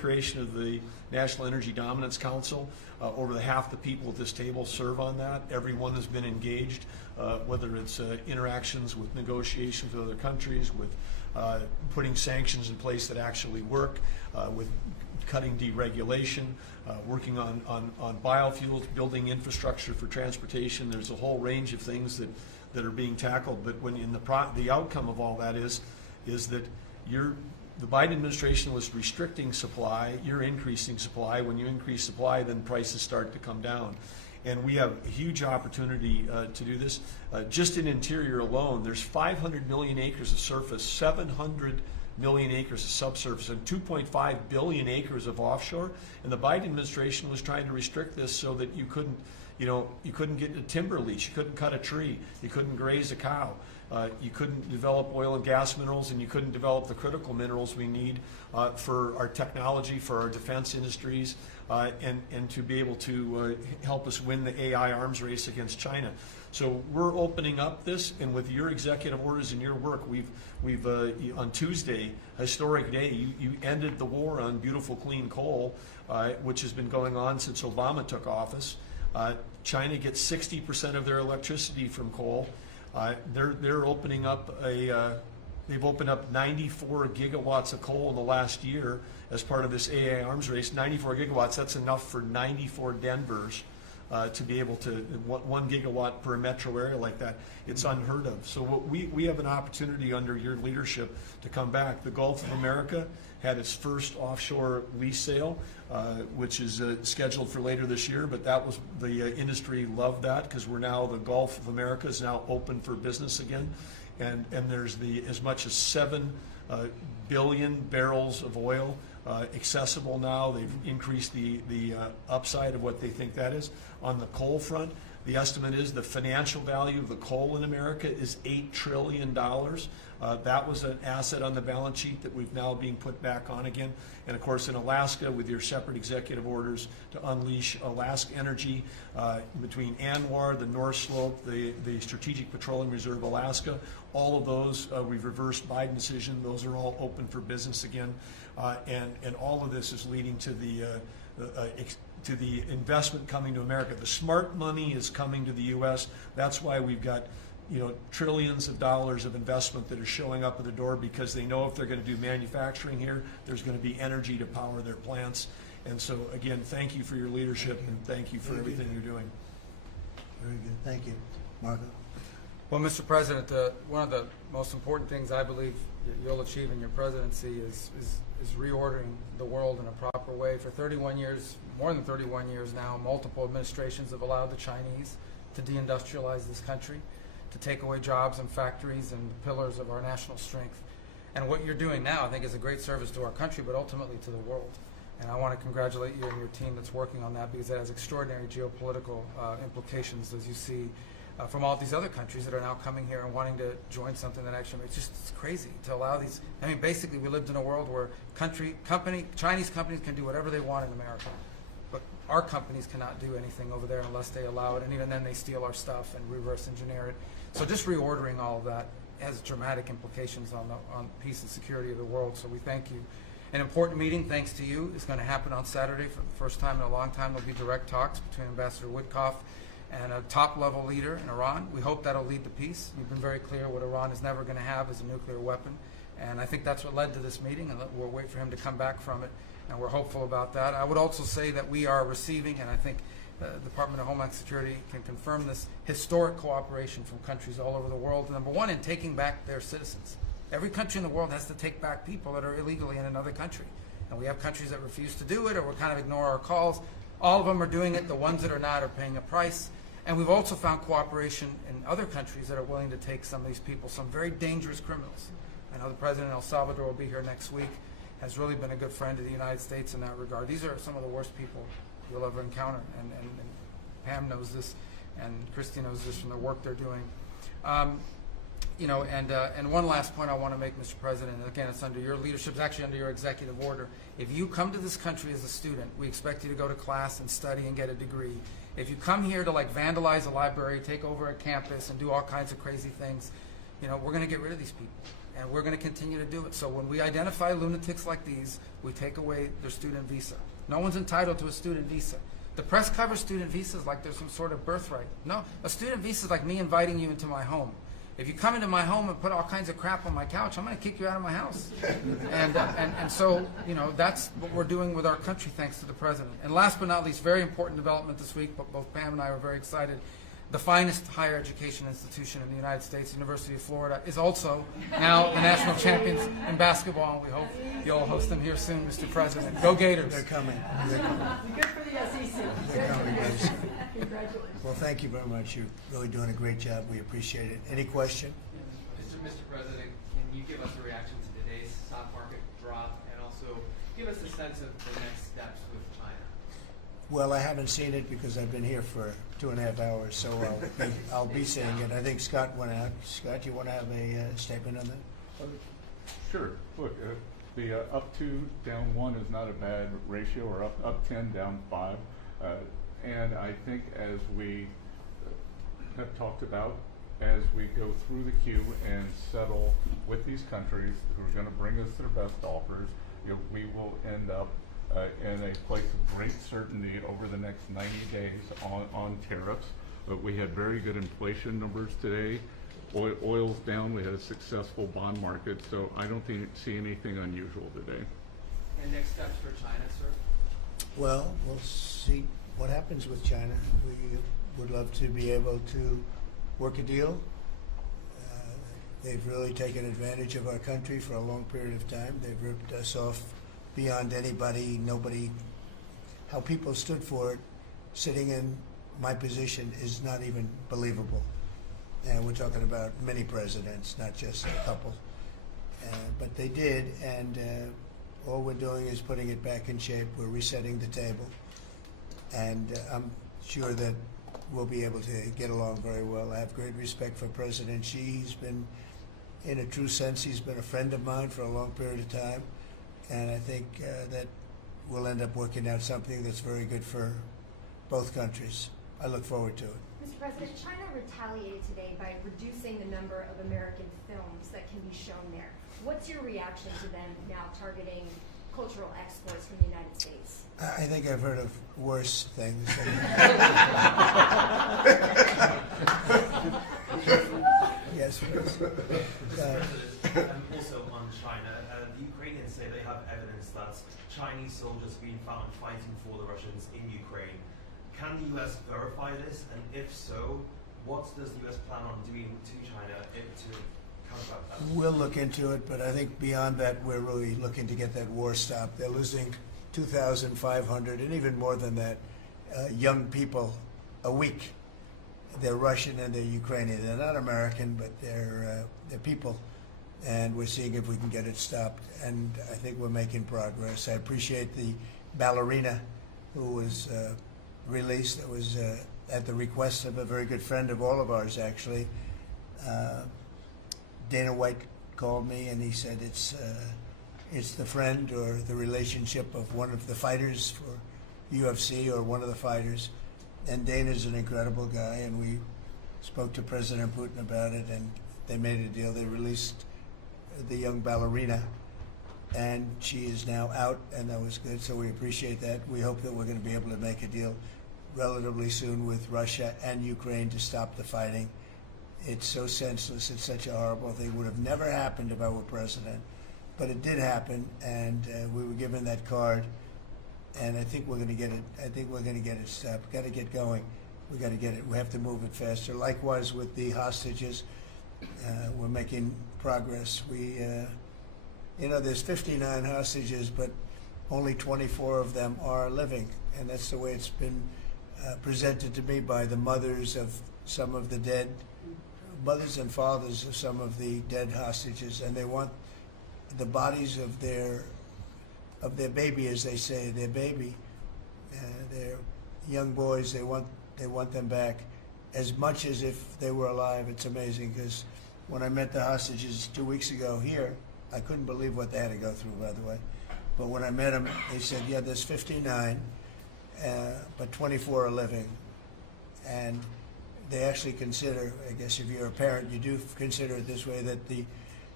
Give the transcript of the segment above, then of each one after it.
creation of the National Energy Dominance Council. Over half the people at this table serve on that. Everyone has been engaged, whether it's interactions with negotiations with other countries, with putting sanctions in place that actually work, with cutting deregulation, working on biofuels, building infrastructure for transportation. There's a whole range of things that are being tackled. But when in the outcome of all that is that the Biden administration was restricting supply, you're increasing supply. When you increase supply, then prices start to come down. And we have a huge opportunity to do this. Just in interior alone, there's 500 million acres of surface, 700 million acres of subsurface, and 2.5 billion acres of offshore. And the Biden administration was trying to restrict this so that you couldn't get a timber lease, you couldn't cut a tree, you couldn't graze a cow, you couldn't develop oil and gas minerals, and you couldn't develop the critical minerals we need for our technology, for our defense industries, and to be able to help us win the AI arms race against China. So we're opening up this, and with your executive orders and your work, we've on Tuesday, historic day, you ended the war on beautiful clean coal, which has been going on since Obama took office. China gets 60% of their electricity from coal. They're opening up they've opened up 94 gigawatts of coal in the last year as part of this AI arms race. 94 gigawatts, that's enough for 94 Denvers to be able to, 1 gigawatt per metro area like that. It's unheard of. So we have an opportunity under your leadership to come back. The Gulf of America had its first offshore lease sale, which is scheduled for later this year, but that was, the industry loved that because we're now, the Gulf of America is now open for business again. And there's as much as 7 billion barrels of oil accessible now. They've increased the upside of what they think that is. On the coal front, the estimate is the financial value of the coal in America is $8 trillion. That was an asset on the balance sheet that we've now being put back on again. And of course in Alaska, with your separate executive orders to unleash Alaska energy between ANWR, the North Slope, the Strategic Petroleum Reserve Alaska, all of those we've reversed Biden decision. Those are all open for business again. And all of this is leading to the investment coming to America. The smart money is coming to the U.S. That's why we've got trillions of dollars of investment that are showing up at the door, because they know if they're going to do manufacturing here, there's going to be energy to power their plants. And so again, thank you for your leadership and thank you for everything you're doing. Very good. Thank you. Marco. Well, Mr. President, one of the most important things I believe you'll achieve in your presidency is reordering the world in a proper way. For 31 years, more than 31 years now, multiple administrations have allowed the Chinese to deindustrialize this country, to take away jobs and factories and the pillars of our national strength. And what you're doing now, I think, is a great service to our country, but ultimately to the world. And I want to congratulate you and your team that's working on that, because it has extraordinary geopolitical implications, as you see from all these other countries that are now coming here and wanting to join something that actually makes it's crazy to allow these. I mean, basically, we lived in a world where Chinese companies can do whatever they want in America, but our companies cannot do anything over there unless they allow it, and even then they steal our stuff and reverse engineer it. So just reordering all of that has dramatic implications on peace and security of the world. So we thank you. An important meeting, thanks to you, is going to happen on Saturday for the first time in a long time. There'll be direct talks between Ambassador Witkoff and a top-level leader in Iran. We hope that'll lead to peace. You've been very clear what Iran is never going to have is a nuclear weapon, and I think that's what led to this meeting, and we'll wait for him to come back from it, and we're hopeful about that. I would also say that we are receiving, and I think the Department of Homeland Security can confirm this, historic cooperation from countries all over the world. Number one, in taking back their citizens. Every country in the world has to take back people that are illegally in another country, and we have countries that refuse to do it or will kind of ignore our calls. All of them are doing it. The ones that are not are paying a price. And we've also found cooperation in other countries that are willing to take some of these people, some very dangerous criminals. I know the President of El Salvador will be here next week, has really been a good friend to the United States in that regard. These are some of the worst people you'll ever encounter, and Pam knows this, and Christy knows this from the work they're doing. And one last point I want to make, Mr. President, and again, it's under your leadership, it's actually under your executive order. If you come to this country as a student, we expect you to go to class and study and get a degree. If you come here to vandalize a library, take over a campus, and do all kinds of crazy things, we're going to get rid of these people. and we're going to continue to do it. So when we identify lunatics like these, we take away their student visa. No one's entitled to a student visa. The press covers student visas like there's some sort of birthright. No, a student visa is like me inviting you into my home. If you come into my home and put all kinds of crap on my couch, I'm going to kick you out of my house. And so, you know, that's what we're doing with our country, thanks to the president. And last but not least, very important development this week, but both Pam and I were very excited. The finest higher education institution in the United States, University of Florida, is also now the national champions in basketball, and we hope you'll host them here soon, Mr. President. Go Gators. They're coming. They're coming. Good for the SEC. They're coming, guys. Congratulations. Well, thank you very much. You're really doing a great job. We appreciate it. Any question? Mr. President, can you give us a reaction to today's stock market drop and also give us a sense of the next steps with China? Well, I haven't seen it because I've been here for 2.5 hours, so I'll be seeing it. I think Scott went out. Scott, you want to have a statement on that? Sure. Look, the up 2, down 1 is not a bad ratio, or up 10, down 5. And I think as we have talked about, as we go through the queue and settle with these countries who are going to bring us their best offers, you know, we will end up in a place of great certainty over the next 90 days on tariffs. But we had very good inflation numbers today. Oil's down. We had a successful bond market, so I don't see anything unusual today. And next steps for China, sir? Well, we'll see what happens with China. We would love to be able to work a deal. They've really taken advantage of our country for a long period of time. They've ripped us off beyond anybody, nobody. How people stood for it, sitting in my position, is not even believable. And we're talking about many presidents, not just a couple. But they did, and all we're doing is putting it back in shape. We're resetting the table. And I'm sure that we'll be able to get along very well. I have great respect for President Xi. He's been, in a true sense, he's been a friend of mine for a long period of time. And I think that we'll end up working out something that's very good for both countries. I look forward to it. Mr. President, China retaliated today by reducing the number of American films that can be shown there. What's your reaction to them now targeting cultural exports from the United States? I think I've heard of worse things. Yes, please. Also on China, the Ukrainians say they have evidence that Chinese soldiers have been found fighting for the Russians in Ukraine. Can the U.S. verify this? And if so, what does the U.S. plan on doing to China to counteract that? We'll look into it, but I think beyond that, we're really looking to get that war stopped. They're losing 2,500 and even more than that young people a week. They're Russian and they're Ukrainian. They're not American, but they're people. And we're seeing if we can get it stopped. And I think we're making progress. I appreciate the ballerina who was released. That was at the request of a very good friend of all of ours, actually. Dana White called me and he said it's the friend or the relationship of one of the fighters for UFC or one of the fighters. And Dana's an incredible guy, and we spoke to President Putin about it, and they made a deal. They released the young ballerina, and she is now out, and that was good, so we appreciate that. We hope that we're going to be able to make a deal relatively soon with Russia and Ukraine to stop the fighting. It's so senseless. It's such a horrible thing. It would have never happened if I were president, but it did happen, and we were given that card. And I think we're going to get it. I think we're going to get it stopped. Got to get going. We got to get it. We have to move it faster. Likewise with the hostages, we're making progress. We, there's 59 hostages, but only 24 of them are living, and that's the way it's been presented to me by the mothers of some of the dead, mothers and fathers of some of the dead hostages, and they want the bodies of their baby, as they say, their baby, their young boys. They want them back as much as if they were alive. It's amazing, because when I met the hostages 2 weeks ago here, I couldn't believe what they had to go through, by the way. But when I met them, they said, yeah, there's 59, but 24 are living. And they actually consider, I guess if you're a parent, you do consider it this way, that the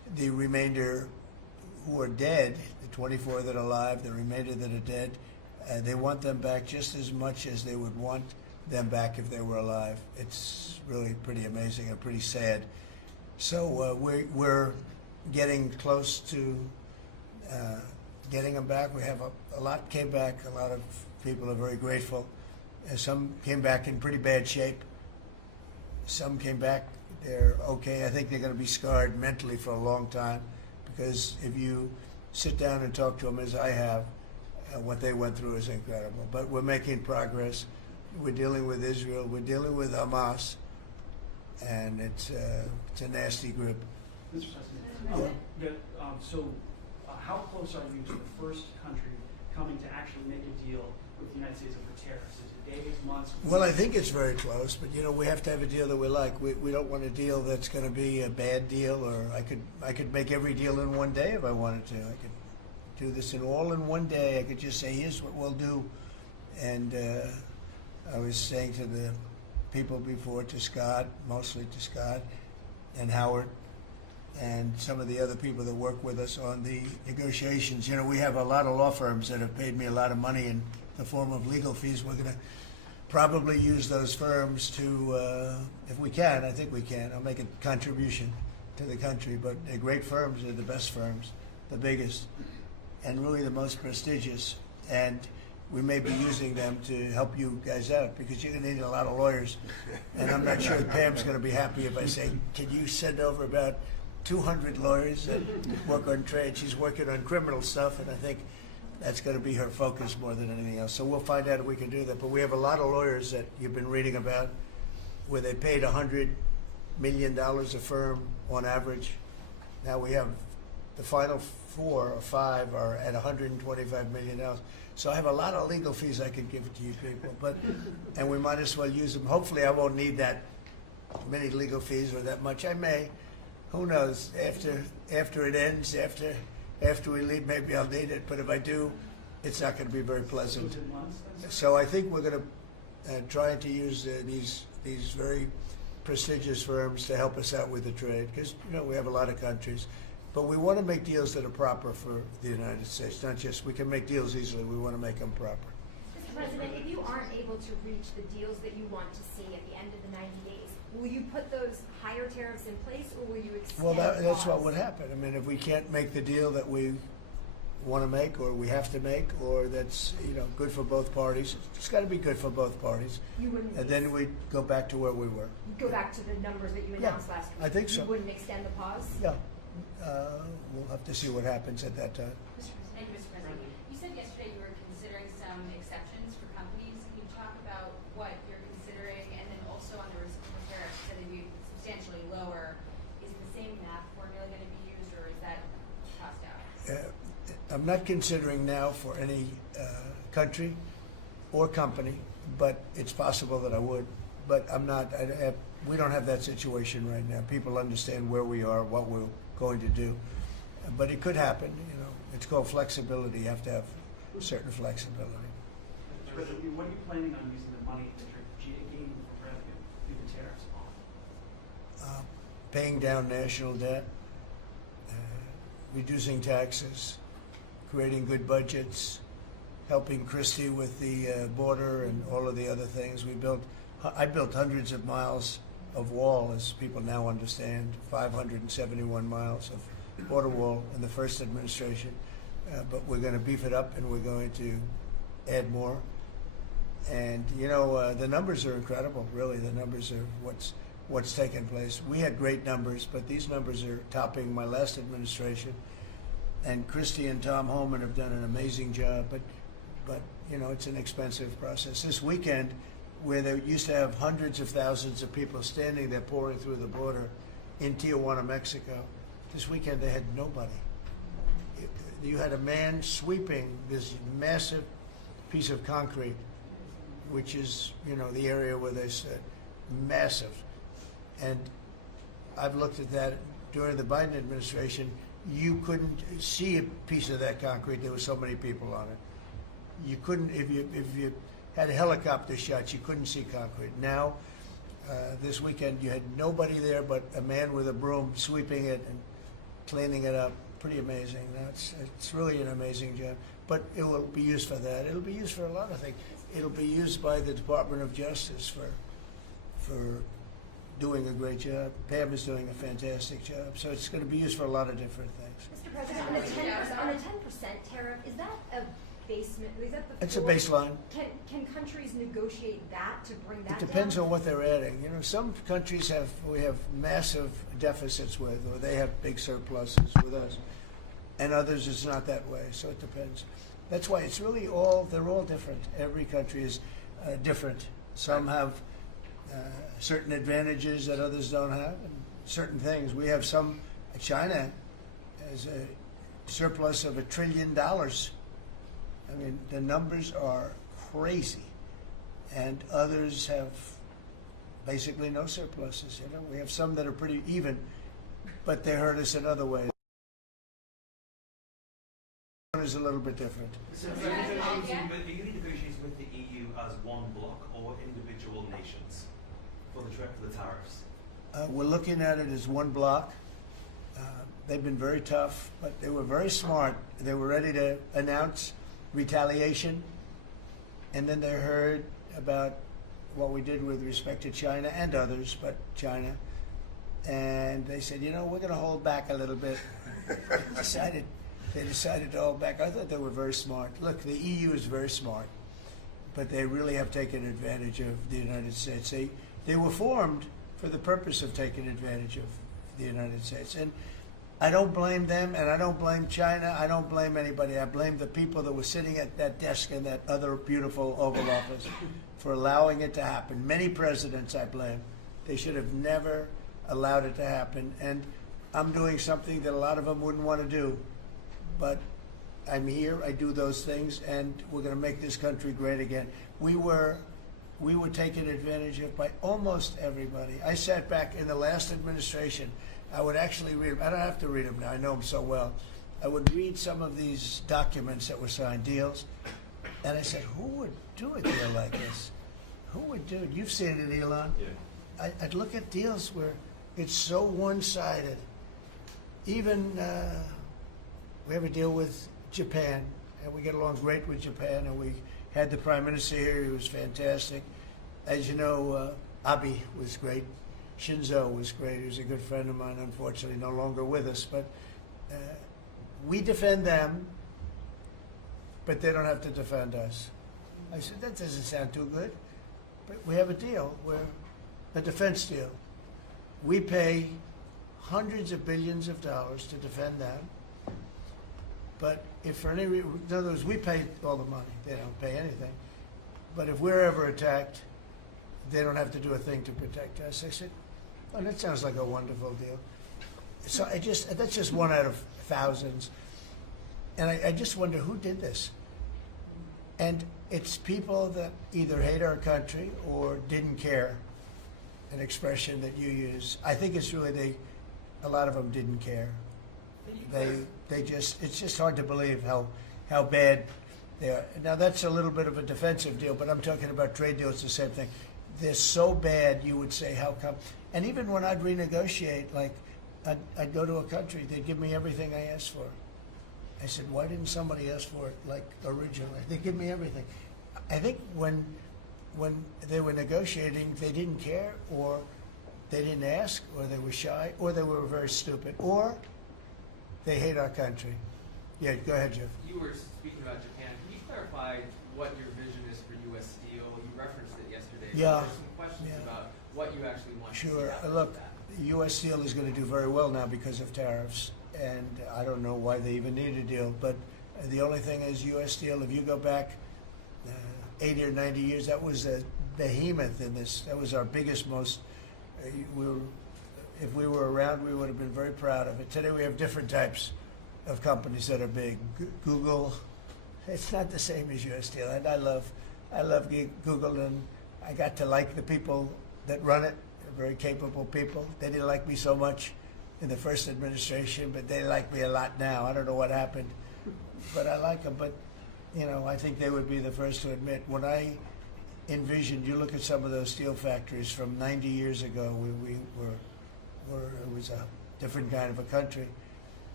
the remainder who are dead, the 24 that are alive, the remainder that are dead, they want them back just as much as they would want them back if they were alive. It's really pretty amazing and pretty sad. So we're getting close to getting them back. We have a lot came back. A lot of people are very grateful. Some came back in pretty bad shape. Some came back, they're okay. I think they're going to be scarred mentally for a long time, because if you sit down and talk to them, as I have, what they went through is incredible. But we're making progress. We're dealing with Israel. We're dealing with Hamas, and it's a nasty group. Mr. President, how close are you to the first country coming to actually make a deal with the United States over tariffs? Is it days, months? Well, I think it's very close, but we have to have a deal that we like. We don't want a deal that's going to be a bad deal, or I could make every deal in one day if I wanted to. I could do this in one day. I could just say, here's what we'll do. And I was saying to the people before, to Scott, mostly to Scott and Howard, and some of the other people that work with us on the negotiations. We have a lot of law firms that have paid me a lot of money in the form of legal fees. We're going to probably use those firms to, if we can, I think we can. I'll make a contribution to the country, but they're great firms. They're the best firms, the biggest, and really the most prestigious. And we may be using them to help you guys out, because you're going to need a lot of lawyers. And I'm not sure Pam's going to be happy if I say, can you send over about 200 lawyers that work on trade? She's working on criminal stuff, and I think that's going to be her focus more than anything else. So we'll find out if we can do that. But we have a lot of lawyers that you've been reading about, where they paid $100 million a firm on average. Now we have the final 4 or 5 are at $125 million. So I have a lot of legal fees I could give to you people, and we might as well use them. Hopefully I won't need that many legal fees or that much. I may. Who knows? After it ends, after we leave, maybe I'll need it. But if I do, it's not going to be very pleasant. So I think we're going to try to use these very prestigious firms to help us out with the trade, because we have a lot of countries. But we want to make deals that are proper for the United States, not just we can make deals easily. We want to make them proper. Mr. President, if you aren't able to reach the deals that you want to see at the end of the 90 days, will you put those higher tariffs in place, or will you extend Well, that's pause? what would happen. I mean, if we can't make the deal that we want to make, or we have to make, or that's good for both parties, it's got to be good for both parties. You wouldn't. And then we'd go back to where we were. Go back to the numbers that you announced last week. I think so. You wouldn't extend the pause. Yeah, we'll have to see what happens at that time. Thank you, Mr. President. You said yesterday you were considering some exceptions for companies. Can you talk about what you're considering? And then also on the reciprocal tariffs, that it'd be substantially lower. Is the same math formula going to be used, or is that tossed out? I'm not considering now for any country or company, but it's possible that I would. But I'm not. We don't have that situation right now. People understand where we are, what we're going to do. But it could happen. It's called flexibility. You have to have certain flexibility. Mr. President, what are you planning on using the money that you're gaining from revenue through the tariffs on? Paying down national debt, reducing taxes, creating good budgets, helping Christie with the border and all of the other things. I built hundreds of miles of wall, as people now understand, 571 miles of border wall in the first administration. But we're going to beef it up, and we're going to add more. And the numbers are incredible. Really, the numbers are what's taken place. We had great numbers, but these numbers are topping my last administration. And Christie and Tom Homan have done an amazing job. But it's an expensive process. This weekend, where they used to have hundreds of thousands of people standing there pouring through the border in Tijuana, Mexico, this weekend they had nobody. You had a man sweeping this massive piece of concrete, which is, the area where they said massive. And I've looked at that during the Biden administration. You couldn't see a piece of that concrete. There were so many people on it. You couldn't, if you had helicopter shots, you couldn't see concrete. Now, this weekend, you had nobody there but a man with a broom sweeping it, and cleaning it up. Pretty amazing. It's really an amazing job. But it will be used for that. It'll be used for a lot of things. It'll be used by the Department of Justice for doing a great job. Pam is doing a fantastic job. So it's going to be used for a lot of different things. Mr. President, on the 10% tariff, is that a basement? Is that the It's a floor? baseline. Can countries negotiate that to bring that It depends down? on what they're adding. You know, some countries we have massive deficits with, or they have big surpluses with us, and others it's not that way. So it depends. That's why it's really they're all different. Every country is different. Some have certain advantages that others don't have, and certain things. We have some. China has a surplus of $1 trillion. I mean, the numbers are crazy, and others have basically no surpluses. You know, we have some that are pretty even, but they hurt us in other ways. One is a little bit different. So are you negotiating with the EU as one bloc or individual nations for the tariffs? We're looking at it as one block. They've been very tough, but they were very smart. They were ready to announce retaliation, and then they heard about what we did with respect to China and others, but China, and they said, you know, we're going to hold back a little bit. They decided to hold back. I thought they were very smart. Look, the EU is very smart, but they really have taken advantage of the United States. They were formed for the purpose of taking advantage of the United States. And I don't blame them, and I don't blame China. I don't blame anybody. I blame the people that were sitting at that desk in that other beautiful Oval Office for allowing it to happen. Many presidents I blame. They should have never allowed it to happen. And I'm doing something that a lot of them wouldn't want to do. But I'm here, I do those things, and we're going to make this country great again. We were taken advantage of by almost everybody. I sat back in the last administration. I would actually read them. I don't have to read them now. I know them so well. I would read some of these documents that were signed, deals, and I said, who would do a deal like this? Who would do it? You've seen it, Elon. Yeah. I'd look at deals where it's so one-sided. Even we have a deal with Japan, and we get along great with Japan, and we had the Prime Minister here. He was fantastic. As you know, Abe was great. Shinzo was great. He was a good friend of mine, unfortunately no longer with us. But we defend them, but they don't have to defend us. I said, that doesn't sound too good. But we have a deal, a defense deal. We pay hundreds of billions of dollars to defend them. But if for any reason, in other words, we pay all the money. They don't pay anything. But if we're ever attacked, they don't have to do a thing to protect us. I said, oh, that sounds like a wonderful deal. So that's just one out of thousands. And I just wonder who did this. And it's people that either hate our country or didn't care, an expression that you use. I think it's really a lot of them didn't care. It's just hard to believe how bad they are. Now that's a little bit of a defensive deal, but I'm talking about trade deals, the same thing. They're so bad, you would say, how come? And even when I'd renegotiate, like I'd go to a country, they'd give me everything I asked for. I said, why didn't somebody ask for it like originally? They give me everything. I think when they were negotiating, they didn't care, or they didn't ask, or they were shy, or they were very stupid, or they hate our country. Yeah, go ahead, Jeff. You were speaking about Japan. Can you clarify what your vision is for U.S. Steel? You referenced it yesterday. Yeah. There's some questions about what you actually want to see Sure. happen Look, with that. U.S. Steel is going to do very well now because of tariffs, and I don't know why they even need a deal. But the only thing is, U.S. Steel, if you go back 80 or 90 years, that was a behemoth in this. That was our biggest, most. If we were around, we would have been very proud of it. Today we have different types of companies that are big. Google, it's not the same as U.S. Steel. And I love Google, and I got to like the people that run it. They're very capable people. They didn't like me so much in the first administration, but they like me a lot now. I don't know what happened, but I like them. But, you know, I think they would be the first to admit, when I envisioned, you look at some of those steel factories from 90 years ago, it was a different kind of a country.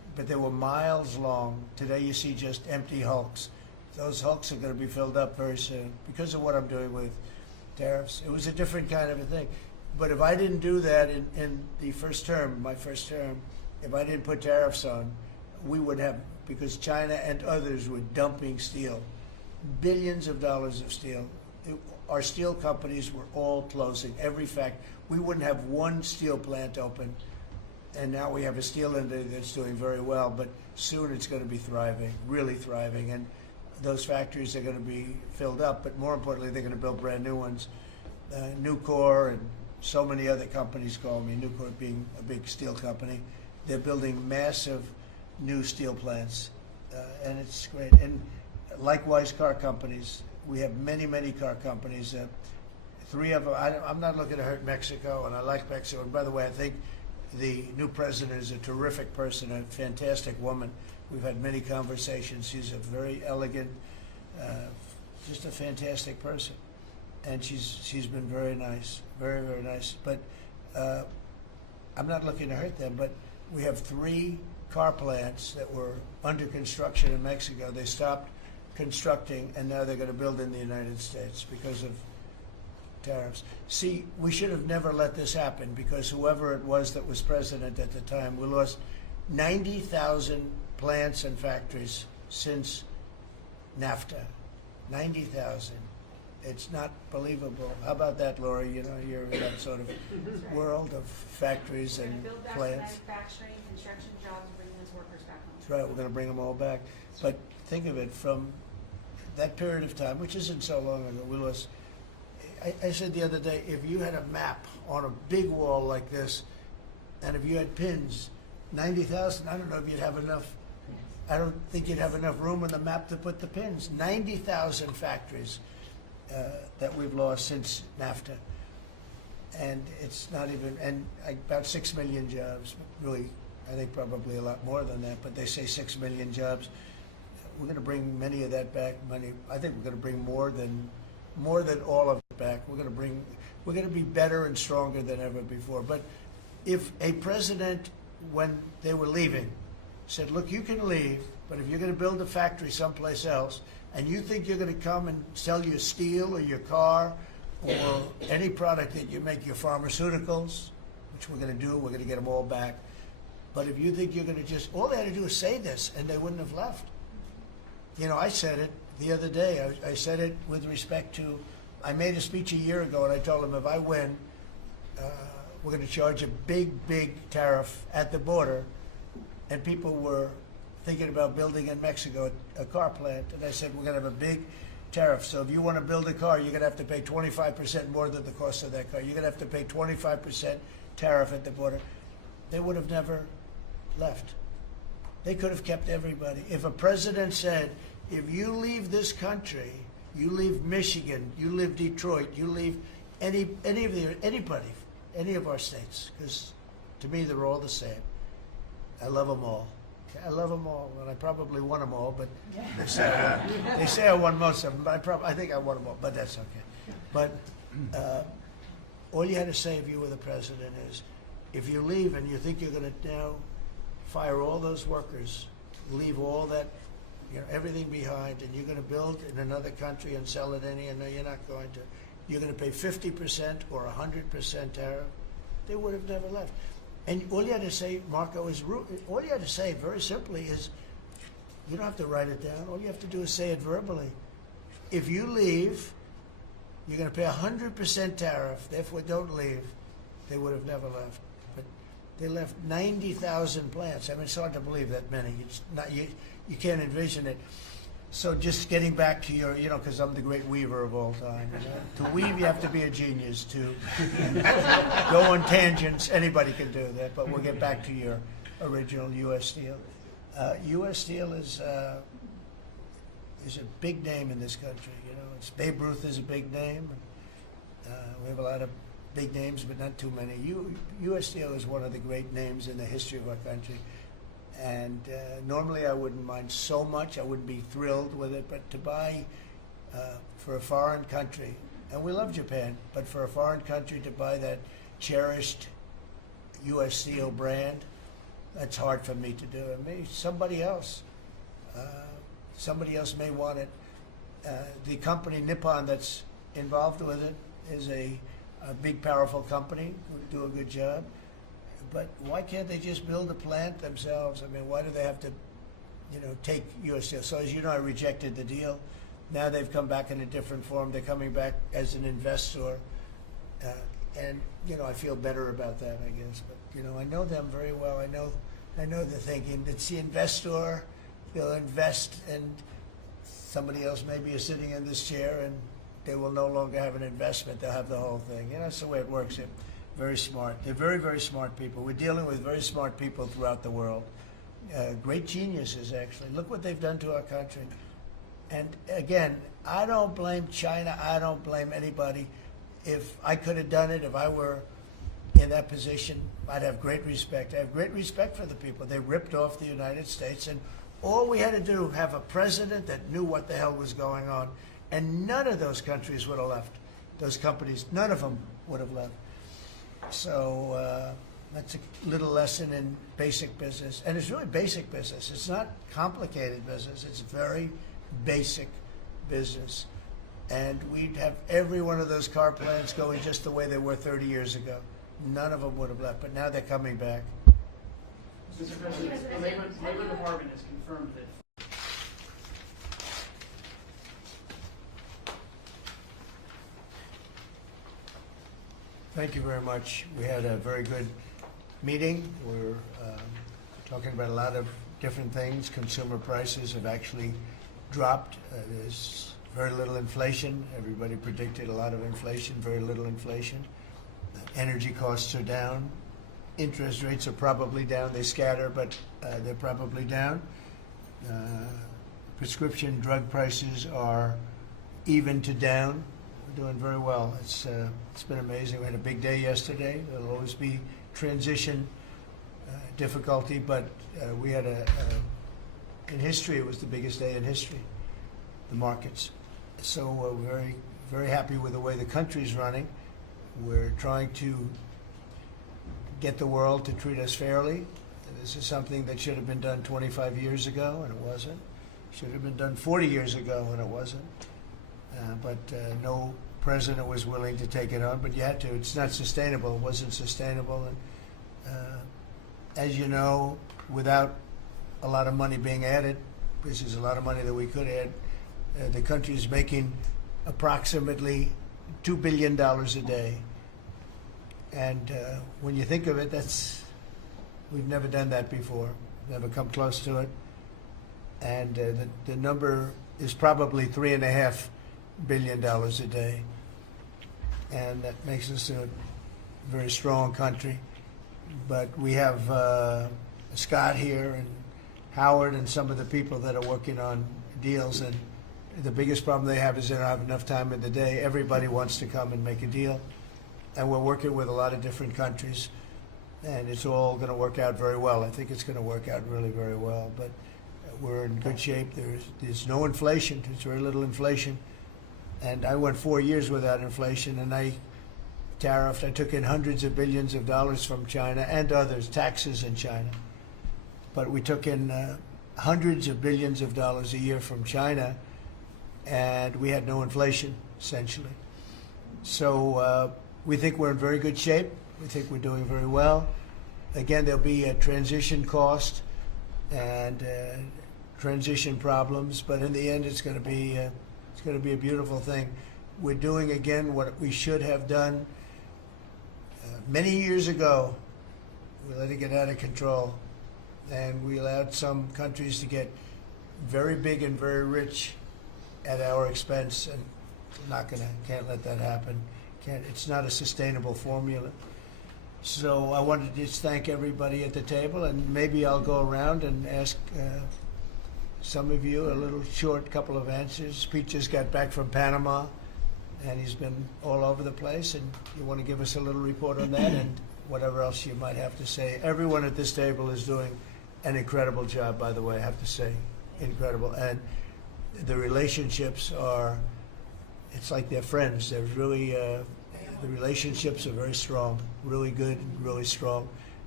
but they were miles long. Today you see just empty hulks. Those hulks are going to be filled up very soon because of what I'm doing with tariffs. It was a different kind of a thing. But if I didn't do that in the first term, my first term, if I didn't put tariffs on, we would have, because China and others were dumping steel, billions of dollars of steel. Our steel companies were all closing. Every fact, we wouldn't have one steel plant open. And now we have a steel industry that's doing very well, but soon it's going to be thriving, really thriving. And those factories are going to be filled up, but more importantly, they're going to build brand new ones. Nucor and so many other companies call me, Nucor being a big steel company. They're building massive new steel plants, and it's great. And likewise, car companies. We have many, many car companies. 3 of them, I'm not looking to hurt Mexico, and I like Mexico. And by the way, I think the new president is a terrific person, a fantastic woman. We've had many conversations. She's a very elegant, just a fantastic person. And she's been very nice, very, very nice. But I'm not looking to hurt them, but we have 3 car plants that were under construction in Mexico. They stopped constructing, and now they're going to build in the United States because of tariffs. See, we should have never let this happen, because whoever it was that was president at the time, we lost 90,000 plants and factories since NAFTA. 90,000. It's not believable. How about that, Laura? You know, you're in that sort of world of factories We're and going to build back plants. manufacturing, construction jobs, and bring those workers back home. That's right, we're going to bring them all back. But think of it, from that period of time, which isn't so long ago, we lost. I said the other day, if you had a map on a big wall like this, and if you had pins, 90,000, I don't know if you'd have enough. I don't think you'd have enough room on the map to put the pins. 90,000 factories that we've lost since NAFTA. And it's not even, and about 6 million jobs. Really, I think probably a lot more than that, but they say 6 million jobs. We're going to bring many of that back. I think we're going to bring more than all of it back. We're going to be better and stronger than ever before. But if a president, when they were leaving, said, look, you can leave, but if you're going to build a factory someplace else, and you think you're going to come and sell your steel or your car or any product that you make, your pharmaceuticals, which we're going to do, we're going to get them all back. But if you think you're going to just, all they had to do is say this, and they wouldn't have left. You know, I said it the other day. I said it with respect to, I made a speech a year ago, and I told them if I win, we're going to charge a big, big tariff at the border. And people were thinking about building in Mexico a car plant. And I said, we're going to have a big tariff. So if you want to build a car, you're going to have to pay 25% more than the cost of that car. You're going to have to pay 25% tariff at the border. They would have never left. They could have kept everybody. If a president said, if you leave this country, you leave Michigan, you leave Detroit, you leave anybody, any of our states, because to me they're all the same. I love them all. I love them all, and I probably won them all, but they say I won most of them, but I think I won them all, but that's okay. But all you had to say if you were the president is, if you leave and you think you're going to now fire all those workers, leave all that, everything behind, and you're going to build in another country and sell it any, and no, you're not going to. You're going to pay 50% or 100% tariff. They would have never left. And all you had to say, Marco, all you had to say very simply is, you don't have to write it down. All you have to do is say it verbally. If you leave, you're going to pay 100% tariff. Therefore, don't leave. They would have never left. But they left 90,000 plants. I mean, it's hard to believe that many. It's not, you can't envision it. So just getting back to your, because I'm the great weaver of all time. To weave, you have to be a genius. To go on tangents, anybody can do that. But we'll get back to your original U.S. Steel. U.S. Steel is a big name in this country. It's Babe Ruth is a big name. We have a lot of big names, but not too many. U.S. Steel is one of the great names in the history of our country. And normally I wouldn't mind so much. I wouldn't be thrilled with it. But to buy for a foreign country, and we love Japan, but for a foreign country to buy that cherished U.S. Steel brand, That's hard for me to do. And maybe somebody else may want it. The company Nippon that's involved with it is a big, powerful company who do a good job. But why can't they just build a plant themselves? I mean, why do they have to, take U.S. steel? So as you know, I rejected the deal. Now they've come back in a different form. They're coming back as an investor. And, I feel better about that, I guess. But, I know them very well. I know they're thinking it's the investor. They'll invest, and somebody else maybe is sitting in this chair, and they will no longer have an investment. They'll have the whole thing. That's the way it works. They're very smart. They're very, very smart people. We're dealing with very smart people throughout the world. Great geniuses, actually. Look what they've done to our country. And again, I don't blame China. I don't blame anybody. If I could have done it, if I were in that position, I'd have great respect. I have great respect for the people. They ripped off the United States, and all we had to do, have a president that knew what the hell was going on, and none of those countries would have left. Those companies, none of them would have left. So that's a little lesson in basic business. And it's really basic business. It's not complicated business. It's very basic business. And we'd have every one of those car plants going just the way they were 30 years ago. None of them would have left, but now they're coming back. Mr. President, the Labor Department has confirmed that Thank you very much. We had a very good meeting. We're talking about a lot of different things. Consumer prices have actually dropped. There's very little inflation. Everybody predicted a lot of inflation, very little inflation. Energy costs are down. Interest rates are probably down. They scatter, but they're probably down. Prescription drug prices are even to down. We're doing very well. It's been amazing. We had a big day yesterday. There'll always be transition difficulty, but we had in history, it was the biggest day in history, the markets. So we're very, very happy with the way the country's running. We're trying to get the world to treat us fairly. This is something that should have been done 25 years ago, and it wasn't. Should have been done 40 years ago, and it wasn't. But no president was willing to take it on, but you had to. It's not sustainable. It wasn't sustainable. And as you know, without a lot of money being added, this is a lot of money that we could add, the country is making approximately $2 billion a day. And when you think of it, we've never done that before, never come close to it. And the number is probably $3.5 billion a day. And that makes us a very strong country. But we have Scott here and Howard and some of the people that are working on deals, and the biggest problem they have is they don't have enough time in the day. Everybody wants to come and make a deal. And we're working with a lot of different countries, and it's all going to work out very well. I think it's going to work out really very well. But we're in good shape. There's no inflation. There's very little inflation. And I went 4 years without inflation, and I tariffed. I took in hundreds of billions of dollars from China and others, taxes in China. But we took in hundreds of billions of dollars a year from China, and we had no inflation, essentially. So we think we're in very good shape. We think we're doing very well. Again, there'll be a transition cost and transition problems, but in the end, it's going to be a beautiful thing. We're doing again what we should have done many years ago. We let it get out of control, and we allowed some countries to get very big and very rich at our expense, and can't let that happen. It's not a sustainable formula. So I wanted to just thank everybody at the table, and maybe I'll go around and ask some of you a little short couple of answers. Pete just got back from Panama, and he's been all over the place, and you want to give us a little report on that and whatever else you might have to say. Everyone at this table is doing an incredible job, by the way, I have to say, incredible. And the relationships it's like they're friends. They're really, the relationships are very strong, really good and really strong.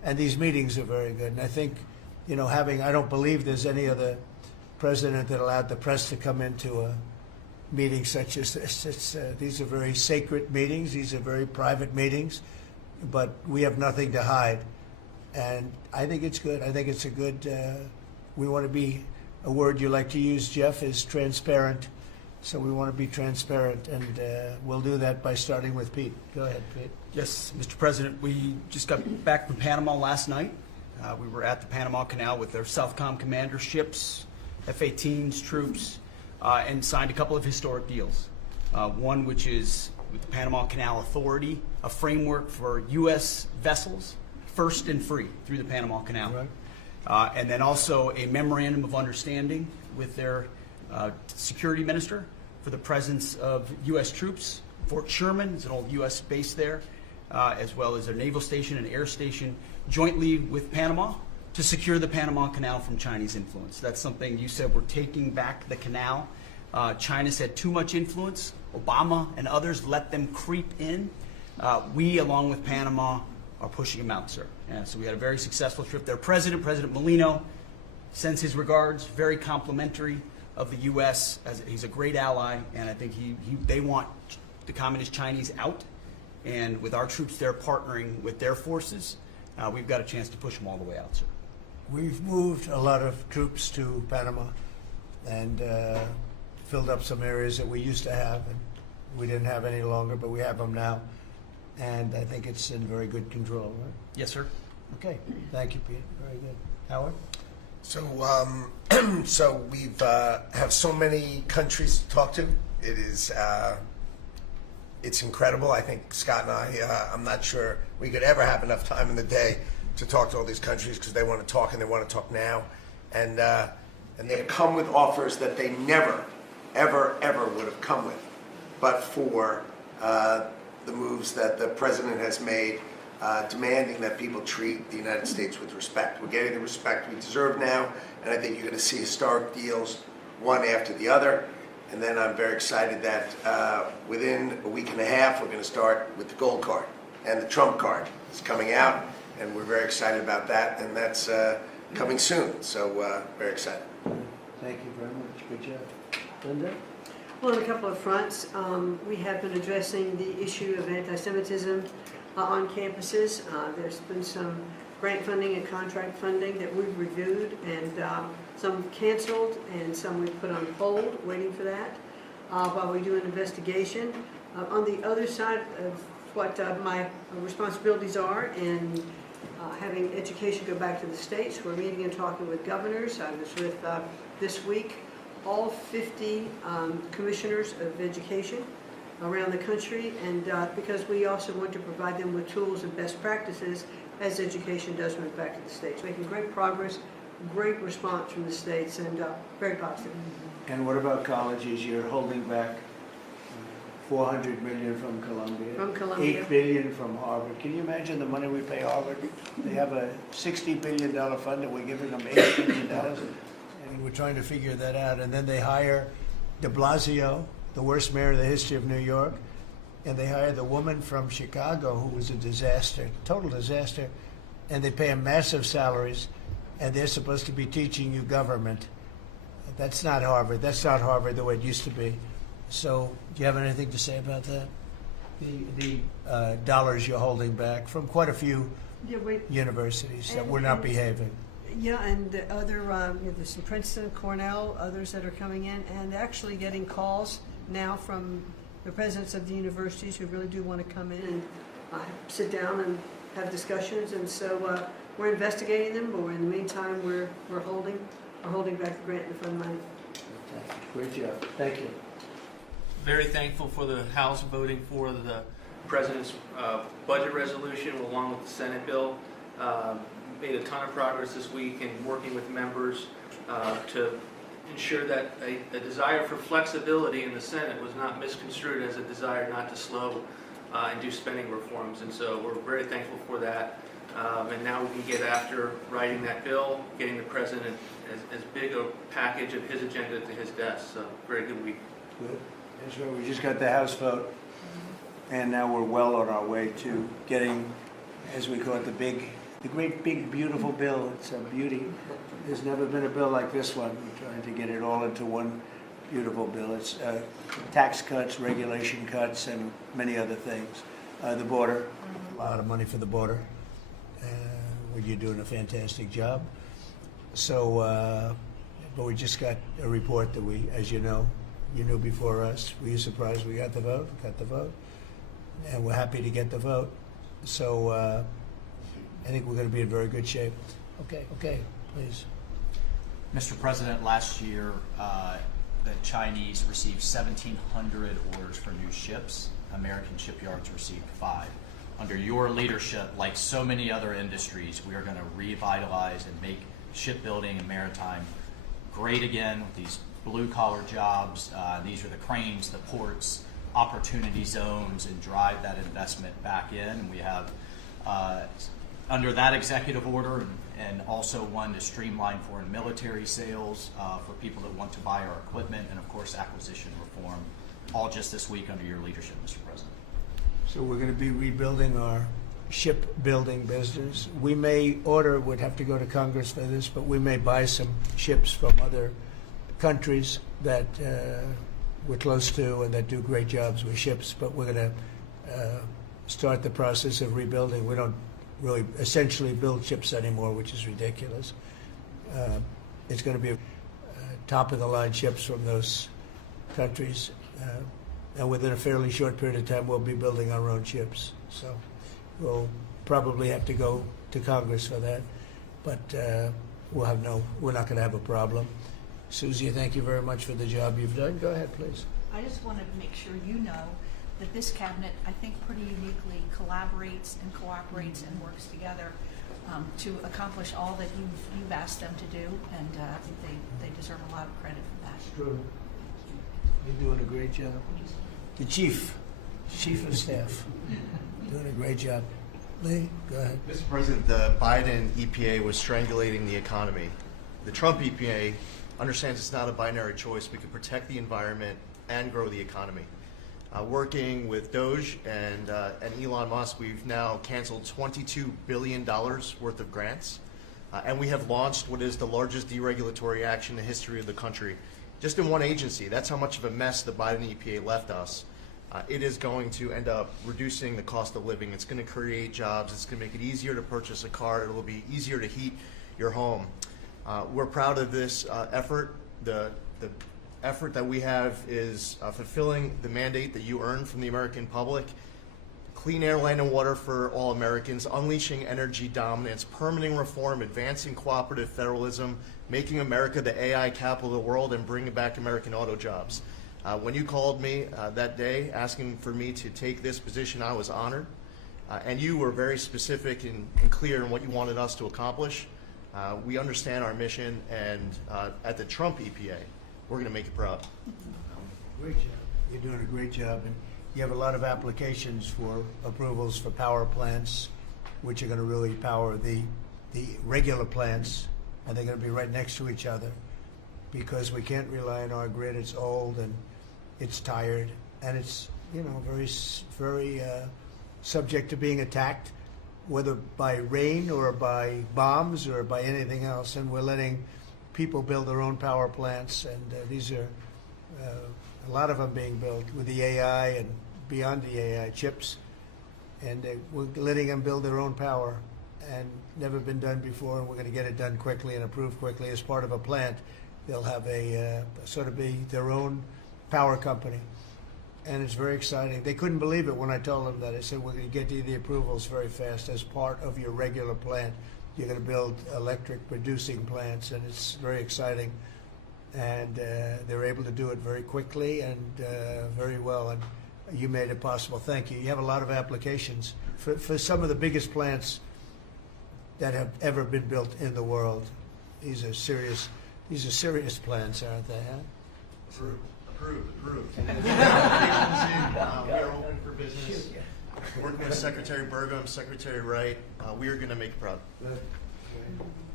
And these meetings are very good. And I think, I don't believe there's any other president that allowed the press to come into a meeting such as this. These are very sacred meetings. These are very private meetings, but we have nothing to hide. And I think it's good. I think it's a good, we want to be, a word you like to use, Jeff, is transparent. So we want to be transparent, and we'll do that by starting with Pete. Go ahead, Pete. Yes, Mr. President, we just got back from Panama last night. We were at the Panama Canal with their Southcom commander ships, F-18s, troops, and signed a couple of historic deals. One which is with the Panama Canal Authority, a framework for U.S. vessels, first and free through the Panama Canal. Right. And then also a memorandum of understanding with their security minister for the presence of U.S. troops. Fort Sherman is an old U.S. base there, as well as their naval station and air station, jointly with Panama to secure the Panama Canal from Chinese influence. That's something you said, we're taking back the canal. China's had too much influence. Obama and others let them creep in. We, along with Panama, are pushing them out, sir. And so we had a very successful trip there. President Molino sends his regards, very complimentary of the U.S. as he's a great ally, and I think they want the communist Chinese out. And with our troops there partnering with their forces, we've got a chance to push them all the way out, sir. We've moved a lot of troops to Panama and filled up some areas that we used to have, and we didn't have any longer, but we have them now. And I think it's in very good control, right? Yes, sir. Okay. Thank you, Pete. Very good. Howard? So, so we've have so many countries to talk to. It is, it's incredible. I think Scott and I, I'm not sure we could ever have enough time in the day to talk to all these countries because they want to talk and they want to talk now, and they come with offers that they never, ever, ever would have come with, but for the moves that the president has made. Demanding that people treat the United States with respect. We're getting the respect we deserve now, and I think you're going to see historic deals, one after the other. And then I'm very excited that within a week and a half, we're going to start with the gold card, and the Trump card is coming out, and we're very excited about that, and that's coming soon. So very excited. Thank you very much. Good job. Linda? Well, on a couple of fronts, we have been addressing the issue of anti-Semitism on campuses. There's been some grant funding and contract funding that we've reviewed, and some canceled and some we've put on hold, waiting for that, while we do an investigation. On the other side of what my responsibilities are in having education go back to the states, we're meeting and talking with governors. I was with, this week, all 50 commissioners of education around the country, and because we also want to provide them with tools and best practices as education does move back to the states. Making great progress, great response from the states, and very positive. And what about colleges? You're holding back $400 million from Columbia. From Columbia. $8 billion from Harvard. Can you imagine the money we pay Harvard? They have a $60 billion fund, and we're giving them $8 billion. And we're trying to figure that out. And then they hire de Blasio, the worst mayor in the history of New York, and they hire the woman from Chicago who was a disaster, total disaster, and they pay them massive salaries, and they're supposed to be teaching you government. That's not Harvard. That's not Harvard the way it used to be. So, do you have anything to say about that? The dollars you're holding back from quite a few universities that were not behaving. Yeah, and the other, there's some Princeton, Cornell, others that are coming in, and actually getting calls now from the presidents of the universities who really do want to come in and sit down and have discussions. And so we're investigating them, but in the meantime, we're holding back the grant and fund money. Great job. Thank you. Very thankful for the House voting for the President's budget resolution along with the Senate bill. Made a ton of progress this week in working with members to ensure that a desire for flexibility in the Senate was not misconstrued as a desire not to slow and do spending reforms. And so we're very thankful for that. And now we can get after writing that bill, getting the President as big a package of his agenda to his desk. So very good week. Good. That's right. We just got the House vote, and now we're well on our way to getting, as we call it, the big The great big beautiful bill. It's a beauty. There's never been a bill like this one. We're trying to get it all into one beautiful bill. It's tax cuts, regulation cuts, and many other things. The border, a lot of money for the border. Well, you're doing a fantastic job. So, but we just got a report that we, as you know, you knew before us. Were you surprised we got the vote? Got the vote. And we're happy to get the vote. So I think we're going to be in very good shape. Okay, please. Mr. President, last year the Chinese received 1,700 orders for new ships. American shipyards received 5. Under your leadership, like so many other industries, we are going to revitalize and make shipbuilding and maritime great again with these blue-collar jobs. These are the cranes, the ports, opportunity zones, and drive that investment back in. And we have, under that executive order, and also one to streamline foreign military sales for people that want to buy our equipment, and of course acquisition reform, all just this week under your leadership, Mr. President. So we're going to be rebuilding our shipbuilding business. We may order, would have to go to Congress for this, but we may buy some ships from other countries that we're close to and that do great jobs with ships, but we're going to start the process of rebuilding. We don't really essentially build ships anymore, which is ridiculous. It's going to be top-of-the-line ships from those countries. And within a fairly short period of time, we'll be building our own ships. So we'll probably have to go to Congress for that, but we're not going to have a problem. Susie, thank you very much for the job you've done. Go ahead, please. I just want to make sure you know that this cabinet, I think, pretty uniquely collaborates and cooperates and works together to accomplish all that you've asked them to do, and I think they deserve a lot of credit for that. It's true. You're doing a great job. The chief of staff, doing a great job. Lee, go ahead. Mr. President, the Biden EPA was strangulating the economy. The Trump EPA understands it's not a binary choice. We can protect the environment and grow the economy. Working with Doge and Elon Musk, we've now canceled $22 billion worth of grants, and we have launched what is the largest deregulatory action in the history of the country. Just in one agency. That's how much of a mess the Biden EPA left us. It is going to end up reducing the cost of living. It's going to create jobs. It's going to make it easier to purchase a car. It will be easier to heat your home. We're proud of this effort. The effort that we have is fulfilling the mandate that you earned from the American public. Clean air, land, and water for all Americans, unleashing energy dominance, permitting reform, advancing cooperative federalism, making America the AI capital of the world, and bringing back American auto jobs. When you called me that day asking for me to take this position, I was honored. And you were very specific and clear in what you wanted us to accomplish. We understand our mission, and at the Trump EPA, we're going to make it proud. Great job. You're doing a great job. And you have a lot of applications for approvals for power plants, which are going to really power the regular plants, and they're going to be right next to each other because we can't rely on our grid. It's old and it's tired, and it's very subject to being attacked, whether by rain or by bombs or by anything else. And we're letting people build their own power plants, and these are a lot of them being built with the AI and beyond the AI chips, and we're letting them build their own power, and never been done before, and we're going to get it done quickly and approved quickly as part of a plant. They'll have a sort of be their own power company, and it's very exciting. They couldn't believe it when I told them that. I said, we're going to get you the approvals very fast as part of your regular plant. You're going to build electric producing plants, and it's very exciting. And they're able to do it very quickly and very well, and you made it possible. Thank you. You have a lot of applications for some of the biggest plants that have ever been built in the world. These are serious plants, aren't they? Huh? Approved. We are open for business. Working with Secretary Burgum, Secretary Wright, we are going to make it proud.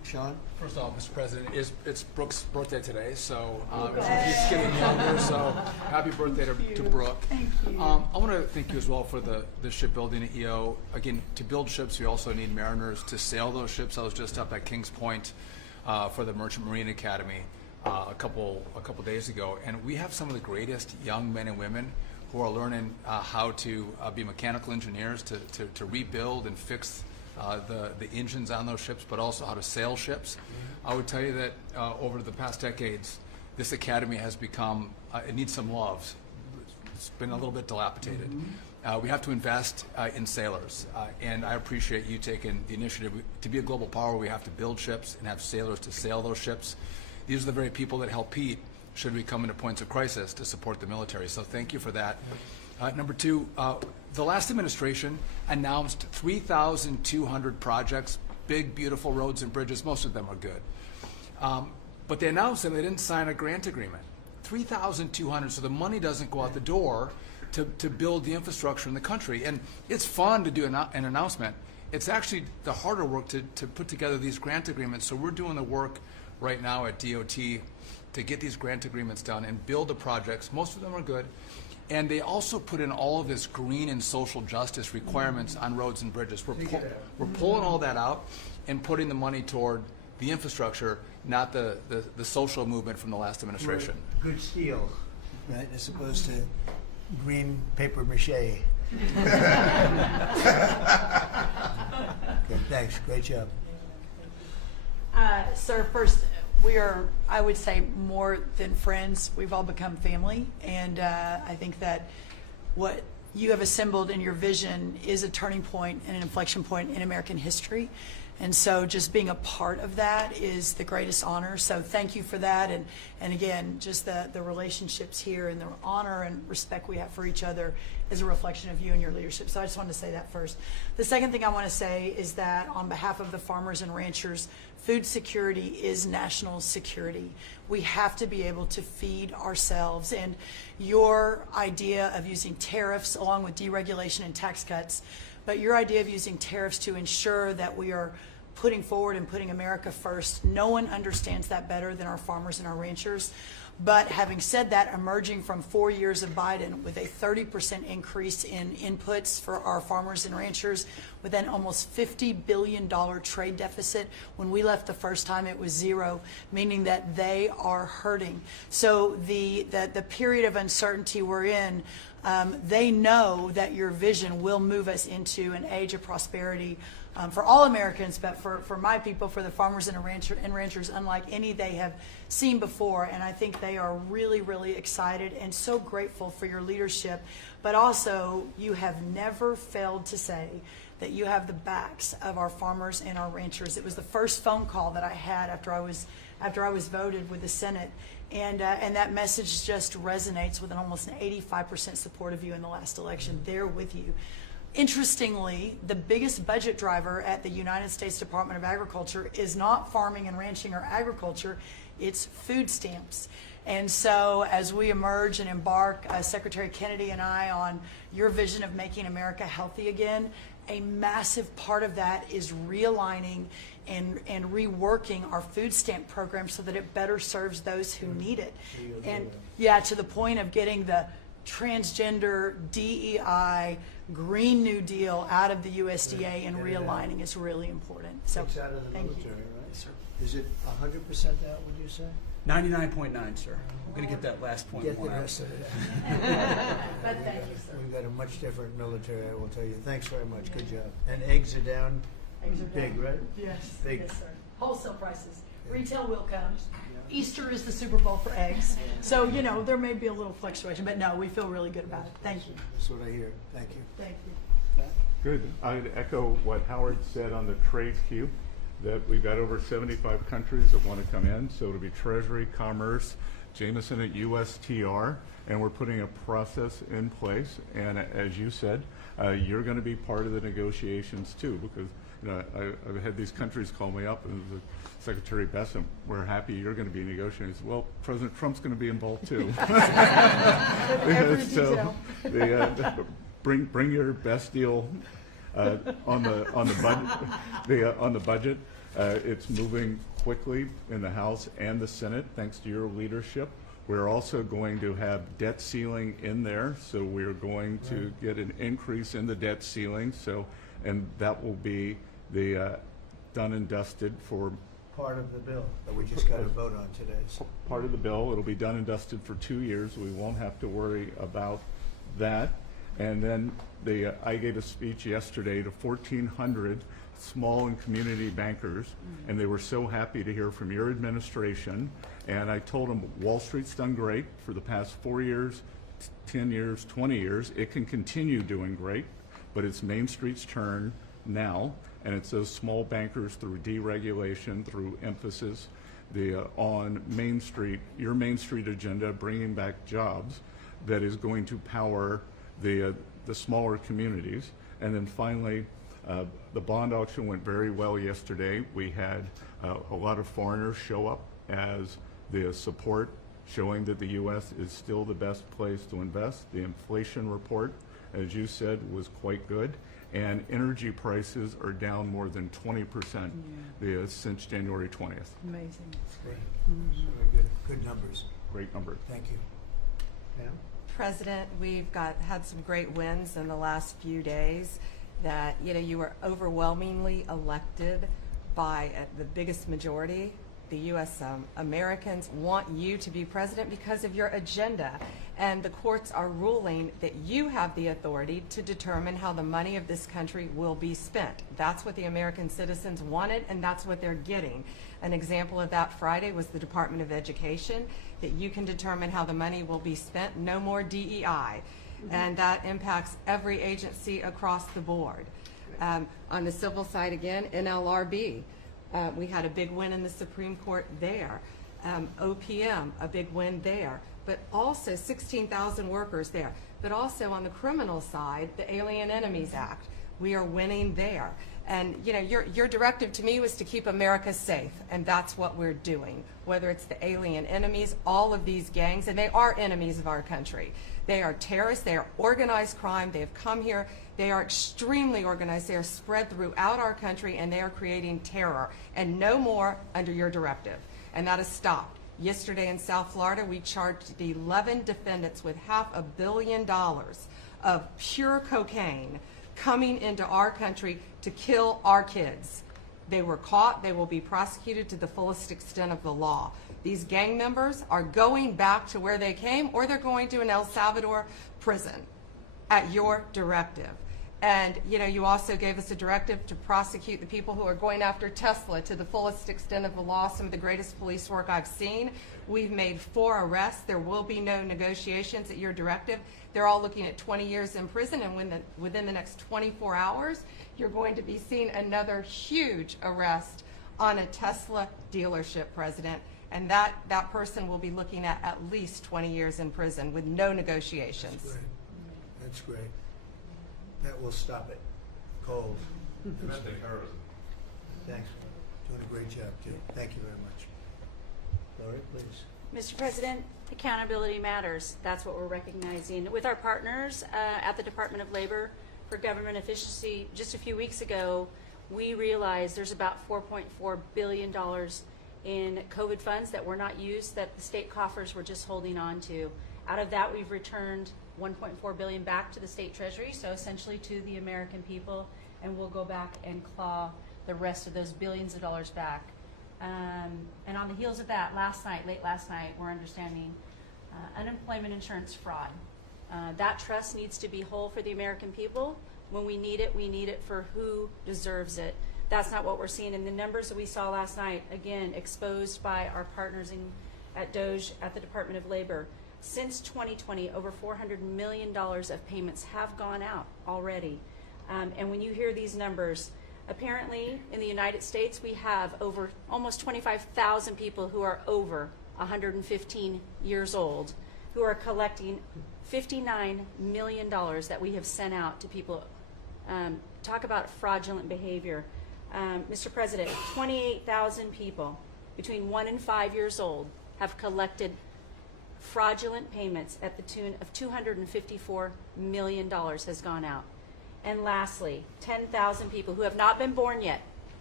Sean? First off, Mr. President, it's Brooke's birthday today, so she keeps getting younger, so happy birthday to Brooke. Thank you. I want to thank you as well for the shipbuilding at EO. Again, to build ships, we also need mariners to sail those ships. I was just up at Kings Point for the Merchant Marine Academy a couple days ago, and we have some of the greatest young men and women who are learning how to be mechanical engineers, to rebuild and fix the engines on those ships, but also how to sail ships. I would tell you that over the past decades, this academy has become, it needs some love. It's been a little bit dilapidated. We have to invest in sailors, and I appreciate you taking the initiative. To be a global power, we have to build ships and have sailors to sail those ships. These are the very people that help Pete should we come into points of crisis to support the military. So thank you for that. Number two, the last administration announced 3,200 projects, big, beautiful roads and bridges. Most of them are good. But they announced them, they didn't sign a grant agreement. 3,200, so the money doesn't go out the door to build the infrastructure in the country. And it's fun to do an announcement. It's actually the harder work to put together these grant agreements. So we're doing the work right now at DOT to get these grant agreements done and build the projects. Most of them are good. And they also put in all of this green and social justice requirements on roads and bridges. We're pulling all that out and putting the money toward the infrastructure, not the social movement from the last administration. Good steel, right, as opposed to green paper mache. Okay, thanks. Great job. Sir, first, we are, I would say, more than friends. We've all become family, and I think that what you have assembled in your vision is a turning point and an inflection point in American history. And so just being a part of that is the greatest honor. So thank you for that. And again, just the relationships here and the honor and respect we have for each other is a reflection of you and your leadership. So I just wanted to say that first. The second thing I want to say is that on behalf of the farmers and ranchers, food security is national security. We have to be able to feed ourselves. And your idea of using tariffs along with deregulation and tax cuts, but your idea of using tariffs to ensure that we are putting forward and putting America first, no one understands that better than our farmers and our ranchers. But having said that, emerging from 4 years of Biden with a 30% increase in inputs for our farmers and ranchers, with an almost $50 billion trade deficit. When we left the first time, it was zero, meaning that they are hurting. So the period of uncertainty we're in, they know that your vision will move us into an age of prosperity for all Americans, but for my people, for the farmers and ranchers, unlike any they have seen before. And I think they are really, really excited and so grateful for your leadership. But also, you have never failed to say that you have the backs of our farmers and our ranchers. It was the first phone call that I had after I was voted with the Senate. And that message just resonates with an almost 85% support of you in the last election. They're with you. Interestingly, the biggest budget driver at the United States Department of Agriculture is not farming and ranching or agriculture, it's food stamps. And so as we emerge and embark, Secretary Kennedy and I, on your vision of making America healthy again, a massive part of that is realigning and reworking our food stamp program so that it better serves those who need it. And yeah, to the point of getting the transgender, DEI, Green New Deal out of the USDA and realigning is really important. So It's out of the thank military, you. right? Yes, sir. Is it 100% out, would you say? 99.9, sir. I'm going to get that last point. Get the out. rest of it. But thank you, sir. We've got a much different military, I will tell you. Thanks very much. Good job. And eggs are down. Eggs are Big, down. right? Yes, Big. yes, sir. Wholesale prices. Retail will come. Easter is the Super Bowl for eggs. So, you know, there may be a little fluctuation, but no, we feel really good about it. Thank you. That's what I hear. Thank you. Thank you. Good. I'd echo what Howard said on the trade queue, that we've got over 75 countries that want to come in. So it'll be Treasury, Commerce, Jameson at USTR, and we're putting a process in place. And as you said, you're going to be part of the negotiations too, because you know, I've had these countries call me up and Secretary Bessem, we're happy you're going to be negotiating. Well, President Trump's going to be involved too. So bring your best deal on the budget. It's moving quickly in the House and the Senate, thanks to your leadership. We're also going to have debt ceiling in there, so we're going to get an increase in the debt ceiling. So, and that will be the done and dusted for Part of the bill that we just got to vote on today. part of the bill. It'll be done and dusted for 2 years. We won't have to worry about that. And then I gave a speech yesterday to 1,400 small and community bankers, and they were so happy to hear from your administration. And I told them Wall Street's done great for the past 4 years, 10 years, 20 years. It can continue doing great, but it's Main Street's turn now. And it's those small bankers through deregulation, through emphasis on Main Street, your Main Street agenda, bringing back jobs, that is going to power the smaller communities. And then finally, the bond auction went very well yesterday. We had a lot of foreigners show up as the support, showing that the U.S. is still the best place to invest. The inflation report, as you said, was quite good. And energy prices are down more than 20% since January 20th. Amazing. Great. Very good numbers. Great number. Thank you. Pam? President, we've had some great wins in the last few days. That you were overwhelmingly elected by the biggest majority. The U.S. Americans want you to be president because of your agenda, and the courts are ruling that you have the authority to determine how the money of this country will be spent. That's what the American citizens wanted, and that's what they're getting. An example of that Friday was the Department of Education, that you can determine how the money will be spent. No more DEI. And that impacts every agency across the board. On the civil side again, NLRB, we had a big win in the Supreme Court there. OPM, a big win there. But also 16,000 workers there. But also on the criminal side, the Alien Enemies Act, we are winning there. And your directive to me was to keep America safe, and that's what we're doing. Whether it's the alien enemies, all of these gangs, and they are enemies of our country. They are terrorists, they are organized crime, they have come here, they are extremely organized, they are spread throughout our country, and they are creating terror. And no more under your directive. And that has stopped. Yesterday in South Florida, we charged 11 defendants with $500 million of pure cocaine coming into our country to kill our kids. They were caught. They will be prosecuted to the fullest extent of the law. These gang members are going back to where they came, or they're going to an El Salvador prison at your directive. And you also gave us a directive to prosecute the people who are going after Tesla to the fullest extent of the law, some of the greatest police work I've seen. We've made 4 arrests. There will be no negotiations at your directive. They're all looking at 20 years in prison, and within the next 24 hours, you're going to be seeing another huge arrest on a Tesla dealership, President. And that person will be looking at least 20 years in prison with no negotiations. That's great. That's great. That will stop it. Cold. Domestic terrorism. Thanks. Doing a great job, too. Thank you very much. Lori, please. Mr. President, accountability matters. That's what we're recognizing. With our partners at the Department of Labor for Government Efficiency, just a few weeks ago, we realized there's about $4.4 billion in COVID funds that were not used, that the state coffers were just holding on to. Out of that, we've returned $1.4 billion back to the state treasury, so essentially to the American people, and we'll go back and claw the rest of those billions of dollars back. And on the heels of that, late last night, we're understanding unemployment insurance fraud. That trust needs to be whole for the American people. When we need it for who deserves it. That's not what we're seeing in the numbers that we saw last night, again, exposed by our partners at DOJ at the Department of Labor. Since 2020, over $400 million of payments have gone out already. And when you hear these numbers, apparently in the United States, we have over almost 25,000 people who are over 115 years old who are collecting $59 million that we have sent out to people. Talk about fraudulent behavior. Mr. President, 28,000 people between 1 and 5 years old have collected fraudulent payments at the tune of $254 million has gone out. And lastly, 10,000 people who have not been born yet,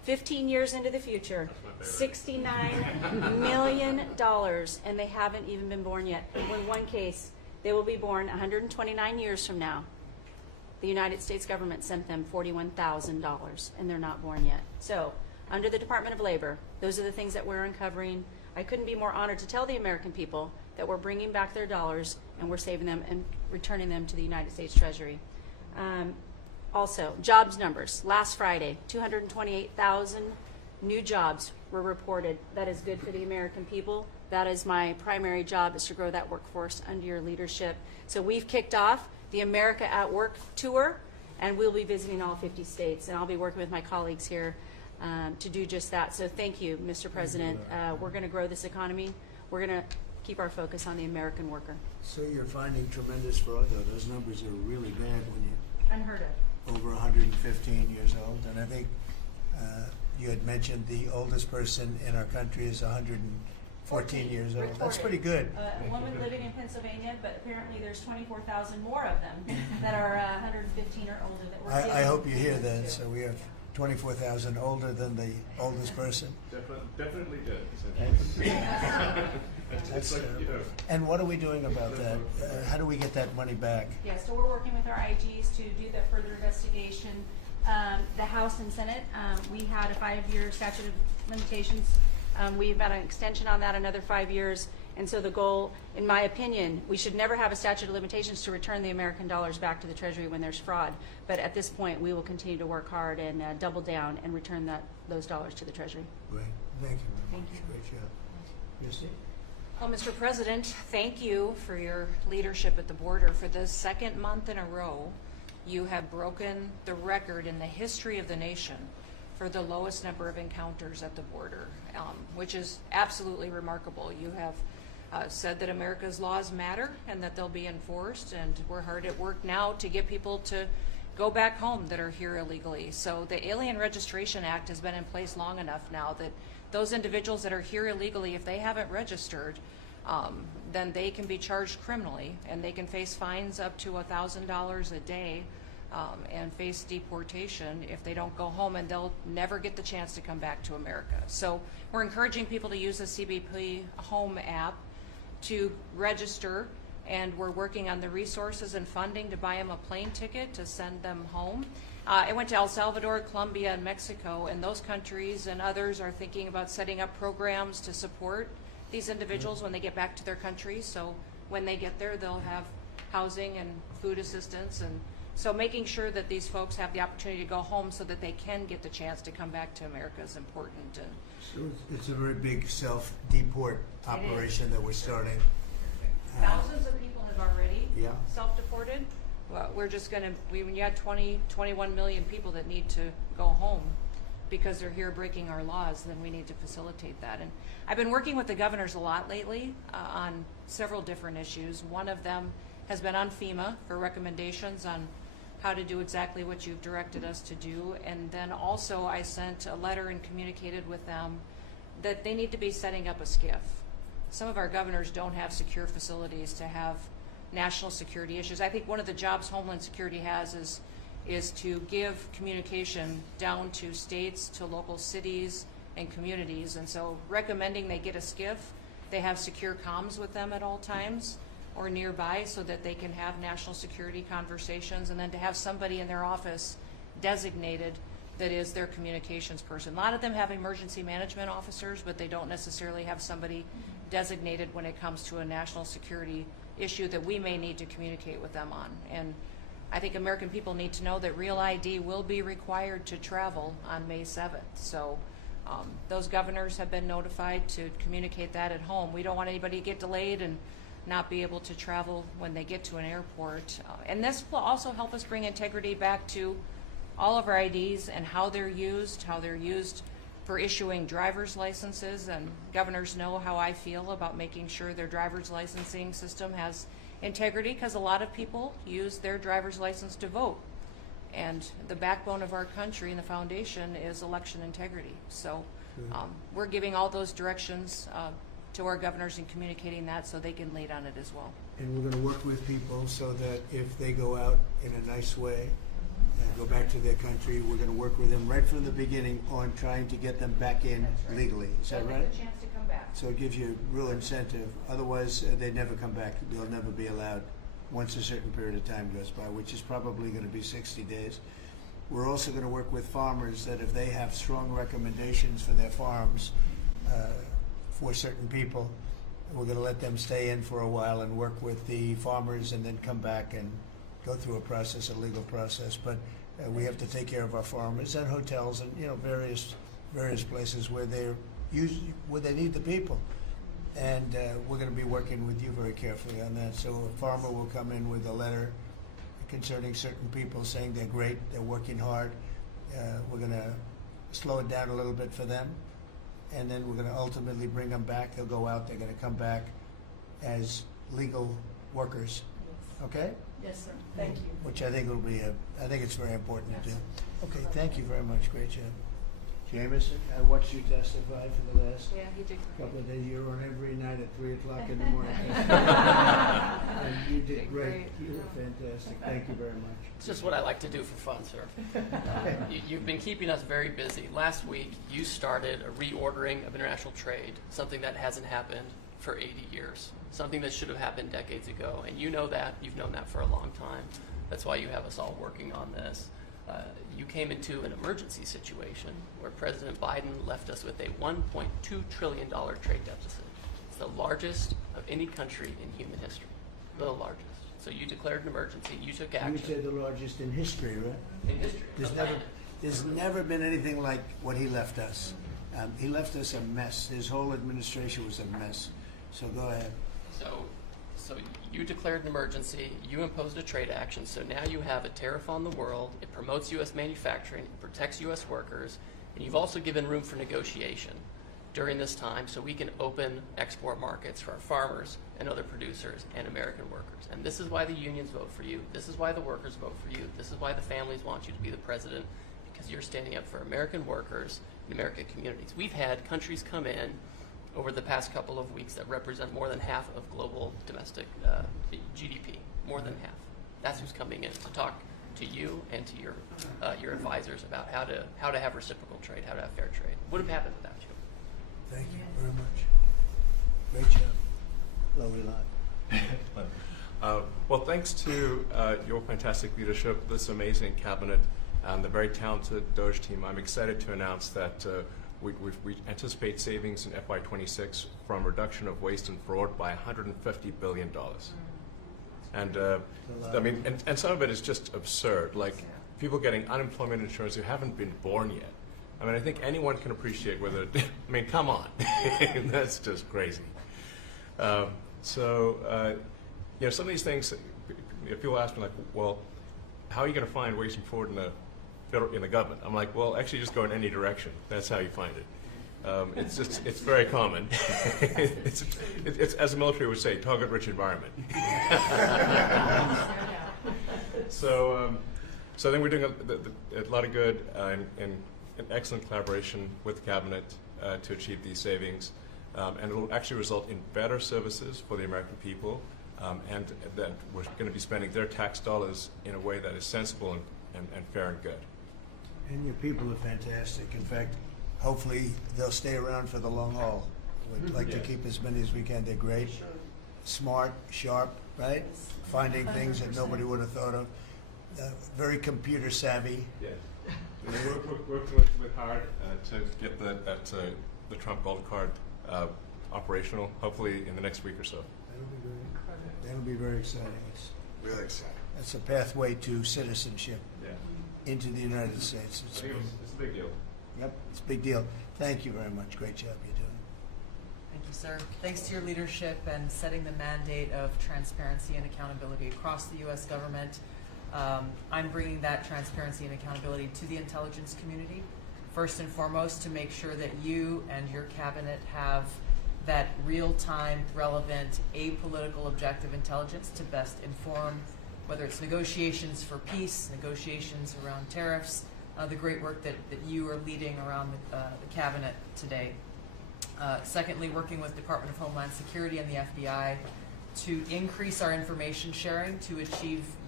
15 years into the future, $69 million, and they haven't even been born yet. In one case, they will be born 129 years from now. The United States government sent them $41,000, and they're not born yet. So, under the Department of Labor, those are the things that we're uncovering. I couldn't be more honored to tell the American people that we're bringing back their dollars and we're saving them and returning them to the United States Treasury. Also, jobs numbers. Last Friday, 228,000 new jobs were reported. That is good for the American people. That is my primary job, is to grow that workforce under your leadership. So we've kicked off the America at Work tour, and we'll be visiting all 50 states, and I'll be working with my colleagues here to do just that. So thank you, Mr. President. We're going to grow this economy. We're going to keep our focus on the American worker. So you're finding tremendous fraud, though. Those numbers are really bad when you Unheard of. over 115 years old. And I think you had mentioned the oldest person in our country is 114 years old. That's pretty good. A woman living in Pennsylvania, but apparently there's 24,000 more of them that are 115 or older that we're I hope you hear that. So we have 24,000 older than the oldest person. Definitely did. That's, and what are we doing about that? How do we get that money back? Yeah, so we're working with our IGs to do that further investigation. The House and Senate, we had a 5-year statute of limitations. We've got an extension on that, another 5 years. And so the goal, in my opinion, we should never have a statute of limitations to return the American dollars back to the Treasury when there's fraud. But at this point, we will continue to work hard and double down and return those dollars to the Treasury. Great. Thank you very Thank much. you. Great job. Christy? Well, Mr. President, thank you for your leadership at the border. For the second month in a row, you have broken the record in the history of the nation for the lowest number of encounters at the border, which is absolutely remarkable. You have said that America's laws matter and that they'll be enforced, and we're hard at work now to get people to go back home that are here illegally. So the Alien Registration Act has been in place long enough now that those individuals that are here illegally, if they haven't registered, then they can be charged criminally, and they can face fines up to $1,000 a day and face deportation if they don't go home, and they'll never get the chance to come back to America. So we're encouraging people to use the CBP Home app to register, and we're working on the resources and funding to buy them a plane ticket to send them home. I went to El Salvador, Colombia, and Mexico, and those countries and others are thinking about setting up programs to support these individuals when they get back to their countries. So when they get there, they'll have housing and food assistance, and so making sure that these folks have the opportunity to go home so that they can get the chance to come back to America is important. And So it's a very big self-deport operation that we're starting. thousands of people have already Yeah. self-deported. Well, we're just going to, when you have 21 million people that need to go home because they're here breaking our laws, then we need to facilitate that. And I've been working with the governors a lot lately on several different issues. One of them has been on FEMA for recommendations on how to do exactly what you've directed us to do. And then also I sent a letter and communicated with them that they need to be setting up a SCIF. Some of our governors don't have secure facilities to have national security issues. I think one of the jobs Homeland Security has is to give communication down to states, to local cities and communities. And so recommending they get a SCIF, they have secure comms with them at all times or nearby so that they can have national security conversations, and then to have somebody in their office designated that is their communications person. A lot of them have emergency management officers, but they don't necessarily have somebody designated when it comes to a national security issue that we may need to communicate with them on. And I think American people need to know that Real ID will be required to travel on May 7th. So those governors have been notified to communicate that at home. We don't want anybody to get delayed and not be able to travel when they get to an airport. And this will also help us bring integrity back to all of our IDs and how they're used for issuing driver's licenses. And governors know how I feel about making sure their driver's licensing system has integrity, because a lot of people use their driver's license to vote. And the backbone of our country and the foundation is election integrity. So we're giving all those directions to our governors and communicating that so they can lead on it as well. And we're going to work with people so that if they go out in a nice way, go back to their country. We're going to work with them right from the beginning on trying to get them back in legally. Is that right? A chance to come back. So it gives you real incentive. Otherwise, they never come back. They'll never be allowed once a certain period of time goes by, which is probably going to be 60 days. We're also going to work with farmers that if they have strong recommendations for their farms for certain people, we're going to let them stay in for a while and work with the farmers and then come back and go through a process, a legal process. But we have to take care of our farmers and hotels and various places where they need the people. And we're going to be working with you very carefully on that. So a farmer will come in with a letter concerning certain people saying they're great, they're working hard. We're going to slow it down a little bit for them. And then we're going to ultimately bring them back. They'll go out, they're going to come back as legal workers. Okay? Yes, sir. Thank you. Which I think will be I think it's very important to do. Okay, thank you very much. Great job. Jameson, I watched you testify for the last couple of days. You were on every night at 3 o'clock in the morning. And you did great. You were fantastic. Thank you very much. It's just what I like to do for fun, sir. You've been keeping us very busy. Last week, you started a reordering of international trade, something that hasn't happened for 80 years, something that should have happened decades ago. And you know that. You've known that for a long time. That's why you have us all working on this. You came into an emergency situation where President Biden left us with a $1.2 trillion trade deficit. It's the largest of any country in human history, the largest. So you declared an emergency, you took action. You said the largest in history, right? In history. There's never been anything like what he left us. He left us a mess. His whole administration was a mess. So go ahead. So you declared an emergency, you imposed a trade action, so now you have a tariff on the world, it promotes U.S. manufacturing, it protects U.S. workers, and you've also given room for negotiation during this time so we can open export markets for our farmers and other producers and American workers. And this is why the unions vote for you, this is why the workers vote for you, this is why the families want you to be the president, because you're standing up for American workers and American communities. We've had countries come in over the past couple of weeks that represent more than half of global domestic GDP, more than half. That's who's coming in to talk to you and to your advisors about how to have reciprocal trade, how to have fair trade. Wouldn't have happened without you. Thank you very much. Great job. Lovely lot. Well, thanks to your fantastic leadership, this amazing cabinet, and the very talented Doge team, I'm excited to announce that we anticipate savings in FY26 from reduction of waste and fraud by $150 billion. And I mean, and some of it is just absurd, like people getting unemployment insurance who haven't been born yet. I mean, I think anyone can appreciate whether, I mean, come on, that's just crazy. Some of these things, people ask me like, well, how are you going to find waste and fraud in the government? I'm like, well, actually just go in any direction. That's how you find it. It's very common. it's as the military would say, target-rich environment. So I think we're doing a lot of good and excellent collaboration with the cabinet to achieve these savings. And it will actually result in better services for the American people, and that we're going to be spending their tax dollars in a way that is sensible and fair and good. And your people are fantastic. In fact, hopefully they'll stay around for the long haul. We'd like to keep as many as we can. They're great, smart, sharp, right? Finding things that nobody would have thought of. Very computer savvy. Yes. We're working with hard to get the Trump Gold Card operational, hopefully in the next week or so. That'll be very exciting. It's really exciting. That's a pathway to citizenship into the United States. It's a big deal. Yep, it's a big deal. Thank you very much. Great job you're doing. Thank you, sir. Thanks to your leadership and setting the mandate of transparency and accountability across the U.S. government. I'm bringing that transparency and accountability to the intelligence community, first and foremost, to make sure that you and your cabinet have that real-time, relevant, apolitical, objective intelligence to best inform whether it's negotiations for peace, negotiations around tariffs, the great work that you are leading around the cabinet today. Secondly, working with Department of Homeland Security and the FBI to increase our information sharing to achieve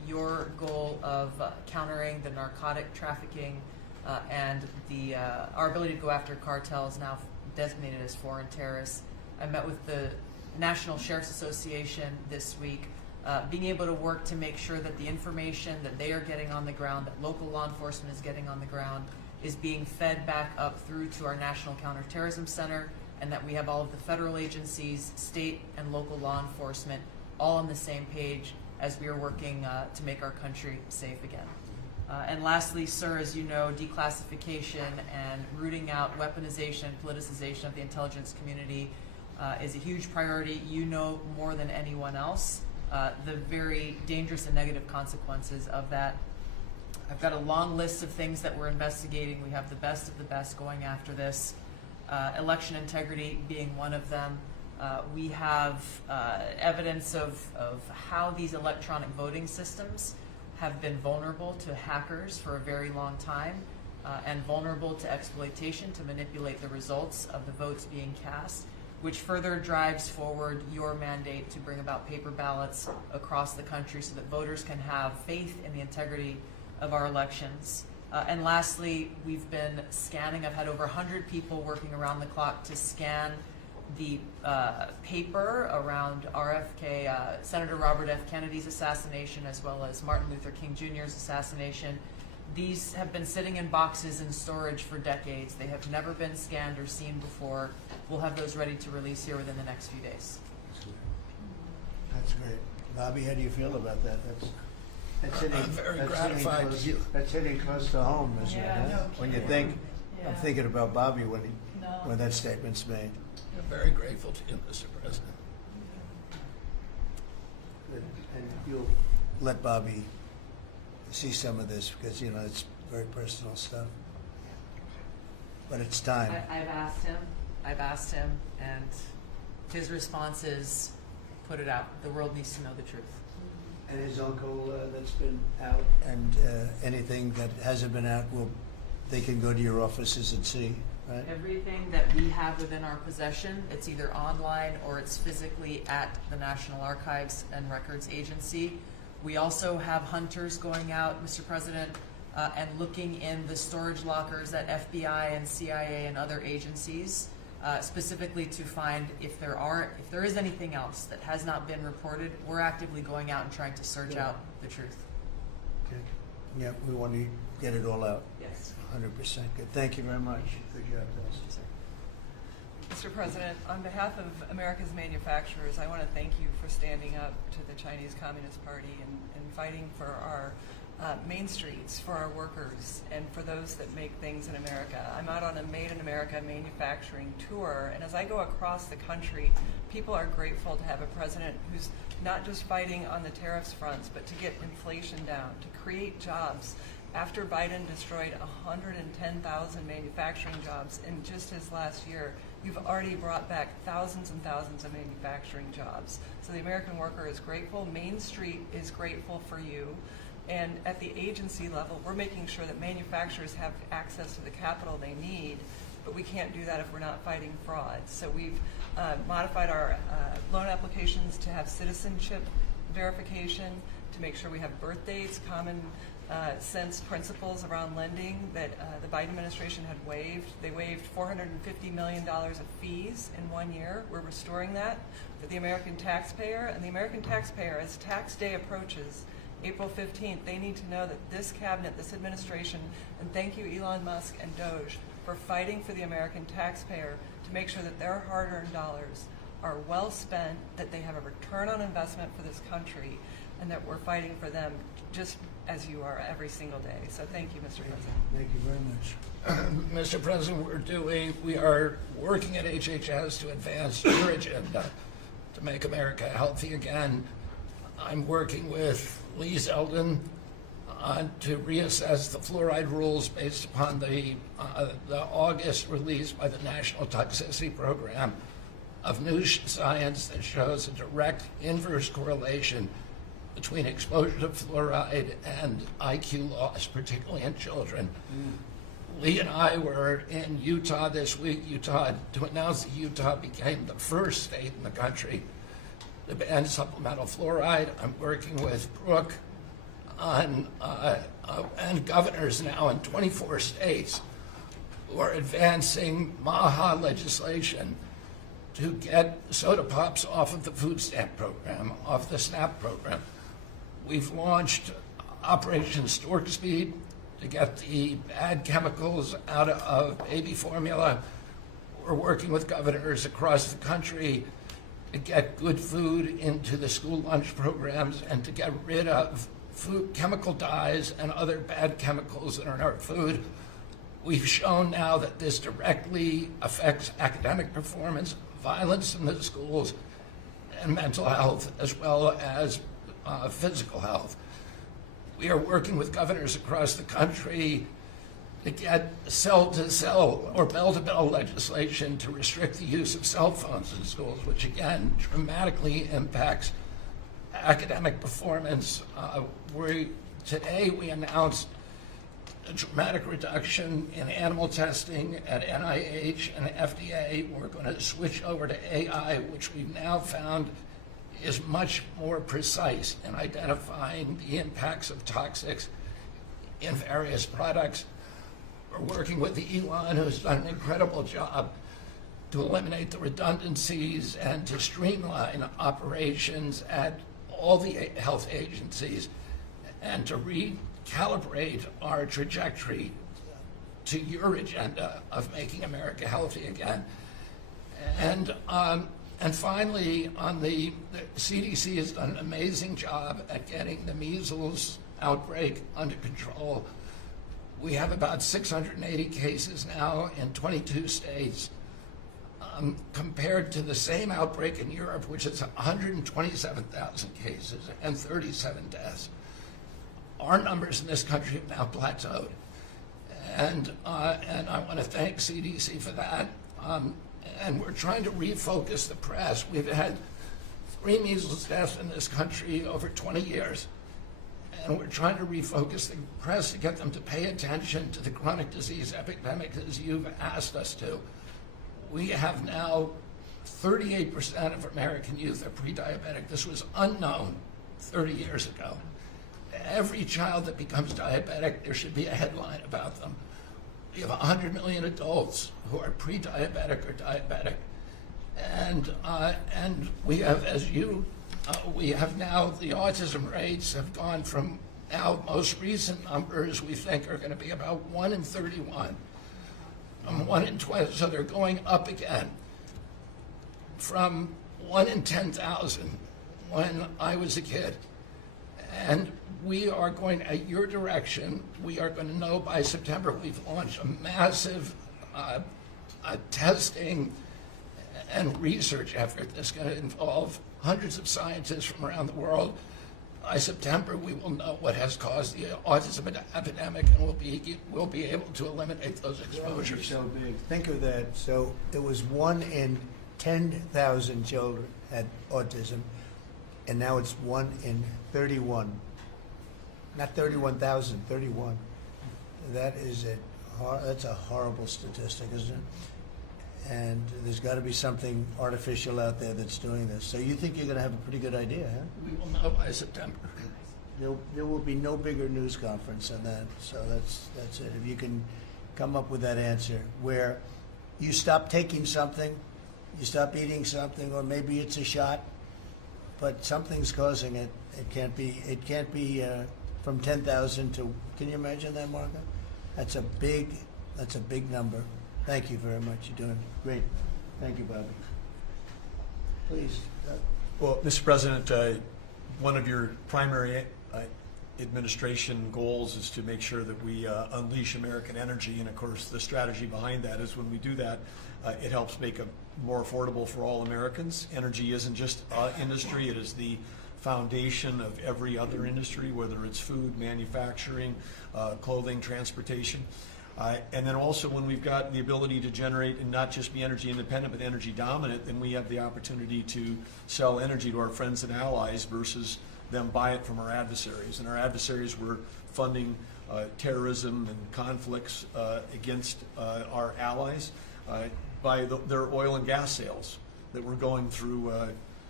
your goal of countering the narcotic trafficking and our ability to go after cartels now designated as foreign terrorists. I met with the National Sheriff's Association this week, being able to work to make sure that the information that they are getting on the ground, that local law enforcement is getting on the ground, is being fed back up through to our National Counterterrorism Center, and that we have all of the federal agencies, state and local law enforcement all on the same page as we are working to make our country safe again. And lastly, sir, as you know, declassification and rooting out weaponization and politicization of the intelligence community is a huge priority. You know more than anyone else the very dangerous and negative consequences of that. I've got a long list of things that we're investigating. We have the best of the best going after this. Election integrity being one of them. We have evidence of how these electronic voting systems have been vulnerable to hackers for a very long time and vulnerable to exploitation to manipulate the results of the votes being cast, which further drives forward your mandate to bring about paper ballots across the country so that voters can have faith in the integrity of our elections. And lastly, we've been scanning. I've had over 100 people working around the clock to scan the paper around RFK, Senator Robert F. Kennedy's assassination, as well as Martin Luther King Jr.'s assassination. These have been sitting in boxes in storage for decades. They have never been scanned or seen before. We'll have those ready to release here within the next few days. That's great. Bobby, how do you feel about that? That's hitting, I'm very that's gratified. Hitting close, that's hitting close to home, isn't it? Huh? When you think, I'm thinking about Bobby when that statement's made. I'm very grateful to you, Mr. President. And you'll let Bobby see some of this because, you know, it's very personal stuff. But it's time. I've asked him, and his response is, put it out. The world needs to know the truth. And his uncle that's been out, and anything that hasn't been out, they can go to your offices and see, right? Everything that we have within our possession, it's either online or it's physically at the National Archives and Records Agency. We also have hunters going out, Mr. President, and looking in the storage lockers at FBI and CIA and other agencies, specifically to find if there is anything else that has not been reported. We're actively going out and trying to search out the truth. Okay. Yeah, we want to get it all out. Yes. 100% good. Thank you very much. Good job, guys. Mr. President, on behalf of America's manufacturers, I want to thank you for standing up to the Chinese Communist Party and fighting for our main streets, for our workers, and for those that make things in America. I'm out on a Made in America manufacturing tour, and as I go across the country, people are grateful to have a president who's not just fighting on the tariffs fronts, but to get inflation down, to create jobs. After Biden destroyed 110,000 manufacturing jobs in just his last year, you've already brought back thousands and thousands of manufacturing jobs. So the American worker is grateful. Main Street is grateful for you. And at the agency level, we're making sure that manufacturers have access to the capital they need, but we can't do that if we're not fighting fraud. So we've modified our loan applications to have citizenship verification, to make sure we have birth dates, common sense principles around lending that the Biden administration had waived. They waived $450 million of fees in 1 year. We're restoring that for the American taxpayer. And the American taxpayer, as tax day approaches, April 15th, they need to know that this cabinet, this administration, and thank you Elon Musk and Doge for fighting for the American taxpayer to make sure that their hard-earned dollars are well spent, that they have a return on investment for this country, and that we're fighting for them just as you are every single day. So thank you, Mr. President. Thank you very much. Mr. President, we are working at HHS to advance your agenda to make America healthy again. I'm working with Lee Zeldin to reassess the fluoride rules based upon the August release by the National Toxicity Program of new science that shows a direct inverse correlation between exposure to fluoride and IQ loss, particularly in children. Lee and I were in Utah this week, to announce that Utah became the first state in the country to ban supplemental fluoride. I'm working with Brooke and governors now in 24 states who are advancing MAHA legislation to get soda pops off of the food stamp program, off the SNAP program. We've launched Operation Stork Speed to get the bad chemicals out of baby formula. We're working with governors across the country to get good food into the school lunch programs and to get rid of food chemical dyes and other bad chemicals that are in our food. We've shown now that this directly affects academic performance, violence in the schools, and mental health, as well as physical health. We are working with governors across the country to get cell-to-cell or bell-to-bell legislation to restrict the use of cell phones in schools, which again dramatically impacts academic performance. Today we announced a dramatic reduction in animal testing at NIH and FDA. We're going to switch over to AI, which we've now found is much more precise in identifying the impacts of toxics in various products. We're working with Elon, who's done an incredible job to eliminate the redundancies and to streamline operations at all the health agencies and to recalibrate our trajectory to your agenda of making America healthy again. And finally, the CDC has done an amazing job at getting the measles outbreak under control. We have about 680 cases now in 22 states, compared to the same outbreak in Europe, which is 127,000 cases and 37 deaths. Our numbers in this country have now plateaued. And I want to thank CDC for that. And we're trying to refocus the press. We've had 3 measles deaths in this country over 20 years. And we're trying to refocus the press to get them to pay attention to the chronic disease epidemic as you've asked us to. We have now 38% of American youth are pre-diabetic. This was unknown 30 years ago. Every child that becomes diabetic, there should be a headline about them. We have 100 million adults who are pre-diabetic or diabetic. And we have, we have now, the autism rates have gone from now most recent numbers we think are going to be about 1 in 31, 1 in 20, so they're going up again from 1 in 10,000 when I was a kid. And we are going, at your direction, we are going to know by September. We've launched a massive testing and research effort that's going to involve hundreds of scientists from around the world. By September, we will know what has caused the autism epidemic, and we'll be able to eliminate those exposures. So big. Think of that. So it was 1 in 10,000 children had autism, and now it's 1 in 31. Not 31,000, 31. That's a horrible statistic, isn't it? And there's got to be something artificial out there that's doing this. So you think you're going to have a pretty good idea, huh? We will know by September. There will be no bigger news conference than that. So that's it. If you can come up with that answer where you stop taking something, you stop eating something, or maybe it's a shot, but something's causing it. It can't be from 10,000 to. Can you imagine that, Martha? That's a big number. Thank you very much. You're doing great. Thank you, Bobby. Please. Well, Mr. President, one of your primary administration goals is to make sure that we unleash American energy, and of course the strategy behind that is when we do that, it helps make it more affordable for all Americans. Energy isn't just industry, it is the foundation of every other industry, whether it's food, manufacturing, clothing, transportation. And then also when we've got the ability to generate and not just be energy independent but energy dominant, then we have the opportunity to sell energy to our friends and allies versus them buy it from our adversaries. And our adversaries were funding terrorism and conflicts against our allies by their oil and gas sales that were going through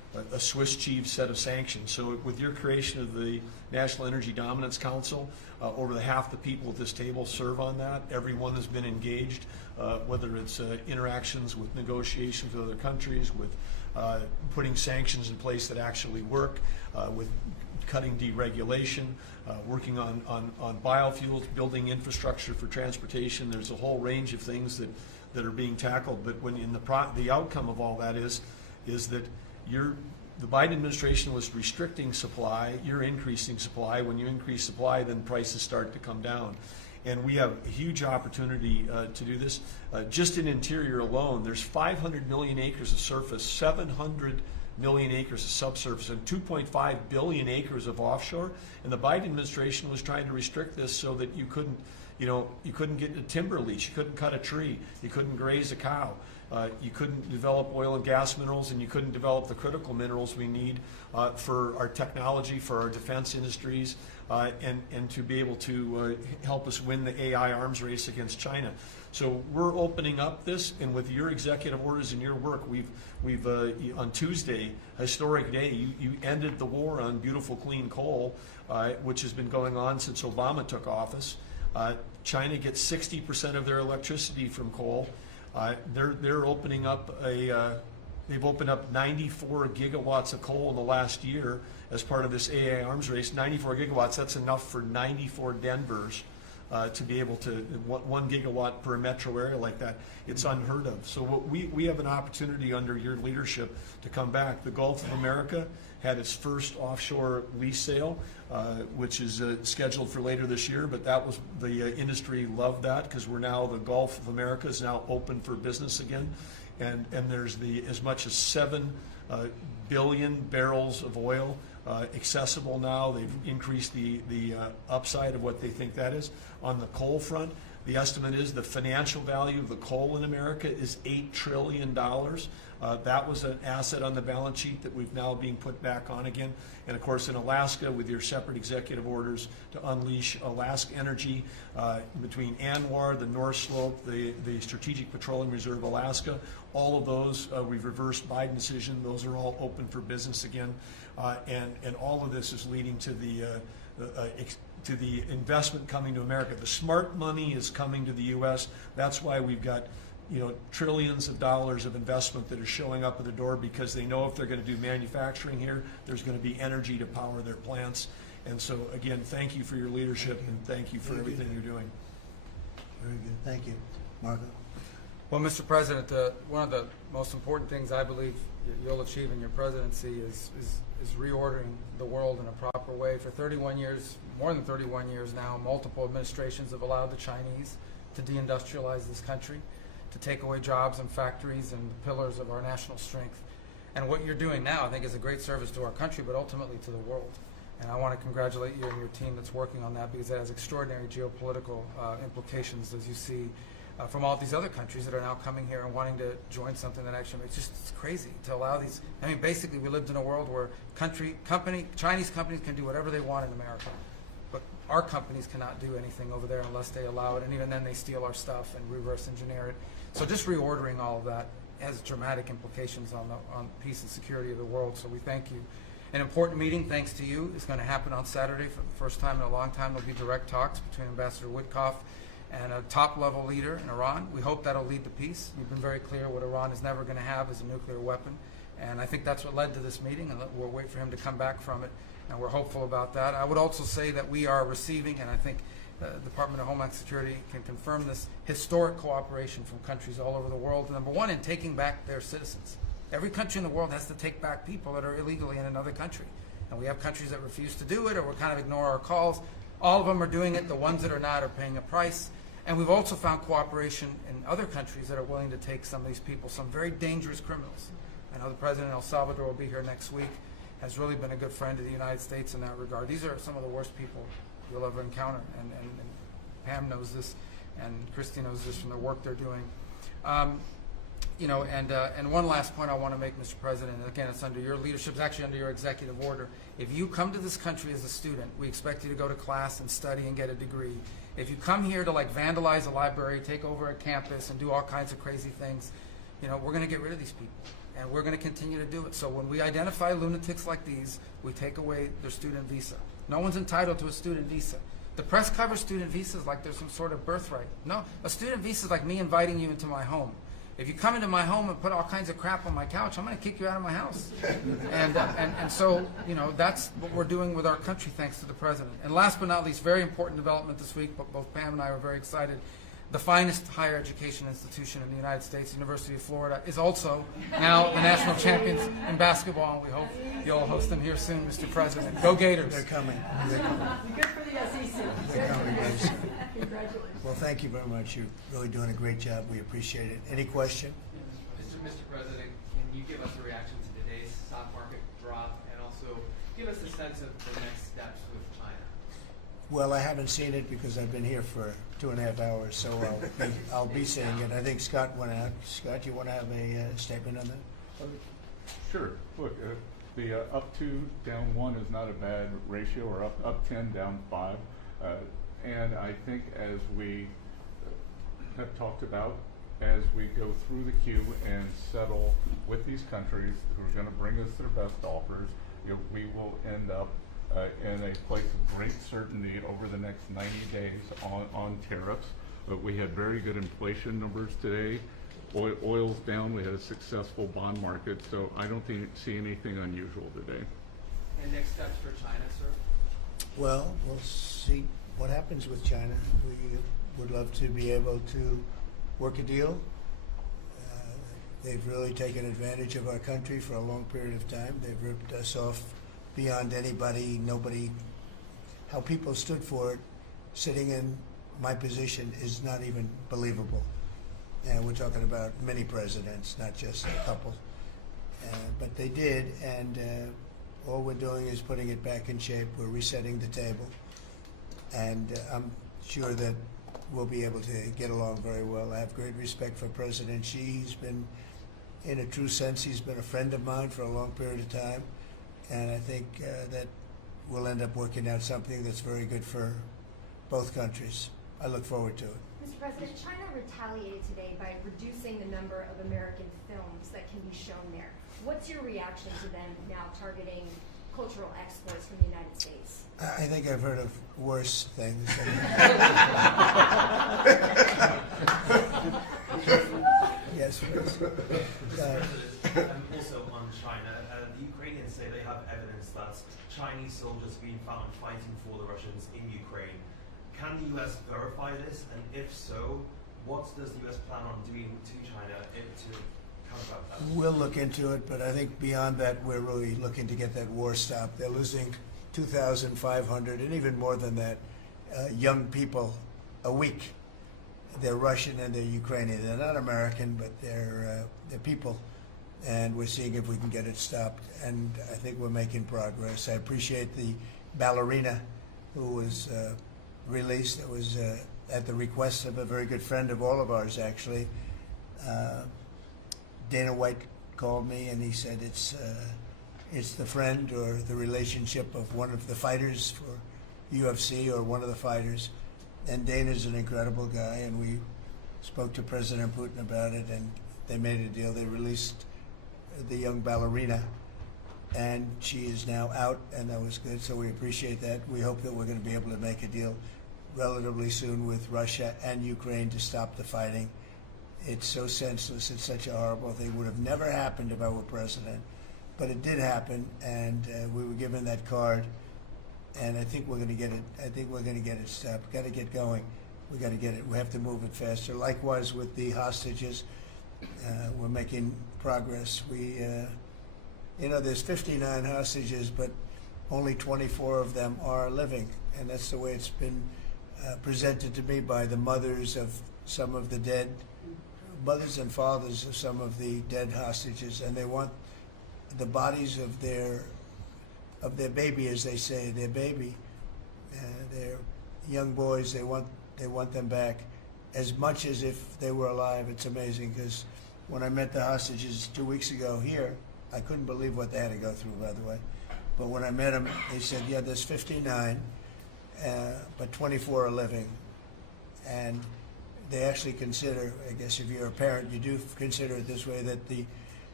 a Swiss cheese set of sanctions. So with your creation of the National Energy Dominance Council, over half the people at this table serve on that. Everyone has been engaged, whether it's interactions with negotiations with other countries, with putting sanctions in place that actually work, with cutting deregulation, working on biofuels, building infrastructure for transportation. There's a whole range of things that are being tackled. But when the outcome of all that is that the Biden administration was restricting supply, you're increasing supply. When you increase supply, then prices start to come down. And we have a huge opportunity to do this. Just in interior alone, there's 500 million acres of surface, 700 million acres of subsurface, and 2.5 billion acres of offshore. And the Biden administration was trying to restrict this so that you couldn't get a timber lease, you couldn't cut a tree, you couldn't graze a cow. You couldn't develop oil and gas minerals, and you couldn't develop the critical minerals we need for our technology, for our defense industries, and to be able to help us win the AI arms race against China. So we're opening up this, and with your executive orders and your work, we've on Tuesday, historic day, you ended the war on beautiful clean coal, which has been going on since Obama took office. China gets 60% of their electricity from coal. They're opening up they've opened up 94 gigawatts of coal in the last year as part of this AI arms race. 94 gigawatts, that's enough for 94 Denvers to be able to, 1 gigawatt per metro area like that. It's unheard of. So we have an opportunity under your leadership to come back. The Gulf of America had its first offshore lease sale, which is scheduled for later this year, but that was, the industry loved that because we're now, the Gulf of America is now open for business again. And there's as much as 7 billion barrels of oil accessible now. They've increased the upside of what they think that is. On the coal front, the estimate is the financial value of the coal in America is $8 trillion. That was an asset on the balance sheet that we've now being put back on again. And of course in Alaska, with your separate executive orders to unleash Alaska energy between ANWR, the North Slope, the Strategic Petroleum Reserve Alaska, all of those, we've reversed Biden decision. Those are all open for business again. And all of this is leading to the investment coming to America. The smart money is coming to the U.S. That's why we've got trillions of dollars of investment that are showing up at the door, because they know if they're going to do manufacturing here, there's going to be energy to power their plants. And so again, thank you for your leadership and thank you for everything you're doing. Very good. Thank you. Marco? Well, Mr. President, one of the most important things I believe you'll achieve in your presidency is reordering the world in a proper way. For 31 years, more than 31 years now, multiple administrations have allowed the Chinese to deindustrialize this country, to take away jobs and factories and the pillars of our national strength. And what you're doing now, I think, is a great service to our country, but ultimately to the world. And I want to congratulate you and your team that's working on that, because it has extraordinary geopolitical implications, as you see, from all these other countries that are now coming here and wanting to join something that actually makes it's crazy to allow these. I mean, basically, we lived in a world where Chinese companies can do whatever they want in America, but our companies cannot do anything over there unless they allow it, and even then they steal our stuff and reverse engineer it. So just reordering all of that has dramatic implications on peace and security of the world, so we thank you. An important meeting, thanks to you, is going to happen on Saturday for the first time in a long time. There'll be direct talks between Ambassador Witkoff and a top-level leader in Iran. We hope that'll lead to peace. You've been very clear what Iran is never going to have is a nuclear weapon, and I think that's what led to this meeting, and we'll wait for him to come back from it, and we're hopeful about that. I would also say that we are receiving, and I think the Department of Homeland Security can confirm this, historic cooperation from countries all over the world. Number one, in taking back their citizens. Every country in the world has to take back people that are illegally in another country. And we have countries that refuse to do it, or will kind of ignore our calls. All of them are doing it. The ones that are not are paying a price. And we've also found cooperation in other countries that are willing to take some of these people, some very dangerous criminals. I know the President of El Salvador will be here next week, has really been a good friend to the United States in that regard. These are some of the worst people you'll ever encounter, and Pam knows this, and Christy knows this from the work they're doing. And one last point I want to make, Mr. President, and again, it's under your leadership, it's actually under your executive order. If you come to this country as a student, we expect you to go to class and study and get a degree. If you come here to vandalize a library, take over a campus, and do all kinds of crazy things, we're going to get rid of these people. and we're going to continue to do it. So when we identify lunatics like these, we take away their student visa. No one's entitled to a student visa. The press covers student visas like there's some sort of birthright. No, a student visa is like me inviting you into my home. If you come into my home and put all kinds of crap on my couch, I'm going to kick you out of my house. And so, you know, that's what we're doing with our country, thanks to the president. And last but not least, very important development this week, but both Pam and I were very excited. The finest higher education institution in the United States, University of Florida, is also now the national champions in basketball, and we hope you'll host them here soon, Mr. President. Go Gators. They're coming. Good for the SEC. They're coming, guys. Congratulations. Well, thank you very much. You're really doing a great job. We appreciate it. Any question? Mr. President, can you give us a reaction to today's stock market drop, and also give us a sense of the next steps with China? Well, I haven't seen it because I've been here for 2.5 hours, so I'll be seeing it. I think Scott went out. Scott, you want to have a statement on that? Sure. Look, the up 2, down 1 is not a bad ratio, or up 10, down 5. And I think as we have talked about, as we go through the queue and settle with these countries who are going to bring us their best offers, we will end up in a place of great certainty over the next 90 days on tariffs. But we had very good inflation numbers today. Oil's down. We had a successful bond market. So I don't see anything unusual today. And next steps for China, sir? Well, we'll see what happens with China. We would love to be able to work a deal. They've really taken advantage of our country for a long period of time. They've ripped us off beyond nobody. How people stood for it, sitting in my position, is not even believable. And we're talking about many presidents, not just a couple. But they did, and all we're doing is putting it back in shape. We're resetting the table. And I'm sure that we'll be able to get along very well. I have great respect for President Xi. He's been, in a true sense, he's been a friend of mine for a long period of time. And I think that we'll end up working out something that's very good for both countries. I look forward to it. Mr. President, China retaliated today by reducing the number of American films that can be shown there. What's your reaction to them now targeting cultural exports from the United States? I think I've heard of worse things. Yes, please. Also on China, the Ukrainians say they have evidence that Chinese soldiers have been found fighting for the Russians in Ukraine. Can the U.S. verify this? And if so, what does the U.S. plan on doing to China to combat that? We'll look into it, but I think beyond that, we're really looking to get that war stopped. They're losing 2,500 and even more than that young people a week. They're Russian and they're Ukrainian. They're not American, but they're people. And we're seeing if we can get it stopped. And I think we're making progress. I appreciate the ballerina who was released. It was at the request of a very good friend of all of ours, actually. Dana White called me and he said it's the friend or the relationship of one of the fighters for UFC or one of the fighters. And Dana's an incredible guy, and we spoke to President Putin about it, and they made a deal. They released the young ballerina, and she is now out, and that was good, so we appreciate that. We hope that we're going to be able to make a deal relatively soon with Russia and Ukraine to stop the fighting. It's so senseless. It's such a horrible thing. It would have never happened if I were president, but it did happen, and we were given that card. And I think we're going to get it. I think we're going to get it stopped. We've got to get going. We got to get it. We have to move it faster. Likewise with the hostages, we're making progress. There's 59 hostages, but only 24 of them are living, and that's the way it's been presented to me by the mothers of some of the dead, mothers and fathers of some of the dead hostages, and they want the bodies of their baby, as they say, their baby, their young boys. They want them back as much as if they were alive. It's amazing, because when I met the hostages 2 weeks ago here, I couldn't believe what they had to go through, by the way. But when I met them, they said, yeah, there's 59, but 24 are living. And they actually consider, I guess if you're a parent, you do consider it this way, that the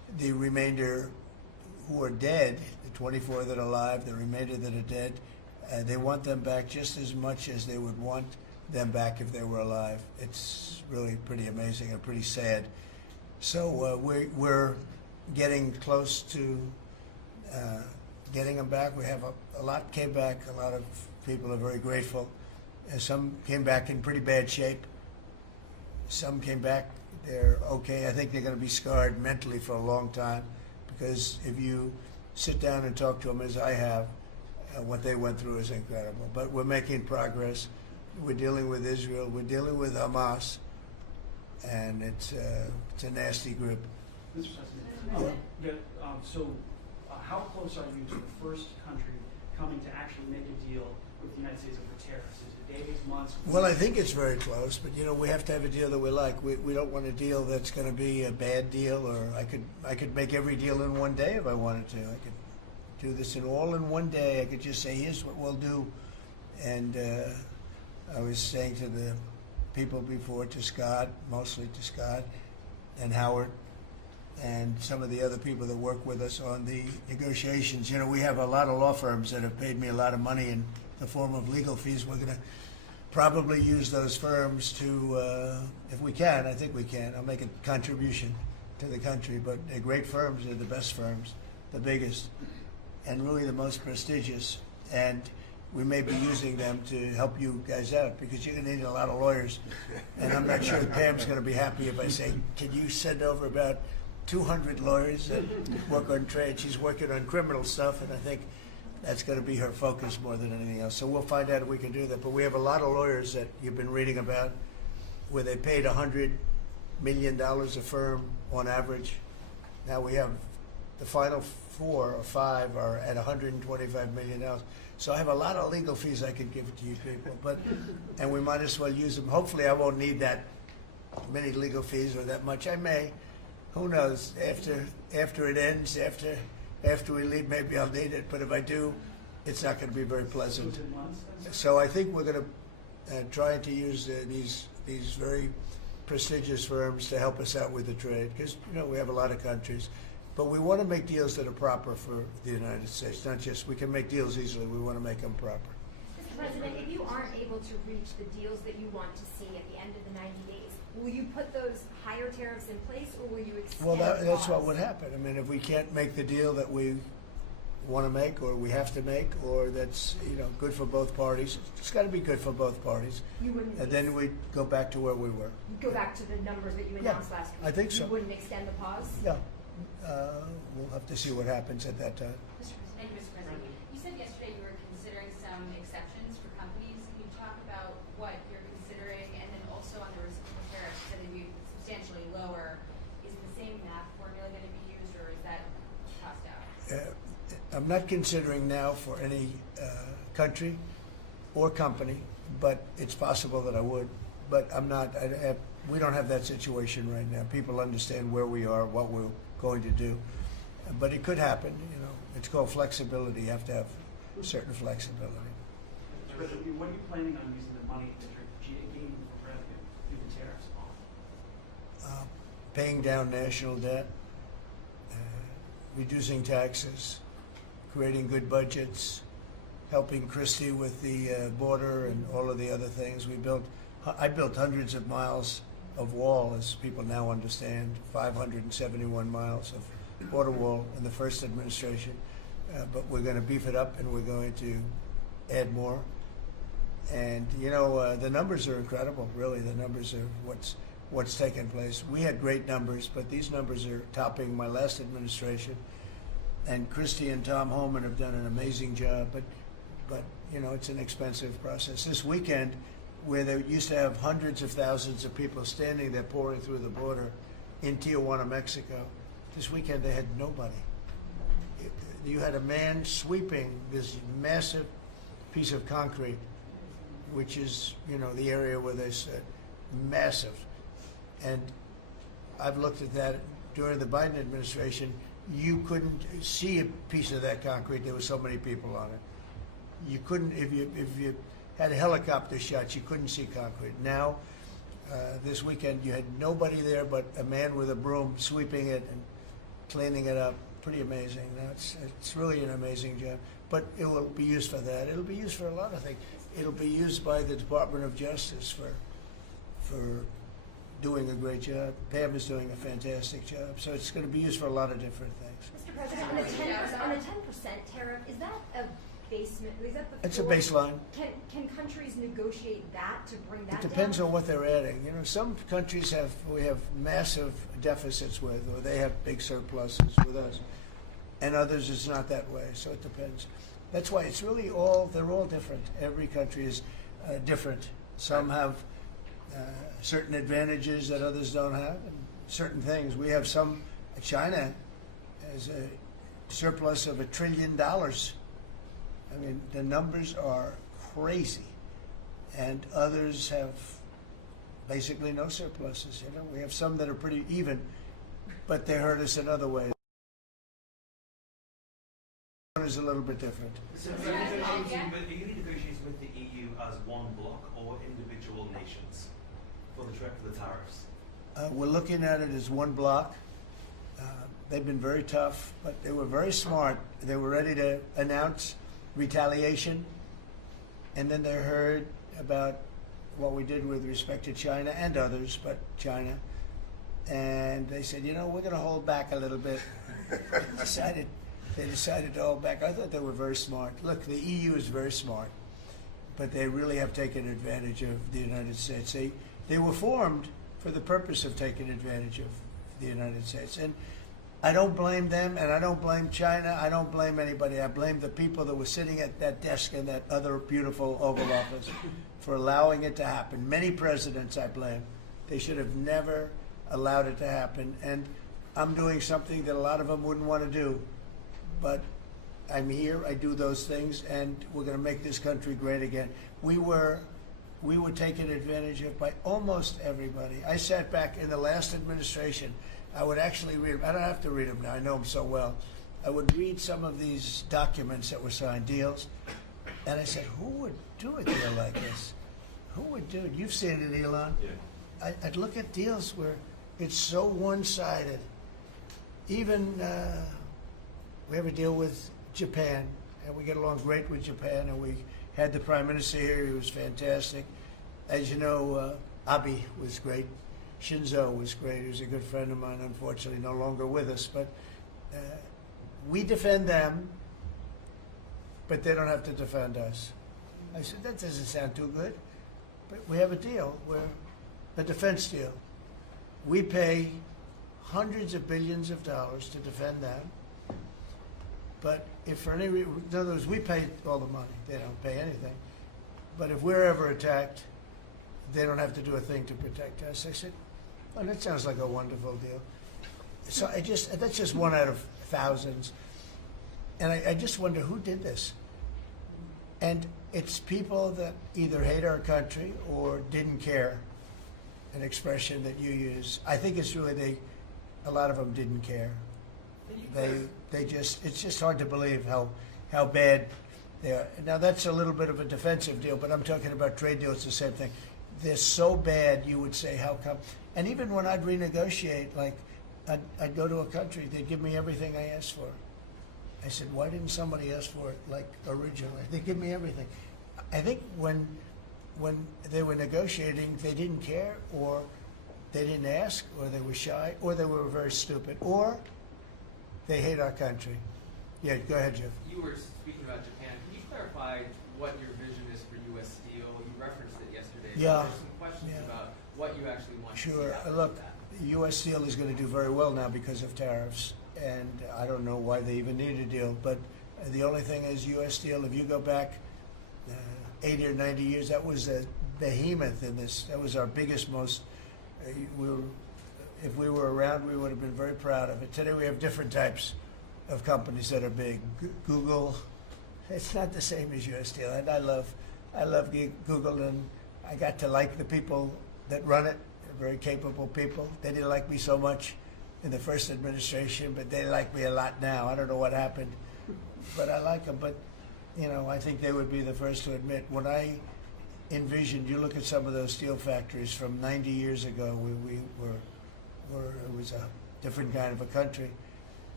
the remainder who are dead, the 24 that are alive, the remainder that are dead, they want them back just as much as they would want them back if they were alive. It's really pretty amazing and pretty sad. So we're getting close to getting them back. We have a lot came back. A lot of people are very grateful. Some came back in pretty bad shape. Some came back, they're okay. I think they're going to be scarred mentally for a long time, because if you sit down and talk to them, as I have, what they went through is incredible. But we're making progress. We're dealing with Israel. We're dealing with Hamas, and it's a nasty group. Mr. President, how close are you to the first country coming to actually make a deal with the United States over tariffs? Is it days, months? Well, I think it's very close, but we have to have a deal that we like. We don't want a deal that's going to be a bad deal, or I could make every deal in one day if I wanted to. I could do this all in one day. I could just say, here's what we'll do. And I was saying to the people before, to Scott, mostly to Scott and Howard, and some of the other people that work with us on the negotiations. We have a lot of law firms that have paid me a lot of money in the form of legal fees. We're going to probably use those firms to, if we can, I think we can. I'll make a contribution to the country, but they're great firms. They're the best firms, the biggest, and really the most prestigious. And we may be using them to help you guys out, because you're going to need a lot of lawyers. And I'm not sure Pam's going to be happy if I say, can you send over about 200 lawyers that work on trade? She's working on criminal stuff, and I think that's going to be her focus more than anything else. So we'll find out if we can do that. But we have a lot of lawyers that you've been reading about, where they paid $100 million a firm on average. Now we have the final 4 or 5 are at $125 million. So I have a lot of legal fees I could give to you people, and we might as well use them. Hopefully I won't need that many legal fees or that much. I may. Who knows? After it ends, after we leave, maybe I'll need it. But if I do, it's not going to be very pleasant. So I think we're going to try to use these very prestigious firms to help us out with the trade, because we have a lot of countries. But we want to make deals that are proper for the United States, not just we can make deals easily. We want to make them proper. Mr. President, if you aren't able to reach the deals that you want to see at the end of the 90 days, will you put those higher tariffs in place, or will you extend Well, that's pause? what would happen. I mean, if we can't make the deal that we want to make, or we have to make, or that's good for both parties, it's got to be good for both parties. You wouldn't. And then we'd go back to where we were. Go back to the numbers that you announced last week. I think so. You wouldn't extend the pause. Yeah. We'll have to see what happens at that time. Thank you, Mr. President. You said yesterday you were considering some exceptions for companies. Can you talk about what you're considering, and then also on the reciprocal tariffs that would be substantially lower? Is the same math formula going to be used, or is that tossed out? I'm not considering now for any country or company, but it's possible that I would. But I'm not. We don't have that situation right now. People understand where we are, what we're going to do. But it could happen. It's called flexibility. You have to have certain flexibility. What are you planning on using the money that you're gaining from revenue through the tariffs on? Paying down national debt, reducing taxes, creating good budgets, helping Christie with the border and all of the other things. I built hundreds of miles of wall, as people now understand, 571 miles of border wall in the first administration. But we're going to beef it up, and we're going to add more. And the numbers are incredible. Really, the numbers are what's taken place. We had great numbers, but these numbers are topping my last administration. And Christie and Tom Homan have done an amazing job. But it's an expensive process. This weekend, where they used to have hundreds of thousands of people standing there pouring through the border in Tijuana, Mexico, this weekend they had nobody. You had a man sweeping this massive piece of concrete, which is, the area where they said, massive. And I've looked at that during the Biden administration. You couldn't see a piece of that concrete. There were so many people on it. You couldn't, if you had helicopter shots, you couldn't see concrete. Now, this weekend, you had nobody there but a man with a broom sweeping it, cleaning it up. Pretty amazing. It's really an amazing job. But it will be used for that. It'll be used for a lot of things. It'll be used by the Department of Justice for doing a great job. Pam is doing a fantastic job. So it's going to be used for a lot of different things. Mr. President, on the 10% tariff, is that a basement? Is that the It's a floor? baseline. Can countries negotiate that to bring that It depends down? on what they're adding. You know, some countries we have massive deficits with, or they have big surpluses with us, and others it's not that way. So it depends. That's why it's really they're all different. Every country is different. Some have certain advantages that others don't have, and certain things. We have some. China has a surplus of $1 trillion. I mean, the numbers are crazy, and others have basically no surpluses. You know, we have some that are pretty even, but they hurt us in other ways. One is a little bit different. So are you negotiating with the EU as one bloc or individual nations for the tariffs? We're looking at it as one block. They've been very tough, but they were very smart. They were ready to announce retaliation, and then they heard about what we did with respect to China and others, but China, and they said, you know, we're going to hold back a little bit. They decided to hold back. I thought they were very smart. Look, the EU is very smart, but they really have taken advantage of the United States. They were formed for the purpose of taking advantage of the United States, and I don't blame them, and I don't blame China. I don't blame anybody. I blame the people that were sitting at that desk in that other beautiful Oval Office for allowing it to happen. Many presidents I blame. They should have never allowed it to happen. And I'm doing something that a lot of them wouldn't want to do. But I'm here, I do those things, and we're going to make this country great again. We were taken advantage of by almost everybody. I sat back in the last administration. I would actually read them. I don't have to read them now. I know them so well. I would read some of these documents that were signed, deals, and I said, who would do a deal like this? Who would do it? You've seen it, Elon. Yeah. I'd look at deals where it's so one-sided. Even we have a deal with Japan, and we get along great with Japan, and we had the Prime Minister here. He was fantastic. As you know, Abe was great. Shinzo was great. He was a good friend of mine, unfortunately no longer with us. But we defend them, but they don't have to defend us. I said, that doesn't sound too good. But we have a deal, a defense deal. We pay hundreds of billions of dollars to defend them. But if for any reason, in other words, we pay all the money. They don't pay anything. But if we're ever attacked, they don't have to do a thing to protect us. I said, oh, that sounds like a wonderful deal. So that's just one out of thousands. And I just wonder who did this. And it's people that either hate our country or didn't care, an expression that you use. I think it's really a lot of them didn't care. It's just hard to believe how bad they are. Now that's a little bit of a defensive deal, but I'm talking about trade deals, the same thing. They're so bad, you would say, how come? And even when I'd renegotiate, like I'd go to a country, they'd give me everything I asked for. I said, why didn't somebody ask for it like originally? They give me everything. I think when they were negotiating, they didn't care, or they didn't ask, or they were shy, or they were very stupid, or they hate our country. Yeah, go ahead, Jeff. You were speaking about Japan. Can you clarify what your vision is for U.S. Steel? You referenced it yesterday. Yeah. There's some questions about what you actually want to see Sure. happen Look, with that. U.S. Steel is going to do very well now because of tariffs, and I don't know why they even need a deal. But the only thing is, U.S. Steel, if you go back 80 or 90 years, that was a behemoth in this. That was our biggest, most. If we were around, we would have been very proud of it. Today, we have different types of companies that are big. Google, it's not the same as U.S. Steel, and I love Google, and I got to like the people that run it. They're very capable people. They didn't like me so much in the first administration, but they like me a lot now. I don't know what happened, but I like them. But you know, I think they would be the first to admit, when I envisioned, you look at some of those steel factories from 90 years ago, it was a different kind of a country.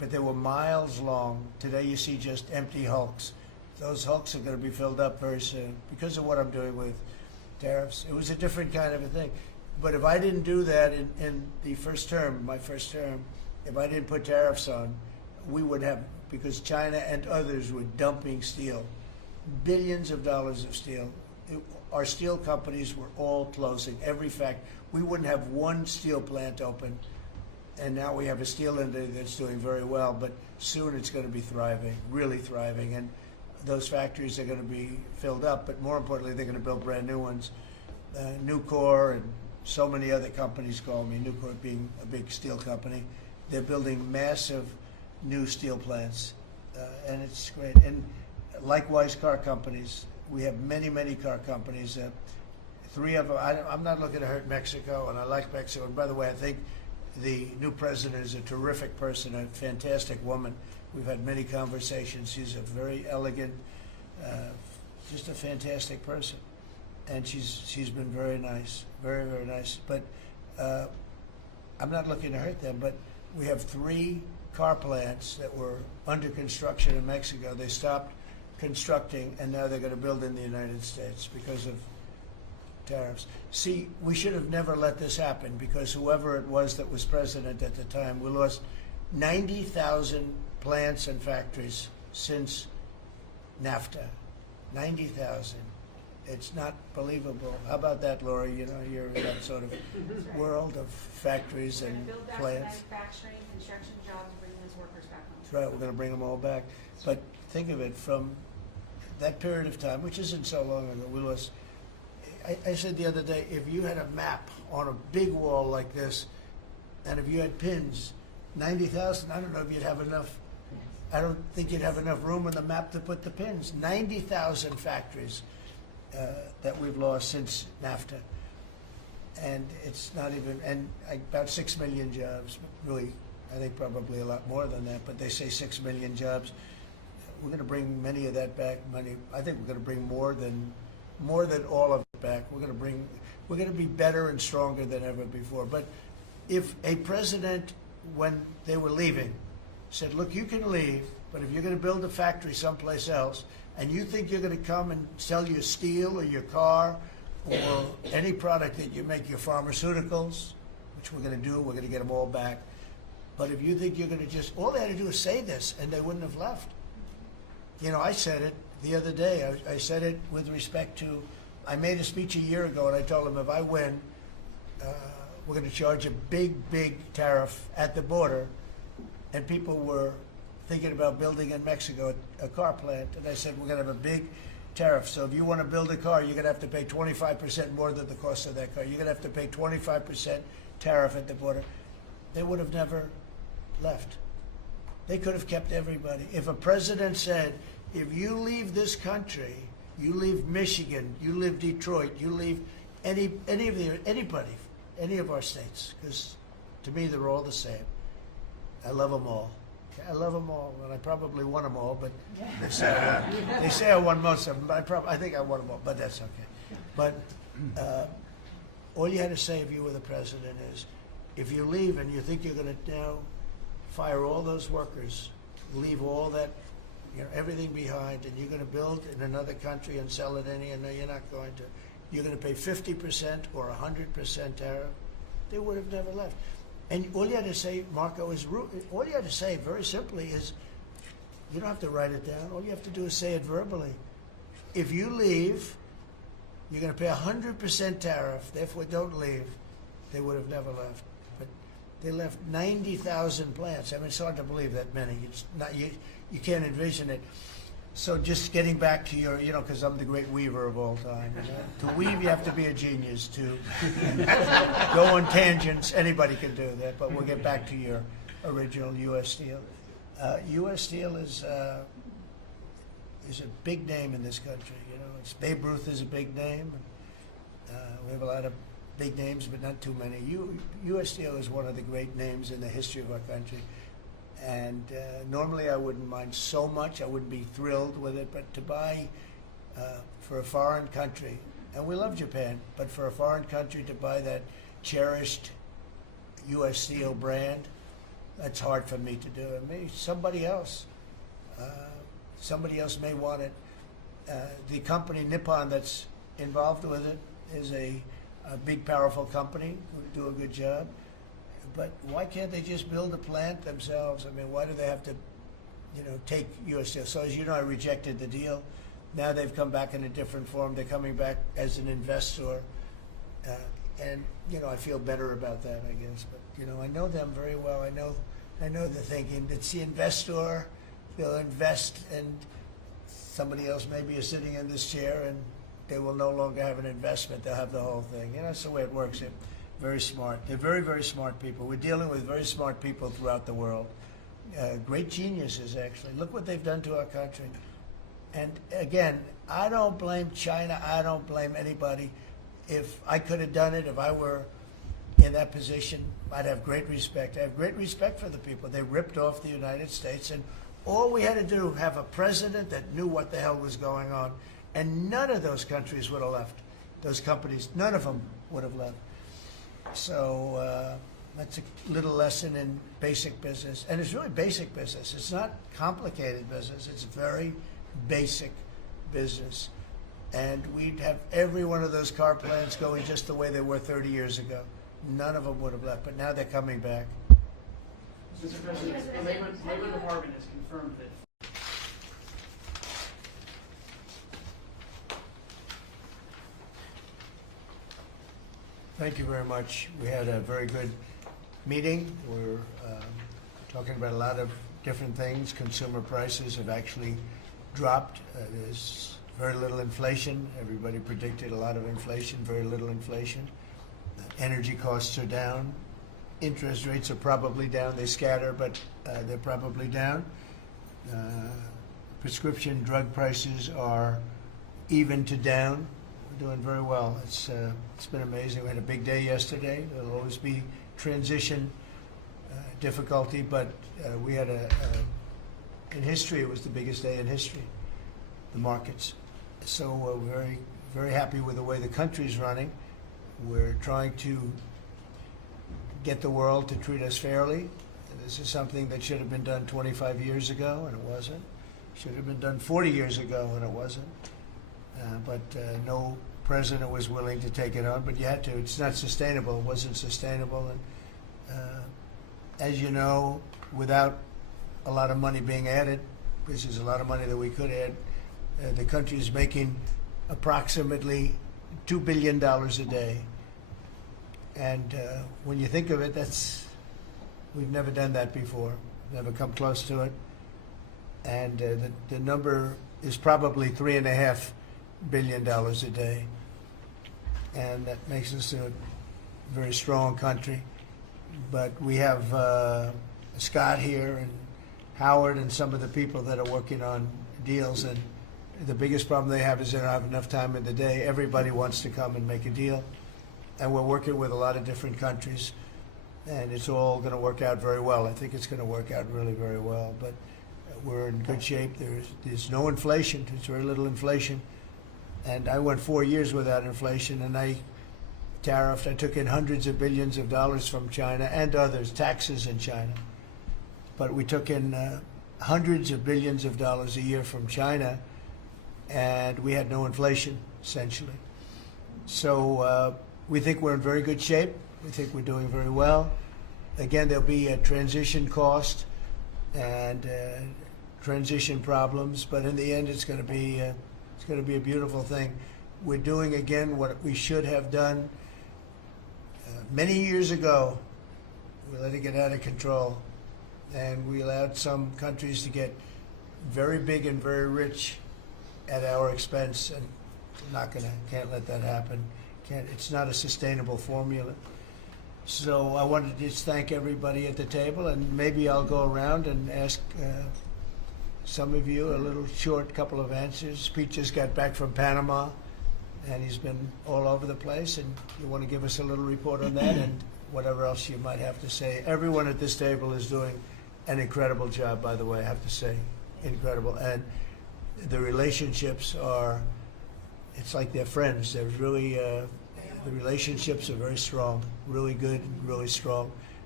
but they were miles long. Today you see just empty hulks. Those hulks are going to be filled up very soon because of what I'm doing with tariffs. It was a different kind of a thing. But if I didn't do that in the first term, my first term, if I didn't put tariffs on, we would have, because China and others were dumping steel, billions of dollars of steel. Our steel companies were all closing, every factory. We wouldn't have one steel plant open, and now we have a steel industry that's doing very well, but soon it's going to be thriving, really thriving, and those factories are going to be filled up, but more importantly, they're going to build brand new ones. Nucor and so many other companies call me, Nucor being a big steel company. They're building massive new steel plants, and it's great. And likewise, car companies. We have many, many car companies. 3 of them, I'm not looking to hurt Mexico, and I like Mexico. And by the way, I think the new president is a terrific person, a fantastic woman. We've had many conversations. She's a very elegant, just a fantastic person. And she's been very nice, very, very nice. But I'm not looking to hurt them, but we have 3 car plants that were under construction in Mexico. They stopped constructing, and now they're going to build in the United States because of tariffs. See, we should have never let this happen, because whoever it was that was president at the time, we lost 90,000 plants and factories since NAFTA. 90,000. It's not believable. How about that, Laura? You know, you're in that sort of world of factories and Build back plants. manufacturing, construction jobs, bring those workers back home. That's right. We're going to bring them all back. But think of it, from that period of time, which isn't so long ago, we lost. I said the other day, if you had a map on a big wall like this, and if you had pins, 90,000, I don't know if you'd have enough. I don't think you'd have enough room on the map to put the pins. 90,000 factories that we've lost since NAFTA. And it's not even, and about 6 million jobs. Really, I think probably a lot more than that, but they say 6 million jobs. We're going to bring many of that back. I think we're going to bring more than all of it back. We're going to be better and stronger than ever before. But if a president, when they were leaving, said, look, you can leave, but if you're going to build a factory someplace else, and you think you're going to come and sell your steel or your car or any product that you make, your pharmaceuticals, which we're going to do, we're going to get them all back. But if you think you're going to just, all they had to do is say this, and they wouldn't have left. You know, I said it the other day. I said it with respect to, I made a speech a year ago, and I told them if I win, we're going to charge a big, big tariff at the border. And people were thinking about building in Mexico a car plant. And I said, we're going to have a big tariff. So if you want to build a car, you're going to have to pay 25% more than the cost of that car. You're going to have to pay 25% tariff at the border. They would have never left. They could have kept everybody. If a president said, if you leave this country, you leave Michigan, you leave Detroit, you leave anybody, any of our states, because to me they're all the same. I love them all. I love them all, and I probably won them all, but they say I won most of them, but I think I won them all, but that's okay. But all you had to say if you were the president is, if you leave and you think you're going to now fire all those workers, leave all that, you know, everything behind, and you're going to build in another country and sell it any, and no, you're not going to. You're going to pay 50% or 100% tariff. They would have never left. And all you had to say, Marco, is all you had to say very simply is, you don't have to write it down. All you have to do is say it verbally. If you leave, you're going to pay 100% tariff. Therefore, don't leave. They would have never left. But they left 90,000 plants. I mean, it's hard to believe that many. It's not you can't envision it. So just getting back to your, you know, because I'm the great weaver of all time. You know? To weave, you have to be a genius. To go on tangents, anybody can do that. But we'll get back to your original U.S. Steel. U.S. Steel is a big name in this country. You know, Babe Ruth is a big name. We have a lot of big names, but not too many. U.S. Steel is one of the great names in the history of our country. And normally I wouldn't mind so much. I wouldn't be thrilled with it. But to buy for a foreign country, and we love Japan, but for a foreign country to buy that cherished U.S. Steel brand, That's hard for me to do. And maybe somebody else may want it. The company Nippon that's involved with it is a big, powerful company who do a good job. But why can't they just build a plant themselves? I mean, why do they have to, take U.S. Steel? So as you know, I rejected the deal. Now they've come back in a different form. They're coming back as an investor. And, I feel better about that, I guess. But, I know them very well. I know the thinking. It's the investor. They'll invest, and somebody else maybe is sitting in this chair, and they will no longer have an investment. They'll have the whole thing. That's the way it works. They're very smart. They're very, very smart people. We're dealing with very smart people throughout the world. Great geniuses, actually. Look what they've done to our country. And again, I don't blame China. I don't blame anybody. If I could have done it, if I were in that position, I'd have great respect. I have great respect for the people. They ripped off the United States, and all we had to do, have a president that knew what the hell was going on, and none of those countries would have left. Those companies, none of them would have left. So that's a little lesson in basic business. And it's really basic business. It's not complicated business. It's very basic business. And we'd have every one of those car plants going just the way they were 30 years ago. None of them would have left, but now they're coming back. Mr. President, the Labor Department has confirmed that Thank you very much. We had a very good meeting. We're talking about a lot of different things. Consumer prices have actually dropped. There's very little inflation. Everybody predicted a lot of inflation, very little inflation. Energy costs are down. Interest rates are probably down. They scatter, but they're probably down. Prescription drug prices are even to down. We're doing very well. It's been amazing. We had a big day yesterday. There'll always be transition difficulty, but we had in history, it was the biggest day in history, the markets. So we're very, very happy with the way the country's running. We're trying to get the world to treat us fairly. This is something that should have been done 25 years ago, and it wasn't. Should have been done 40 years ago, and it wasn't. But no president was willing to take it on, but you had to. It's not sustainable. It wasn't sustainable. And as you know, without a lot of money being added, which is a lot of money that we could add, the country is making approximately $2 billion a day. And when you think of it, we've never done that before, never come close to it. And the number is probably $3.5 billion a day. And that makes us a very strong country. But we have Scott here and Howard and some of the people that are working on deals. And the biggest problem they have is they don't have enough time in the day. Everybody wants to come and make a deal. And we're working with a lot of different countries. And it's all going to work out very well. I think it's going to work out really very well. But we're in good shape. There's no inflation. There's very little inflation. And I went 4 years without inflation, and I tariffed. I took in hundreds of billions of dollars from China and others, taxes in China. But we took in hundreds of billions of dollars a year from China, and we had no inflation, essentially. So we think we're in very good shape. We think we're doing very well. Again, there'll be a transition cost and transition problems, but in the end, it's going to be a beautiful thing. We're doing again what we should have done many years ago. We let it get out of control, and we allowed some countries to get very big and very rich at our expense, and can't let that happen. It's not a sustainable formula. So I wanted to just thank everybody at the table, and maybe I'll go around and ask some of you a little short couple of answers. Pete just got back from Panama, and he's been all over the place, and you want to give us a little report on that and whatever else you might have to say. Everyone at this table is doing an incredible job, by the way, I have to say. Incredible. And the relationships it's like they're friends. They're really, the relationships are very strong, really good, really strong.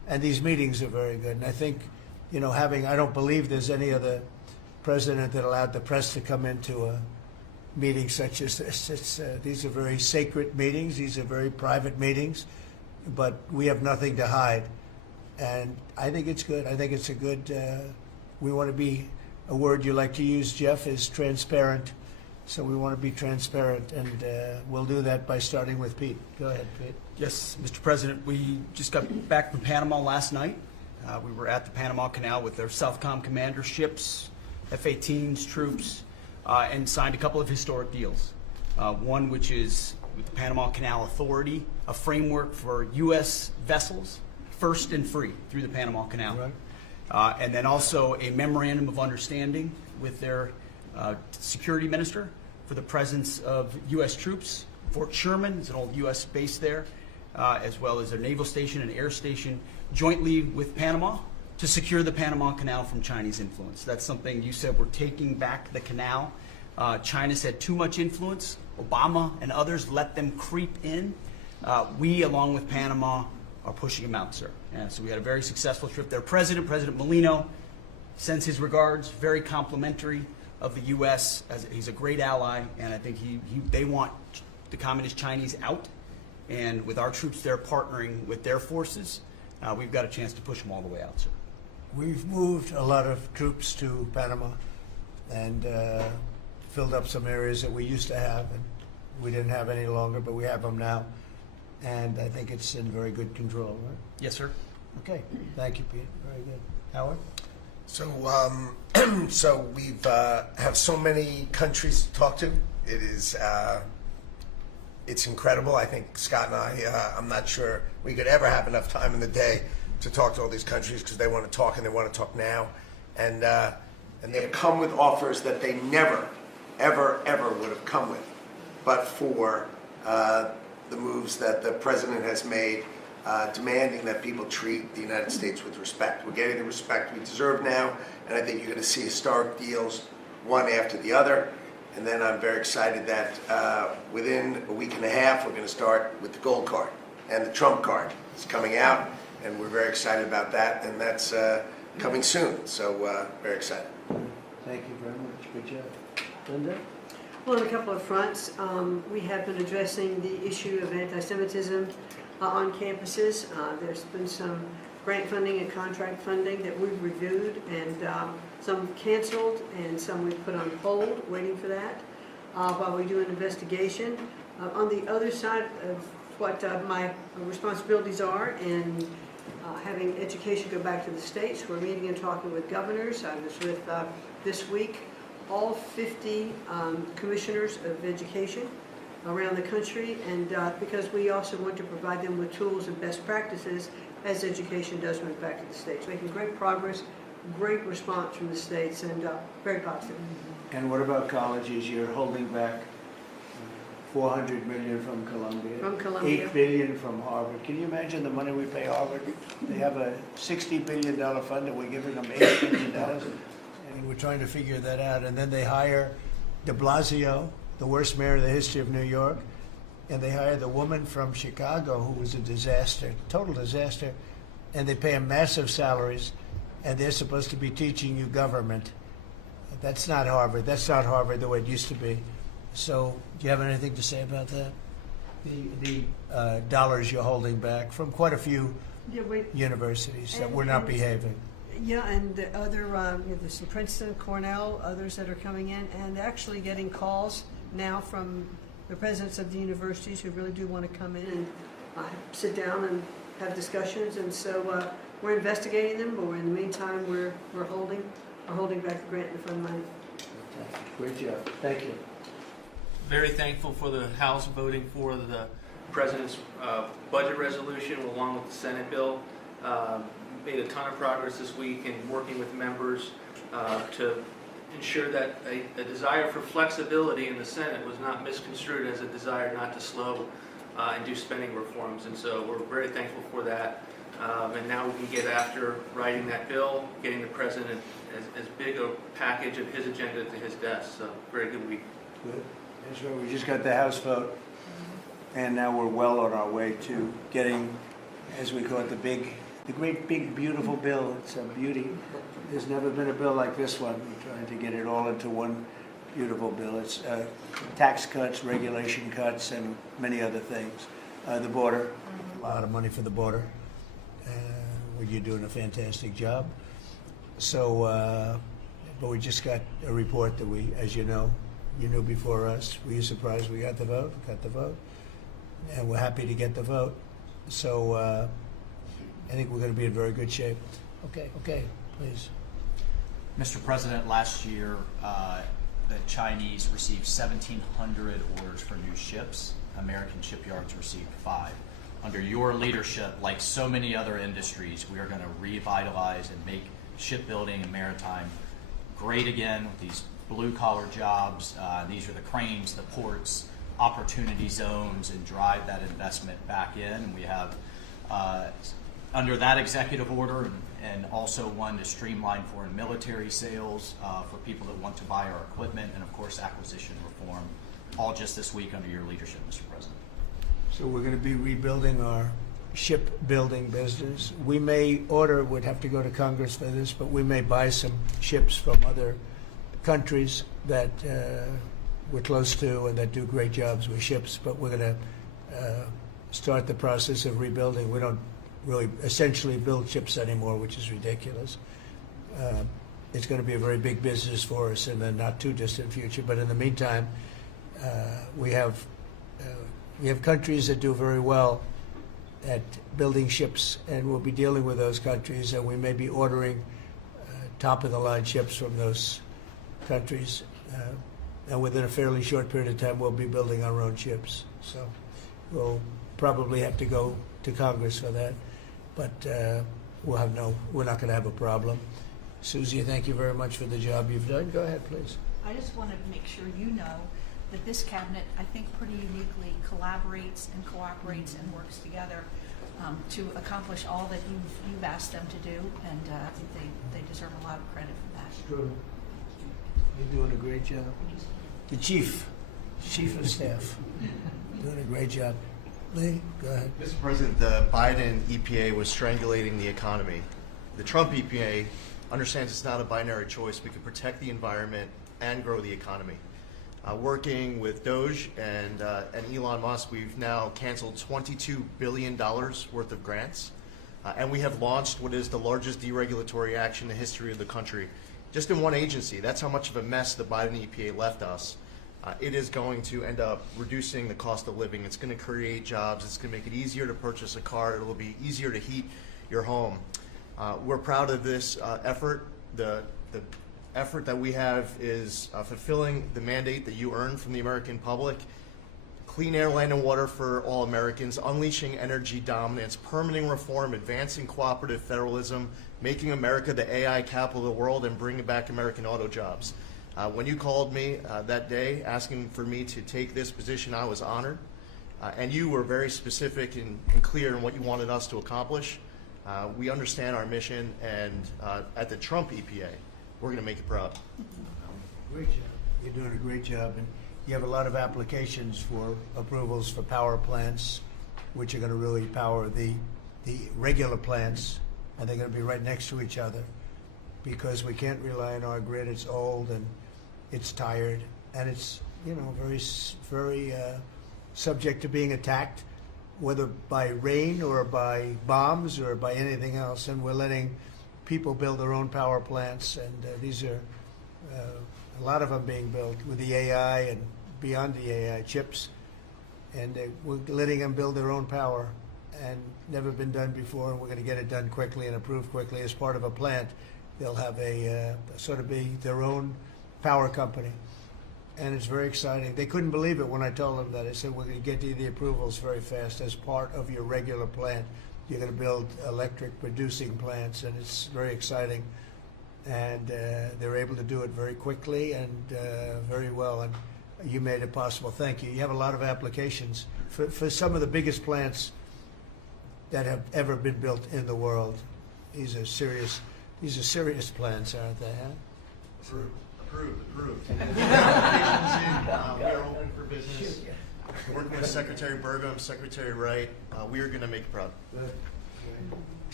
And these meetings are very good. And I think, I don't believe there's any other president that allowed the press to come into a meeting such as this. These are very sacred meetings. These are very private meetings, but we have nothing to hide. And I think it's good. I think it's a good, we want to be, a word you like to use, Jeff, is transparent. So we want to be transparent, and we'll do that by starting with Pete. Go ahead, Pete. Yes, Mr. President, we just got back from Panama last night. We were at the Panama Canal with their Southcom commander ships, F-18s, troops, and signed a couple of historic deals. One which is with the Panama Canal Authority, a framework for U.S. vessels, first and free through the Panama Canal. Right. And then also a memorandum of understanding with their security minister for the presence of U.S. troops. Fort Sherman is an old U.S. base there, as well as their naval station and air station, jointly with Panama to secure the Panama Canal from Chinese influence. That's something you said, we're taking back the canal. China's had too much influence. Obama and others let them creep in. We, along with Panama, are pushing them out, sir. So we had a very successful trip there. President Molino sends his regards, very complimentary of the U.S. He's a great ally, and I think they want the Communist Chinese out. And with our troops there partnering with their forces, we've got a chance to push them all the way out, sir. We've moved a lot of troops to Panama and filled up some areas that we used to have, and we didn't have any longer, but we have them now. And I think it's in very good control, right? Yes, sir. Okay. Thank you, Pete. Very good. Howard? So, so we've have so many countries to talk to. It is, it's incredible. I think Scott and I'm not sure we could ever have enough time in the day to talk to all these countries because they want to talk and they want to talk now. And they've come with offers that they never, ever, ever would have come with, but for the moves that the president has made, demanding that people treat the United States with respect. We're getting the respect we deserve now, and I think you're going to see historic deals, one after the other. And then I'm very excited that within a week and a half, we're going to start with the gold card, and the Trump card is coming out, and we're very excited about that, and that's coming soon. So very excited. Thank you very much. Good job. Linda? Well, on a couple of fronts, we have been addressing the issue of anti-Semitism on campuses. There's been some grant funding and contract funding that we've reviewed, and some canceled and some we've put on hold, waiting for that, while we do an investigation. On the other side of what my responsibilities are in having education go back to the states, we're meeting and talking with governors. I was with, this week, all 50 commissioners of education around the country, and because we also want to provide them with tools and best practices as education does move back to the states. Making great progress, great response from the states, and very positive. And what about colleges? You're holding back $400 million from Columbia. From Columbia. $8 billion from Harvard. Can you imagine the money we pay Harvard? They have a $60 billion fund and we're giving them $8 billion. And we're trying to figure that out. And then they hire de Blasio, the worst mayor in the history of New York, and they hire the woman from Chicago who was a disaster, total disaster, and they pay them massive salaries, and they're supposed to be teaching you government. That's not Harvard. That's not Harvard the way it used to be. So do you have anything to say about that? The dollars you're holding back from quite a few universities that were not behaving. Yeah, and the other, there's some Princeton, Cornell, others that are coming in, and actually getting calls now from the presidents of the universities who really do want to come in and sit down and have discussions. And so we're investigating them, but in the meantime, we're holding back the grant and fund money. Great job. Thank you. Very thankful for the House voting for the President's budget resolution along with the Senate bill. Made a ton of progress this week in working with members to ensure that a desire for flexibility in the Senate was not misconstrued as a desire not to slow and do spending reforms. And so we're very thankful for that. And now we can get after writing that bill, getting the President as big a package of his agenda to his desk. So very good week. Good. That's right. We just got the House vote, and now we're well on our way to getting, as we call it, the big The great big beautiful bill. It's a beauty. There's never been a bill like this one. We're trying to get it all into one beautiful bill. It's tax cuts, regulation cuts, and many other things. The border, a lot of money for the border. Well, you're doing a fantastic job. So, but we just got a report that we, as you know, you knew before us. Were you surprised we got the vote? Got the vote. And we're happy to get the vote. So I think we're going to be in very good shape. Okay, please. Mr. President, last year the Chinese received 1,700 orders for new ships. American shipyards received 5. Under your leadership, like so many other industries, we are going to revitalize and make shipbuilding and maritime great again with these blue-collar jobs. These are the cranes, the ports, opportunity zones, and drive that investment back in. And we have, under that executive order, and also one to streamline foreign military sales for people that want to buy our equipment, and of course acquisition reform, all just this week under your leadership, Mr. President. So we're going to be rebuilding our shipbuilding business. We may order, would have to go to Congress for this, but we may buy some ships from other countries that we're close to and that do great jobs with ships, but we're going to start the process of rebuilding. We don't really essentially build ships anymore, which is ridiculous. It's going to be a very big business for us in the not too distant future, but in the meantime, we have countries that do very well at building ships, and we'll be dealing with those countries, and we may be ordering top-of-the-line ships from those countries, and within a fairly short period of time, we'll be building our own ships. So we'll probably have to go to Congress for that, but we're not going to have a problem. Susie, thank you very much for the job you've done. Go ahead, please. I just want to make sure you know that this cabinet, I think, pretty uniquely collaborates and cooperates and works together to accomplish all that you've asked them to do, and I think they deserve a lot of credit for that. It's true. You're doing a great job. The chief of staff, doing a great job. Lee, go ahead. Mr. President, the Biden EPA was strangulating the economy. The Trump EPA understands it's not a binary choice. We can protect the environment and grow the economy. Working with Doge and Elon Musk, we've now canceled $22 billion worth of grants, and we have launched what is the largest deregulatory action in the history of the country, just in one agency. That's how much of a mess the Biden EPA left us. It is going to end up reducing the cost of living. It's going to create jobs. It's going to make it easier to purchase a car. It will be easier to heat your home. We're proud of this effort. The effort that we have is fulfilling the mandate that you earned from the American public. Clean air, land, and water for all Americans, unleashing energy dominance, permitting reform, advancing cooperative federalism, making America the AI capital of the world, and bringing back American auto jobs. When you called me that day asking for me to take this position, I was honored. And you were very specific and clear in what you wanted us to accomplish. We understand our mission, and at the Trump EPA, we're going to make it proud. Great job. You're doing a great job. And you have a lot of applications for approvals for power plants, which are going to really power the regular plants, and they're going to be right next to each other because we can't rely on our grid. It's old and it's tired, and it's very subject to being attacked, whether by rain or by bombs or by anything else. And we're letting people build their own power plants, and these are a lot of them being built with the AI and beyond the AI chips, and we're letting them build their own power, and never been done before, and we're going to get it done quickly and approved quickly as part of a plant. They'll have a sort of be their own power company, and it's very exciting. They couldn't believe it when I told them that. I said, we're going to get you the approvals very fast as part of your regular plant. You're going to build electric producing plants, and it's very exciting. And they're able to do it very quickly and very well, and you made it possible. Thank you. You have a lot of applications for some of the biggest plants that have ever been built in the world. These are serious plants, aren't they? Huh? Approved. Applications in. We are open for business. Working with Secretary Burgum, Secretary Wright, we are going to make it proud.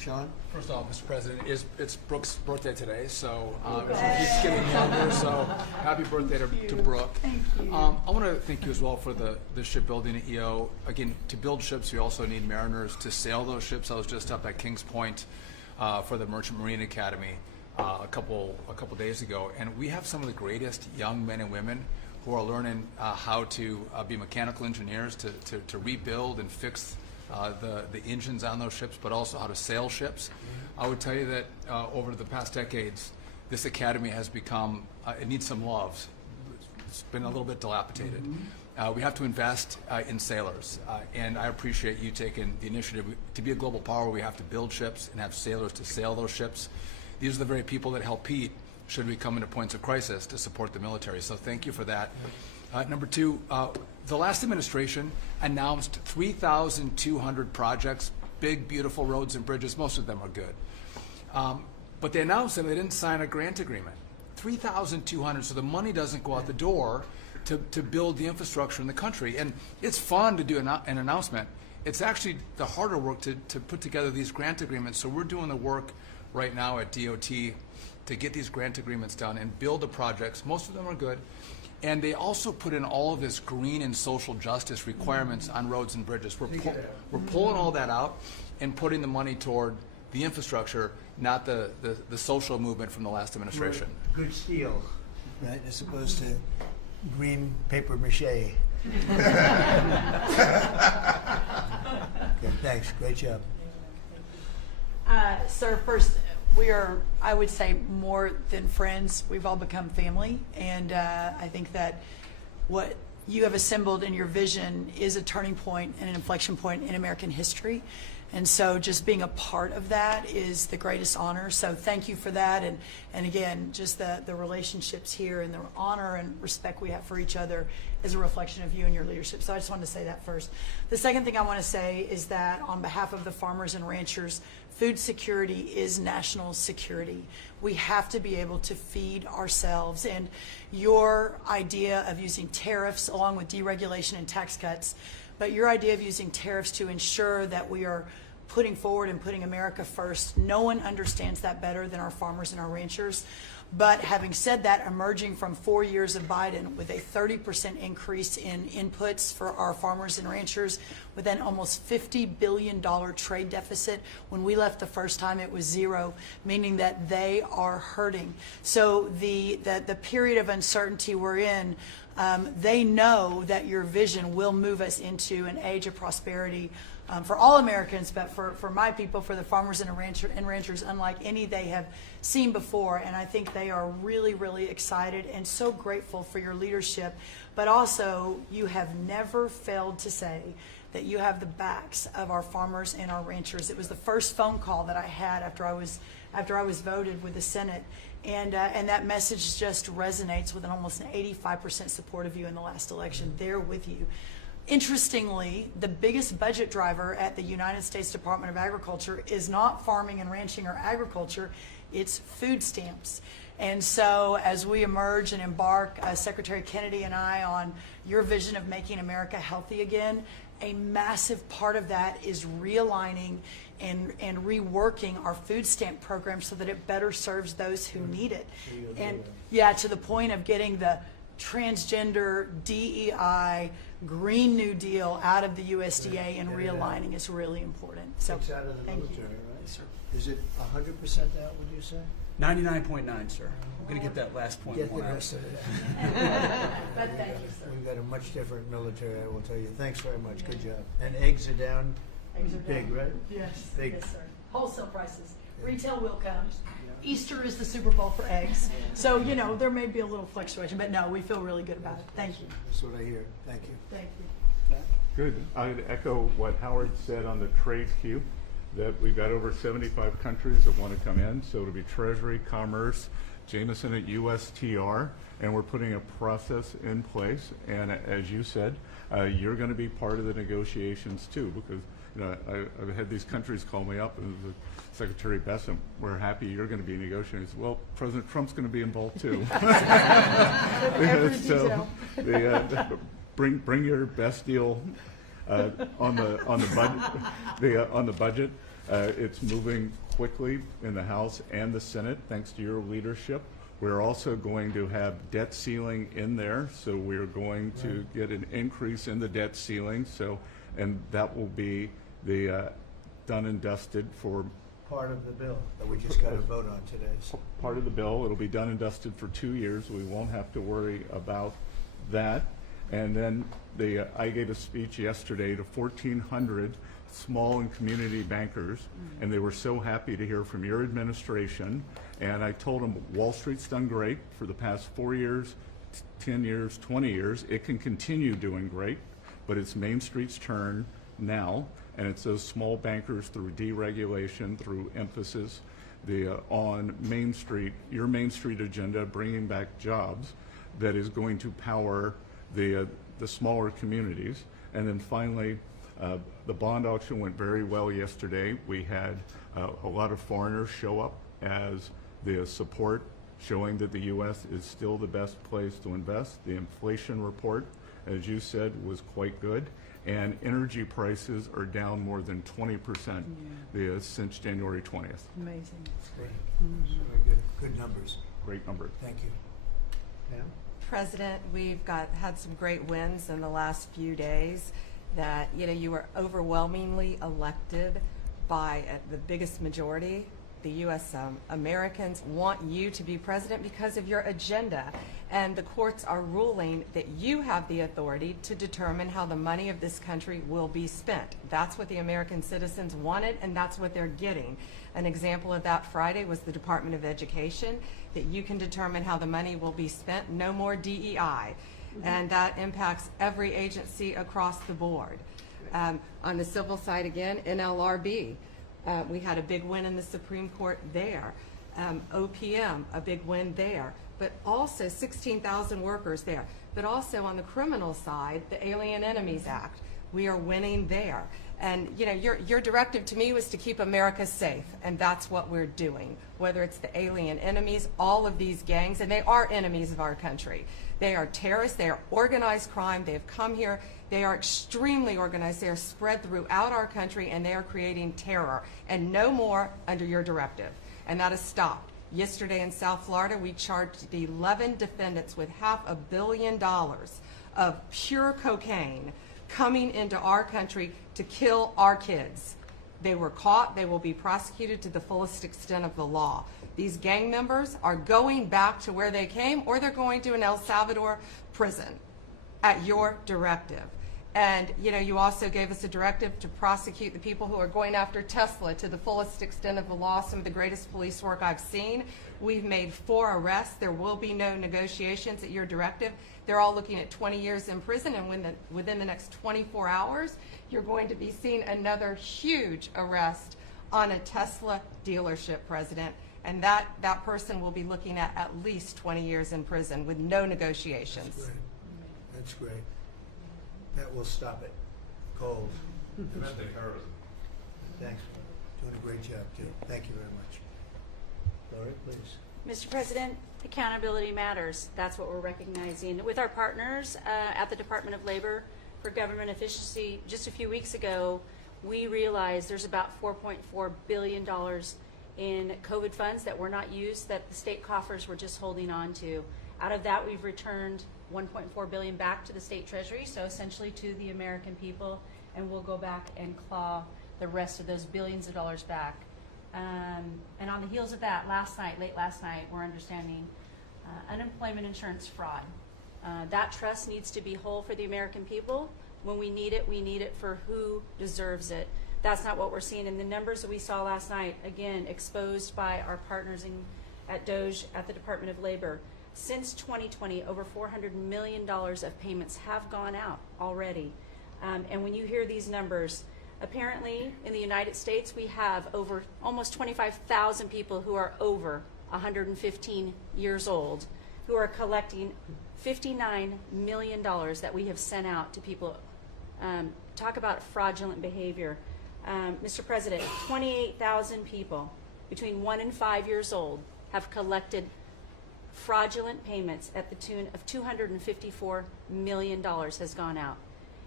Sean? First off, Mr. President, it's Brooke's birthday today, so she's getting younger, so happy birthday to Brooke. Thank you. I want to thank you as well for the shipbuilding at EO. Again, to build ships, you also need mariners to sail those ships. I was just up at Kings Point for the Merchant Marine Academy a couple days ago, and we have some of the greatest young men and women who are learning how to be mechanical engineers, to rebuild and fix the engines on those ships, but also how to sail ships. I would tell you that over the past decades, this academy has become, it needs some love. It's been a little bit dilapidated. We have to invest in sailors, and I appreciate you taking the initiative. To be a global power, we have to build ships and have sailors to sail those ships. These are the very people that help Pete should we come into points of crisis to support the military. So thank you for that. Number two, the last administration announced 3,200 projects, big, beautiful roads and bridges. Most of them are good. But they announced them, they didn't sign a grant agreement. 3,200, so the money doesn't go out the door to build the infrastructure in the country. And it's fun to do an announcement. It's actually the harder work to put together these grant agreements. So we're doing the work right now at DOT to get these grant agreements done and build the projects. Most of them are good. And they also put in all of this green and social justice requirements on roads and bridges. We're pulling all that out and putting the money toward the infrastructure, not the social movement from the last administration. Good steel, right, as opposed to green paper mache. Okay, thanks. Great job. Sir, first, we are, I would say, more than friends. We've all become family, and I think that what you have assembled in your vision is a turning point and an inflection point in American history. And so just being a part of that is the greatest honor. So thank you for that. And again, just the relationships here and the honor and respect we have for each other is a reflection of you and your leadership. So I just wanted to say that first. The second thing I want to say is that on behalf of the farmers and ranchers, food security is national security. We have to be able to feed ourselves. And your idea of using tariffs along with deregulation and tax cuts, but your idea of using tariffs to ensure that we are putting forward and putting America first, no one understands that better than our farmers and our ranchers. But having said that, emerging from 4 years of Biden with a 30% increase in inputs for our farmers and ranchers, with an almost $50 billion trade deficit. When we left the first time, it was zero, meaning that they are hurting. So the period of uncertainty we're in, they know that your vision will move us into an age of prosperity for all Americans, but for my people, for the farmers and ranchers, unlike any they have seen before. And I think they are really, really excited and so grateful for your leadership. But also, you have never failed to say that you have the backs of our farmers and our ranchers. It was the first phone call that I had after I was voted with the Senate. And that message just resonates with an almost 85% support of you in the last election. They're with you. Interestingly, the biggest budget driver at the United States Department of Agriculture is not farming and ranching or agriculture, it's food stamps. And so as we emerge and embark, Secretary Kennedy and I, on your vision of making America healthy again, a massive part of that is realigning and reworking our food stamp program so that it better serves those who need it. And yeah, to the point of getting the transgender, DEI, Green New Deal out of the USDA and realigning is really important. So It's out of the thank military, you. right? Yes, sir. Is it 100% out, would you say? 99.9, sir. I'm going to get that last point. Get the one out. rest of it. But thank you, sir. We've got a much different military, I will tell you. Thanks very much. Good job. And eggs are down. Eggs are Big, down. right? Yes, Big. yes, sir. Wholesale prices. Retail will come. Easter is the Super Bowl for eggs. So, you know, there may be a little fluctuation, but no, we feel really good about it. Thank you. That's what I hear. Thank you. Thank you. Good. I'd echo what Howard said on the trade queue, that we've got over 75 countries that want to come in. So it'll be Treasury, Commerce, Jameson at USTR, and we're putting a process in place. And as you said, you're going to be part of the negotiations too, because you know, I've had these countries call me up and Secretary Bessem, we're happy you're going to be negotiating. Well, President Trump's going to be involved too. Every So detail. bring your best deal On the budget, it's moving quickly in the House and the Senate, thanks to your leadership. We're also going to have debt ceiling in there, so we're going to get an increase in the debt ceiling. So, and that will be the done and dusted for Part of the bill that we just got to vote on today. part of the bill. It'll be done and dusted for 2 years. We won't have to worry about that. And then I gave a speech yesterday to 1,400 small and community bankers, and they were so happy to hear from your administration. And I told them Wall Street's done great for the past 4 years, 10 years, 20 years. It can continue doing great, but it's Main Street's turn now. And it's those small bankers through deregulation, through emphasis on Main Street, your Main Street agenda, bringing back jobs, that is going to power the smaller communities. And then finally, the bond auction went very well yesterday. We had a lot of foreigners show up as the support, showing that the U.S. is still the best place to invest. The inflation report, as you said, was quite good. And energy prices are down more than 20% since January 20th. Amazing. Great. Very good numbers. Great number. Thank you. Pam? President, we've had some great wins in the last few days. That you were overwhelmingly elected by the biggest majority. The U.S. Americans want you to be president because of your agenda, and the courts are ruling that you have the authority to determine how the money of this country will be spent. That's what the American citizens wanted, and that's what they're getting. An example of that Friday was the Department of Education, that you can determine how the money will be spent. No more DEI. And that impacts every agency across the board. On the civil side again, NLRB, we had a big win in the Supreme Court there. OPM, a big win there. But also 16,000 workers there. But also on the criminal side, the Alien Enemies Act, we are winning there. And your directive to me was to keep America safe, and that's what we're doing. Whether it's the alien enemies, all of these gangs, and they are enemies of our country. They are terrorists, they are organized crime, they have come here, they are extremely organized, they are spread throughout our country, and they are creating terror. And no more under your directive. And that has stopped. Yesterday in South Florida, we charged 11 defendants with $500 million of pure cocaine coming into our country to kill our kids. They were caught. They will be prosecuted to the fullest extent of the law. These gang members are going back to where they came, or they're going to an El Salvador prison at your directive. And you also gave us a directive to prosecute the people who are going after Tesla to the fullest extent of the law, some of the greatest police work I've seen. We've made 4 arrests. There will be no negotiations at your directive. They're all looking at 20 years in prison, and within the next 24 hours, you're going to be seeing another huge arrest on a Tesla dealership, President. And that person will be looking at least 20 years in prison with no negotiations. That's great. That's great. That will stop it. Cold. Domestic terrorism. Thanks. Doing a great job, too. Thank you very much. Lori, please. Mr. President, accountability matters. That's what we're recognizing. With our partners at the Department of Labor for Government Efficiency, just a few weeks ago, we realized there's about $4.4 billion in COVID funds that were not used, that the state coffers were just holding on to. Out of that, we've returned $1.4 billion back to the state treasury, so essentially to the American people, and we'll go back and claw the rest of those billions of dollars back. And on the heels of that, late last night, we're understanding unemployment insurance fraud. That trust needs to be whole for the American people. When we need it for who deserves it. That's not what we're seeing in the numbers that we saw last night, again, exposed by our partners at DOJ at the Department of Labor. Since 2020, over $400 million of payments have gone out already. And when you hear these numbers, apparently in the United States, we have over almost 25,000 people who are over 115 years old who are collecting $59 million that we have sent out to people. Talk about fraudulent behavior. Mr. President, 28,000 people between 1 and 5 years old have collected fraudulent payments at the tune of $254 million has gone out.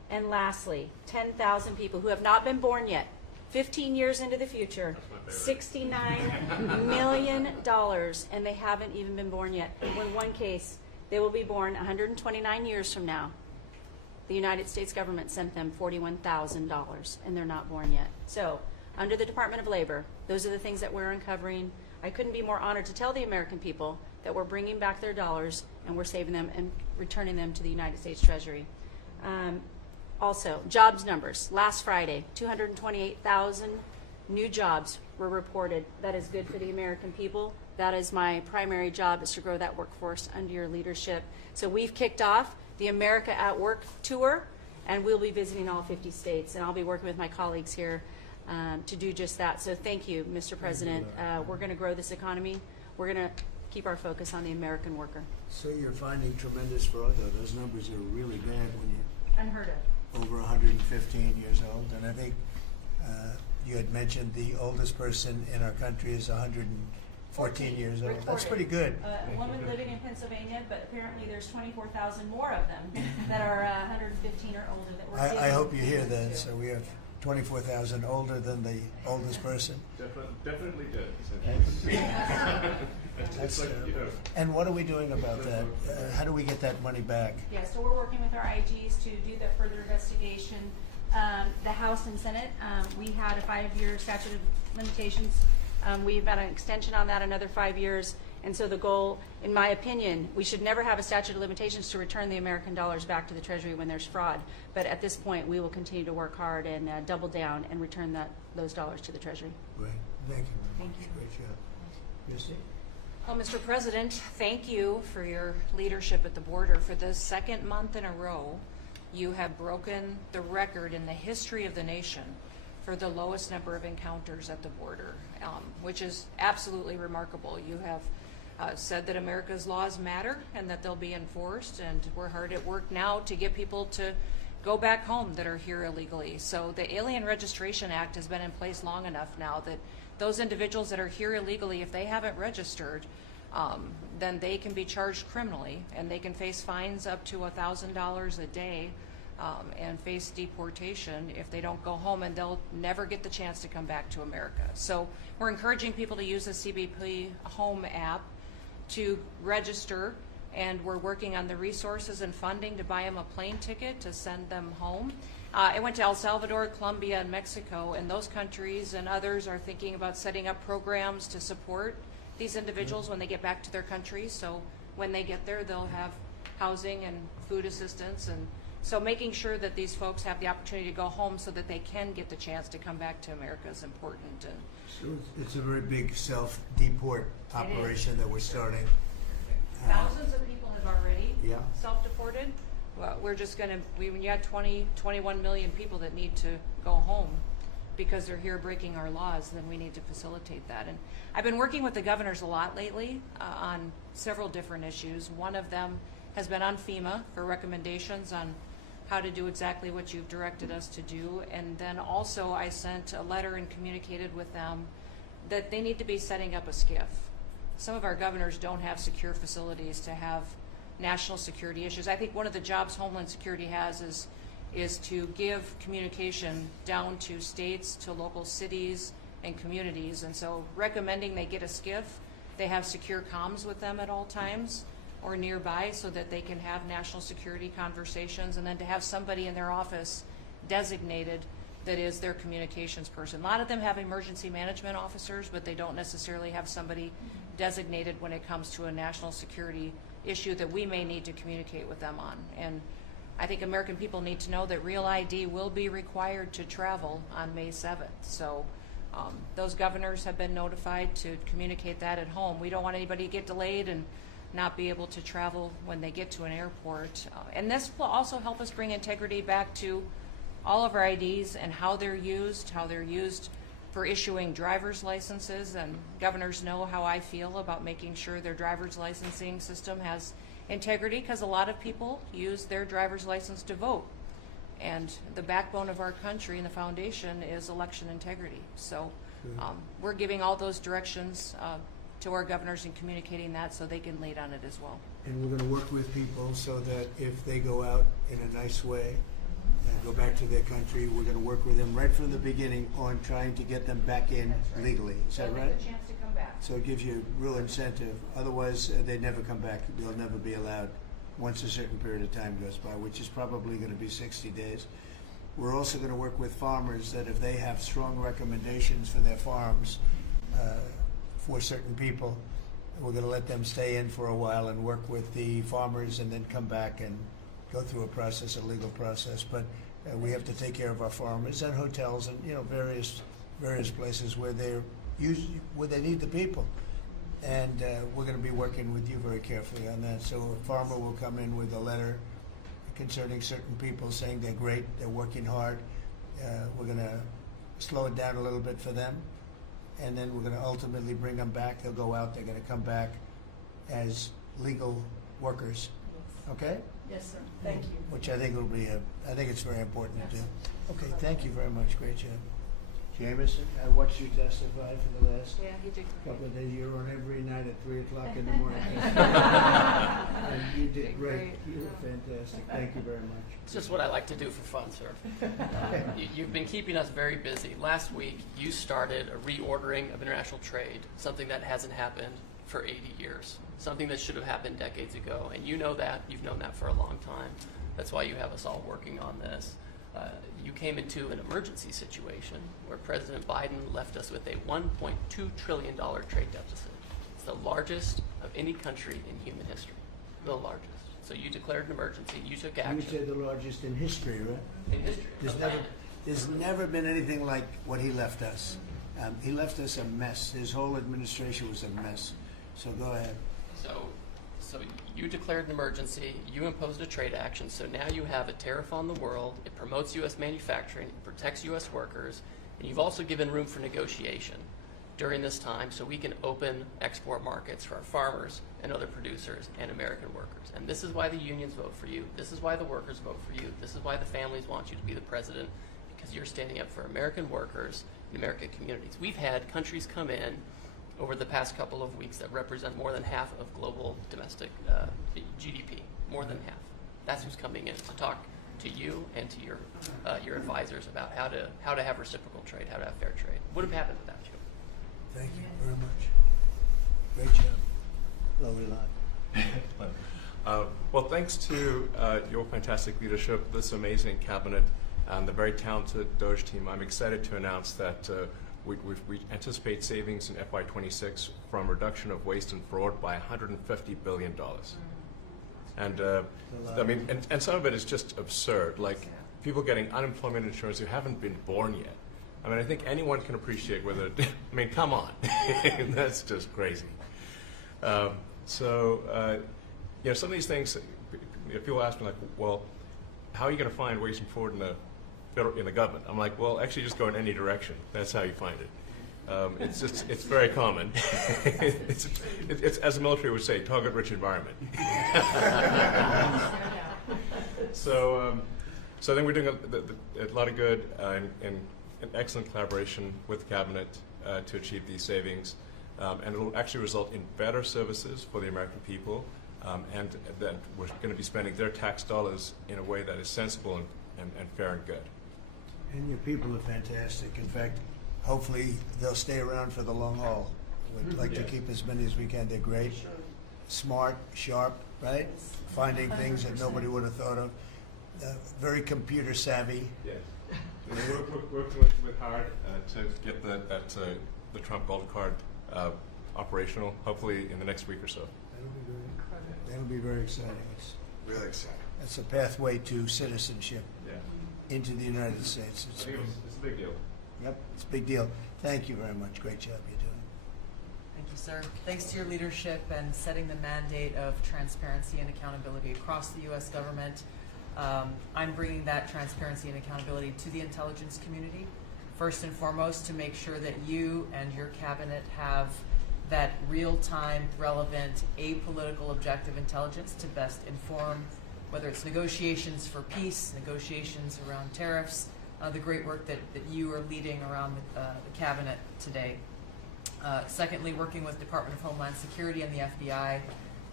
And lastly, 10,000 people who have not been born yet, 15 years into the future, $69 million, and they haven't even been born yet. In one case, they will be born 129 years from now. The United States government sent them $41,000, and they're not born yet. So, under the Department of Labor, those are the things that we're uncovering. I couldn't be more honored to tell the American people that we're bringing back their dollars and we're saving them and returning them to the United States Treasury. Also, jobs numbers. Last Friday, 228,000 new jobs were reported. That is good for the American people. That is my primary job, is to grow that workforce under your leadership. So we've kicked off the America at Work tour, and we'll be visiting all 50 states, and I'll be working with my colleagues here to do just that. So thank you, Mr. President. We're going to grow this economy. We're going to keep our focus on the American worker. So you're finding tremendous fraud, though. Those numbers are really bad when you Unheard of. over 115 years old. And I think you had mentioned the oldest person in our country is 114 years old. Reported. That's pretty good. A woman living in Pennsylvania, but apparently there's 24,000 more of them that are 115 or older that we're I giving hope you hear to. that. So we have 24,000 older than the oldest person. Definitely did. That's, like, you know. and what are we doing about that? How do we get that money back? Yeah, so we're working with our IGs to do that further investigation. The House and Senate, we had a 5-year statute of limitations. We've got an extension on that, another 5 years. And so the goal, in my opinion, we should never have a statute of limitations to return the American dollars back to the Treasury when there's fraud. But at this point, we will continue to work hard and double down and return those dollars to the Treasury. Right. Thank you very Thank much. you. Great job. Christy? Well, Mr. President, thank you for your leadership at the border. For the second month in a row, you have broken the record in the history of the nation for the lowest number of encounters at the border, which is absolutely remarkable. You have said that America's laws matter and that they'll be enforced, and we're hard at work now to get people to go back home that are here illegally. So the Alien Registration Act has been in place long enough now that those individuals that are here illegally, if they haven't registered, then they can be charged criminally, and they can face fines up to $1,000 a day and face deportation if they don't go home, and they'll never get the chance to come back to America. So we're encouraging people to use the CBP Home app to register, and we're working on the resources and funding to buy them a plane ticket to send them home. I went to El Salvador, Colombia, and Mexico, and those countries and others are thinking about setting up programs to support these individuals when they get back to their countries. So when they get there, they'll have housing and food assistance, and so making sure that these folks have the opportunity to go home so that they can get the chance to come back to America is important. And So it's a very big self-deport operation that we're starting. thousands of people have already Yeah. self-deported. Well, we're just going to, when you have 21 million people that need to go home because they're here breaking our laws, then we need to facilitate that. And I've been working with the governors a lot lately on several different issues. One of them has been on FEMA for recommendations on how to do exactly what you've directed us to do. And then also I sent a letter and communicated with them that they need to be setting up a SCIF. Some of our governors don't have secure facilities to have national security issues. I think one of the jobs Homeland Security has is to give communication down to states, to local cities and communities. And so recommending they get a SCIF, they have secure comms with them at all times or nearby so that they can have national security conversations, and then to have somebody in their office designated that is their communications person. A lot of them have emergency management officers, but they don't necessarily have somebody designated when it comes to a national security issue that we may need to communicate with them on. And I think American people need to know that Real ID will be required to travel on May 7th. So those governors have been notified to communicate that at home. We don't want anybody to get delayed and not be able to travel when they get to an airport. And this will also help us bring integrity back to all of our IDs and how they're used for issuing driver's licenses. And governors know how I feel about making sure their driver's licensing system has integrity, because a lot of people use their driver's license to vote. And the backbone of our country and the foundation is election integrity. So we're giving all those directions to our governors and communicating that so they can lead on it as well. And we're going to work with people so that if they go out in a nice way, go back to their country. We're going to work with them right from the beginning on trying to get them back in legally. Is that right? A chance to come back. So it gives you real incentive. Otherwise, they never come back. They'll never be allowed once a certain period of time goes by, which is probably going to be 60 days. We're also going to work with farmers that if they have strong recommendations for their farms for certain people, we're going to let them stay in for a while and work with the farmers and then come back and go through a process, a legal process. But we have to take care of our farmers and hotels and various places where they need the people. And we're going to be working with you very carefully on that. So a farmer will come in with a letter concerning certain people saying they're great, they're working hard. We're going to slow it down a little bit for them. And then we're going to ultimately bring them back. They'll go out, they're going to come back as legal workers. Okay? Yes, sir. Thank you. Which I think will be I think it's very important to do. Okay, thank you very much. Great job. Jameson, I watched you testify for the last couple of days. You were on every night at 3 o'clock in the morning. And you did great. You were fantastic. Thank you very much. It's just what I like to do for fun, sir. You've been keeping us very busy. Last week, you started a reordering of international trade, something that hasn't happened for 80 years, something that should have happened decades ago. And you know that. You've known that for a long time. That's why you have us all working on this. You came into an emergency situation where President Biden left us with a $1.2 trillion trade deficit. It's the largest of any country in human history, the largest. So you declared an emergency, you took action. You said the largest in history, right? In history. There's never been anything like what he left us. He left us a mess. His whole administration was a mess. So go ahead. So you declared an emergency, you imposed a trade action, so now you have a tariff on the world, it promotes U.S. manufacturing, it protects U.S. workers, and you've also given room for negotiation during this time so we can open export markets for our farmers and other producers and American workers. And this is why the unions vote for you, this is why the workers vote for you, this is why the families want you to be the president, because you're standing up for American workers and American communities. We've had countries come in over the past couple of weeks that represent more than half of global domestic GDP, more than half. That's who's coming in to talk to you and to your advisors about how to have reciprocal trade, how to have fair trade. Would have happened without you. Thank you very much. Great job. Lovely lot. Well, thanks to your fantastic leadership, this amazing cabinet, and the very talented Doge team, I'm excited to announce that we anticipate savings in FY26 from reduction of waste and fraud by $150 billion. And I mean, and some of it is just absurd, like people getting unemployment insurance who haven't been born yet. I mean, I think anyone can appreciate whether, I mean, come on, that's just crazy. Some of these things, people ask me like, well, how are you going to find waste and fraud in the government? I'm like, well, actually just go in any direction. That's how you find it. It's very common. it's, as the military would say, target-rich environment. So I think we're doing a lot of good and an excellent collaboration with the cabinet to achieve these savings. And it will actually result in better services for the American people, and that we're going to be spending their tax dollars in a way that is sensible and fair and good. And your people are fantastic. In fact, hopefully they'll stay around for the long haul. We'd like to keep as many as we can. They're great, smart, sharp, right? Finding things that nobody would have thought of. Very computer savvy. Yes. We're working with hard to get the Trump Gold Card operational, hopefully in the next week or so. That'll be very exciting. It's really exciting. It's a pathway to citizenship. Into the United States. It's a big deal. Yep, it's a big deal. Thank you very much. Great job you're doing. Thank you, sir. Thanks to your leadership and setting the mandate of transparency and accountability across the U.S. government. I'm bringing that transparency and accountability to the intelligence community, first and foremost, to make sure that you and your cabinet have that real-time, relevant, apolitical, objective intelligence to best inform whether it's negotiations for peace, negotiations around tariffs, the great work that you are leading around the cabinet today. Secondly, working with Department of Homeland Security and the FBI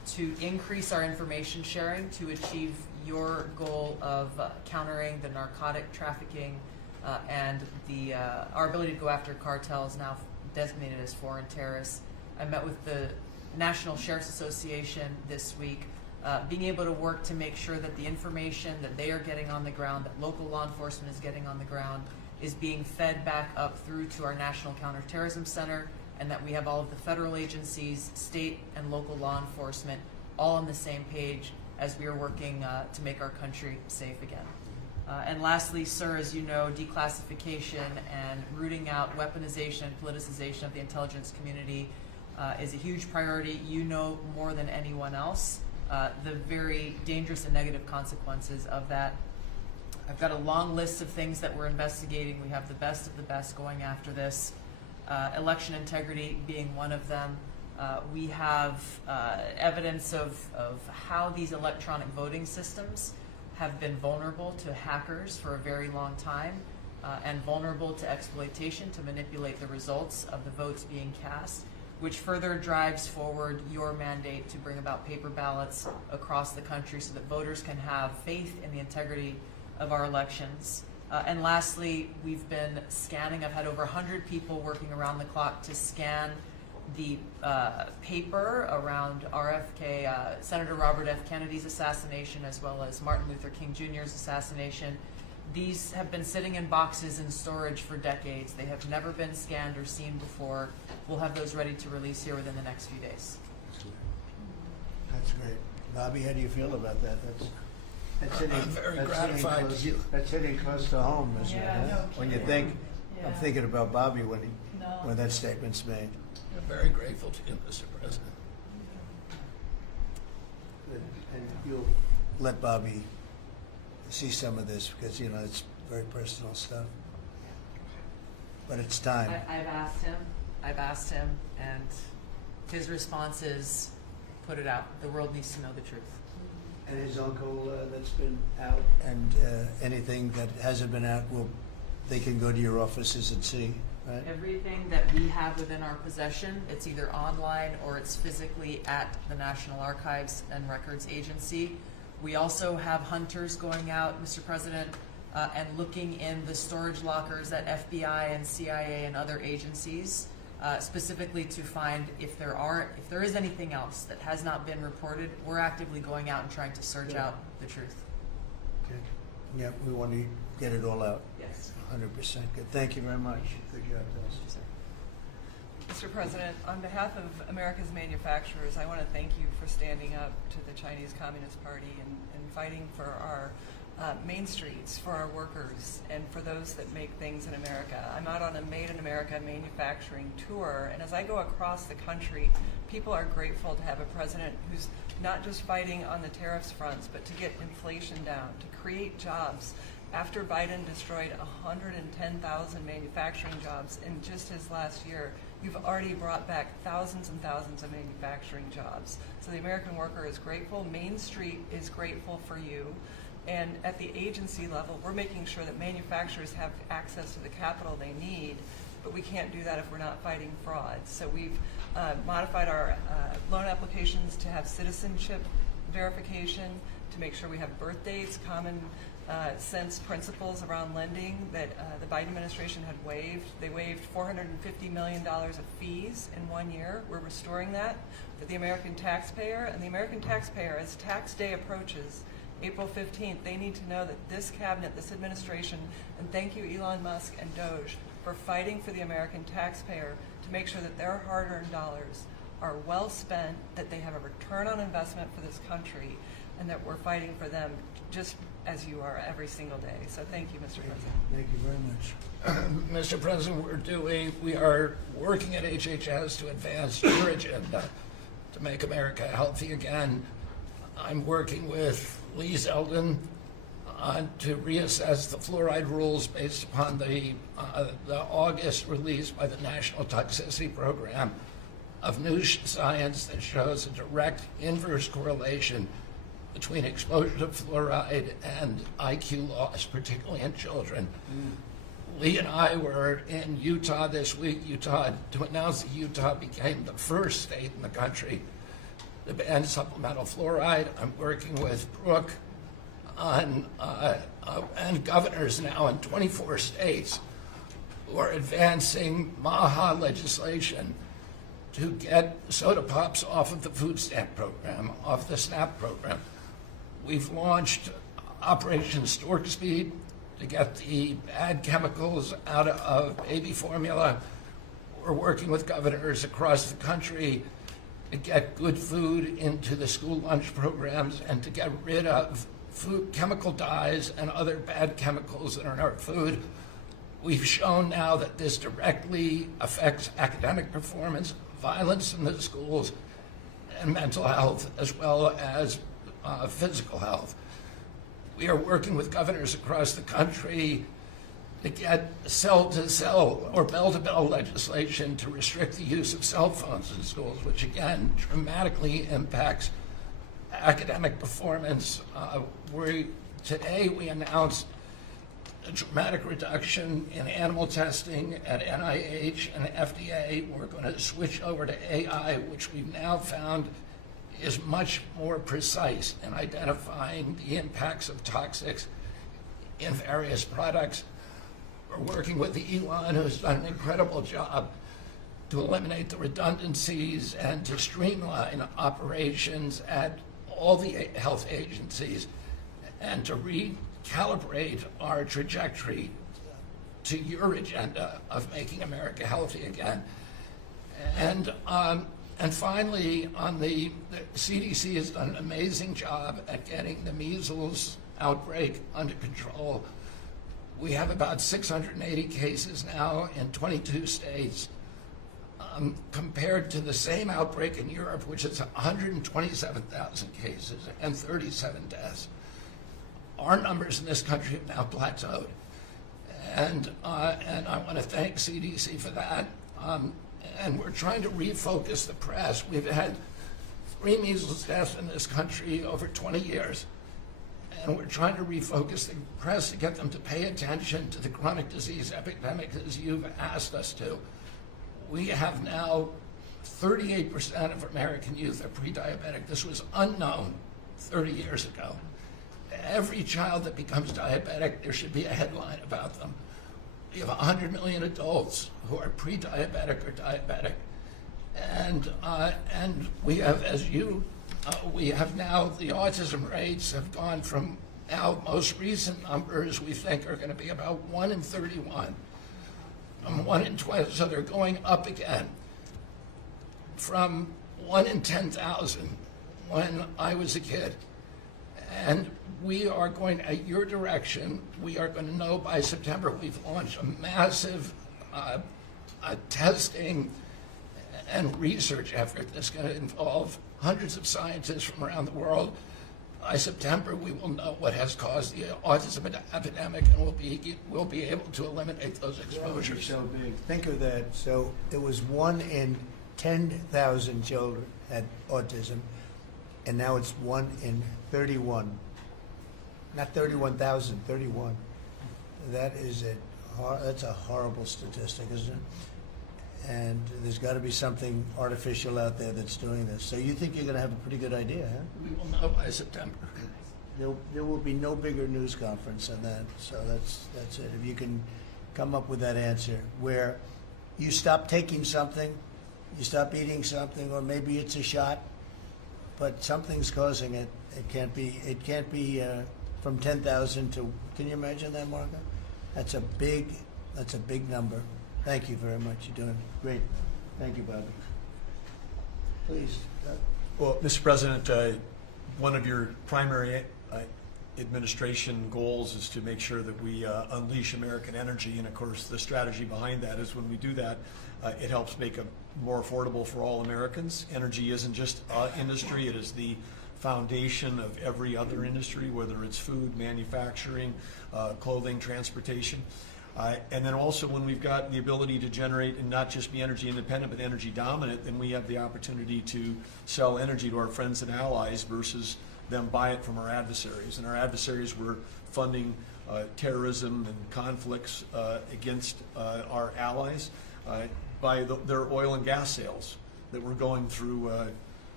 to increase our information sharing to achieve your goal of countering the narcotic trafficking and our ability to go after cartels now designated as foreign terrorists. I met with the National Sheriff's Association this week, being able to work to make sure that the information that they are getting on the ground, that local law enforcement is getting on the ground, is being fed back up through to our National Counterterrorism Center, and that we have all of the federal agencies, state and local law enforcement, all on the same page as we are working to make our country safe again. And lastly, sir, as you know, declassification and rooting out weaponization and politicization of the intelligence community is a huge priority. You know more than anyone else the very dangerous and negative consequences of that. I've got a long list of things that we're investigating. We have the best of the best going after this. Election integrity being one of them. We have evidence of how these electronic voting systems have been vulnerable to hackers for a very long time and vulnerable to exploitation to manipulate the results of the votes being cast, which further drives forward your mandate to bring about paper ballots across the country so that voters can have faith in the integrity of our elections. And lastly, we've been scanning. I've had over 100 people working around the clock to scan the paper around RFK, Senator Robert F. Kennedy's assassination, as well as Martin Luther King Jr.'s assassination. These have been sitting in boxes in storage for decades. They have never been scanned or seen before. We'll have those ready to release here within the next few days. That's great. Bobby, how do you feel about that? That's hitting, I'm very that's gratified. hitting close, that's hitting close to home, isn't it? Yeah, Huh? no When you kidding. think, Yeah. I'm thinking about Bobby when No. when that statement's made. I'm very grateful to you, Mr. President. And you'll let Bobby see some of this because, you know, it's very personal stuff. But it's time. I've asked him, and his response is, put it out. The world needs to know the truth. And his uncle that's been out, and anything that hasn't been out, they can go to your offices and see, right? Everything that we have within our possession, it's either online or it's physically at the National Archives and Records Agency. We also have hunters going out, Mr. President, and looking in the storage lockers at FBI and CIA and other agencies, specifically to find if there is anything else that has not been reported. We're actively going out and trying to search out the truth. Okay. Yeah, we want to get it all out. Yes. 100% good. Thank you very much. Good job, Dustin. Mr. President, on behalf of America's manufacturers, I want to thank you for standing up to the Chinese Communist Party and fighting for our main streets, for our workers, and for those that make things in America. I'm out on a Made in America manufacturing tour, and as I go across the country, people are grateful to have a president who's not just fighting on the tariffs fronts, but to get inflation down, to create jobs. After Biden destroyed 110,000 manufacturing jobs in just his last year, you've already brought back thousands and thousands of manufacturing jobs. So the American worker is grateful. Main Street is grateful for you. And at the agency level, we're making sure that manufacturers have access to the capital they need, but we can't do that if we're not fighting fraud. So we've modified our loan applications to have citizenship verification, to make sure we have birth dates, common sense principles around lending that the Biden administration had waived. They waived $450 million of fees in 1 year. We're restoring that for the American taxpayer. And the American taxpayer, as tax day approaches, April 15th, they need to know that this cabinet, this administration, and thank you Elon Musk and Doge for fighting for the American taxpayer to make sure that their hard-earned dollars are well spent, that they have a return on investment for this country, and that we're fighting for them just as you are every single day. So thank you, Mr. President. Thank you very much. Mr. President, we are working at HHS to advance your agenda to make America healthy again. I'm working with Lee Zeldin to reassess the fluoride rules based upon the August release by the National Toxicity Program of new science that shows a direct inverse correlation between exposure to fluoride and IQ loss, particularly in children. Lee and I were in Utah this week, to announce that Utah became the first state in the country to ban supplemental fluoride. I'm working with Brooke on, and governors now in 24 states who are advancing MAHA legislation to get soda pops off of the food stamp program, off the SNAP program. We've launched Operation Stork Speed to get the bad chemicals out of baby formula. We're working with governors across the country to get good food into the school lunch programs and to get rid of food chemical dyes and other bad chemicals that are in our food. We've shown now that this directly affects academic performance, violence in the schools, and mental health, as well as physical health. We are working with governors across the country to get cell-to-cell or bell-to-bell legislation to restrict the use of cell phones in schools, which again dramatically impacts academic performance. Today we announced a dramatic reduction in animal testing at NIH and FDA. We're going to switch over to AI, which we've now found is much more precise in identifying the impacts of toxics in various products. We're working with Elon, who's done an incredible job to eliminate the redundancies and to streamline operations at all the health agencies and to recalibrate our trajectory to your agenda of making America healthy again. And finally, the CDC has done an amazing job at getting the measles outbreak under control. We have about 680 cases now in 22 states, compared to the same outbreak in Europe, which is 127,000 cases and 37 deaths. Our numbers in this country have now plateaued. And I want to thank CDC for that. And we're trying to refocus the press. We've had 3 measles deaths in this country over 20 years. And we're trying to refocus the press to get them to pay attention to the chronic disease epidemic as you've asked us to. We have now 38% of American youth are pre-diabetic. This was unknown 30 years ago. Every child that becomes diabetic, there should be a headline about them. We have 100 million adults who are pre-diabetic or diabetic. And we have, we have now, the autism rates have gone from now most recent numbers we think are going to be about 1 in 31. 1 in 20, so they're going up again from 1 in 10,000 when I was a kid. And we are going, at your direction, we are going to know by September. We've launched a massive testing and research effort that's going to involve hundreds of scientists from around the world. By September, we will know what has caused the autism epidemic, and we'll be able to eliminate those exposures. So big. Think of that. So it was 1 in 10,000 children had autism, and now it's 1 in 31. Not 31,000, 31. That's a horrible statistic, isn't it? And there's got to be something artificial out there that's doing this. So you think you're going to have a pretty good idea, huh? We will know by September. There will be no bigger news conference than that. So that's it. If you can come up with that answer where you stop taking something, you stop eating something, or maybe it's a shot, but something's causing it. It can't be from 10,000 to. Can you imagine that, Marco? That's a big number. Thank you very much. You're doing great. Thank you, Bobby. Please. Well, Mr. President, one of your primary administration goals is to make sure that we unleash American energy, and of course the strategy behind that is when we do that, it helps make it more affordable for all Americans. Energy isn't just industry, it is the foundation of every other industry, whether it's food, manufacturing, clothing, transportation. And then also when we've got the ability to generate and not just be energy independent, but energy dominant, then we have the opportunity to sell energy to our friends and allies versus them buy it from our adversaries. And our adversaries were funding terrorism and conflicts against our allies by their oil and gas sales that were going through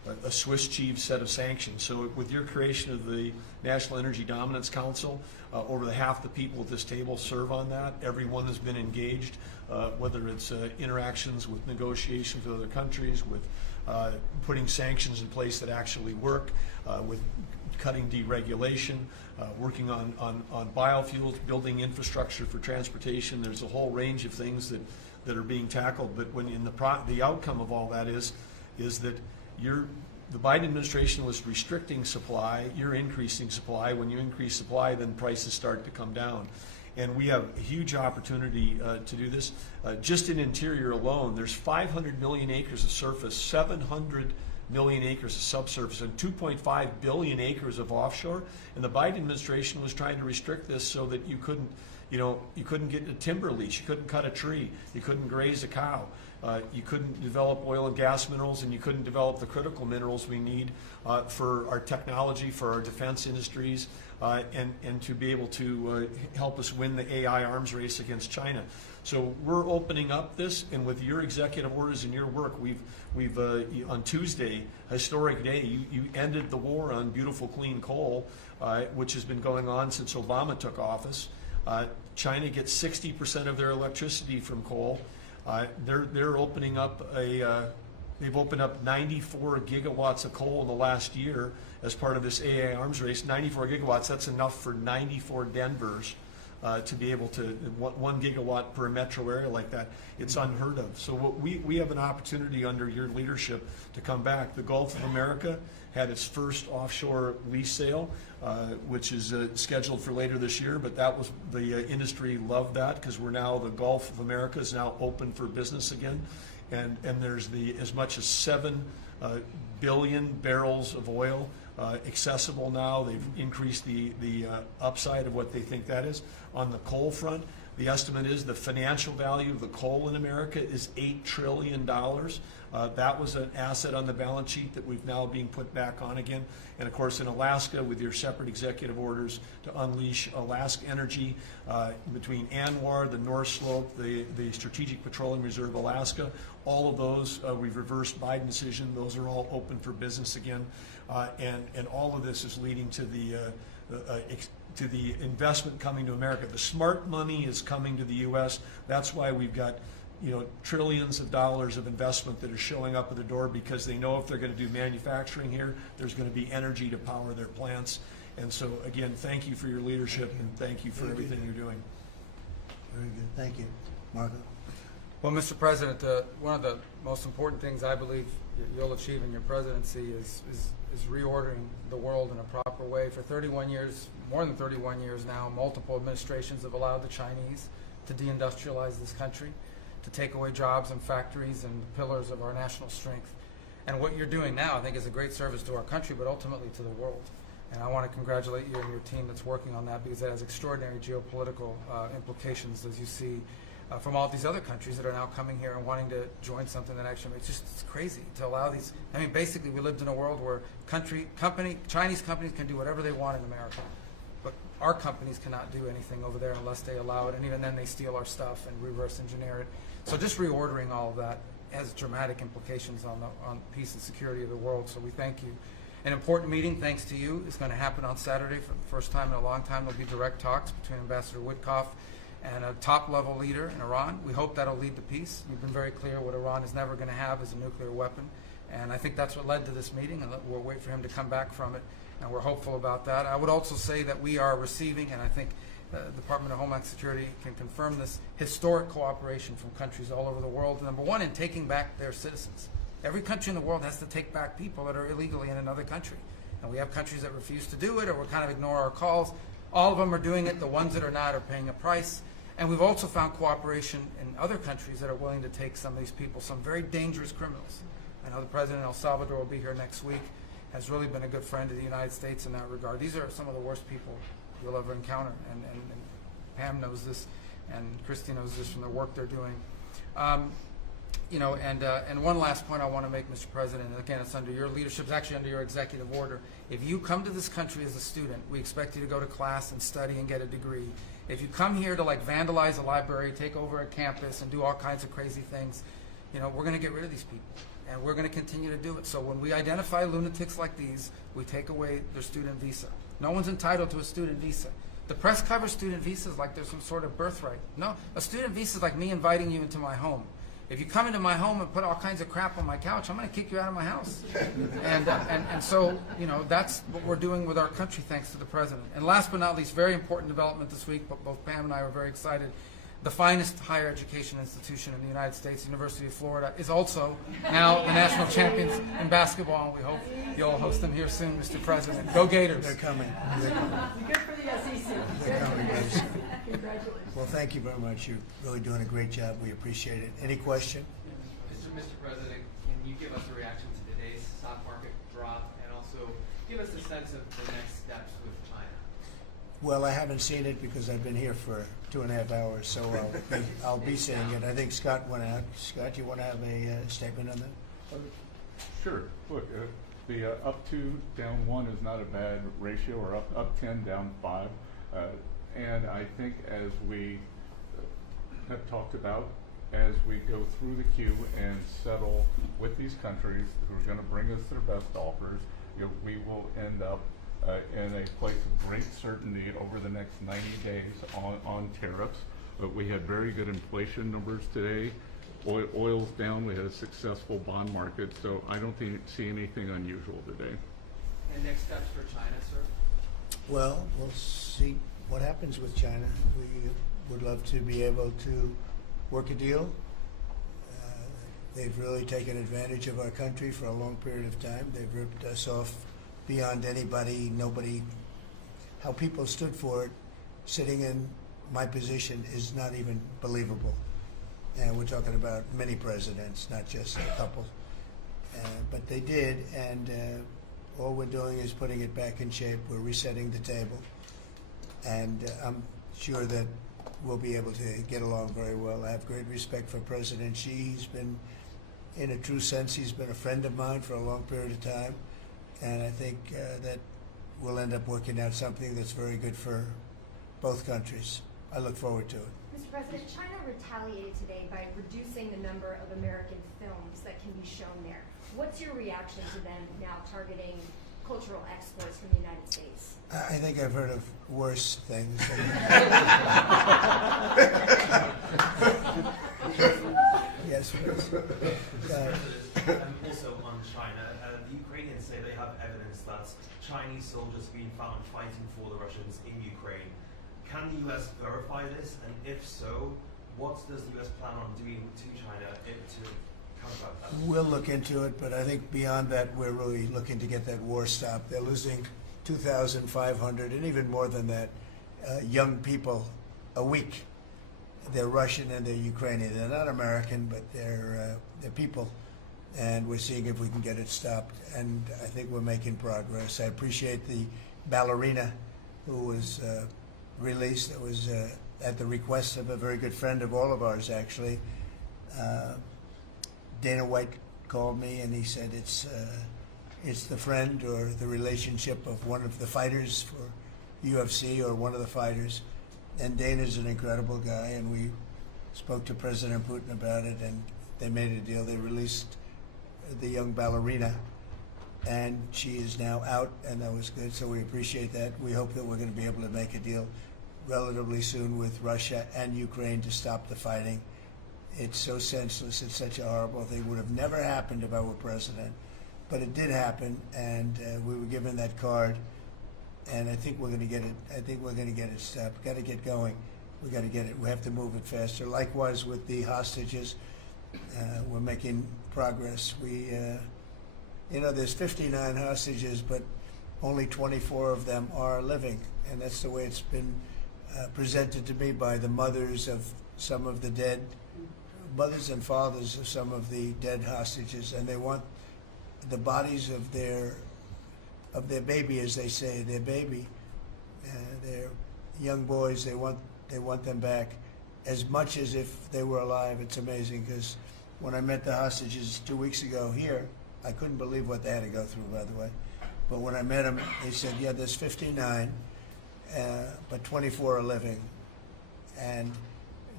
a Swiss cheese set of sanctions. So with your creation of the National Energy Dominance Council, over half the people at this table serve on that. Everyone has been engaged, whether it's interactions with negotiations with other countries, with putting sanctions in place that actually work, with cutting deregulation, working on biofuels, building infrastructure for transportation. There's a whole range of things that are being tackled. But when the outcome of all that is that the Biden administration was restricting supply, you're increasing supply. When you increase supply, then prices start to come down. And we have a huge opportunity to do this. Just in interior alone, there's 500 million acres of surface, 700 million acres of subsurface, and 2.5 billion acres of offshore. And the Biden administration was trying to restrict this so that you couldn't get a timber lease, you couldn't cut a tree, you couldn't graze a cow, you couldn't develop oil and gas minerals, and you couldn't develop the critical minerals we need for our technology, for our defense industries, and to be able to help us win the AI arms race against China. So we're opening up this, and with your executive orders and your work, we've on Tuesday, historic day, you ended the war on beautiful clean coal, which has been going on since Obama took office. China gets 60% of their electricity from coal. They're opening up they've opened up 94 gigawatts of coal in the last year as part of this AI arms race. 94 gigawatts, that's enough for 94 Denvers to be able to, 1 gigawatt per metro area like that. It's unheard of. So we have an opportunity under your leadership to come back. The Gulf of America had its first offshore lease sale, which is scheduled for later this year, but that was, the industry loved that because the Gulf of America is now open for business again. And there's as much as 7 billion barrels of oil accessible now. They've increased the upside of what they think that is. On the coal front, the estimate is the financial value of the coal in America is $8 trillion. That was an asset on the balance sheet that we've now being put back on again. And of course in Alaska, with your separate executive orders to unleash Alaska energy between ANWR, the North Slope, the Strategic Petroleum Reserve Alaska, all of those, we've reversed Biden decision. Those are all open for business again. And all of this is leading to the investment coming to America. The smart money is coming to the U.S. That's why we've got trillions of dollars of investment that are showing up at the door, because they know if they're going to do manufacturing here, there's going to be energy to power their plants. And so again, thank you for your leadership and thank you for everything you're doing. Very good. Thank you. Marco? Well, Mr. President, one of the most important things I believe you'll achieve in your presidency is reordering the world in a proper way. For 31 years, more than 31 years now, multiple administrations have allowed the Chinese to deindustrialize this country, to take away jobs and factories and the pillars of our national strength. And what you're doing now, I think, is a great service to our country, but ultimately to the world. And I want to congratulate you and your team that's working on that, because it has extraordinary geopolitical implications, as you see from all these other countries that are now coming here and wanting to join something that actually makes it's crazy to allow these. I mean, basically, we lived in a world where Chinese companies can do whatever they want in America, but our companies cannot do anything over there unless they allow it, and even then they steal our stuff and reverse engineer it. So just reordering all of that has dramatic implications on peace and security of the world. So we thank you. An important meeting, thanks to you, is going to happen on Saturday for the first time in a long time. There'll be direct talks between Ambassador Witkoff and a top-level leader in Iran. We hope that'll lead to peace. You've been very clear what Iran is never going to have is a nuclear weapon, and I think that's what led to this meeting, and we'll wait for him to come back from it, and we're hopeful about that. I would also say that we are receiving, and I think the Department of Homeland Security can confirm this, historic cooperation from countries all over the world. Number one, in taking back their citizens. Every country in the world has to take back people that are illegally in another country, and we have countries that refuse to do it or will kind of ignore our calls. All of them are doing it. The ones that are not are paying a price. And we've also found cooperation in other countries that are willing to take some of these people, some very dangerous criminals. I know the President of El Salvador will be here next week, has really been a good friend to the United States in that regard. These are some of the worst people you'll ever encounter, and Pam knows this, and Christy knows this from the work they're doing. And one last point I want to make, Mr. President, and again, it's under your leadership, it's actually under your executive order. If you come to this country as a student, we expect you to go to class and study and get a degree. If you come here to vandalize a library, take over a campus, and do all kinds of crazy things, we're going to get rid of these people, and we're going to continue to do it. So when we identify lunatics like these, we take away their student visa. No one's entitled to a student visa. The press covers student visas like there's some sort of birthright. No, a student visa is like me inviting you into my home. If you come into my home and put all kinds of crap on my couch, I'm going to kick you out of my house. And so, that's what we're doing with our country, thanks to the president. And last but not least, very important development this week, but both Pam and I were very excited. The finest higher education institution in the United States, University of Florida, is also now the national champions in basketball, and we hope you'll host them here soon, Mr. President. Go Gators. They're coming. Good for the SEC. They're coming, guys. Congratulations. Well, thank you very much. You're really doing a great job. We appreciate it. Any question? Mr. President, can you give us a reaction to today's stock market drop, and also give us a sense of the next steps with China? Well, I haven't seen it because I've been here for 2.5 hours, so I'll be seeing it. I think Scott went out. Scott, you want to have a statement on that? Sure. Look, the up 2, down 1 is not a bad ratio, or up 10, down 5. And I think, as we have talked about, as we go through the queue and settle with these countries who are going to bring us their best offers, we will end up in a place of great certainty over the next 90 days on tariffs. But we had very good inflation numbers today. Oil's down. We had a successful bond market. So I don't see anything unusual today. And next steps for China, sir? Well, we'll see what happens with China. We would love to be able to work a deal. They've really taken advantage of our country for a long period of time. They've ripped us off beyond nobody. How people stood for it, sitting in my position, is not even believable. And we're talking about many presidents, not just a couple. But they did, and all we're doing is putting it back in shape. We're resetting the table. And I'm sure that we'll be able to get along very well. I have great respect for President Xi. He's been, in a true sense, he's been a friend of mine for a long period of time. And I think that we'll end up working out something that's very good for both countries. I look forward to it. Mr. President, China retaliated today by reducing the number of American films that can be shown there. What's your reaction to them now targeting cultural exports from the United States? I think I've heard of worse things. Yes, please. Also on China, the Ukrainians say they have evidence that Chinese soldiers have been found fighting for the Russians in Ukraine. Can the U.S. verify this? And if so, what does the U.S. plan on doing to China to counteract that? We'll look into it, but I think beyond that, we're really looking to get that war stopped. They're losing 2,500 and even more than that young people a week. They're Russian and they're Ukrainian. They're not American, but they're people. And we're seeing if we can get it stopped. And I think we're making progress. I appreciate the ballerina who was released. It was at the request of a very good friend of all of ours, actually. Dana White called me and he said it's the friend or the relationship of one of the fighters for UFC or one of the fighters. And Dana's an incredible guy, and we spoke to President Putin about it, and they made a deal. They released the young ballerina, and she is now out, and that was good, so we appreciate that. We hope that we're going to be able to make a deal relatively soon with Russia and Ukraine to stop the fighting. It's so senseless. It's such a horrible thing. It would have never happened if I were president, but it did happen, and we were given that card. And I think we're going to get it. I think we're going to get it stopped. Got to get going. We got to get it. We have to move it faster. Likewise with the hostages, we're making progress. We, there's 59 hostages, but only 24 of them are living, and that's the way it's been presented to me by the mothers of some of the dead, mothers and fathers of some of the dead hostages, and they want the bodies of their baby, as they say, their baby, their young boys. They want them back as much as if they were alive. It's amazing, because when I met the hostages 2 weeks ago here, I couldn't believe what they had to go through, by the way. But when I met them, they said, yeah, there's 59, but 24 are living. And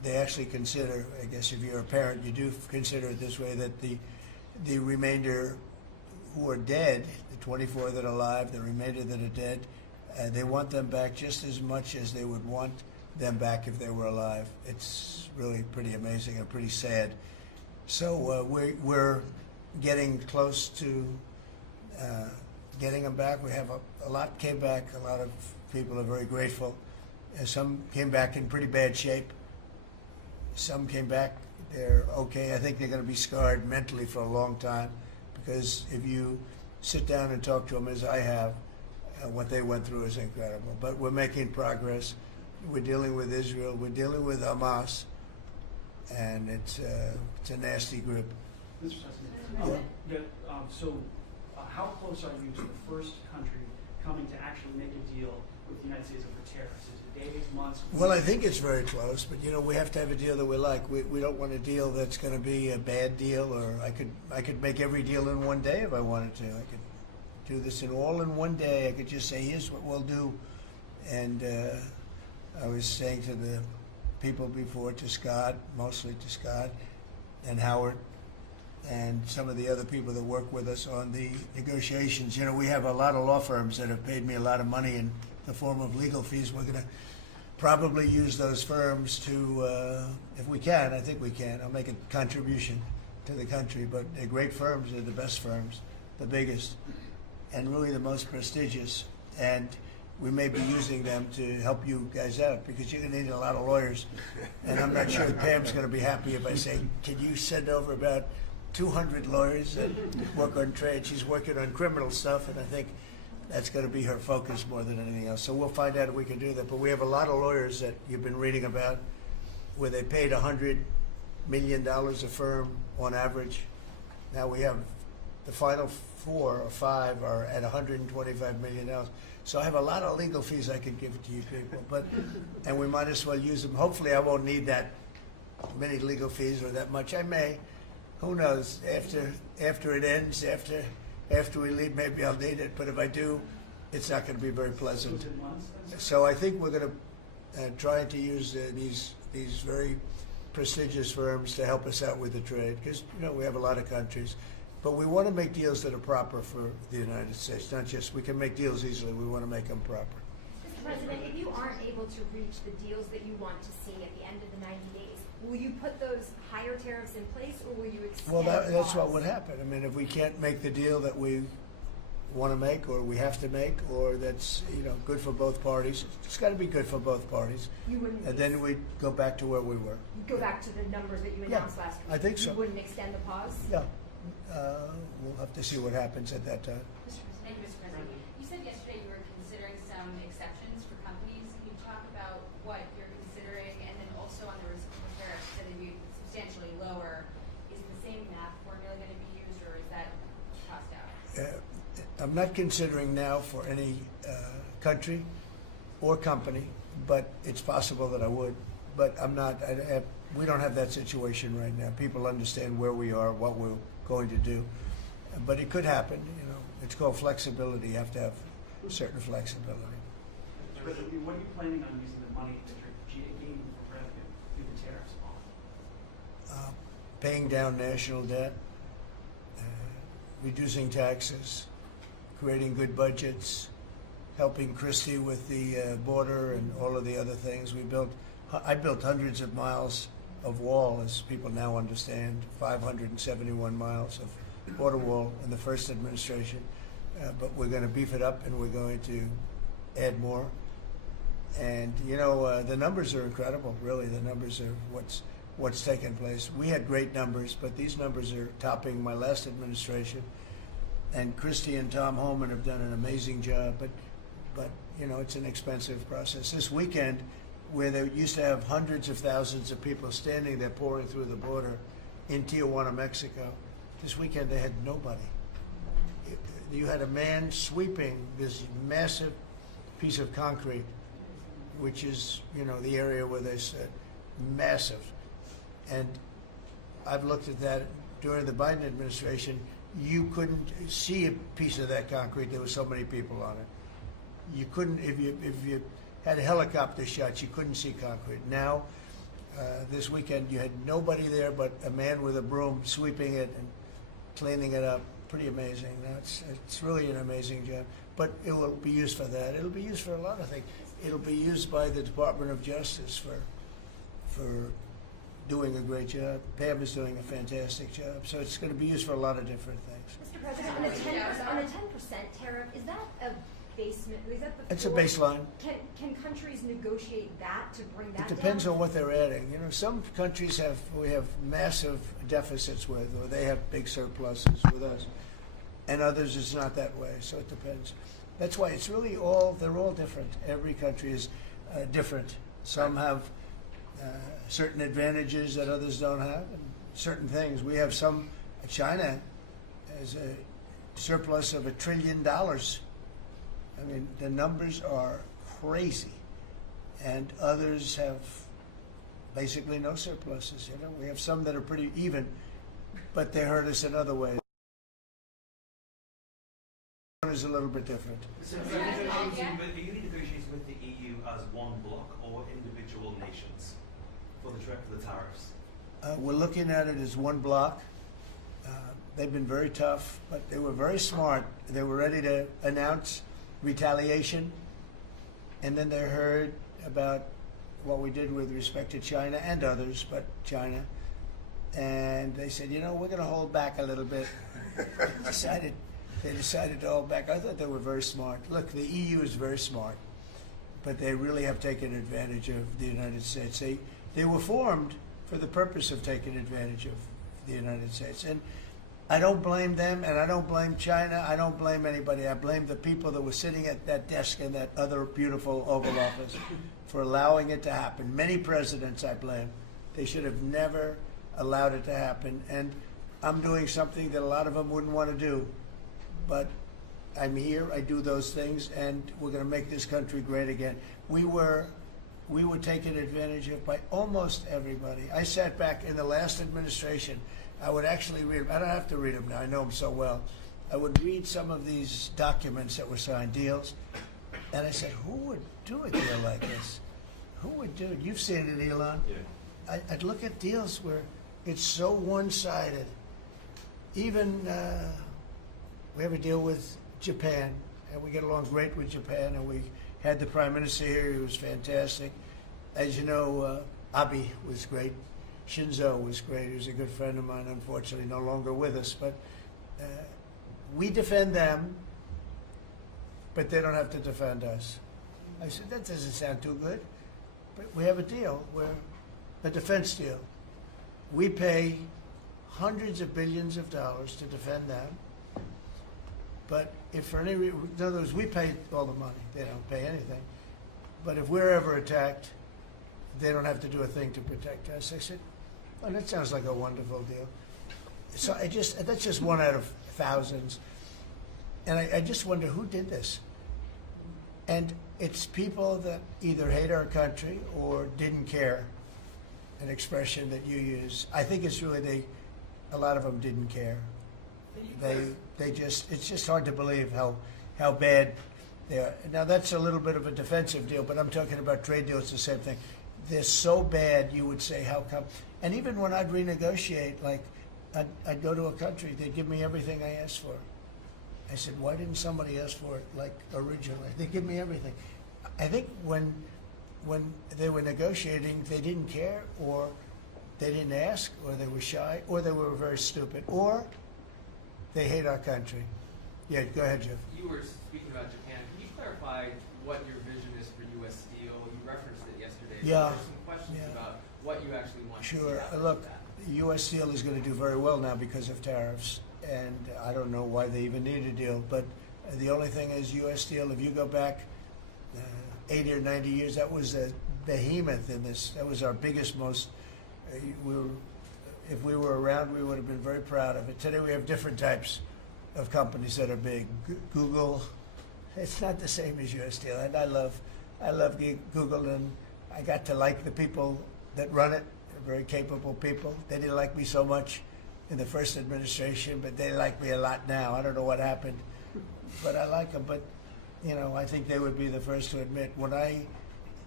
they actually consider, I guess if you're a parent, you do consider it this way, that the remainder who are dead, the 24 that are alive, the remainder that are dead, they want them back just as much as they would want them back if they were alive. It's really pretty amazing and pretty sad. So we're getting close to getting them back. We have a lot came back. A lot of people are very grateful. Some came back in pretty bad shape. Some came back, they're okay. I think they're going to be scarred mentally for a long time, because if you sit down and talk to them, as I have, what they went through is incredible. But we're making progress. We're dealing with Israel. We're dealing with Hamas, and it's a nasty group. Mr. President, how close are you to the first country coming to actually make a deal with the United States over tariffs? Is it days, months? Well, I think it's very close, but we have to have a deal that we like. We don't want a deal that's going to be a bad deal, or I could make every deal in one day if I wanted to. I could do this in one day. I could just say, here's what we'll do. And I was saying to the people before, to Scott, mostly to Scott and Howard, and some of the other people that work with us on the negotiations. We have a lot of law firms that have paid me a lot of money in the form of legal fees. We're going to probably use those firms to, if we can, I think we can. I'll make a contribution to the country, but they're great firms. They're the best firms, the biggest, and really the most prestigious. And we may be using them to help you guys out, because you're going to need a lot of lawyers. And I'm not sure Pam's going to be happy if I say, can you send over about 200 lawyers that work on trade? She's working on criminal stuff, and I think that's going to be her focus more than anything else. So we'll find out if we can do that. But we have a lot of lawyers that you've been reading about, where they paid $100 million a firm on average. Now we have the final 4 or 5 are at $125 million. So I have a lot of legal fees I could give to you people, and we might as well use them. Hopefully I won't need that many legal fees or that much. I may. Who knows? After it ends, after we leave, maybe I'll need it. But if I do, it's not going to be very pleasant. So I think we're going to try to use these very prestigious firms to help us out with the trade, because we have a lot of countries. But we want to make deals that are proper for the United States, not just we can make deals easily. We want to make them proper. Mr. President, if you aren't able to reach the deals that you want to see at the end of the 90 days, will you put those higher tariffs in place, or will you extend? Well, that's what would happen. I mean, if we can't make the deal that we want to make, or we have to make, or that's good for both parties, it's got to be good for both parties. You wouldn't. And then we'd go back to where we were. You'd go back to the numbers that you announced last week. I think so. You wouldn't extend the pause. Yeah. We'll have to see what happens at that time. Thank you, Mr. President. You said yesterday you were considering some exceptions for companies. Can you talk about what you're considering, and then also on the reciprocal tariffs that are substantially lower? Is the same math formula going to be used, or is that tossed out? I'm not considering now for any country or company, but it's possible that I would. But I'm not. We don't have that situation right now. People understand where we are, what we're going to do, but it could happen. It's called flexibility. You have to have certain flexibility. What are you planning on using the money that you're gaining for revenue through the tariffs on? Paying down national debt, reducing taxes, creating good budgets, helping Christie with the border and all of the other things. I built hundreds of miles of wall, as people now understand, 571 miles of border wall in the first administration. But we're going to beef it up, and we're going to add more. And the numbers are incredible. Really, the numbers are what's taken place. We had great numbers, but these numbers are topping my last administration. And Christie and Tom Homan have done an amazing job. But it's an expensive process. This weekend, where they used to have hundreds of thousands of people standing there pouring through the border in Tijuana, Mexico, this weekend they had nobody. You had a man sweeping this massive piece of concrete, which is, the area where they said massive. And I've looked at that during the Biden administration. You couldn't see a piece of that concrete. There were so many people on it. You couldn't, if you had helicopter shots, you couldn't see concrete. Now, This weekend, you had nobody there but a man with a broom sweeping it and cleaning it up. Pretty amazing. It's really an amazing job. But it will be used for that. It'll be used for a lot of things. It'll be used by the Department of Justice for doing a great job. Pam is doing a fantastic job. So it's going to be used for a lot of different things. Mr. President, on the 10% tariff, is that a basement? Is that the It's a floor? baseline. Can countries negotiate that to bring that It depends down? on what they're adding. You know, some countries we have massive deficits with, or they have big surpluses with us, and others it's not that way. So it depends. That's why it's really they're all different. Every country is different. Some have certain advantages that others don't have, and certain things. We have some. China has a surplus of $1 trillion. I mean, the numbers are crazy, and others have basically no surpluses. You know, we have some that are pretty even, but they hurt us in other ways. One is a little bit different. So are you negotiating with the EU as one bloc or individual nations for the tariffs? We're looking at it as one block. They've been very tough, but they were very smart. They were ready to announce retaliation, and then they heard about what we did with respect to China and others, but China, and they said, you know, we're going to hold back a little bit. They decided to hold back. I thought they were very smart. Look, the EU is very smart, but they really have taken advantage of the United States. They were formed for the purpose of taking advantage of the United States, and I don't blame them, and I don't blame China. I don't blame anybody. I blame the people that were sitting at that desk in that other beautiful Oval Office for allowing it to happen. Many presidents I blame. They should have never allowed it to happen. And I'm doing something that a lot of them wouldn't want to do. But I'm here, I do those things, and we're going to make this country great again. We were taken advantage of by almost everybody. I sat back in the last administration. I would actually read them. I don't have to read them now. I know them so well. I would read some of these documents that were signed, deals, and I said, who would do a deal like this? Who would do it? You've seen it, Elon. Yeah. I'd look at deals where it's so one-sided. Even we have a deal with Japan, and we get along great with Japan, and we had the Prime Minister here. He was fantastic. As you know, Abe was great. Shinzo was great. He was a good friend of mine, unfortunately no longer with us. But we defend them, but they don't have to defend us. I said, that doesn't sound too good. But we have a deal, a defense deal. We pay hundreds of billions of dollars to defend them. But if for any reason, in other words, we pay all the money. They don't pay anything. But if we're ever attacked, they don't have to do a thing to protect us. I said, well, that sounds like a wonderful deal. So that's just one out of thousands. And I just wonder who did this. And it's people that either hate our country or didn't care, an expression that you use. I think it's really a lot of them didn't care. It's just hard to believe how bad they are. Now that's a little bit of a defensive deal, but I'm talking about trade deals, the same thing. They're so bad, you would say, how come? And even when I'd renegotiate, like I'd go to a country, they'd give me everything I asked for. I said, why didn't somebody ask for it like originally? They give me everything. I think when they were negotiating, they didn't care, or they didn't ask, or they were shy, or they were very stupid, or they hate our country. Yeah, go ahead, Jeff. You were speaking about Japan. Can you clarify what your vision is for U.S. Steel? You referenced it yesterday. Yeah. There's some questions about what you actually want to see Sure. happen Look, with that. U.S. Steel is going to do very well now because of tariffs, and I don't know why they even need a deal. But the only thing is, U.S. Steel, if you go back 80 or 90 years, that was a behemoth in this. That was our biggest, most. If we were around, we would have been very proud of it. Today we have different types of companies that are big. Google, it's not the same as U.S. Steel, and I love Google, and I got to like the people that run it. They're very capable people. They didn't like me so much in the first administration, but they like me a lot now. I don't know what happened, but I like them. But you know, I think they would be the first to admit when I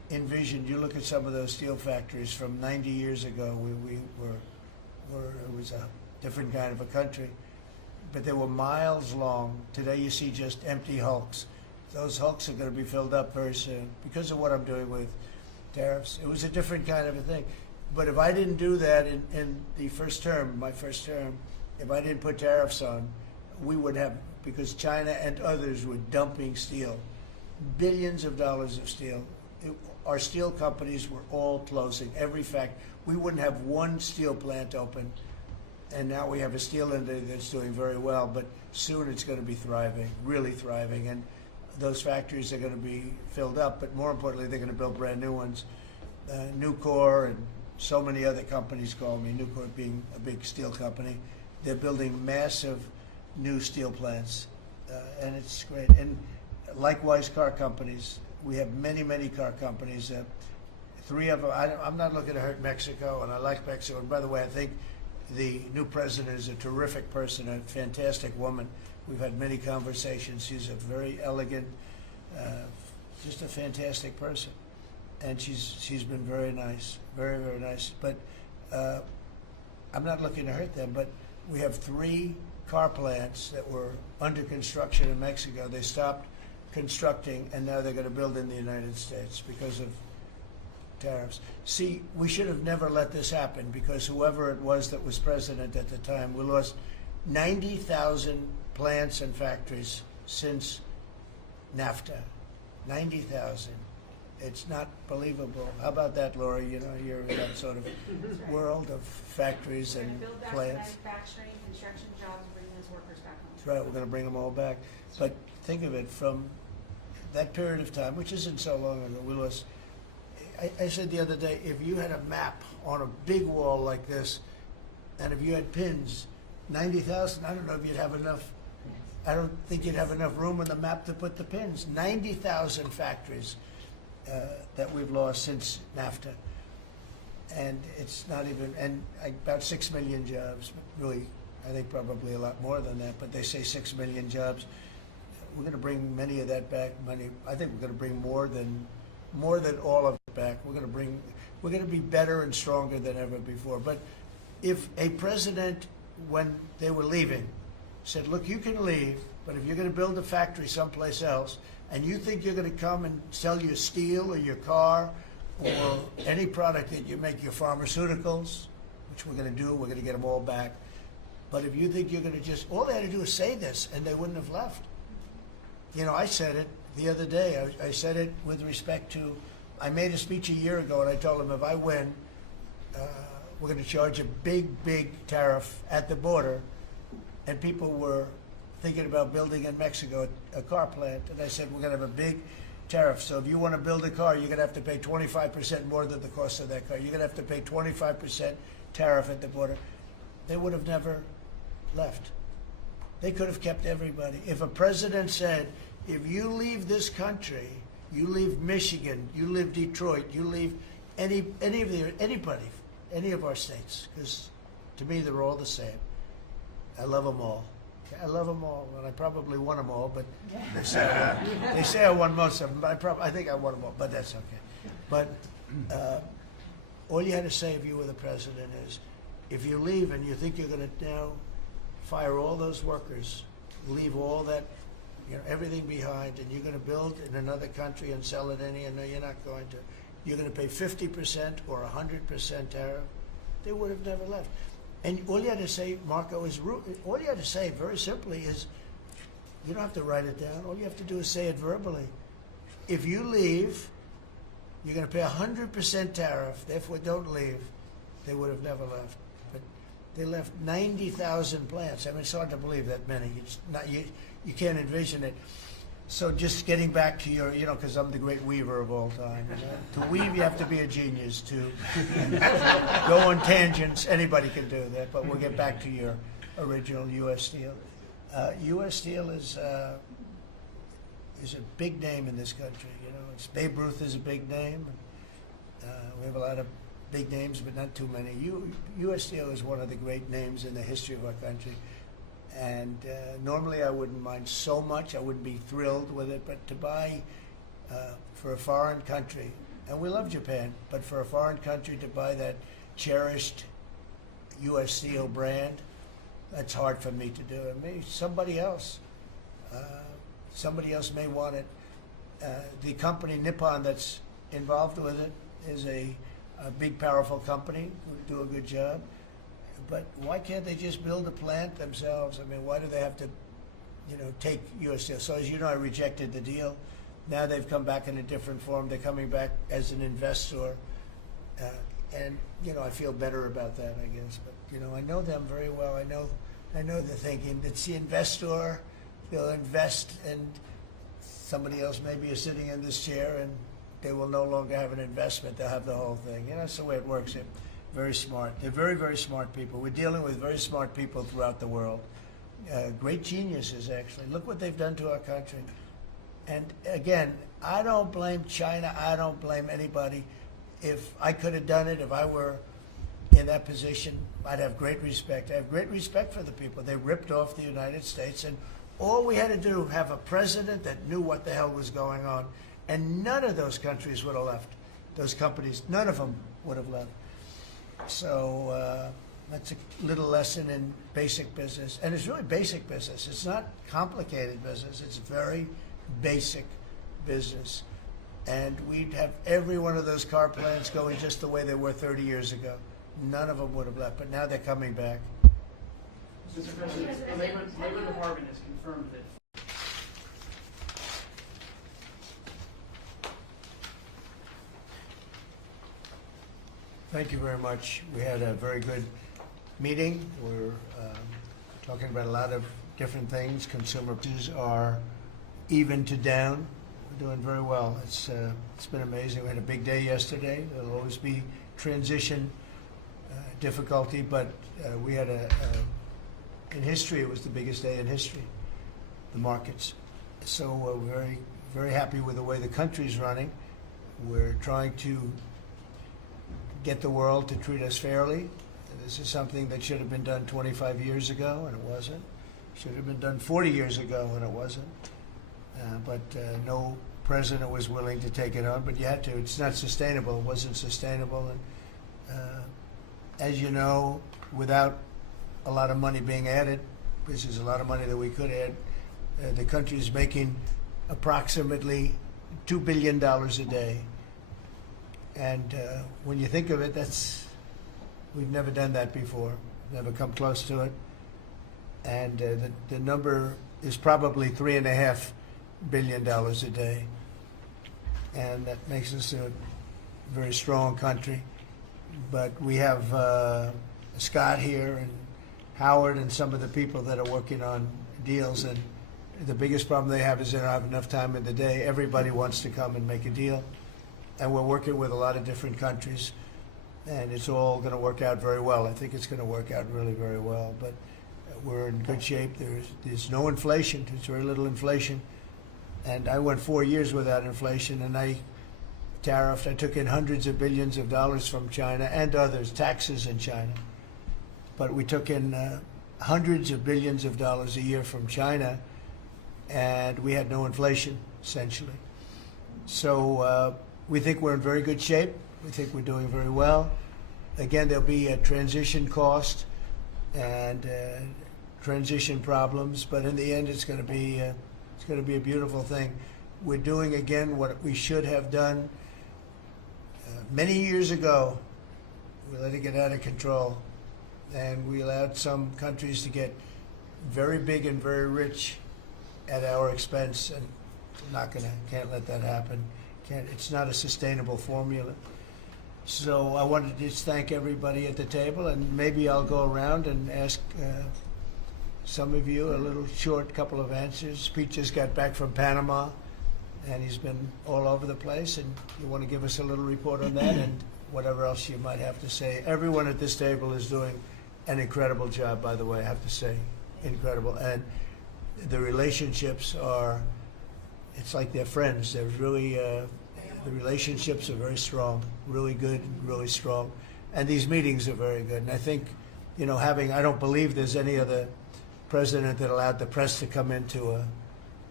envisioned, you look at some of those steel factories from 90 years ago, it was a different kind of a country, but they were miles long. Today you see just empty hulks. Those hulks are going to be filled up very soon because of what I'm doing with tariffs. It was a different kind of a thing. But if I didn't do that in the first term, my first term, if I didn't put tariffs on, we would have, because China and others were dumping steel, billions of dollars of steel. Our steel companies were all closing. We wouldn't have one steel plant open. And now we have a steel industry that's doing very well, but soon it's going to be thriving, really thriving. And those factories are going to be filled up, but more importantly, they're going to build brand new ones. Nucor and so many other companies call me, Nucor being a big steel company. They're building massive new steel plants, and it's great. And likewise, car companies. We have many, many car companies. 3 of them, I'm not looking to hurt Mexico, and I like Mexico. And by the way, I think the new president is a terrific person, a fantastic woman. We've had many conversations. She's a very elegant, just a fantastic person. And she's been very nice, very, very nice. But I'm not looking to hurt them, but we have 3 car plants that were under construction in Mexico. They stopped constructing, and now they're going to build in the United States because of tariffs. See, we should have never let this happen, because whoever it was that was president at the time, we lost 90,000 plants and factories since NAFTA. 90,000. It's not believable. How about that, Laura? You know, you're in that sort of world of factories and Build back plants. manufacturing, construction jobs, bring those workers back home. That's right. We're going to bring them all back. But think of it, from that period of time, which isn't so long ago, we lost. I said the other day, if you had a map on a big wall like this, and if you had pins, 90,000, I don't know if you'd have enough. I don't think you'd have enough room on the map to put the pins. 90,000 factories that we've lost since NAFTA. And it's not even, and about 6 million jobs, really, I think probably a lot more than that, but they say 6 million jobs. We're going to bring many of that back. I think we're going to bring more than all of it back. We're going to be better and stronger than ever before. But if a president, when they were leaving, said, look, you can leave, but if you're going to build a factory someplace else, and you think you're going to come and sell your steel or your car or any product that you make, your pharmaceuticals, which we're going to do, we're going to get them all back. But if you think you're going to just, all they had to do is say this, and they wouldn't have left. You know, I said it the other day. I said it with respect to, I made a speech a year ago, and I told them if I win, we're going to charge a big, big tariff at the border. And people were thinking about building in Mexico a car plant. And I said, we're going to have a big tariff. So if you want to build a car, you're going to have to pay 25% more than the cost of that car. You're going to have to pay 25% tariff at the border. They would have never left. They could have kept everybody. If a president said, if you leave this country, you leave Michigan, you leave Detroit, you leave anybody, any of our states, because to me they're all the same. I love them all. I love them all, and I probably won them all, but they say I won most of them, but I think I won them all, but that's okay. But all you had to say if you were the president is, if you leave and you think you're going to now fire all those workers, leave all that, everything behind, and you're going to build in another country and sell it any, and no, you're not going to. You're going to pay 50% or 100% tariff. They would have never left. And all you had to say, Marco, all you had to say very simply is, you don't have to write it down. All you have to do is say it verbally. If you leave, you're going to pay 100% tariff. Therefore, don't leave. They would have never left. But they left 90,000 plants. I mean, it's hard to believe that many. It's not, you can't envision it. So just getting back to your, because I'm the great weaver of all time. To weave, you have to be a genius. To go on tangents, anybody can do that. But we'll get back to your original U.S. Steel. U.S. Steel is a big name in this country. Babe Ruth is a big name. We have a lot of big names, but not too many. U.S. Steel is one of the great names in the history of our country. And normally I wouldn't mind so much. I wouldn't be thrilled with it. But to buy for a foreign country And we love Japan, but for a foreign country to buy that cherished U.S. Steel brand, that's hard for me to do. I mean, somebody else may want it. The company Nippon that's involved with it is a big, powerful company who do a good job. But why can't they just build a plant themselves? I mean, why do they have to, take U.S. Steel? So as you know, I rejected the deal. Now they've come back in a different form. They're coming back as an investor. And, I feel better about that, I guess. But, I know them very well. I know the thinking. It's the investor. They'll invest, and somebody else maybe is sitting in this chair, and they will no longer have an investment. They'll have the whole thing. That's the way it works. They're very smart. They're very, very smart people. We're dealing with very smart people throughout the world. Great geniuses, actually. Look what they've done to our country. And again, I don't blame China. I don't blame anybody. If I could have done it, if I were in that position, I'd have great respect. I have great respect for the people. They ripped off the United States, and all we had to do, have a president that knew what the hell was going on, and none of those countries would have left. Those companies, none of them would have left. So that's a little lesson in basic business. And it's really basic business. It's not complicated business. It's very basic business. And we'd have every one of those car plants going just the way they were 30 years ago. None of them would have left, but now they're coming back. Mr. President, the Labor Department has confirmed that Thank you very much. We had a very good meeting. We're talking about a lot of different things. Consumer prices are even to down. We're doing very well. It's been amazing. We had a big day yesterday. There'll always be transition difficulty, but we had in history, it was the biggest day in history, the markets. So we're very, very happy with the way the country's running. We're trying to get the world to treat us fairly. This is something that should have been done 25 years ago, and it wasn't. Should have been done 40 years ago, and it wasn't. But no president was willing to take it on, but you had to. It's not sustainable. It wasn't sustainable. And as you know, without a lot of money being added, this is a lot of money that we could add, the country is making approximately $2 billion a day. And when you think of it, we've never done that before, never come close to it. And the number is probably $3.5 billion a day. And that makes us a very strong country. But we have Scott here and Howard and some of the people that are working on deals. And the biggest problem they have is they don't have enough time in the day. Everybody wants to come and make a deal. And we're working with a lot of different countries. And it's all going to work out very well. I think it's going to work out really very well. But we're in good shape. There's no inflation. There's very little inflation. And I went 4 years without inflation, and I tariffed. I took in hundreds of billions of dollars from China and others, taxes in China. But we took in hundreds of billions of dollars a year from China, and we had no inflation, essentially. So we think we're in very good shape. We think we're doing very well. Again, there'll be a transition cost and transition problems, but in the end, it's going to be a beautiful thing. We're doing again what we should have done many years ago. We let it get out of control, and we allowed some countries to get very big and very rich at our expense, and can't let that happen. It's not a sustainable formula. So I wanted to just thank everybody at the table, and maybe I'll go around and ask some of you a little short couple of answers. Pete just got back from Panama, and he's been all over the place, and you want to give us a little report on that and whatever else you might have to say. Everyone at this table is doing an incredible job, by the way, I have to say. Incredible. And the relationships are, it's like they're friends. They're really, the relationships are very strong, really good, really strong. And these meetings are very good. And I think, I don't believe there's any other president that allowed the press to come into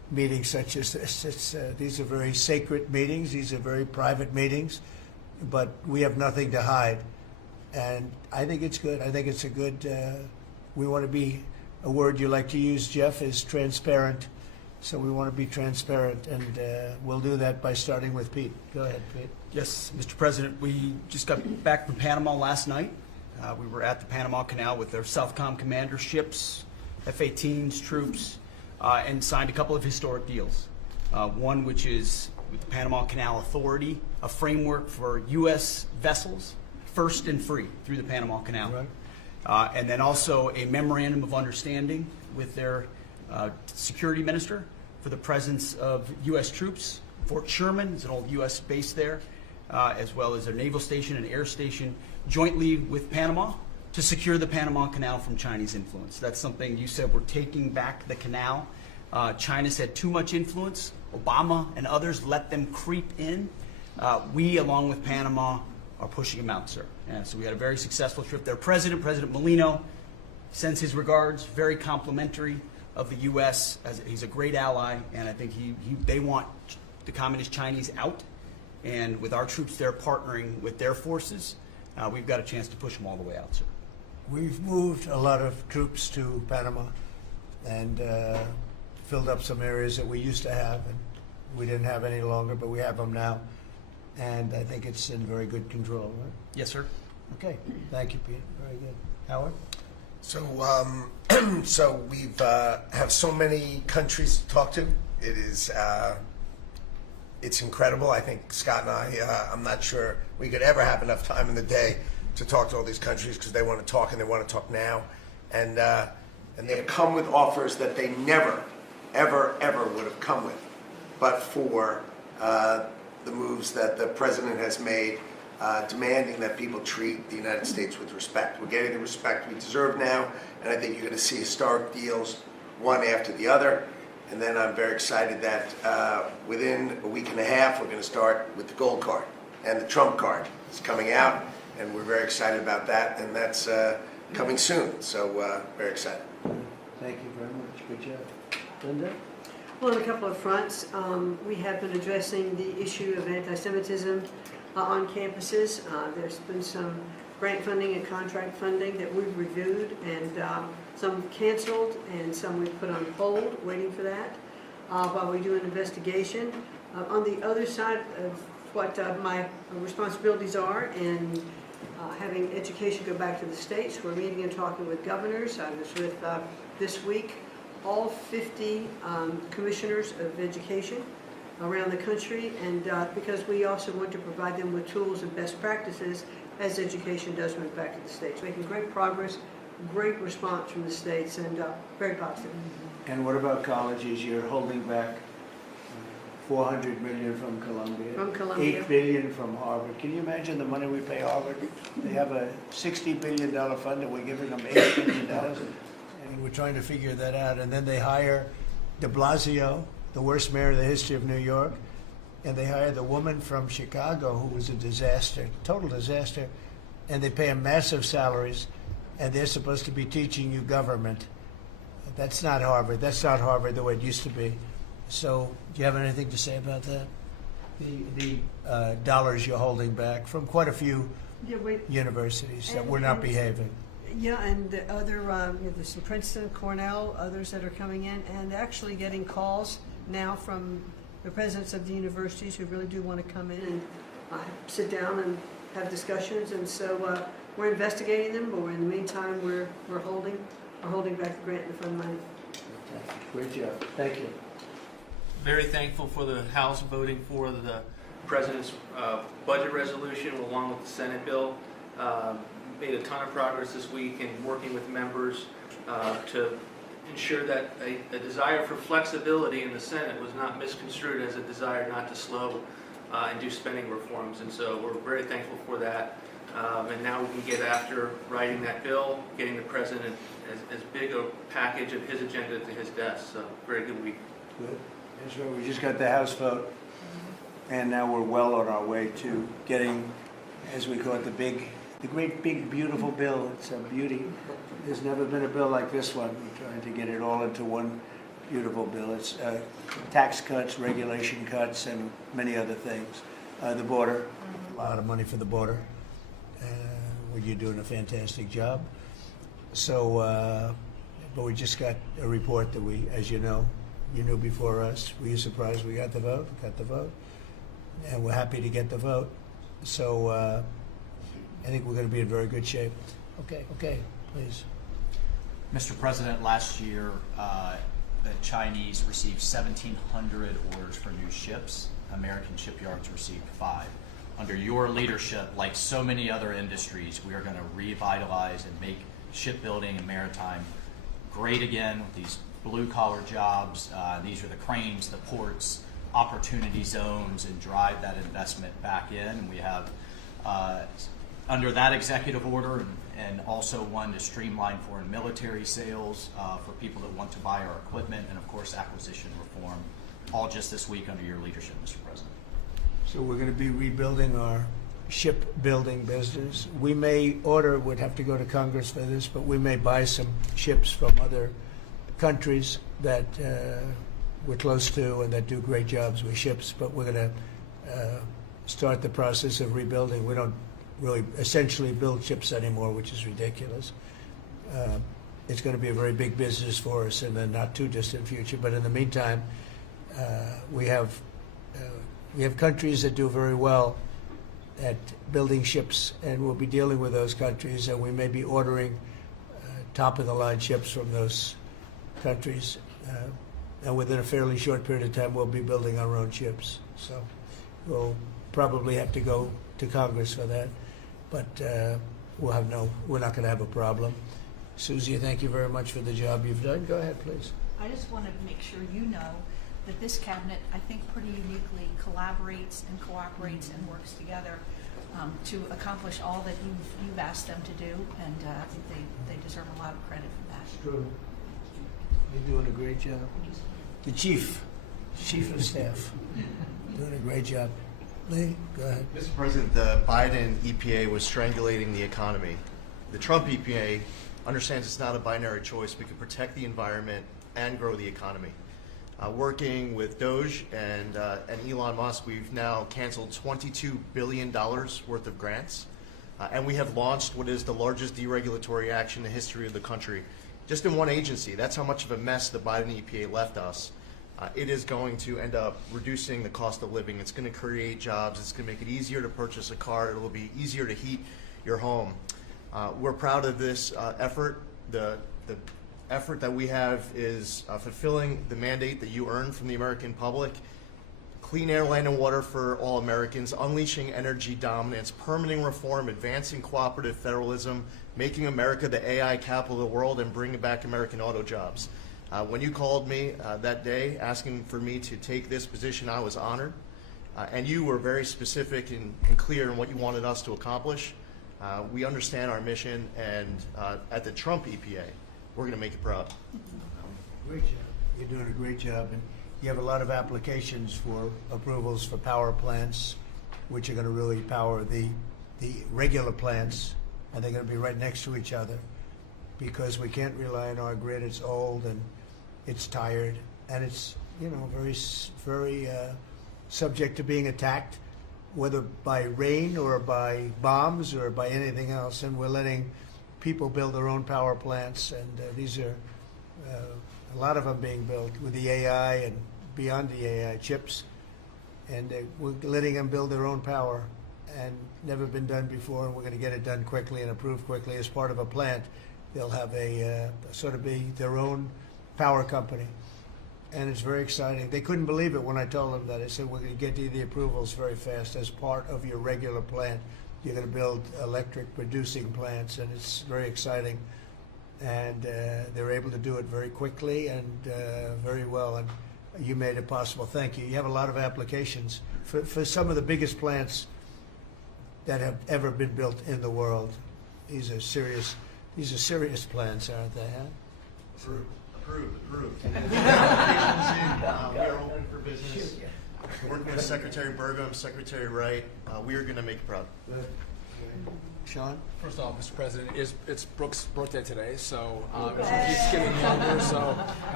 meetings such as this. These are very sacred meetings. These are very private meetings, but we have nothing to hide. And I think it's good. I think it's a good, we want to be, a word you like to use, Jeff, is transparent. So we want to be transparent, and we'll do that by starting with Pete. Go ahead, Pete. Yes, Mr. President, we just got back from Panama last night. We were at the Panama Canal with their Southcom commander ships, F-18s, troops, and signed a couple of historic deals. One which is with the Panama Canal Authority, a framework for U.S. vessels, first and free through the Panama Canal. Right. And then also a memorandum of understanding with their security minister for the presence of U.S. troops. Fort Sherman is an old U.S. base there, as well as their naval station and air station, jointly with Panama to secure the Panama Canal from Chinese influence. That's something you said, we're taking back the canal. China's had too much influence. Obama and others let them creep in. We, along with Panama, are pushing them out, sir. And so we had a very successful trip there. President Molino, sends his regards, very complimentary of the U.S. as he's a great ally, and I think they want the Communist Chinese out. And with our troops there partnering with their forces, we've got a chance to push them all the way out, sir. We've moved a lot of troops to Panama and filled up some areas that we used to have, and we didn't have any longer, but we have them now. And I think it's in very good control, right? Yes, sir. Okay. Thank you, Pete. Very good. Howard? So, so we've have so many countries to talk to. It is, it's incredible. I think Scott and I, I'm not sure we could ever have enough time in the day to talk to all these countries because they want to talk and they want to talk now. And they have come with offers that they never, ever, ever would have come with, but for the moves that the president has made, demanding that people treat the United States with respect. We're getting the respect we deserve now, and I think you're going to see historic deals, one after the other. And then I'm very excited that within a week and a half, we're going to start with the gold card, and the Trump card is coming out, and we're very excited about that, and that's coming soon. So very excited. Thank you very much. Good job. Linda? Well, on a couple of fronts, we have been addressing the issue of anti-Semitism on campuses. There's been some grant funding and contract funding that we've reviewed, and some canceled and some we've put on hold, waiting for that, while we do an investigation. On the other side of what my responsibilities are in having education go back to the states, we're meeting and talking with governors. I was with, this week, all 50 commissioners of education around the country, and because we also want to provide them with tools and best practices as education does move back to the states. Making great progress, great response from the states, and very positive. And what about colleges? You're holding back $400 million from Columbia. From Columbia. $8 billion from Harvard. Can you imagine the money we pay Harvard? They have a $60 billion fund, and we're giving them $8 billion. And we're trying to figure that out. And then they hire de Blasio, the worst mayor in the history of New York, and they hire the woman from Chicago who was a disaster, total disaster, and they pay them massive salaries, and they're supposed to be teaching you government. That's not Harvard. That's not Harvard the way it used to be. So do you have anything to say about that? The dollars you're holding back from quite a few universities that were not behaving. Yeah, and the other, there's some Princeton, Cornell, others that are coming in, and actually getting calls now from the presidents of the universities who really do want to come in and sit down and have discussions. And so we're investigating them, but in the meantime, we're holding back the grant and the fund money. Great job. Thank you. Very thankful for the House voting for the President's budget resolution along with the Senate bill. Made a ton of progress this week in working with members to ensure that a desire for flexibility in the Senate was not misconstrued as a desire not to slow and do spending reforms. And so we're very thankful for that. And now we can get after writing that bill, getting the President as big a package of his agenda to his desk. So very good week. Good. That's right. We just got the House vote, and now we're well on our way to getting, as we call it, the great big beautiful bill. It's a beauty. There's never been a bill like this one. We're trying to get it all into one beautiful bill. It's tax cuts, regulation cuts, and many other things. The border, a lot of money for the border. Well, you're doing a fantastic job. So, but we just got a report that we, as you know, you knew before us. Were you surprised we got the vote? We got the vote. And we're happy to get the vote. So I think we're going to be in very good shape. Okay, please. Mr. President, last year the Chinese received 1,700 orders for new ships. American shipyards received 5. Under your leadership, like so many other industries, we are going to revitalize and make shipbuilding and maritime great again with these blue-collar jobs. These are the cranes, the ports, opportunity zones, and drive that investment back in. We have, under that executive order, and also one to streamline foreign military sales for people that want to buy our equipment, and of course acquisition reform, all just this week under your leadership, Mr. President. So we're going to be rebuilding our shipbuilding business. We may order, would have to go to Congress for this, but we may buy some ships from other countries that we're close to and that do great jobs with ships, but we're going to start the process of rebuilding. We don't really essentially build ships anymore, which is ridiculous. It's going to be a very big business for us in the not too distant future, but in the meantime, we have countries that do very well at building ships, and we'll be dealing with those countries, and we may be ordering top-of-the-line ships from those countries. And within a fairly short period of time, we'll be building our own ships. So we'll probably have to go to Congress for that, but we're not going to have a problem. Susie, thank you very much for the job you've done. Go ahead, please. I just want to make sure you know that this cabinet, I think, pretty uniquely collaborates and cooperates and works together to accomplish all that you've asked them to do, and I think they deserve a lot of credit for that. It's true. You're doing a great job. The chief of staff, doing a great job. Lee, go ahead. Mr. President, the Biden EPA was strangulating the economy. The Trump EPA understands it's not a binary choice. We can protect the environment and grow the economy. Working with Doge and Elon Musk, we've now canceled $22 billion worth of grants, and we have launched what is the largest deregulatory action in the history of the country, just in one agency. That's how much of a mess the Biden EPA left us. It is going to end up reducing the cost of living. It's going to create jobs. It's going to make it easier to purchase a car. It will be easier to heat your home. We're proud of this effort. The effort that we have is fulfilling the mandate that you earned from the American public. Clean air, land, and water for all Americans, unleashing energy dominance, permitting reform, advancing cooperative federalism, making America the AI capital of the world, and bringing back American auto jobs. When you called me that day asking for me to take this position, I was honored. And you were very specific and clear in what you wanted us to accomplish. We understand our mission, and at the Trump EPA, we're going to make you proud. Great job. You're doing a great job. And you have a lot of applications for approvals for power plants, which are going to really power the regular plants, and they're going to be right next to each other because we can't rely on our grid. It's old and it's tired, and it's very subject to being attacked, whether by rain or by bombs or by anything else. And we're letting people build their own power plants, and these are a lot of them being built with the AI and beyond the AI chips, and we're letting them build their own power, and never been done before, and we're going to get it done quickly and approved quickly. As part of a plant, they'll have a sort of be their own power company, and it's very exciting. They couldn't believe it when I told them that. I said, we're going to get you the approvals very fast as part of your regular plant. You're going to build electric producing plants, and it's very exciting. And they're able to do it very quickly and very well, and you made it possible. Thank you. You have a lot of applications for some of the biggest plants that have ever been built in the world. These are serious plants, aren't they? Huh? Approved. We are open for business. Working with Secretary Burgum, Secretary Wright, we are going to make you proud. Sean? First off, Mr. President, it's Brooke's birthday today, so she keeps getting younger, so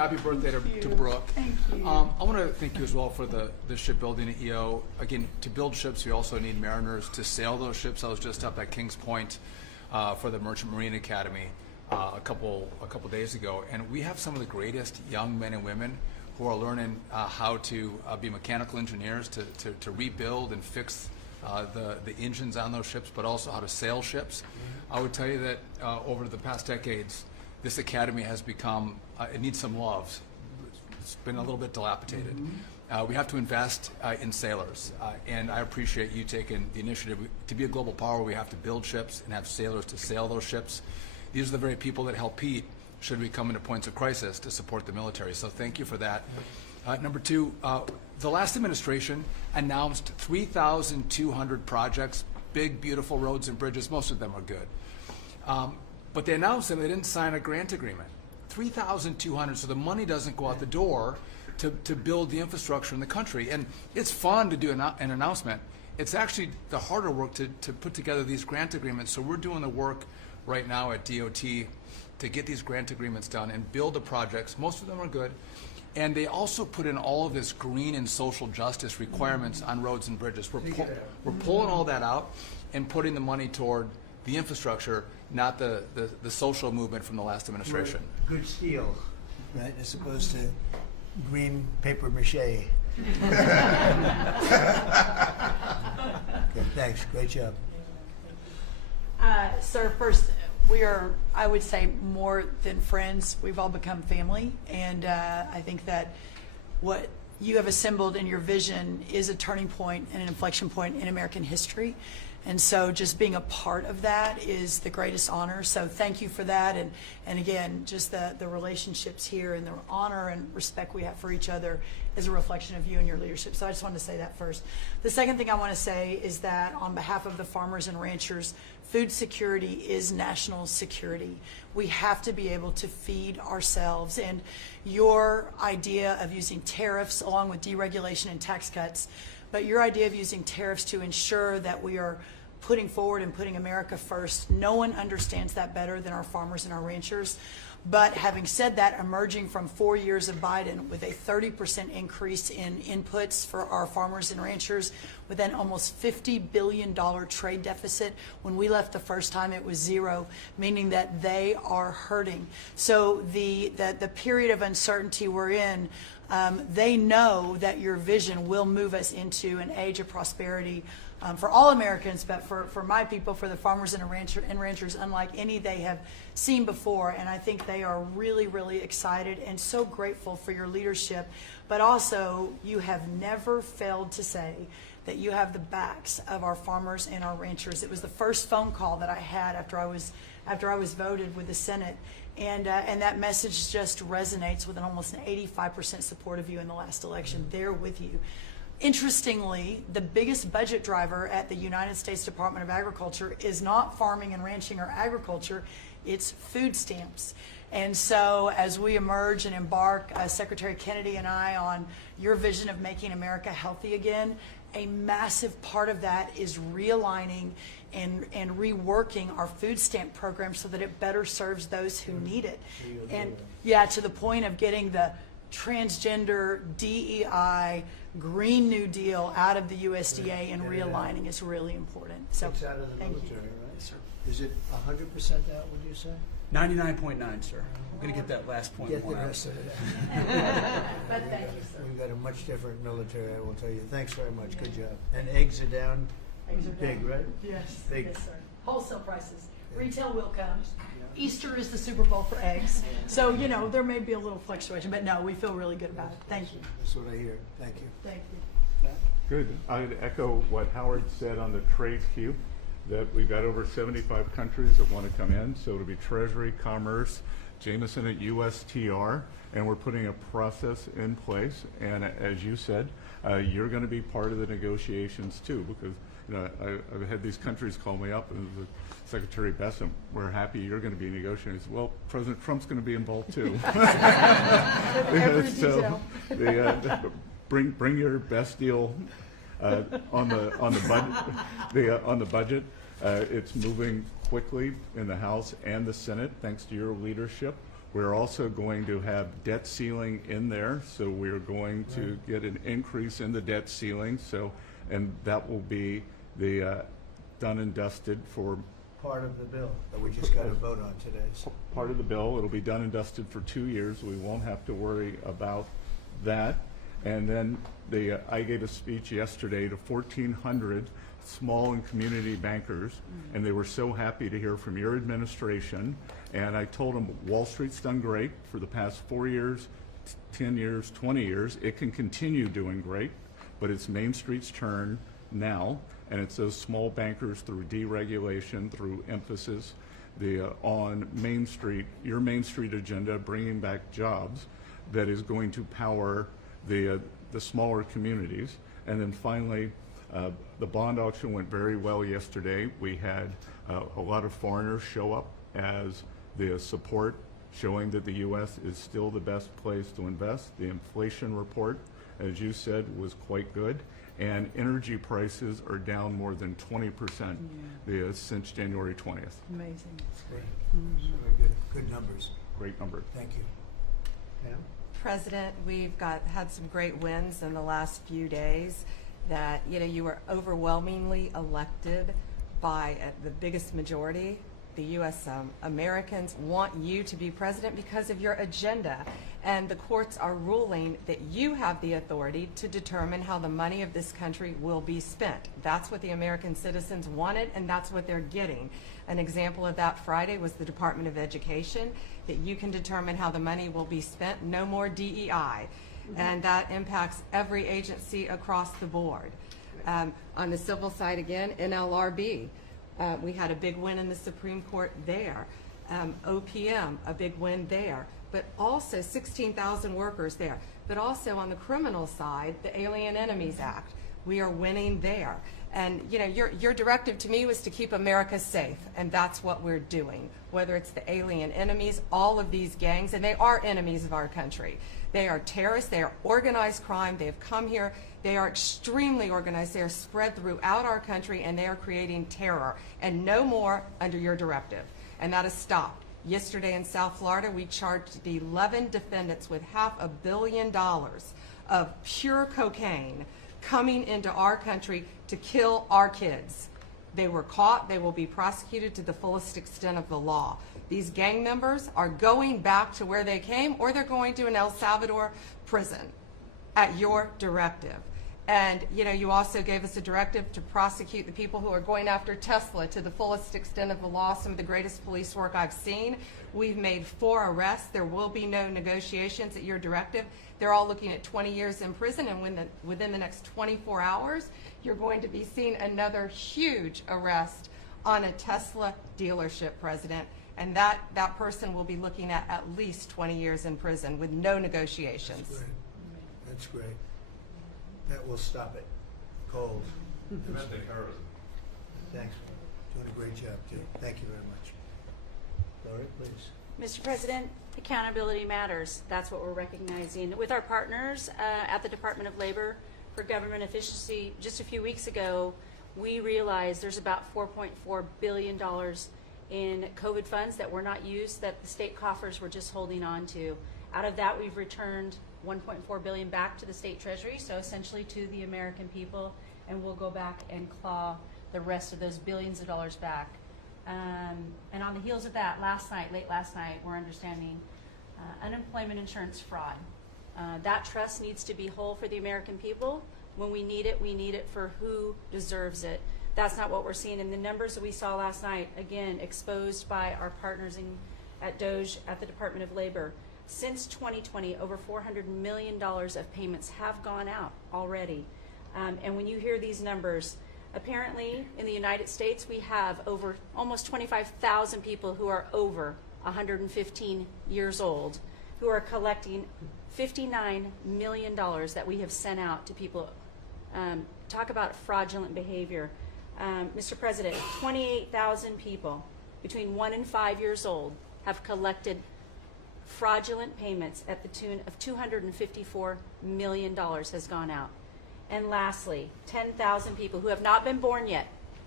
happy birthday to Brooke. Thank you. I want to thank you as well for the shipbuilding at EO. Again, to build ships, we also need mariners to sail those ships. I was just up at Kings Point for the Merchant Marine Academy a couple days ago, and we have some of the greatest young men and women who are learning how to be mechanical engineers to rebuild and fix the engines on those ships, but also how to sail ships. I would tell you that over the past decades, this academy has become, it needs some love. It's been a little bit dilapidated. We have to invest in sailors, and I appreciate you taking the initiative. To be a global power, we have to build ships and have sailors to sail those ships. These are the very people that help Pete should we come into points of crisis to support the military. So thank you for that. Number two, the last administration announced 3,200 projects, big, beautiful roads and bridges. Most of them are good. But they announced them, they didn't sign a grant agreement. 3,200, so the money doesn't go out the door to build the infrastructure in the country. And it's fun to do an announcement. It's actually the harder work to put together these grant agreements. So we're doing the work right now at DOT to get these grant agreements done and build the projects. Most of them are good. And they also put in all of this green and social justice requirements on roads and bridges. We're pulling all that out and putting the money toward the infrastructure, not the social movement from the last administration. Good steel, right, as opposed to green paper mache. Okay, thanks. Great job. Sir, first, we are, I would say, more than friends. We've all become family, and I think that what you have assembled in your vision is a turning point and an inflection point in American history. And so just being a part of that is the greatest honor. So thank you for that. And again, just the relationships here and the honor and respect we have for each other is a reflection of you and your leadership. So I just wanted to say that first. The second thing I want to say is that on behalf of the farmers and ranchers, food security is national security. We have to be able to feed ourselves. And your idea of using tariffs along with deregulation and tax cuts, but your idea of using tariffs to ensure that we are putting forward and putting America first, no one understands that better than our farmers and our ranchers. But having said that, emerging from 4 years of Biden with a 30% increase in inputs for our farmers and ranchers, with an almost $50 billion trade deficit. When we left the first time, it was zero, meaning that they are hurting. So the period of uncertainty we're in, they know that your vision will move us into an age of prosperity for all Americans, but for my people, for the farmers and ranchers, unlike any they have seen before. And I think they are really, really excited and so grateful for your leadership. But also, you have never failed to say that you have the backs of our farmers and our ranchers. It was the first phone call that I had after I was voted with the Senate. And that message just resonates with an almost an 85% support of you in the last election. They're with you. Interestingly, the biggest budget driver at the United States Department of Agriculture is not farming and ranching or agriculture, it's food stamps. And so as we emerge and embark, Secretary Kennedy and I, on your vision of making America healthy again, a massive part of that is realigning and reworking our food stamp program so that it better serves those who need it. And yeah, to the point of getting the transgender, DEI, Green New Deal out of the USDA and realigning is really important. So It's out of the thank military, you. right? Yes, sir. Is it 100% out, would you say? 99.9, sir. I'm going to get that last point. Get the one out. rest of it But thank you, sir. We've got a much different military, I will tell you. Thanks very much. Good job. And eggs are down. Eggs are Big, down. right? Yes, Big. yes, sir. Wholesale prices. Retail will come. Easter is the Super Bowl for eggs. So, you know, there may be a little fluctuation, but no, we feel really good about it. Thank you. That's what I hear. Thank you. Thank you. Good. I'd echo what Howard said on the trade queue, that we've got over 75 countries that want to come in. So it'll be Treasury, Commerce, Jameson at USTR, and we're putting a process in place. And as you said, you're going to be part of the negotiations too, because you know I've had these countries call me up and Secretary Bessem, we're happy you're going to be negotiating. I said, well, President Trump's going to be involved too. So bring your best deal on the budget. It's moving quickly in the House and the Senate, thanks to your leadership. We're also going to have debt ceiling in there, so we're going to get an increase in the debt ceiling. So, and that will be the done and dusted for Part of the bill that we just got to vote on today. So. part of the bill. It'll be done and dusted for 2 years. We won't have to worry about that. And then I gave a speech yesterday to 1,400 small and community bankers, and they were so happy to hear from your administration. And I told them Wall Street's done great for the past 4 years, 10 years, 20 years. It can continue doing great, but it's Main Street's turn now. And it's those small bankers through deregulation, through emphasis on Main Street, your Main Street agenda, bringing back jobs, that is going to power the smaller communities. And then finally, the bond auction went very well yesterday. We had a lot of foreigners show up as the support, showing that the U.S. is still the best place to invest. The inflation report, as you said, was quite good. And energy prices are down more than 20% since January 20th. Amazing. That's great. Very good. Good numbers. Great number. Thank you. Pam? President, we've had some great wins in the last few days. That you were overwhelmingly elected by the biggest majority. The U.S. Americans want you to be president because of your agenda, and the courts are ruling that you have the authority to determine how the money of this country will be spent. That's what the American citizens wanted, and that's what they're getting. An example of that Friday was the Department of Education, that you can determine how the money will be spent. No more DEI. And that impacts every agency across the board. On the civil side again, NLRB, we had a big win in the Supreme Court there. OPM, a big win there. But also 16,000 workers there. But also on the criminal side, the Alien Enemies Act, we are winning there. And your directive to me was to keep America safe, and that's what we're doing. Whether it's the alien enemies, all of these gangs, and they are enemies of our country. They are terrorists, they are organized crime, they have come here, they are extremely organized, they are spread throughout our country, and they are creating terror. And no more under your directive. And that is stopped. Yesterday in South Florida, we charged the 11 defendants with $500 million of pure cocaine coming into our country to kill our kids. They were caught. They will be prosecuted to the fullest extent of the law. These gang members are going back to where they came, or they're going to an El Salvador prison at your directive. And you also gave us a directive to prosecute the people who are going after Tesla to the fullest extent of the law, some of the greatest police work I've seen. We've made 4 arrests. There will be no negotiations at your directive. They're all looking at 20 years in prison, and within the next 24 hours, you're going to be seeing another huge arrest on a Tesla dealership, President. And that person will be looking at least 20 years in prison with no negotiations. That's great. That's great. That will stop it. Cold. Domestic terrorism. Thanks. Doing a great job, too. Thank you very much. Lori, please. Mr. President, accountability matters. That's what we're recognizing. With our partners at the Department of Labor for Government Efficiency, just a few weeks ago, we realized there's about $4.4 billion in COVID funds that were not used, that the state coffers were just holding on to. Out of that, we've returned $1.4 billion back to the state treasury, so essentially to the American people, and we'll go back and claw the rest of those billions of dollars back. And on the heels of that, late last night, we're understanding unemployment insurance fraud. That trust needs to be whole for the American people. When we need it for who deserves it. That's not what we're seeing in the numbers that we saw last night, again, exposed by our partners at DOJ at the Department of Labor. Since 2020, over $400 million of payments have gone out already. And when you hear these numbers, apparently in the United States, we have over almost 25,000 people who are over 115 years old who are collecting $59 million that we have sent out to people. Talk about fraudulent behavior. Mr. President, 28,000 people between 1 and 5 years old have collected fraudulent payments at the tune of $254 million has gone out. And lastly, 10,000 people who have not been born yet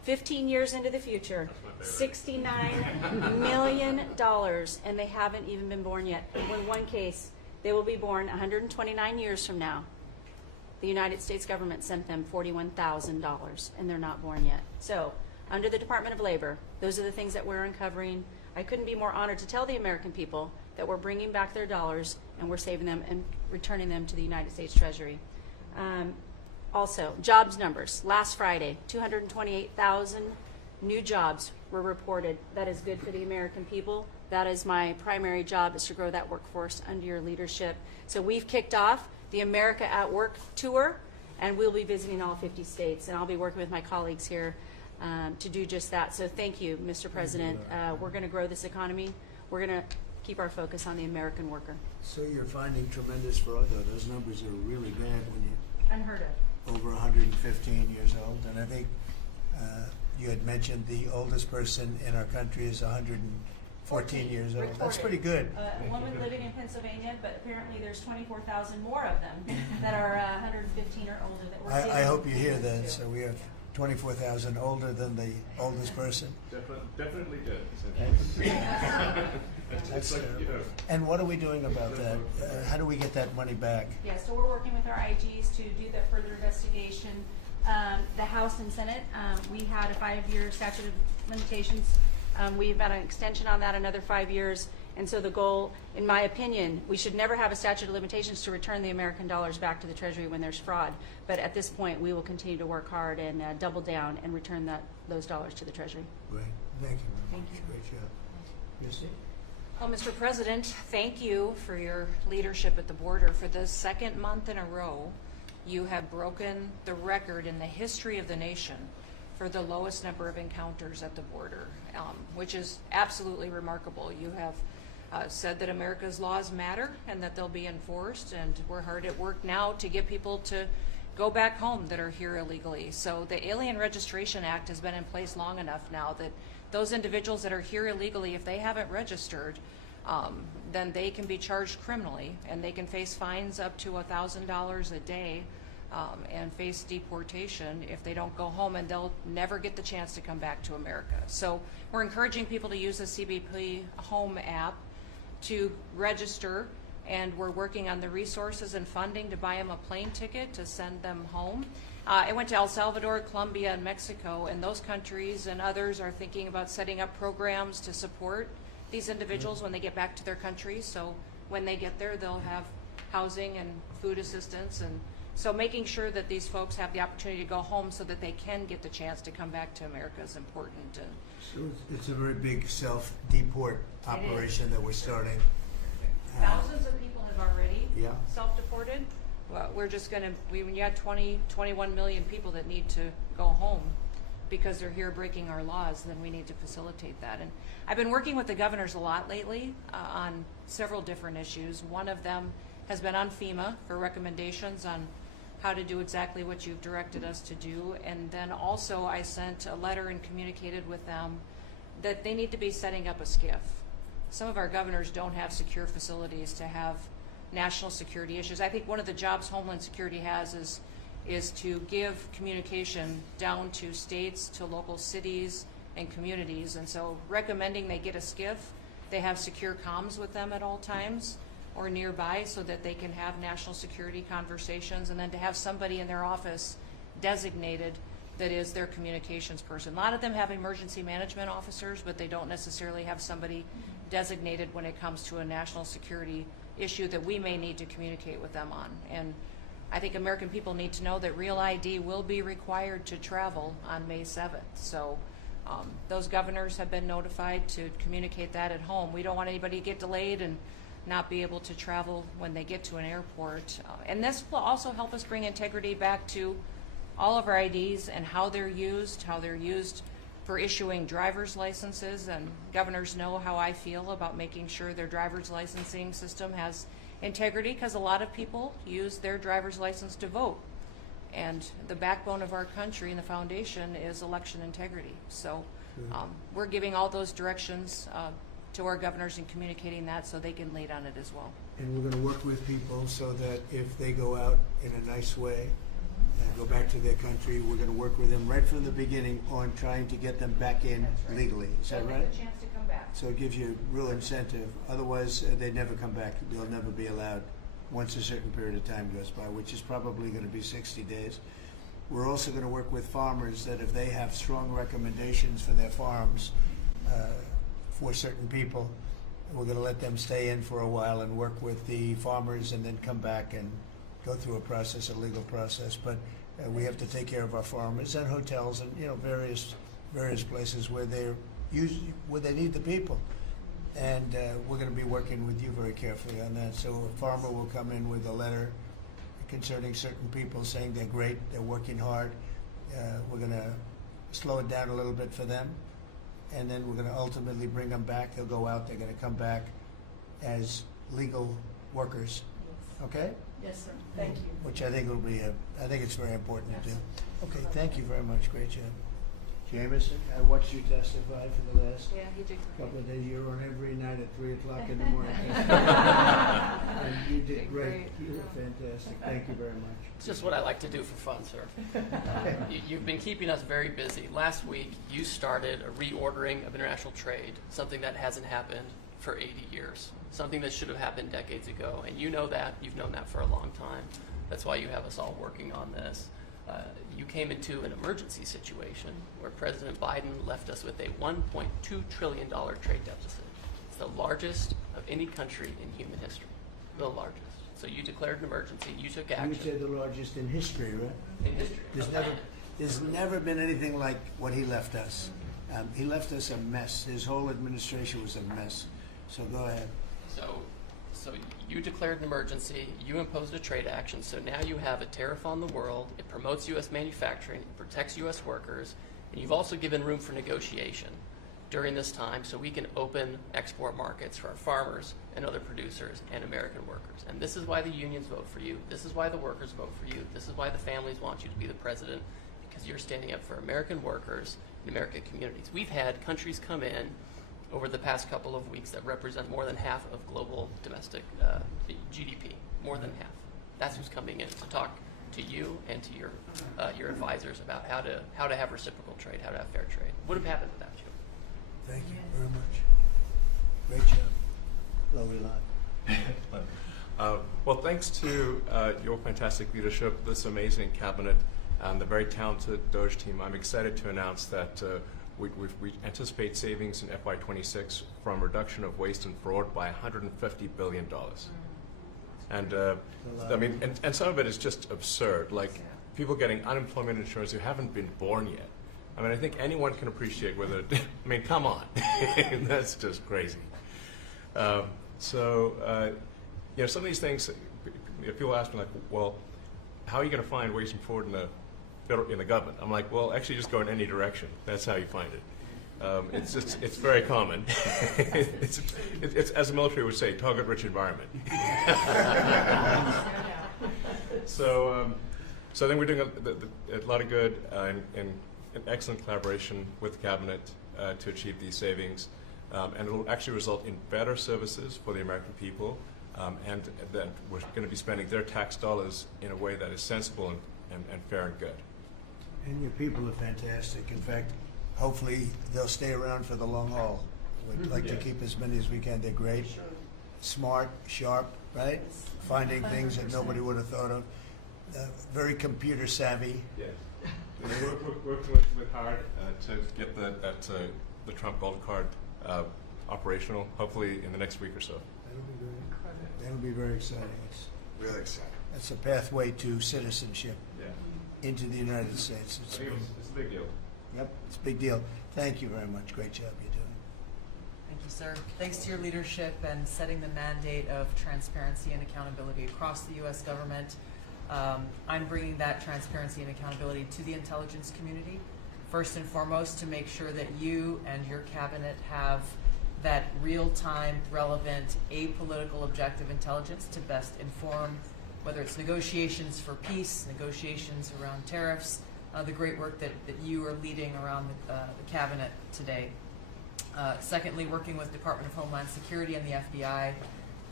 15 years into the future, $69 million, and they haven't even been born yet. In one case, they will be born 129 years from now. The United States government sent them $41,000, and they're not born yet. So, under the Department of Labor, those are the things that we're uncovering. I couldn't be more honored to tell the American people that we're bringing back their dollars and we're saving them and returning them to the United States Treasury. Also, jobs numbers. Last Friday, 228,000 new jobs were reported. That is good for the American people. That is my primary job, is to grow that workforce under your leadership. So we've kicked off the America at Work tour, and we'll be visiting all 50 states, and I'll be working with my colleagues here to do just that. So thank you, Mr. President. We're going to grow this economy. We're going to keep our focus on the American worker. So you're finding tremendous fraud, though. Those numbers are really bad when you Unheard of. over 115 years old. And I think you had mentioned the oldest person in our country is 114 years old. Reported. That's pretty good. A woman living in Pennsylvania, but apparently there's 24,000 more of them that are 115 or older that we're I hope you hear that. So we have 24,000 older than the oldest person. Definitely did. That's, and what are we doing about that? How do we get that money back? Yeah, so we're working with our IGs to do that further investigation. The House and Senate, we had a 5-year statute of limitations. We've got an extension on that, another 5 years. And so the goal, in my opinion, we should never have a statute of limitations to return the American dollars back to the Treasury when there's fraud. But at this point, we will continue to work hard and double down and return those dollars to the Treasury. Great. Thank you. Thank you. Great job. Christy? Well, Mr. President, thank you for your leadership at the border. For the second month in a row, you have broken the record in the history of the nation for the lowest number of encounters at the border, which is absolutely remarkable. You have said that America's laws matter and that they'll be enforced, and we're hard at work now to get people to go back home that are here illegally. So the Alien Registration Act has been in place long enough now that those individuals that are here illegally, if they haven't registered, then they can be charged criminally, and they can face fines up to $1,000 a day and face deportation if they don't go home, and they'll never get the chance to come back to America. So we're encouraging people to use the CBP Home app to register, and we're working on the resources and funding to buy them a plane ticket to send them home. I went to El Salvador, Colombia, and Mexico, and those countries and others are thinking about setting up programs to support these individuals when they get back to their countries. So when they get there, they'll have housing and food assistance, and so making sure that these folks have the opportunity to go home so that they can get the chance to come back to America is important. And So it's a very big self-deport operation that we're starting. thousands of people have already Yeah. self-deported. Well, we're just going to, when you had 21 million people that need to go home because they're here breaking our laws, then we need to facilitate that. And I've been working with the governors a lot lately on several different issues. One of them has been on FEMA for recommendations on how to do exactly what you've directed us to do. And then also I sent a letter and communicated with them that they need to be setting up a SCIF. Some of our governors don't have secure facilities to have national security issues. I think one of the jobs Homeland Security has is to give communication down to states, to local cities and communities. And so recommending they get a SCIF, they have secure comms with them at all times or nearby so that they can have national security conversations, and then to have somebody in their office designated that is their communications person. A lot of them have emergency management officers, but they don't necessarily have somebody designated when it comes to a national security issue that we may need to communicate with them on. And I think American people need to know that Real ID will be required to travel on May 7th. So those governors have been notified to communicate that at home. We don't want anybody to get delayed and not be able to travel when they get to an airport. And this will also help us bring integrity back to all of our IDs and how they're used for issuing driver's licenses. And governors know how I feel about making sure their driver's licensing system has integrity, because a lot of people use their driver's license to vote. And the backbone of our country and the foundation is election integrity. So we're giving all those directions to our governors and communicating that so they can lead on it as well. And we're going to work with people so that if they go out in a nice way, go back to their country. We're going to work with them right from the beginning on trying to get them back in legally. Is that right? A chance to come back. So it gives you real incentive. Otherwise, they never come back. They'll never be allowed once a certain period of time goes by, which is probably going to be 60 days. We're also going to work with farmers that if they have strong recommendations for their farms for certain people, we're going to let them stay in for a while and work with the farmers and then come back and go through a process, a legal process. But we have to take care of our farmers and hotels and various places where they need the people. And we're going to be working with you very carefully on that. So a farmer will come in with a letter concerning certain people saying they're great, they're working hard. We're going to slow it down a little bit for them. And then we're going to ultimately bring them back. They'll go out, they're going to come back as legal workers. Okay? Yes, sir. Thank you. Which I think will be I think it's very important to do. Okay, thank you very much. Great job. Jameson, I watched you testify for the last couple of days. You're on every night at 3 o'clock in the morning. And you did great. You were fantastic. Thank you very much. It's just what I like to do for fun, sir. You've been keeping us very busy. Last week, you started a reordering of international trade, something that hasn't happened for 80 years, something that should have happened decades ago. And you know that. You've known that for a long time. That's why you have us all working on this. You came into an emergency situation where President Biden left us with a $1.2 trillion trade deficit. It's the largest of any country in human history, the largest. So you declared an emergency, you took action. You would say the largest in history, right? In history. There's never been anything like what he left us. He left us a mess. His whole administration was a mess. So go ahead. So you declared an emergency, you imposed a trade action, so now you have a tariff on the world, it promotes U.S. manufacturing, it protects U.S. workers, and you've also given room for negotiation during this time so we can open export markets for our farmers and other producers and American workers. And this is why the unions vote for you, this is why the workers vote for you, this is why the families want you to be the president, because you're standing up for American workers and American communities. We've had countries come in over the past couple of weeks that represent more than half of global domestic GDP, more than half. That's who's coming in to talk to you and to your advisors about how to have reciprocal trade, how to have fair trade. Would have happened without you. Thank you very much. Great job. Lovely lot. Well, thanks to your fantastic leadership, this amazing cabinet, and the very talented Doge team, I'm excited to announce that we anticipate savings in FY26 from reduction of waste and fraud by $150 billion. And I mean, and some of it is just absurd, like people getting unemployment insurance who haven't been born yet. I mean, I think anyone can appreciate whether, I mean, come on, that's just crazy. Some of these things, people ask me like, well, how are you going to find waste and fraud in the government? I'm like, well, actually just go in any direction. That's how you find it. It's very common. it's as the military would say, target-rich environment. So I think we're doing a lot of good and excellent collaboration with the cabinet to achieve these savings. And it will actually result in better services for the American people, and that we're going to be spending their tax dollars in a way that is sensible and fair and good. And your people are fantastic. In fact, hopefully they'll stay around for the long haul. We'd like to keep as many as we can. They're great, smart, sharp, right? Finding things that nobody would have thought of. Very computer savvy. Yes. We're working with hard to get the Trump Gold Card operational, hopefully in the next week or so. That'll be very exciting. It's really exciting. That's a pathway to citizenship into the United States. It's a big deal. Yep, it's a big deal. Thank you very much. Great job you're doing. Thank you, sir. Thanks to your leadership and setting the mandate of transparency and accountability across the U.S. government. I'm bringing that transparency and accountability to the intelligence community, first and foremost, to make sure that you and your cabinet have that real-time, relevant, apolitical, objective intelligence to best inform whether it's negotiations for peace, negotiations around tariffs, the great work that you are leading around the cabinet today. Secondly, working with Department of Homeland Security and the FBI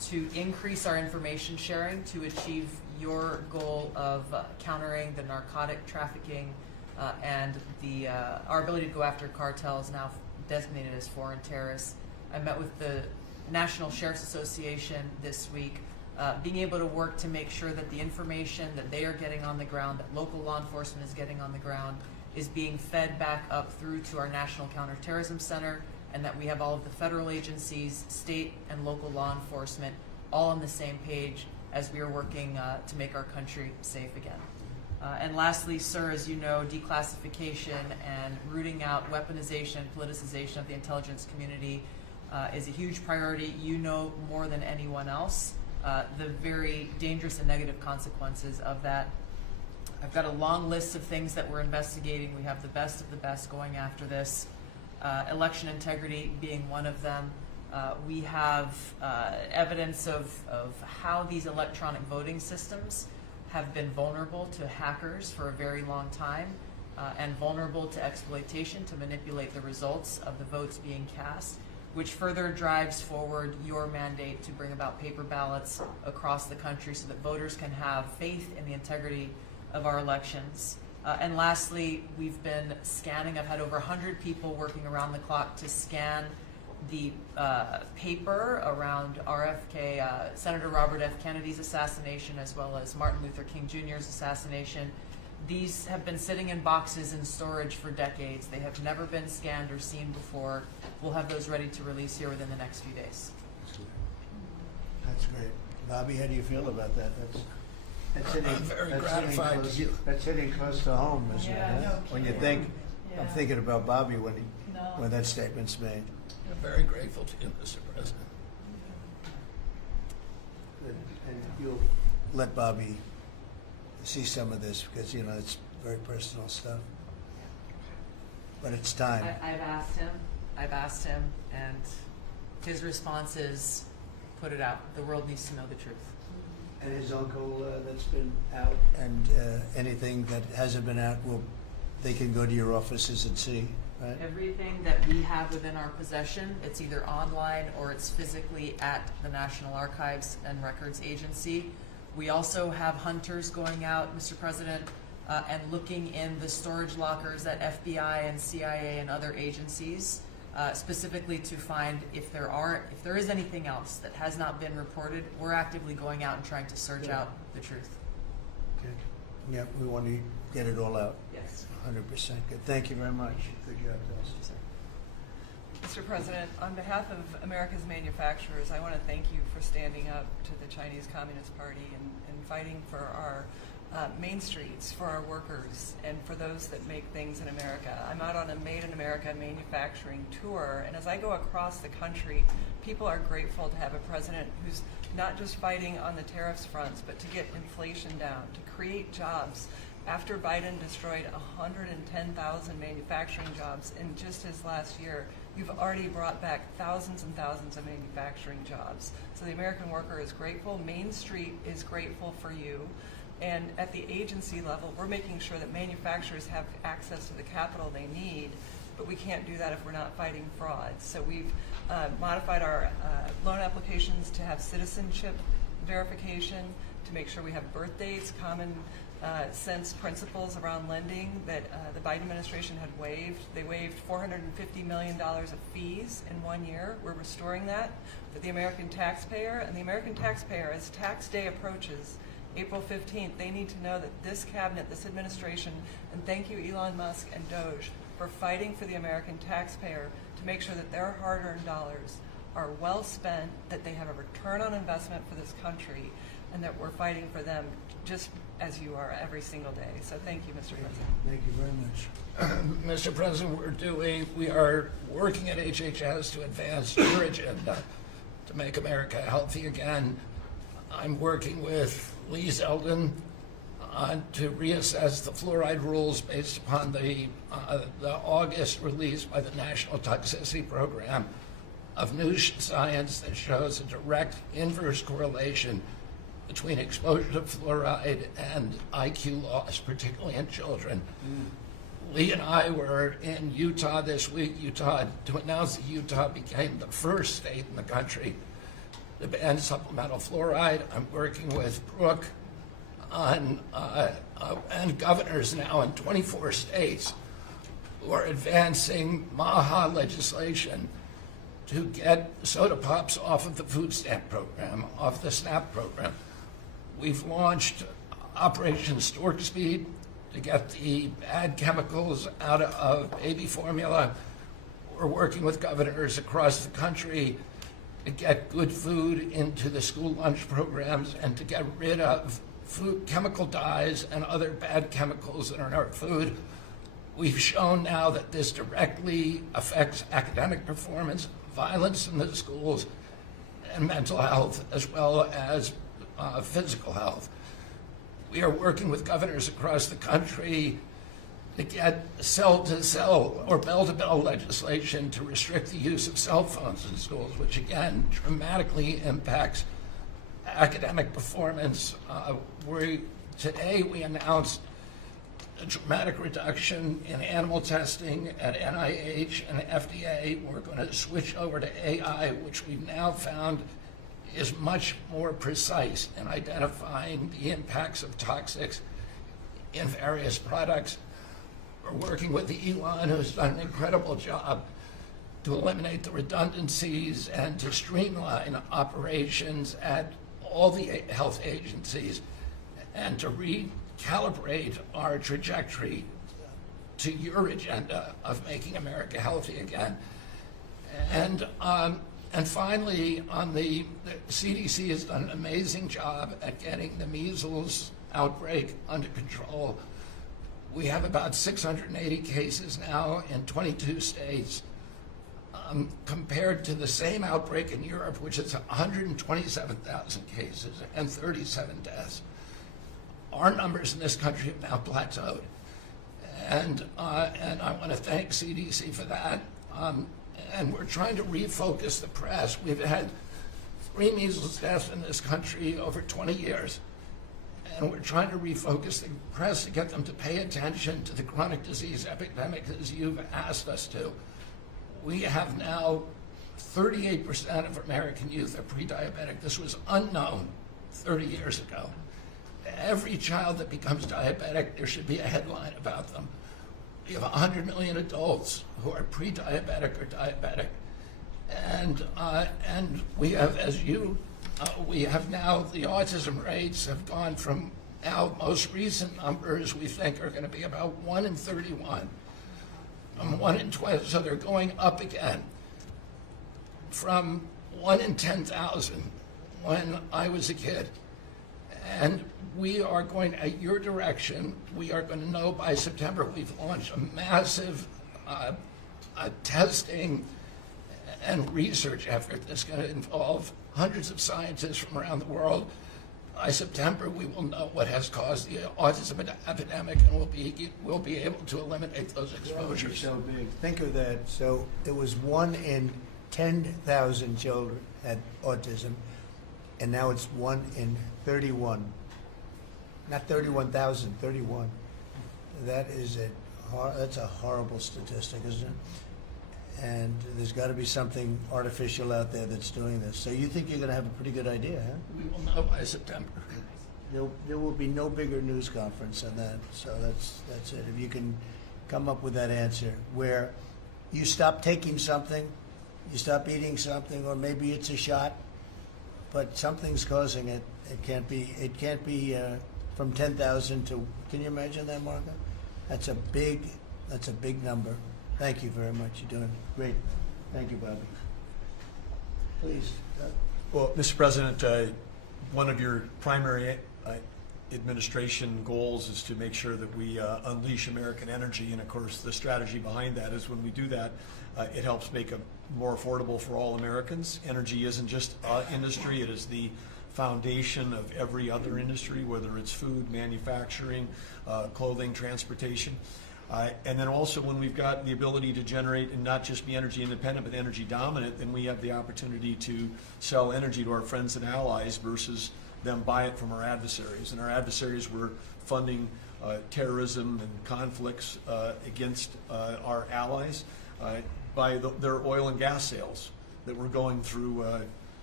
to increase our information sharing to achieve your goal of countering the narcotic trafficking and our ability to go after cartels now designated as foreign terrorists. I met with the National Sheriff's Association this week, being able to work to make sure that the information that they are getting on the ground, that local law enforcement is getting on the ground, is being fed back up through to our National Counterterrorism Center, and that we have all of the federal agencies, state and local law enforcement all on the same page as we are working to make our country safe again. And lastly, sir, as you know, declassification and rooting out weaponization and politicization of the intelligence community is a huge priority. You know more than anyone else the very dangerous and negative consequences of that. I've got a long list of things that we're investigating. We have the best of the best going after this. Election integrity being one of them. We have evidence of how these electronic voting systems have been vulnerable to hackers for a very long time and vulnerable to exploitation to manipulate the results of the votes being cast, which further drives forward your mandate to bring about paper ballots across the country so that voters can have faith in the integrity of our elections. And lastly, we've been scanning. I've had over 100 people working around the clock to scan the paper around RFK, Senator Robert F. Kennedy's assassination, as well as Martin Luther King Jr.'s assassination. These have been sitting in boxes in storage for decades. They have never been scanned or seen before. We'll have those ready to release here within the next few days. That's great. Bobby, how do you feel about that? That's hitting, I'm very that's gratified hitting close, to you. That's hitting close to home, isn't it? Yeah, huh? no When you kidding. think, I'm thinking about Bobby when No. when that statement's made. I'm very grateful to you, Mr. President. And you'll let Bobby see some of this because, you know, it's very personal stuff. But it's time. I've asked him, and his response is, put it out. The world needs to know the truth. And his uncle that's been out, and anything that hasn't been out, they can go to your offices and see, right? Everything that we have within our possession, it's either online or it's physically at the National Archives and Records Agency. We also have hunters going out, Mr. President, and looking in the storage lockers at FBI and CIA and other agencies, specifically to find if there is anything else that has not been reported. We're actively going out and trying to search out the truth. Okay. Yeah, we want to get it all out. Yes. 100% good. Thank you very much. Good job, Dustin. Mr. President, on behalf of America's manufacturers, I want to thank you for standing up to the Chinese Communist Party and fighting for our main streets, for our workers, and for those that make things in America. I'm out on a Made in America manufacturing tour, and as I go across the country, people are grateful to have a president who's not just fighting on the tariffs fronts, but to get inflation down, to create jobs. After Biden destroyed 110,000 manufacturing jobs in just his last year, you've already brought back thousands and thousands of manufacturing jobs. So the American worker is grateful. Main Street is grateful for you. And at the agency level, we're making sure that manufacturers have access to the capital they need, but we can't do that if we're not fighting fraud. So we've modified our loan applications to have citizenship verification, to make sure we have birth dates, common sense principles around lending that the Biden administration had waived. They waived $450 million of fees in 1 year. We're restoring that for the American taxpayer. And the American taxpayer, as tax day approaches, April 15th, they need to know that this cabinet, this administration, and thank you Elon Musk and Doge for fighting for the American taxpayer to make sure that their hard-earned dollars are well spent, that they have a return on investment for this country, and that we're fighting for them just as you are every single day. So thank you, Mr. President. Thank you very much. Mr. President, we are working at HHS to advance your agenda to make America healthy again. I'm working with Lee Zeldin to reassess the fluoride rules based upon the August release by the National Toxicity Program of new science that shows a direct inverse correlation between exposure to fluoride and IQ loss, particularly in children. Lee and I were in Utah this week, to announce that Utah became the first state in the country to ban supplemental fluoride. I'm working with Brooke on, and governors now in 24 states who are advancing MAHA legislation to get soda pops off of the food stamp program, off the SNAP program. We've launched Operation Stork Speed to get the bad chemicals out of baby formula. We're working with governors across the country to get good food into the school lunch programs and to get rid of food chemical dyes and other bad chemicals that are in our food. We've shown now that this directly affects academic performance, violence in the schools, and mental health, as well as physical health. We are working with governors across the country to get cell-to-cell or bell-to-bell legislation to restrict the use of cell phones in schools, which again dramatically impacts academic performance. Today we announced a dramatic reduction in animal testing at NIH and FDA. We're going to switch over to AI, which we've now found is much more precise in identifying the impacts of toxics in various products. We're working with Elon, who's done an incredible job to eliminate the redundancies and to streamline operations at all the health agencies and to recalibrate our trajectory to your agenda of making America healthy again. And finally, on the CDC has done an amazing job at getting the measles outbreak under control. We have about 680 cases now in 22 states, compared to the same outbreak in Europe, which is 127,000 cases and 37 deaths. Our numbers in this country have now plateaued. And I want to thank CDC for that. And we're trying to refocus the press. We've had 3 measles deaths in this country over 20 years. And we're trying to refocus the press to get them to pay attention to the chronic disease epidemic as you've asked us to. We have now 38% of American youth are pre-diabetic. This was unknown 30 years ago. Every child that becomes diabetic, there should be a headline about them. We have 100 million adults who are pre-diabetic or diabetic. And we have, we have now, the autism rates have gone from now most recent numbers we think are going to be about 1 in 31, 1 in 20, so they're going up again from 1 in 10,000 when I was a kid. And we are going, at your direction, we are going to know by September. We've launched a massive testing and research effort that's going to involve hundreds of scientists from around the world. By September, we will know what has caused the autism epidemic, and we'll be able to eliminate those exposures. So big. Think of that. So there was 1 in 10,000 children had autism, and now it's 1 in 31. Not 31,000, 31. That is that's a horrible statistic, isn't it? And there's got to be something artificial out there that's doing this. So you think you're going to have a pretty good idea, huh? We will know by September. There will be no bigger news conference than that. So that's it. If you can come up with that answer where you stop taking something, you stop eating something, or maybe it's a shot, but something's causing it. It can't be from 10,000 to. Can you imagine that, Martha? That's a big number. Thank you very much. You're doing great. Thank you, Bobby. Please. Well, Mr. President, one of your primary administration goals is to make sure that we unleash American energy, and of course the strategy behind that is when we do that, it helps make it more affordable for all Americans. Energy isn't just industry, it is the foundation of every other industry, whether it's food, manufacturing, clothing, transportation. And then also when we've got the ability to generate and not just be energy independent but energy dominant, then we have the opportunity to sell energy to our friends and allies versus them buy it from our adversaries. And our adversaries were funding terrorism and conflicts against our allies by their oil and gas sales that were going through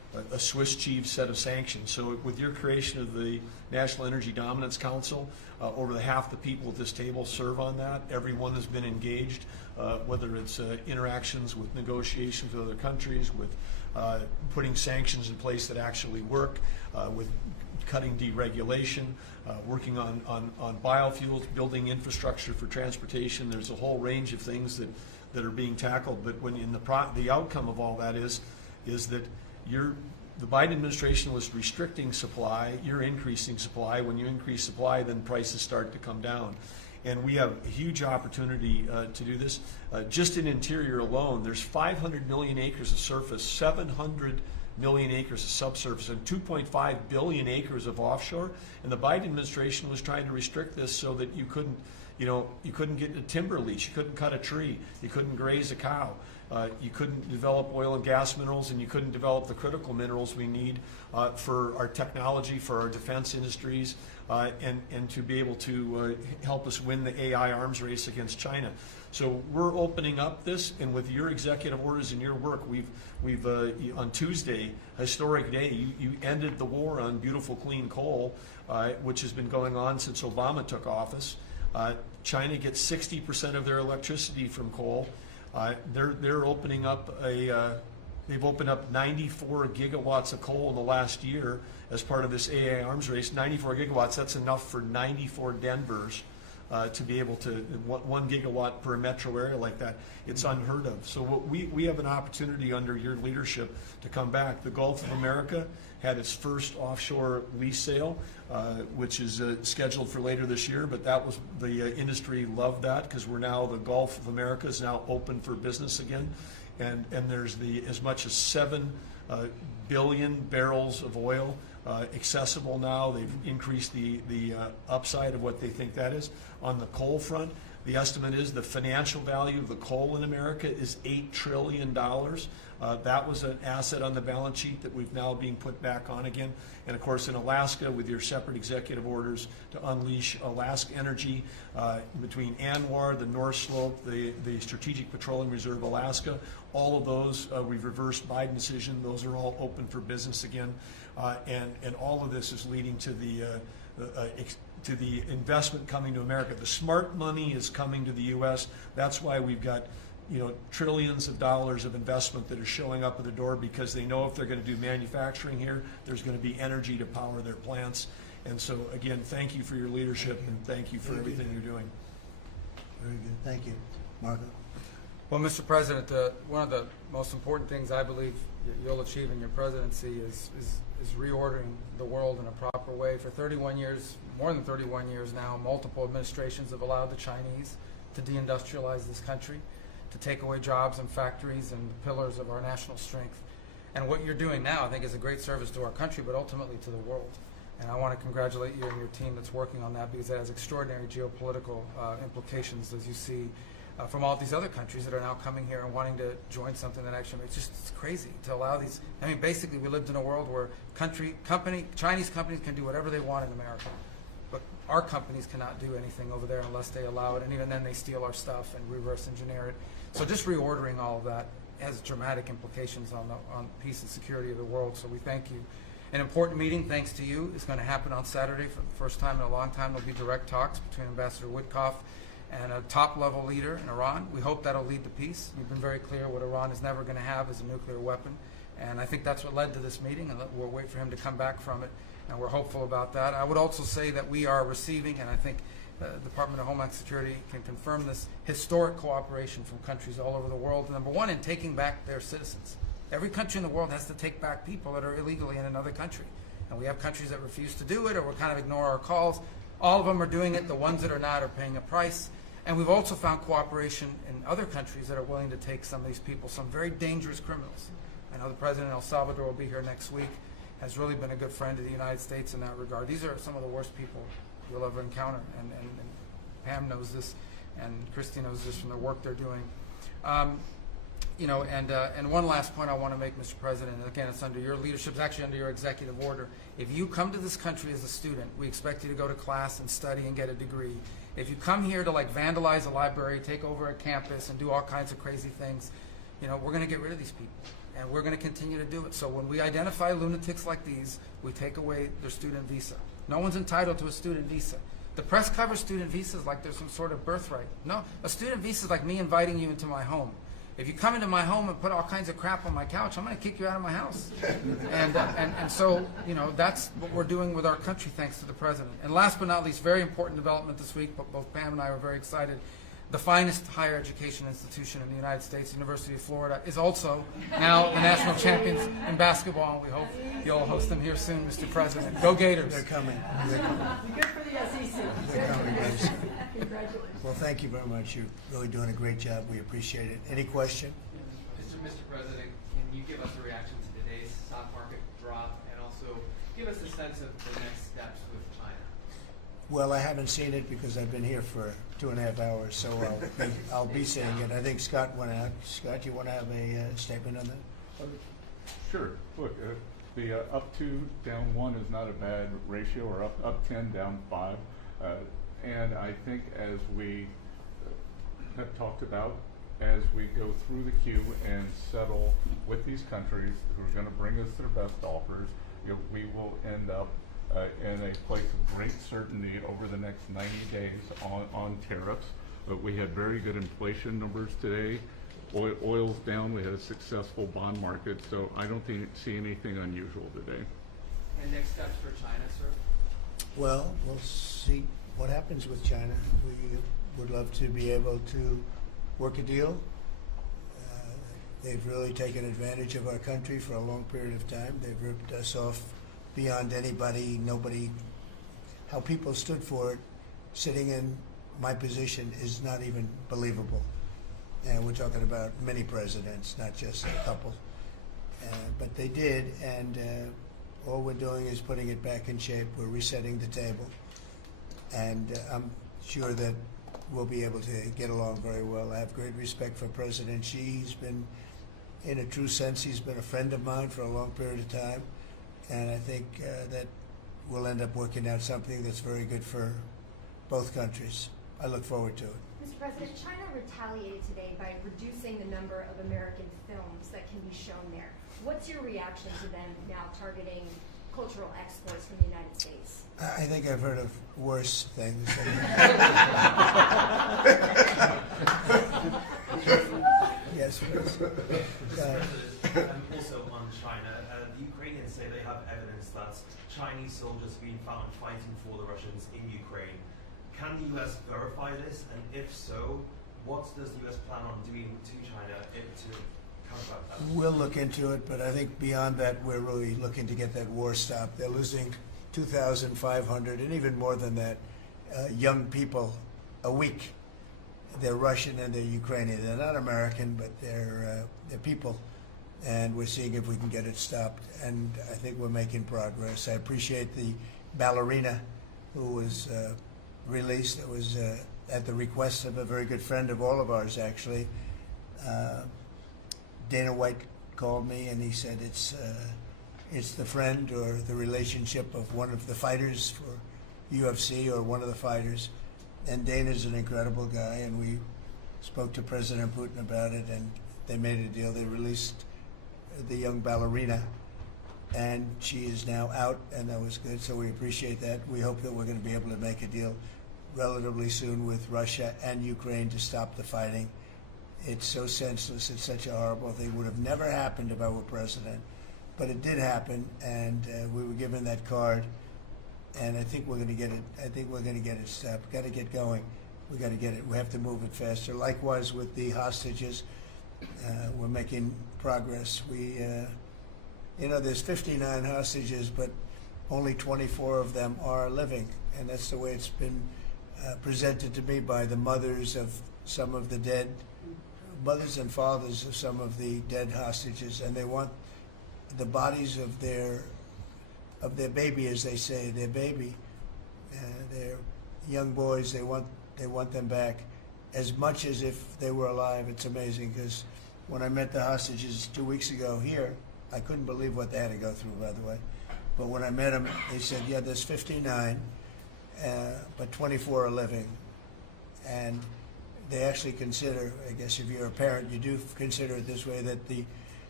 a Swiss cheese set of sanctions. So with your creation of the National Energy Dominance Council, over half the people at this table serve on that. Everyone has been engaged, whether it's interactions with negotiations with other countries, with putting sanctions in place that actually work, with cutting deregulation, working on biofuels, building infrastructure for transportation. There's a whole range of things that are being tackled. But when in the outcome of all that is that the Biden administration was restricting supply, you're increasing supply. When you increase supply, then prices start to come down. And we have a huge opportunity to do this. Just in interior alone, there's 500 million acres of surface, 700 million acres of subsurface, and 2.5 billion acres of offshore. And the Biden administration was trying to restrict this so that you couldn't get a timber lease, you couldn't cut a tree, you couldn't graze a cow. You couldn't develop oil and gas minerals, and you couldn't develop the critical minerals we need for our technology, for our defense industries, and to be able to help us win the AI arms race against China. So we're opening up this, and with your executive orders and your work, we've on Tuesday, historic day, you ended the war on beautiful clean coal, which has been going on since Obama took office. China gets 60% of their electricity from coal. They're opening up they've opened up 94 gigawatts of coal in the last year as part of this AI arms race. 94 gigawatts, that's enough for 94 Denvers to be able to, 1 gigawatt per metro area like that. It's unheard of. So we have an opportunity under your leadership to come back. The Gulf of America had its first offshore lease sale, which is scheduled for later this year, but that was, the industry loved that because we're now, the Gulf of America is now open for business again. And there's as much as 7 billion barrels of oil accessible now. They've increased the upside of what they think that is. On the coal front, the estimate is the financial value of the coal in America is $8 trillion. That was an asset on the balance sheet that we've now being put back on again. And of course in Alaska, with your separate executive orders to unleash Alaska energy between ANWR, the North Slope, the Strategic Petroleum Reserve Alaska, all of those, we've reversed Biden decision. Those are all open for business again. And all of this is leading to the investment coming to America. The smart money is coming to the U.S. That's why we've got trillions of dollars of investment that are showing up at the door, because they know if they're going to do manufacturing here, there's going to be energy to power their plants. And so again, thank you for your leadership and thank you for everything you're doing. Very good. Thank you. Marco? Well, Mr. President, one of the most important things I believe you'll achieve in your presidency is reordering the world in a proper way. For 31 years, more than 31 years now, multiple administrations have allowed the Chinese to deindustrialize this country, to take away jobs and factories and the pillars of our national strength. And what you're doing now, I think, is a great service to our country, but ultimately to the world. And I want to congratulate you and your team that's working on that, because it has extraordinary geopolitical implications, as you see from all these other countries that are now coming here and wanting to join something that actually makes it's crazy to allow these. I mean, basically, we lived in a world where Chinese companies can do whatever they want in America, but our companies cannot do anything over there unless they allow it, and even then they steal our stuff and reverse engineer it. So just reordering all of that has dramatic implications on peace and security of the world, so we thank you. An important meeting, thanks to you, is going to happen on Saturday for the first time in a long time. There'll be direct talks between Ambassador Witkoff and a top-level leader in Iran. We hope that'll lead to peace. You've been very clear what Iran is never going to have is a nuclear weapon, and I think that's what led to this meeting, and we'll wait for him to come back from it, and we're hopeful about that. I would also say that we are receiving, and I think the Department of Homeland Security can confirm this, historic cooperation from countries all over the world. Number one, in taking back their citizens. Every country in the world has to take back people that are illegally in another country. And we have countries that refuse to do it, or will kind of ignore our calls. All of them are doing it. The ones that are not are paying a price. And we've also found cooperation in other countries that are willing to take some of these people, some very dangerous criminals. I know the President of El Salvador will be here next week, has really been a good friend to the United States in that regard. These are some of the worst people you'll ever encounter, and Pam knows this, and Christy knows this from the work they're doing. And one last point I want to make, Mr. President, and again, it's under your leadership, it's actually under your executive order. If you come to this country as a student, we expect you to go to class and study and get a degree. If you come here to vandalize a library, take over a campus, and do all kinds of crazy things, we're going to get rid of these people. And we're going to continue to do it. So when we identify lunatics like these, we take away their student visa. No one's entitled to a student visa. The press covers student visas like there's some sort of birthright. No, a student visa is like me inviting you into my home. If you come into my home and put all kinds of crap on my couch, I'm going to kick you out of my house. And so, you know, that's what we're doing with our country, thanks to the president. And last but not least, very important development this week, but both Pam and I were very excited. The finest higher education institution in the United States, University of Florida, is also now the national champions in basketball, and we hope you'll host them here soon, Mr. President. Go Gators. They're coming. Good for the SEC. They're coming, guys. Congratulations. Well, thank you very much. You're really doing a great job. We appreciate it. Any question? Mr. President, can you give us a reaction to today's stock market drop, and also give us a sense of the next steps with China? Well, I haven't seen it because I've been here for 2.5 hours, so I'll be seeing it. I think Scott went out. Scott, you want to have a statement on that? Sure. Look, the up 2, down 1 is not a bad ratio, or up 10, down 5. And I think as we have talked about, as we go through the queue and settle with these countries who are going to bring us their best offers, you know, we will end up in a place of great certainty over the next 90 days on tariffs. But we had very good inflation numbers today. Oil's down. We had a successful bond market. So I don't see anything unusual today. And next steps for China, sir? Well, we'll see what happens with China. We would love to be able to work a deal. They've really taken advantage of our country for a long period of time. They've ripped us off beyond nobody. How people stood for it, sitting in my position, is not even believable. And we're talking about many presidents, not just a couple. But they did, and all we're doing is putting it back in shape. We're resetting the table. And I'm sure that we'll be able to get along very well. I have great respect for President Xi. He's been, in a true sense, he's been a friend of mine for a long period of time. And I think that we'll end up working out something that's very good for both countries. I look forward to it. Mr. President, China retaliated today by reducing the number of American films that can be shown there. What's your reaction to them now targeting cultural exports from the United States? I think I've heard of worse things. Yes, please. Also on China, the Ukrainians say they have evidence that Chinese soldiers have been found fighting for the Russians in Ukraine. Can the U.S. verify this? And if so, what does the U.S. plan on doing to China to combat that? We'll look into it, but I think beyond that, we're really looking to get that war stopped. They're losing 2,500 and even more than that young people a week. They're Russian and they're Ukrainian. They're not American, but they're people. And we're seeing if we can get it stopped. And I think we're making progress. I appreciate the ballerina who was released. It was at the request of a very good friend of all of ours, actually. Dana White called me and he said it's the friend or the relationship of one of the fighters for UFC or one of the fighters. And Dana's an incredible guy, and we spoke to President Putin about it, and they made a deal. They released the young ballerina, and she is now out, and that was good, so we appreciate that. We hope that we're going to be able to make a deal relatively soon with Russia and Ukraine to stop the fighting. It's so senseless. It's such a horrible thing. It would have never happened if I were president, but it did happen, and we were given that card. And I think we're going to get it. I think we're going to get it stopped. Got to get going. We got to get it. We have to move it faster. Likewise with the hostages, we're making progress. We, there's 59 hostages, but only 24 of them are living, and that's the way it's been presented to me by the mothers of some of the dead, mothers and fathers of some of the dead hostages, and they want the bodies of their baby, as they say, their baby, their young boys. They want them back as much as if they were alive. It's amazing, because when I met the hostages 2 weeks ago here, I couldn't believe what they had to go through, by the way. But when I met them, they said, yeah, there's 59, but 24 are living. And they actually consider, I guess if you're a parent, you do consider it this way, that the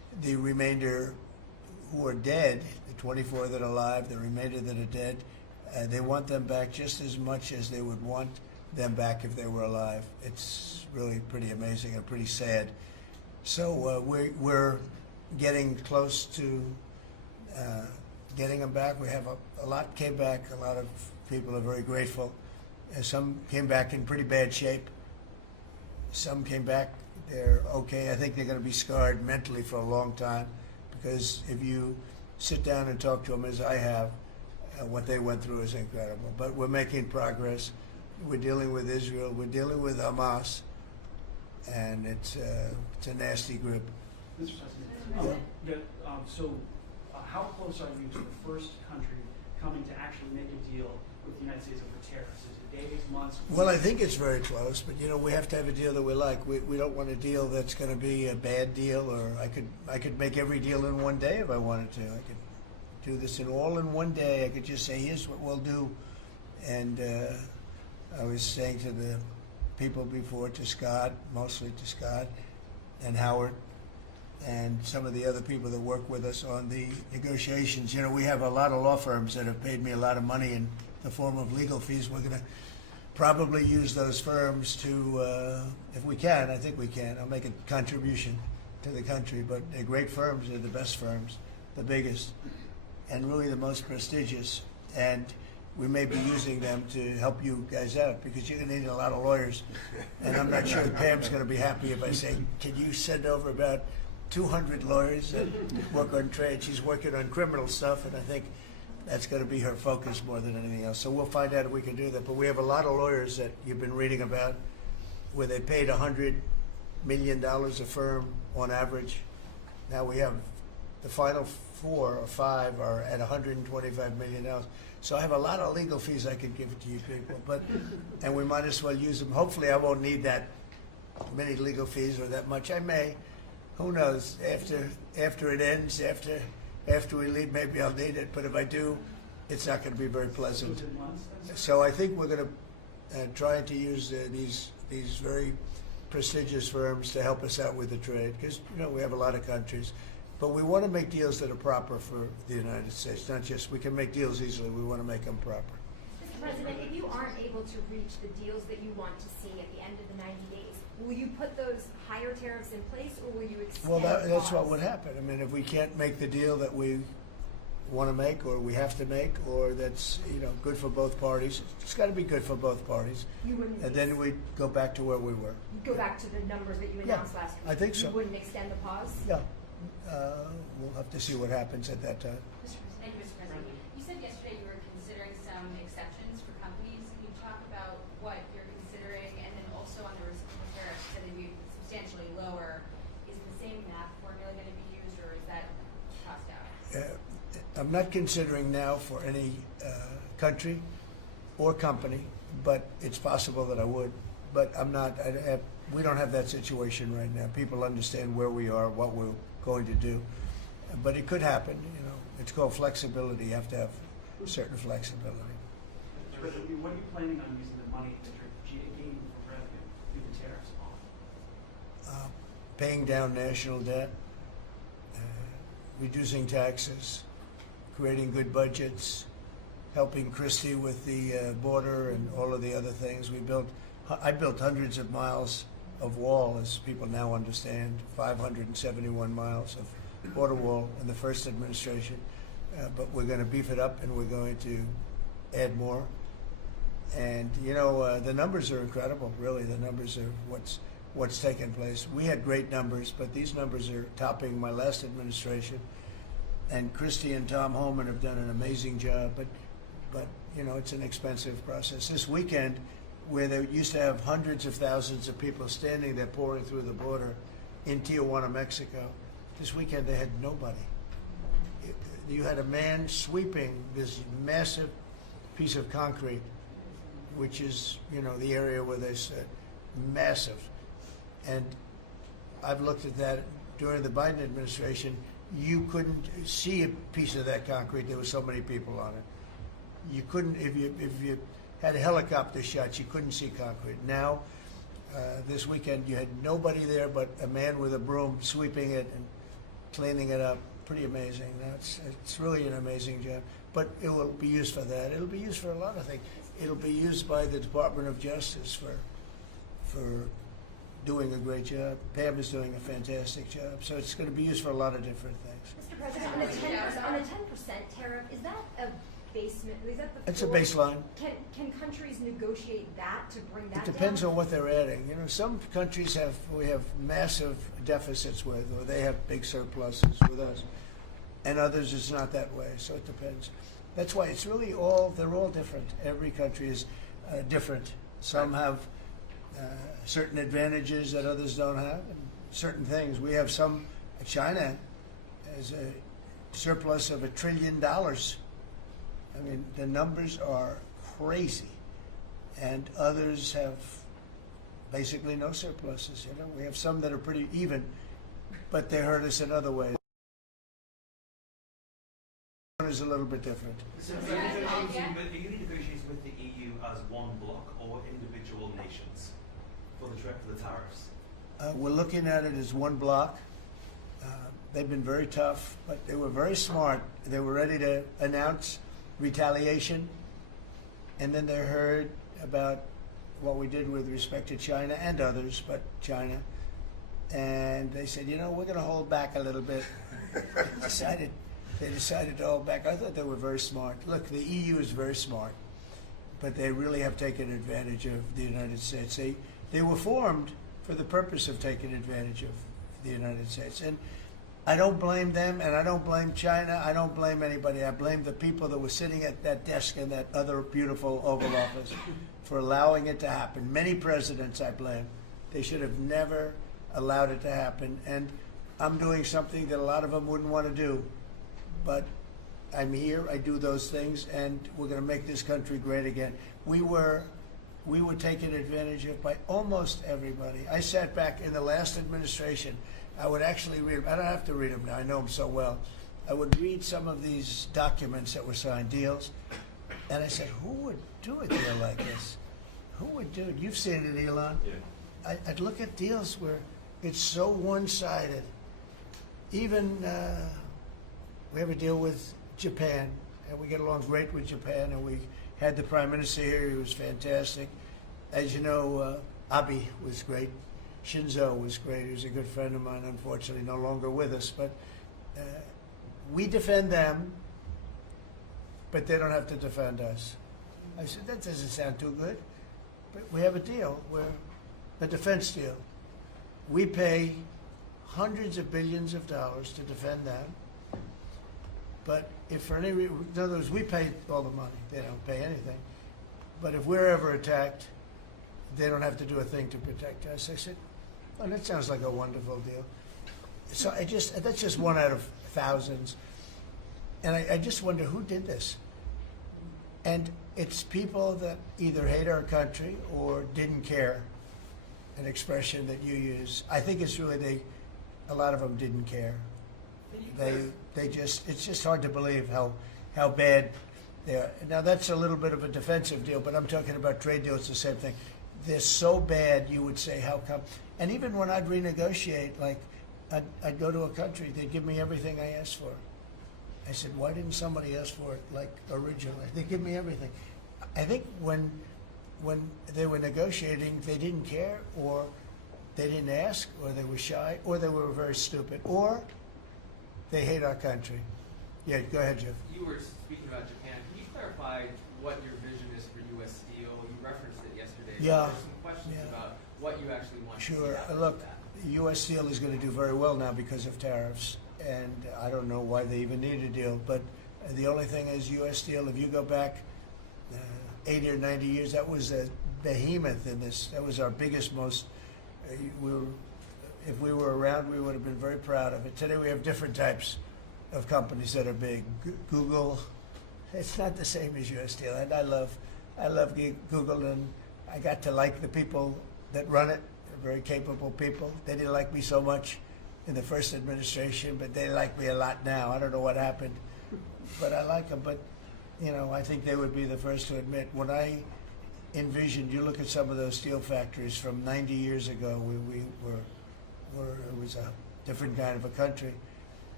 the remainder who are dead, the 24 that are alive, the remainder that are dead, they want them back just as much as they would want them back if they were alive. It's really pretty amazing and pretty sad. So we're getting close to getting them back. We have a lot came back. A lot of people are very grateful. Some came back in pretty bad shape. Some came back, they're okay. I think they're going to be scarred mentally for a long time, because if you sit down and talk to them, as I have, what they went through is incredible. But we're making progress. We're dealing with Israel. We're dealing with Hamas, and it's a nasty group. Mr. President, how close are you to the first country coming to actually make a deal with the United States over tariffs? Is it days, months? Well, I think it's very close, but we have to have a deal that we like. We don't want a deal that's going to be a bad deal, or I could make every deal in one day if I wanted to. I could do this all in one day. I could just say, here's what we'll do. And I was saying to the people before, to Scott, mostly to Scott and Howard, and some of the other people that work with us on the negotiations. We have a lot of law firms that have paid me a lot of money in the form of legal fees. We're going to probably use those firms to, if we can, I think we can. I'll make a contribution to the country, but they're great firms. They're the best firms, the biggest, and really the most prestigious. And we may be using them to help you guys out, because you're going to need a lot of lawyers. And I'm not sure Pam's going to be happy if I say, can you send over about 200 lawyers that work on trade? She's working on criminal stuff, and I think that's going to be her focus more than anything else. So we'll find out if we can do that. But we have a lot of lawyers that you've been reading about, where they paid $100 million a firm on average. Now we have the final 4 or 5 are at $125 million. So I have a lot of legal fees I could give to you people, and we might as well use them. Hopefully I won't need that many legal fees or that much. I may. Who knows? After it ends, after we leave, maybe I'll need it. But if I do, it's not going to be very pleasant. So I think we're going to try to use these very prestigious firms to help us out with the trade, because we have a lot of countries. But we want to make deals that are proper for the United States, not just, we can make deals easily, we want to make them proper. Mr. President, if you aren't able to reach the deals that you want to see at the end of the 90 days, will you put those higher tariffs in place, or will you extend Well, that's what pause? would happen. I mean, if we can't make the deal that we want to make, or we have to make, or that's good for both parties, it's got to be good for both parties. You wouldn't. And then we'd go back to where we were. Go back to the numbers that you announced last week. I think so. You wouldn't extend the pause. Yeah. We'll have to see what happens at that time. Thank you, Mr. President. You said yesterday you were considering some exceptions for companies. Can you talk about what you're considering? And then also on the reciprocal tariffs, that would be substantially lower. Is the same math formula going to be used, or is that tossed out? I'm not considering now for any country or company, but it's possible that I would. But I'm not. We don't have that situation right now. People understand where we are, what we're going to do. But it could happen. It's called flexibility. You have to have certain flexibility. What are you planning on using the money that you're gaining from revenue through the tariffs on? Paying down national debt, reducing taxes, creating good budgets, helping Christie with the border and all of the other things. I built hundreds of miles of wall, as people now understand, 571 miles of border wall in the first administration. But we're going to beef it up, and we're going to add more. And the numbers are incredible. Really, the numbers are what's taken place. We had great numbers, but these numbers are topping my last administration. And Christie and Tom Homan have done an amazing job. But it's an expensive process. This weekend, where they used to have hundreds of thousands of people standing there pouring through the border in Tijuana, Mexico, this weekend they had nobody. You had a man sweeping this massive piece of concrete, which is, the area where they said massive. And I've looked at that during the Biden administration. You couldn't see a piece of that concrete. There were so many people on it. You couldn't, if you had helicopter shots, you couldn't see concrete. Now, this weekend, you had nobody there but a man with a broom sweeping it, cleaning it up. Pretty amazing. It's really an amazing job. But it will be used for that. It'll be used for a lot of things. It'll be used by the Department of Justice for doing a great job. Pam is doing a fantastic job. So it's going to be used for a lot of different things. Mr. President, on the 10% tariff, is that a basement? Is that the It's a floor? baseline. Can countries negotiate that to bring that It depends down? on what they're adding. You know, some countries we have massive deficits with, or they have big surpluses with us, and others it's not that way. So it depends. That's why it's really they're all different. Every country is different. Some have certain advantages that others don't have, and certain things. We have some. China has a surplus of $1 trillion. I mean, the numbers are crazy, and others have basically no surpluses. You know, we have some that are pretty even, but they hurt us in other ways. One is a little bit different. So are you negotiating with the EU as one bloc or individual nations for the tariffs? We're looking at it as one block. They've been very tough, but they were very smart. They were ready to announce retaliation, and then they heard about what we did with respect to China and others, but China, and they said, you know, we're going to hold back a little bit. They decided to hold back. I thought they were very smart. Look, the EU is very smart, but they really have taken advantage of the United States. They were formed for the purpose of taking advantage of the United States, and I don't blame them, and I don't blame China. I don't blame anybody. I blame the people that were sitting at that desk in that other beautiful Oval Office for allowing it to happen. Many presidents I blame. They should have never allowed it to happen. And I'm doing something that a lot of them wouldn't want to do. But I'm here, I do those things, and we're going to make this country great again. We were taken advantage of by almost everybody. I sat back in the last administration. I would actually read them. I don't have to read them now. I know them so well. I would read some of these documents that were signed, deals, and I said, who would do a deal like this? Who would do it? You've seen it, Elon. Yeah. I'd look at deals where it's so one-sided. Even we have a deal with Japan, and we get along great with Japan, and we had the Prime Minister here. He was fantastic. As you know, Abe was great. Shinzo was great. He was a good friend of mine, unfortunately no longer with us. But we defend them, but they don't have to defend us. I said, that doesn't sound too good. But we have a deal, a defense deal. We pay hundreds of billions of dollars to defend them. But if for any reason, in other words, we pay all the money. They don't pay anything. But if we're ever attacked, they don't have to do a thing to protect us. I said, oh, that sounds like a wonderful deal. So that's just one out of thousands. And I just wonder who did this. And it's people that either hate our country or didn't care, an expression that you use. I think it's really a lot of them didn't care. It's just hard to believe how bad they are. Now that's a little bit of a defensive deal, but I'm talking about trade deals, the same thing. They're so bad, you would say, how come? And even when I'd renegotiate, like I'd go to a country, they'd give me everything I asked for. I said, why didn't somebody ask for it like originally? They give me everything. I think when they were negotiating, they didn't care, or they didn't ask, or they were shy, or they were very stupid, or they hate our country. Yeah, go ahead, Jeff. You were speaking about Japan. Can you clarify what your vision is for U.S. Steel? You referenced it yesterday. Yeah. There's some questions about what you actually want to see Sure. out of Look, that. U.S. Steel is going to do very well now because of tariffs, and I don't know why they even need a deal. But the only thing is, U.S. Steel, if you go back 80 or 90 years, that was a behemoth in this. That was our biggest, most. If we were around, we would have been very proud of it. Today we have different types of companies that are big. Google, it's not the same as U.S. Steel, and I love Google, and I got to like the people that run it. They're very capable people. They didn't like me so much in the first administration, but they like me a lot now. I don't know what happened, but I like them. But you know, I think they would be the first to admit, when I envisioned, you look at some of those steel factories from 90 years ago, it was a different kind of a country.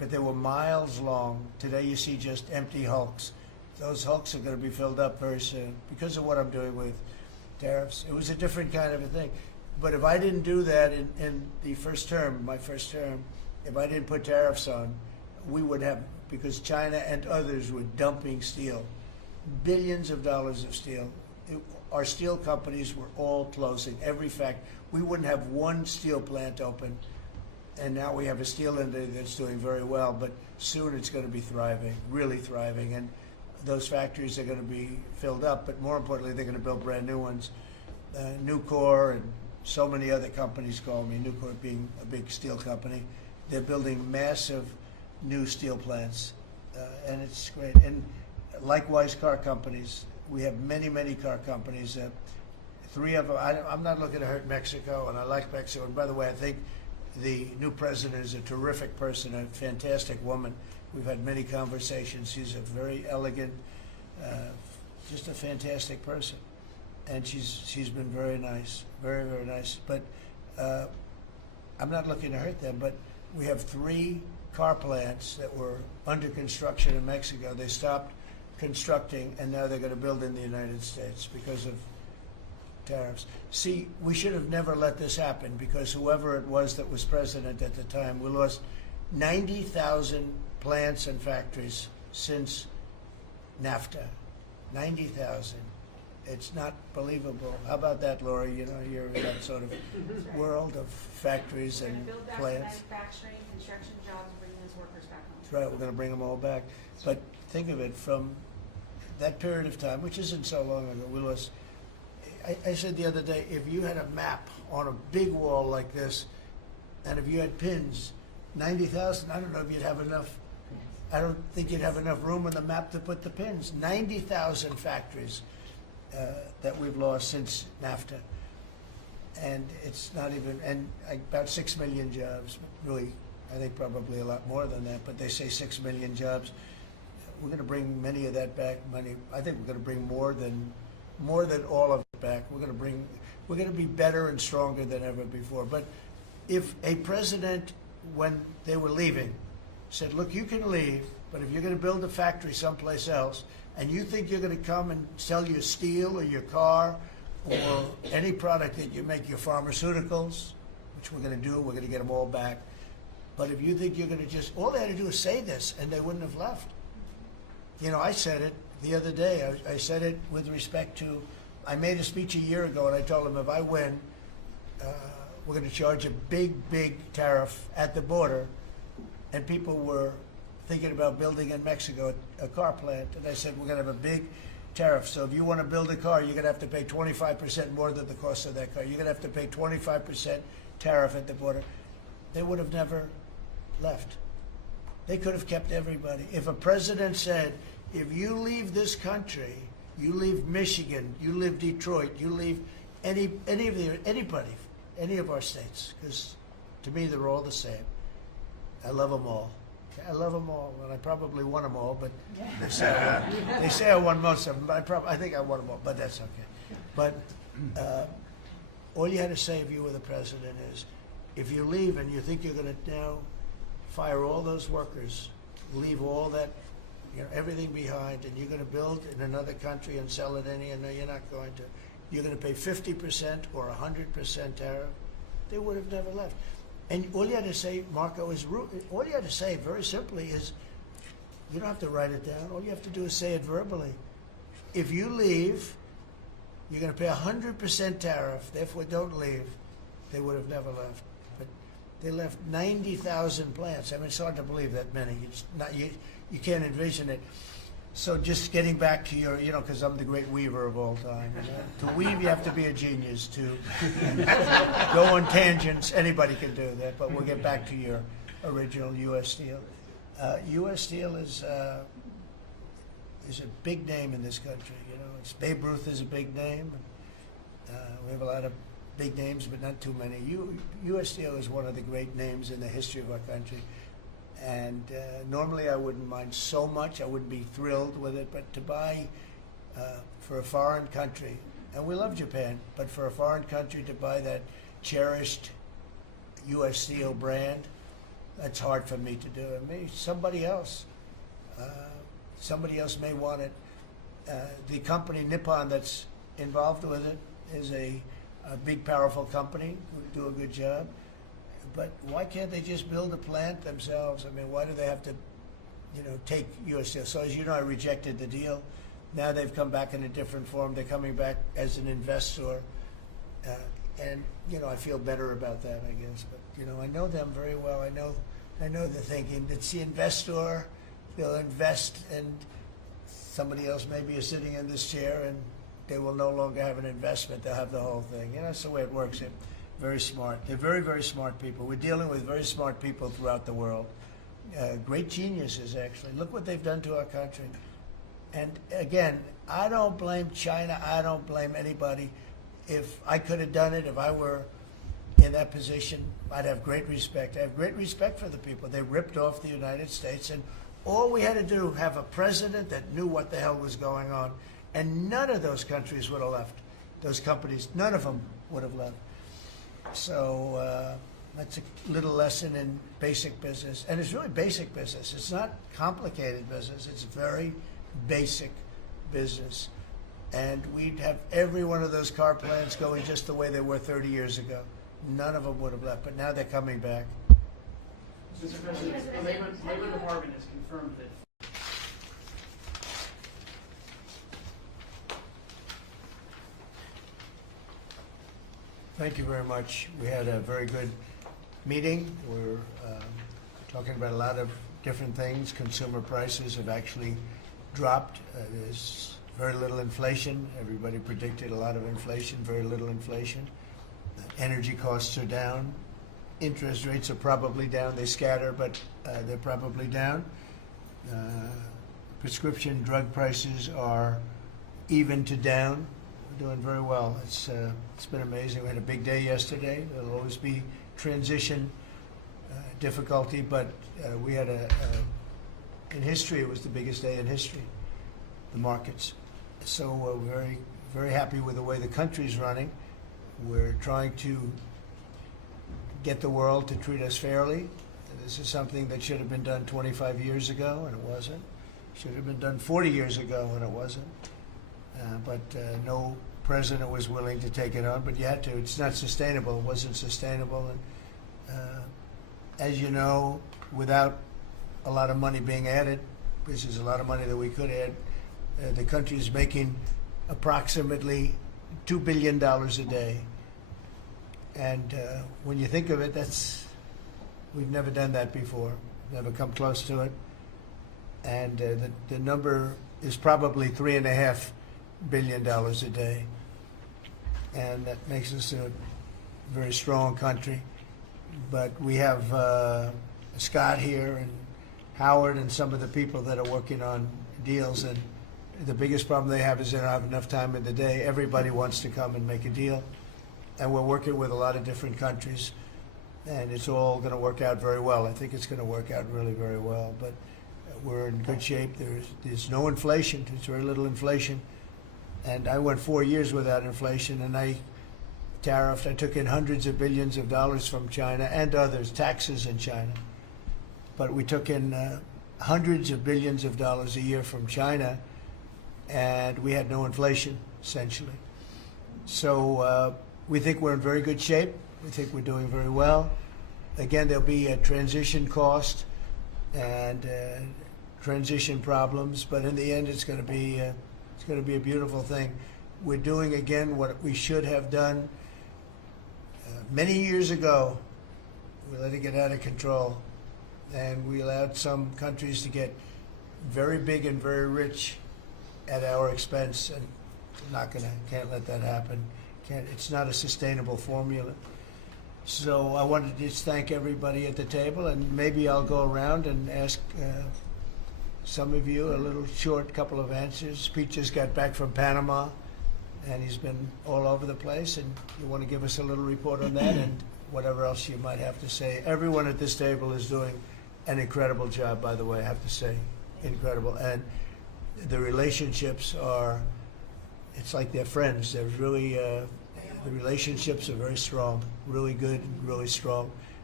but they were miles long. Today you see just empty hulks. Those hulks are going to be filled up very soon because of what I'm doing with tariffs. It was a different kind of a thing. But if I didn't do that in the first term, my first term, if I didn't put tariffs on, we would have, because China and others were dumping steel, billions of dollars of steel. Our steel companies were all closing, every factory. We wouldn't have one steel plant open, and now we have a steel industry that's doing very well, but soon it's going to be thriving, really thriving, and those factories are going to be filled up, but more importantly, they're going to build brand new ones. Nucor and so many other companies call me, Nucor being a big steel company. They're building massive new steel plants, and it's great. And likewise, car companies. We have many, many car companies. 3 of them, I'm not looking to hurt Mexico, and I like Mexico. And by the way, I think the new president is a terrific person, a fantastic woman. We've had many conversations. She's a very elegant, just a fantastic person. And she's been very nice, very, very nice. But I'm not looking to hurt them, but we have 3 car plants that were under construction in Mexico. They stopped constructing, and now they're going to build in the United States because of tariffs. See, we should have never let this happen, because whoever it was that was president at the time, we lost 90,000 plants and factories since NAFTA. 90,000. It's not believable. How about that, Laura? You know, you're in that sort of world of factories and Build back plants. manufacturing, construction jobs, bring those workers back home. That's right. We're going to bring them all back. But think of it, from that period of time, which isn't so long ago, we lost. I said the other day, if you had a map on a big wall like this, and if you had pins, 90,000, I don't know if you'd have enough. I don't think you'd have enough room on the map to put the pins. 90,000 factories that we've lost since NAFTA. And it's not even, and about 6 million jobs. Really, I think probably a lot more than that, but they say 6 million jobs. We're going to bring many of that back. I think we're going to bring more than all of it back. We're going to be better and stronger than ever before. But if a president, when they were leaving, said, look, you can leave, but if you're going to build a factory someplace else, and you think you're going to come and sell your steel or your car or any product that you make, your pharmaceuticals, which we're going to do, we're going to get them all back. But if you think you're going to just, all they had to do is say this, and they wouldn't have left. You know, I said it the other day. I said it with respect to, I made a speech a year ago, and I told them if I win, we're going to charge a big, big tariff at the border. And people were thinking about building in Mexico a car plant. And I said, we're going to have a big tariff. So if you want to build a car, you're going to have to pay 25% more than the cost of that car. You're going to have to pay 25% tariff at the border. They would have never left. They could have kept everybody. If a president said, if you leave this country, you leave Michigan, you leave Detroit, you leave anybody, any of our states, because to me they're all the same. I love them all. I love them all, and I probably won them all, but they say I won most of them, but I think I won them all, but that's okay. But all you had to say if you were the president is, if you leave and you think you're going to now fire all those workers, leave all that, you know, everything behind, and you're going to build in another country and sell it any, and no, you're not going to. You're going to pay 50% or 100% tariff. They would have never left. And all you had to say, Marco, is all you had to say very simply is, you don't have to write it down. All you have to do is say it verbally. If you leave, you're going to pay 100% tariff. Therefore, don't leave. They would have never left. But they left 90,000 plants. I mean, it's hard to believe that many. It's not you can't envision it. So just getting back to your, you know, because I'm the great weaver of all time. You know? To weave, you have to be a genius. To go on tangents, anybody can do that. But we'll get back to your original U.S. Steel. U.S. Steel is a big name in this country. You know, Babe Ruth is a big name. We have a lot of big names, but not too many. U.S. Steel is one of the great names in the history of our country. And normally I wouldn't mind so much. I wouldn't be thrilled with it. But to buy for a foreign country, and we love Japan, but for a foreign country to buy that cherished U.S. Steel brand, That's hard for me to do. Somebody else may want it. The company Nippon that's involved with it is a big, powerful company who do a good job. But why can't they just build a plant themselves? Why do they have to, take U.S. Steel? So as you know, I rejected the deal. Now they've come back in a different form. They're coming back as an investor. And I feel better about that, I guess. But, I know them very well. I know the thinking. It's the investor. They'll invest, and somebody else maybe is sitting in this chair, and they will no longer have an investment. They'll have the whole thing. That's the way it works. They're very smart. They're very, very smart people. We're dealing with very smart people throughout the world. Great geniuses, actually. Look what they've done to our country. And again, I don't blame China. I don't blame anybody. If I could have done it, if I were in that position, I'd have great respect. I have great respect for the people. They ripped off the United States, and all we had to do, have a president that knew what the hell was going on, and none of those countries would have left. Those companies, none of them would have left. So that's a little lesson in basic business. And it's really basic business. It's not complicated business. It's very basic business. And we'd have every one of those car plants going just the way they were 30 years ago. None of them would have left, but now they're coming back. Mr. President, the Labor Department has confirmed that Thank you very much. We had a very good meeting. We're talking about a lot of different things. Consumer prices have actually dropped. There's very little inflation. Everybody predicted a lot of inflation, very little inflation. Energy costs are down. Interest rates are probably down. They scatter, but they're probably down. Prescription drug prices are even to down. We're doing very well. It's been amazing. We had a big day yesterday. There'll always be transition difficulty, but we had in history, it was the biggest day in history, the markets. So we're very, very happy with the way the country's running. We're trying to get the world to treat us fairly. This is something that should have been done 25 years ago, and it wasn't. Should have been done 40 years ago, and it wasn't. But no president was willing to take it on, but you had to. It's not sustainable. It wasn't sustainable. And as you know, without a lot of money being added, which is a lot of money that we could add, the country is making approximately $2 billion a day. And when you think of it, we've never done that before, never come close to it. And the number is probably $3.5 billion a day. And that makes us a very strong country. But we have Scott here and Howard and some of the people that are working on deals, and the biggest problem they have is they don't have enough time in the day. Everybody wants to come and make a deal. And we're working with a lot of different countries, and it's all going to work out very well. I think it's going to work out really very well. But we're in good shape. There's no inflation. There's very little inflation. And I went 4 years without inflation, and I tariffed. I took in hundreds of billions of dollars from China and others, taxes in China. But we took in hundreds of billions of dollars a year from China, and we had no inflation, essentially. So we think we're in very good shape. We think we're doing very well. Again, there'll be a transition cost and transition problems, but in the end, it's going to be a beautiful thing. We're doing again what we should have done many years ago. We let it get out of control, and we allowed some countries to get very big and very rich at our expense, and can't let that happen. It's not a sustainable formula. So I wanted to just thank everybody at the table, and maybe I'll go around and ask some of you a little short couple of answers. Pete just got back from Panama, and he's been all over the place, and you want to give us a little report on that and whatever else you might have to say. Everyone at this table is doing an incredible job, by the way, I have to say. Incredible. And the relationships it's like they're friends. They're really, the relationships are very strong, really good, really strong.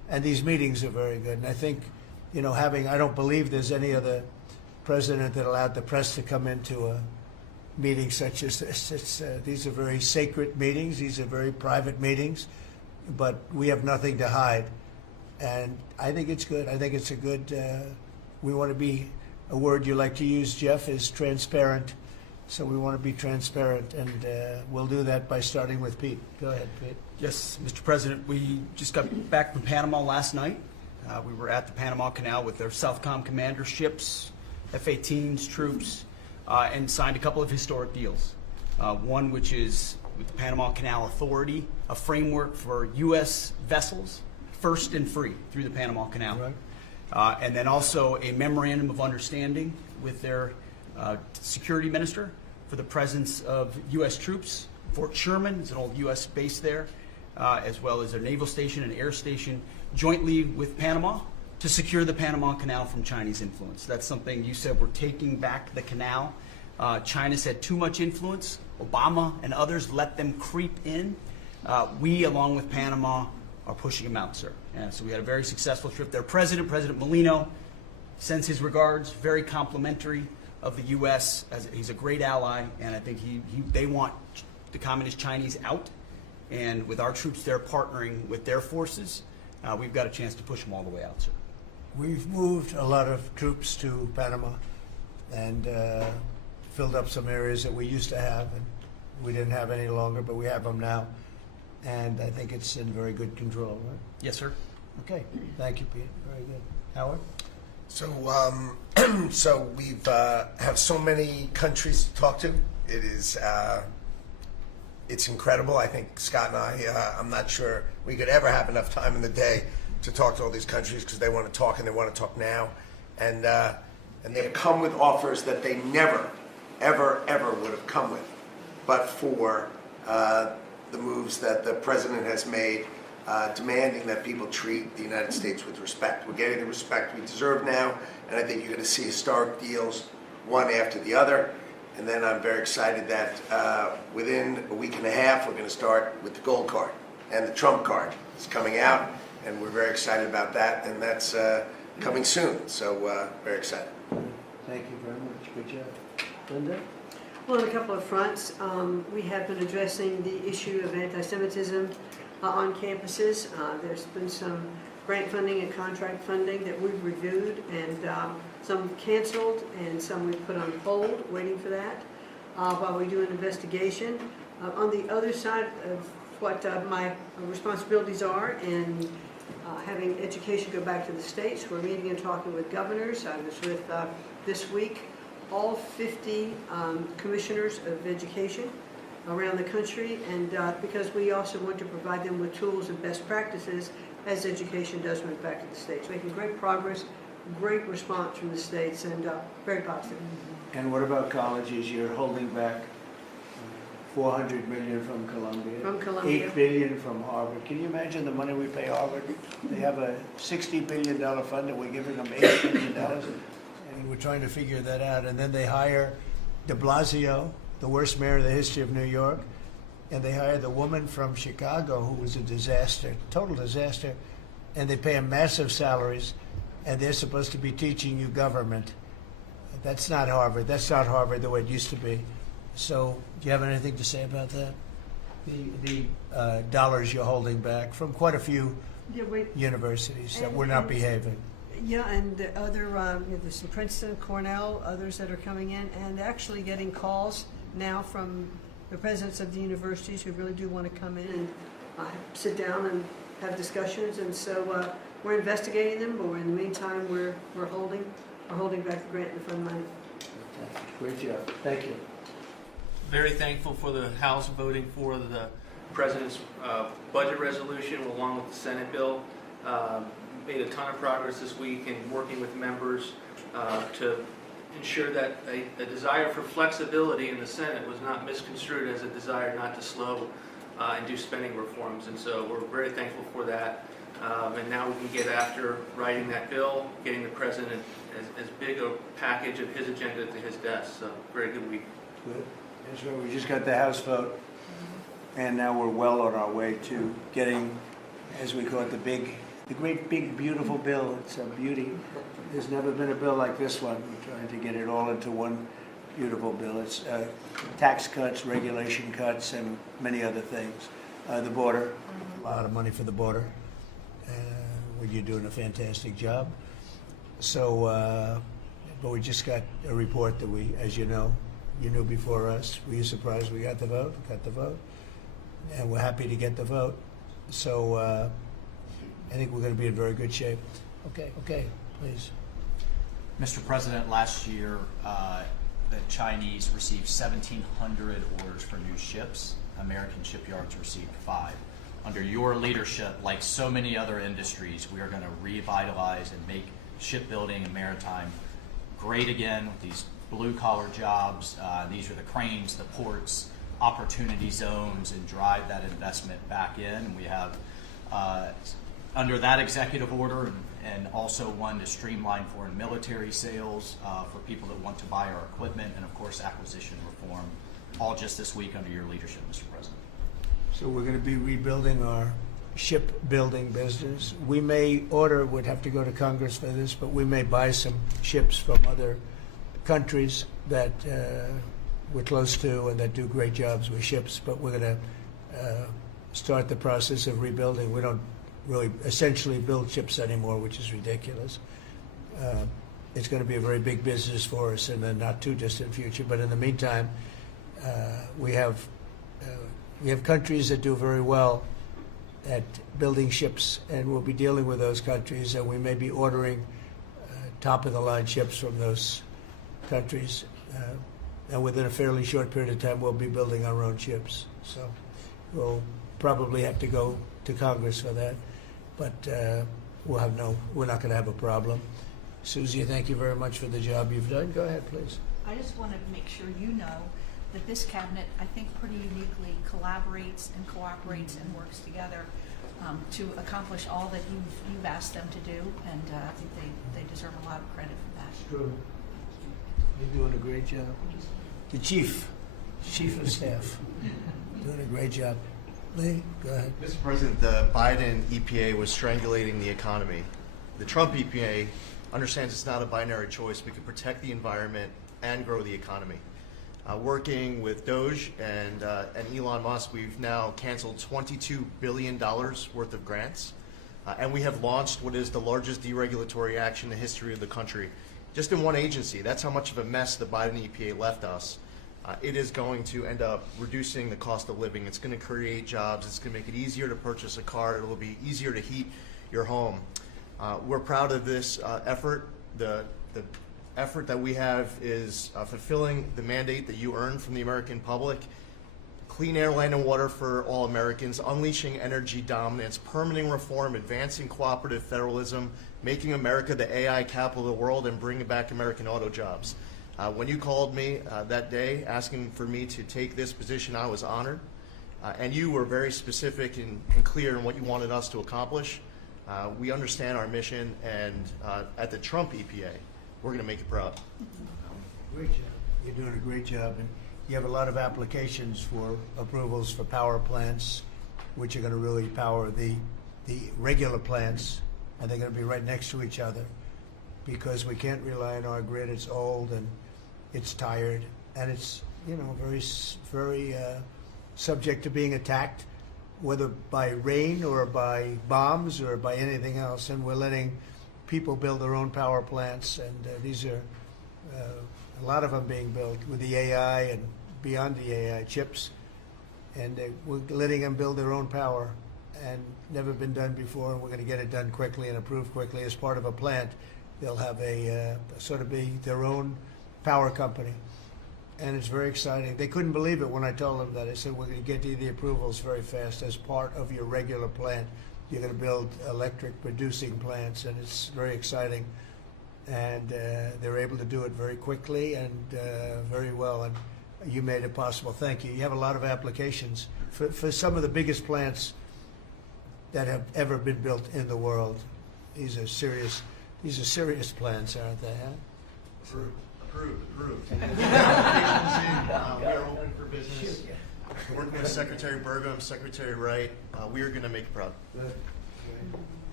And these meetings are very good. And I think, I don't believe there's any other president that allowed the press to come into a meeting such as this. These are very sacred meetings. These are very private meetings, but we have nothing to hide. And I think it's good. I think it's a good, we want to be, a word you like to use, Jeff, is transparent. So we want to be transparent, and we'll do that by starting with Pete. Go ahead, Pete. Yes, Mr. President, we just got back from Panama last night. We were at the Panama Canal with their Southcom commander ships, F-18s, troops, and signed a couple of historic deals. One which is with the Panama Canal Authority, a framework for U.S. vessels, first and free through the Panama Canal. Right. And then also a memorandum of understanding with their security minister for the presence of U.S. troops. Fort Sherman is an old U.S. base there, as well as their naval station and air station, jointly with Panama to secure the Panama Canal from Chinese influence. That's something you said, we're taking back the canal. China's had too much influence. Obama and others let them creep in. We, along with Panama, are pushing them out, sir. So we had a very successful trip there. President Molino, sends his regards, very complimentary of the U.S. He's a great ally, and I think they want the Communist Chinese out. And with our troops there partnering with their forces, we've got a chance to push them all the way out, sir. We've moved a lot of troops to Panama and filled up some areas that we used to have, and we didn't have any longer, but we have them now. And I think it's in very good control, right? Yes, sir. Okay. Thank you, Pete. Very good. Howard? So, so we've have so many countries to talk to. It is, it's incredible. I think Scott and I, I'm not sure we could ever have enough time in the day to talk to all these countries because they want to talk and they want to talk now, and they've come with offers that they never, ever, ever would have come with, but for the moves that the president has made, demanding that people treat the United States with respect. We're getting the respect we deserve now, and I think you're going to see historic deals, one after the other. And then I'm very excited that within a week and a half, we're going to start with the gold card, and the Trump card is coming out, and we're very excited about that, and that's coming soon. So very excited. Thank you very much. Good job. Linda? Well, on a couple of fronts, we have been addressing the issue of anti-Semitism on campuses. There's been some grant funding and contract funding that we've reviewed, and some canceled and some we've put on hold, waiting for that, while we do an investigation. On the other side of what my responsibilities are, and having education go back to the states, we're meeting and talking with governors. I was with, this week, all 50 commissioners of education around the country, and because we also want to provide them with tools and best practices as education does move back to the states. Making great progress, great response from the states, and very positive. And what about colleges? You're holding back $400 million from Columbia. From Columbia. $8 billion from Harvard. Can you imagine the money we pay Harvard? They have a $60 billion fund, and we're giving them $8 billion. And we're trying to figure that out. And then they hire de Blasio, the worst mayor in the history of New York, and they hired the woman from Chicago who was a disaster, total disaster, and they pay them massive salaries, and they're supposed to be teaching you government. That's not Harvard. That's not Harvard the way it used to be. So do you have anything to say about that? The dollars you're holding back from quite a few universities that were not behaving. Yeah, and the other, there's some Princeton, Cornell, others that are coming in, and actually getting calls now from the presidents of the universities who really do want to come in and sit down and have discussions. And so we're investigating them, but in the meantime, we're holding back the grant and fund money. Great job. Thank you. Very thankful for the House voting for the President's budget resolution along with the Senate bill. Made a ton of progress this week in working with members to ensure that a desire for flexibility in the Senate was not misconstrued as a desire not to slow and do spending reforms. And so we're very thankful for that. And now we can get after writing that bill, getting the President as big a package of his agenda to his desk. So very good week. Good. That's right. We just got the House vote, and now we're well on our way to getting, as we call it, the big The great big beautiful bill. It's a beauty. There's never been a bill like this one. We're trying to get it all into one beautiful bill. It's tax cuts, regulation cuts, and many other things. The border, a lot of money for the border. Well, you're doing a fantastic job. So, but we just got a report that we, as you know, you knew before us. Were you surprised we got the vote? Got the vote. And we're happy to get the vote. So I think we're going to be in very good shape. Okay, please. Mr. President, last year the Chinese received 1,700 orders for new ships. American shipyards received 5. Under your leadership, like so many other industries, we are going to revitalize and make shipbuilding and maritime great again with these blue-collar jobs. These are the cranes, the ports, opportunity zones, and drive that investment back in. And we have, under that executive order, and also one to streamline foreign military sales for people that want to buy our equipment, and of course acquisition reform, all just this week under your leadership, Mr. President. So we're going to be rebuilding our shipbuilding business. We may order, would have to go to Congress for this, but we may buy some ships from other countries that we're close to and that do great jobs with ships, but we're going to start the process of rebuilding. We don't really essentially build ships anymore, which is ridiculous. It's going to be a very big business for us in the not too distant future, but in the meantime, we have countries that do very well at building ships, and we'll be dealing with those countries, and we may be ordering top-of-the-line ships from those countries. And within a fairly short period of time, we'll be building our own ships. So we'll probably have to go to Congress for that, but we're not going to have a problem. Susie, thank you very much for the job you've done. Go ahead, please. I just want to make sure you know that this cabinet, I think, pretty uniquely collaborates and cooperates and works together to accomplish all that you've asked them to do, and I think they deserve a lot of credit for that. True. You're doing a great job. The chief of staff, doing a great job. Lee, go ahead. Mr. President, the Biden EPA was strangulating the economy. The Trump EPA understands it's not a binary choice. We can protect the environment and grow the economy. Working with Doge and Elon Musk, we've now canceled $22 billion worth of grants, and we have launched what is the largest deregulatory action in the history of the country. Just in one agency. That's how much of a mess the Biden EPA left us. It is going to end up reducing the cost of living. It's going to create jobs. It's going to make it easier to purchase a car. It will be easier to heat your home. We're proud of this effort. The effort that we have is fulfilling the mandate that you earned from the American public. Clean air, land, and water for all Americans, unleashing energy dominance, permitting reform, advancing cooperative federalism, making America the AI capital of the world, and bringing back American auto jobs. When you called me that day asking for me to take this position, I was honored. And you were very specific and clear in what you wanted us to accomplish. We understand our mission, and at the Trump EPA, we're going to make you proud. Great job. You're doing a great job. And you have a lot of applications for approvals for power plants, which are going to really power the regular plants, and they're going to be right next to each other because we can't rely on our grid. It's old and it's tired, and it's very subject to being attacked, whether by rain or by bombs or by anything else. And we're letting people build their own power plants, and these are a lot of them being built with the AI and beyond the AI chips, and we're letting them build their own power, and never been done before, and we're going to get it done quickly and approved quickly as part of a plant. They'll have a sort of be their own power company, and it's very exciting. They couldn't believe it when I told them that. I said, we're going to get you the approvals very fast as part of your regular plant. You're going to build electric producing plants, and it's very exciting. And they're able to do it very quickly and very well, and you made it possible. Thank you. You have a lot of applications for some of the biggest plants that have ever been built in the world. These are serious plants, aren't they? Huh? Approved. We are open for business. Working with Secretary Burgum, Secretary Wright, we are going to make you proud.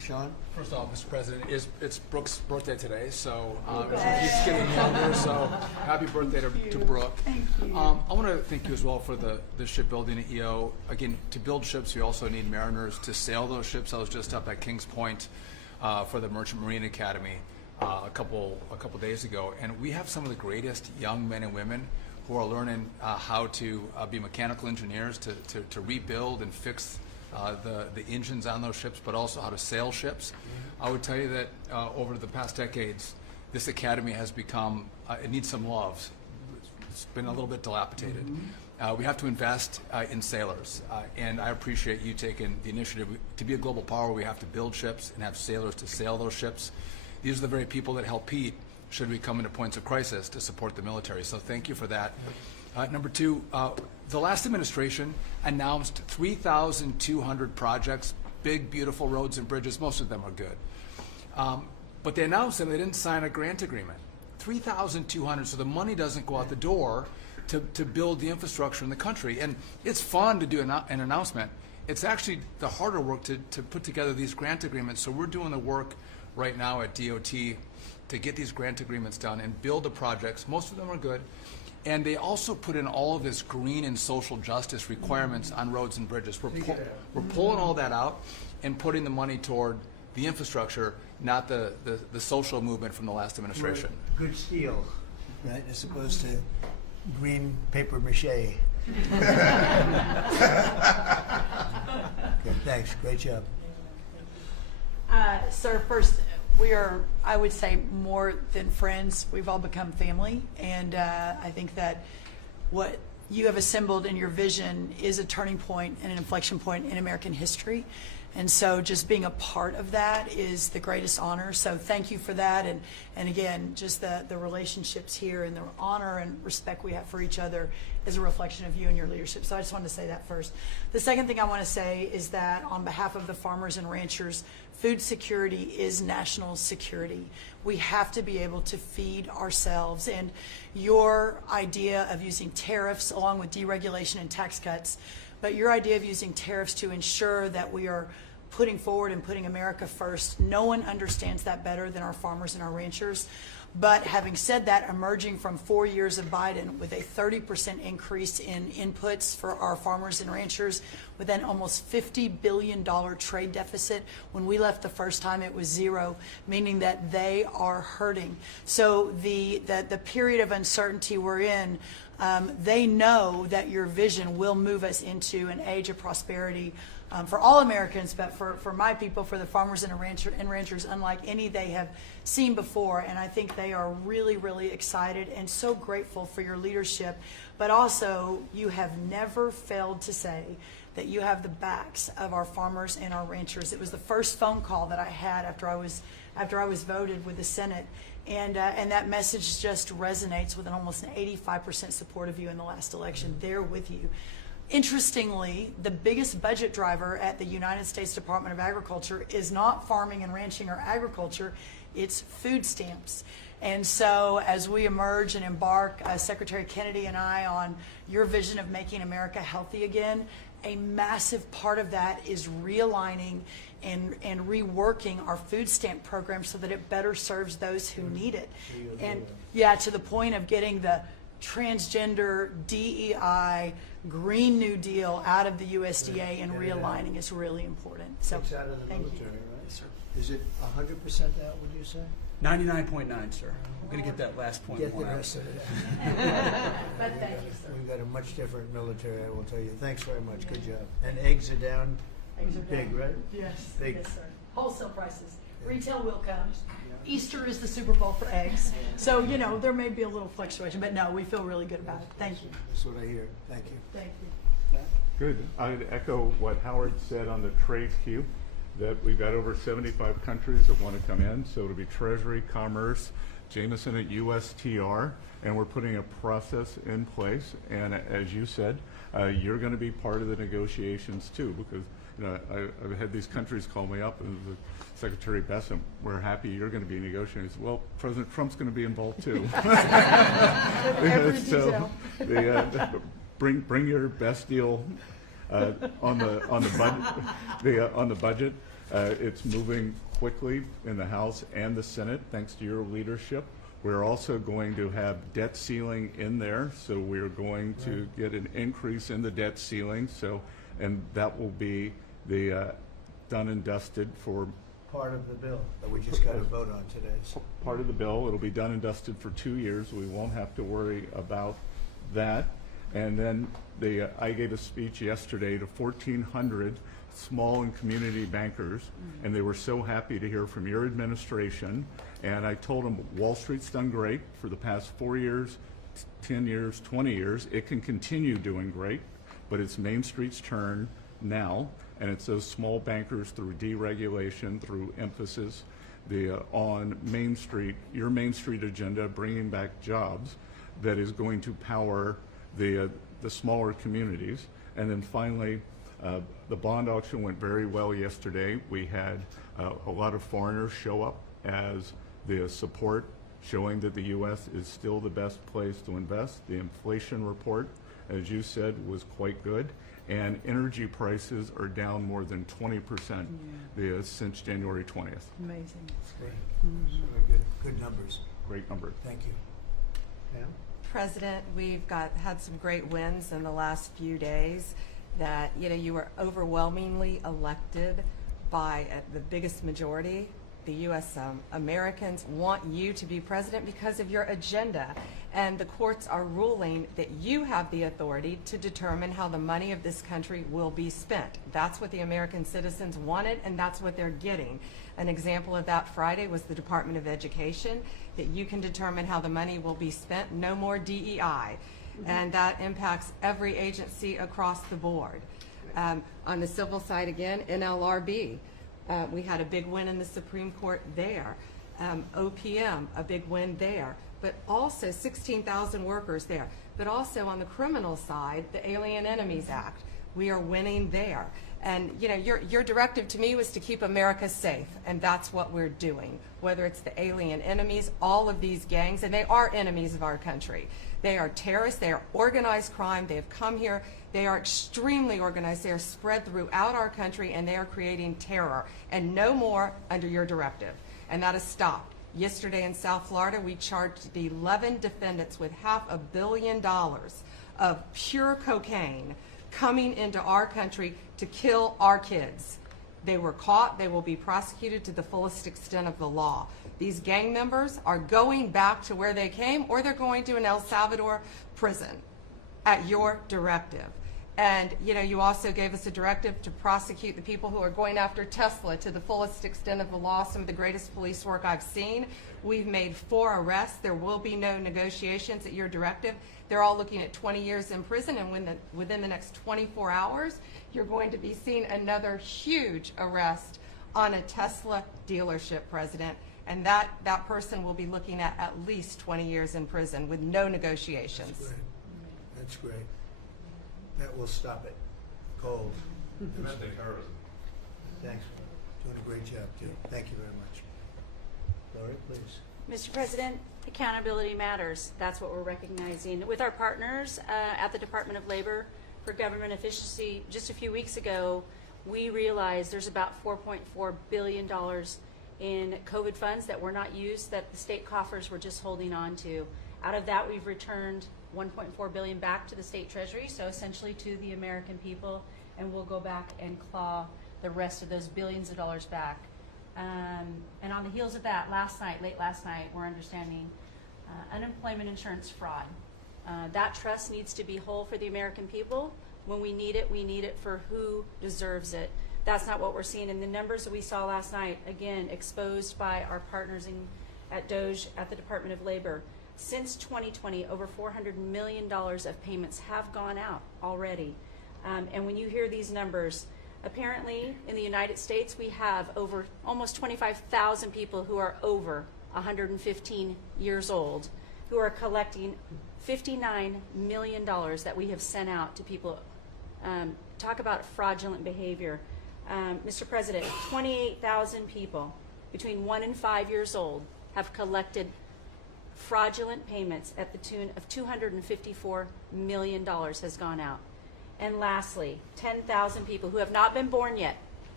Sean? First off, Mr. President, it's Brooke's birthday today, so she keeps getting younger, so happy birthday to Brooke. Thank you. I want to thank you as well for the shipbuilding at EO. Again, to build ships, you also need mariners to sail those ships. I was just up at Kings Point for the Merchant Marine Academy a couple days ago, and we have some of the greatest young men and women who are learning how to be mechanical engineers, to rebuild and fix the engines on those ships, but also how to sail ships. I would tell you that over the past decades, this academy has become, it needs some love. It's been a little bit dilapidated. We have to invest in sailors, and I appreciate you taking the initiative. To be a global power, we have to build ships and have sailors to sail those ships. These are the very people that help Pete should we come into points of crisis to support the military. So thank you for that. Number two, the last administration announced 3,200 projects, big, beautiful roads and bridges. Most of them are good. But they announced them, they didn't sign a grant agreement. 3,200, so the money doesn't go out the door to build the infrastructure in the country. And it's fun to do an announcement. It's actually the harder work to put together these grant agreements. So we're doing the work right now at DOT to get these grant agreements done and build the projects. Most of them are good. And they also put in all of this green and social justice requirements on roads and bridges. We're pulling all that out and putting the money toward the infrastructure, not the social movement from the last administration. Good steel, right, as opposed to green paper mache. Okay, thanks. Great job. Sir, first, we are, I would say, more than friends. We've all become family, and I think that what you have assembled in your vision is a turning point and an inflection point in American history. And so just being a part of that is the greatest honor. So thank you for that. And again, just the relationships here and the honor and respect we have for each other is a reflection of you and your leadership. So I just wanted to say that first. The second thing I want to say is that on behalf of the farmers and ranchers, food security is national security. We have to be able to feed ourselves. And your idea of using tariffs along with deregulation and tax cuts, but your idea of using tariffs to ensure that we are putting forward and putting America first, no one understands that better than our farmers and our ranchers. But having said that, emerging from 4 years of Biden with a 30% increase in inputs for our farmers and ranchers, with an almost $50 billion trade deficit. When we left the first time, it was zero, meaning that they are hurting. So the period of uncertainty we're in, they know that your vision will move us into an age of prosperity for all Americans, but for my people, for the farmers and ranchers, unlike any they have seen before. And I think they are really, really excited and so grateful for your leadership. But also, you have never failed to say that you have the backs of our farmers and our ranchers. It was the first phone call that I had after I was voted with the Senate. And that message just resonates with an almost 85% support of you in the last election. They're with you. Interestingly, the biggest budget driver at the United States Department of Agriculture is not farming and ranching or agriculture, it's food stamps. And so as we emerge and embark, Secretary Kennedy and I, on your vision of making America healthy again, a massive part of that is realigning and reworking our food stamp program so that it better serves those who need it. And yeah, to the point of getting the transgender, DEI, Green New Deal out of the USDA and realigning is really important. So It's out of the thank military, you. right? Yes, sir. Is it 100% out, would you say? 99.9, sir. I'm going to get that last point. Get the out. rest of it. But thank you, sir. We've got a much different military, I will tell you. Thanks very much. Good job. And eggs are down. Eggs are Big, down. right? Yes, Big. yes, sir. Wholesale prices. Retail will come. Easter is the Super Bowl for eggs. So, you know, there may be a little fluctuation, but no, we feel really good about it. Thank you. That's what I hear. Thank you. Thank you. Good. I'd echo what Howard said on the trade queue, that we've got over 75 countries that want to come in. So it'll be Treasury, Commerce, Jameson at USTR, and we're putting a process in place. And as you said, you're going to be part of the negotiations too, because you know, I've had these countries call me up and Secretary Bessem, we're happy you're going to be negotiating. Well, President Trump's going to be involved too. So bring your best deal on the budget. It's moving quickly in the House and the Senate, thanks to your leadership. We're also going to have debt ceiling in there, so we're going to get an increase in the debt ceiling. So, and that will be the done and dusted for Part of the bill that we just got to vote on today. part of the bill. It'll be done and dusted for 2 years. We won't have to worry about that. And then I gave a speech yesterday to 1,400 small and community bankers, and they were so happy to hear from your administration. And I told them Wall Street's done great for the past 4 years, 10 years, 20 years. It can continue doing great, but it's Main Street's turn now. And it's those small bankers through deregulation, through emphasis on Main Street, your Main Street agenda, bringing back jobs, that is going to power the smaller communities. And then finally, the bond auction went very well yesterday. We had a lot of foreigners show up as the support, showing that the U.S. is still the best place to invest. The inflation report, as you said, was quite good. And energy prices are down more than 20% since January 20th. Amazing. Great. So good numbers. Great number. Thank you. Pam? President, we've had some great wins in the last few days. That you were overwhelmingly elected by the biggest majority. The U.S. Americans want you to be president because of your agenda, and the courts are ruling that you have the authority to determine how the money of this country will be spent. That's what the American citizens wanted, and that's what they're getting. An example of that Friday was the Department of Education, that you can determine how the money will be spent. No more DEI. And that impacts every agency across the board. On the civil side, again, NLRB. We had a big win in the Supreme Court there. OPM, a big win there. But also 16,000 workers there. But also on the criminal side, the Alien Enemies Act. We are winning there. And your directive to me was to keep America safe, and that's what we're doing. Whether it's the alien enemies, all of these gangs, and they are enemies of our country. They are terrorists, they are organized crime, they have come here, they are extremely organized, they are spread throughout our country, and they are creating terror. And no more under your directive. And that has stopped. Yesterday in South Florida, we charged 11 defendants with $500 million of pure cocaine coming into our country to kill our kids. They were caught. They will be prosecuted to the fullest extent of the law. These gang members are going back to where they came, or they're going to an El Salvador prison at your directive. And you also gave us a directive to prosecute the people who are going after Tesla to the fullest extent of the law, some of the greatest police work I've seen. We've made 4 arrests. There will be no negotiations at your directive. They're all looking at 20 years in prison, and within the next 24 hours, you're going to be seeing another huge arrest on a Tesla dealership, President. And that person will be looking at least 20 years in prison with no negotiations. That's great. That's great. That will stop it. Cold. Domestic terrorism. Thanks. Doing a great job, too. Thank you very much. Lori, please. Mr. President, accountability matters. That's what we're recognizing. With our partners at the Department of Labor for Government Efficiency, just a few weeks ago, we realized there's about $4.4 billion in COVID funds that were not used, that the state coffers were just holding on to. Out of that, we've returned $1.4 billion back to the state treasury, so essentially to the American people, and we'll go back and claw the rest of those billions of dollars back. And on the heels of that, late last night, we're understanding unemployment insurance fraud. That trust needs to be whole for the American people. When we need it for who deserves it. That's not what we're seeing in the numbers that we saw last night, again, exposed by our partners at DOJ at the Department of Labor. Since 2020, over $400 million of payments have gone out already. And when you hear these numbers, apparently in the United States, we have over almost 25,000 people who are over 115 years old who are collecting $59 million that we have sent out to people. Talk about fraudulent behavior. Mr. President, 28,000 people between 1 and 5 years old have collected fraudulent payments at the tune of $254 million has gone out. And lastly, 10,000 people who have not been born yet,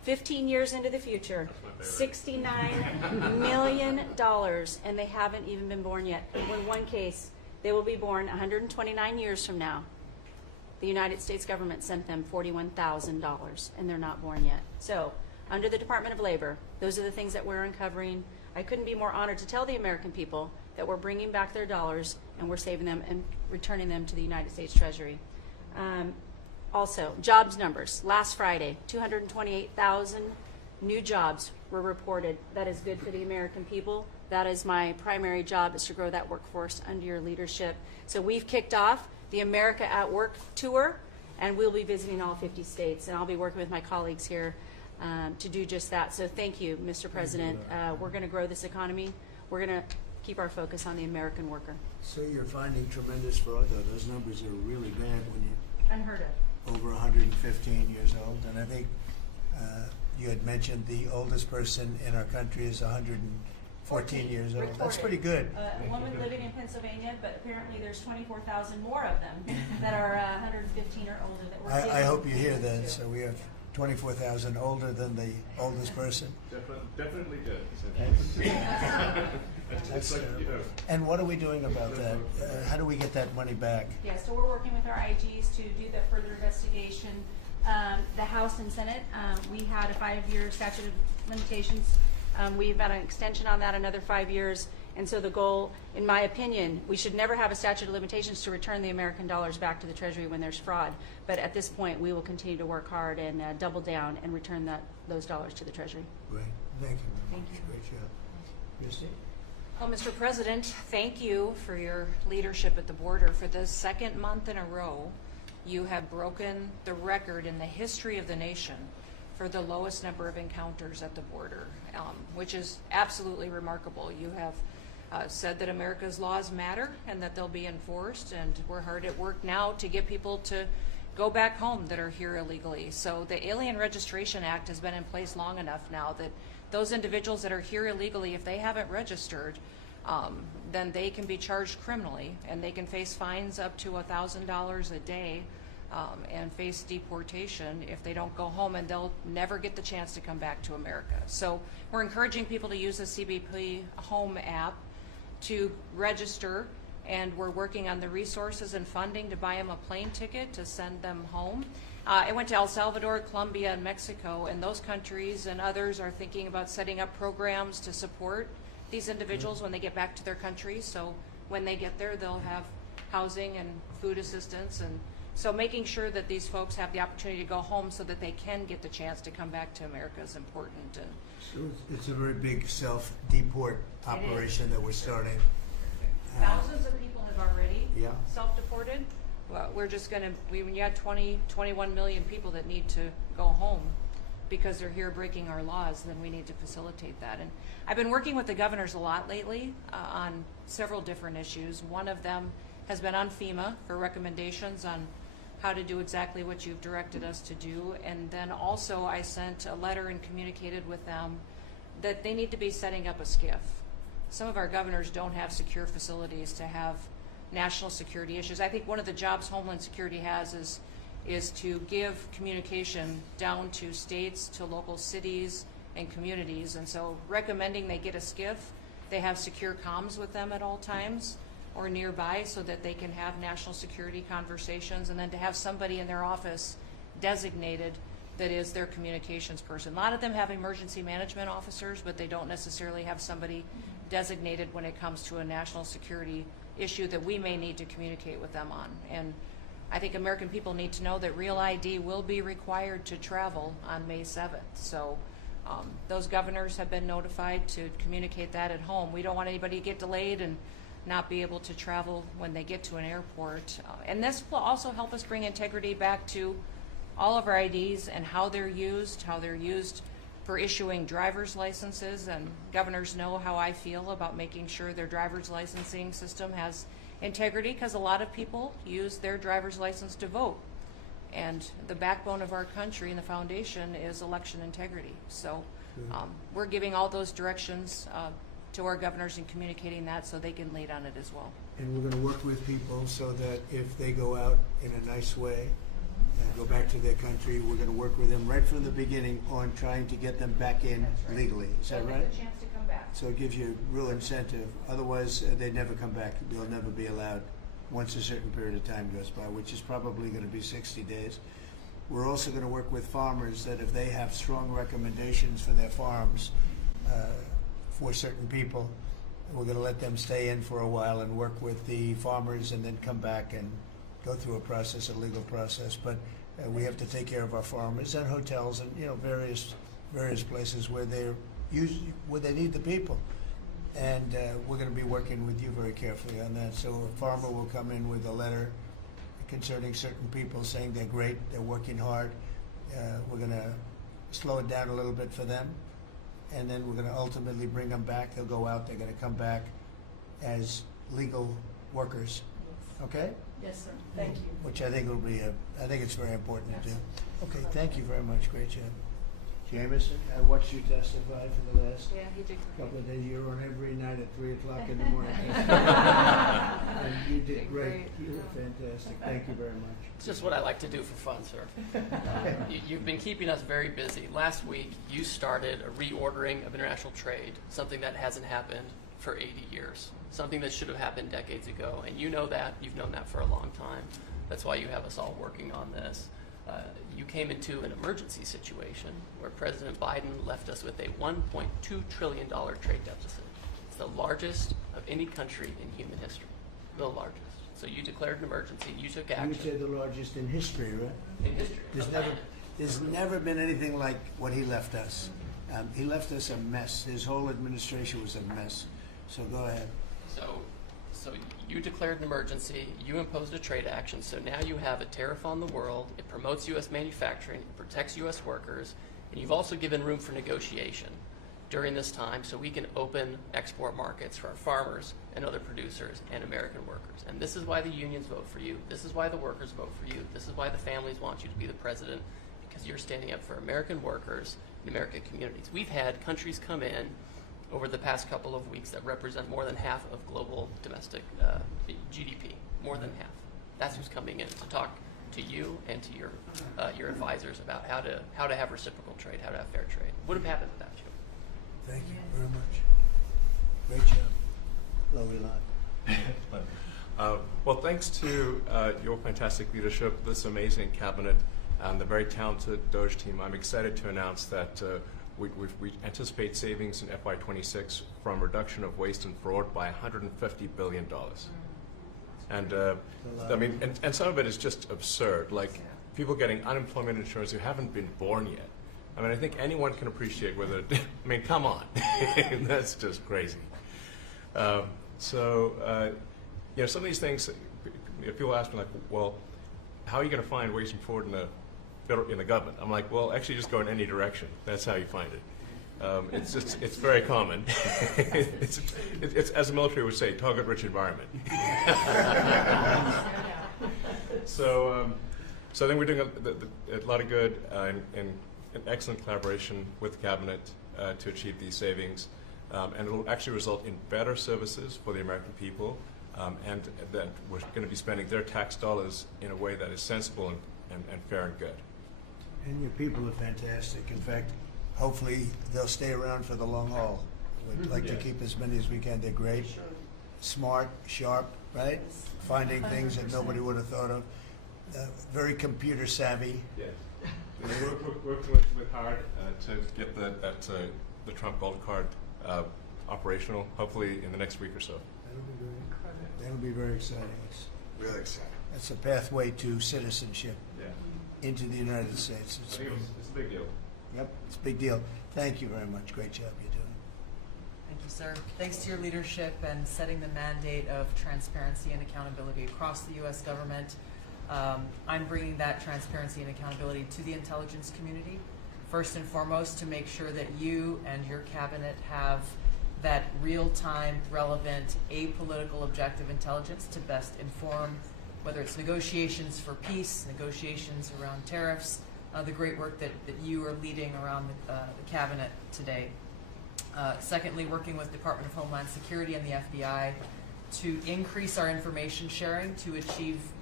15 years into the future, $69 million, and they haven't even been born yet. In one case, they will be born 129 years from now. The United States government sent them $41,000, and they're not born yet. So, under the Department of Labor, those are the things that we're uncovering. I couldn't be more honored to tell the American people that we're bringing back their dollars and we're saving them and returning them to the United States Treasury. Also, jobs numbers. Last Friday, 228,000 new jobs were reported. That is good for the American people. That is my primary job, is to grow that workforce under your leadership. So we've kicked off the America at Work tour, and we'll be visiting all 50 states, and I'll be working with my colleagues here to do just that. So thank you, Mr. President. We're going to grow this economy. We're going to keep our focus on the American worker. So you're finding tremendous fraud, though. Those numbers are really bad when you Unheard of. over 115 years old. And I think you had mentioned the oldest person in our country is 114 years old. Reported. That's pretty good. A woman living in Pennsylvania, but apparently there's 24,000 more of them that are 115 or older that we're dealing I hope with. you hear that. So we have 24,000 older than the oldest person. Definitely did. That's, and what are we doing about that? How do we get that money back? Yeah, so we're working with our IGs to do that further investigation. The House and Senate, we had a 5-year statute of limitations. We've got an extension on that, another 5 years. And so the goal, in my opinion, we should never have a statute of limitations to return the American dollars back to the Treasury when there's fraud. But at this point, we will continue to work hard and double down and return those dollars to the Treasury. Great. Thank you very Thank much. you. Great job. Christy? Well, Mr. President, thank you for your leadership at the border. For the second month in a row, you have broken the record in the history of the nation for the lowest number of encounters at the border, which is absolutely remarkable. You have said that America's laws matter and that they'll be enforced, and we're hard at work now to get people to go back home that are here illegally. So the Alien Registration Act has been in place long enough now that those individuals that are here illegally, if they haven't registered, then they can be charged criminally, and they can face fines up to $1,000 a day and face deportation if they don't go home, and they'll never get the chance to come back to America. So we're encouraging people to use the CBP Home app to register, and we're working on the resources and funding to buy them a plane ticket to send them home. I went to El Salvador, Colombia, and Mexico, and those countries and others are thinking about setting up programs to support these individuals when they get back to their countries. So when they get there, they'll have housing and food assistance, and so making sure that these folks have the opportunity to go home so that they can get the chance to come back to America is important. And So it's a very big self-deport operation that we're starting. thousands of people have already Yeah. self-deported. Well, we're just going to, when you have 21 million people that need to go home because they're here breaking our laws, then we need to facilitate that. And I've been working with the governors a lot lately on several different issues. One of them has been on FEMA for recommendations on how to do exactly what you've directed us to do. And then also I sent a letter and communicated with them that they need to be setting up a SCIF. Some of our governors don't have secure facilities to have national security issues. I think one of the jobs Homeland Security has is to give communication down to states, to local cities and communities. And so recommending they get a SCIF, they have secure comms with them at all times or nearby so that they can have national security conversations, and then to have somebody in their office designated that is their communications person. A lot of them have emergency management officers, but they don't necessarily have somebody designated when it comes to a national security issue that we may need to communicate with them on. And I think American people need to know that Real ID will be required to travel on May 7th. So those governors have been notified to communicate that at home. We don't want anybody to get delayed and not be able to travel when they get to an airport. And this will also help us bring integrity back to all of our IDs and how they're used for issuing driver's licenses. And governors know how I feel about making sure their driver's licensing system has integrity, because a lot of people use their driver's license to vote. And the backbone of our country and the foundation is election integrity. So we're giving all those directions to our governors and communicating that so they can lead on it as well. And we're going to work with people so that if they go out in a nice way, go back to their country. We're going to work with them right from the beginning on trying to get them back in legally. Is that right? A chance to come back. So it gives you real incentive. Otherwise, they never come back. They'll never be allowed once a certain period of time goes by, which is probably going to be 60 days. We're also going to work with farmers that if they have strong recommendations for their farms for certain people, we're going to let them stay in for a while and work with the farmers and then come back and go through a process, a legal process. But we have to take care of our farmers and hotels and various places where they need the people. And we're going to be working with you very carefully on that. So a farmer will come in with a letter concerning certain people saying they're great, they're working hard. We're going to slow it down a little bit for them. And then we're going to ultimately bring them back. They'll go out, they're going to come back as legal workers. Okay? Yes, sir. Thank you. Which I think will be I think it's very important to do. Okay, thank you very much. Great job. Jameson, I watched you testify for the last couple of days. You were on every night at 3 o'clock in the morning. And you did great. You were fantastic. Thank you very much. It's just what I like to do for fun, sir. You've been keeping us very busy. Last week, you started a reordering of international trade, something that hasn't happened for 80 years, something that should have happened decades ago. And you know that. You've known that for a long time. That's why you have us all working on this. You came into an emergency situation where President Biden left us with a $1.2 trillion trade deficit. It's the largest of any country in human history, the largest. So you declared an emergency, you took action. You would say the largest in history, right? In history. There's never been anything like what he left us. He left us a mess. His whole administration was a mess. So go ahead. So you declared an emergency, you imposed a trade action, so now you have a tariff on the world, it promotes U.S. manufacturing, it protects U.S. workers, and you've also given room for negotiation during this time so we can open export markets for our farmers and other producers and American workers. And this is why the unions vote for you, this is why the workers vote for you, this is why the families want you to be the president, because you're standing up for American workers and American communities. We've had countries come in over the past couple of weeks that represent more than half of global domestic GDP, more than half. That's who's coming in to talk to you and to your advisors about how to have reciprocal trade, how to have fair trade. Would have happened without you. Thank you very much. Great job. Lovely lot. Well, thanks to your fantastic leadership, this amazing cabinet, and the very talented Doge team, I'm excited to announce that we anticipate savings in FY26 from reduction of waste and fraud by $150 billion. And I mean, and some of it is just absurd, like people getting unemployment insurance who haven't been born yet. I mean, I think anyone can appreciate whether, I mean, come on, that's just crazy. Some of these things, people ask me like, well, how are you going to find waste and fraud in the government? I'm like, well, actually just go in any direction. That's how you find it. It's very common. it's as the military would say, target-rich environment. So I think we're doing a lot of good and an excellent collaboration with the cabinet to achieve these savings. And it will actually result in better services for the American people, and that we're going to be spending their tax dollars in a way that is sensible and fair and good. And your people are fantastic. In fact, hopefully they'll stay around for the long haul. We'd like to keep as many as we can. They're great, smart, sharp, right? Finding things that nobody would have thought of. Very computer savvy. Yes. We're working with hard to get the Trump Gold Card operational, hopefully in the next week or so. That'll be very exciting. It's really exciting. It's a pathway to citizenship into the United States. It's a big deal. Yep, it's a big deal. Thank you very much. Great job you're doing. Thank you, sir. Thanks to your leadership and setting the mandate of transparency and accountability across the U.S. government. I'm bringing that transparency and accountability to the intelligence community, first and foremost, to make sure that you and your cabinet have that real-time, relevant, apolitical, objective intelligence to best inform whether it's negotiations for peace, negotiations around tariffs, the great work that you are leading around the cabinet today. Secondly, working with Department of Homeland Security and the FBI to increase our information sharing to achieve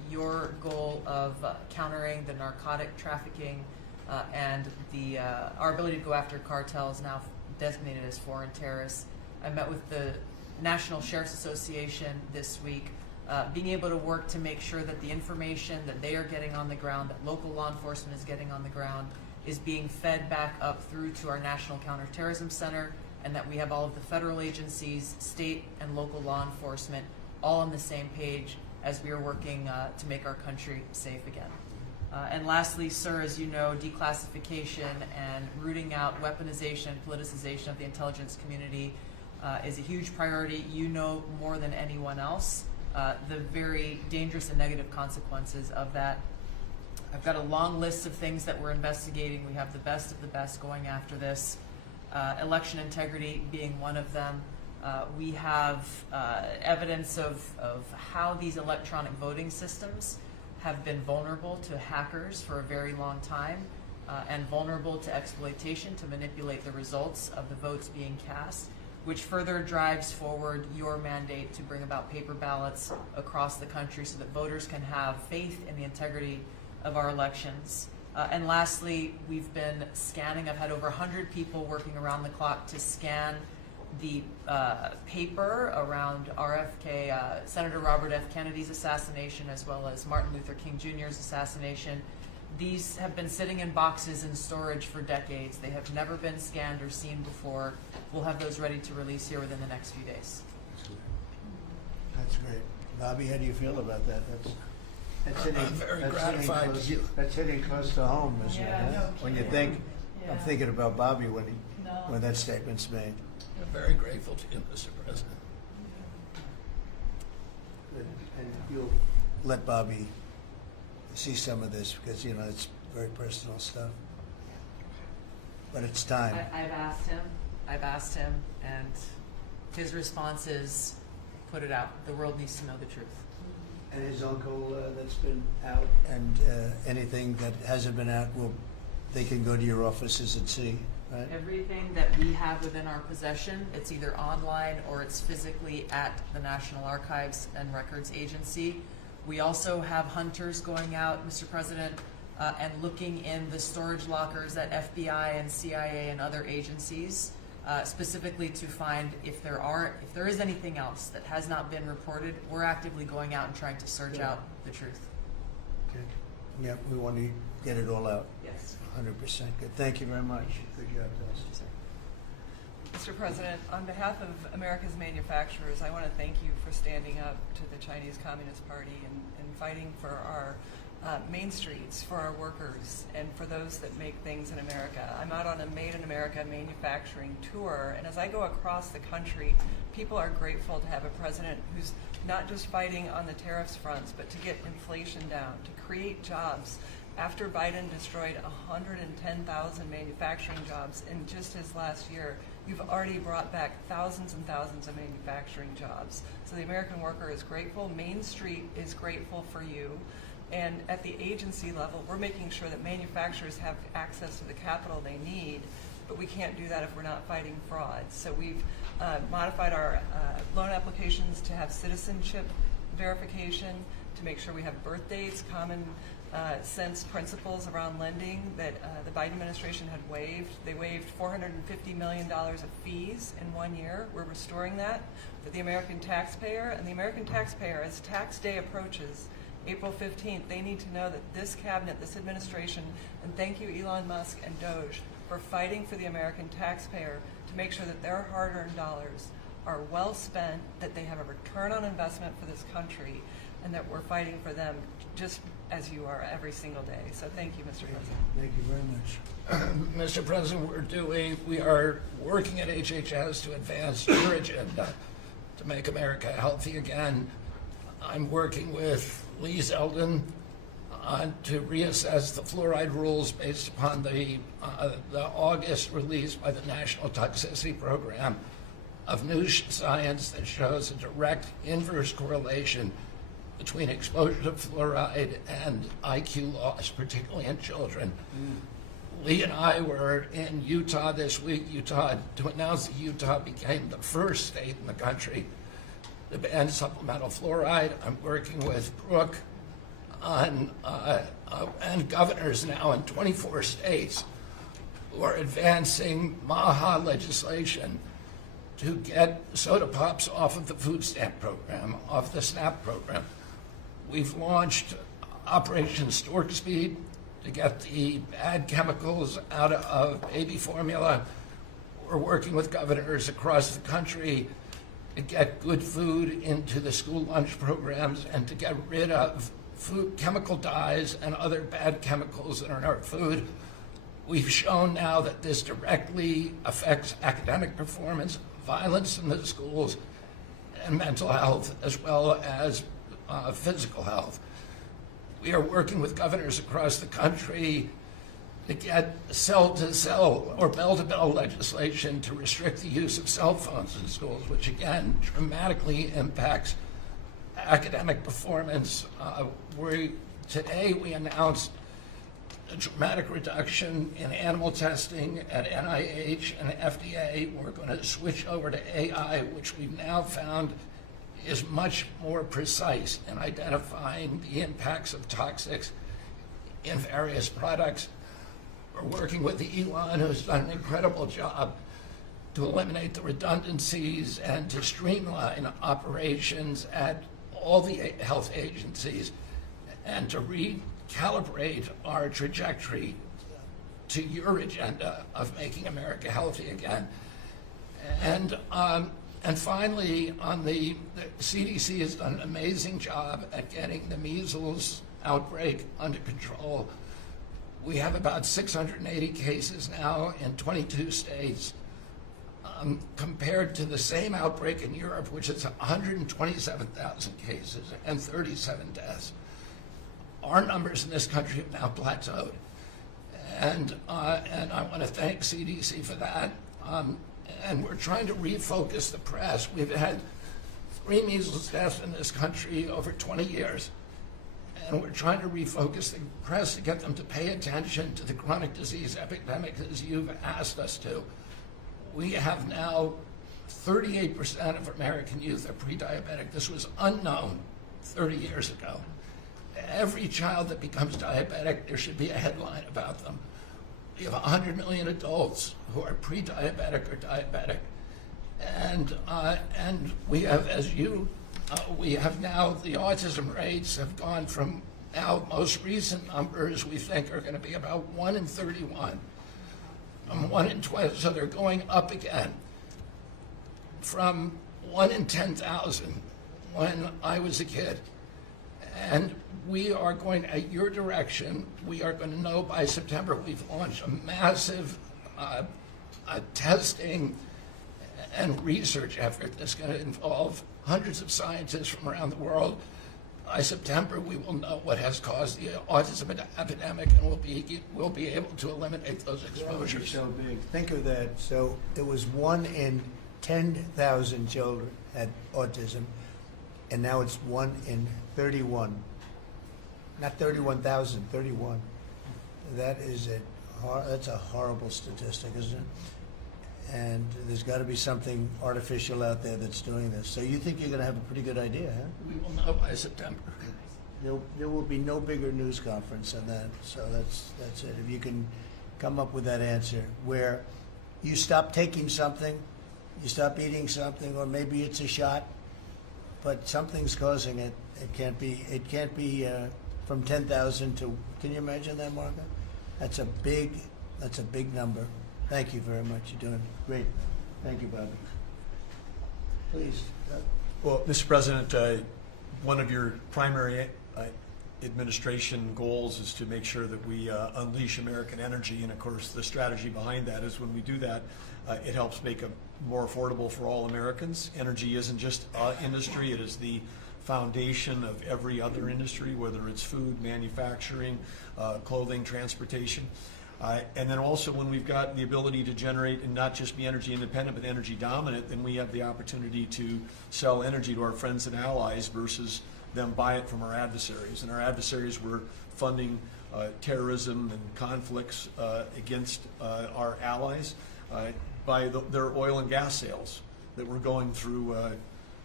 your goal of countering the narcotic trafficking and our ability to go after cartels now designated as foreign terrorists. I met with the National Sheriff's Association this week, being able to work to make sure that the information that they are getting on the ground, that local law enforcement is getting on the ground, is being fed back up through to our National Counterterrorism Center, and that we have all of the federal agencies, state and local law enforcement, all on the same page as we are working to make our country safe again. And lastly, sir, as you know, declassification and rooting out weaponization and politicization of the intelligence community is a huge priority. You know more than anyone else the very dangerous and negative consequences of that. I've got a long list of things that we're investigating. We have the best of the best going after this. Election integrity being one of them. We have evidence of how these electronic voting systems have been vulnerable to hackers for a very long time and vulnerable to exploitation to manipulate the results of the votes being cast, which further drives forward your mandate to bring about paper ballots across the country so that voters can have faith in the integrity of our elections. And lastly, we've been scanning. I've had over 100 people working around the clock to scan the paper around RFK, Senator Robert F. Kennedy's assassination, as well as Martin Luther King Jr.'s assassination. These have been sitting in boxes in storage for decades. They have never been scanned or seen before. We'll have those ready to release here within the next few days. That's great. Bobby, how do you feel about that? That's hitting, I'm very that's gratified hitting close, to you. That's hitting close to home, isn't it? Yeah, huh? no When you kidding. think, I'm thinking about Bobby when that statement's made. I'm very grateful to you, Mr. President. Good. And you'll let Bobby see some of this because, you know, it's very personal stuff. But it's time. I've asked him, and his response is, put it out. The world needs to know the truth. And his uncle that's been out, and anything that hasn't been out, they can go to your offices and see, right? Everything that we have within our possession, it's either online or it's physically at the National Archives and Records Agency. We also have hunters going out, Mr. President, and looking in the storage lockers at FBI and CIA and other agencies, specifically to find if there is anything else that has not been reported. We're actively going out and trying to search out the truth. Okay. Yeah, we want to get it all out. Yes. 100%. Good. Thank you very much. Good job, Dustin. Mr. President, on behalf of America's manufacturers, I want to thank you for standing up to the Chinese Communist Party and fighting for our main streets, for our workers, and for those that make things in America. I'm out on a Made in America manufacturing tour, and as I go across the country, people are grateful to have a president who's not just fighting on the tariffs fronts, but to get inflation down, to create jobs. After Biden destroyed 110,000 manufacturing jobs in just his last year, you've already brought back thousands and thousands of manufacturing jobs. So the American worker is grateful. Main Street is grateful for you. And at the agency level, we're making sure that manufacturers have access to the capital they need, but we can't do that if we're not fighting fraud. So we've modified our loan applications to have citizenship verification, to make sure we have birth dates, common sense principles around lending that the Biden administration had waived. They waived $450 million of fees in 1 year. We're restoring that for the American taxpayer. And the American taxpayer, as tax day approaches, April 15th, they need to know that this cabinet, this administration, and thank you Elon Musk and Doge for fighting for the American taxpayer to make sure that their hard-earned dollars are well spent, that they have a return on investment for this country, and that we're fighting for them just as you are every single day. So thank you, Mr. President. Thank you very much. Mr. President, we are working at HHS to advance your agenda to make America healthy again. I'm working with Lee Zeldin to reassess the fluoride rules based upon the August release by the National Toxicity Program of new science that shows a direct inverse correlation between exposure to fluoride and IQ loss, particularly in children. Lee and I were in Utah this week, to announce that Utah became the first state in the country to ban supplemental fluoride. I'm working with Brooke on and governors now in 24 states who are advancing MAHA legislation to get soda pops off of the food stamp program, off the SNAP program. We've launched Operation Stork Speed to get the bad chemicals out of baby formula. We're working with governors across the country to get good food into the school lunch programs and to get rid of food chemical dyes and other bad chemicals that are in our food. We've shown now that this directly affects academic performance, violence in the schools, and mental health, as well as physical health. We are working with governors across the country to get cell-to-cell or bell-to-bell legislation to restrict the use of cell phones in schools, which again dramatically impacts academic performance. Today we announced a dramatic reduction in animal testing at NIH and FDA. We're going to switch over to AI, which we've now found is much more precise in identifying the impacts of toxics in various products. We're working with Elon, who's done an incredible job to eliminate the redundancies and to streamline operations at all the health agencies and to recalibrate our trajectory to your agenda of making America healthy again. And finally, the CDC has done an amazing job at getting the measles outbreak under control. We have about 680 cases now in 22 states, compared to the same outbreak in Europe, which is 127,000 cases and 37 deaths. Our numbers in this country have now plateaued. And I want to thank CDC for that. And we're trying to refocus the press. We've had 3 measles deaths in this country over 20 years. And we're trying to refocus the press to get them to pay attention to the chronic disease epidemic as you've asked us to. We have now 38% of American youth are pre-diabetic. This was unknown 30 years ago. Every child that becomes diabetic, there should be a headline about them. We have 100 million adults who are pre-diabetic or diabetic. And we have, we have now, the autism rates have gone from now most recent numbers we think are going to be about 1 in 31. 1 in 12, so they're going up again. From 1 in 10,000 when I was a kid. And we are going, at your direction, we are going to know by September. We've launched a massive testing and research effort that's going to involve hundreds of scientists from around the world. By September, we will know what has caused the autism epidemic, and we'll be able to eliminate those exposures. So big. Think of that. So it was 1 in 10,000 children had autism, and now it's 1 in 31. Not 31,000, 31. That's a horrible statistic, isn't it? And there's got to be something artificial out there that's doing this. So you think you're going to have a pretty good idea, huh? We will know by September. There will be no bigger news conference on that. So that's it. If you can come up with that answer where you stop taking something, you stop eating something, or maybe it's a shot, but something's causing it. It can't be from 10,000 to. Can you imagine that, Marco? That's a big number. Thank you very much. You're doing great. Thank you, Bobby. Please. Well, Mr. President, one of your primary administration goals is to make sure that we unleash American energy, and of course the strategy behind that is when we do that, it helps make it more affordable for all Americans. Energy isn't just industry, it is the foundation of every other industry, whether it's food, manufacturing, clothing, transportation. And then also when we've got the ability to generate and not just be energy independent, but energy dominant, then we have the opportunity to sell energy to our friends and allies versus them buy it from our adversaries. And our adversaries were funding terrorism and conflicts against our allies by their oil and gas sales that were going through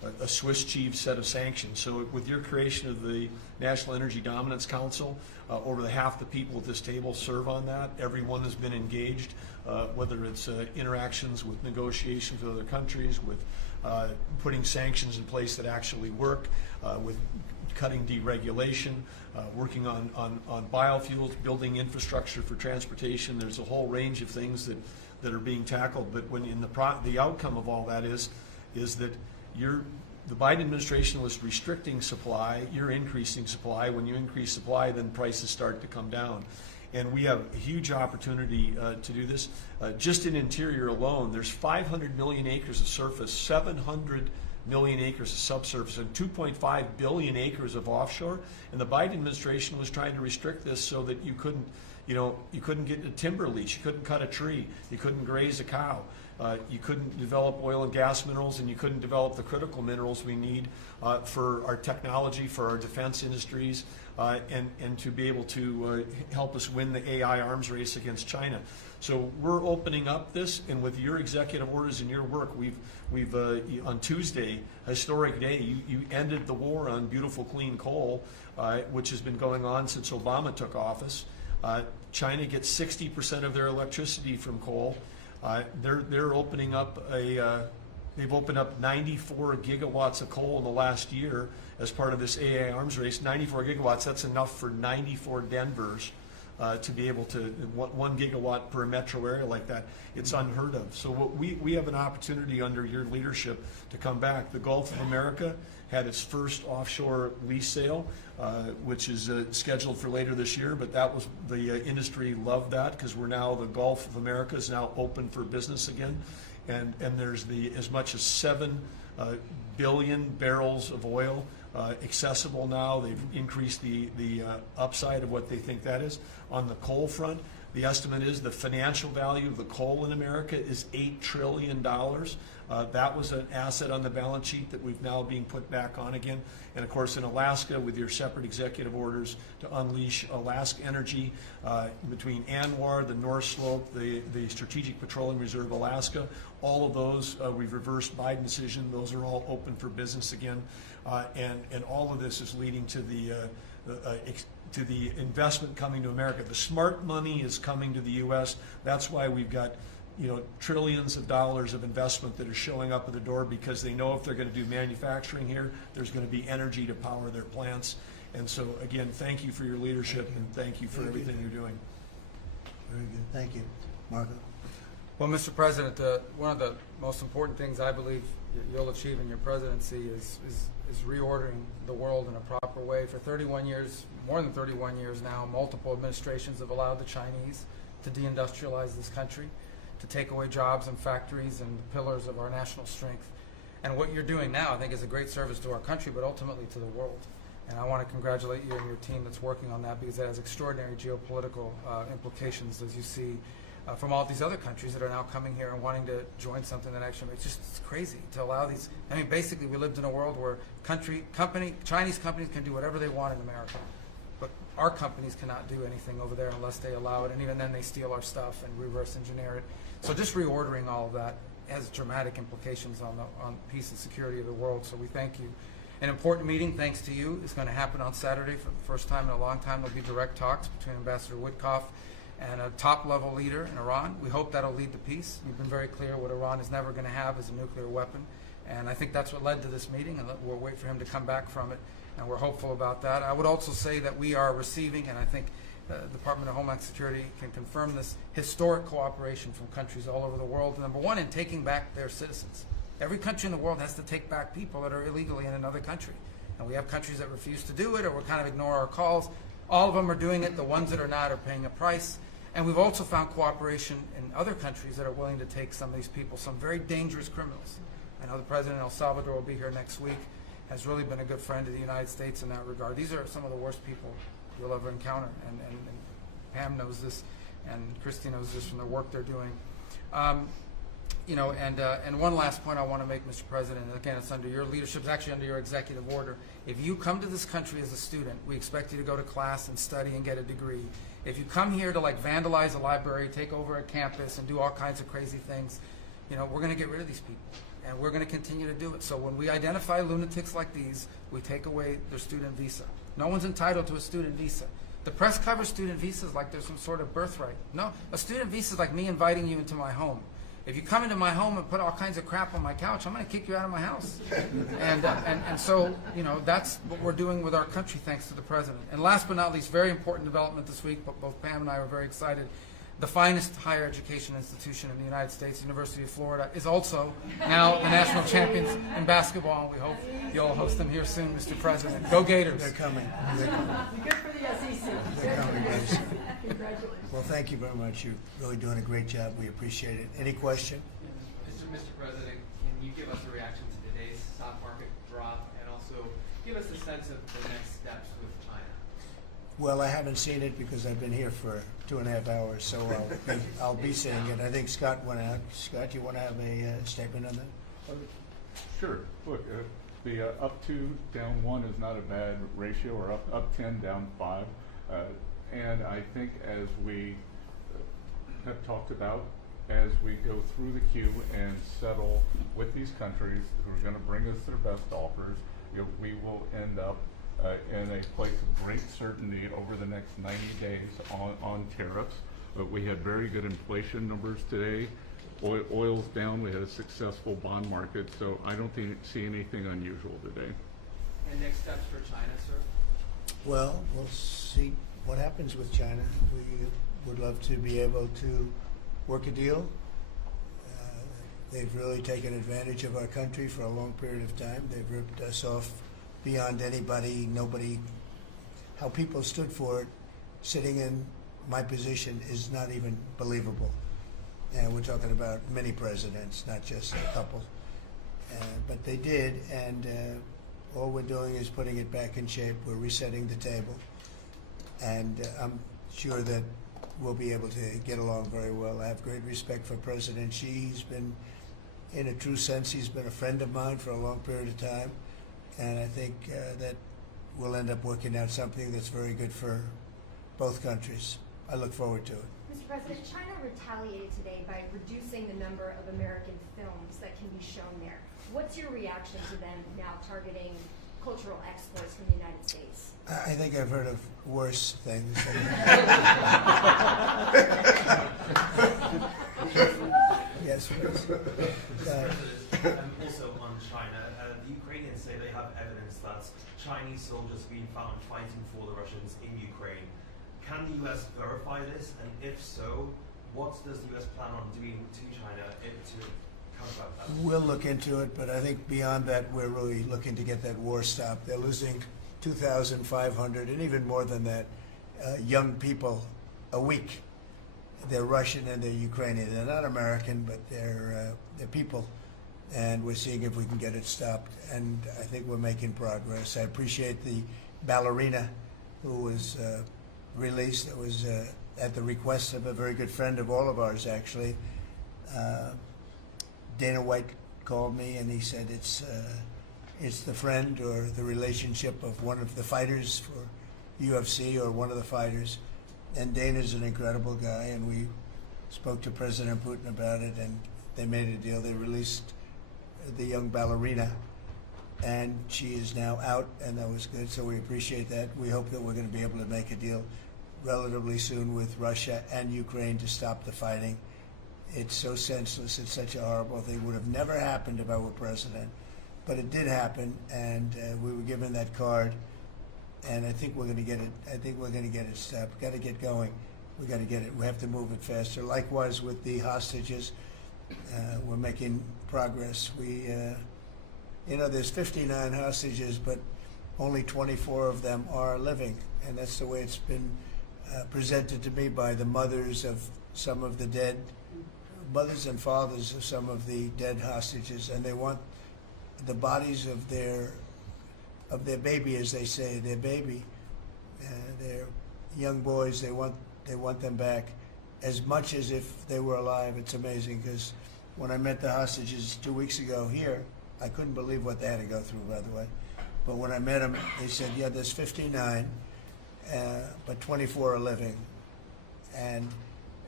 a Swiss cheese set of sanctions. So with your creation of the National Energy Dominance Council, over half the people at this table serve on that. Everyone has been engaged, whether it's interactions with negotiations with other countries, with putting sanctions in place that actually work, with cutting deregulation, working on biofuels, building infrastructure for transportation. There's a whole range of things that are being tackled. But when the outcome of all that is that the Biden administration was restricting supply, you're increasing supply. When you increase supply, then prices start to come down. And we have a huge opportunity to do this. Just in interior alone, there's 500 million acres of surface, 700 million acres of subsurface, and 2.5 billion acres of offshore. And the Biden administration was trying to restrict this so that you couldn't get a timber lease, you couldn't cut a tree, you couldn't graze a cow. You couldn't develop oil and gas minerals, and you couldn't develop the critical minerals we need for our technology, for our defense industries, and to be able to help us win the AI arms race against China. So we're opening up this, and with your executive orders and your work, we've on Tuesday, historic day, you ended the war on beautiful clean coal, which has been going on since Obama took office. China gets 60% of their electricity from coal. They're opening up they've opened up 94 gigawatts of coal in the last year as part of this AI arms race. 94 gigawatts, that's enough for 94 Denvers to be able to, 1 gigawatt per metro area like that. It's unheard of. So we have an opportunity under your leadership to come back. The Gulf of America had its first offshore lease sale, which is scheduled for later this year, but that was, the industry loved that because we're now, the Gulf of America is now open for business again. And there's as much as 7 billion barrels of oil accessible now. They've increased the upside of what they think that is. On the coal front, the estimate is the financial value of the coal in America is $8 trillion. That was an asset on the balance sheet that we've now being put back on again. And of course in Alaska, with your separate executive orders to unleash Alaska energy between ANWR, the North Slope, the Strategic Petroleum Reserve Alaska, all of those, we've reversed Biden decision. Those are all open for business again. And all of this is leading to the investment coming to America. The smart money is coming to the U.S. That's why we've got trillions of dollars of investment that are showing up at the door, because they know if they're going to do manufacturing here, there's going to be energy to power their plants. And so, again, thank you for your leadership, and thank you for everything you're doing. Very good. Thank you. Marco? Well, Mr. President, one of the most important things I believe you'll achieve in your presidency is reordering the world in a proper way. For 31 years, more than 31 years now, multiple administrations have allowed the Chinese to deindustrialize this country, to take away jobs and factories and the pillars of our national strength. And what you're doing now, I think, is a great service to our country, but ultimately to the world. And I want to congratulate you and your team that's working on that, because it has extraordinary geopolitical implications, as you see, from all these other countries that are now coming here and wanting to join something that actually makes it's crazy to allow these. I mean, basically, we lived in a world where Chinese companies can do whatever they want in America, but our companies cannot do anything over there unless they allow it, and even then they steal our stuff and reverse engineer it. So just reordering all of that has dramatic implications on peace and security of the world, so we thank you. An important meeting, thanks to you, is going to happen on Saturday for the first time in a long time. There'll be direct talks between Ambassador Witkoff and a top-level leader in Iran. We hope that'll lead to peace. You've been very clear what Iran is never going to have is a nuclear weapon, and I think that's what led to this meeting, and we'll wait for him to come back from it, and we're hopeful about that. I would also say that we are receiving, and I think the Department of Homeland Security can confirm this, historic cooperation from countries all over the world. Number one, in taking back their citizens. Every country in the world has to take back people that are illegally in another country. And we have countries that refuse to do it, or we kind of ignore our calls. All of them are doing it. The ones that are not are paying a price. And we've also found cooperation in other countries that are willing to take some of these people, some very dangerous criminals. I know the President of El Salvador will be here next week, has really been a good friend to the United States in that regard. These are some of the worst people you'll ever encounter, and Pam knows this, and Christy knows this from the work they're doing. And one last point I want to make, Mr. President, and again, it's under your leadership, it's actually under your executive order. If you come to this country as a student, we expect you to go to class and study and get a degree. If you come here to vandalize a library, take over a campus, and do all kinds of crazy things, we're going to get rid of these people, and we're going to continue to do it. So when we identify lunatics like these, we take away their student visa. No one's entitled to a student visa. The press covers student visas like there's some sort of birthright. No, a student visa is like me inviting you into my home. If you come into my home and put all kinds of crap on my couch, I'm going to kick you out of my house. And so, that's what we're doing with our country, thanks to the president. And last but not least, very important development this week, but both Pam and I were very excited. The finest higher education institution in the United States, University of Florida, is also now the national champions in basketball, and we hope you'll host them here soon, Mr. President. Go Gators. They're coming. Good for the SEC. They're coming, guys. Congratulations. Well, thank you very much. You're really doing a great job. We appreciate it. Any question? Mr. President, can you give us a reaction to today's stock market drop, and also give us a sense of the next steps with China? Well, I haven't seen it because I've been here for 2.5 hours, so I'll be seeing it. I think Scott went out. Scott, you want to have a statement on that? Sure. Look, the up 2, down 1 is not a bad ratio, or up 10, down 5. And I think as we have talked about, as we go through the queue and settle with these countries who are going to bring us their best offers, we will end up in a place of great certainty over the next 90 days on tariffs. We had very good inflation numbers today. Oil's down. We had a successful bond market, so I don't see anything unusual today. And next steps for China, sir? Well, we'll see what happens with China. We would love to be able to work a deal. They've really taken advantage of our country for a long period of time. They've ripped us off beyond anybody, nobody. How people stood for it, sitting in my position, is not even believable. And we're talking about many presidents, not just a couple. But they did, and all we're doing is putting it back in shape. We're resetting the table. And I'm sure that we'll be able to get along very well. I have great respect for President Xi. He's been, in a true sense, he's been a friend of mine for a long period of time. And I think that we'll end up working out something that's very good for both countries. I look forward to it. Mr. President, China retaliated today by reducing the number of American films that can be shown there. What's your reaction to them now targeting cultural exports from the United States? I think I've heard of worse things. Yes, please. Also on China, the Ukrainians say they have evidence that Chinese soldiers have been found fighting for the Russians in Ukraine. Can the U.S. verify this? And if so, what does the U.S. plan on doing to China to combat that? We'll look into it, but I think beyond that, we're really looking to get that war stopped. They're losing 2,500 and even more than that young people a week. They're Russian and they're Ukrainian. They're not American, but they're people. And we're seeing if we can get it stopped. And I think we're making progress. I appreciate the ballerina who was released. It was at the request of a very good friend of all of ours, actually. Dana White called me and he said it's the friend or the relationship of one of the fighters for UFC or one of the fighters. And Dana's an incredible guy, and we spoke to President Putin about it, and they made a deal. They released the young ballerina, and she is now out, and that was good, so we appreciate that. We hope that we're going to be able to make a deal relatively soon with Russia and Ukraine to stop the fighting. It's so senseless. It's such a horrible thing. It would have never happened if I were president, but it did happen, and we were given that card. And I think we're going to get it. I think we're going to get it stopped. Got to get going. We got to get it. We have to move it faster. Likewise with the hostages, we're making progress. We, there's 59 hostages, but only 24 of them are living, and that's the way it's been presented to me by the mothers of some of the dead, mothers and fathers of some of the dead hostages, and they want the bodies of their baby, as they say, their baby, their young boys. They want them back as much as if they were alive. It's amazing, because when I met the hostages 2 weeks ago here, I couldn't believe what they had to go through, by the way. But when I met them, they said, yeah, there's 59, but 24 are living. And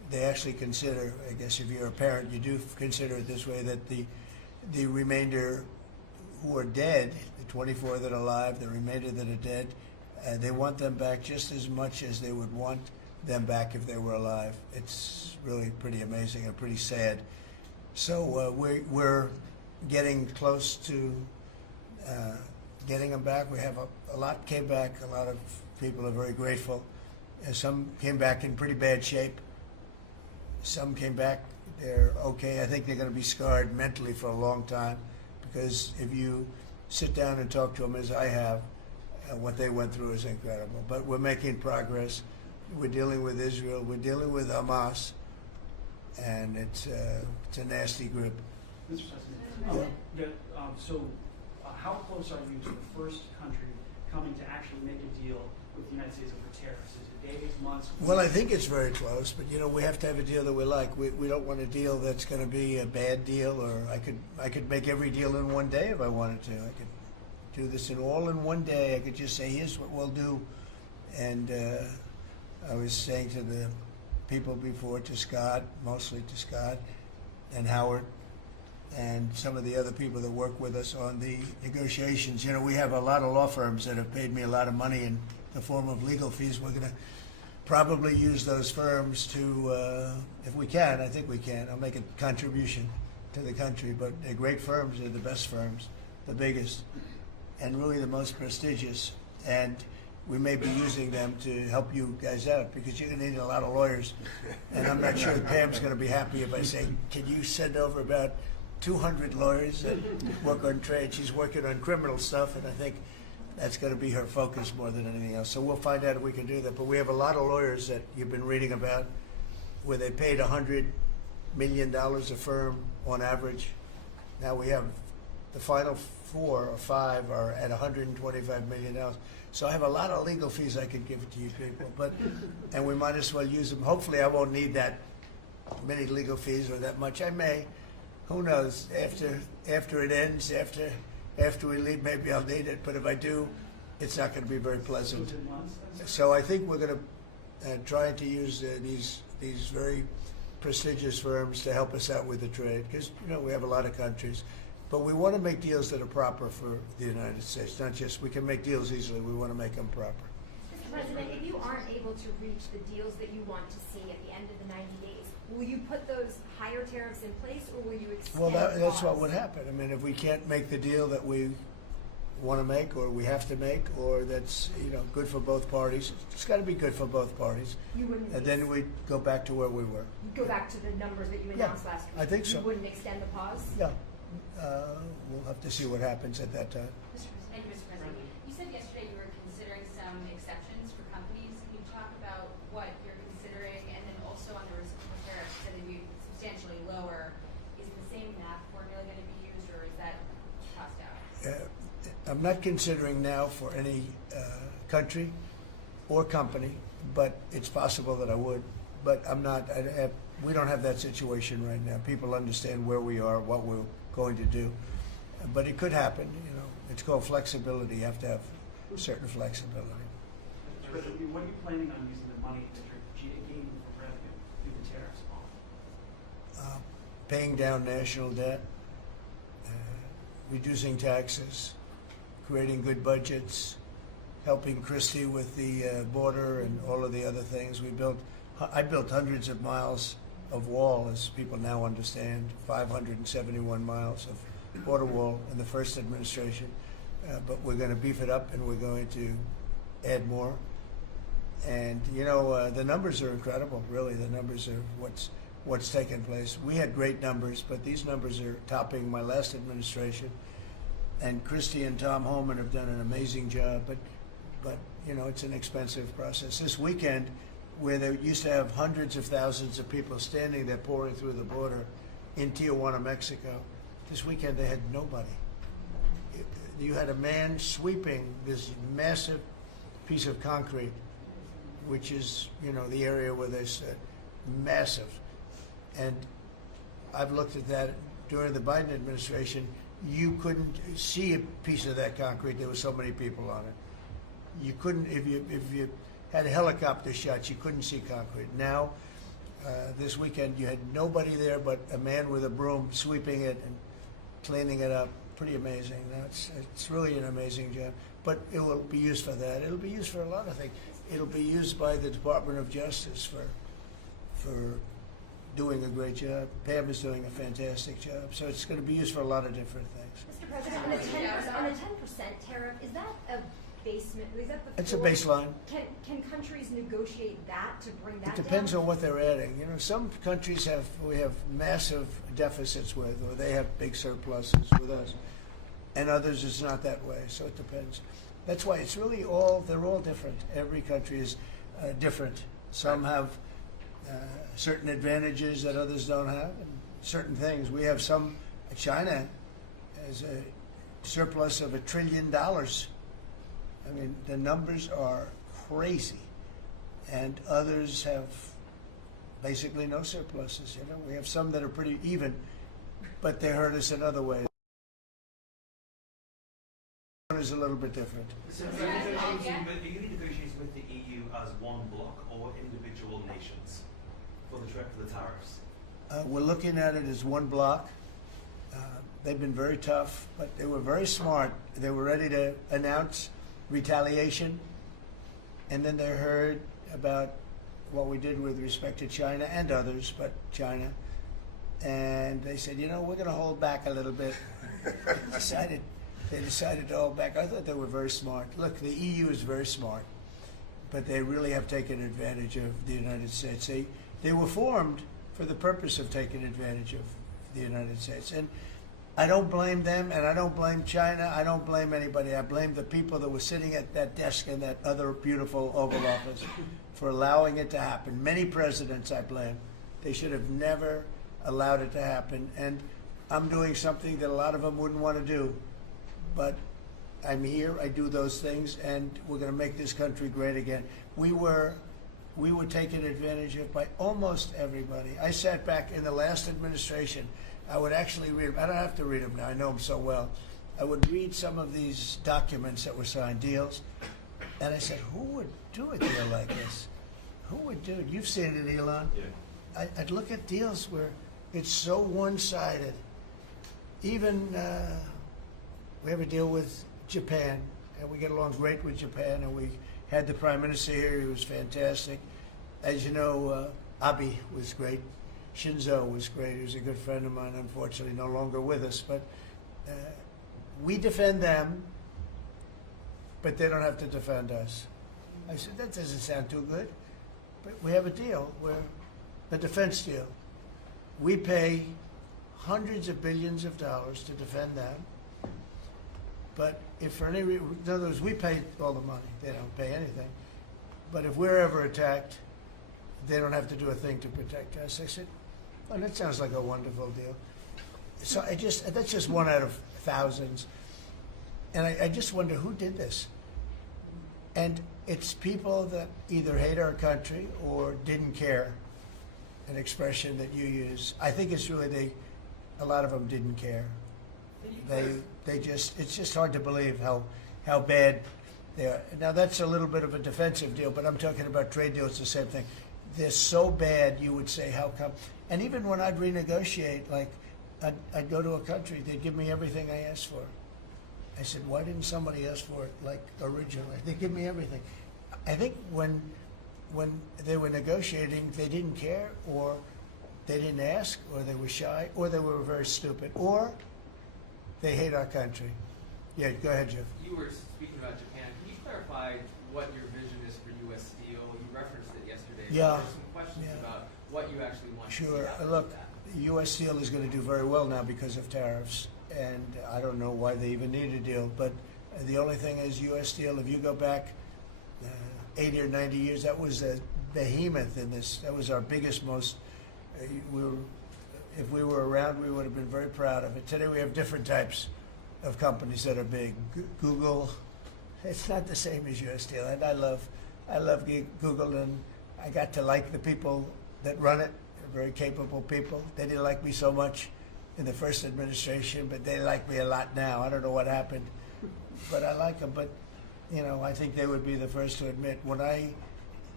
they actually consider, I guess if you're a parent, you do consider it this way, that the remainder who are dead, the 24 that are alive, the remainder that are dead, they want them back just as much as they would want them back if they were alive. It's really pretty amazing and pretty sad. So we're getting close to getting them back. We have a lot came back. A lot of people are very grateful. Some came back in pretty bad shape. Some came back, they're okay. I think they're going to be scarred mentally for a long time, because if you sit down and talk to them, as I have, what they went through is incredible. But we're making progress. We're dealing with Israel. We're dealing with Hamas, and it's a nasty group. Mr. President, how close are you to the first country coming to actually make a deal with the United States over tariffs? Is it days, months? Well, I think it's very close, but we have to have a deal that we like. We don't want a deal that's going to be a bad deal, or I could make every deal in one day if I wanted to. I could do this in one day. I could just say, here's what we'll do. And I was saying to the people before, to Scott, mostly to Scott and Howard, and some of the other people that work with us on the negotiations. We have a lot of law firms that have paid me a lot of money in the form of legal fees. We're going to probably use those firms to, if we can, I think we can. I'll make a contribution to the country, but they're great firms. They're the best firms, the biggest, and really the most prestigious. And we may be using them to help you guys out, because you're going to need a lot of lawyers. And I'm not sure Pam's going to be happy if I say, can you send over about 200 lawyers that work on trade? She's working on criminal stuff, and I think that's going to be her focus more than anything else. So we'll find out if we can do that. But we have a lot of lawyers that you've been reading about, where they paid $100 million a firm on average. Now we have the final 4 or 5 are at $125 million. So I have a lot of legal fees I could give to you people, and we might as well use them. Hopefully I won't need that many legal fees or that much. I may. Who knows? After it ends, after we leave, maybe I'll need it. But if I do, it's not going to be very pleasant. So I think we're going to try to use these very prestigious firms to help us out with the trade, because we have a lot of countries. But we want to make deals that are proper for the United States, not just we can make deals easily. We want to make them proper. Mr. President, if you aren't able to reach the deals that you want to see at the end of the 90 days, will you put those higher tariffs in place, or will you extend Well, that's pause? what would happen. I mean, if we can't make the deal that we want to make, or we have to make, or that's good for both parties, it's got to be good for both parties. You wouldn't. And then we'd go back to where we were. You'd go back to the numbers that you announced last week. I think so. You wouldn't extend the pause. Yeah. We'll have to see what happens at that time. Thank you, Mr. President. You said yesterday you were considering some exceptions for companies. Can you talk about what you're considering, and then also on the reciprocal tariffs, that it'd be substantially lower? Is the same math formula going to be used, or is that tossed out? I'm not considering now for any country or company, but it's possible that I would. But I'm not. We don't have that situation right now. People understand where we are, what we're going to do. But it could happen. It's called flexibility. You have to have certain flexibility. What are you planning on using the money that you're gaining from revenue through the tariffs on? Paying down national debt, reducing taxes, creating good budgets, helping Christie with the border and all of the other things. I built hundreds of miles of wall, as people now understand, 571 miles of border wall in the first administration. But we're going to beef it up, and we're going to add more. And the numbers are incredible. Really, the numbers are what's taken place. We had great numbers, but these numbers are topping my last administration. And Christie and Tom Homan have done an amazing job. But it's an expensive process. This weekend, where they used to have hundreds of thousands of people standing there pouring through the border in Tijuana, Mexico, this weekend they had nobody. You had a man sweeping this massive piece of concrete, which is, the area where they said massive. And I've looked at that during the Biden administration. You couldn't see a piece of that concrete. There were so many people on it. You couldn't, if you had helicopter shots, you couldn't see concrete. Now, This weekend, you had nobody there but a man with a broom sweeping it and cleaning it up. Pretty amazing. It's really an amazing job. But it will be used for that. It'll be used for a lot of things. It'll be used by the Department of Justice for doing a great job. Pam is doing a fantastic job. So it's going to be used for a lot of different things. Mr. President, on a 10% tariff, is that a basement? Is that the It's a floor? baseline. Can countries negotiate that to bring that It depends down? on what they're adding. You know, some countries we have massive deficits with, or they have big surpluses with us, and others it's not that way. So it depends. That's why it's really they're all different. Every country is different. Some have certain advantages that others don't have, and certain things. We have some. China has a surplus of $1 trillion. I mean, the numbers are crazy, and others have basically no surpluses. You know, we have some that are pretty even, but they hurt us in other ways. One is a little bit different. So are you negotiating with the EU as one bloc or individual nations for the tariffs? We're looking at it as one block. They've been very tough, but they were very smart. They were ready to announce retaliation, and then they heard about what we did with respect to China and others, but China, and they said, you know, we're going to hold back a little bit. They decided to hold back. I thought they were very smart. Look, the EU is very smart, but they really have taken advantage of the United States. They were formed for the purpose of taking advantage of the United States. And I don't blame them, and I don't blame China. I don't blame anybody. I blame the people that were sitting at that desk in that other beautiful Oval Office for allowing it to happen. Many presidents I blame. They should have never allowed it to happen. And I'm doing something that a lot of them wouldn't want to do. But I'm here, I do those things, and we're going to make this country great again. We were taken advantage of by almost everybody. I sat back in the last administration. I would actually read them. I don't have to read them now. I know them so well. I would read some of these documents that were signed, deals, and I said, who would do a deal like this? Who would do it? You've seen it, Elon. Yeah. I'd look at deals where it's so one-sided. Even we have a deal with Japan, and we get along great with Japan, and we had the Prime Minister here. He was fantastic. As you know, Abe was great. Shinzo was great. He was a good friend of mine, unfortunately no longer with us. But we defend them, but they don't have to defend us. I said, that doesn't sound too good. But we have a deal where a defense deal. We pay hundreds of billions of dollars to defend them. But if for any reason, in other words, we pay all the money. They don't pay anything. But if we're ever attacked, they don't have to do a thing to protect us. I said, oh, that sounds like a wonderful deal. So that's just one out of thousands. And I just wonder who did this. And it's people that either hate our country or didn't care, an expression that you use. I think it's really a lot of them didn't care. It's just hard to believe how bad they are. Now that's a little bit of a defensive deal, but I'm talking about trade deals, the same thing. They're so bad, you would say, how come? And even when I'd renegotiate, like I'd go to a country, they'd give me everything I asked for. I said, why didn't somebody ask for it like originally? They give me everything. I think when they were negotiating, they didn't care, or they didn't ask, or they were shy, or they were very stupid, or they hate our country. Yeah, go ahead, Jeff. You were speaking about Japan. Can you clarify what your vision is for U.S. Steel? You referenced it yesterday. Yeah. There's some questions about what you actually want to see Sure. happen Look, with that. U.S. Steel is going to do very well now because of tariffs, and I don't know why they even need a deal. But the only thing is, U.S. Steel, if you go back 80 or 90 years, that was a behemoth in this. That was our biggest, most. If we were around, we would have been very proud of it. Today we have different types of companies that are big. Google, it's not the same as U.S. Steel, and I love Google, and I got to like the people that run it. They're very capable people. They didn't like me so much in the first administration, but they like me a lot now. I don't know what happened, but I like them. But you know, I think they would be the first to admit when I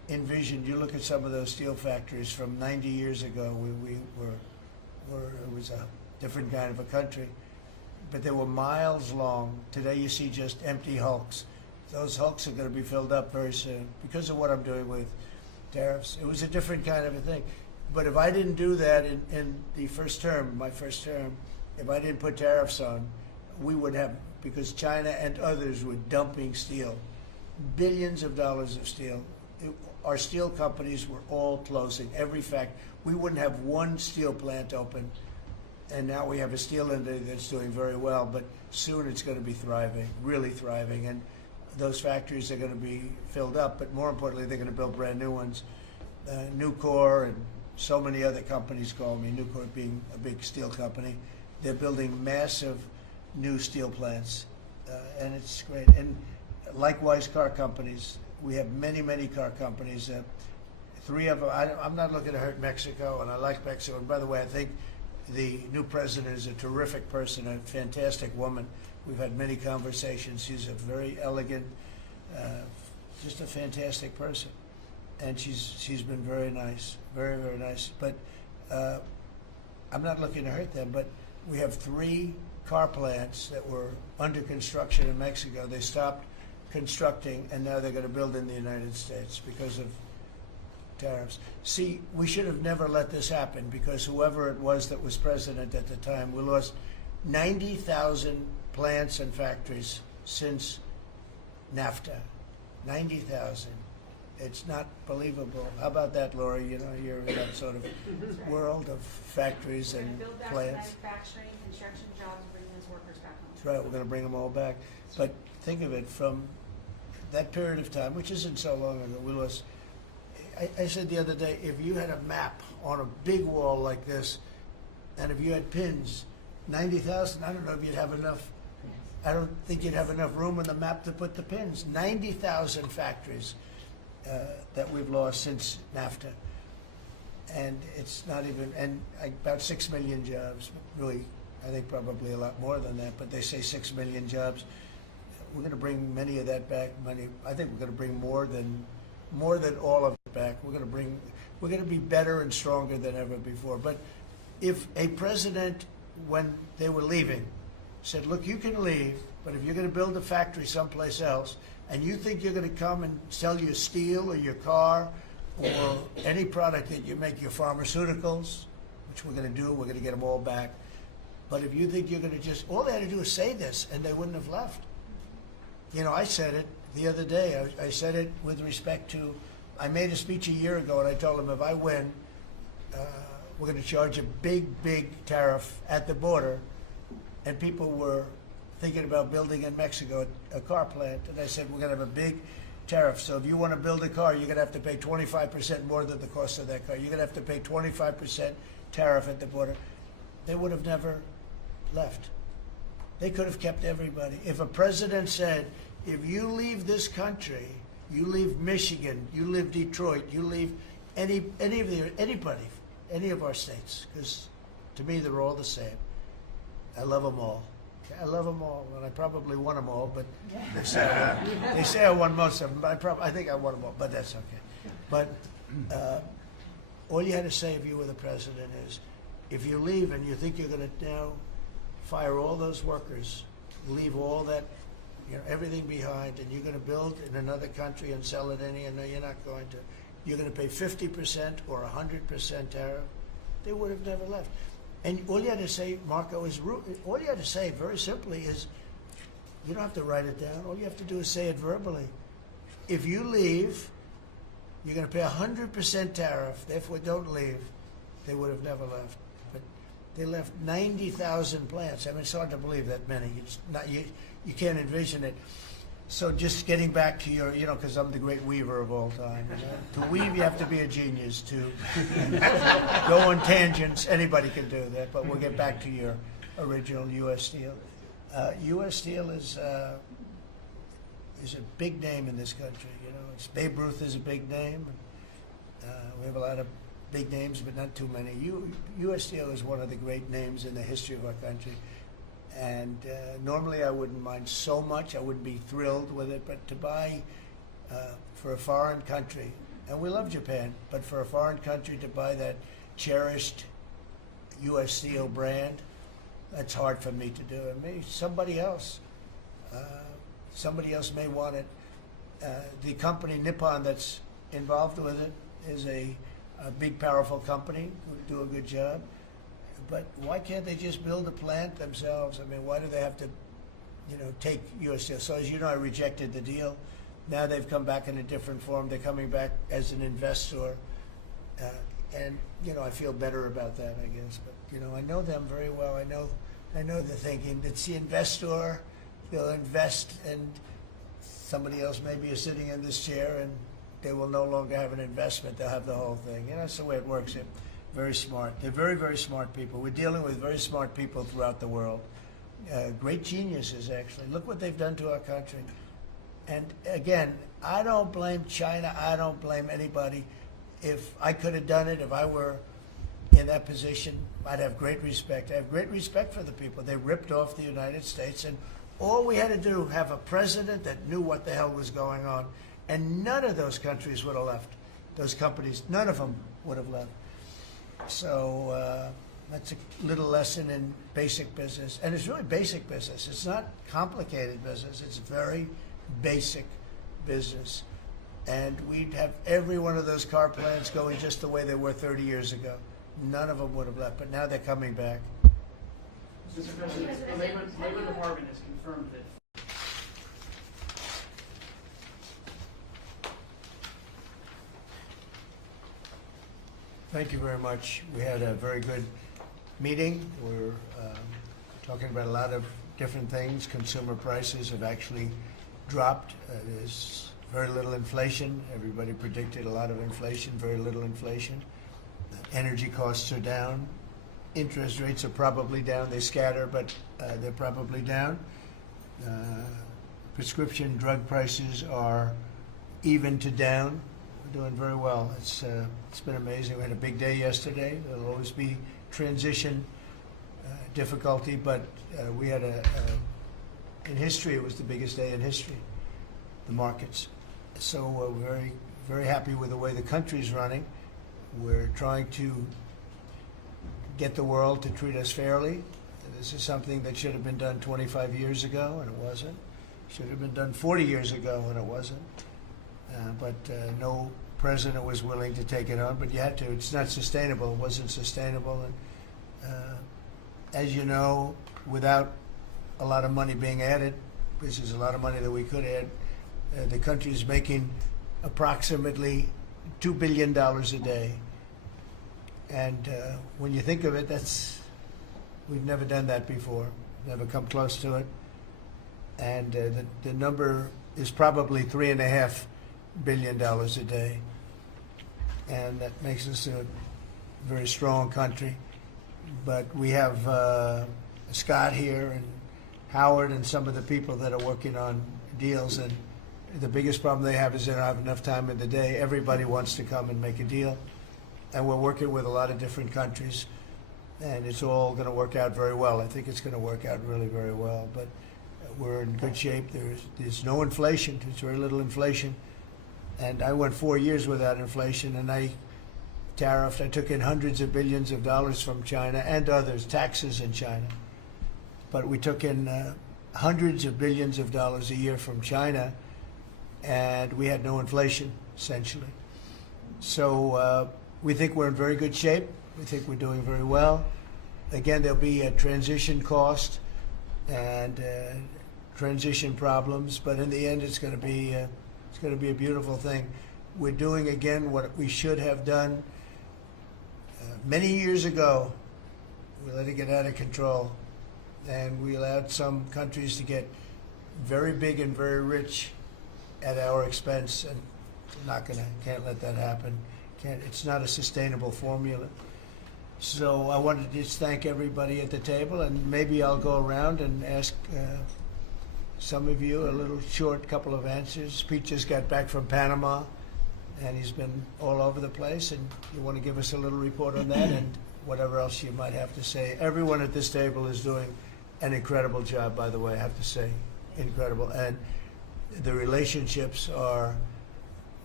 envisioned, you look at some of those steel factories from 90 years ago, it was a different kind of a country, but they were miles long. Today you see just empty hulks. Those hulks are going to be filled up very soon because of what I'm doing with tariffs. It was a different kind of a thing. But if I didn't do that in the first term, my first term, if I didn't put tariffs on, we would have, because China and others were dumping steel, billions of dollars of steel. Our steel companies were all closing. We wouldn't have one steel plant open, and now we have a steel industry that's doing very well, but soon it's going to be thriving, really thriving, and those factories are going to be filled up, but more importantly, they're going to build brand new ones. Nucor and so many other companies call me, Nucor being a big steel company. They're building massive new steel plants, and it's great. And likewise, car companies. We have many, many car companies. 3 of them, I'm not looking to hurt Mexico, and I like Mexico. And by the way, I think the new president is a terrific person, a fantastic woman. We've had many conversations. She's a very elegant, just a fantastic person. And she's been very nice, very, very nice. But I'm not looking to hurt them, but we have 3 car plants that were under construction in Mexico. They stopped constructing, and now they're going to build in the United States because of tariffs. See, we should have never let this happen, because whoever it was that was president at the time, we lost 90,000 plants and factories since NAFTA. 90,000. It's not believable. How about that, Laura? You know, you're in that sort of world of factories and Build back plants. manufacturing, construction jobs, bring those workers back home. That's right. We're going to bring them all back. But think of it, from that period of time, which isn't so long ago, we lost. I said the other day, if you had a map on a big wall like this, and if you had pins, 90,000, I don't know if you'd have enough. I don't think you'd have enough room on the map to put the pins. 90,000 factories that we've lost since NAFTA. And it's not even, and about 6 million jobs, really, I think probably a lot more than that, but they say 6 million jobs. We're going to bring many of that back. I think we're going to bring more than all of it back. We're going to be better and stronger than ever before. But if a president, when they were leaving, said, look, you can leave, but if you're going to build a factory someplace else, and you think you're going to come and sell your steel or your car or any product that you make, your pharmaceuticals, which we're going to do, we're going to get them all back. But if you think you're going to just, all they had to do is say this, and they wouldn't have left. You know, I said it the other day. I said it with respect to, I made a speech a year ago, and I told them if I win, we're going to charge a big, big tariff at the border. And people were thinking about building in Mexico a car plant. And I said, we're going to have a big tariff. So if you want to build a car, you're going to have to pay 25% more than the cost of that car. You're going to have to pay 25% tariff at the border. They would have never left. They could have kept everybody. If a president said, if you leave this country, you leave Michigan, you leave Detroit, you leave anybody, any of our states, because to me they're all the same. I love them all. I love them all, and I probably won them all, but they say I won most of them, but I think I won them all, but that's okay. But all you had to say if you were the president is, if you leave and you think you're going to now fire all those workers, leave all that, everything behind, and you're going to build in another country and sell it any, and no, you're not going to. You're going to pay 50% or 100% tariff. They would have never left. And all you had to say, Marco, all you had to say very simply is, you don't have to write it down. All you have to do is say it verbally. If you leave, you're going to pay 100% tariff. Therefore, don't leave. They would have never left. But they left 90,000 plants. I mean, it's hard to believe that many. It's not, you can't envision it. So just getting back to your, because I'm the great weaver of all time. To weave, you have to be a genius. To go on tangents, anybody can do that. But we'll get back to your original U.S. Steel. U.S. Steel is a big name in this country. Babe Ruth is a big name. We have a lot of big names, but not too many. U.S. Steel is one of the great names in the history of our country. And normally I wouldn't mind so much. I wouldn't be thrilled with it. But to buy for a foreign country and we love Japan, but for a foreign country to buy that cherished U.S. steel brand, that's hard for me to do. And maybe somebody else may want it. The company Nippon that's involved with it is a big, powerful company who do a good job. But why can't they just build a plant themselves? I mean, why do they have to, take U.S. steel? So as you know, I rejected the deal. Now they've come back in a different form. They're coming back as an investor. And I feel better about that, I guess. But, I know them very well. I know the thinking. It's the investor. They'll invest, and somebody else maybe is sitting in this chair, and they will no longer have an investment. They'll have the whole thing. That's the way it works. They're very smart. They're very, very smart people. We're dealing with very smart people throughout the world. Great geniuses, actually. Look what they've done to our country. And again, I don't blame China. I don't blame anybody. If I could have done it, if I were in that position, I'd have great respect. I have great respect for the people. They ripped off the United States, and all we had to do, have a president that knew what the hell was going on, and none of those countries would have left. Those companies, none of them would have left. So that's a little lesson in basic business. And it's really basic business. It's not complicated business. It's very basic business. And we'd have every one of those car plants going just the way they were 30 years ago. None of them would have left, but now they're coming back. Mr. President, the Labor Department has confirmed that Thank you very much. We had a very good meeting. We're talking about a lot of different things. Consumer prices have actually dropped. There's very little inflation. Everybody predicted a lot of inflation, very little inflation. Energy costs are down. Interest rates are probably down. They scatter, but they're probably down. Prescription drug prices are even to down. We're doing very well. It's been amazing. We had a big day yesterday. There'll always be transition difficulty, but we had in history, it was the biggest day in history, the markets. So we're very, very happy with the way the country's running. We're trying to get the world to treat us fairly. This is something that should have been done 25 years ago, and it wasn't. Should have been done 40 years ago, and it wasn't. But no president was willing to take it on, but you had to. It's not sustainable. It wasn't sustainable. And as you know, without a lot of money being added, which is a lot of money that we could add, the country is making approximately $2 billion a day. And when you think of it, we've never done that before, never come close to it. And the number is probably $3.5 billion a day. And that makes us a very strong country. But we have Scott here and Howard and some of the people that are working on deals, and the biggest problem they have is they don't have enough time in the day. Everybody wants to come and make a deal. And we're working with a lot of different countries, and it's all going to work out very well. I think it's going to work out really very well. But we're in good shape. There's no inflation. There's very little inflation. And I went 4 years without inflation, and I tariffed. I took in hundreds of billions of dollars from China and others, taxes in China. But we took in hundreds of billions of dollars a year from China, and we had no inflation, essentially. So we think we're in very good shape. We think we're doing very well. Again, there'll be a transition cost and transition problems, but in the end, it's going to be a beautiful thing. We're doing again what we should have done many years ago. We let it get out of control, and we allowed some countries to get very big and very rich at our expense, and can't let that happen. It's not a sustainable formula. So I wanted to just thank everybody at the table, and maybe I'll go around and ask some of you a little short couple of answers. Pete just got back from Panama, and he's been all over the place, and you want to give us a little report on that and whatever else you might have to say. Everyone at this table is doing an incredible job, by the way, I have to say, incredible. And the relationships are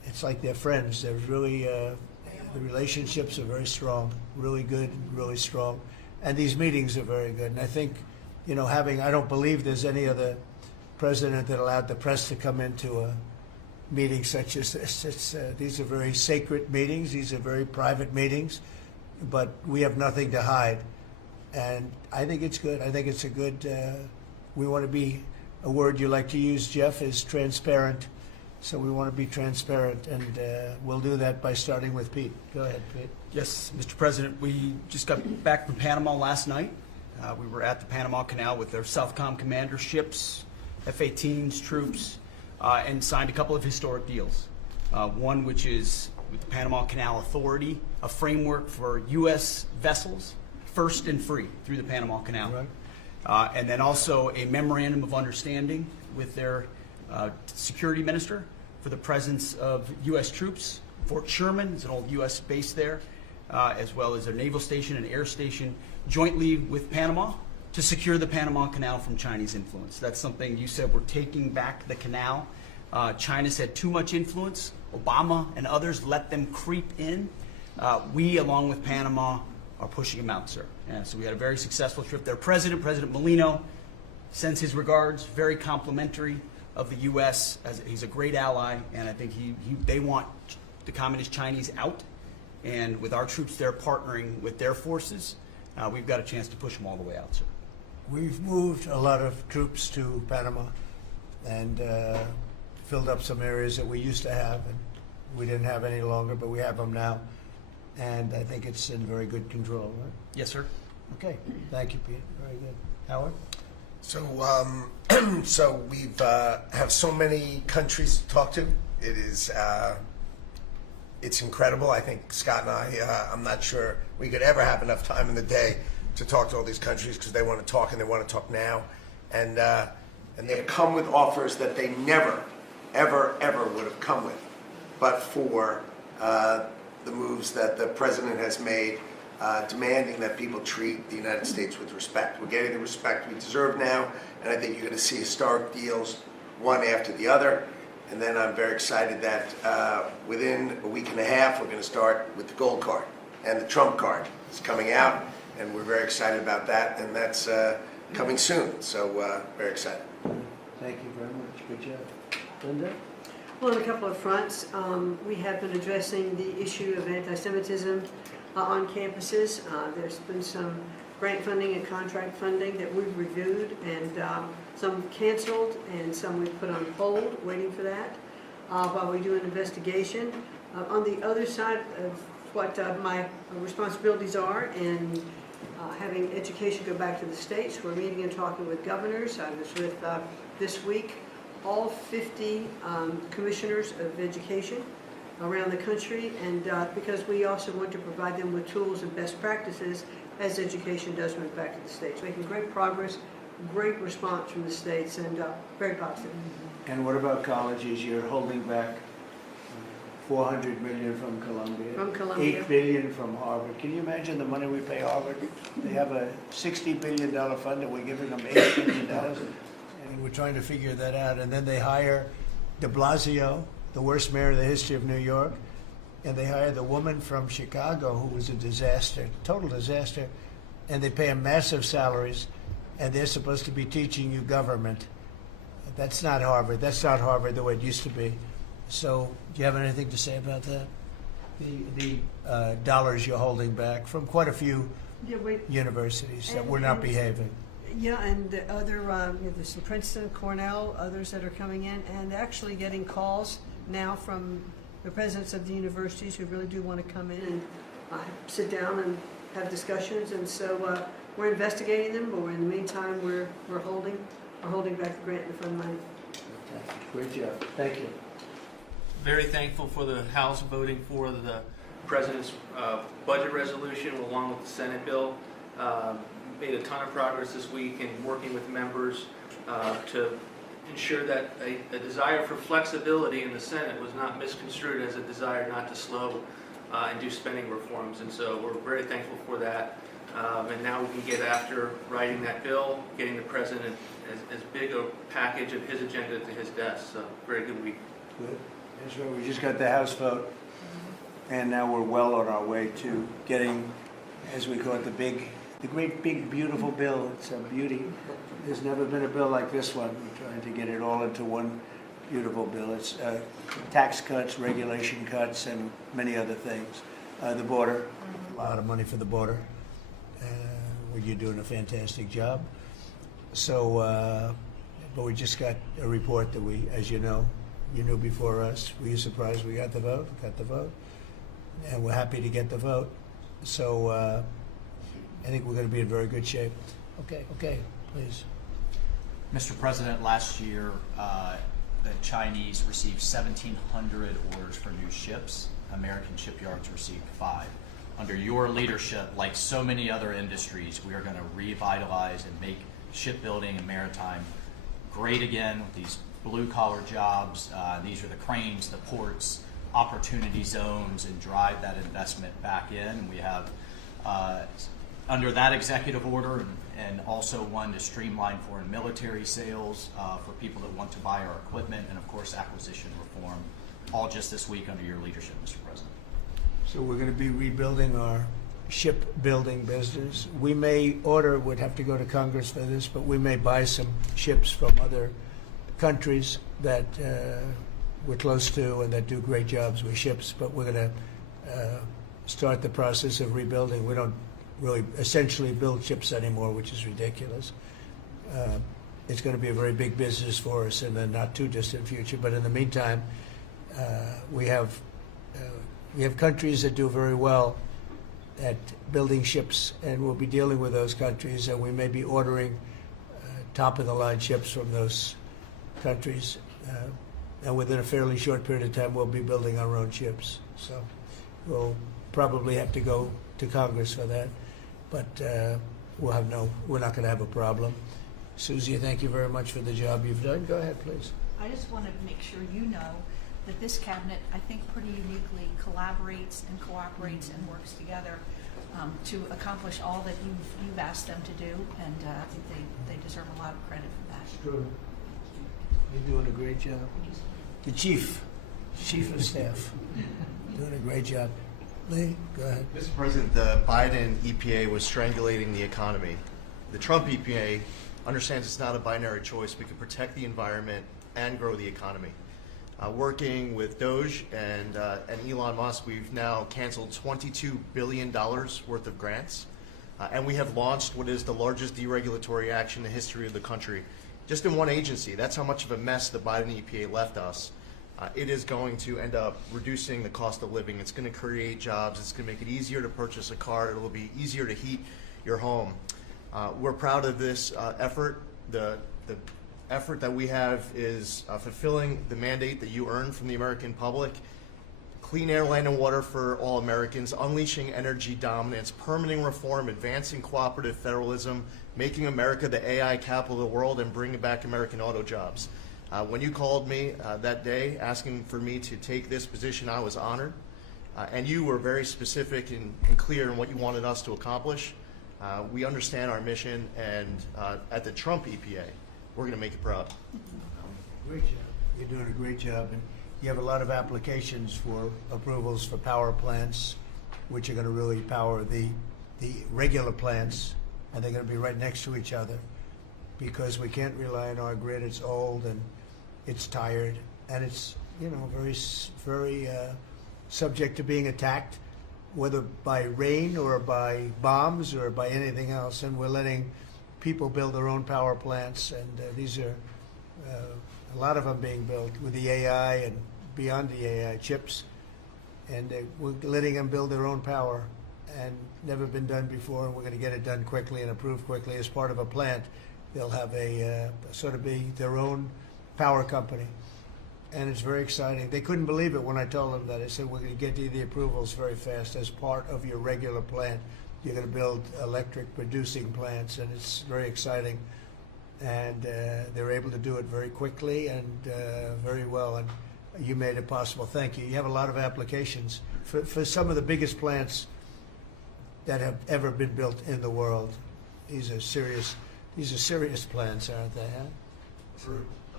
it's like they're friends. They're really, the relationships are very strong, really good, really strong. And these meetings are very good. And I think, you know, I don't believe there's any other president that allowed the press to come into a meeting such as this. These are very sacred meetings. These are very private meetings, but we have nothing to hide. And I think it's good. I think it's a good, we want to be, a word you like to use, Jeff, is transparent. So we want to be transparent, and we'll do that by starting with Pete. Go ahead, Pete. Yes, Mr. President, we just got back from Panama last night. We were at the Panama Canal with their Southcom commander ships, F-18s, troops, and signed a couple of historic deals. One which is with the Panama Canal Authority, a framework for U.S. vessels, first and free through the Panama Canal. Right. And then also a memorandum of understanding with their security minister for the presence of U.S. troops. Fort Sherman is an old U.S. base there, as well as their naval station and air station, jointly with Panama to secure the Panama Canal from Chinese influence. That's something you said, we're taking back the canal. China's had too much influence. Obama and others let them creep in. We, along with Panama, are pushing them out, sir. And so we had a very successful trip there. President Molino sends his regards, very complimentary of the U.S. He's a great ally, and I think they want the Communist Chinese out. And with our troops there partnering with their forces, we've got a chance to push them all the way out, sir. We've moved a lot of troops to Panama and filled up some areas that we used to have, and we didn't have any longer, but we have them now. And I think it's in very good control, right? Yes, sir. Okay. Thank you, Pete. Very good. Howard? So, so we've have so many countries to talk to. It is, it's incredible. I think Scott and I'm not sure we could ever have enough time in the day to talk to all these countries because they want to talk and they want to talk now. And they've come with offers that they never, ever, ever would have come with, but for the moves that the president has made, demanding that people treat the United States with respect. We're getting the respect we deserve now, and I think you're going to see historic deals, one after the other. And then I'm very excited that within a week and a half, we're going to start with the gold card, and the Trump card is coming out, and we're very excited about that, and that's coming soon. So very excited. Thank you very much. Good job. Linda? Well, on a couple of fronts, we have been addressing the issue of anti-Semitism on campuses. There's been some grant funding and contract funding that we've reviewed, and some canceled and some we've put on hold, waiting for that, while we do an investigation. On the other side of what my responsibilities are, and having education go back to the states, we're meeting and talking with governors. I was with, this week, all 50 commissioners of education around the country, and because we also want to provide them with tools and best practices as education does move back to the states. Making great progress, great response from the states, and very positive. And what about colleges? You're holding back $400 million from Columbia. From Columbia. $8 billion from Harvard. Can you imagine the money we pay Harvard? They have a $60 billion fund, and we're giving them $8 billion. And we're trying to figure that out. And then they hire de Blasio, the worst mayor in the history of New York, and they hire the woman from Chicago who was a disaster, total disaster, and they pay them massive salaries, and they're supposed to be teaching you government. That's not Harvard. That's not Harvard the way it used to be. So do you have anything to say about that? The dollars you're holding back from quite a few universities that were not behaving. Yeah, and the other, there's Princeton, Cornell, others that are coming in, and actually getting calls now from the presidents of the universities who really do want to come in and sit down and have discussions. And so we're investigating them, but in the meantime, we're holding back the grant and the fund money. Great job. Thank you. Very thankful for the House voting for the President's budget resolution along with the Senate bill. Made a ton of progress this week in working with members to ensure that a desire for flexibility in the Senate was not misconstrued as a desire not to slow and do spending reforms. And so we're very thankful for that. And now we can get after writing that bill, getting the President as big a package of his agenda to his desk. So very good week. Good. That's right. We just got the House vote, and now we're well on our way to getting, as we call it, the great big beautiful bill. It's a beauty. There's never been a bill like this one. We're trying to get it all into one beautiful bill. It's tax cuts, regulation cuts, and many other things. The border, a lot of money for the border. You're doing a fantastic job. So, but we just got a report that we, as you know, you knew before us. Were you surprised we got the vote? Got the vote, and we're happy to get the vote. So, I think we're going to be in very good shape. Okay, please. Mr. President, last year, the Chinese received 1,700 orders for new ships. American shipyards received 5. Under your leadership, like so many other industries, we are going to revitalize and make shipbuilding and maritime great again with these blue-collar jobs. These are the cranes, the ports, opportunity zones, and drive that investment back in. And we have, under that executive order, and also one to streamline foreign military sales for people that want to buy our equipment, and of course acquisition reform, all just this week under your leadership, Mr. President. So we're going to be rebuilding our shipbuilding business. We may order, would have to go to Congress for this, but we may buy some ships from other countries that we're close to and that do great jobs with ships, but we're going to start the process of rebuilding. We don't really essentially build ships anymore, which is ridiculous. It's going to be a very big business for us in the not too distant future, but in the meantime, we have countries that do very well at building ships, and we'll be dealing with those countries, and we may be ordering top-of-the-line ships from those countries. And within a fairly short period of time, we'll be building our own ships. So we'll probably have to go to Congress for that, but we're not going to have a problem. Susie, thank you very much for the job you've done. Go ahead, please. I just want to make sure you know that this cabinet, I think, pretty uniquely collaborates and cooperates and works together to accomplish all that you've asked them to do, and I think they deserve a lot of credit for that. True. You're doing a great job. The chief of staff, doing a great job. Lee, go ahead. Mr. President, the Biden EPA was strangulating the economy. The Trump EPA understands it's not a binary choice. We can protect the environment and grow the economy. Working with Doge and Elon Musk, we've now canceled $22 billion worth of grants, and we have launched what is the largest deregulatory action in the history of the country, just in one agency. That's how much of a mess the Biden EPA left us. It is going to end up reducing the cost of living. It's going to create jobs. It's going to make it easier to purchase a car. It will be easier to heat your home. We're proud of this effort. The effort that we have is fulfilling the mandate that you earned from the American public. Clean air, land, and water for all Americans, unleashing energy dominance, permitting reform, advancing cooperative federalism, making America the AI capital of the world, and bringing back American auto jobs. When you called me that day asking for me to take this position, I was honored. And you were very specific and clear in what you wanted us to accomplish. We understand our mission, and at the Trump EPA, we're going to make it proud. Great job. You're doing a great job. And you have a lot of applications for approvals for power plants, which are going to really power the regular plants, and they're going to be right next to each other because we can't rely on our grid. It's old and it's tired, and it's very subject to being attacked, whether by rain or by bombs or by anything else. And we're letting people build their own power plants, and these are a lot of them being built with the AI and beyond the AI chips, and we're letting them build their own power, and never been done before. And we're going to get it done quickly and approved quickly as part of a plant. They'll have a sort of be their own power company, and it's very exciting. They couldn't believe it when I told them that. I said, we're going to get you the approvals very fast as part of your regular plant. You're going to build electric producing plants, and it's very exciting. And they're able to do it very quickly and very well, and you made it possible. Thank you. You have a lot of applications for some of the biggest plants that have ever been built in the world. These are serious plants, aren't they? Huh?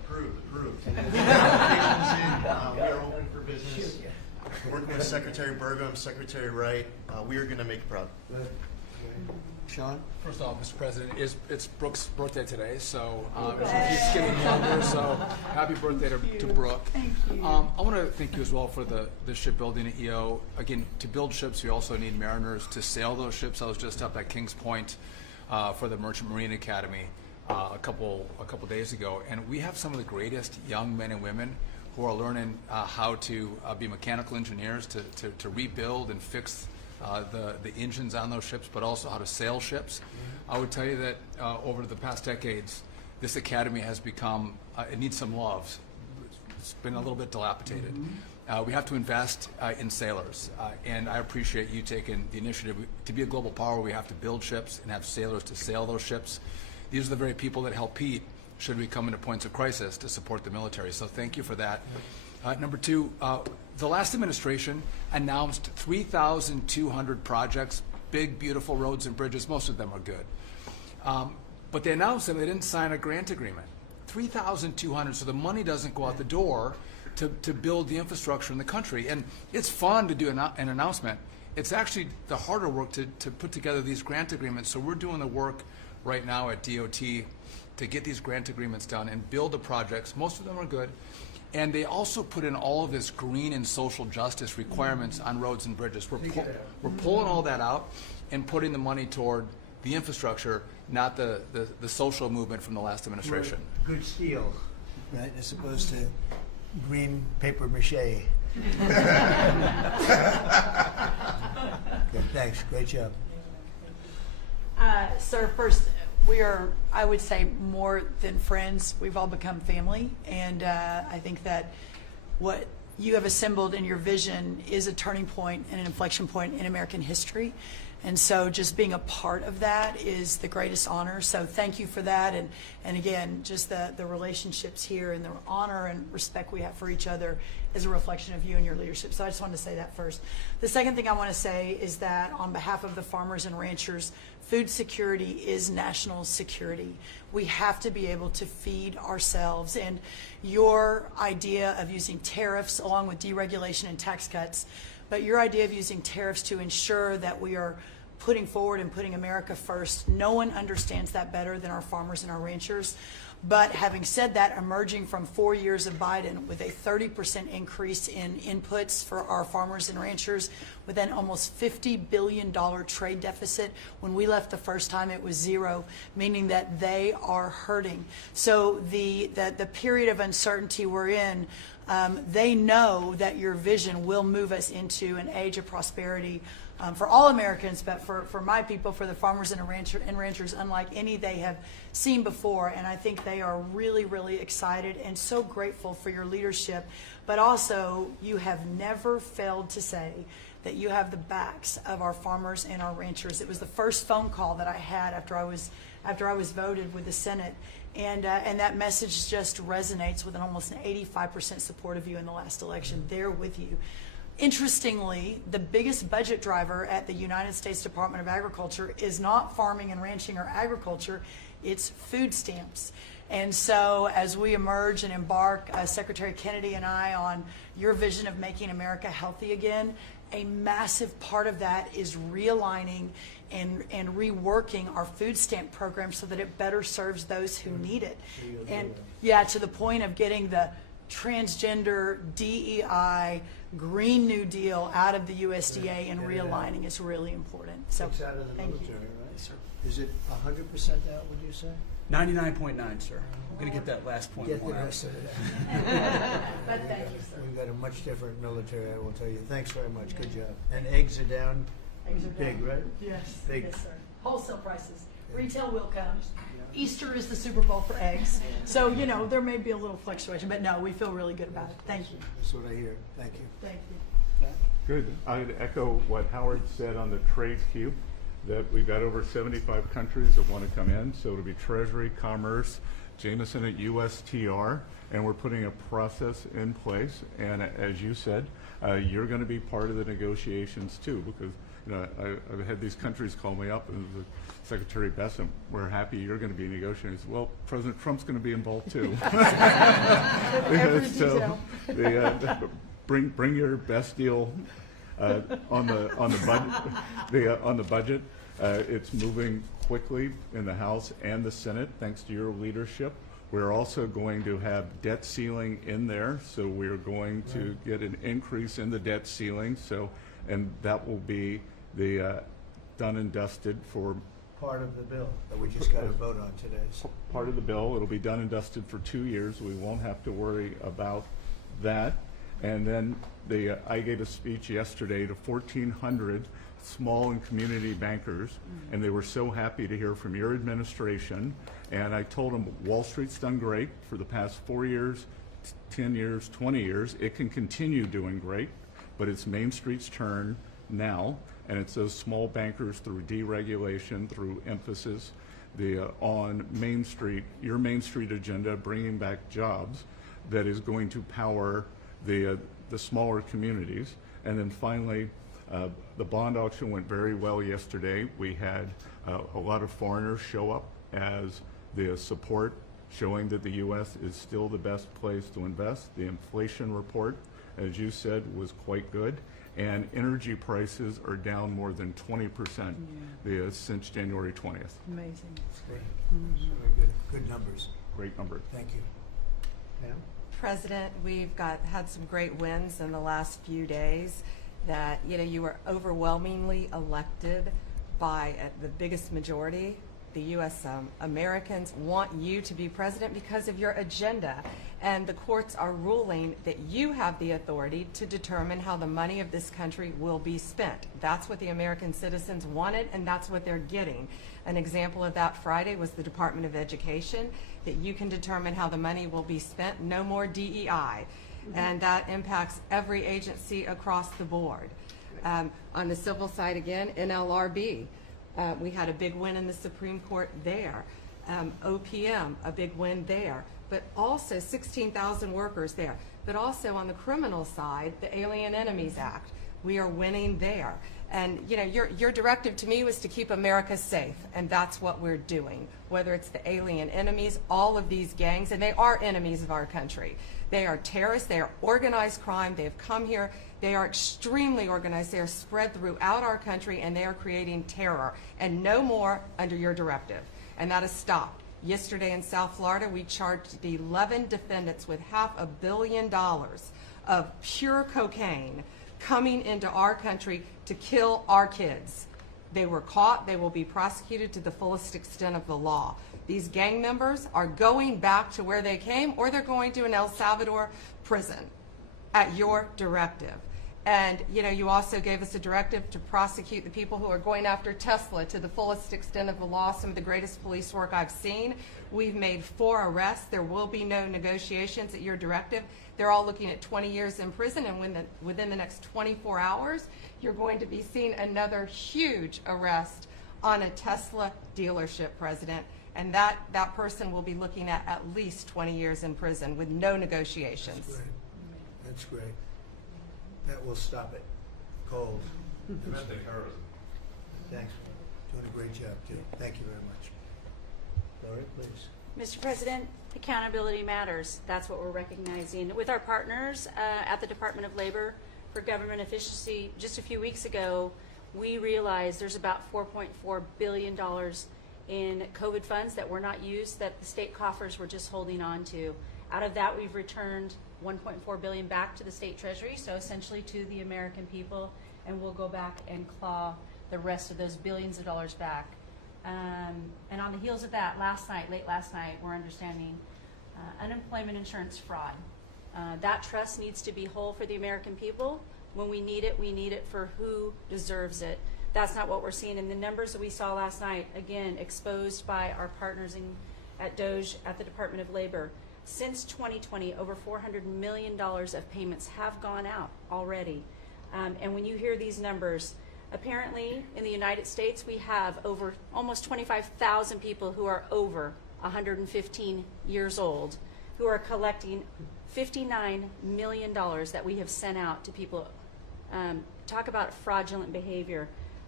Approved. We are open for business. Working with Secretary Burgum, Secretary Wright, we are going to make you proud. Sean? First off, Mr. President, it's Brooke's birthday today, so she keeps getting younger, so happy birthday to Brooke. Thank you. I want to thank you as well for the shipbuilding at EO. Again, to build ships, we also need mariners to sail those ships. I was just up at Kings Point for the Merchant Marine Academy a couple days ago, and we have some of the greatest young men and women who are learning how to be mechanical engineers, to rebuild and fix the engines on those ships, but also how to sail ships. I would tell you that over the past decades, this academy has become, it needs some love. It's been a little bit dilapidated. We have to invest in sailors, and I appreciate you taking the initiative. To be a global power, we have to build ships and have sailors to sail those ships. These are the very people that help Pete should we come into points of crisis to support the military. So thank you for that. Number two, the last administration announced 3,200 projects, big, beautiful roads and bridges. Most of them are good. But they announced them, they didn't sign a grant agreement. 3,200, so the money doesn't go out the door to build the infrastructure in the country. And it's fun to do an announcement. It's actually the harder work to put together these grant agreements. So we're doing the work right now at DOT to get these grant agreements done and build the projects. Most of them are good. And they also put in all of this green and social justice requirements on roads and bridges. We're pulling all that out and putting the money toward the infrastructure, not the social movement from the last administration. Good steel, right, as opposed to green paper mache. Okay, thanks. Great job. Sir, first, we are, I would say, more than friends. We've all become family, and I think that what you have assembled in your vision is a turning point and an inflection point in American history. And so just being a part of that is the greatest honor. So thank you for that. And again, just the relationships here and the honor and respect we have for each other is a reflection of you and your leadership. So I just wanted to say that first. The second thing I want to say is that on behalf of the farmers and ranchers, food security is national security. We have to be able to feed ourselves. And your idea of using tariffs along with deregulation and tax cuts, but your idea of using tariffs to ensure that we are putting forward and putting America first, no one understands that better than our farmers and our ranchers. But having said that, emerging from 4 years of Biden with a 30% increase in inputs for our farmers and ranchers, with an almost $50 billion trade deficit. When we left the first time, it was zero, meaning that they are hurting. So the period of uncertainty we're in, they know that your vision will move us into an age of prosperity for all Americans, but for my people, for the farmers and ranchers, unlike any they have seen before. And I think they are really, really excited and so grateful for your leadership. But also, you have never failed to say that you have the backs of our farmers and our ranchers. It was the first phone call that I had after I was voted with the Senate. And that message just resonates with almost an 85% support of you in the last election. They're with you. Interestingly, the biggest budget driver at the United States Department of Agriculture is not farming and ranching or agriculture, it's food stamps. And so as we emerge and embark, Secretary Kennedy and I, on your vision of making America healthy again, a massive part of that is realigning and reworking our food stamp program so that it better serves those who need it. And yeah, to the point of getting the transgender, DEI, Green New Deal out of the USDA and realigning is really important. So It's out of the thank military, you. right? Sir. Is it 100% out, would you say? 99.9, sir. I'm going to get that last point. Get the rest of it. But thank you, sir. We've got a much different military, I will tell you. Thanks very much. Good job. And eggs are down. Eggs are big, down. right? Yes. Big. Yes, sir. Wholesale prices. Retail will come. Easter is the Super Bowl for eggs. So, you know, there may be a little fluctuation, but no, we feel really good about it. Thank you. That's what I hear. Thank you. Thank you. Good. I'd echo what Howard said on the trade queue, that we've got over 75 countries that want to come in. So it'll be Treasury, Commerce, Jameson at USTR, and we're putting a process in place. And as you said, you're going to be part of the negotiations too, because I've had these countries call me up, and the Secretary Bessent, we're happy you're going to be negotiating. I said, well, President Trump's going to be involved too. So bring your best deal on the budget. It's moving quickly in the House and the Senate, thanks to your leadership. We're also going to have debt ceiling in there, so we're going to get an increase in the debt ceiling. So, and that will be the done and dusted for Part of the bill that we just got to vote on today. part of the bill. It'll be done and dusted for 2 years. We won't have to worry about that. And then I gave a speech yesterday to 1,400 small and community bankers, and they were so happy to hear from your administration. And I told them Wall Street's done great for the past 4 years, 10 years, 20 years. It can continue doing great, but it's Main Street's turn now, and it's those small bankers through deregulation, through emphasis on Main Street, your Main Street agenda, bringing back jobs, that is going to power the smaller communities. And then finally, the bond auction went very well yesterday. We had a lot of foreigners show up as the support, showing that the U.S. is still the best place to invest. The inflation report, as you said, was quite good. And energy prices are down more than 20% since January 20th. Amazing. Great. Very good numbers. Great number. Thank you. Pam? President, we've had some great wins in the last few days. That you were overwhelmingly elected by the biggest majority. The U.S. Americans want you to be president because of your agenda, and the courts are ruling that you have the authority to determine how the money of this country will be spent. That's what the American citizens wanted, and that's what they're getting. An example of that Friday was the Department of Education, that you can determine how the money will be spent. No more DEI. And that impacts every agency across the board. On the civil side again, NLRB, we had a big win in the Supreme Court there. OPM, a big win there. But also 16,000 workers there. But also on the criminal side, the Alien Enemies Act, we are winning there. And your directive to me was to keep America safe, and that's what we're doing. Whether it's the alien enemies, all of these gangs, and they are enemies of our country. They are terrorists, they are organized crime, they have come here, they are extremely organized, they are spread throughout our country, and they are creating terror, and no more under your directive. And that has stopped. Yesterday in South Florida, we charged the 11 defendants with $500 million of pure cocaine coming into our country to kill our kids. They were caught. They will be prosecuted to the fullest extent of the law. These gang members are going back to where they came, or they're going to an El Salvador prison at your directive. And you also gave us a directive to prosecute the people who are going after Tesla to the fullest extent of the law, some of the greatest police work I've seen. We've made 4 arrests. There will be no negotiations at your directive. They're all looking at 20 years in prison, and within the next 24 hours, you're going to be seeing another huge arrest on a Tesla dealership, President. And that person will be looking at least 20 years in prison with no negotiations. That's great. That's great. That will stop it. Cold. Domestic terrorism. Thanks. Doing a great job, too. Thank you very much. Lori, please. Mr. President, accountability matters. That's what we're recognizing. With our partners at the Department of Labor for Government Efficiency, just a few weeks ago, we realized there's about $4.4 billion in COVID funds that were not used, that the state coffers were just holding on to. Out of that, we've returned $1.4 billion back to the state treasury, so essentially to the American people, and we'll go back and claw the rest of those billions of dollars back. And on the heels of that, late last night, we're understanding unemployment insurance fraud. That trust needs to be whole for the American people. When we need it for who deserves it. That's not what we're seeing in the numbers that we saw last night, again, exposed by our partners at DOJ at the Department of Labor. Since 2020, over $400 million of payments have gone out already. And when you hear these numbers, apparently in the United States, we have over almost 25,000 people who are over 115 years old who are collecting $59 million that we have sent out to people. Talk about fraudulent behavior.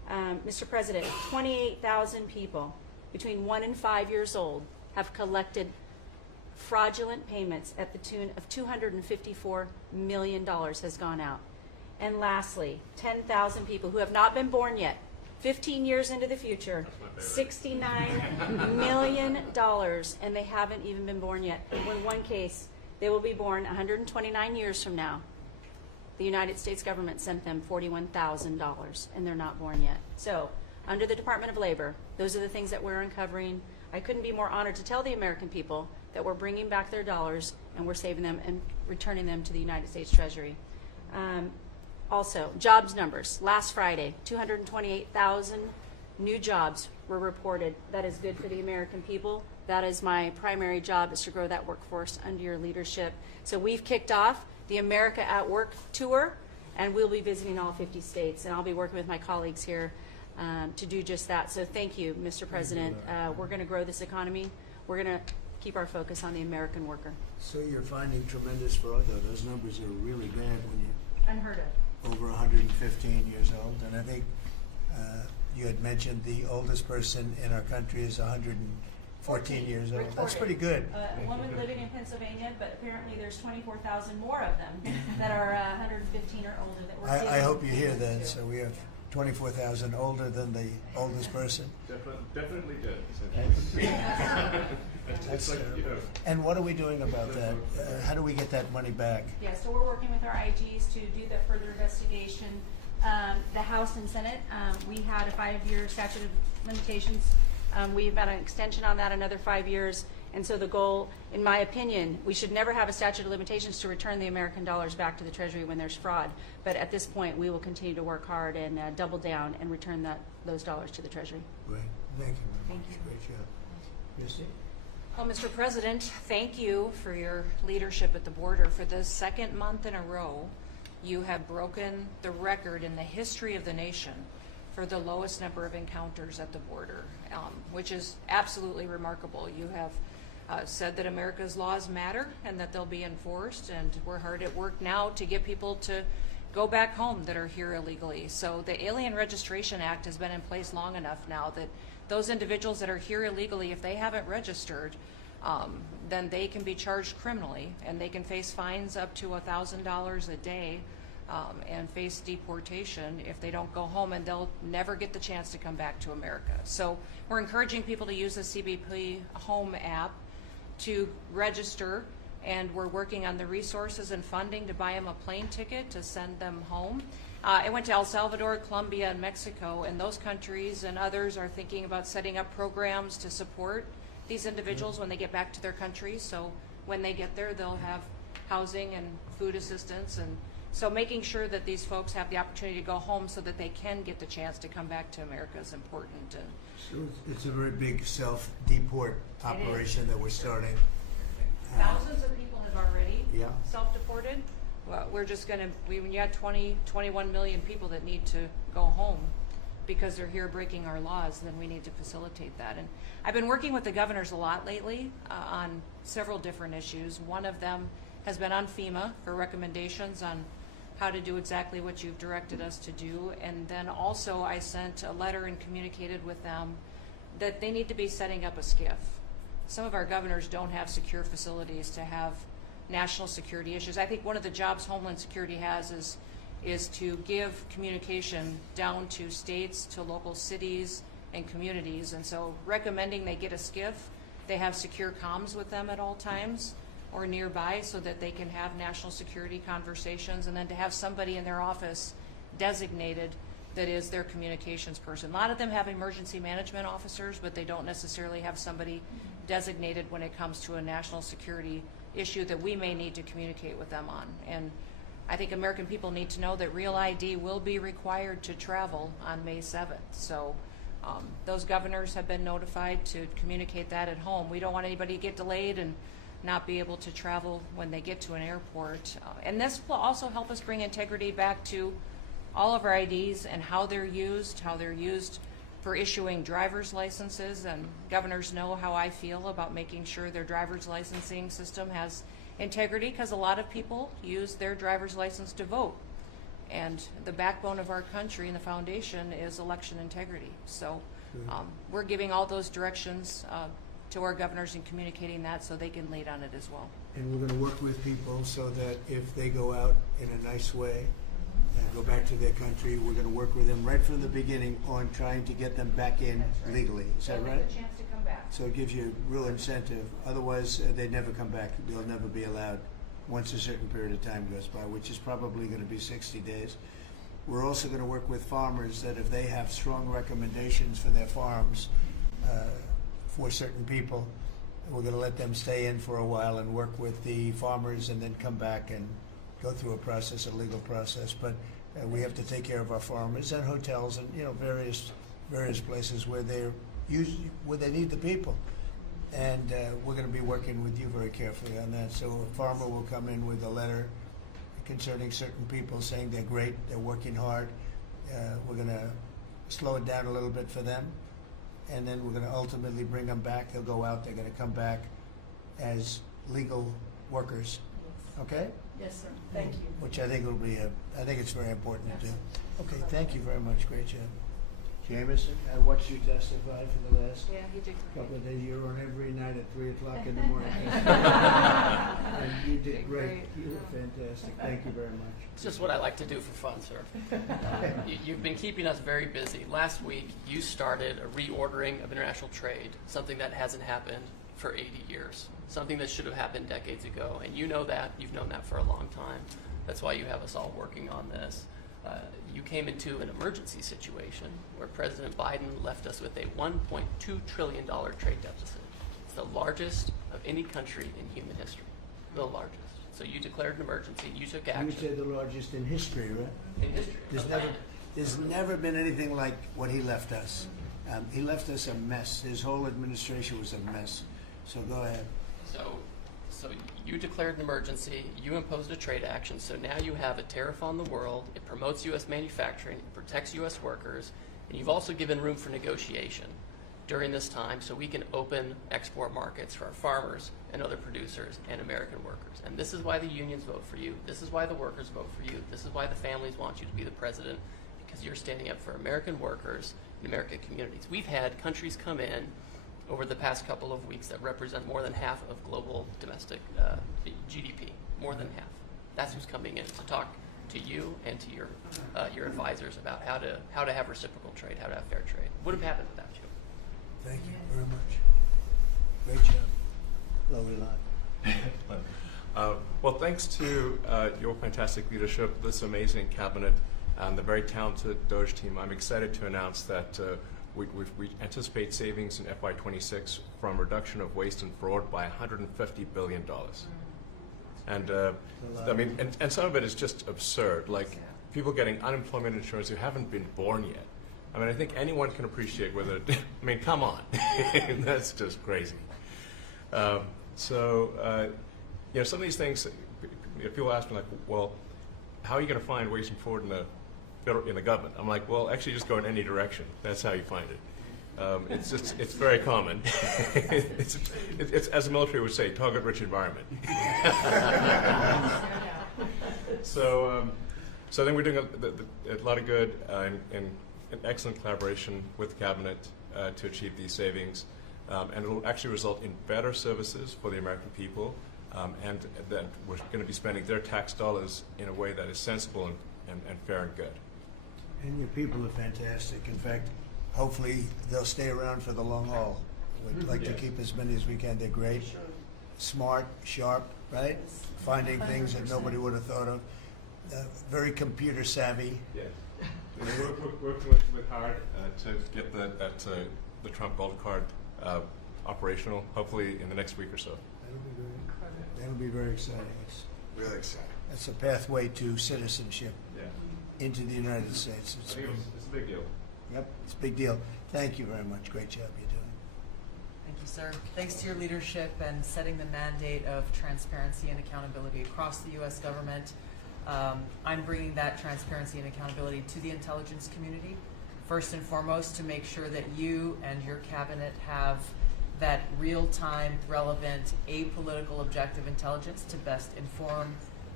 Mr. President, 28,000 people between 1 and 5 years old have collected fraudulent payments at the tune of $254 million has gone out. And lastly, 10,000 people who have not been born yet, 15 years into the future, $69 million, and they haven't even been born yet. In one case, they will be born 129 years from now. The United States government sent them $41,000, and they're not born yet. So, under the Department of Labor, those are the things that we're uncovering. I couldn't be more honored to tell the American people that we're bringing back their dollars and we're saving them and returning them to the United States Treasury. Also, jobs numbers. Last Friday, 228,000 new jobs were reported. That is good for the American people. That is my primary job, is to grow that workforce under your leadership. So we've kicked off the America at Work tour, and we'll be visiting all 50 states, and I'll be working with my colleagues here to do just that. So thank you, Mr. President. We're going to grow this economy. We're going to keep our focus on the American worker. So you're finding tremendous fraud, though. Those numbers are really bad when you Unheard of. over 115 years old. And I think you had mentioned the oldest person in our country is 114 years old. That's pretty good. A woman living in Pennsylvania, but apparently there's 24,000 more of them that are 115 or older that we're I giving hope you hear these that. to. So we have 24,000 older than the oldest person. Definitely did. That's, and what are we doing about that? How do we get that money back? Yeah, so we're working with our IGs to do the further investigation. The House and Senate, we had a 5-year statute of limitations. We've got an extension on that, another 5 years. And so the goal, in my opinion, we should never have a statute of limitations to return the American dollars back to the Treasury when there's fraud. But at this point, we will continue to work hard and double down and return those dollars to the Treasury. Great. Thank you very Thank much. you. Great job. Christy? Well, Mr. President, thank you for your leadership at the border. For the second month in a row, you have broken the record in the history of the nation for the lowest number of encounters at the border, which is absolutely remarkable. You have said that America's laws matter and that they'll be enforced, and we're hard at work now to get people to go back home that are here illegally. So the Alien Registration Act has been in place long enough now that those individuals that are here illegally, if they haven't registered, then they can be charged criminally, and they can face fines up to $1,000 a day and face deportation if they don't go home, and they'll never get the chance to come back to America. So we're encouraging people to use the CBP Home app to register, and we're working on the resources and funding to buy them a plane ticket to send them home. I went to El Salvador, Colombia, and Mexico, and those countries and others are thinking about setting up programs to support these individuals when they get back to their countries. So when they get there, they'll have housing and food assistance, and so making sure that these folks have the opportunity to go home so that they can get the chance to come back to America is important. And So it's a very big self-deport operation that we're starting. thousands of people have already Yeah. self-deported. Well, we're just going to, when you have 21 million people that need to go home because they're here breaking our laws, then we need to facilitate that. And I've been working with the governors a lot lately on several different issues. One of them has been on FEMA for recommendations on how to do exactly what you've directed us to do. And then also I sent a letter and communicated with them that they need to be setting up a SCIF. Some of our governors don't have secure facilities to have national security issues. I think one of the jobs Homeland Security has is to give communication down to states, to local cities and communities. And so recommending they get a SCIF, they have secure comms with them at all times or nearby so that they can have national security conversations, and then to have somebody in their office designated that is their communications person. A lot of them have emergency management officers, but they don't necessarily have somebody designated when it comes to a national security issue that we may need to communicate with them on. And I think American people need to know that Real ID will be required to travel on May 7th. So those governors have been notified to communicate that at home. We don't want anybody to get delayed and not be able to travel when they get to an airport. And this will also help us bring integrity back to all of our IDs and how they're used for issuing driver's licenses. And governors know how I feel about making sure their driver's licensing system has integrity, because a lot of people use their driver's license to vote. And the backbone of our country and the foundation is election integrity. So we're giving all those directions to our governors and communicating that so they can lead on it as well. And we're going to work with people so that if they go out in a nice way and go back to their country, we're going to work with them right from the beginning on trying to get them back in legally. Is that right? A chance to come back. So it gives you real incentive. Otherwise, they never come back. They'll never be allowed once a certain period of time goes by, which is probably going to be 60 days. We're also going to work with farmers that if they have strong recommendations for their farms for certain people, we're going to let them stay in for a while and work with the farmers and then come back and go through a process, a legal process. But we have to take care of our farmers and hotels and various places where they need the people. And we're going to be working with you very carefully on that. So a farmer will come in with a letter concerning certain people saying they're great, they're working hard. We're going to slow it down a little bit for them. And then we're going to ultimately bring them back. They'll go out, they're going to come back as legal workers. Okay? Yes, sir. Thank you. Which I think will be I think it's very important to do. Okay, thank you very much. Great job. Jameson, I watched you testify for the last couple of days. You're on every night at 3 o'clock in the morning. And you did great. You were fantastic. Thank you very much. It's just what I like to do for fun, sir. You've been keeping us very busy. Last week, you started a reordering of international trade, something that hasn't happened for 80 years, something that should have happened decades ago. And you know that. You've known that for a long time. That's why you have us all working on this. You came into an emergency situation where President Biden left us with a $1.2 trillion trade deficit. It's the largest of any country in human history, the largest. So you declared an emergency, you took action. You would say the largest in history, right? In history. There's never been anything like what he left us. He left us a mess. His whole administration was a mess. So go ahead. So you declared an emergency, you imposed a trade action, so now you have a tariff on the world, it promotes U.S. manufacturing, it protects U.S. workers, and you've also given room for negotiation during this time so we can open export markets for our farmers and other producers and American workers. And this is why the unions vote for you, this is why the workers vote for you, this is why the families want you to be the president, because you're standing up for American workers and American communities. We've had countries come in over the past couple of weeks that represent more than half of global domestic GDP, more than half. That's who's coming in to talk to you and to your advisors about how to have reciprocal trade, how to have fair trade. Would have happened without you. Thank you very much. Great job. Lovely lot. Well, thanks to your fantastic leadership, this amazing cabinet, and the very talented Doge team, I'm excited to announce that we anticipate savings in FY26 from reduction of waste and fraud by $150 billion. And I mean, and some of it is just absurd, like people getting unemployment insurance who haven't been born yet. I mean, I think anyone can appreciate whether, I mean, come on, that's just crazy. Some of these things, people ask me like, well, how are you going to find waste and fraud in the government? I'm like, well, actually just go in any direction. That's how you find it. It's very common. it's as the military would say, target-rich environment. So I think we're doing a lot of good and excellent collaboration with the cabinet to achieve these savings. And it will actually result in better services for the American people, and that we're going to be spending their tax dollars in a way that is sensible and fair and good. And your people are fantastic. In fact, hopefully they'll stay around for the long haul. We'd like to keep as many as we can. They're great, smart, sharp, right? Finding things that nobody would have thought of. Very computer savvy. Yes. We're working with hard to get the Trump Gold Card operational, hopefully in the next week or so. That'll be very exciting. It's really exciting. It's a pathway to citizenship into the United States. It's a big deal. Yep, it's a big deal. Thank you very much. Great job you're doing. Thank you, sir. Thanks to your leadership and setting the mandate of transparency and accountability across the U.S. government. I'm bringing that transparency and accountability to the intelligence community, first and foremost, to make sure that you and your cabinet have that real-time, relevant, apolitical, objective intelligence to best inform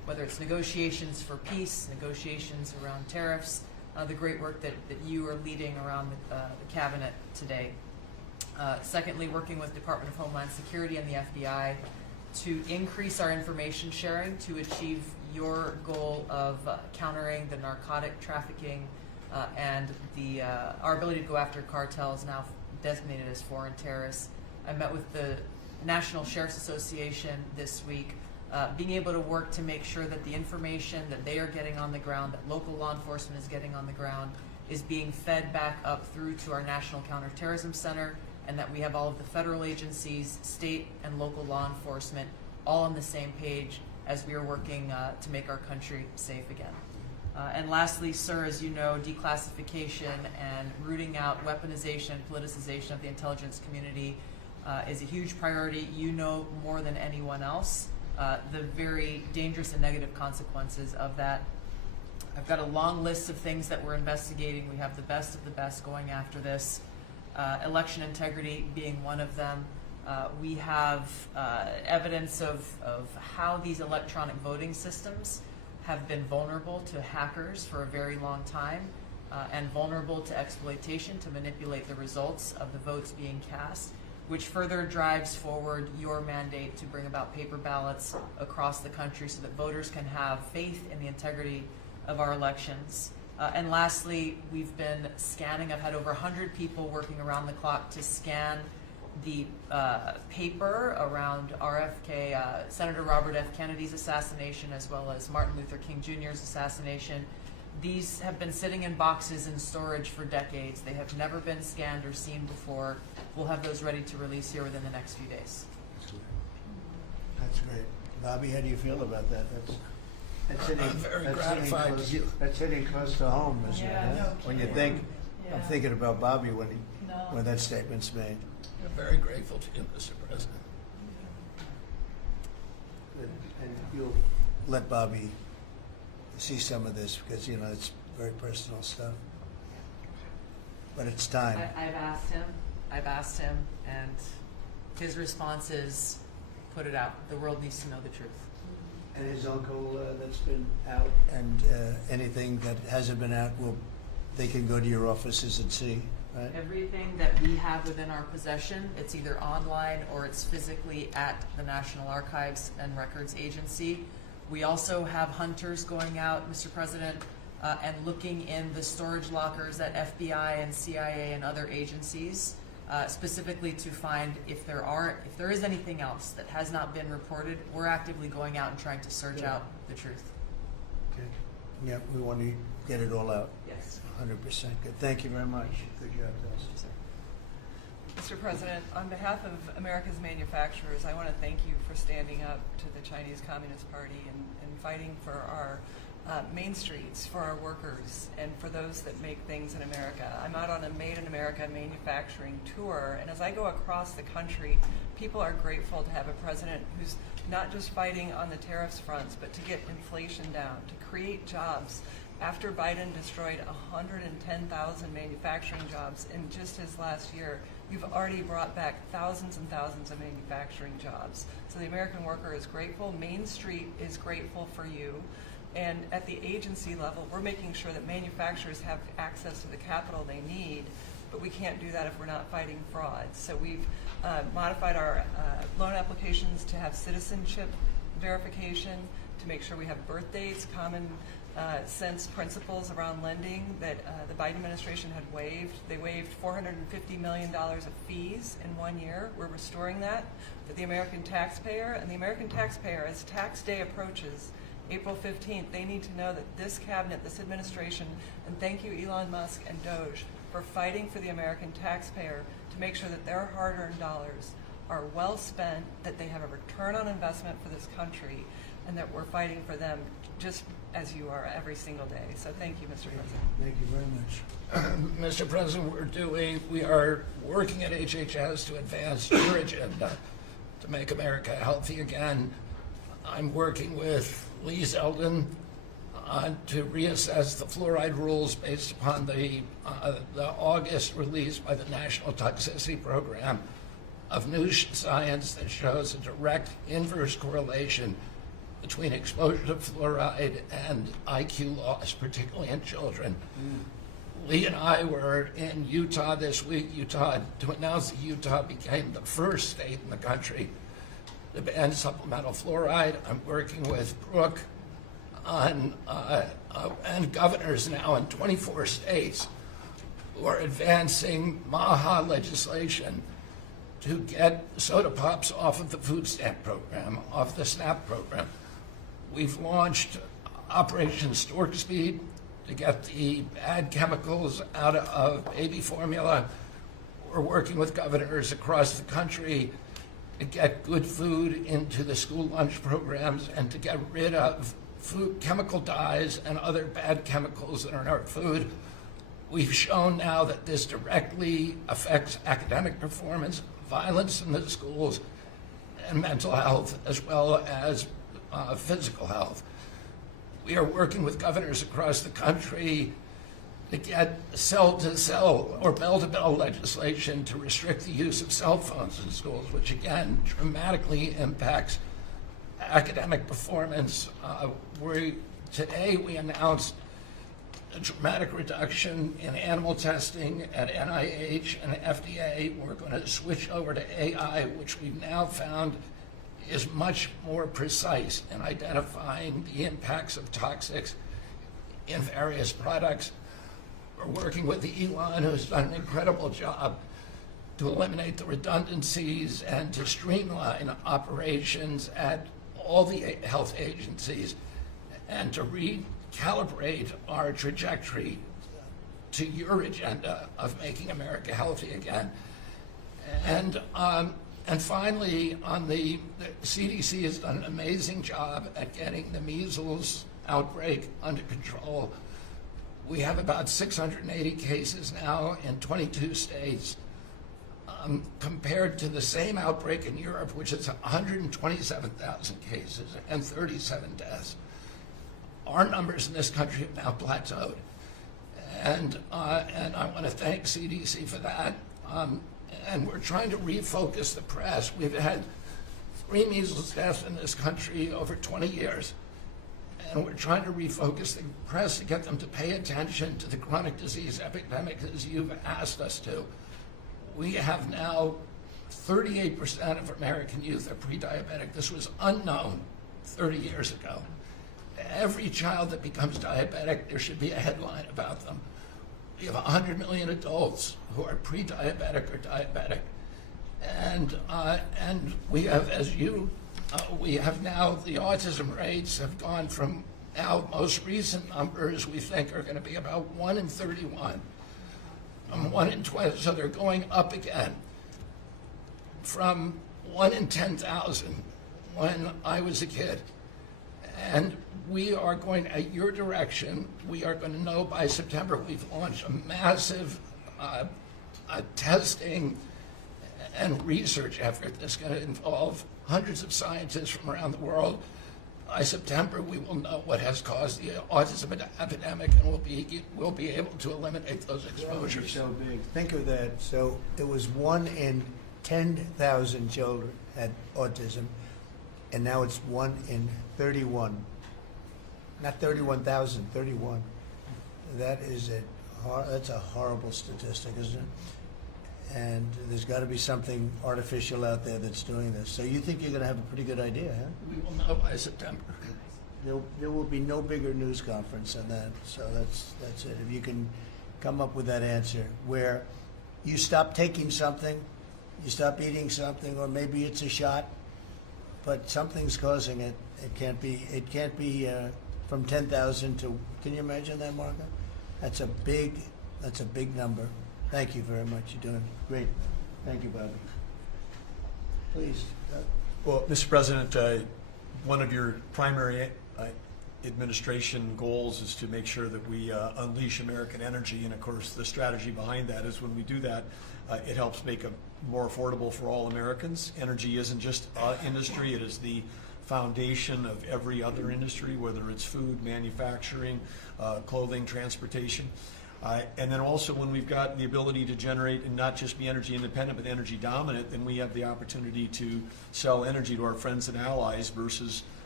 whether it's negotiations for peace, negotiations around tariffs, the great work that you are leading around the cabinet today. Secondly, working with Department of Homeland Security and the FBI to increase our information sharing to achieve your goal of countering the narcotic trafficking and our ability to go after cartels now designated as foreign terrorists. I met with the National Sheriff's Association this week, being able to work to make sure that the information that they are getting on the ground, that local law enforcement is getting on the ground, is being fed back up through to our National Counterterrorism Center, and that we have all of the federal agencies, state and local law enforcement, all on the same page as we are working to make our country safe again. And lastly, sir, as you know, declassification and rooting out weaponization, politicization of the intelligence community is a huge priority. You know more than anyone else the very dangerous and negative consequences of that. I've got a long list of things that we're investigating. We have the best of the best going after this. Election integrity being one of them. We have evidence of how these electronic voting systems have been vulnerable to hackers for a very long time and vulnerable to exploitation to manipulate the results of the votes being cast, which further drives forward your mandate to bring about paper ballots across the country so that voters can have faith in the integrity of our elections. And lastly, we've been scanning. I've had over 100 people working around the clock to scan the paper around RFK, Senator Robert F. Kennedy's assassination, as well as Martin Luther King Jr.'s assassination. These have been sitting in boxes in storage for decades. They have never been scanned or seen before. We'll have those ready to release here within the next few days. That's great. Bobby, how do you feel about that? That's hitting, I'm very that's gratified. hitting close, that's hitting close to home, isn't it? Yeah, no When you kidding. think, Yeah. I'm thinking about Bobby when No. when that statement's made. We're very grateful to you, Mr. President. And you'll let Bobby see some of this because, you know, it's very personal stuff. But it's time. I've asked him, and his response is, put it out. The world needs to know the truth. And his uncle that's been out, and anything that hasn't been out, they can go to your offices and see, right? Everything that we have within our possession, it's either online or it's physically at the National Archives and Records Agency. We also have hunters going out, Mr. President, and looking in the storage lockers at FBI and CIA and other agencies, specifically to find if there is anything else that has not been reported. We're actively going out and trying to search out the truth. Okay. Yeah, we want to get it all out. Yes. 100% good. Thank you very much. Good job, Dustin. Mr. President, on behalf of America's manufacturers, I want to thank you for standing up to the Chinese Communist Party and fighting for our main streets, for our workers, and for those that make things in America. I'm out on a Made in America manufacturing tour, and as I go across the country, people are grateful to have a president who's not just fighting on the tariffs fronts, but to get inflation down, to create jobs. After Biden destroyed 110,000 manufacturing jobs in just his last year, you've already brought back thousands and thousands of manufacturing jobs. So the American worker is grateful. Main Street is grateful for you. And at the agency level, we're making sure that manufacturers have access to the capital they need, but we can't do that if we're not fighting fraud. So we've modified our loan applications to have citizenship verification, to make sure we have birth dates, common sense principles around lending that the Biden administration had waived. They waived $450 million of fees in 1 year. We're restoring that for the American taxpayer. And the American taxpayer, as tax day approaches, April 15th, they need to know that this cabinet, this administration, and thank you Elon Musk and Doge for fighting for the American taxpayer to make sure that their hard-earned dollars are well spent, that they have a return on investment for this country, and that we're fighting for them just as you are every single day. So thank you, Mr. President. Thank you very much. Mr. President, we are working at HHS to advance your agenda to make America healthy again. I'm working with Lee Zeldin to reassess the fluoride rules based upon the August release by the National Toxicity Program of new science that shows a direct inverse correlation between exposure to fluoride and IQ loss, particularly in children. Lee and I were in Utah this week, to announce that Utah became the first state in the country to ban supplemental fluoride. I'm working with Brooke on, and governors now in 24 states who are advancing MAHA legislation to get soda pops off of the food stamp program, off the SNAP program. We've launched Operation Stork Speed to get the bad chemicals out of baby formula. We're working with governors across the country to get good food into the school lunch programs and to get rid of food chemical dyes and other bad chemicals that are in our food. We've shown now that this directly affects academic performance, violence in the schools, and mental health, as well as physical health. We are working with governors across the country to get cell-to-cell or bell-to-bell legislation to restrict the use of cell phones in schools, which again dramatically impacts academic performance. Today we announced a dramatic reduction in animal testing at NIH and FDA. We're going to switch over to AI, which we've now found is much more precise in identifying the impacts of toxics in various products. We're working with Elon, who's done an incredible job to eliminate the redundancies and to streamline operations at all the health agencies and to recalibrate our trajectory to your agenda of making America healthy again. And finally, the CDC has done an amazing job at getting the measles outbreak under control. We have about 680 cases now in 22 states, compared to the same outbreak in Europe, which is 127,000 cases and 37 deaths. Our numbers in this country have now plateaued. And I want to thank CDC for that. And we're trying to refocus the press. We've had 3 measles deaths in this country over 20 years. And we're trying to refocus the press to get them to pay attention to the chronic disease epidemic as you've asked us to. We have now 38% of American youth are pre-diabetic. This was unknown 30 years ago. Every child that becomes diabetic, there should be a headline about them. We have 100 million adults who are pre-diabetic or diabetic. And we have, we have now, the autism rates have gone from now most recent numbers we think are going to be about 1 in 31. 1 in 12, so they're going up again. From 1 in 10,000 when I was a kid. And we are going, at your direction, we are going to know by September. We've launched a massive testing and research effort that's going to involve hundreds of scientists from around the world. By September, we will know what has caused the autism epidemic, and we'll be able to eliminate those exposures. So big. Think of that. So it was 1 in 10,000 children had autism, and now it's 1 in 31. Not 31,000, 31. That's a horrible statistic, isn't it? And there's got to be something artificial out there that's doing this. So you think you're going to have a pretty good idea, huh? We will know by September. There will be no bigger news conference than that. So that's it. If you can come up with that answer where you stop taking something, you stop eating something, or maybe it's a shot, but something's causing it. It can't be from 10,000 to. Can you imagine that, Marco? That's a big number. Thank you very much. You're doing great. Thank you, Bobby. Please. Well, Mr. President, one of your primary administration goals is to make sure that we unleash American energy, and of course the strategy behind that is when we do that, it helps make it more affordable for all Americans. Energy isn't just industry, it is the foundation of every other industry, whether it's food, manufacturing, clothing, transportation. And then also when we've got the ability to generate and not just be energy independent but energy dominant, then we have the opportunity to sell energy to our friends and allies versus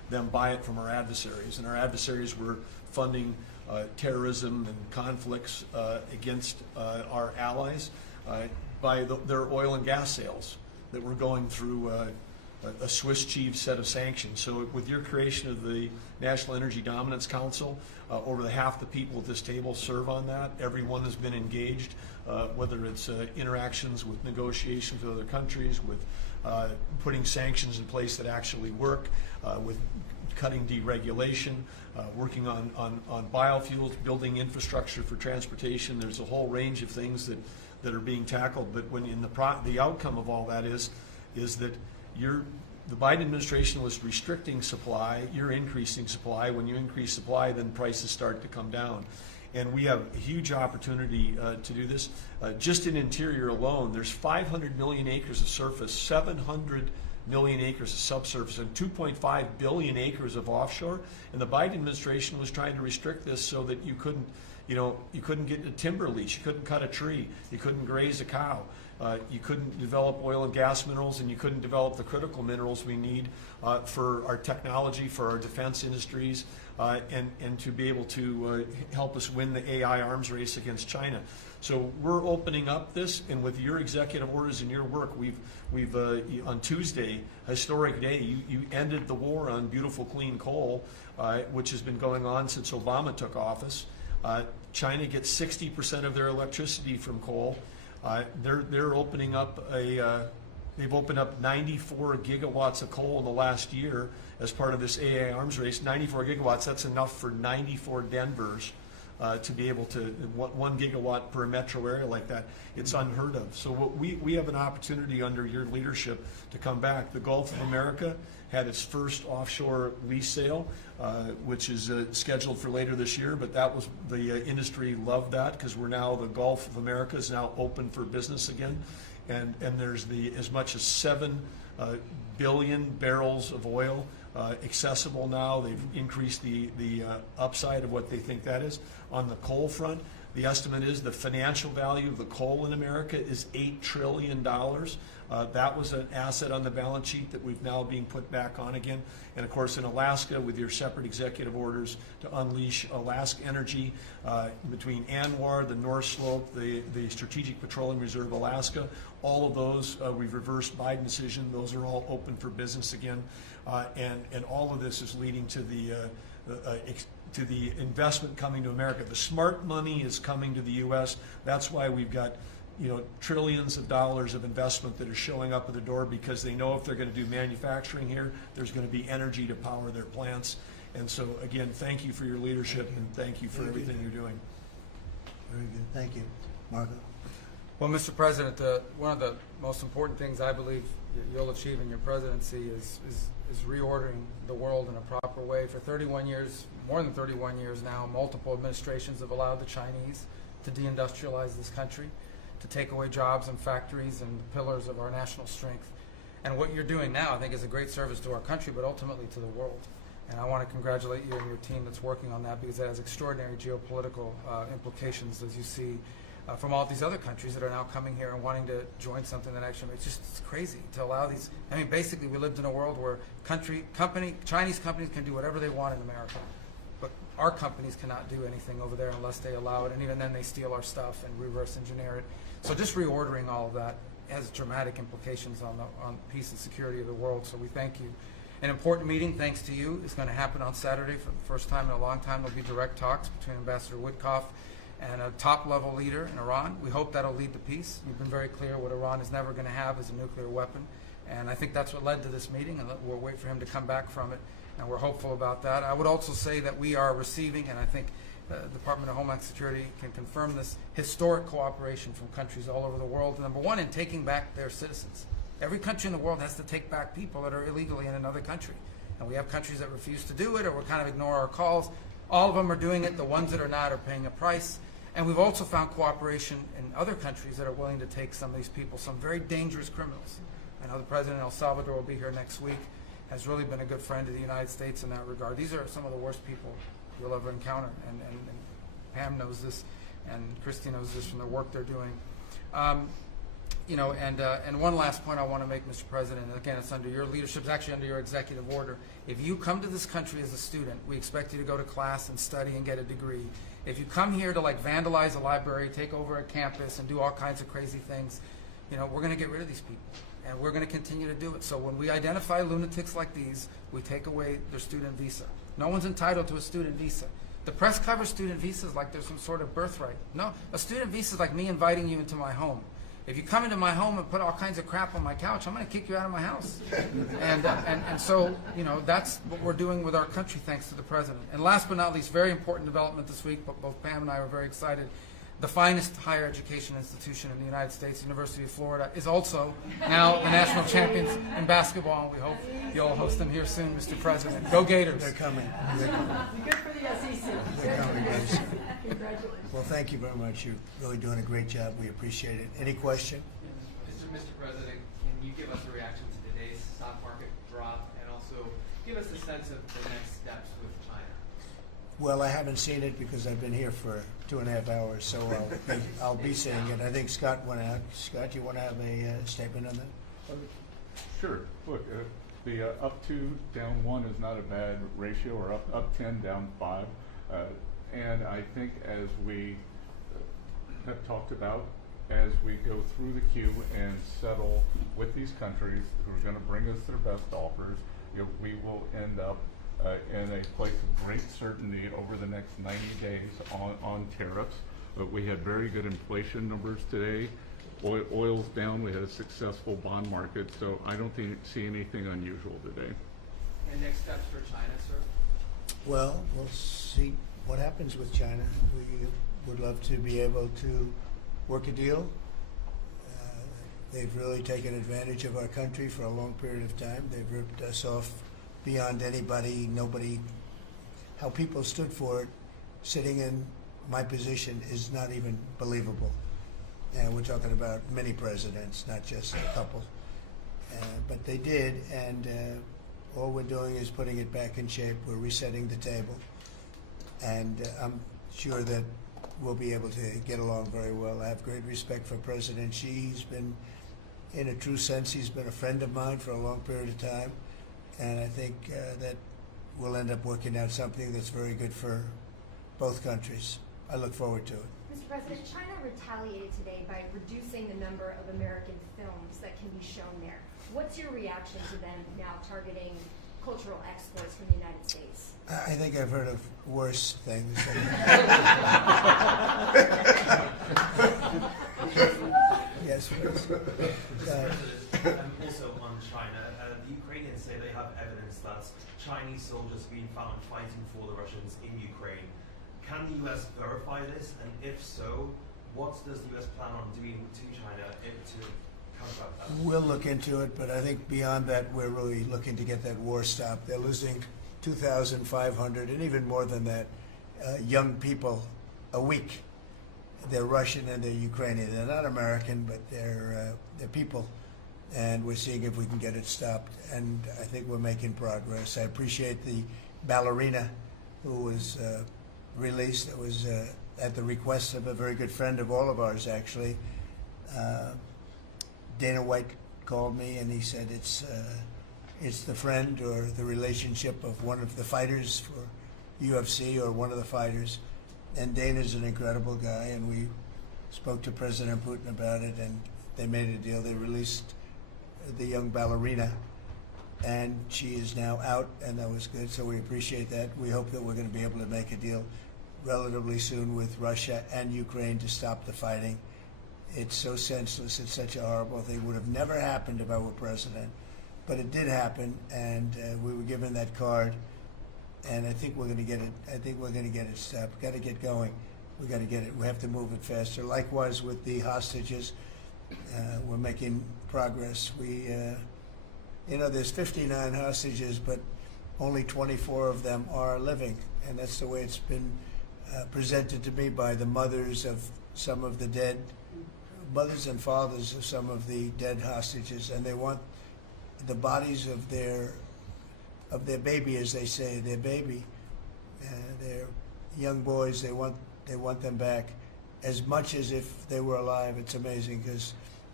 them buy it from our adversaries. And our adversaries were funding terrorism and conflicts against our allies by their oil and gas sales that were going through a Swiss cheese set of sanctions. So with your creation of the National Energy Dominance Council, over half the people at this table serve on that. Everyone has been engaged, whether it's interactions with negotiations with other countries, with putting sanctions in place that actually work, with cutting deregulation, working on biofuels, building infrastructure for transportation. There's a whole range of things that are being tackled. But when in the outcome of all that is that the Biden administration was restricting supply, you're increasing supply. When you increase supply, then prices start to come down. And we have a huge opportunity to do this. Just in interior alone, there's 500 million acres of surface, 700 million acres of subsurface, and 2.5 billion acres of offshore. And the Biden administration was trying to restrict this so that you couldn't get a timber lease, you couldn't cut a tree, you couldn't graze a cow. You couldn't develop oil and gas minerals, and you couldn't develop the critical minerals we need for our technology, for our defense industries, and to be able to help us win the AI arms race against China. So we're opening up this, and with your executive orders and your work, we've on Tuesday, historic day, you ended the war on beautiful clean coal, which has been going on since Obama took office. China gets 60% of their electricity from coal. They're opening up they've opened up 94 gigawatts of coal in the last year as part of this AI arms race. 94 gigawatts, that's enough for 94 Denvers to be able to, 1 gigawatt per metro area like that. It's unheard of. So we have an opportunity under your leadership to come back. The Gulf of America had its first offshore lease sale, which is scheduled for later this year, but that was, the industry loved that because we're now, the Gulf of America is now open for business again. And there's as much as 7 billion barrels of oil accessible now. They've increased the upside of what they think that is. On the coal front, the estimate is the financial value of the coal in America is $8 trillion. That was an asset on the balance sheet that we've now being put back on again. And of course in Alaska, with your separate executive orders to unleash Alaska energy between ANWR, the North Slope, the Strategic Petroleum Reserve Alaska, all of those, we've reversed Biden decision. Those are all open for business again. And all of this is leading to the investment coming to America. The smart money is coming to the U.S. That's why we've got trillions of dollars of investment that are showing up at the door, because they know if they're going to do manufacturing here, there's going to be energy to power their plants. And so again, thank you for your leadership and thank you for everything you're doing. Very good. Thank you. Marco. Well, Mr. President, one of the most important things I believe you'll achieve in your presidency is reordering the world in a proper way. For 31 years, more than 31 years now, multiple administrations have allowed the Chinese to deindustrialize this country, to take away jobs and factories and the pillars of our national strength. And what you're doing now, I think, is a great service to our country, but ultimately to the world. And I want to congratulate you and your team that's working on that, because it has extraordinary geopolitical implications, as you see, from all these other countries that are now coming here and wanting to join something that actually it's crazy to allow these. I mean, basically, we lived in a world where Chinese companies can do whatever they want in America, but our companies cannot do anything over there unless they allow it, and even then they steal our stuff and reverse engineer it. So just reordering all of that has dramatic implications on peace and security of the world, so we thank you. An important meeting, thanks to you, is going to happen on Saturday for the first time in a long time. There'll be direct talks between Ambassador Woodcock and a top-level leader in Iran. We hope that'll lead to peace. You've been very clear what Iran is never going to have is a nuclear weapon, and I think that's what led to this meeting, and we'll wait for him to come back from it, and we're hopeful about that. I would also say that we are receiving, and I think the Department of Homeland Security can confirm this, historic cooperation from countries all over the world. Number one, in taking back their citizens. Every country in the world has to take back people that are illegally in another country, and we have countries that refuse to do it or will kind of ignore our calls. All of them are doing it. The ones that are not are paying a price. And we've also found cooperation in other countries that are willing to take some of these people, some very dangerous criminals. I know the president of El Salvador will be here next week, has really been a good friend of the United States in that regard. These are some of the worst people you'll ever encounter, and Pam knows this, and Christy knows this from the work they're doing. And one last point I want to make, Mr. President, again, it's under your leadership, it's actually under your executive order. If you come to this country as a student, we expect you to go to class and study and get a degree. If you come here to vandalize a library, take over a campus, and do all kinds of crazy things, we're going to get rid of these people. And we're going to continue to do it. So when we identify lunatics like these, we take away their student visa. No one's entitled to a student visa. The press covers student visas like there's some sort of birthright. No, a student visa is like me inviting you into my home. If you come into my home and put all kinds of crap on my couch, I'm going to kick you out of my house. And so, that's what we're doing with our country, thanks to the president. And last but not least, very important development this week, but both Pam and I were very excited. The finest higher education institution in the United States, University of Florida, is also now the national champions in basketball, and we hope you'll host them here soon, Mr. President. Go Gators. They're coming. Good for the SEC. They're coming, guys. Congratulations. Well, thank you very much. You're really doing a great job. We appreciate it. Any question? Mr. President, can you give us a reaction to today's stock market drop and also give us a sense of the next steps with China? Well, I haven't seen it because I've been here for 2.5 hours, so I'll be seeing it. I think Scott went out. Scott, you want to have a statement on that? Sure. Look, the up 2, down 1 is not a bad ratio, or up 10, down 5. And I think as we have talked about, as we go through the queue and settle with these countries who are going to bring us their best offers, we will end up in a place of great certainty over the next 90 days on tariffs. But we had very good inflation numbers today. Oil's down. We had a successful bond market. So I don't see anything unusual today. And next steps for China, sir? Well, we'll see what happens with China. We would love to be able to work a deal. They've really taken advantage of our country for a long period of time. They've ripped us off beyond nobody. How people stood for it, sitting in my position, is not even believable. And we're talking about many presidents, not just a couple. But they did, and all we're doing is putting it back in shape. We're resetting the table. And I'm sure that we'll be able to get along very well. I have great respect for President Xi. He's been, in a true sense, he's been a friend of mine for a long period of time. And I think that we'll end up working out something that's very good for both countries. I look forward to it. Mr. President, China retaliated today by reducing the number of American films that can be shown there. What's your reaction to them now targeting cultural exports from the United States? I think I've heard of worse things. Yes, please. Also on China, the Ukrainians say they have evidence that Chinese soldiers have been found fighting for the Russians in Ukraine. Can the U.S. verify this? And if so, what does the U.S. plan on doing to China to counteract that? We'll look into it, but I think beyond that, we're really looking to get that war stopped. They're losing 2,500 and even more than that young people a week. They're Russian and they're Ukrainian. They're not American, but they're people. And we're seeing if we can get it stopped. And I think we're making progress. I appreciate the ballerina who was released. It was at the request of a very good friend of all of ours, actually. Dana White called me and he said it's the friend or the relationship of one of the fighters for UFC or one of the fighters. And Dana's an incredible guy, and we spoke to President Putin about it, and they made a deal. They released the young ballerina, and she is now out, and that was good, so we appreciate that. We hope that we're going to be able to make a deal relatively soon with Russia and Ukraine to stop the fighting. It's so senseless. It's such a horrible thing. It would have never happened if I were president, but it did happen, and we were given that card. And I think we're going to get it. I think we're going to get it stopped. Got to get going. We got to get it. We have to move it faster. Likewise with the hostages, we're making progress. We, there's 59 hostages, but only 24 of them are living, and that's the way it's been presented to me by the mothers of some of the dead, mothers and fathers of some of the dead hostages, and they want the bodies of their baby, as they say, their baby, their young boys. They want them back as much as if they were alive. It's amazing because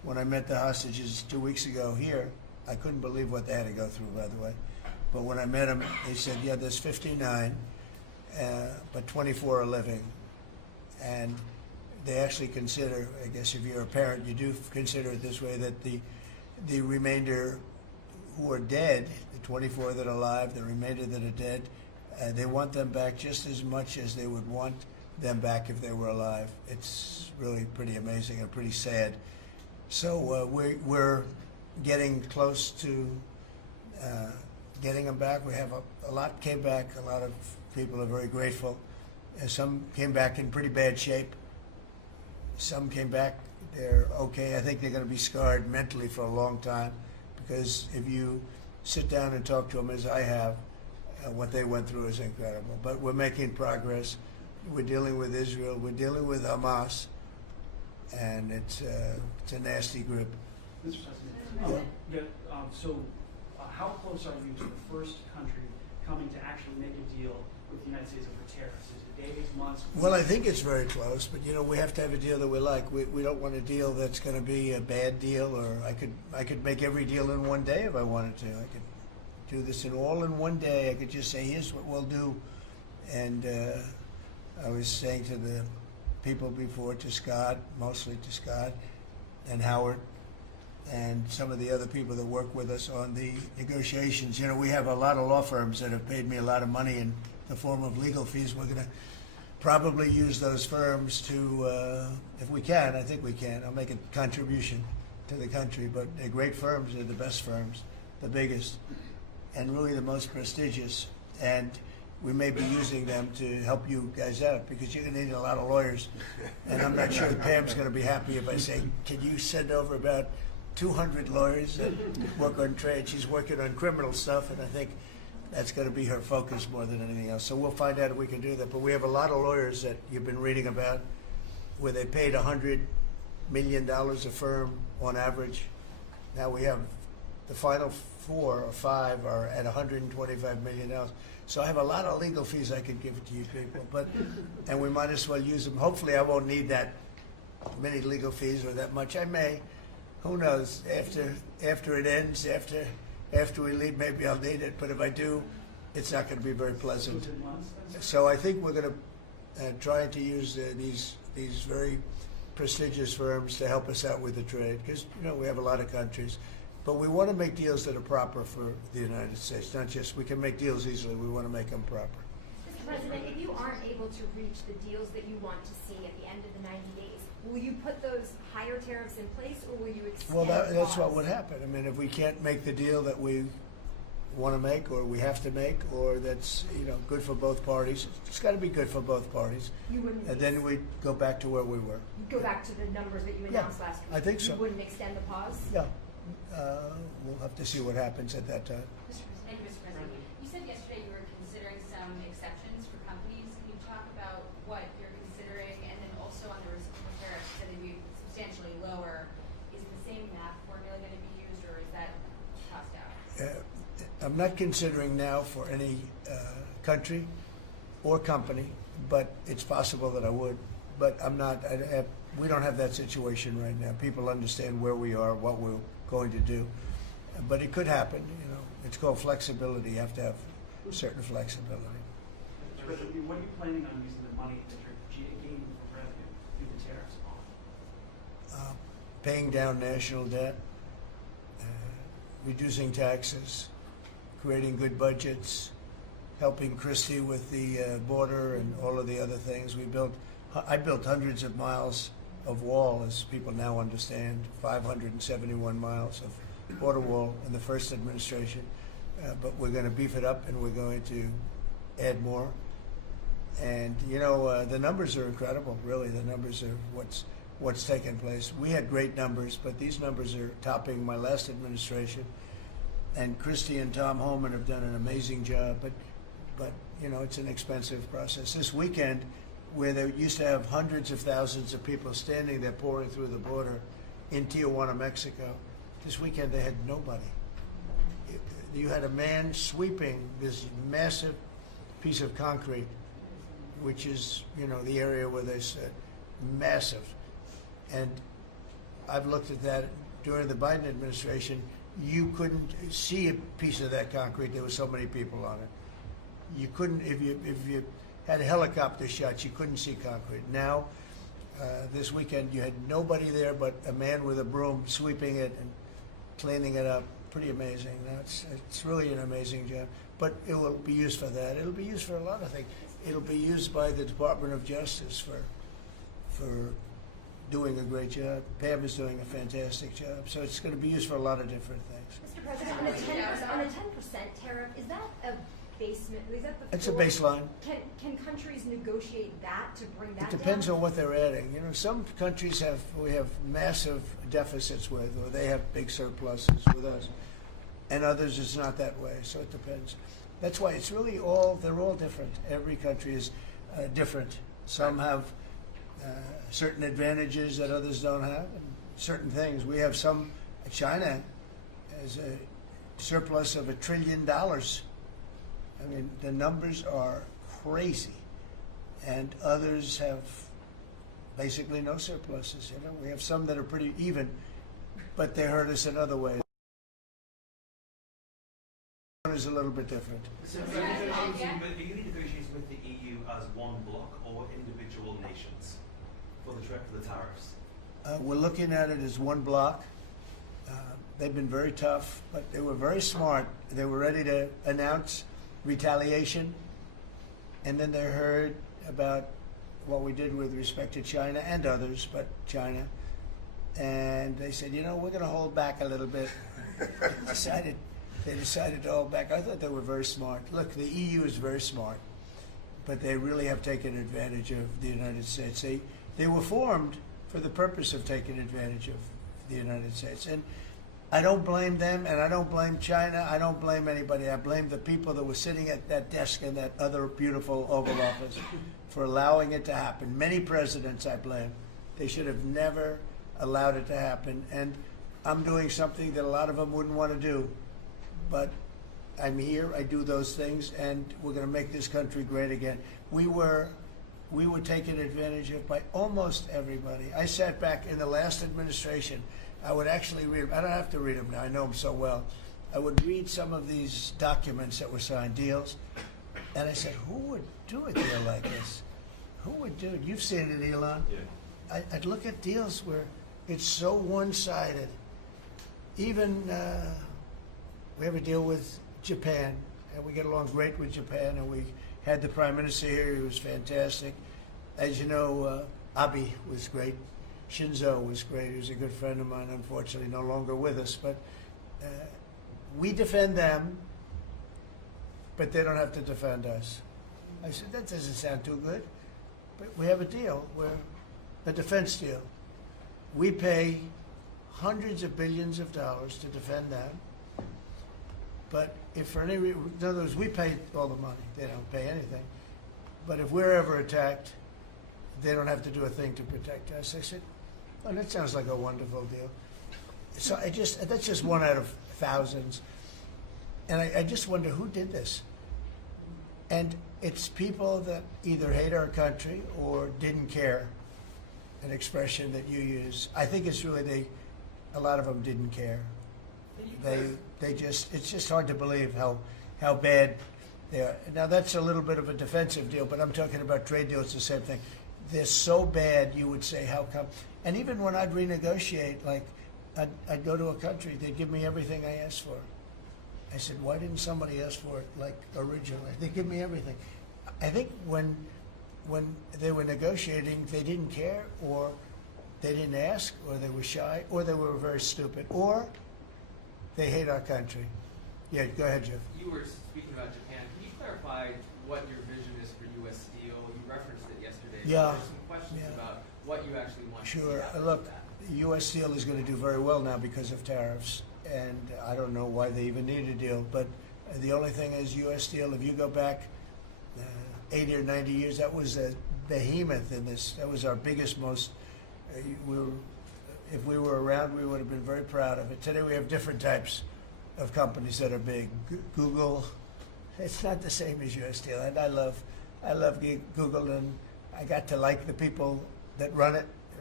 when I met the hostages 2 weeks ago here, I couldn't believe what they had to go through, by the way. But when I met them, they said, yeah, there's 59, but 24 are living. And they actually consider, I guess if you're a parent, you do consider it this way, that the remainder who are dead, the 24 that are alive, the remainder that are dead, they want them back just as much as they would want them back if they were alive. It's really pretty amazing and pretty sad. So we're getting close to getting them back. We have a lot came back. A lot of people are very grateful. Some came back in pretty bad shape. Some came back, they're okay. I think they're going to be scarred mentally for a long time, because if you sit down and talk to them, as I have, what they went through is incredible. But we're making progress. We're dealing with Israel. We're dealing with Hamas, and it's a nasty group. Mr. President, how close are you to the first country coming to actually make a deal with the United States over tariffs? Is it days, months? Well, I think it's very close, but we have to have a deal that we like. We don't want a deal that's going to be a bad deal, or I could make every deal in one day if I wanted to. I could do this all in one day. I could just say, here's what we'll do. And I was saying to the people before, to Scott, mostly to Scott and Howard, and some of the other people that work with us on the negotiations. We have a lot of law firms that have paid me a lot of money in the form of legal fees. We're going to probably use those firms to, if we can, I think we can. I'll make a contribution to the country, but they're great firms. They're the best firms, the biggest, and really the most prestigious. And we may be using them to help you guys out, because you're going to need a lot of lawyers. And I'm not sure Pam's going to be happy if I say, can you send over about 200 lawyers that work on trade? She's working on criminal stuff, and I think that's going to be her focus more than anything else. So we'll find out if we can do that. But we have a lot of lawyers that you've been reading about, where they paid $100 million a firm on average. Now we have the final 4 or 5 are at $125 million. So I have a lot of legal fees I could give to you people, and we might as well use them. Hopefully I won't need that many legal fees or that much. I may. Who knows? After it ends, after we leave, maybe I'll need it. But if I do, it's not going to be very pleasant. So I think we're going to try to use these very prestigious firms to help us out with the trade, because we have a lot of countries. But we want to make deals that are proper for the United States. Not just we can make deals easily. We want to make them proper. Mr. President, if you aren't able to reach the deals that you want to see at the end of the 90 days, will you put those higher tariffs in place, or will you extend? Well, that's what would happen. I mean, if we can't make the deal that we want to make, or we have to make, or that's good for both parties, it's got to be good for both parties. You wouldn't. And then we'd go back to where we were. You'd go back to the numbers that you announced last week. I think so. You wouldn't extend the pause. Yeah. We'll have to see what happens at that time. Thank you, Mr. President. You said yesterday you were considering some exceptions for companies. Can you talk about what you're considering, and then also on the reciprocal tariffs, you said they'd be substantially lower. Is the same math formula going to be used, or is that tossed out? I'm not considering now for any country or company, but it's possible that I would. But I'm not. We don't have that situation right now. People understand where we are, what we're going to do, but it could happen. It's called flexibility. You have to have certain flexibility. What are you planning on using the money that you're gaining from revenue through the tariffs on? Paying down national debt, reducing taxes, creating good budgets, helping Christie with the border and all of the other things. I built hundreds of miles of wall, as people now understand, 571 miles of border wall in the first administration. But we're going to beef it up, and we're going to add more. And the numbers are incredible. Really, the numbers are what's taken place. We had great numbers, but these numbers are topping my last administration. And Christie and Tom Homan have done an amazing job. But it's an expensive process. This weekend, where they used to have hundreds of thousands of people standing there pouring through the border in Tijuana, Mexico, this weekend they had nobody. You had a man sweeping this massive piece of concrete, which is, the area where they said massive. And I've looked at that during the Biden administration. You couldn't see a piece of that concrete. There were so many people on it. You couldn't, if you had helicopter shots, you couldn't see concrete. Now, this weekend, you had nobody there but a man with a broom sweeping it and cleaning it up. Pretty amazing. It's really an amazing job. But it will be used for that. It'll be used for a lot of things. It'll be used by the Department of Justice for doing a great job. Pam is doing a fantastic job. So it's going to be used for a lot of different things. Mr. President, on a 10% tariff, is that a basement? Is that the It's a floor? baseline. Can countries negotiate that to bring that It depends down? on what they're adding. You know, some countries we have massive deficits with, or they have big surpluses with us, and others it's not that way. So it depends. That's why it's really they're all different. Every country is different. Some have certain advantages that others don't have, and certain things. We have some. China has a surplus of $1 trillion. I mean, the numbers are crazy, and others have basically no surpluses. You know, we have some that are pretty even, but they hurt us in other ways. One is a little bit different. So, are you negotiating with the EU as one bloc or individual nations for the tariffs? We're looking at it as one block. They've been very tough, but they were very smart. They were ready to announce retaliation, and then they heard about what we did with respect to China and others, but China, and they said, you know, we're going to hold back a little bit. They decided to hold back. I thought they were very smart. Look, the EU is very smart, but they really have taken advantage of the United States. They were formed for the purpose of taking advantage of the United States, and I don't blame them, and I don't blame China. I don't blame anybody. I blame the people that were sitting at that desk in that other beautiful Oval Office for allowing it to happen. Many presidents I blame. They should have never allowed it to happen. And I'm doing something that a lot of them wouldn't want to do. But I'm here, I do those things, and we're going to make this country great again. We were taken advantage of by almost everybody. I sat back in the last administration. I would actually read them. I don't have to read them now. I know them so well. I would read some of these documents that were signed, deals, and I said, who would do a deal like this? Who would do it? You've seen it, Elon. Yeah. I'd look at deals where it's so one-sided. Even we have a deal with Japan, and we get along great with Japan, and we had the Prime Minister here. He was fantastic. As you know, Abe was great. Shinzo was great. He was a good friend of mine, unfortunately no longer with us. But we defend them, but they don't have to defend us. I said, that doesn't sound too good. But we have a deal, a defense deal. We pay hundreds of billions of dollars to defend them. But if for any reason, in other words, we pay all the money. They don't pay anything. But if we're ever attacked, they don't have to do a thing to protect us. I said, oh, that sounds like a wonderful deal. So that's just one out of thousands. And I just wonder who did this. And it's people that either hate our country or didn't care, an expression that you use. I think it's really a lot of them didn't care. It's just hard to believe how bad they are. Now that's a little bit of a defensive deal, but I'm talking about trade deals, the same thing. They're so bad, you would say, how come? And even when I'd renegotiate, like I'd go to a country, they'd give me everything I asked for. I said, why didn't somebody ask for it like originally? They give me everything. I think when they were negotiating, they didn't care, or they didn't ask, or they were shy, or they were very stupid, or they hate our country. Yeah, go ahead, Jeff. You were speaking about Japan. Can you clarify what your vision is for U.S. Steel? You referenced it yesterday. Yeah. There's some questions about what you actually want to see Sure. happen Look, with that. U.S. Steel is going to do very well now because of tariffs, and I don't know why they even need a deal. But the only thing is, U.S. Steel, if you go back 80 or 90 years, that was a behemoth in this. That was our biggest, most. If we were around, we would have been very proud of it. Today we have different types of companies that are big. Google, it's not the same as U.S. Steel, and I love Google, and I got to like the people that run it.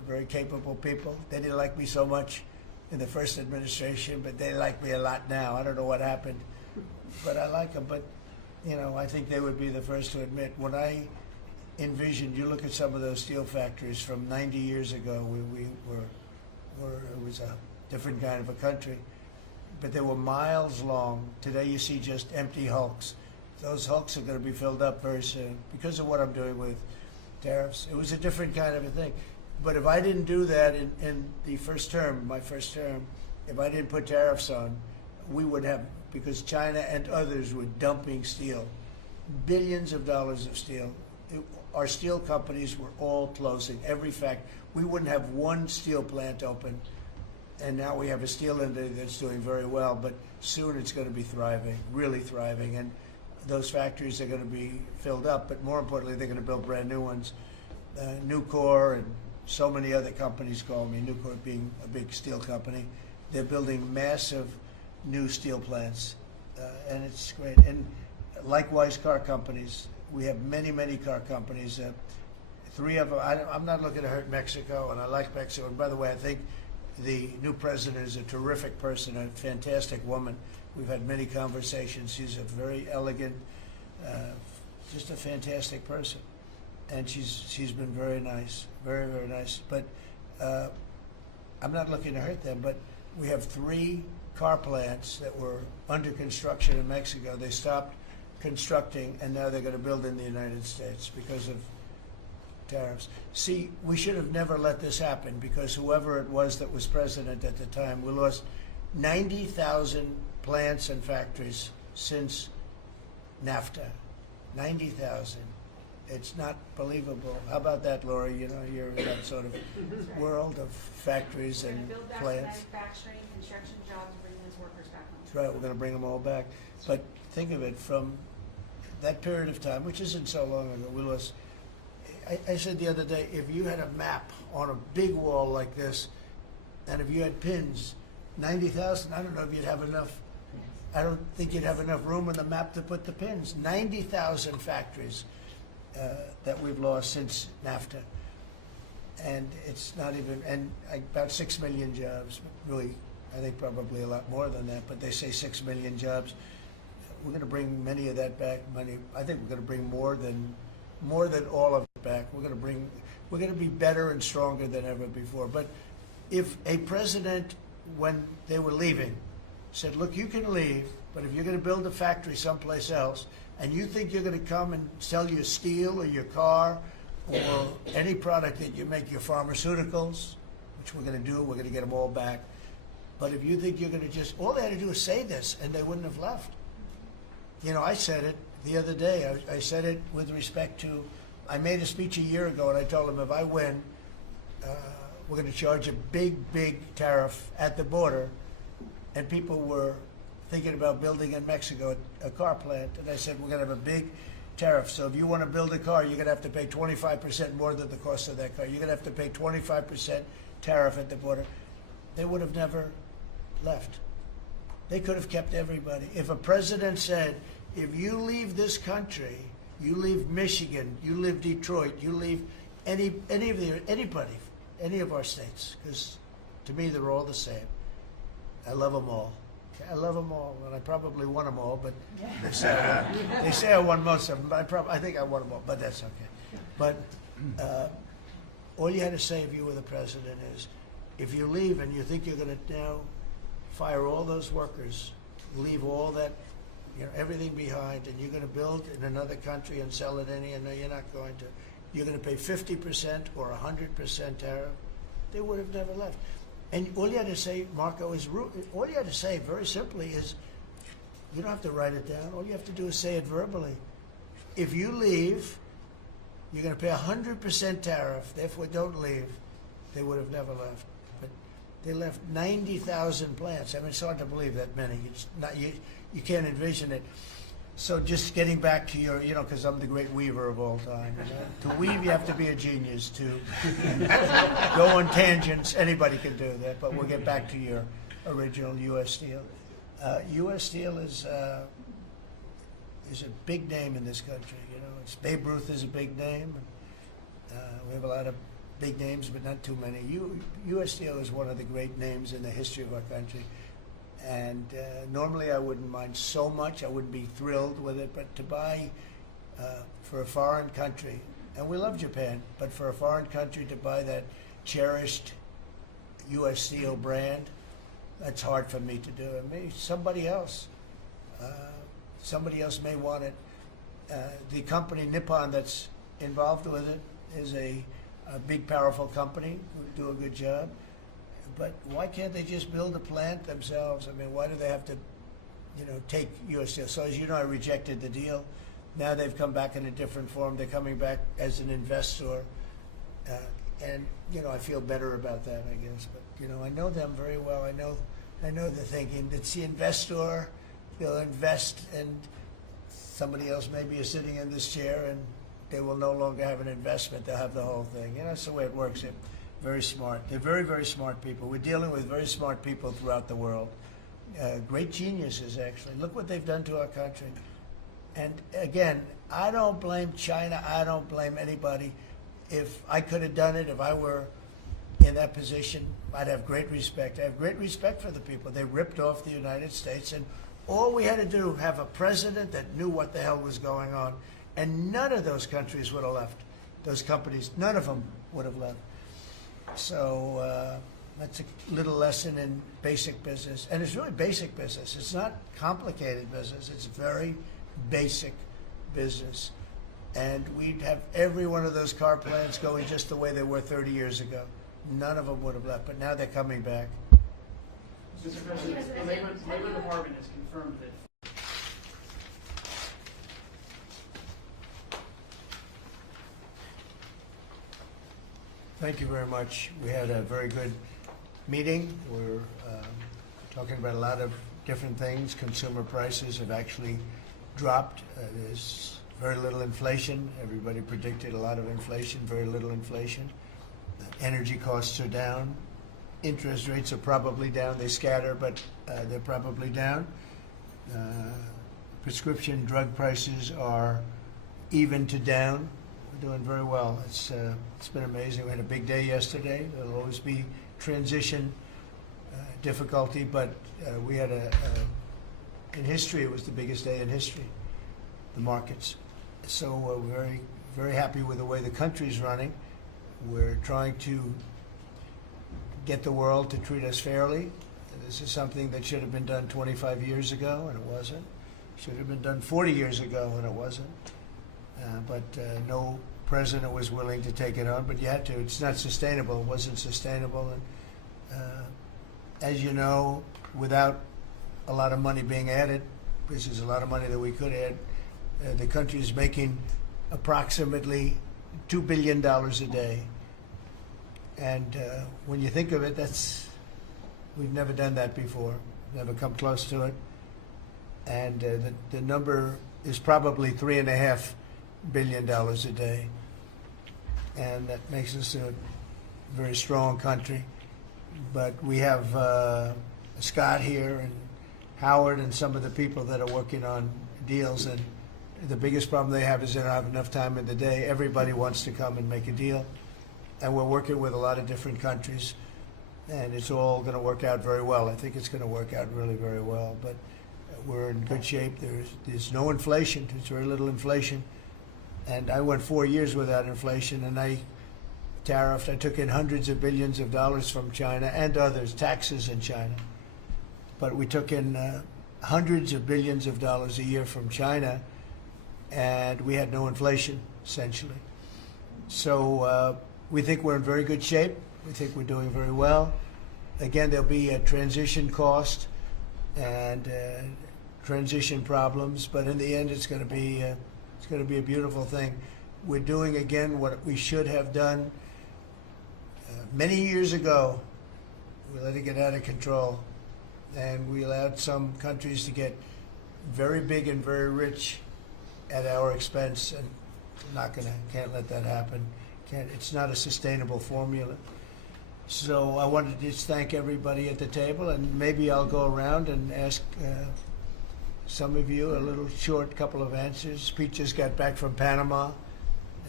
very capable people. They didn't like me so much in the first administration, but they like me a lot now. I don't know what happened, but I like them. But, you know, I think they would be the first to admit, when I envisioned, you look at some of those steel factories from 90 years ago, it was a different kind of a country, but they were miles long. Today you see just empty hulks. Those hulks are going to be filled up very soon because of what I'm doing with tariffs. It was a different kind of a thing. But if I didn't do that in the first term, my first term, if I didn't put tariffs on, we would have, because China and others were dumping steel, billions of dollars of steel. Our steel companies were all closing, every fact. We wouldn't have one steel plant open, and now we have a steel industry that's doing very well, but soon it's going to be thriving, really thriving, and those factories are going to be filled up, but more importantly, they're going to build brand new ones. Nucor and so many other companies call me, Nucor being a big steel company. They're building massive new steel plants, and it's great. And likewise, car companies. We have many, many car companies. 3 of them, I'm not looking to hurt Mexico, and I like Mexico. And by the way, I think the new president is a terrific person, a fantastic woman. We've had many conversations. She's a very elegant, just a fantastic person. And she's been very nice, very, very nice. But I'm not looking to hurt them, but we have 3 car plants that were under construction in Mexico. They stopped constructing, and now they're going to build in the United States because of tariffs. See, we should have never let this happen, because whoever it was that was president at the time, we lost 90,000 plants and factories since NAFTA. 90,000. It's not believable. How about that, Laura? You know, you're in that sort of world of factories and Build back plants. manufacturing, construction jobs, bring those workers back home. That's right, we're going to bring them all back. But think of it, from that period of time, which isn't so long ago, we lost. I said the other day, if you had a map on a big wall like this, and if you had pins, 90,000, I don't know if you'd have enough. I don't think you'd have enough room on the map to put the pins. 90,000 factories that we've lost since NAFTA. And it's not even, and about 6 million jobs, really, I think probably a lot more than that, but they say 6 million jobs. We're going to bring many of that back. I think we're going to bring more than all of it back. We're going to be better and stronger than ever before. But if a president, when they were leaving, said, look, you can leave, but if you're going to build a factory someplace else, and you think you're going to come and sell your steel or your car or any product that you make, your pharmaceuticals, which we're going to do, we're going to get them all back. But if you think you're going to just, all they had to do is say this, and they wouldn't have left. You know, I said it the other day. I said it with respect to, I made a speech a year ago, and I told them if I win, we're going to charge a big, big tariff at the border. And people were thinking about building in Mexico a car plant. And I said, we're going to have a big tariff. So if you want to build a car, you're going to have to pay 25% more than the cost of that car. You're going to have to pay 25% tariff at the border. They would have never left. They could have kept everybody. If a president said, if you leave this country, you leave Michigan, you leave Detroit, you leave anybody, any of our states, because to me they're all the same. I love them all. I love them all, and I probably won them all, but they say I won most of them, but I think I won them all, but that's okay. But all you had to say if you were the president is, if you leave and you think you're going to now fire all those workers, leave all that, you know, everything behind, and you're going to build in another country and sell it any, and no, you're not going to. You're going to pay 50% or 100% tariff. They would have never left. And all you had to say, Marco, is all you had to say very simply is, you don't have to write it down. All you have to do is say it verbally. If you leave, you're going to pay 100% tariff. Therefore, don't leave. They would have never left. But they left 90,000 plants. I mean, it's hard to believe that many. It's not, you can't envision it. So just getting back to your, you know, because I'm the great weaver of all time. You know? To weave, you have to be a genius. To go on tangents, anybody can do that. But we'll get back to your original U.S. Steel. U.S. Steel is a big name in this country. You know, Babe Ruth is a big name. We have a lot of big names, but not too many. U.S. Steel is one of the great names in the history of our country. And normally I wouldn't mind so much. I wouldn't be thrilled with it. But to buy for a foreign country, and we love Japan, but for a foreign country to buy that cherished U.S. Steel brand, that's hard for me to do. And maybe somebody else may want it. The company Nippon that's involved with it is a big, powerful company who do a good job. But why can't they just build a plant themselves? I mean, why do they have to, take U.S. Steel? So as you know, I rejected the deal. Now they've come back in a different form. They're coming back as an investor. And, I feel better about that, I guess. But, I know them very well. I know the thinking. It's the investor. They'll invest, and somebody else maybe is sitting in this chair, and they will no longer have an investment. They'll have the whole thing. That's the way it works. They're very smart. They're very, very smart people. We're dealing with very smart people throughout the world. Great geniuses, actually. Look what they've done to our country. And again, I don't blame China. I don't blame anybody. If I could have done it, if I were in that position, I'd have great respect. I have great respect for the people. They ripped off the United States, and all we had to do, have a president that knew what the hell was going on. And none of those countries would have left. Those companies, none of them would have left. So that's a little lesson in basic business. And it's really basic business. It's not complicated business. It's very basic business. And we'd have every one of those car plants going just the way they were 30 years ago. None of them would have left, but now they're coming back. Mr. President, the Labor Department has confirmed that Thank you very much. We had a very good meeting. We're talking about a lot of different things. Consumer prices have actually dropped. There's very little inflation. Everybody predicted a lot of inflation, very little inflation. Energy costs are down. Interest rates are probably down. They scatter, but they're probably down. Prescription drug prices are even to down. We're doing very well. It's been amazing. We had a big day yesterday. There'll always be transition difficulty, but we had in history, it was the biggest day in history, the markets. So we're very, very happy with the way the country's running. We're trying to get the world to treat us fairly. This is something that should have been done 25 years ago, and it wasn't. Should have been done 40 years ago, and it wasn't. But no president was willing to take it on, but you had to. It's not sustainable. It wasn't sustainable. And as you know, without a lot of money being added, this is a lot of money that we could add, the country is making approximately $2 billion a day. And when you think of it, we've never done that before, never come close to it. And the number is probably $3.5 billion a day. And that makes us a very strong country. But we have Scott here and Howard and some of the people that are working on deals, and the biggest problem they have is they don't have enough time in the day. Everybody wants to come and make a deal. And we're working with a lot of different countries, and it's all going to work out very well. I think it's going to work out really very well. But we're in good shape. There's no inflation. There's very little inflation. And I went 4 years without inflation, and I tariffed. I took in hundreds of billions of dollars from China and others, taxes in China. But we took in hundreds of billions of dollars a year from China, and we had no inflation, essentially. So we think we're in very good shape. We think we're doing very well. Again, there'll be a transition cost and transition problems, but in the end, it's going to be a beautiful thing. We're doing again what we should have done many years ago. We let it get out of control, and we allowed some countries to get very big and very rich at our expense, and can't let that happen. It's not a sustainable formula. So I wanted to just thank everybody at the table, and maybe I'll go around and ask some of you a little short couple of answers. Pete just got back from Panama,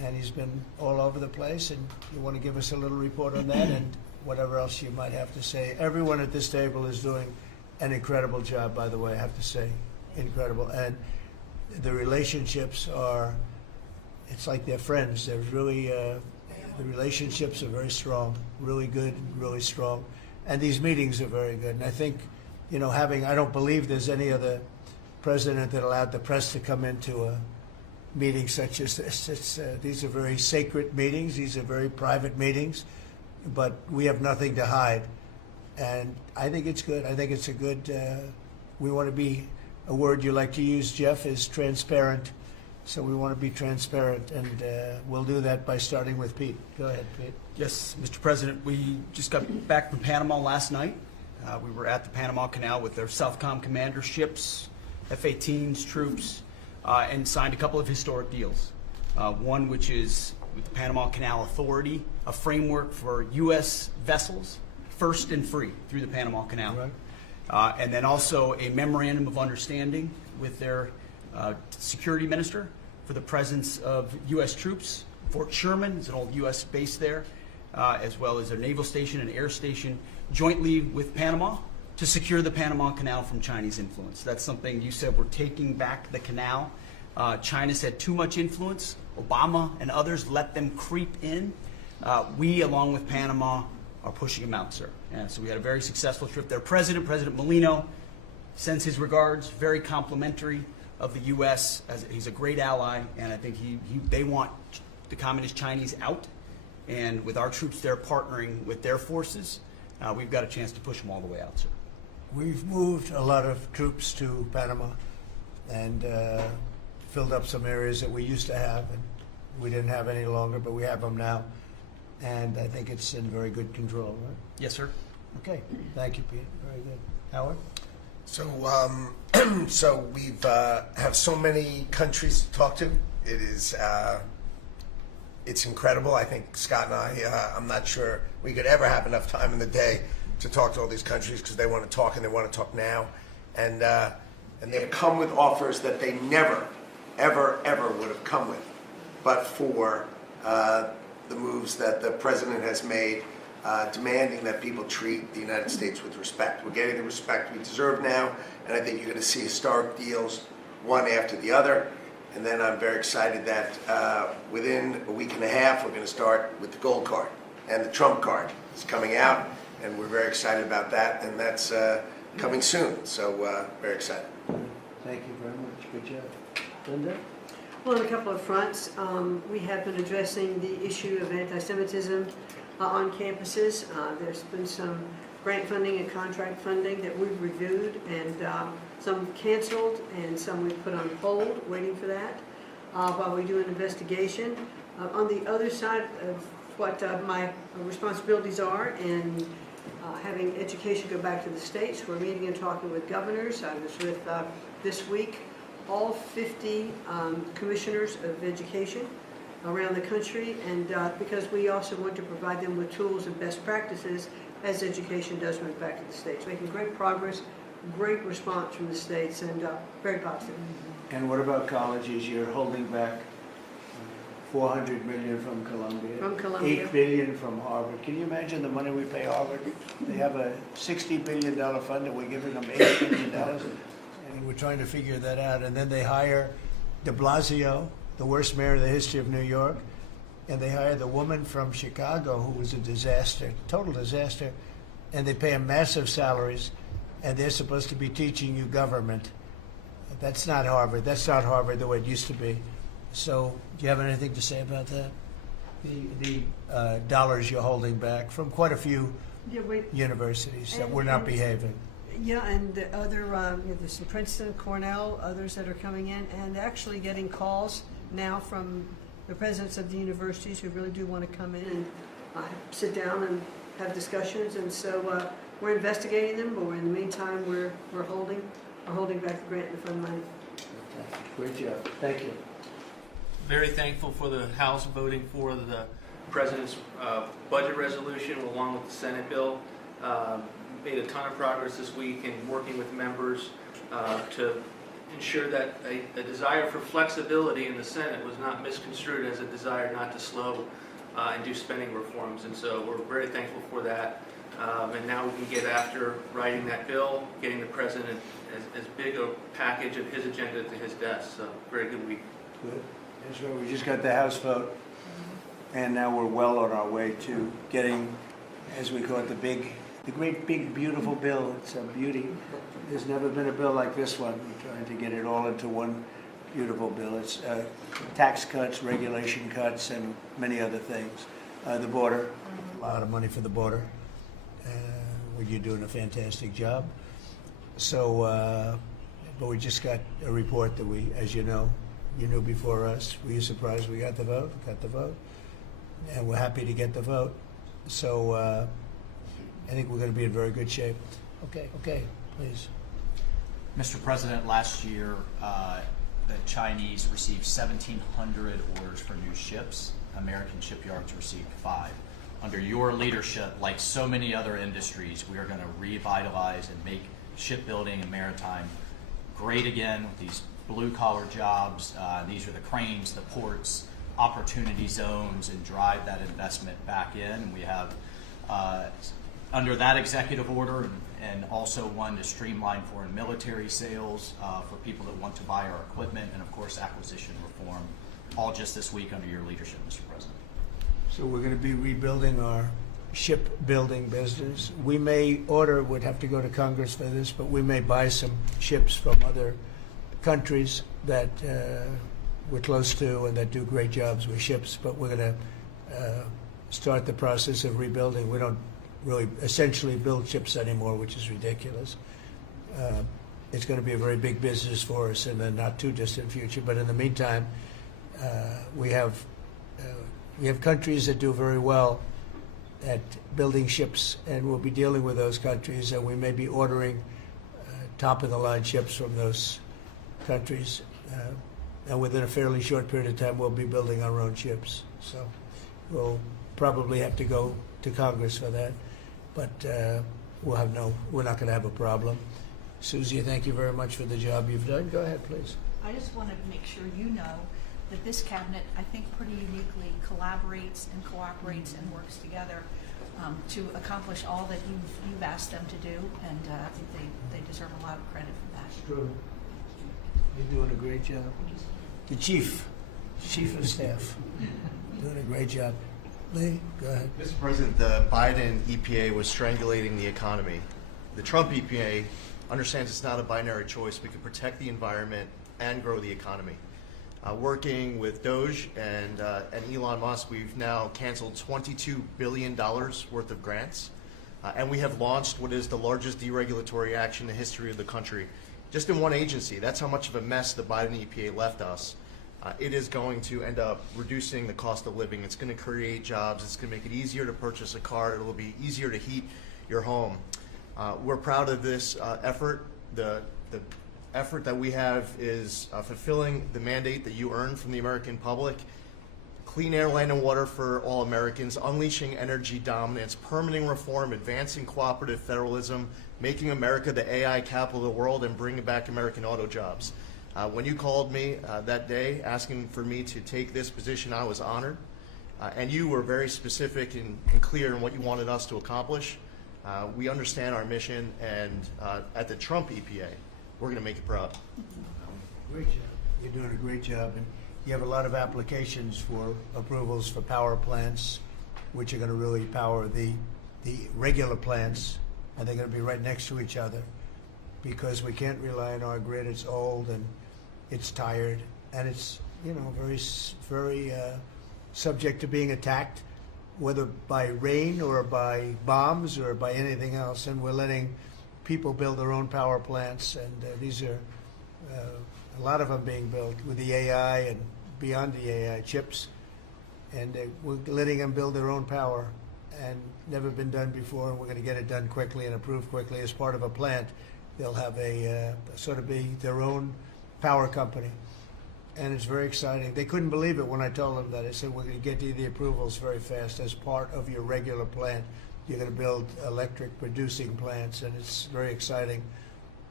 and he's been all over the place, and you want to give us a little report on that and whatever else you might have to say. Everyone at this table is doing an incredible job, by the way, I have to say. Incredible. And the relationships are, it's like they're friends. They're really, the relationships are very strong, really good, really strong. And these meetings are very good. And I think, you know, I don't believe there's any other president that allowed the press to come into a meeting such as this. These are very sacred meetings. These are very private meetings, but we have nothing to hide. And I think it's good. I think it's a good, we want to be, a word you like to use, Jeff, is transparent. So we want to be transparent, and we'll do that by starting with Pete. Go ahead, Pete. Yes, Mr. President, we just got back from Panama last night. We were at the Panama Canal with their Southcom commander ships, F-18s, troops, and signed a couple of historic deals. One which is with the Panama Canal Authority, a framework for U.S. vessels, first and free through the Panama Canal. Right. And then also a memorandum of understanding with their security minister for the presence of U.S. troops. Fort Sherman is an old U.S. base there, as well as a naval station and air station jointly with Panama to secure the Panama Canal from Chinese influence. That's something you said, we're taking back the canal. China's had too much influence. Obama and others let them creep in. We, along with Panama, are pushing them out, sir. And so we had a very successful trip there. President Molino, sends his regards, very complimentary of the U.S. as he's a great ally, and I think they want the Communist Chinese out, and with our troops there partnering with their forces, we've got a chance to push them all the way out, sir. We've moved a lot of troops to Panama and filled up some areas that we used to have, and we didn't have any longer, but we have them now. And I think it's in very good control, right? Yes, sir. Okay. Thank you, Pete. Very good. Howard? So, so we've have so many countries to talk to. It is, it's incredible. I think Scott and I, I'm not sure we could ever have enough time in the day to talk to all these countries because they want to talk and they want to talk now. And they've come with offers that they never, ever, ever would have come with, but for the moves that the president has made, demanding that people treat the United States with respect. We're getting the respect we deserve now, and I think you're going to see historic deals, one after the other. And then I'm very excited that within a week and a half, we're going to start with the gold card, and the Trump card is coming out, and we're very excited about that, and that's coming soon. So very excited. Thank you very much. Good job. Linda? Well, on a couple of fronts, we have been addressing the issue of anti-Semitism on campuses. There's been some grant funding and contract funding that we've reviewed, and some canceled and some we've put on hold, waiting for that, while we do an investigation. On the other side of what my responsibilities are in having education go back to the states, we're meeting and talking with governors. I was with, this week, all 50 commissioners of education around the country, and because we also want to provide them with tools and best practices as education does move back to the states. Making great progress, great response from the states, and very positive. And what about colleges? You're holding back $400 million from Columbia. From Columbia. $8 billion from Harvard. Can you imagine the money we pay Harvard? They have a $60 billion fund, and we're giving them $8 billion. And we're trying to figure that out. And then they hire de Blasio, the worst mayor in the history of New York, and they hire the woman from Chicago who was a disaster, total disaster, and they pay them massive salaries, and they're supposed to be teaching you government. That's not Harvard. That's not Harvard the way it used to be. So do you have anything to say about that? The dollars you're holding back from quite a few universities that were not behaving. Yeah, and the other, there's some Princeton, Cornell, others that are coming in, and actually getting calls now from the presidents of the universities who really do want to come in and sit down and have discussions. And so we're investigating them, but in the meantime, we're holding back the grant and the fund money. Great job. Thank you. Very thankful for the House voting for the President's budget resolution along with the Senate bill. Made a ton of progress this week in working with members to ensure that a desire for flexibility in the Senate was not misconstrued as a desire not to slow and do spending reforms. And so we're very thankful for that. And now we can get after writing that bill, getting the president as big a package of his agenda to his desk. So very good week. Good. That's right. We just got the House vote, and now we're well on our way to getting, as we call it, the great big beautiful bill. It's a beauty. There's never been a bill like this one. We're trying to get it all into one beautiful bill. It's tax cuts, regulation cuts, and many other things. The border, a lot of money for the border. You're doing a fantastic job. So, but we just got a report that we, as you know, you knew before us. Were you surprised we got the vote? Got the vote. And we're happy to get the vote. So I think we're going to be in very good shape. Okay, please. Mr. President, last year the Chinese received 1,700 orders for new ships. American shipyards received 5. Under your leadership, like so many other industries, we are going to revitalize and make shipbuilding and maritime great again with these blue-collar jobs. These are the cranes, the ports, opportunity zones, and drive that investment back in. We have, under that executive order, and also one to streamline foreign military sales for people that want to buy our equipment, and of course acquisition reform, all just this week under your leadership, Mr. President. So we're going to be rebuilding our shipbuilding business. We may order, would have to go to Congress for this, but we may buy some ships from other countries that we're close to and that do great jobs with ships, but we're going to start the process of rebuilding. We don't really essentially build ships anymore, which is ridiculous. It's going to be a very big business for us in the not too distant future, but in the meantime, we have countries that do very well at building ships, and we'll be dealing with those countries, and we may be ordering top-of-the-line ships from those countries. And within a fairly short period of time, we'll be building our own ships. So we'll probably have to go to Congress for that, but we're not going to have a problem. Susie, thank you very much for the job you've done. Go ahead, please. I just want to make sure you know that this cabinet, I think, pretty uniquely collaborates and cooperates and works together to accomplish all that you've asked them to do, and I think they deserve a lot of credit for that. True. You're doing a great job. The chief of staff, doing a great job. Lee, go ahead. Mr. President, the Biden EPA was strangulating the economy. The Trump EPA understands it's not a binary choice. We can protect the environment and grow the economy. Working with Doge and Elon Musk, we've now canceled $22 billion worth of grants, and we have launched what is the largest deregulatory action in the history of the country, just in one agency. That's how much of a mess the Biden EPA left us. It is going to end up reducing the cost of living. It's going to create jobs. It's going to make it easier to purchase a car. It will be easier to heat your home. We're proud of this effort. The effort that we have is fulfilling the mandate that you earned from the American public. Clean air, land, and water for all Americans, unleashing energy dominance, permitting reform, advancing cooperative federalism, making America the AI capital of the world, and bringing back American auto jobs. When you called me that day asking for me to take this position, I was honored. And you were very specific and clear in what you wanted us to accomplish. We understand our mission, and at the Trump EPA, we're going to make you proud. Great job. You're doing a great job. And you have a lot of applications for approvals for power plants, which are going to really power the regular plants, and they're going to be right next to each other because we can't rely on our grid. It's old and it's tired, and it's very subject to being attacked, whether by rain or by bombs or by anything else. And we're letting people build their own power plants, and these are a lot of them being built with the AI and beyond the AI chips, and we're letting them build their own power, and never been done before, and we're going to get it done quickly and approved quickly. As part of a plant, they'll have a sort of be their own power company, and it's very exciting. They couldn't believe it when I told them that. I said, we're going to get you the approvals very fast as part of your regular plant. You're going to build electric producing plants, and it's very exciting.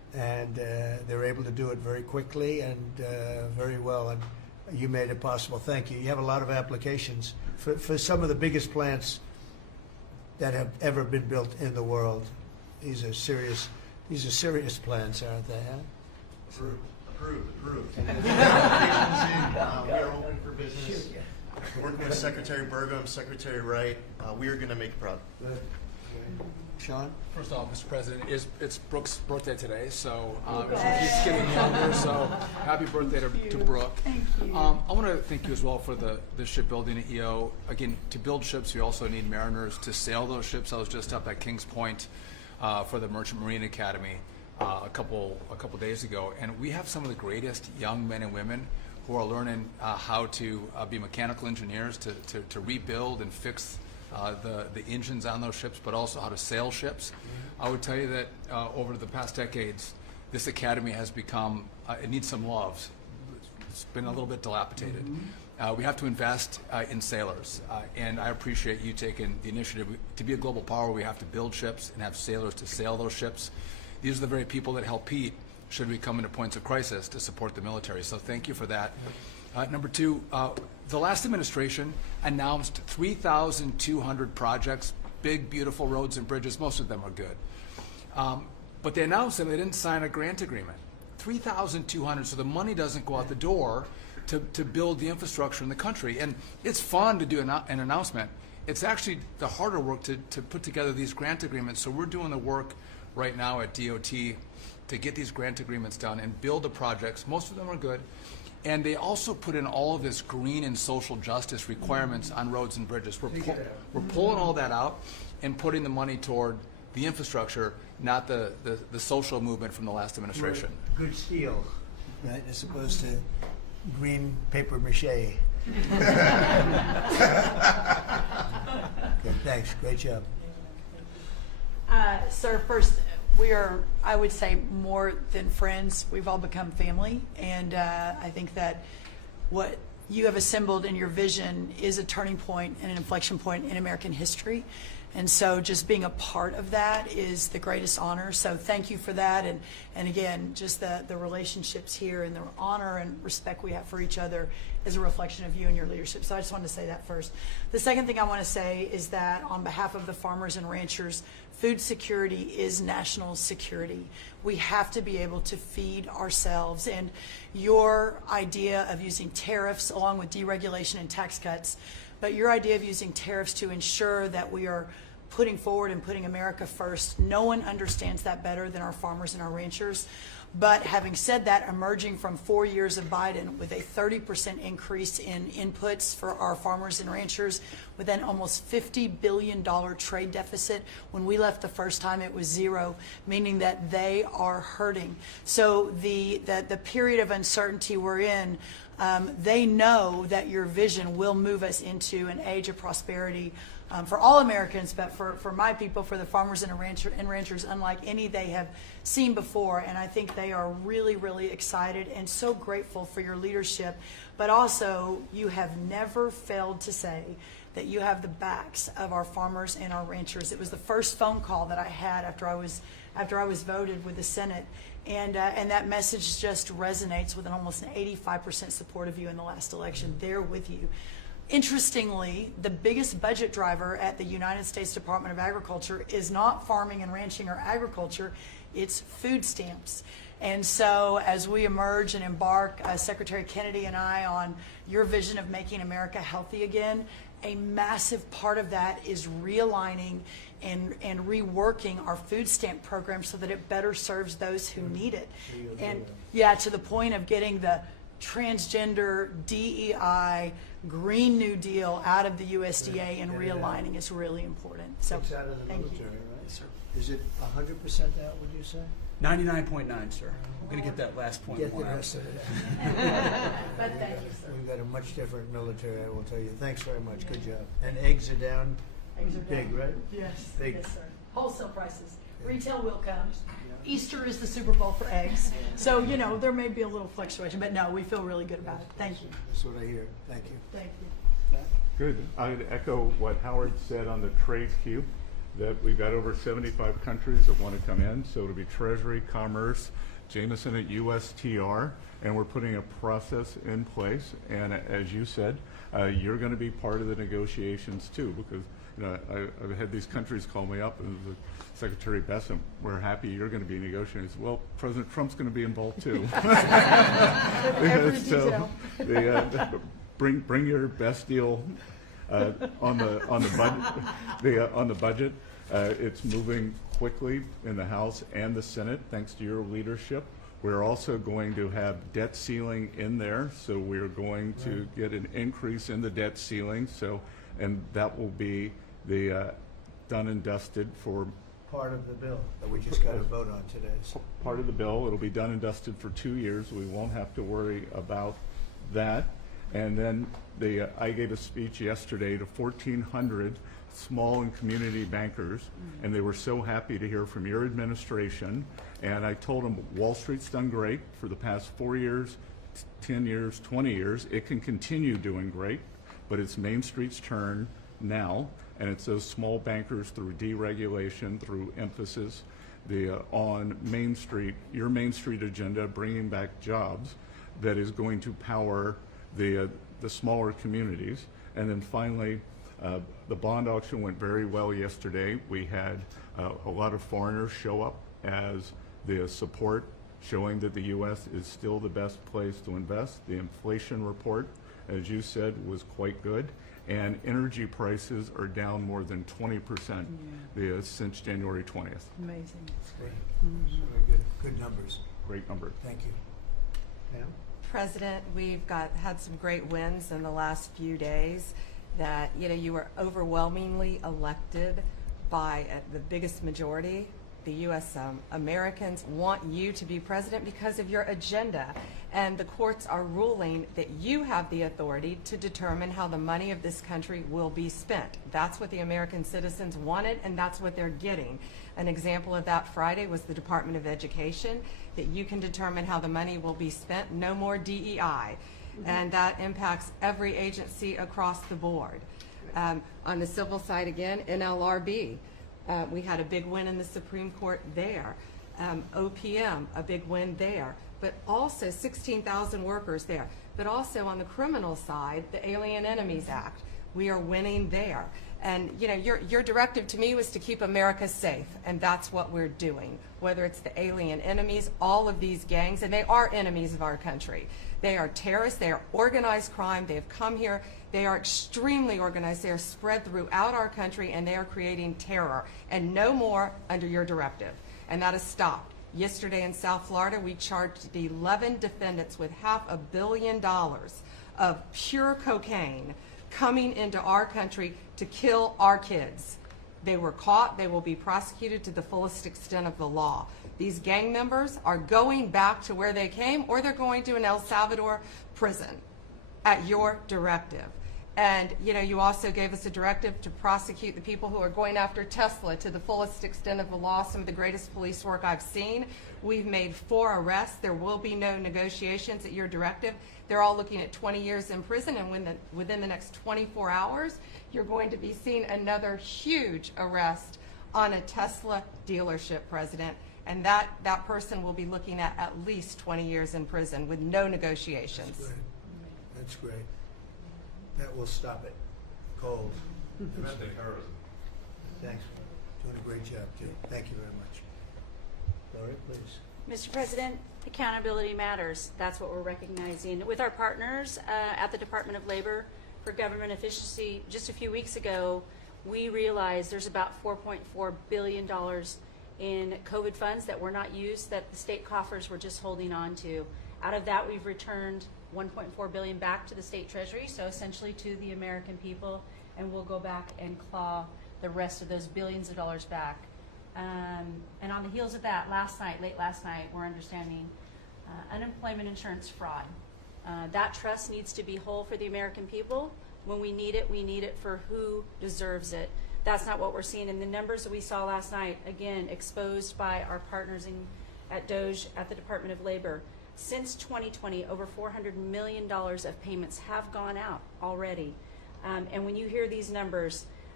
and they're able to do it very quickly and very well. And you made it possible. Thank you. You have a lot of applications for some of the biggest plants that have ever been built in the world. These are serious plants, aren't they? Huh? Approved. We are open for business. Working with Secretary Burgum, Secretary Wright, we are going to make it proud. Sean? First off, Mr. President, it's Brooke's birthday today, so she keeps getting younger, so happy birthday to Brooke. Thank you. I want to thank you as well for the shipbuilding at EO. Again, to build ships, we also need mariners to sail those ships. I was just up at Kings Point for the Merchant Marine Academy a couple days ago, and we have some of the greatest young men and women who are learning how to be mechanical engineers, to rebuild and fix the engines on those ships, but also how to sail ships. I would tell you that over the past decades, this academy has become, it needs some love. It's been a little bit dilapidated. We have to invest in sailors, and I appreciate you taking the initiative. To be a global power, we have to build ships and have sailors to sail those ships. These are the very people that help Pete should we come into points of crisis to support the military. So thank you for that. Number two, the last administration announced 3,200 projects, big, beautiful roads and bridges. Most of them are good. But they announced them, they didn't sign a grant agreement. 3,200, so the money doesn't go out the door to build the infrastructure in the country. And it's fun to do an announcement. It's actually the harder work to put together these grant agreements. So we're doing the work right now at DOT to get these grant agreements done and build the projects. Most of them are good. And they also put in all of this green and social justice requirements on roads and bridges. We're pulling all that out and putting the money toward the infrastructure, not the social movement from the last administration. Good steel, right, as opposed to green paper mache. Okay, thanks. Great job. Sir, first, we are, I would say, more than friends. We've all become family, and I think that what you have assembled in your vision is a turning point and an inflection point in American history. And so just being a part of that is the greatest honor. So thank you for that. And again, just the relationships here and the honor and respect we have for each other is a reflection of you and your leadership. So I just wanted to say that first. The second thing I want to say is that on behalf of the farmers and ranchers, food security is national security. We have to be able to feed ourselves. And your idea of using tariffs along with deregulation and tax cuts, but your idea of using tariffs to ensure that we are putting forward and putting America first, no one understands that better than our farmers and our ranchers. But having said that, emerging from 4 years of Biden with a 30% increase in inputs for our farmers and ranchers, with an almost $50 billion trade deficit. When we left the first time, it was zero, meaning that they are hurting. So the period of uncertainty we're in, they know that your vision will move us into an age of prosperity for all Americans, but for my people, for the farmers and ranchers, unlike any they have seen before. And I think they are really, really excited and so grateful for your leadership. But also, you have never failed to say that you have the backs of our farmers and our ranchers. It was the first phone call that I had after I was voted with the Senate. And that message just resonates with an almost an 85% support of you in the last election. They're with you. Interestingly, the biggest budget driver at the United States Department of Agriculture is not farming and ranching or agriculture, it's food stamps. And so as we emerge and embark, Secretary Kennedy and I, on your vision of making America healthy again, a massive part of that is realigning and reworking our food stamp program so that it better serves those who need it. And yeah, to the point of getting the transgender, DEI, Green New Deal out of the USDA and realigning is really important. So It's out of the thank military, you. right? Yes, sir. Is it 100% out, would you say? 99.9, sir. I'm going to get that last point. Get the one out. rest of it. But thank you, sir. We've got a much different military, I will tell you. Thanks very much. Good job. And eggs are down. Eggs are Big, down. right? Yes, Big. yes, sir. Wholesale prices. Retail will come. Easter is the Super Bowl for eggs. So, you know, there may be a little fluctuation, but no, we feel really good about it. Thank you. That's what I hear. Thank you. Thank you. Good. I'd echo what Howard said on the trade queue. that we've got over 75 countries that want to come in. So it'll be Treasury, Commerce, Jameson at USTR, and we're putting a process in place. And as you said, you're going to be part of the negotiations too, because I've had these countries call me up and Secretary Bessent, we're happy you're going to be negotiating. I said, well, President Trump's going to be involved too. So bring your best deal on the budget. It's moving quickly in the House and the Senate, thanks to your leadership. We're also going to have debt ceiling in there, so we're going to get an increase in the debt ceiling. So, and that will be the done and dusted for Part of the bill that we just got to vote on today. So. Part of the bill. It'll be done and dusted for 2 years. We won't have to worry about that. And then I gave a speech yesterday to 1,400 small and community bankers, and they were so happy to hear from your administration. And I told them Wall Street's done great for the past 4 years, 10 years, 20 years. It can continue doing great, but it's Main Street's turn now, and it's those small bankers through deregulation, through emphasis on Main Street, your Main Street agenda, bringing back jobs, that is going to power the smaller communities. And then finally, the bond auction went very well yesterday. We had a lot of foreigners show up as the support, showing that the U.S. is still the best place to invest. The inflation report, as you said, was quite good. And energy prices are down more than 20% since January 20th. Amazing. That's great. Very good numbers. Great number. Thank you. Pam? President, we've had some great wins in the last few days. That you were overwhelmingly elected by the biggest majority. The U.S. Americans want you to be president because of your agenda, and the courts are ruling that you have the authority to determine how the money of this country will be spent. That's what the American citizens wanted, and that's what they're getting. An example of that Friday was the Department of Education, that you can determine how the money will be spent. No more DEI. And that impacts every agency across the board. On the civil side again, NLRB, we had a big win in the Supreme Court there. OPM, a big win there. But also 16,000 workers there. But also on the criminal side, the Alien Enemies Act, we are winning there. And your directive to me was to keep America safe, and that's what we're doing. Whether it's the alien enemies, all of these gangs, and they are enemies of our country. They are terrorists, they are organized crime, they have come here, they are extremely organized, they are spread throughout our country, and they are creating terror. And no more under your directive. And that has stopped. Yesterday in South Florida, we charged 11 defendants with $500 million of pure cocaine coming into our country to kill our kids. They were caught. They will be prosecuted to the fullest extent of the law. These gang members are going back to where they came, or they're going to an El Salvador prison at your directive. And you also gave us a directive to prosecute the people who are going after Tesla to the fullest extent of the law, some of the greatest police work I've seen. We've made 4 arrests. There will be no negotiations at your directive. They're all looking at 20 years in prison, and within the next 24 hours, you're going to be seeing another huge arrest on a Tesla dealership, President. And that person will be looking at least 20 years in prison with no negotiations. That's great. That's great. That will stop it cold. Domestic terrorism. Thanks. Doing a great job, too. Thank you very much. Lori, please. Mr. President, accountability matters. That's what we're recognizing. With our partners at the Department of Labor for Government Efficiency, just a few weeks ago, we realized there's about $4.4 billion in COVID funds that were not used, that the state coffers were just holding on to. Out of that, we've returned $1.4 billion back to the state treasury, so essentially to the American people, and we'll go back and claw the rest of those billions of dollars back. And on the heels of that, late last night, we're understanding unemployment insurance fraud. That trust needs to be whole for the American people. When we need it for who deserves it. That's not what we're seeing in the numbers that we saw last night, again, exposed by our partners at DOJ at the Department of Labor. Since 2020, over $400 million of payments have gone out already. And when you hear these numbers,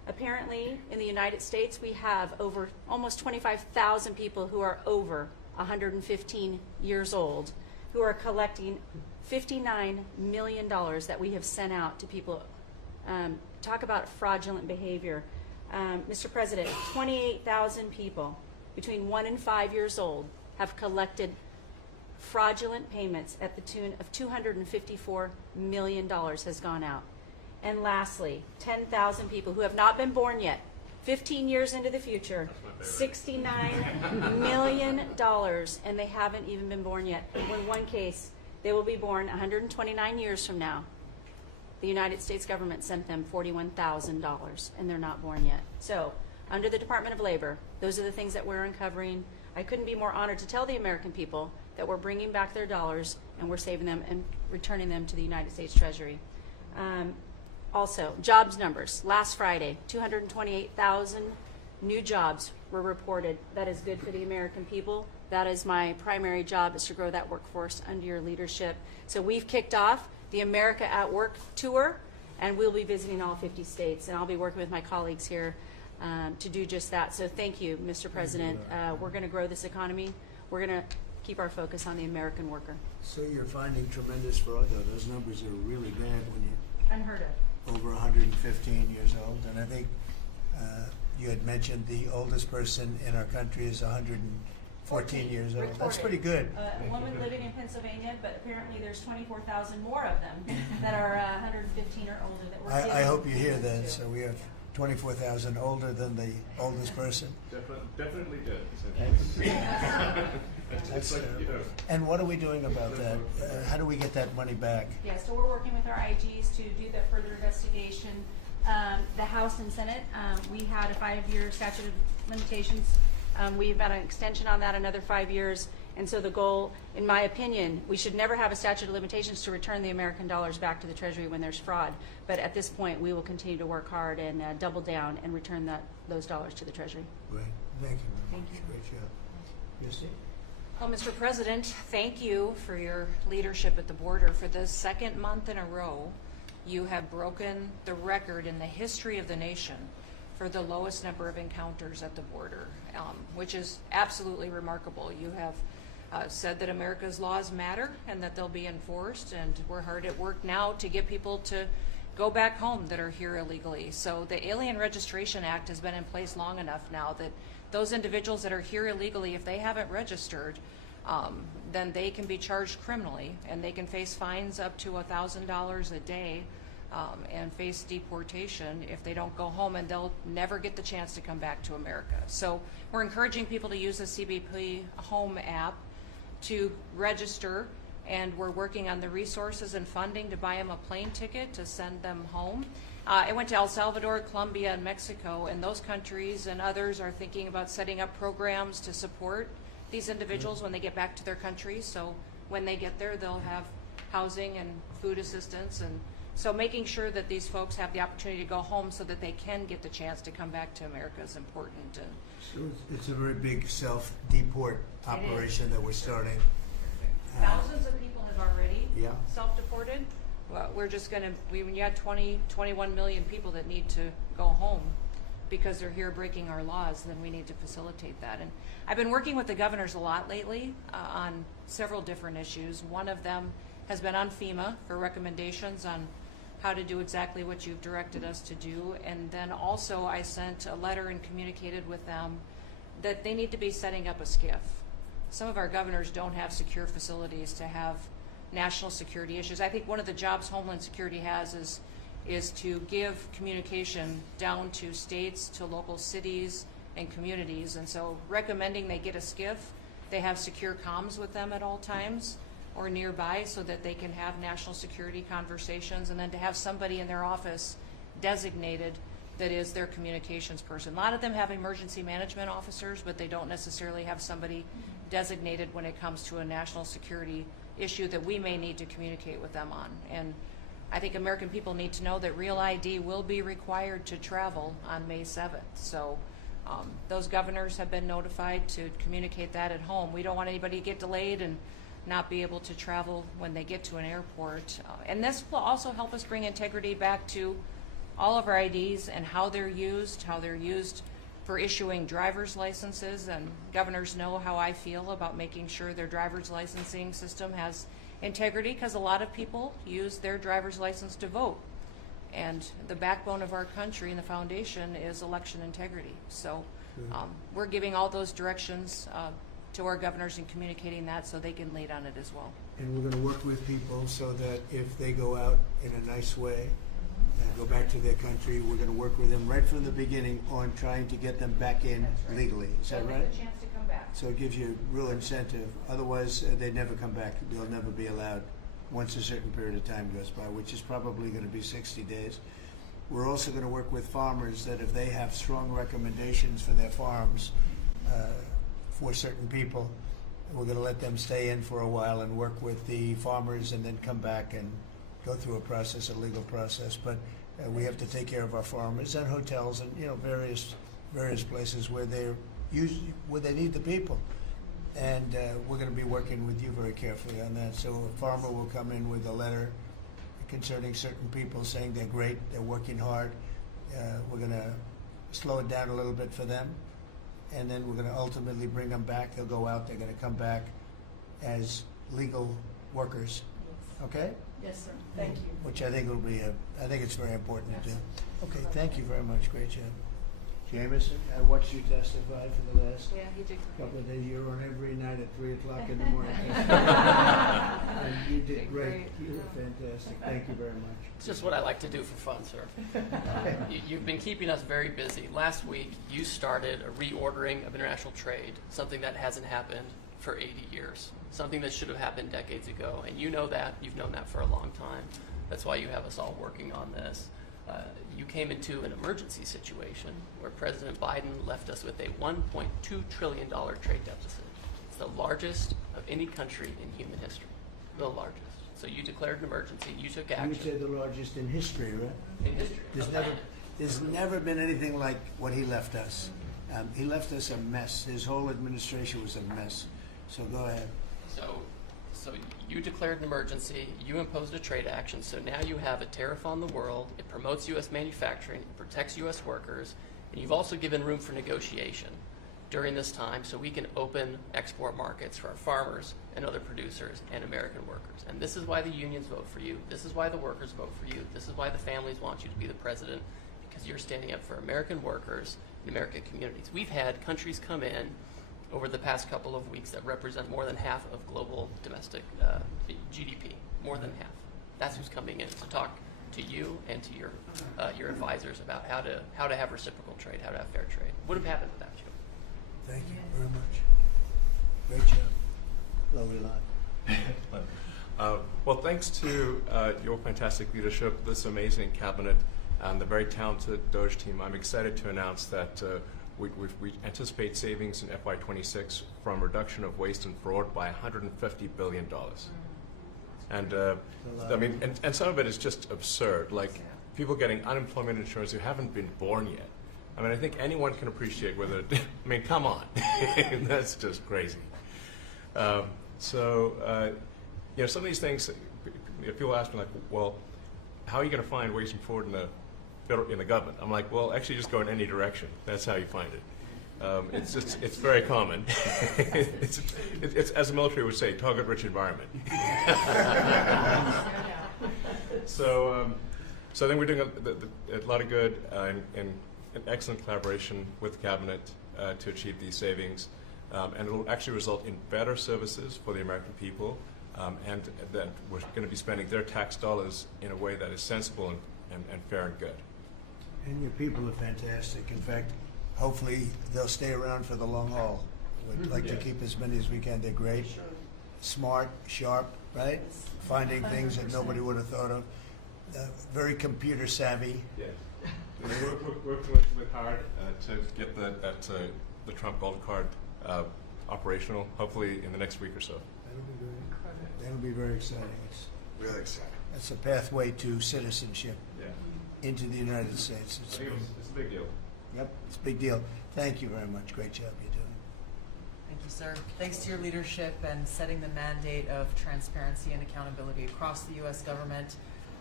Apparently, in the United States, we have over almost 25,000 people who are over 115 years old who are collecting $59 million that we have sent out to people. Talk about fraudulent behavior. Mr. President, 28,000 people between 1 and 5 years old have collected fraudulent payments at the tune of $254 million has gone out. And lastly, 10,000 people who have not been born yet, 15 years into the future, $69 million, and they haven't even been born yet. In one case, they will be born 129 years from now. The United States government sent them $41,000, and they're not born yet. So, under the Department of Labor, those are the things that we're uncovering. I couldn't be more honored to tell the American people that we're bringing back their dollars and we're saving them and returning them to the United States Treasury. Also, jobs numbers. Last Friday, 228,000 new jobs were reported. That is good for the American people. That is my primary job, is to grow that workforce under your leadership. So we've kicked off the America at Work tour, and we'll be visiting all 50 states, and I'll be working with my colleagues here to do just that. So thank you, Mr. President. We're going to grow this economy. We're going to keep our focus on the American worker. So you're finding tremendous fraud, though. Those numbers are really bad when you Unheard of. over 115 years old. And I think you had mentioned the oldest person in our country is 114 years old. Reported. That's pretty good. A woman living in Pennsylvania, but apparently there's 24,000 more of them that are 115 or older that we're I giving hope you hear payments that. to. So we have 24,000 older than the oldest person. Definitely did. That's, and what are we doing about that? How do we get that money back? Yeah, so we're working with our IGs to do that further investigation. The House and Senate, we had a 5-year statute of limitations. We've got an extension on that, another 5 years. And so the goal, in my opinion, we should never have a statute of limitations to return the American dollars back to the Treasury when there's fraud. But at this point, we will continue to work hard and double down and return those dollars to the Treasury. Great. Thank you. Thank you. Great job. Christy? Well, Mr. President, thank you for your leadership at the border. For the second month in a row, you have broken the record in the history of the nation for the lowest number of encounters at the border, which is absolutely remarkable. You have said that America's laws matter and that they'll be enforced, and we're hard at work now to get people to go back home that are here illegally. So the Alien Registration Act has been in place long enough now that those individuals that are here illegally, if they haven't registered, then they can be charged criminally, and they can face fines up to $1,000 a day and face deportation if they don't go home, and they'll never get the chance to come back to America. So we're encouraging people to use the CBP Home app to register, and we're working on the resources and funding to buy them a plane ticket to send them home. I went to El Salvador, Colombia, and Mexico, and those countries and others are thinking about setting up programs to support these individuals when they get back to their countries. So when they get there, they'll have housing and food assistance, and so making sure that these folks have the opportunity to go home so that they can get the chance to come back to America is important. And So it's a very big self-deport operation that we're starting. thousands of people have already Yeah. self-deported. Well, we're just going to, when you had 21 million people that need to go home because they're here breaking our laws, then we need to facilitate that. And I've been working with the governors a lot lately on several different issues. One of them has been on FEMA for recommendations on how to do exactly what you've directed us to do. And then also I sent a letter and communicated with them that they need to be setting up a SCIF. Some of our governors don't have secure facilities to have national security issues. I think one of the jobs Homeland Security has is to give communication down to states, to local cities and communities. And so recommending they get a SCIF, they have secure comms with them at all times or nearby so that they can have national security conversations, and then to have somebody in their office designated that is their communications person. A lot of them have emergency management officers, but they don't necessarily have somebody designated when it comes to a national security issue that we may need to communicate with them on. And I think American people need to know that Real ID will be required to travel on May 7th. So those governors have been notified to communicate that at home. We don't want anybody to get delayed and not be able to travel when they get to an airport. And this will also help us bring integrity back to all of our IDs and how they're used for issuing driver's licenses, and governors know how I feel about making sure their driver's licensing system has integrity, because a lot of people use their driver's license to vote. And the backbone of our country and the foundation is election integrity. So we're giving all those directions to our governors and communicating that so they can lead on it as well. And we're going to work with people so that if they go out in a nice way and go back to their country, we're going to work with them right from the beginning on trying to get them back in legally. Is that right? A chance to come back. So it gives you real incentive. Otherwise, they never come back. They'll never be allowed once a certain period of time goes by, which is probably going to be 60 days. We're also going to work with farmers that if they have strong recommendations for their farms for certain people, we're going to let them stay in for a while and work with the farmers and then come back and go through a process, a legal process. But we have to take care of our farmers and hotels and various places where where they need the people. And we're going to be working with you very carefully on that. So a farmer will come in with a letter concerning certain people saying they're great, they're working hard. We're going to slow it down a little bit for them. And then we're going to ultimately bring them back. They'll go out, they're going to come back as legal workers. Okay? Yes, sir. Thank you. Which I think will be I think it's very important to do. Okay, thank you very much. Great job. Jameson, I watched you testify for the last couple of days. You're on every night at 3 o'clock in the morning. And you did great. You were fantastic. Thank you very much. It's just what I like to do for fun, sir. You've been keeping us very busy. Last week, you started a reordering of international trade, something that hasn't happened for 80 years, something that should have happened decades ago. And you know that. You've known that for a long time. That's why you have us all working on this. You came into an emergency situation where President Biden left us with a $1.2 trillion trade deficit. It's the largest of any country in human history, the largest. So you declared an emergency, you took action. You would say the largest in history, right? In history. There's never been anything like what he left us. He left us a mess. His whole administration was a mess. So go ahead. So you declared an emergency, you imposed a trade action, so now you have a tariff on the world, it promotes U.S. manufacturing, it protects U.S. workers, and you've also given room for negotiation during this time so we can open export markets for our farmers and other producers and American workers. And this is why the unions vote for you, this is why the workers vote for you, this is why the families want you to be the president, because you're standing up for American workers and American communities. We've had countries come in over the past couple of weeks that represent more than half of global domestic GDP, more than half. That's who's coming in to talk to you and to your advisors about how to have reciprocal trade, how to have fair trade. Would have happened without you. Thank you very much. Great job. Lovely lot. Well, thanks to your fantastic leadership, this amazing cabinet, and the very talented Doge team, I'm excited to announce that we anticipate savings in FY26 from reduction of waste and fraud by $150 billion. And I mean, and some of it is just absurd, like people getting unemployment insurance who haven't been born yet. I mean, I think anyone can appreciate whether, I mean, come on, that's just crazy. Some of these things, people ask me like, well, how are you going to find waste and fraud in the government? I'm like, well, actually just go in any direction. That's how you find it. It's very common. it's as the military would say, target-rich environment. So I think we're doing a lot of good and an excellent collaboration with the cabinet to achieve these savings, and it will actually result in better services for the American people, and that we're going to be spending their tax dollars in a way that is sensible and fair and good. And your people are fantastic. In fact, hopefully they'll stay around for the long haul. We'd like to keep as many as we can. They're great, smart, sharp, right? Finding things that nobody would have thought of. Very computer savvy. Yes. We're working with hard to get the Trump Gold Card operational, hopefully in the next week or so. That'll be very exciting. It's really exciting. It's a pathway to citizenship into the United States. It's a big deal. Yep, it's a big deal. Thank you very much. Great job you're doing. Thank you, sir. Thanks to your leadership and setting the mandate of transparency and accountability across the U.S. government.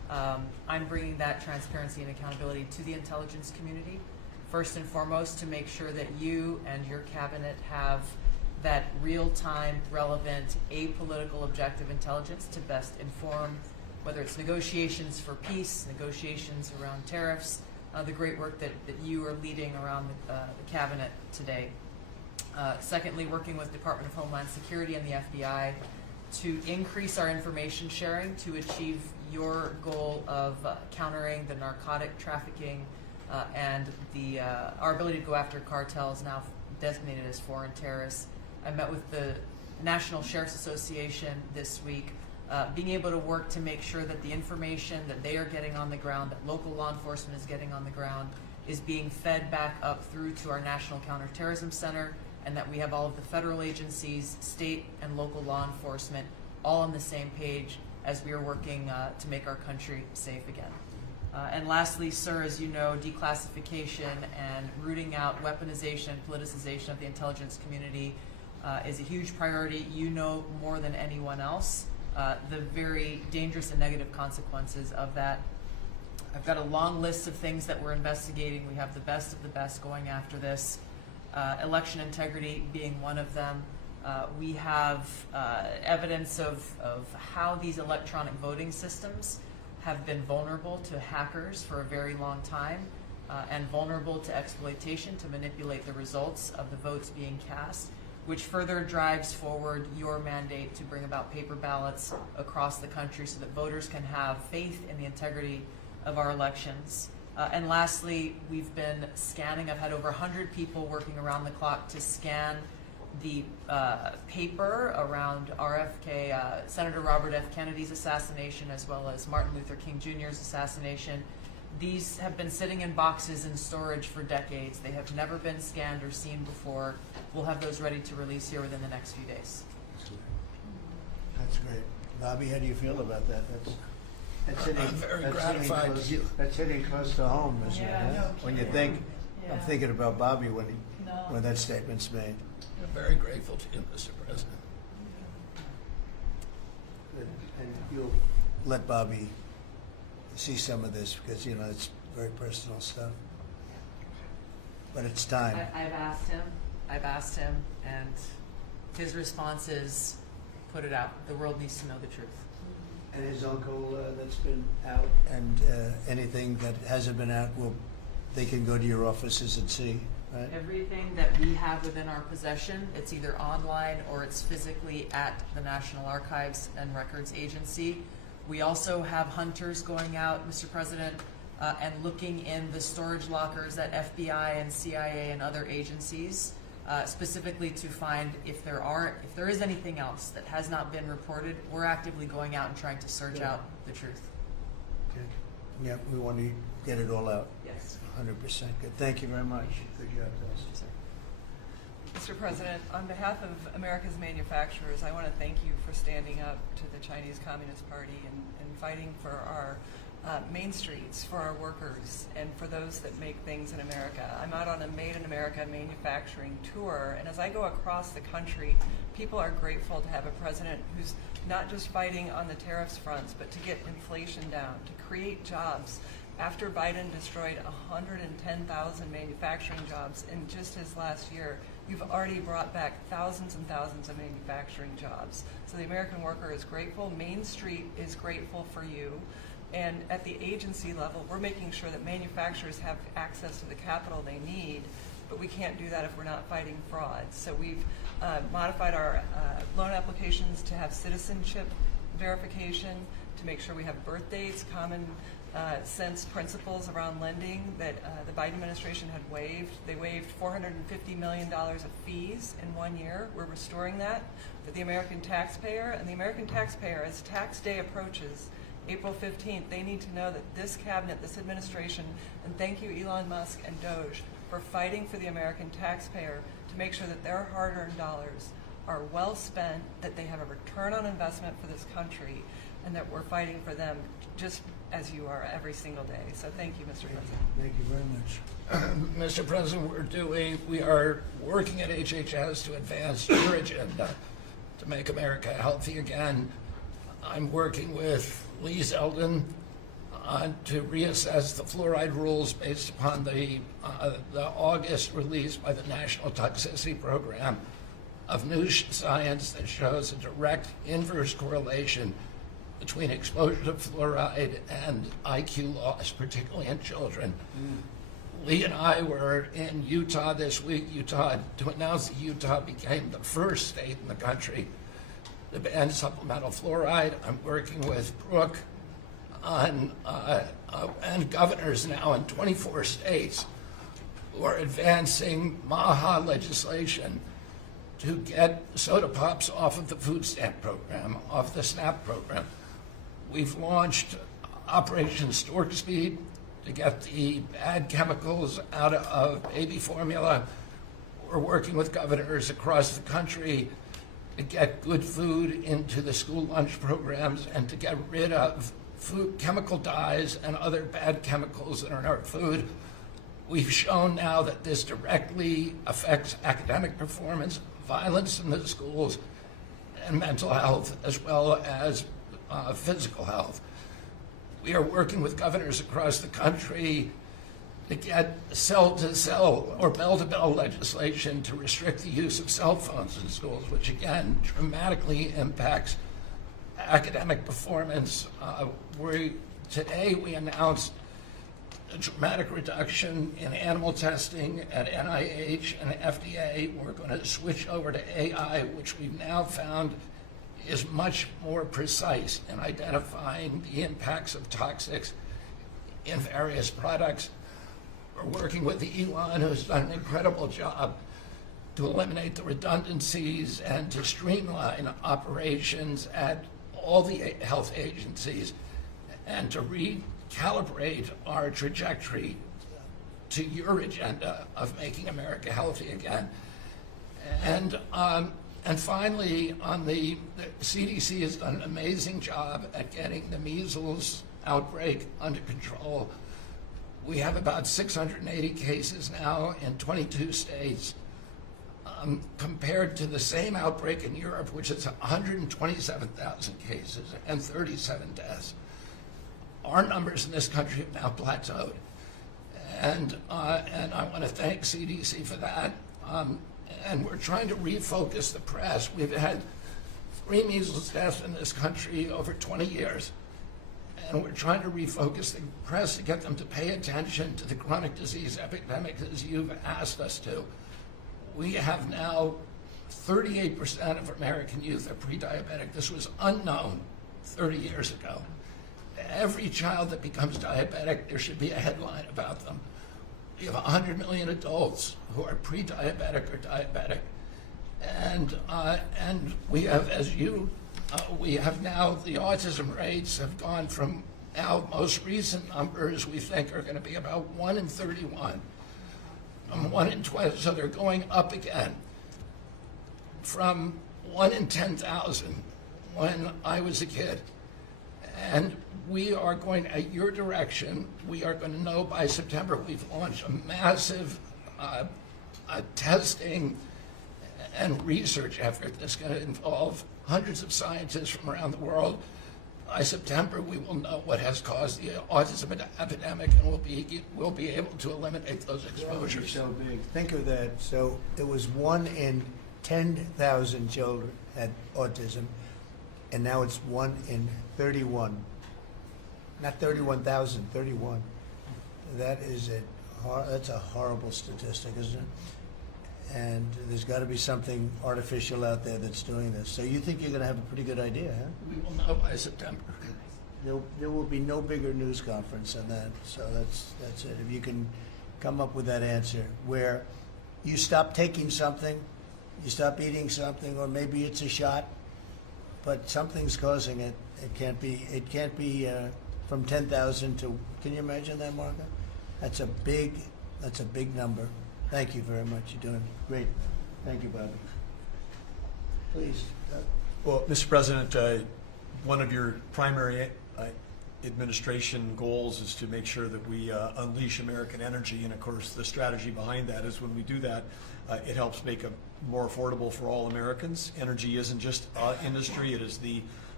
I'm bringing that transparency and accountability to the intelligence community, first and foremost, to make sure that you and your cabinet have that real-time, relevant, apolitical, objective intelligence to best inform, whether it's negotiations for peace, negotiations around tariffs, the great work that you are leading around the cabinet today. Secondly, working with Department of Homeland Security and the FBI to increase our information sharing to achieve your goal of countering the narcotic trafficking and our ability to go after cartels now designated as foreign terrorists. I met with the National Sheriff's Association this week, being able to work to make sure that the information that they are getting on the ground, that local law enforcement is getting on the ground, is being fed back up through to our National Counterterrorism Center, and that we have all of the federal agencies, state and local law enforcement, all on the same page as we are working to make our country safe again. And lastly, sir, as you know, declassification and rooting out weaponization and politicization of the intelligence community is a huge priority. You know more than anyone else the very dangerous and negative consequences of that. I've got a long list of things that we're investigating. We have the best of the best going after this. Election integrity being one of them. We have evidence of how these electronic voting systems have been vulnerable to hackers for a very long time and vulnerable to exploitation to manipulate the results of the votes being cast, which further drives forward your mandate to bring about paper ballots across the country so that voters can have faith in the integrity of our elections. And lastly, we've been scanning. I've had over 100 people working around the clock to scan the paper around RFK, Senator Robert F. Kennedy's assassination, as well as Martin Luther King Jr.'s assassination. These have been sitting in boxes in storage for decades. They have never been scanned or seen before. We'll have those ready to release here within the next few days. That's great. Bobby, how do you feel about that? That's hitting, I'm very that's gratified hitting close, to you. That's hitting close to home, isn't it? Yeah, no When you kidding. think, I'm thinking about Bobby when No. when that statement's made. I'm very grateful to you, Mr. President. And you'll let Bobby see some of this because, you know, it's very personal stuff. But it's time. I've asked him, and his response is, put it out. The world needs to know the truth. And his uncle that's been out, and anything that hasn't been out, they can go to your offices and see, right? Everything that we have within our possession, it's either online or it's physically at the National Archives and Records Agency. We also have hunters going out, Mr. President, and looking in the storage lockers at FBI and CIA and other agencies, specifically to find if there is anything else that has not been reported. We're actively going out and trying to search out the truth. Okay. Yeah, we want to get it all out. Yes. 100% good. Thank you very much. Good job, guys. Mr. President, on behalf of America's manufacturers, I want to thank you for standing up to the Chinese Communist Party and fighting for our main streets, for our workers, and for those that make things in America. I'm out on a Made in America manufacturing tour, and as I go across the country, people are grateful to have a president who's not just fighting on the tariffs fronts, but to get inflation down, to create jobs. After Biden destroyed 110,000 manufacturing jobs in just his last year, you've already brought back thousands and thousands of manufacturing jobs. So the American worker is grateful. Main Street is grateful for you. And at the agency level, we're making sure that manufacturers have access to the capital they need, but we can't do that if we're not fighting fraud. So we've modified our loan applications to have citizenship verification, to make sure we have birth dates, common sense principles around lending that the Biden administration had waived. They waived $450 million of fees in 1 year. We're restoring that for the American taxpayer. And the American taxpayer, as tax day approaches, April 15th, they need to know that this cabinet, this administration, and thank you Elon Musk and Doge for fighting for the American taxpayer to make sure that their hard-earned dollars are well spent, that they have a return on investment for this country, and that we're fighting for them just as you are every single day. So thank you, Mr. President. Thank you very much. Mr. President, we are working at HHS to advance your agenda to make America healthy again. I'm working with Lee Zeldin, to reassess the fluoride rules based upon the August release by the National Toxicity Program of new science that shows a direct inverse correlation between exposure to fluoride and IQ loss, particularly in children. Lee and I were in Utah this week, to announce that Utah became the first state in the country to ban supplemental fluoride. I'm working with Brooke on, and governors now in 24 states who are advancing MAHA legislation to get soda pops off of the food stamp program, off the SNAP program. We've launched Operation Stork Speed to get the bad chemicals out of baby formula. We're working with governors across the country to get good food into the school lunch programs and to get rid of food chemical dyes and other bad chemicals that are in our food. We've shown now that this directly affects academic performance, violence in the schools, and mental health, as well as physical health. We are working with governors across the country to get cell-to-cell or bell-to-bell legislation to restrict the use of cell phones in schools, which again dramatically impacts academic performance. Today we announced a dramatic reduction in animal testing at NIH and FDA. We're going to switch over to AI, which we've now found is much more precise in identifying the impacts of toxics in various products. We're working with Elon, who's done an incredible job to eliminate the redundancies and to streamline operations at all the health agencies and to recalibrate our trajectory to your agenda of making America healthy again. And finally, the CDC has done an amazing job at getting the measles outbreak under control. We have about 680 cases now in 22 states, compared to the same outbreak in Europe, which is 127,000 cases and 37 deaths. Our numbers in this country have now plateaued. And I want to thank CDC for that. And we're trying to refocus the press. We've had 3 measles deaths in this country over 20 years. And we're trying to refocus the press to get them to pay attention to the chronic disease epidemic as you've asked us to. We have now 38% of American youth are pre-diabetic. This was unknown 30 years ago. Every child that becomes diabetic, there should be a headline about them. We have 100 million adults who are pre-diabetic or diabetic. And we have, we have now, the autism rates have gone from now most recent numbers we think are going to be about 1 in 31, 1 in 20, so they're going up again from 1 in 10,000 when I was a kid. And we are going, at your direction, we are going to know by September. We've launched a massive testing and research effort that's going to involve hundreds of scientists from around the world. By September, we will know what has caused the autism epidemic, and we'll be able to eliminate those exposures. So big. Think of that. So it was 1 in 10,000 children had autism, and now it's 1 in 31. Not 31,000, 31. That is that's a horrible statistic, isn't it? And there's got to be something artificial out there that's doing this. So you think you're going to have a pretty good idea, huh? We will know by September. There will be no bigger news conference than that. So that's it. If you can come up with that answer where you stop taking something, you stop eating something, or maybe it's a shot, but something's causing it. It can't be from 10,000 to. Can you imagine that, Martha? That's a big number. Thank you very much. You're doing great. Thank you, Bobby. Please. Well, Mr. President, one of your primary administration goals is to make sure that we unleash American energy, and of course the strategy behind that is when we do that, it helps make it more affordable for all Americans. Energy isn't just industry, it is the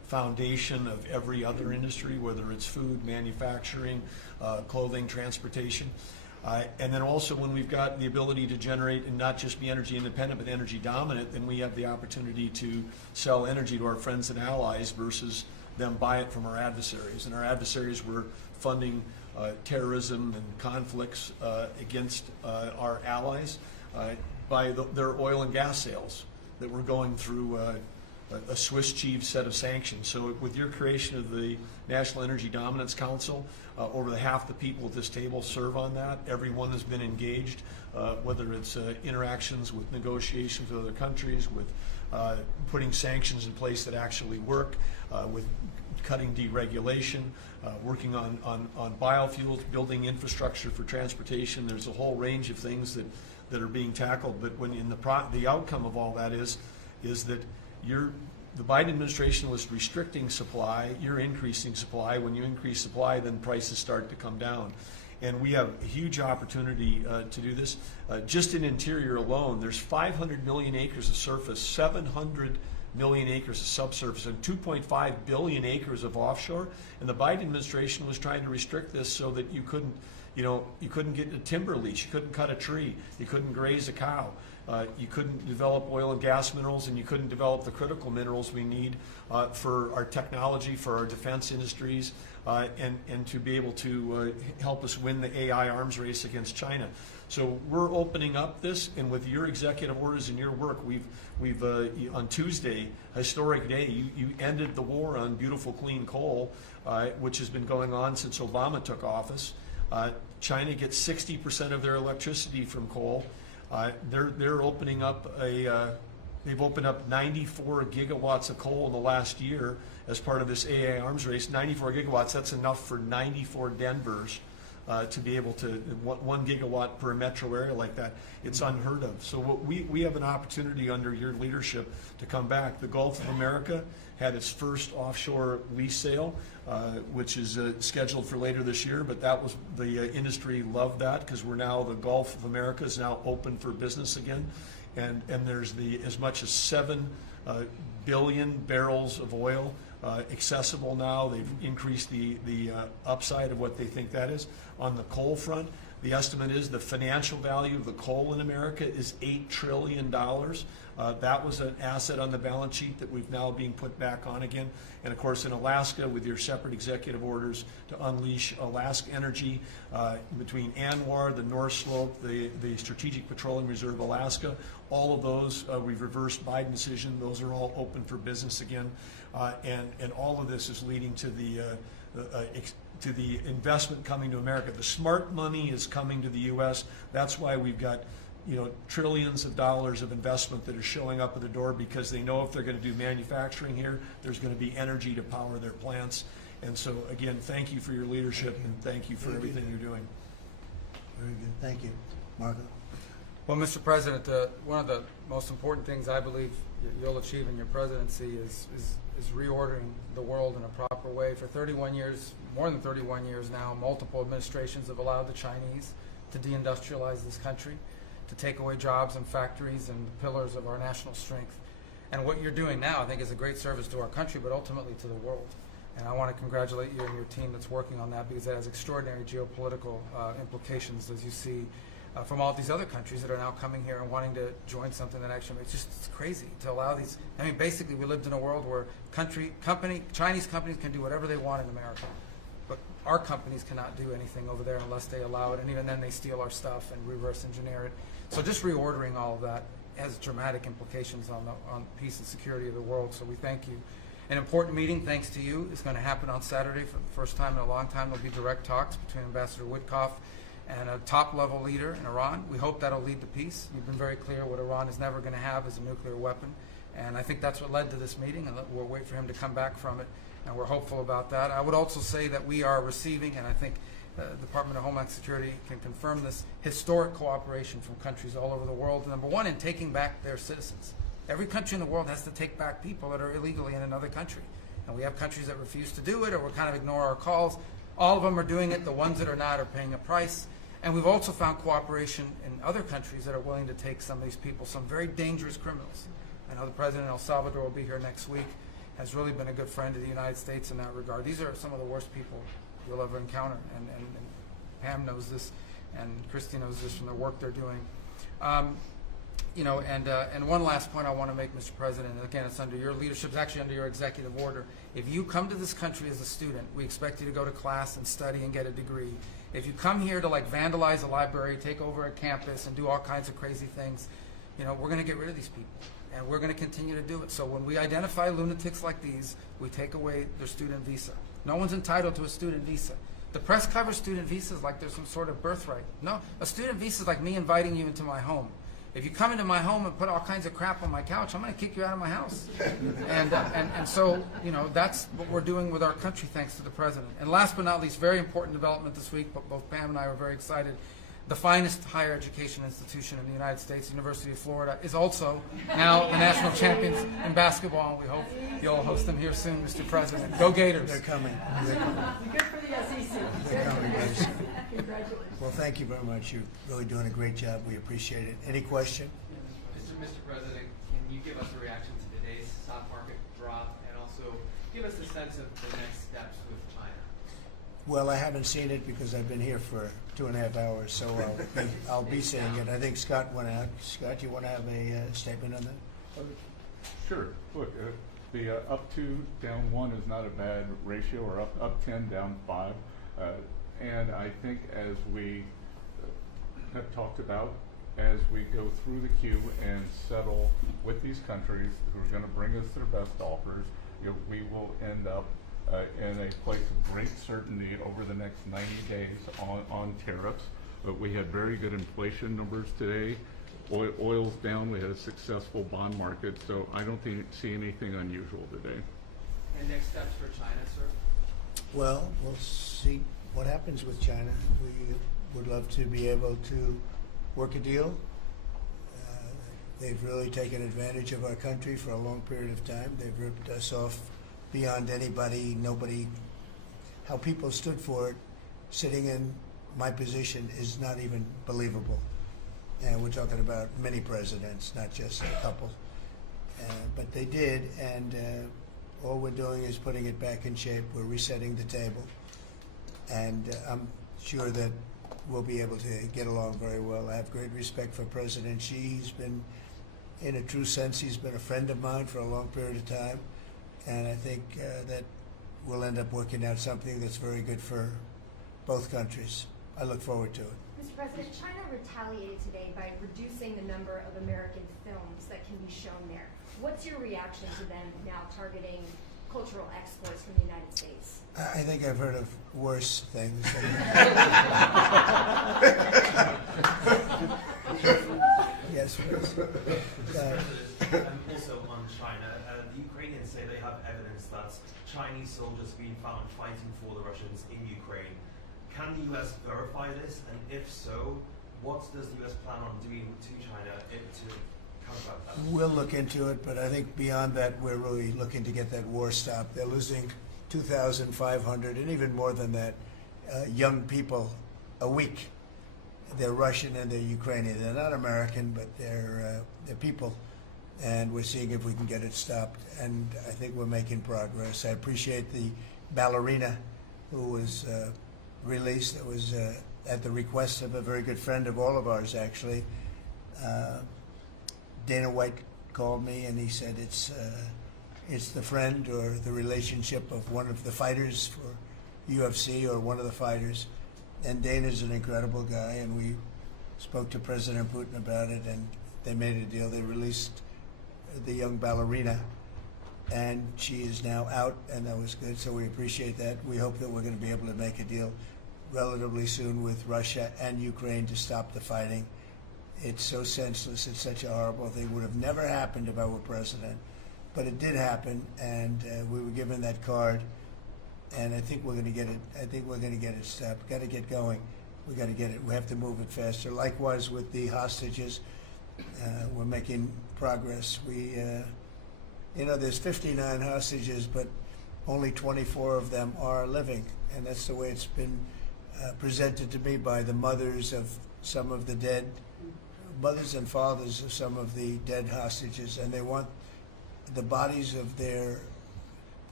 foundation of every other industry, whether it's food, manufacturing, clothing, transportation. And then also when we've got the ability to generate and not just be energy independent but energy dominant, then we have the opportunity to sell energy to our friends and allies versus them buy it from our adversaries. And our adversaries were funding terrorism and conflicts against our allies by their oil and gas sales that were going through a Swiss cheese set of sanctions. So with your creation of the National Energy Dominance Council, over half the people at this table serve on that. Everyone has been engaged, whether it's interactions with negotiations with other countries, with putting sanctions in place that actually work, with cutting deregulation, working on biofuels, building infrastructure for transportation. There's a whole range of things that are being tackled. But when in the outcome of all that is that the Biden administration was restricting supply, you're increasing supply. When you increase supply, then prices start to come down. And we have a huge opportunity to do this. Just in interior alone, there's 500 million acres of surface, 700 million acres of subsurface, and 2.5 billion acres of offshore. And the Biden administration was trying to restrict this so that you couldn't get a timber lease, you couldn't cut a tree, you couldn't graze a cow. You couldn't develop oil and gas minerals, and you couldn't develop the critical minerals we need for our technology, for our defense industries, and to be able to help us win the AI arms race against China. So we're opening up this, and with your executive orders and your work, we've on Tuesday, historic day, you ended the war on beautiful clean coal, which has been going on since Obama took office. China gets 60% of their electricity from coal. They're opening up they've opened up 94 gigawatts of coal in the last year as part of this AI arms race. 94 gigawatts, that's enough for 94 Denvers to be able to, 1 gigawatt per metro area like that. It's unheard of. So we have an opportunity under your leadership to come back. The Gulf of America had its first offshore lease sale, which is scheduled for later this year, but that was, the industry loved that because we're now, the Gulf of America is now open for business again. And there's as much as 7 billion barrels of oil accessible now. They've increased the upside of what they think that is. On the coal front, the estimate is the financial value of the coal in America is $8 trillion. That was an asset on the balance sheet that we've now being put back on again. And of course in Alaska, with your separate executive orders to unleash Alaska energy between ANWR, the North Slope, the Strategic Petroleum Reserve Alaska, all of those, we've reversed Biden decision. Those are all open for business again. And all of this is leading to the investment coming to America. The smart money is coming to the U.S. That's why we've got trillions of dollars of investment that are showing up at the door, because they know if they're going to do manufacturing here, there's going to be energy to power their plants. And so again, thank you for your leadership and thank you for everything you're doing. Very good. Thank you. Marco? Well, Mr. President, one of the most important things I believe you'll achieve in your presidency is reordering the world in a proper way. For 31 years, more than 31 years now, multiple administrations have allowed the Chinese to deindustrialize this country, to take away jobs and factories and the pillars of our national strength. And what you're doing now, I think, is a great service to our country, but ultimately to the world. And I want to congratulate you and your team that's working on that, because it has extraordinary geopolitical implications, as you see from all these other countries that are now coming here and wanting to join something that actually, it's crazy to allow these. I mean, basically, we lived in a world where Chinese companies can do whatever they want in America, but our companies cannot do anything over there unless they allow it, and even then they steal our stuff and reverse engineer it. So just reordering all of that has dramatic implications on peace and security of the world, so we thank you. An important meeting, thanks to you, is going to happen on Saturday for the first time in a long time. There'll be direct talks between Ambassador Witkoff and a top-level leader in Iran. We hope that'll lead to peace. You've been very clear what Iran is never going to have is a nuclear weapon, and I think that's what led to this meeting, and we'll wait for him to come back from it, and we're hopeful about that. I would also say that we are receiving, and I think the Department of Homeland Security can confirm this, historic cooperation from countries all over the world. Number one, in taking back their citizens. Every country in the world has to take back people that are illegally in another country. And we have countries that refuse to do it, or will kind of ignore our calls. All of them are doing it. The ones that are not are paying a price. And we've also found cooperation in other countries that are willing to take some of these people, some very dangerous criminals. I know the President of El Salvador will be here next week, has really been a good friend to the United States in that regard. These are some of the worst people you'll ever encounter, and Pam knows this, and Christy knows this from the work they're doing. And one last point I want to make, Mr. President, and again, it's under your leadership, it's actually under your executive order. If you come to this country as a student, we expect you to go to class and study and get a degree. If you come here to vandalize a library, take over a campus, and do all kinds of crazy things, we're going to get rid of these people, and we're going to continue to do it. So when we identify lunatics like these, we take away their student visa. No one's entitled to a student visa. The press covers student visas like there's some sort of birthright. No, a student visa is like me inviting you into my home. If you come into my home and put all kinds of crap on my couch, I'm going to kick you out of my house. And so, that's what we're doing with our country, thanks to the president. And last but not least, very important development this week, but both Pam and I were very excited. The finest higher education institution in the United States, University of Florida, is also now the national champions in basketball, and we hope you'll host them here soon, Mr. President. Go Gators. They're coming. Good for the SEC. They're coming, guys. Congratulations. Well, thank you very much. You're really doing a great job. We appreciate it. Any question? Mr. President, can you give us a reaction to today's stock market drop, and also give us a sense of the next steps with China? Well, I haven't seen it because I've been here for 2.5 hours, so I'll be seeing it. I think Scott went out. Scott, you want to have a statement on that? Sure. Look, the up 2, down 1 is not a bad ratio, or up 10, down 5. And I think as we have talked about, as we go through the queue and settle with these countries who are going to bring us their best offers, we will end up in a place of great certainty over the next 90 days on tariffs. But we had very good inflation numbers today. Oil's down. We had a successful bond market. So I don't see anything unusual today. And next steps for China, sir? Well, we'll see what happens with China. We would love to be able to work a deal. They've really taken advantage of our country for a long period of time. They've ripped us off beyond nobody. How people stood for it, sitting in my position, is not even believable. And we're talking about many presidents, not just a couple. But they did, and all we're doing is putting it back in shape. We're resetting the table. And I'm sure that we'll be able to get along very well. I have great respect for President Xi. He's been, in a true sense, he's been a friend of mine for a long period of time. And I think that we'll end up working out something that's very good for both countries. I look forward to it. Mr. President, China retaliated today by reducing the number of American films that can be shown there. What's your reaction to them now targeting cultural exports from the United States? I think I've heard of worse things. Yes, please. Also on China, the Ukrainians say they have evidence that Chinese soldiers have been found fighting for the Russians in Ukraine. Can the U.S. verify this? And if so, what does the U.S. plan on doing to China to combat that? We'll look into it, but I think beyond that, we're really looking to get that war stopped. They're losing 2,500 and even more than that young people a week. They're Russian and they're Ukrainian. They're not American, but they're people. And we're seeing if we can get it stopped. And I think we're making progress. I appreciate the ballerina who was released. That was at the request of a very good friend of all of ours, actually. Dana White called me and he said it's the friend or the relationship of one of the fighters for UFC or one of the fighters. And Dana's an incredible guy, and we spoke to President Putin about it, and they made a deal. They released the young ballerina, and she is now out, and that was good, so we appreciate that. We hope that we're going to be able to make a deal relatively soon with Russia and Ukraine to stop the fighting. It's so senseless. It's such a horrible thing. It would have never happened if I were president, but it did happen, and we were given that card. And I think we're going to get it. I think we're going to get it stopped. Got to get going. We got to get it. We have to move it faster. Likewise with the hostages, we're making progress. There's 59 hostages, but only 24 of them are living, and that's the way it's been presented to me by the mothers of some of the dead, mothers and fathers of some of the dead hostages, and they want the bodies of their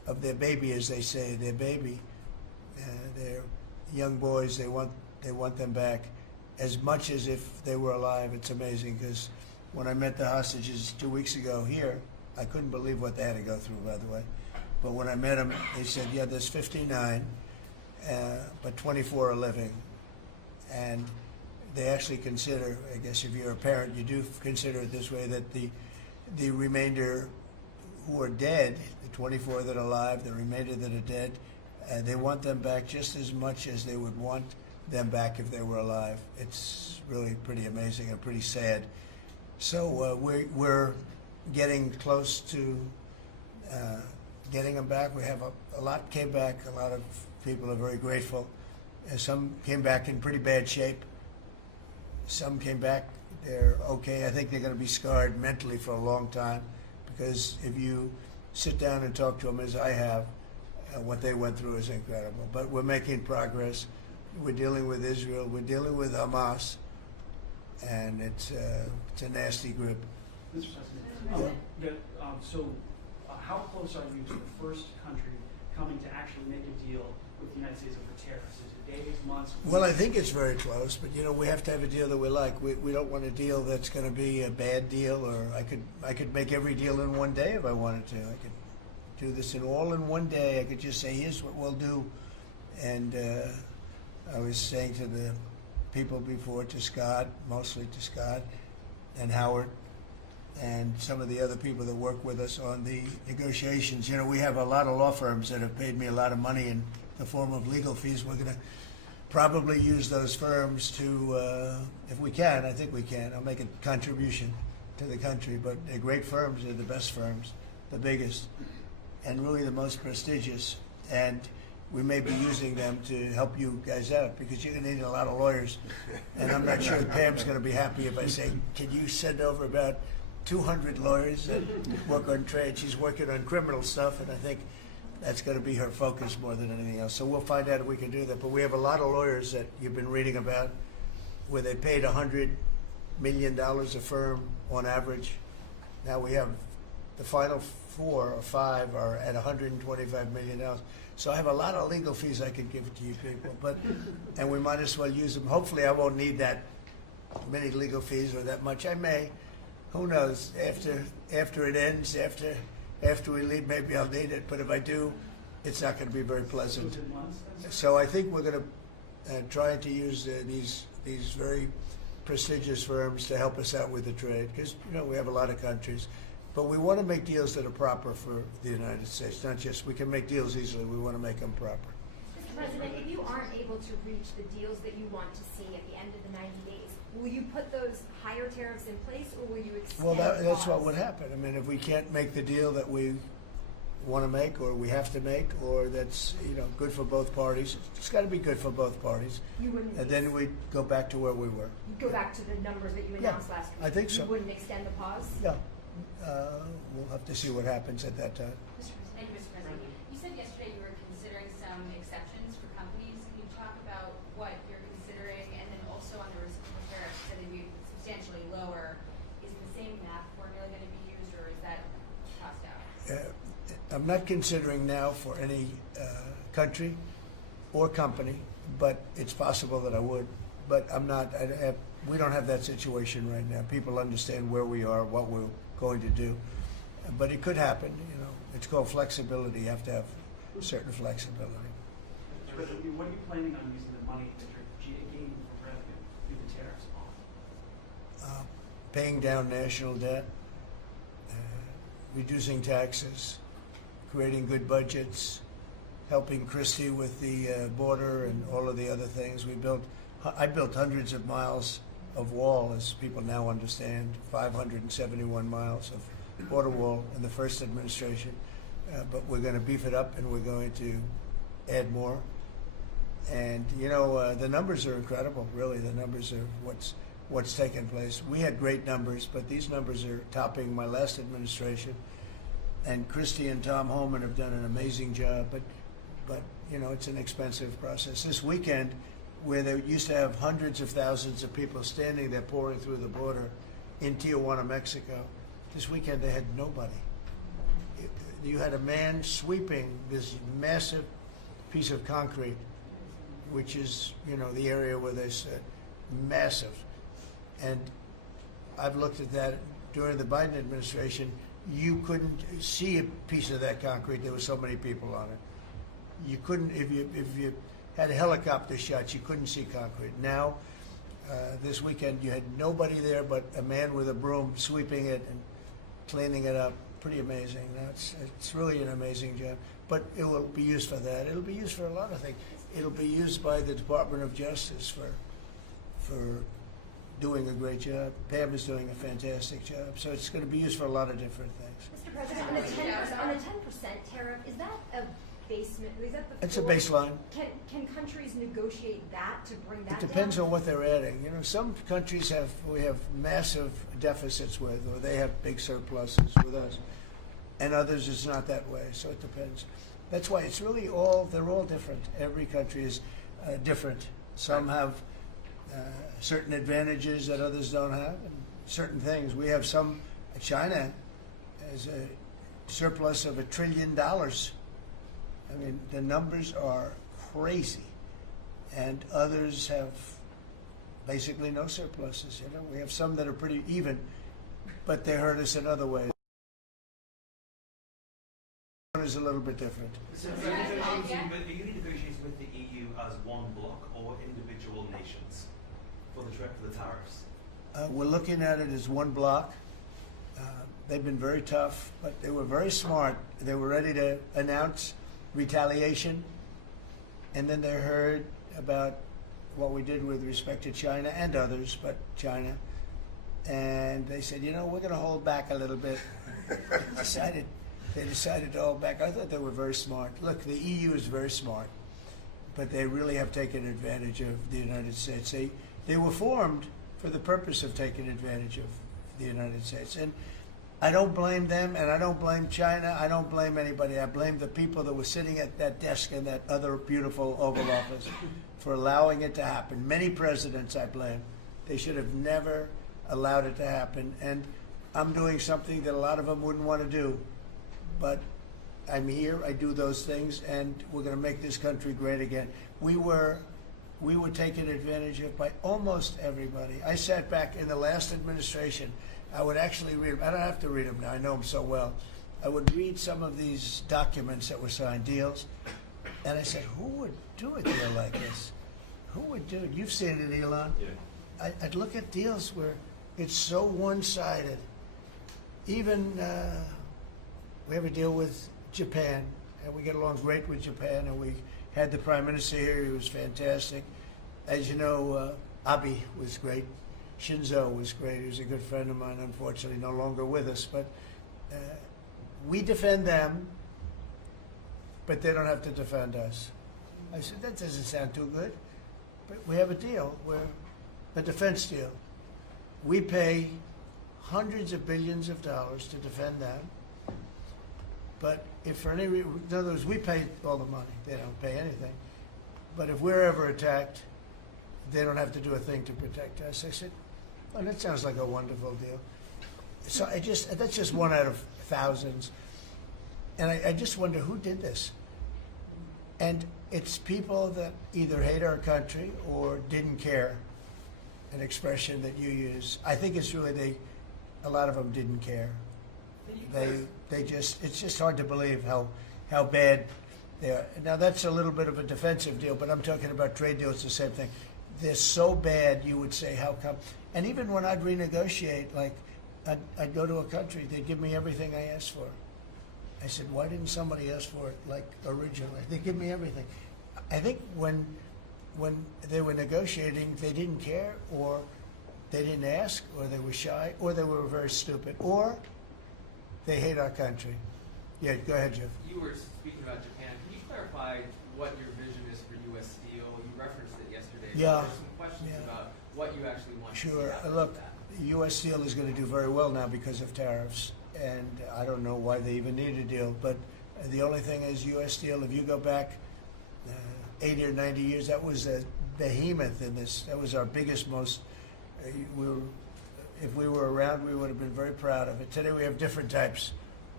of their baby, as they say, their baby, their young boys. They want them back as much as if they were alive. It's amazing, because when I met the hostages 2 weeks ago here, I couldn't believe what they had to go through, by the way. But when I met them, they said, yeah, there's 59, but 24 are living. And they actually consider, I guess if you're a parent, you do consider it this way, that the remainder who are dead, the 24 that are alive, the remainder that are dead, they want them back just as much as they would want them back if they were alive. It's really pretty amazing and pretty sad. So we're getting close to getting them back. We have a lot came back. A lot of people are very grateful. Some came back in pretty bad shape. Some came back, they're okay. I think they're going to be scarred mentally for a long time, because if you sit down and talk to them, as I have, what they went through is incredible. But we're making progress. We're dealing with Israel. We're dealing with Hamas, and it's a nasty group. Mr. President, how close are you to the first country coming to actually make a deal with the United States over tariffs? Is it days, months? Well, I think it's very close, but we have to have a deal that we like. We don't want a deal that's going to be a bad deal, or I could make every deal in one day if I wanted to. I could do this all in one day. I could just say, here's what we'll do. And I was saying to the people before, to Scott, mostly to Scott and Howard, and some of the other people that work with us on the negotiations. We have a lot of law firms that have paid me a lot of money in the form of legal fees. We're going to probably use those firms to, if we can, I think we can. I'll make a contribution to the country, but they're great firms. They're the best firms, the biggest, and really the most prestigious. And we may be using them to help you guys out, because you're going to need a lot of lawyers. And I'm not sure Pam's going to be happy if I say, can you send over about 200 lawyers that work on trade? She's working on criminal stuff, and I think that's going to be her focus more than anything else. So we'll find out if we can do that. But we have a lot of lawyers that you've been reading about, where they paid $100 million a firm on average. Now we have the final 4 or 5 are at $125 million. So I have a lot of legal fees I could give to you people, and we might as well use them. Hopefully I won't need that many legal fees or that much. I may. Who knows? After it ends, after we leave, maybe I'll need it. But if I do, it's not going to be very pleasant. So I think we're going to try to use these very prestigious firms to help us out with the trade, because we have a lot of countries. But we want to make deals that are proper for the United States, not just, we can make deals easily, we want to make them proper. Mr. President, if you aren't able to reach the deals that you want to see at the end of the 90 days, will you put those higher tariffs in place, or will you extend Well, that's pause? what would happen. I mean, if we can't make the deal that we want to make, or we have to make, or that's good for both parties, it's got to be good for both parties. You wouldn't. And then we'd go back to where we were. You'd go back to the numbers that you announced last week. I think so. You wouldn't extend the pause. Yeah. We'll have to see what happens at that time. Thank you, Mr. President. You said yesterday you were considering some exceptions for companies. Can you talk about what you're considering? And then also on the reciprocal tariffs that would be substantially lower, is the same math formula going to be used, or is that tossed out? I'm not considering now for any country or company, but it's possible that I would. But I'm not. We don't have that situation right now. People understand where we are, what we're going to do. But it could happen. It's called flexibility. You have to have certain flexibility. What are you planning on using the money that you're gaining from revenue through the tariffs on? Paying down national debt, reducing taxes, creating good budgets, helping Christie with the border and all of the other things. I built hundreds of miles of wall, as people now understand, 571 miles of border wall in the first administration. But we're going to beef it up, and we're going to add more. And the numbers are incredible. Really, the numbers are what's taken place. We had great numbers, but these numbers are topping my last administration. And Christie and Tom Homan have done an amazing job. But it's an expensive process. This weekend, where they used to have hundreds of thousands of people standing there pouring through the border in Tijuana, Mexico, this weekend they had nobody. you had a man sweeping this massive piece of concrete, which is, you know, the area where they said massive. And I've looked at that during the Biden administration. You couldn't see a piece of that concrete. There were so many people on it. You couldn't, if you had helicopter shots, you couldn't see concrete. Now, this weekend, you had nobody there but a man with a broom sweeping it and cleaning it up. Pretty amazing. Now, it's really an amazing job. But it will be used for that. It'll be used for a lot of things. It'll be used by the Department of Justice for doing a great job. Pam is doing a fantastic job. So it's going to be used for a lot of different things. Mr. President, on the 10% tariff, is that a basement? Is that the It's a floor? baseline. Can countries negotiate that to bring that It depends down? on what they're adding. You know, some countries we have massive deficits with, or they have big surpluses with us, and others it's not that way. So it depends. That's why it's really they're all different. Every country is different. Some have certain advantages that others don't have, and certain things. We have some. China has a surplus of $1 trillion. I mean, the numbers are crazy, and others have basically no surpluses. You know, we have some that are pretty even, but they hurt us in other ways. One is a little bit different. So are you negotiating with the EU as one bloc or individual nations for the tariffs? We're looking at it as one block. They've been very tough, but they were very smart. They were ready to announce retaliation, and then they heard about what we did with respect to China and others, but China, and they said, you know, we're going to hold back a little bit. They decided to hold back. I thought they were very smart. Look, the EU is very smart, but they really have taken advantage of the United States. They were formed for the purpose of taking advantage of the United States, and I don't blame them, and I don't blame China. I don't blame anybody. I blame the people that were sitting at that desk in that other beautiful Oval Office for allowing it to happen. Many presidents I blame. They should have never allowed it to happen. And I'm doing something that a lot of them wouldn't want to do. But I'm here, I do those things, and we're going to make this country great again. We were taken advantage of by almost everybody. I sat back in the last administration. I would actually read them. I don't have to read them now. I know them so well. I would read some of these documents that were signed, deals, and I said, who would do a deal like this? Who would do it? You've seen it, Elon. Yeah. I'd look at deals where it's so one-sided. Even we have a deal with Japan, and we get along great with Japan, and we had the Prime Minister here. He was fantastic. As you know, Abe was great. Shinzo was great. He was a good friend of mine, unfortunately no longer with us. But we defend them, but they don't have to defend us. I said, that doesn't sound too good. But we have a deal, a defense deal. We pay hundreds of billions of dollars to defend them. But if for any reason, in other words, we pay all the money. They don't pay anything. But if we're ever attacked, they don't have to do a thing to protect us. I said, oh, that sounds like a wonderful deal. So that's just one out of thousands. And I just wonder who did this. And it's people that either hate our country or didn't care, an expression that you use. I think it's really a lot of them didn't care. It's just hard to believe how bad they are. Now that's a little bit of a defensive deal, but I'm talking about trade deals, the same thing. They're so bad, you would say, how come? And even when I'd renegotiate, like I'd go to a country, they'd give me everything I asked for. I said, why didn't somebody ask for it like originally? They give me everything. I think when they were negotiating, they didn't care, or they didn't ask, or they were shy, or they were very stupid, or they hate our country. Yeah, go ahead, Jeff. You were speaking about Japan. Can you clarify what your vision is for U.S. Steel? You referenced it yesterday. Yeah. There's some questions about what you actually want to see Sure. happen Look, with that. U.S. Steel is going to do very well now because of tariffs, and I don't know why they even need a deal. But the only thing is, U.S. Steel, if you go back 80 or 90 years, that was a behemoth in this. That was our biggest, most. If we were around, we would have been very proud of it. Today we have different types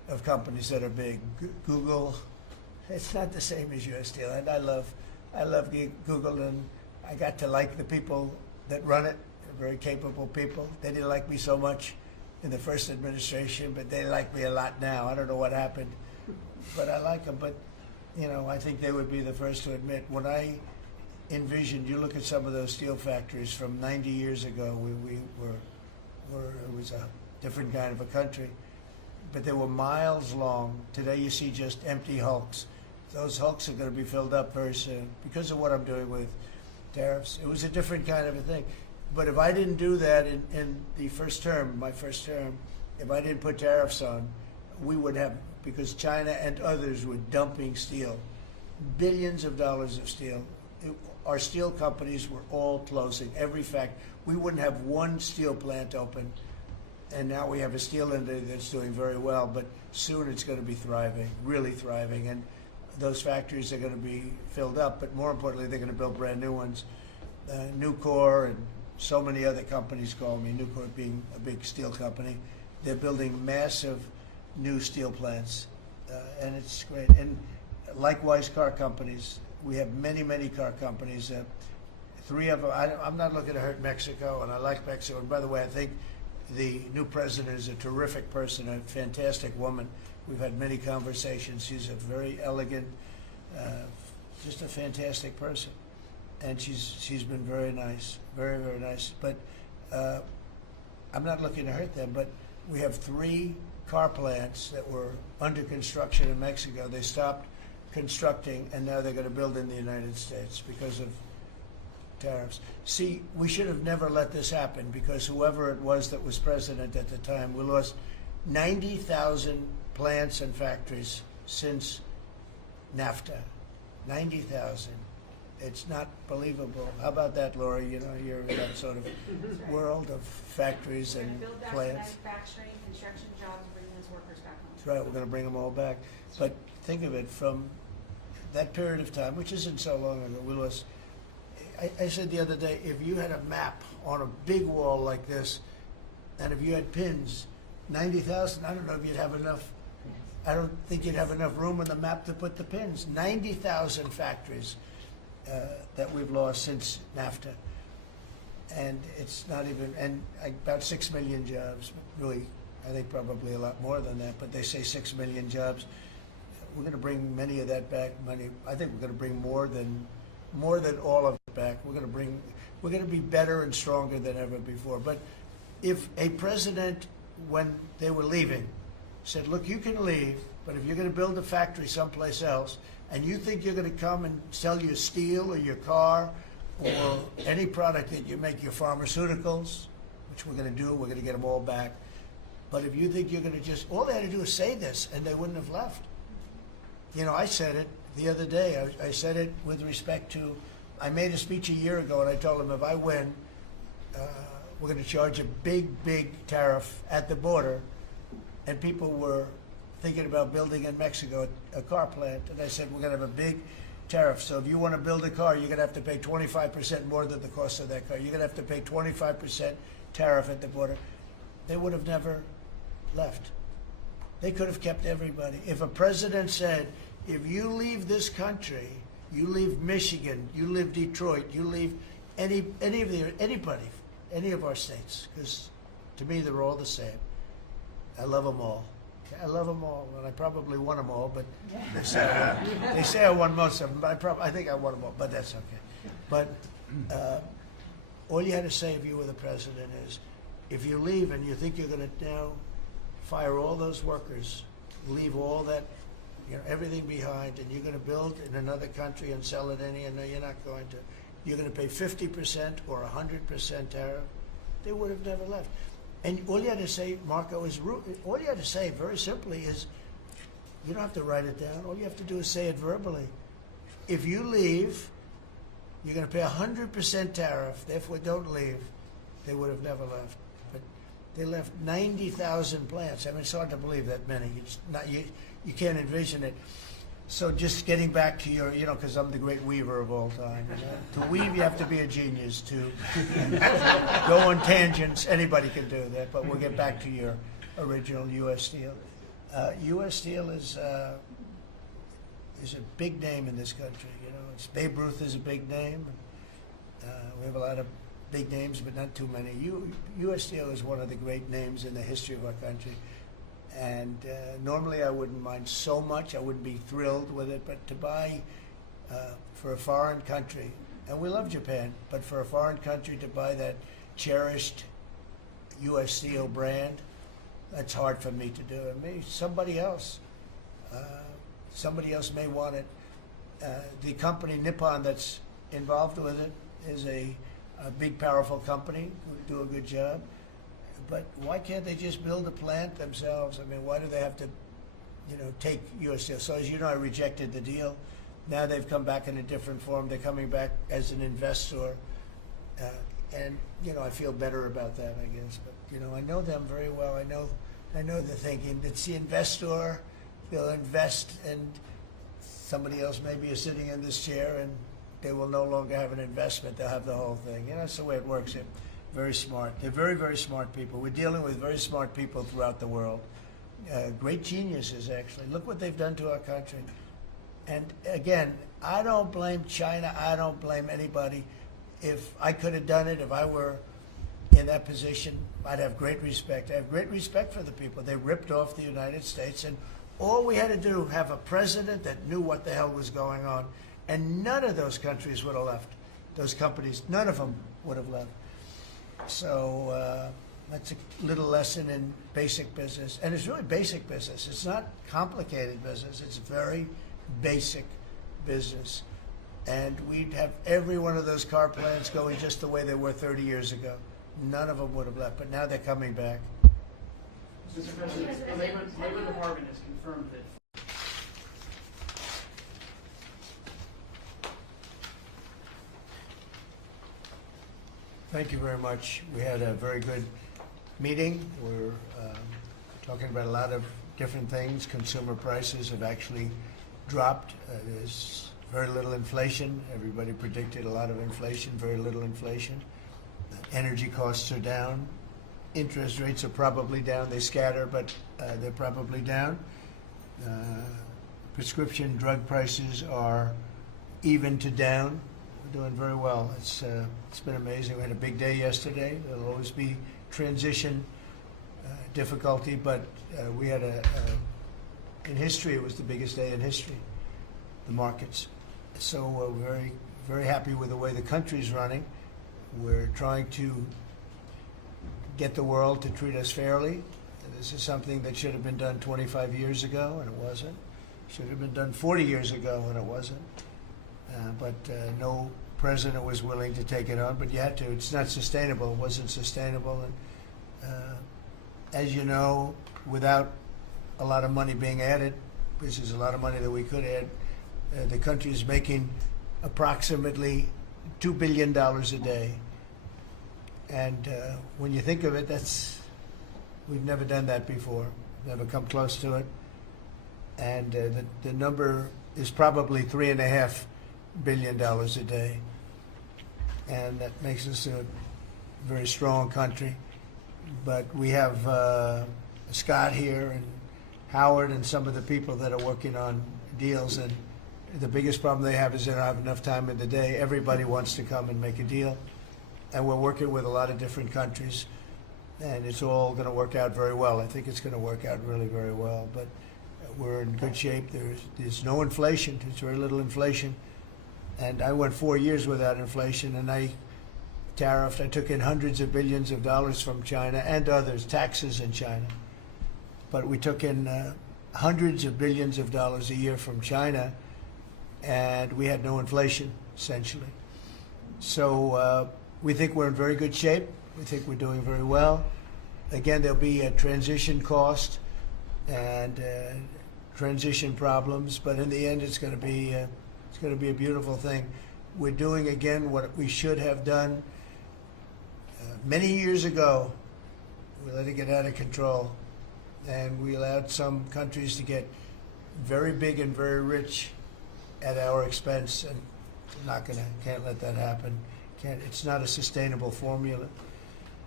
of companies that are big. Google, it's not the same as U.S. Steel, and I love Google, and I got to like the people that run it. They're very capable people. They didn't like me so much in the first administration, but they like me a lot now. I don't know what happened, but I like them. But you know, I think they would be the first to admit when I envisioned. You look at some of those steel factories from 90 years ago. We were it was a different kind of a country, but they were miles long. Today you see just empty hulks. Those hulks are going to be filled up very soon because of what I'm doing with tariffs. It was a different kind of a thing. But if I didn't do that in the first term, my first term, if I didn't put tariffs on, we would have, because China and others were dumping steel, billions of dollars of steel. Our steel companies were all closing, every factory. We wouldn't have one steel plant open. And now we have a steel industry that's doing very well, but soon it's going to be thriving, really thriving. And those factories are going to be filled up, but more importantly, they're going to build brand new ones. Nucor and so many other companies call me, Nucor being a big steel company. They're building massive new steel plants, and it's great. And likewise, car companies. We have many, many car companies. 3 of them, I'm not looking to hurt Mexico, and I like Mexico. And by the way, I think the new president is a terrific person, a fantastic woman. We've had many conversations. She's a very elegant, just a fantastic person. And she's been very nice, very, very nice. But I'm not looking to hurt them, but we have 3 car plants that were under construction in Mexico. They stopped constructing, and now they're going to build in the United States because of tariffs. See, we should have never let this happen, because whoever it was that was president at the time, we lost 90,000 plants and factories since NAFTA. 90,000. It's not believable. How about that, Laura? You know, you're in that sort of world of factories and Build back plants. manufacturing, construction jobs, bring those workers back home. That's right. We're going to bring them all back. But think of it, from that period of time, which isn't so long ago, we lost. I said the other day, if you had a map on a big wall like this, and if you had pins, 90,000, I don't know if you'd have enough. I don't think you'd have enough room on the map to put the pins. 90,000 factories that we've lost since NAFTA. And it's not even, and about 6 million jobs. Really, I think probably a lot more than that, but they say 6 million jobs. We're going to bring many of that back. I think we're going to bring more than all of it back. We're going to be better and stronger than ever before. But if a president, when they were leaving, said, look, you can leave, but if you're going to build a factory someplace else, and you think you're going to come and sell your steel or your car or any product that you make, your pharmaceuticals, which we're going to do, we're going to get them all back. But if you think you're going to just, all they had to do is say this, and they wouldn't have left. You know, I said it the other day. I said it with respect to, I made a speech a year ago, and I told them if I win, we're going to charge a big, big tariff at the border. And people were thinking about building in Mexico a car plant. And I said, we're going to have a big tariff. So if you want to build a car, you're going to have to pay 25% more than the cost of that car. You're going to have to pay 25% tariff at the border. They would have never left. They could have kept everybody. If a president said, if you leave this country, you leave Michigan, you leave Detroit, you leave anybody, any of our states, because to me they're all the same. I love them all. I love them all, and I probably won them all, but they say I won most of them, but I think I won them all, but that's okay. But all you had to say if you were the president is, if you leave and you think you're going to now fire all those workers, leave all that, you know, everything behind, and you're going to build in another country and sell it any, and no, you're not going to. You're going to pay 50% or 100% tariff. They would have never left. And all you had to say, Marco, is all you had to say very simply is, you don't have to write it down. All you have to do is say it verbally. If you leave, you're going to pay 100% tariff. Therefore, don't leave. They would have never left. But they left 90,000 plants. I mean, it's hard to believe that many. It's not, you can't envision it. So just getting back to your, you know, because I'm the great weaver of all time. You know? To weave, you have to be a genius. To go on tangents, anybody can do that. But we'll get back to your original U.S. Steel. U.S. Steel is a big name in this country. You know, it's Babe Ruth is a big name. We have a lot of big names, but not too many. U.S. Steel is one of the great names in the history of our country. And normally I wouldn't mind so much. I wouldn't be thrilled with it. But to buy for a foreign country, and we love Japan, but for a foreign country to buy that cherished U.S. Steel brand, that's hard for me to do. And maybe somebody else may want it. The company Nippon that's involved with it is a big, powerful company who do a good job. But why can't they just build a plant themselves? I mean, why do they have to, take U.S. Steel? So as you know, I rejected the deal. Now they've come back in a different form. They're coming back as an investor. And, I feel better about that, I guess. But, I know them very well. I know the thinking. It's the investor. They'll invest, and somebody else maybe is sitting in this chair, and they will no longer have an investment. They'll have the whole thing. That's the way it works. They're very smart. They're very, very smart people. We're dealing with very smart people throughout the world. Great geniuses, actually. Look what they've done to our country. And again, I don't blame China. I don't blame anybody. If I could have done it, if I were in that position, I'd have great respect. I have great respect for the people. They ripped off the United States, and all we had to do, have a president that knew what the hell was going on, and none of those countries would have left. Those companies, none of them would have left. So that's a little lesson in basic business. And it's really basic business. It's not complicated business. It's very basic business. And we'd have every one of those car plants going just the way they were 30 years ago. None of them would have left, but now they're coming back. Mr. President, the Labor Department has confirmed that Thank you very much. We had a very good meeting. We're talking about a lot of different things. Consumer prices have actually dropped. There's very little inflation. Everybody predicted a lot of inflation, very little inflation. Energy costs are down. Interest rates are probably down. They scatter, but they're probably down. Prescription drug prices are even to down. We're doing very well. It's been amazing. We had a big day yesterday. There'll always be transition difficulty, but we had in history, it was the biggest day in history, the markets. So we're very, very happy with the way the country's running. We're trying to get the world to treat us fairly. This is something that should have been done 25 years ago, and it wasn't. Should have been done 40 years ago, and it wasn't. But no president was willing to take it on, but you had to. It's not sustainable. It wasn't sustainable. And as you know, without a lot of money being added, which is a lot of money that we could add, the country is making approximately $2 billion a day. And when you think of it, we've never done that before, never come close to it. And the number is probably $3.5 billion a day. And that makes us a very strong country. But we have Scott here and Howard and some of the people that are working on deals, and the biggest problem they have is they don't have enough time in the day. Everybody wants to come and make a deal. And we're working with a lot of different countries, and it's all going to work out very well. I think it's going to work out really very well. But we're in good shape. There's no inflation. There's very little inflation. And I went 4 years without inflation, and I took in hundreds of billions of dollars from China and others, taxes in China. But we took in hundreds of billions of dollars a year from China, and we had no inflation, essentially. So we think we're in very good shape. We think we're doing very well. Again, there'll be a transition cost and transition problems, but in the end, it's going to be a beautiful thing. We're doing again what we should have done many years ago. We let it get out of control, and we allowed some countries to get very big and very rich at our expense, and can't let that happen. It's not a sustainable formula.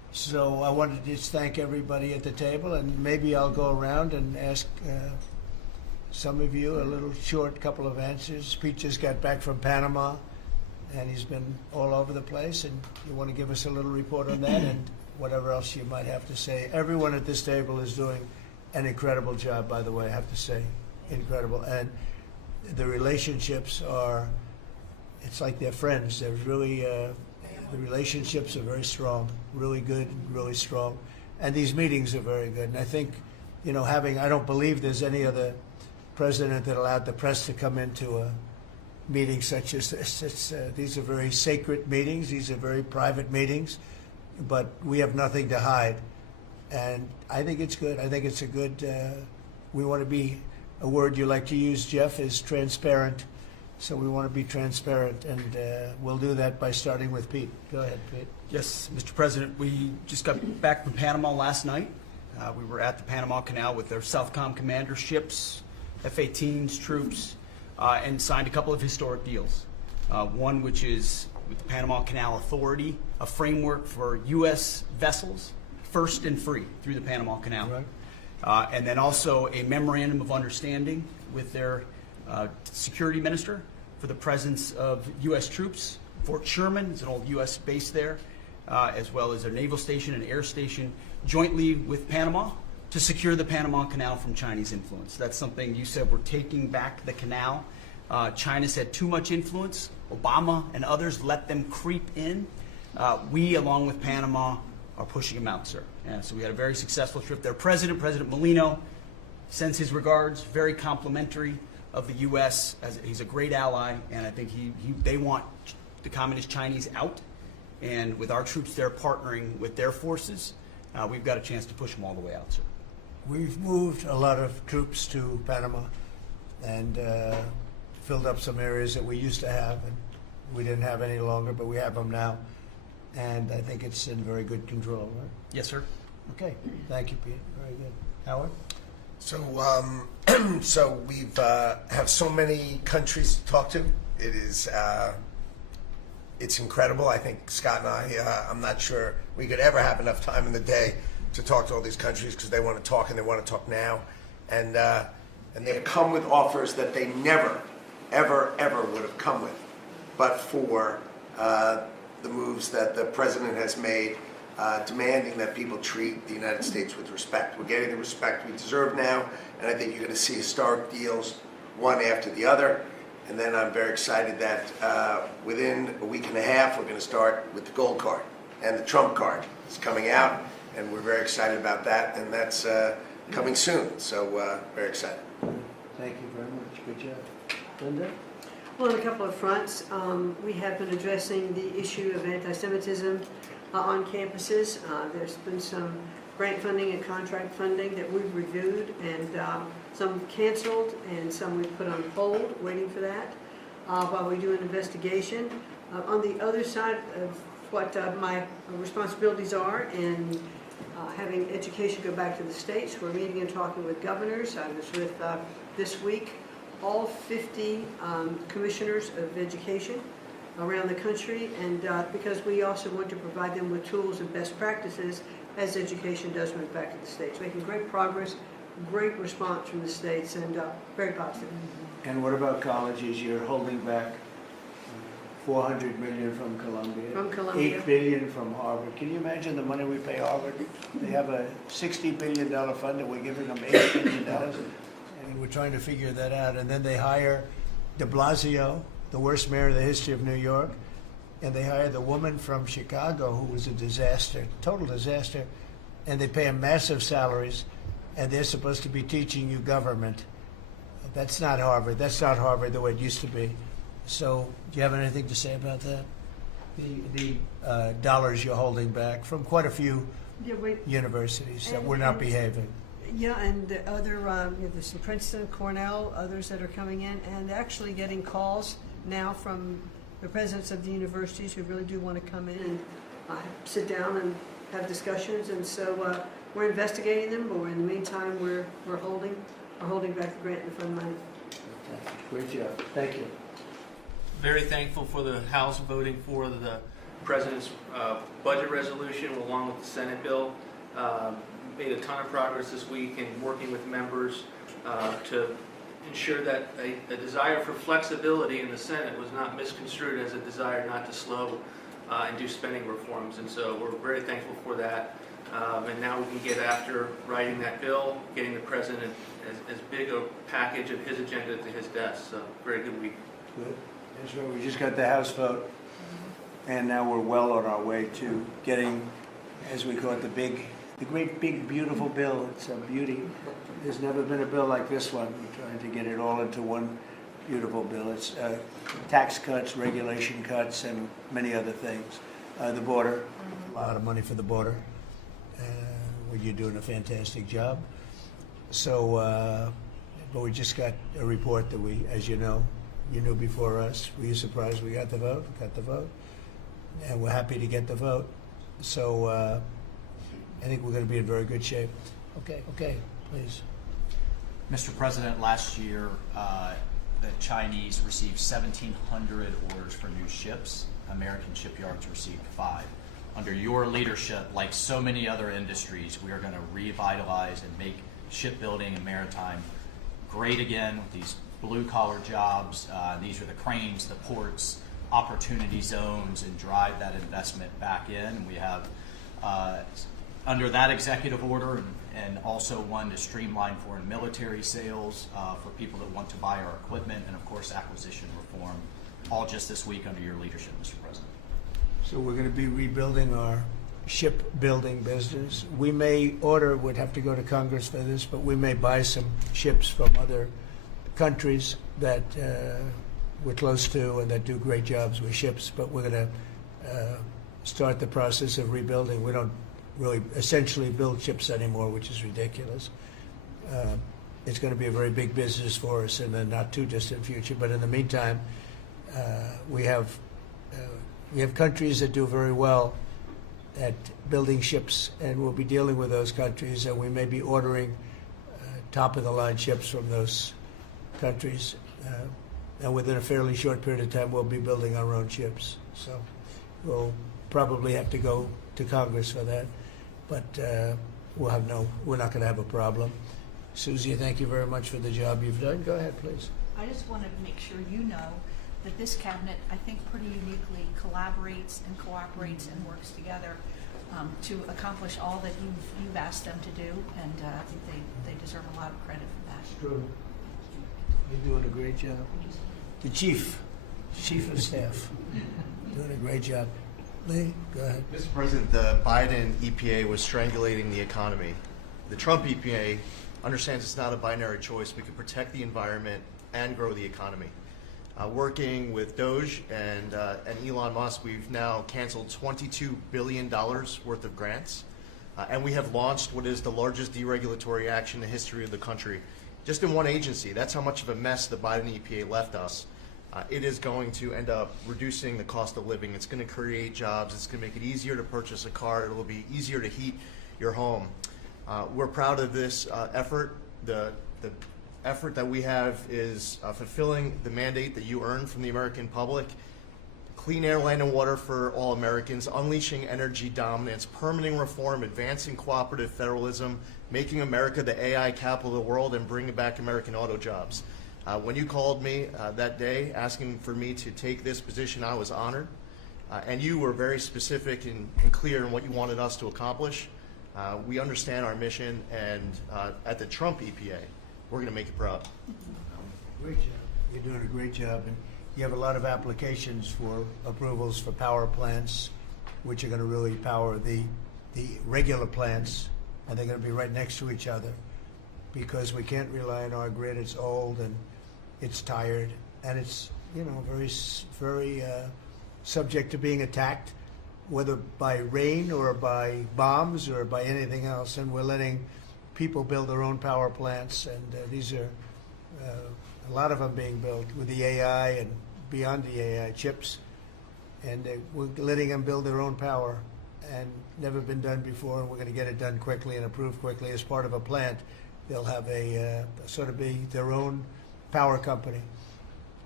So I wanted to just thank everybody at the table, and maybe I'll go around and ask some of you a little short couple of answers. Pete just got back from Panama, and he's been all over the place, and you want to give us a little report on that and whatever else you might have to say. Everyone at this table is doing an incredible job, by the way, I have to say. Incredible. And the relationships are, it's like they're friends. They're really, the relationships are very strong, really good, really strong. And these meetings are very good. And I think, you know, I don't believe there's any other president that allowed the press to come into a meeting such as this. These are very sacred meetings. These are very private meetings. But we have nothing to hide. And I think it's good. I think it's a good, we want to be, a word you like to use, Jeff, is transparent. So we want to be transparent, and we'll do that by starting with Pete. Go ahead, Pete. Yes, Mr. President, we just got back from Panama last night. We were at the Panama Canal with their Southcom commander ships, F-18s, troops, and signed a couple of historic deals. One which is with the Panama Canal Authority, a framework for U.S. vessels, first and free through the Panama Canal. Right. And then also a memorandum of understanding with their security minister for the presence of U.S. troops. Fort Sherman is an old U.S. base there, as well as their naval station and air station, jointly with Panama to secure the Panama Canal from Chinese influence. That's something you said, we're taking back the canal. China's had too much influence. Obama and others let them creep in. We, along with Panama, are pushing them out, sir. So we had a very successful trip there. President Molino sends his regards, very complimentary of the U.S. as he's a great ally, and I think they want the Communist Chinese out, and with our troops there partnering with their forces, we've got a chance to push them all the way out, sir. We've moved a lot of troops to Panama and filled up some areas that we used to have, and we didn't have any longer, but we have them now, and I think it's in very good control, right? Yes, sir. Okay, thank you, Pete. Very good. Howard? So, so we've have so many countries to talk to. It is, it's incredible. I think Scott and I, I'm not sure we could ever have enough time in the day to talk to all these countries because they want to talk and they want to talk now, and they come with offers that they never, ever, ever would have come with, but for the moves that the president has made. Demanding that people treat the United States with respect. We're getting the respect we deserve now, and I think you're going to see historic deals, one after the other. And then I'm very excited that within a week and a half, we're going to start with the gold card, and the Trump card is coming out, and we're very excited about that, and that's coming soon. So very excited. Thank you very much. Good job. Linda? Well, on a couple of fronts, we have been addressing the issue of anti-Semitism on campuses. There's been some grant funding and contract funding that we've reviewed, and some canceled and some we've put on hold, waiting for that, while we do an investigation. On the other side of what my responsibilities are in having education go back to the states, we're meeting and talking with governors. I was with, this week, all 50 commissioners of education around the country, and because we also want to provide them with tools and best practices as education does move back to the states. Making great progress, great response from the states, and very positive. And what about colleges? You're holding back $400 million from Columbia. From Columbia. $8 billion from Harvard. Can you imagine the money we pay Harvard? They have a $60 billion fund, and we're giving them $8 billion. And we're trying to figure that out. And then they hire de Blasio, the worst mayor in the history of New York, and they hired the woman from Chicago who was a disaster, total disaster, and they pay them massive salaries, and they're supposed to be teaching you government. That's not Harvard. That's not Harvard the way it used to be. So do you have anything to say about that? The dollars you're holding back from quite a few universities that were not behaving. Yeah, and the other, there's some Princeton, Cornell, others that are coming in, and actually getting calls now from the presidents of the universities who really do want to come in and sit down and have discussions. And so we're investigating them, but in the meantime, we're holding back the grant and fund money. Great job. Thank you. Very thankful for the House voting for the President's budget resolution along with the Senate bill. Made a ton of progress this week in working with members to ensure that a desire for flexibility in the Senate was not misconstrued as a desire not to slow and do spending reforms. And so we're very thankful for that. And now we can get after writing that bill, getting the President as big a package of his agenda to his desk. So very good week. Good. That's right. We just got the House vote, and now we're well on our way to getting, as we call it, the great big beautiful bill. It's a beauty. There's never been a bill like this one. We're trying to get it all into one beautiful bill. It's tax cuts, regulation cuts, and many other things. The border, a lot of money for the border. Well, you're doing a fantastic job. So, but we just got a report that we, as you know, you knew before us. Were you surprised we got the vote? Got the vote. And we're happy to get the vote. So I think we're going to be in very good shape. Okay, please. Mr. President, last year the Chinese received 1,700 orders for new ships. American shipyards received 5. Under your leadership, like so many other industries, we are going to revitalize and make shipbuilding and maritime great again with these blue-collar jobs. These are the cranes, the ports, opportunity zones, and drive that investment back in. And we have, under that executive order, and also one to streamline foreign military sales for people that want to buy our equipment, and of course acquisition reform, all just this week under your leadership, Mr. President. So we're going to be rebuilding our shipbuilding business. We may order, would have to go to Congress for this, but we may buy some ships from other countries that we're close to and that do great jobs with ships, but we're going to start the process of rebuilding. We don't really essentially build ships anymore, which is ridiculous. It's going to be a very big business for us in the not too distant future, but in the meantime, we have countries that do very well at building ships, and we'll be dealing with those countries, and we may be ordering top-of-the-line ships from those countries. And within a fairly short period of time, we'll be building our own ships. So we'll probably have to go to Congress for that, but we're not going to have a problem. Susie, thank you very much for the job you've done. Go ahead, please. I just want to make sure you know that this cabinet, I think, pretty uniquely collaborates and cooperates and works together to accomplish all that you've asked them to do, and I think they deserve a lot of credit for that. It's true. You're doing a great job. The chief of staff, doing a great job. Lee, go ahead. Mr. President, the Biden EPA was strangulating the economy. The Trump EPA understands it's not a binary choice. We can protect the environment and grow the economy. Working with Doge and Elon Musk, we've now canceled $22 billion worth of grants, and we have launched what is the largest deregulatory action in the history of the country, just in one agency. That's how much of a mess the Biden EPA left us. It is going to end up reducing the cost of living. It's going to create jobs. It's going to make it easier to purchase a car. It will be easier to heat your home. We're proud of this effort. The effort that we have is fulfilling the mandate that you earned from the American public. Clean air, land, and water for all Americans, unleashing energy dominance, permitting reform, advancing cooperative federalism, making America the AI capital of the world, and bringing back American auto jobs. When you called me that day asking for me to take this position, I was honored. And you were very specific and clear in what you wanted us to accomplish. We understand our mission, and at the Trump EPA, we're going to make you proud. Great job. You're doing a great job. And you have a lot of applications for approvals for power plants, which are going to really power the regular plants, and they're going to be right next to each other because we can't rely on our grid. It's old and it's tired, and it's very subject to being attacked, whether by rain or by bombs or by anything else. And we're letting people build their own power plants, and these are a lot of them being built with the AI and beyond the AI chips, and we're letting them build their own power, and never been done before, and we're going to get it done quickly and approved quickly as part of a plant. They'll have a sort of be their own power company,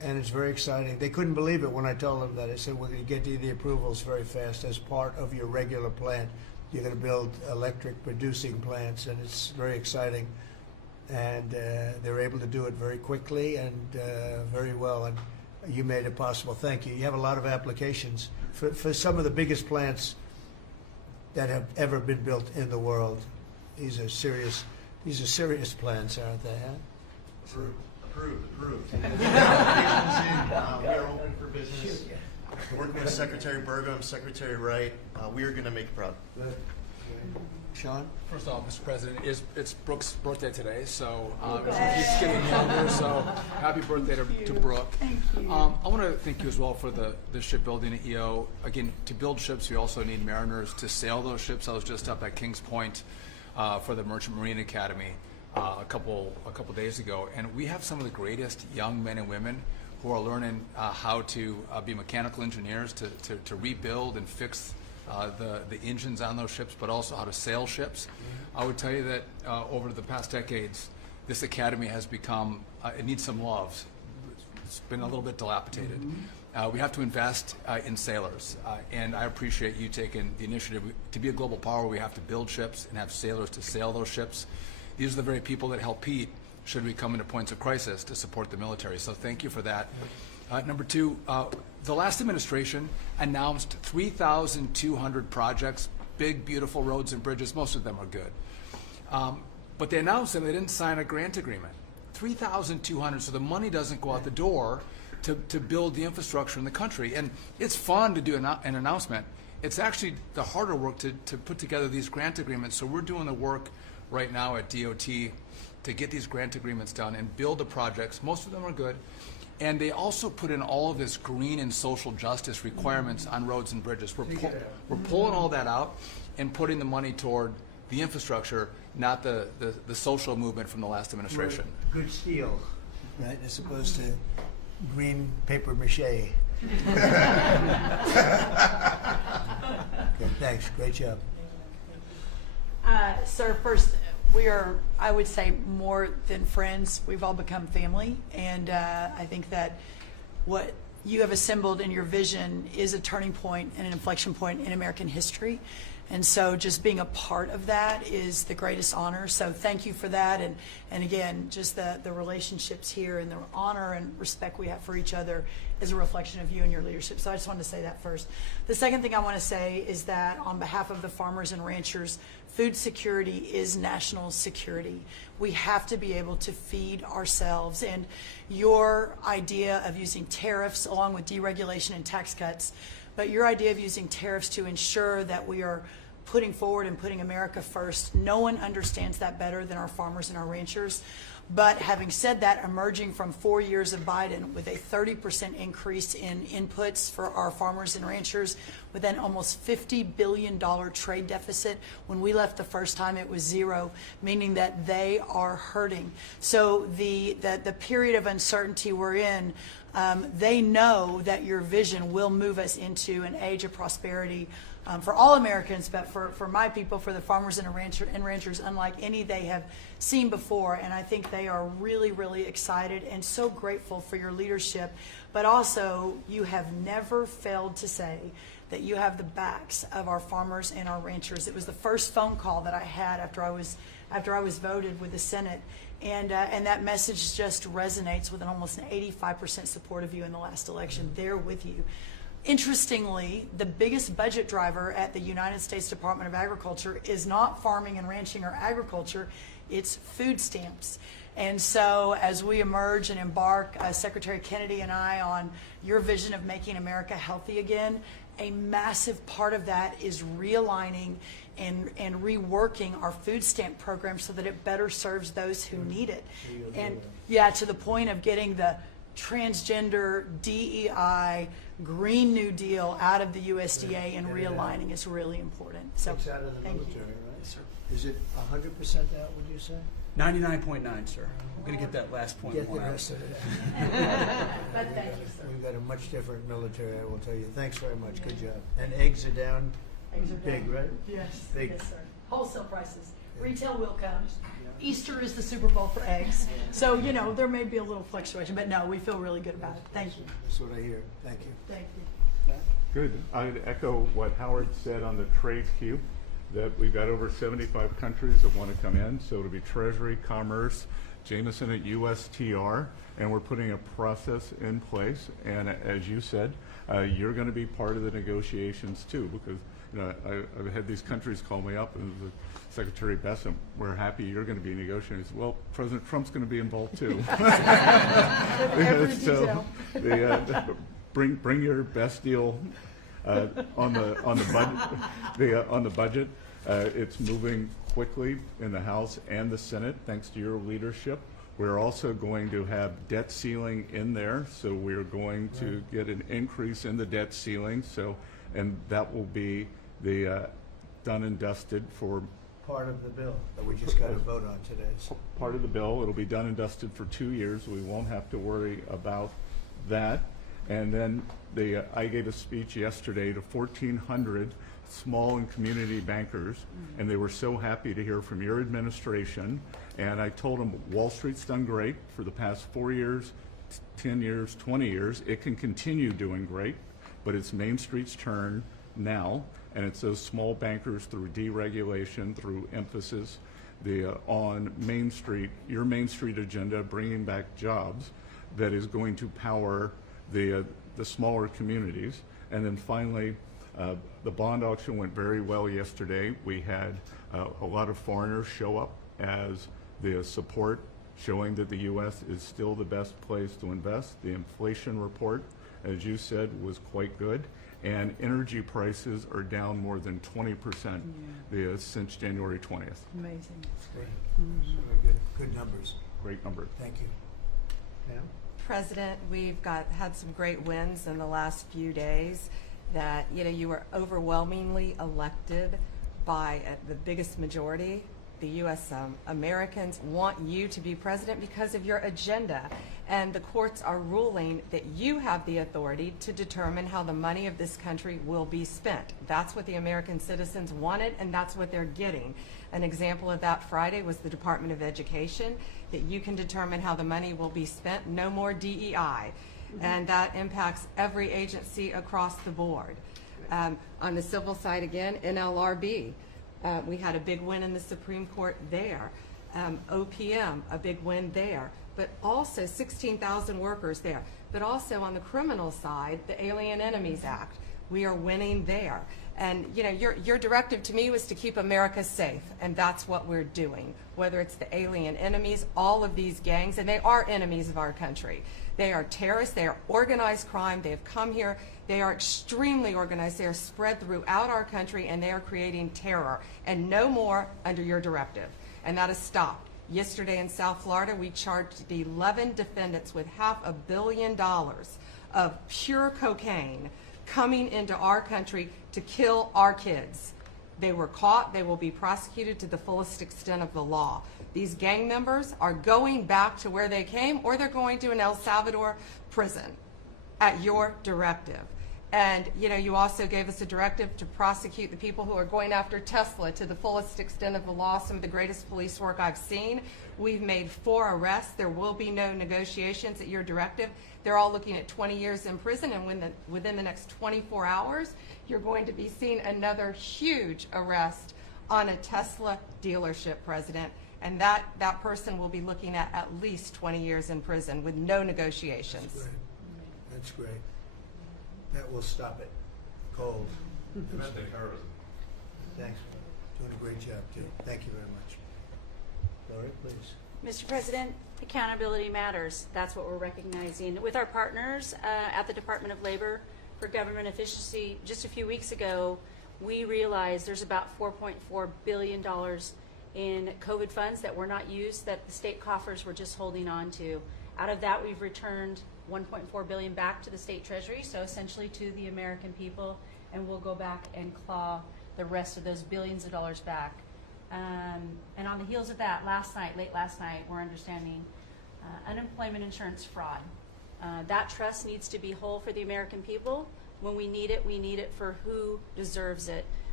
and it's very exciting. They couldn't believe it when I told them that. I said, we're going to get you the approvals very fast as part of your regular plant. You're going to build electric producing plants, and it's very exciting. And they're able to do it very quickly and very well, and you made it possible. Thank you. You have a lot of applications for some of the biggest plants that have ever been built in the world. These are serious plants, aren't they? Huh? Approved. We are open for business. Working with Secretary Burgum, Secretary Wright, we are going to make it proud. Good. Sean? First off, Mr. President, it's Brooke's birthday today, so she's getting younger, so happy birthday to Brooke. Thank you. I want to thank you as well for the shipbuilding at EO. Again, to build ships, we also need mariners to sail those ships. I was just up at Kings Point for the Merchant Marine Academy a couple days ago, and we have some of the greatest young men and women who are learning how to be mechanical engineers, to rebuild and fix the engines on those ships, but also how to sail ships. I would tell you that over the past decades, this academy has become, it needs some love. It's been a little bit dilapidated. We have to invest in sailors, and I appreciate you taking the initiative. To be a global power, we have to build ships and have sailors to sail those ships. These are the very people that help Pete should we come into points of crisis to support the military. So thank you for that. Number two, the last administration announced 3,200 projects, big, beautiful roads and bridges. Most of them are good. But they announced them, they didn't sign a grant agreement. 3,200, so the money doesn't go out the door to build the infrastructure in the country. And it's fun to do an announcement. It's actually the harder work to put together these grant agreements. So we're doing the work right now at DOT to get these grant agreements done and build the projects. Most of them are good. And they also put in all of this green and social justice requirements on roads and bridges. We're pulling all that out and putting the money toward the infrastructure, not the social movement from the last administration. Good steel, right, as opposed to green paper mache. Okay, thanks. Great job. Sir, first, we are, I would say, more than friends. We've all become family, and I think that what you have assembled in your vision is a turning point and an inflection point in American history. And so just being a part of that is the greatest honor. So thank you for that. And again, just the relationships here and the honor and respect we have for each other is a reflection of you and your leadership. So I just wanted to say that first. The second thing I want to say is that on behalf of the farmers and ranchers, food security is national security. We have to be able to feed ourselves. And your idea of using tariffs along with deregulation and tax cuts, but your idea of using tariffs to ensure that we are putting forward and putting America first, no one understands that better than our farmers and our ranchers. But having said that, emerging from 4 years of Biden with a 30% increase in inputs for our farmers and ranchers, with an almost $50 billion trade deficit. When we left the first time, it was zero, meaning that they are hurting. So the period of uncertainty we're in, they know that your vision will move us into an age of prosperity for all Americans, but for my people, for the farmers and ranchers, unlike any they have seen before. And I think they are really, really excited and so grateful for your leadership. But also, you have never failed to say that you have the backs of our farmers and our ranchers. It was the first phone call that I had after I was voted with the Senate. And that message just resonates with an almost 85% support of you in the last election. They're with you. Interestingly, the biggest budget driver at the United States Department of Agriculture is not farming and ranching or agriculture, it's food stamps. And so as we emerge and embark, Secretary Kennedy and I, on your vision of making America healthy again, a massive part of that is realigning and reworking our food stamp program so that it better serves those who need it. And yeah, to the point of getting the transgender, DEI, Green New Deal out of the USDA and realigning is really important. So It's out of the military, right? Sir. Is it 100% out, would you say? 99.9, sir. I'm going to get that last point. Get the rest of it. But thank you, sir. We've got a much different military, I will tell you. Thanks very much. Good job. And eggs are down. Eggs are big, down. right? Yes. Big. Yes, sir. Wholesale prices. Retail will come. Easter is the Super Bowl for eggs. So, you know, there may be a little fluctuation, but no, we feel really good about it. Thank you. That's what I hear. Thank you. Thank you. Good. I'd echo what Howard said on the trade queue, that we've got over 75 countries that want to come in. So it'll be Treasury, Commerce, Jameson at USTR, and we're putting a process in place. And as you said, you're going to be part of the negotiations too, because I've had these countries call me up and Secretary Bessent, we're happy you're going to be negotiating. I said, well, President Trump's going to be involved too. So bring your best deal on the budget. It's moving quickly in the House and the Senate, thanks to your leadership. We're also going to have debt ceiling in there, so we're going to get an increase in the debt ceiling. So, and that will be the done and dusted for Part of the bill that we just got to vote on today. part of the bill. It'll be done and dusted for 2 years. We won't have to worry about that. And then I gave a speech yesterday to 1,400 small and community bankers, and they were so happy to hear from your administration. And I told them Wall Street's done great for the past 4 years, 10 years, 20 years. It can continue doing great, but it's Main Street's turn now, and it's those small bankers through deregulation, through emphasis on Main Street, your Main Street agenda, bringing back jobs, that is going to power the smaller communities. And then finally, the bond auction went very well yesterday. We had a lot of foreigners show up as the support, showing that the U.S. is still the best place to invest. The inflation report, as you said, was quite good. And energy prices are down more than 20% since January 20th. Amazing. Great. Mm-hmm. Good numbers. Great number. Thank you. Pam? President, we've had some great wins in the last few days. That you were overwhelmingly elected by the biggest majority. The U.S. Americans want you to be president because of your agenda, and the courts are ruling that you have the authority to determine how the money of this country will be spent. That's what the American citizens wanted, and that's what they're getting. An example of that Friday was the Department of Education, that you can determine how the money will be spent. No more DEI. And that impacts every agency across the board. On the civil side again, NLRB, we had a big win in the Supreme Court there. OPM, a big win there. But also 16,000 workers there. But also on the criminal side, the Alien Enemies Act, we are winning there. And your directive to me was to keep America safe, and that's what we're doing. Whether it's the alien enemies, all of these gangs, and they are enemies of our country. They are terrorists, they are organized crime, they have come here, they are extremely organized, they are spread throughout our country, and they are creating terror, and no more under your directive. And that is stopped. Yesterday in South Florida, we charged the 11 defendants with $500 million of pure cocaine coming into our country to kill our kids. They were caught, they will be prosecuted to the fullest extent of the law. These gang members are going back to where they came, or they're going to an El Salvador prison at your directive. And you also gave us a directive to prosecute the people who are going after Tesla to the fullest extent of the law, some of the greatest police work I've seen. We've made 4 arrests. There will be no negotiations at your directive. They're all looking at 20 years in prison, and within the next 24 hours, you're going to be seeing another huge arrest on a Tesla dealership, President. And that person will be looking at least 20 years in prison with no negotiations. That's great. That's great. That will stop it cold. Domestic terrorism. Thanks. Doing a great job, too. Thank you very much. Lori, please. Mr. President, accountability matters. That's what we're recognizing. With our partners at the Department of Labor for Government Efficiency, just a few weeks ago, we realized there's about $4.4 billion in COVID funds that were not used, that the state coffers were just holding on to. Out of that, we've returned $1.4 billion back to the state treasury, so essentially to the American people, and we'll go back and claw the rest of those billions of dollars back. And on the heels of that, late last night, we're understanding unemployment insurance fraud. That trust needs to be whole for the American people. When we need it for who deserves it.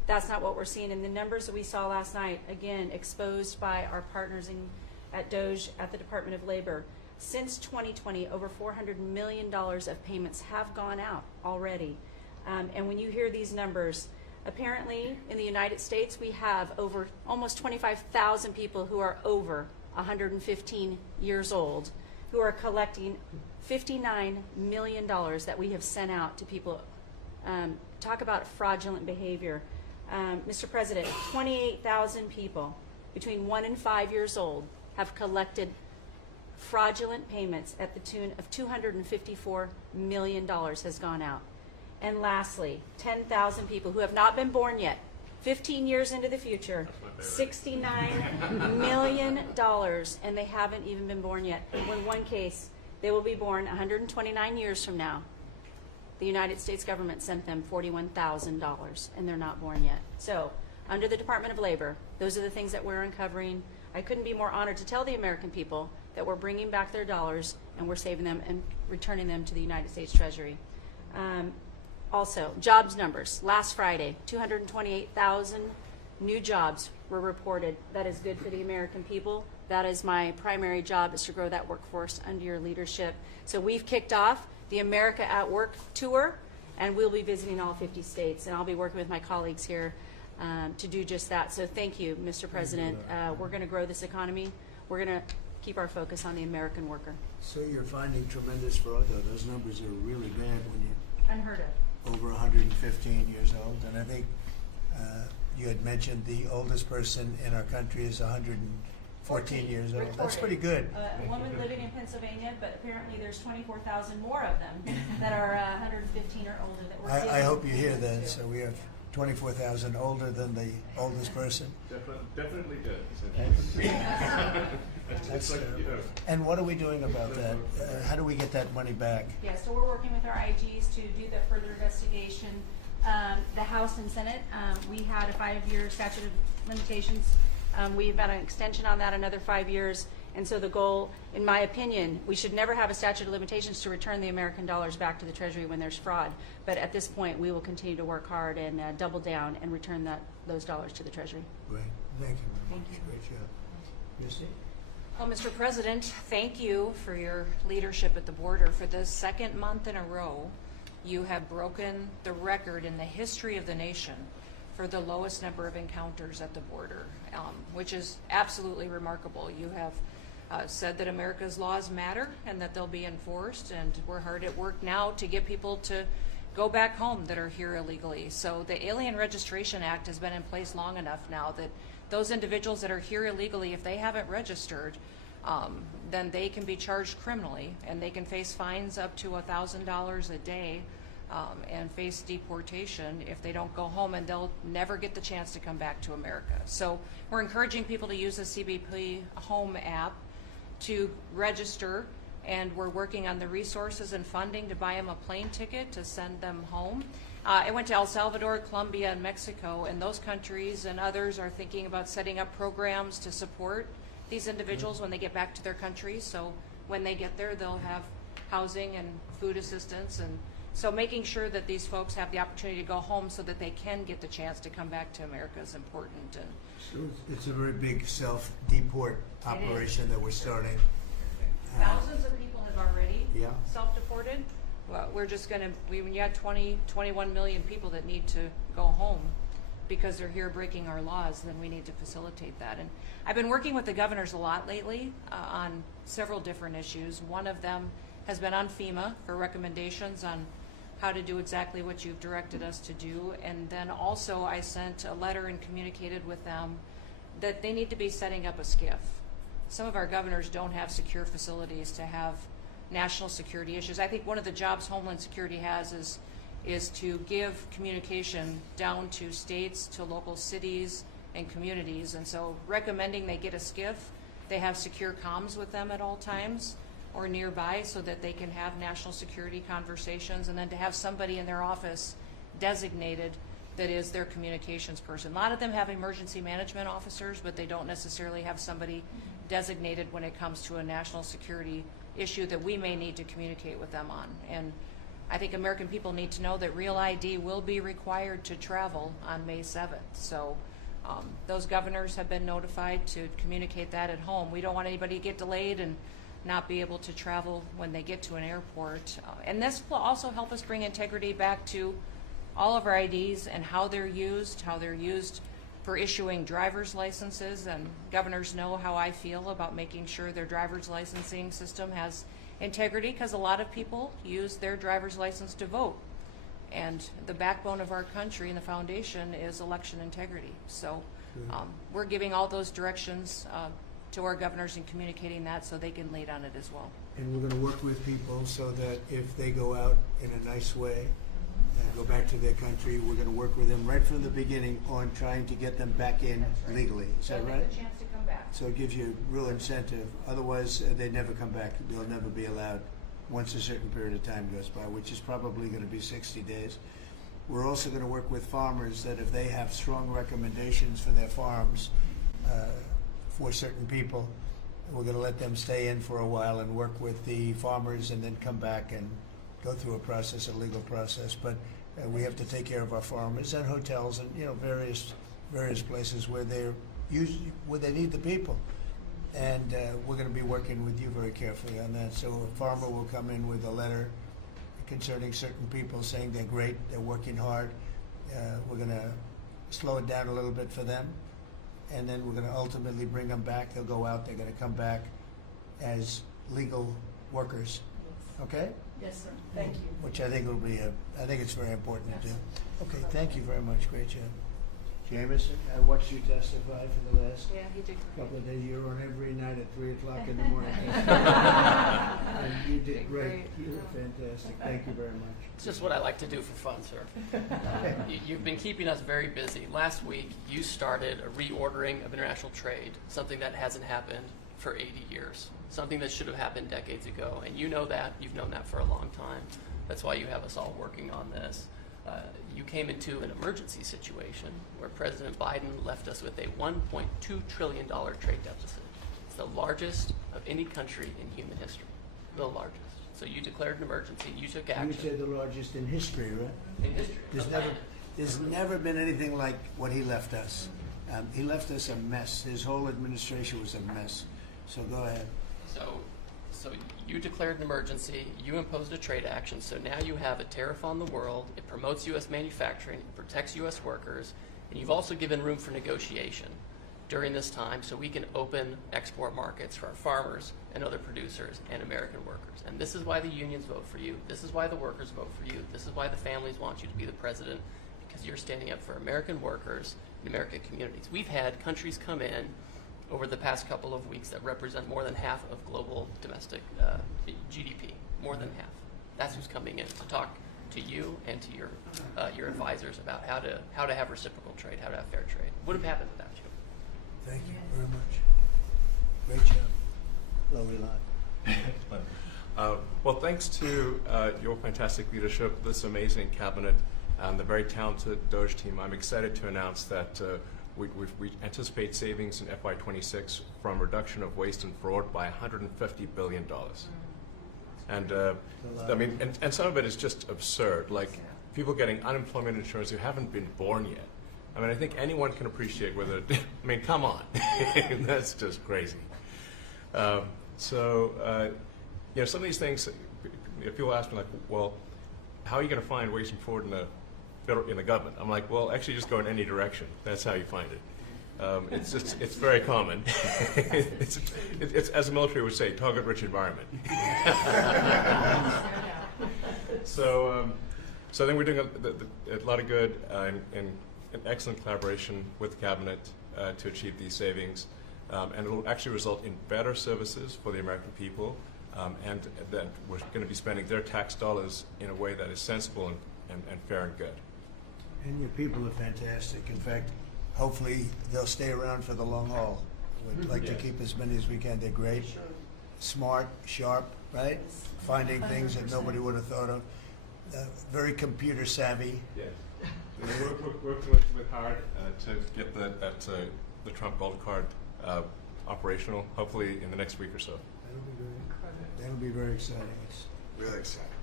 That's not what we're seeing. And the numbers that we saw last night, again, exposed by our partners at DOGE, at the Department of Labor, since 2020, over $400 million of payments have gone out already. And when you hear these numbers, apparently in the United States, we have over almost 25,000 people who are over 115 years old who are collecting $59 million that we have sent out to people. Talk about fraudulent behavior. Mr. President, 28,000 people between 1 and 5 years old have collected fraudulent payments at the tune of $254 million has gone out. And lastly, 10,000 people who have not been born yet, 15 years into the future, $69 million, and they haven't even been born yet. In one case, they will be born 129 years from now. The United States government sent them $41,000, and they're not born yet. So, under the Department of Labor, those are the things that we're uncovering. I couldn't be more honored to tell the American people that we're bringing back their dollars and we're saving them and returning them to the United States Treasury. Also, jobs numbers. Last Friday, 228,000 new jobs were reported. That is good for the American people. That is my primary job, is to grow that workforce under your leadership. So we've kicked off the America at Work tour, and we'll be visiting all 50 states, and I'll be working with my colleagues here to do just that. So thank you, Mr. President. We're going to grow this economy. We're going to keep our focus on the American worker. So you're finding tremendous fraud, though. Those numbers are really bad when you Unheard of. over 115 years old. And I think you had mentioned the oldest person in our country is 114 years old. That's pretty good. A woman living in Pennsylvania, but apparently there's 24,000 more of them that are 115 or older that we're I hope you hear seeing that. too. So we have 24,000 older than the oldest person. Definitely good. That's and what are we doing about that? How do we get that money back? Yeah, so we're working with our IGs to do the further investigation. The House and Senate, we had a 5-year statute of limitations. We've got an extension on that, another 5 years. And so the goal, in my opinion, we should never have a statute of limitations to return the American dollars back to the Treasury when there's fraud. But at this point, we will continue to work hard and double down and return those dollars to the Treasury. Great. Thank you. Thank you. Great job. Christy? Well, Mr. President, thank you for your leadership at the border. For the second month in a row, you have broken the record in the history of the nation for the lowest number of encounters at the border, which is absolutely remarkable. You have said that America's laws matter and that they'll be enforced, and we're hard at work now to get people to go back home that are here illegally. So the Alien Registration Act has been in place long enough now that those individuals that are here illegally, if they haven't registered, then they can be charged criminally, and they can face fines up to $1,000 a day and face deportation if they don't go home, and they'll never get the chance to come back to America. So we're encouraging people to use the CBP Home app to register, and we're working on the resources and funding to buy them a plane ticket to send them home. I went to El Salvador, Colombia, and Mexico, and those countries and others are thinking about setting up programs to support these individuals when they get back to their countries. So when they get there, they'll have housing and food assistance, and so making sure that these folks have the opportunity to go home so that they can get the chance to come back to America is important. And So it's a very big self-deport operation that we're starting. thousands of people have already Yeah. self-deported. Well, we're just going to, when you have 21 million people that need to go home because they're here breaking our laws, then we need to facilitate that. And I've been working with the governors a lot lately on several different issues. One of them has been on FEMA for recommendations on how to do exactly what you've directed us to do. And then also I sent a letter and communicated with them that they need to be setting up a SCIF. Some of our governors don't have secure facilities to have national security issues. I think one of the jobs Homeland Security has is to give communication down to states, to local cities and communities. And so recommending they get a SCIF, they have secure comms with them at all times or nearby so that they can have national security conversations, and then to have somebody in their office designated that is their communications person. A lot of them have emergency management officers, but they don't necessarily have somebody designated when it comes to a national security issue that we may need to communicate with them on. And I think American people need to know that Real ID will be required to travel on May 7th. So those governors have been notified to communicate that at home. We don't want anybody to get delayed and not be able to travel when they get to an airport. And this will also help us bring integrity back to all of our IDs and how they're used for issuing driver's licenses. And governors know how I feel about making sure their driver's licensing system has integrity, because a lot of people use their driver's license to vote. And the backbone of our country and the foundation is election integrity. So we're giving all those directions to our governors and communicating that so they can lead on it as well. And we're going to work with people so that if they go out in a nice way and go back to their country, we're going to work with them right from the beginning on trying to get them back in legally. Is that right? A chance to come back. So it gives you real incentive. Otherwise, they never come back. They'll never be allowed once a certain period of time goes by, which is probably going to be 60 days. We're also going to work with farmers that if they have strong recommendations for their farms for certain people, we're going to let them stay in for a while and work with the farmers and then come back and go through a process, a legal process. But we have to take care of our farmers and hotels and various places where where they need the people. And we're going to be working with you very carefully on that. So a farmer will come in with a letter concerning certain people saying they're great, they're working hard. We're going to slow it down a little bit for them. And then we're going to ultimately bring them back. They'll go out, they're going to come back as legal workers. Okay? Yes, sir. Thank you. Which I think will be I think it's very important to do. Okay, thank you very much. Great job. Jameson, I watched you testify for the last couple of days. You're on every night at 3 o'clock in the morning. And you did great. You were fantastic. Thank you very much. It's just what I like to do for fun, sir. You've been keeping us very busy. Last week, you started a reordering of international trade, something that hasn't happened for 80 years, something that should have happened decades ago. And you know that. You've known that for a long time. That's why you have us all working on this. You came into an emergency situation where President Biden left us with a $1.2 trillion trade deficit. It's the largest of any country in human history, the largest. So you declared an emergency, you took action. You would say the largest in history, right? In history. There's never been anything like what he left us. He left us a mess. His whole administration was a mess. So go ahead. So you declared an emergency, you imposed a trade action, so now you have a tariff on the world, it promotes U.S. manufacturing, it protects U.S. workers, and you've also given room for negotiation during this time so we can open export markets for our farmers and other producers and American workers. And this is why the unions vote for you, this is why the workers vote for you, this is why the families want you to be the president, because you're standing up for American workers and American communities. We've had countries come in over the past couple of weeks that represent more than half of global domestic GDP, more than half. That's who's coming in to talk to you and to your advisors about how to have reciprocal trade, how to have fair trade. Would have happened without you. Thank you very much. Great job. Lovely lot. Well, thanks to your fantastic leadership, this amazing cabinet, and the very talented DOGE team, I'm excited to announce that we anticipate savings in FY26 from reduction of waste and fraud by $150 billion. And I mean, and some of it is just absurd, like people getting unemployment insurance who haven't been born yet. I mean, I think anyone can appreciate whether, I mean, come on, that's just crazy. Some of these things, people ask me like, well, how are you going to find waste and fraud in the government? I'm like, well, actually just go in any direction. That's how you find it. It's very common. it's as the military would say, target-rich environment. So I think we're doing a lot of good and excellent collaboration with the cabinet to achieve these savings. And it will actually result in better services for the American people, and that we're going to be spending their tax dollars in a way that is sensible and fair and good. And your people are fantastic. In fact, hopefully they'll stay around for the long haul. We'd like to keep as many as we can. They're great, smart, sharp, right? Finding things that nobody would have thought of. Very computer savvy. Yes. We're working with hard to get the Trump Gold Card operational, hopefully in the next week or so. That'll be very exciting. It's really exciting.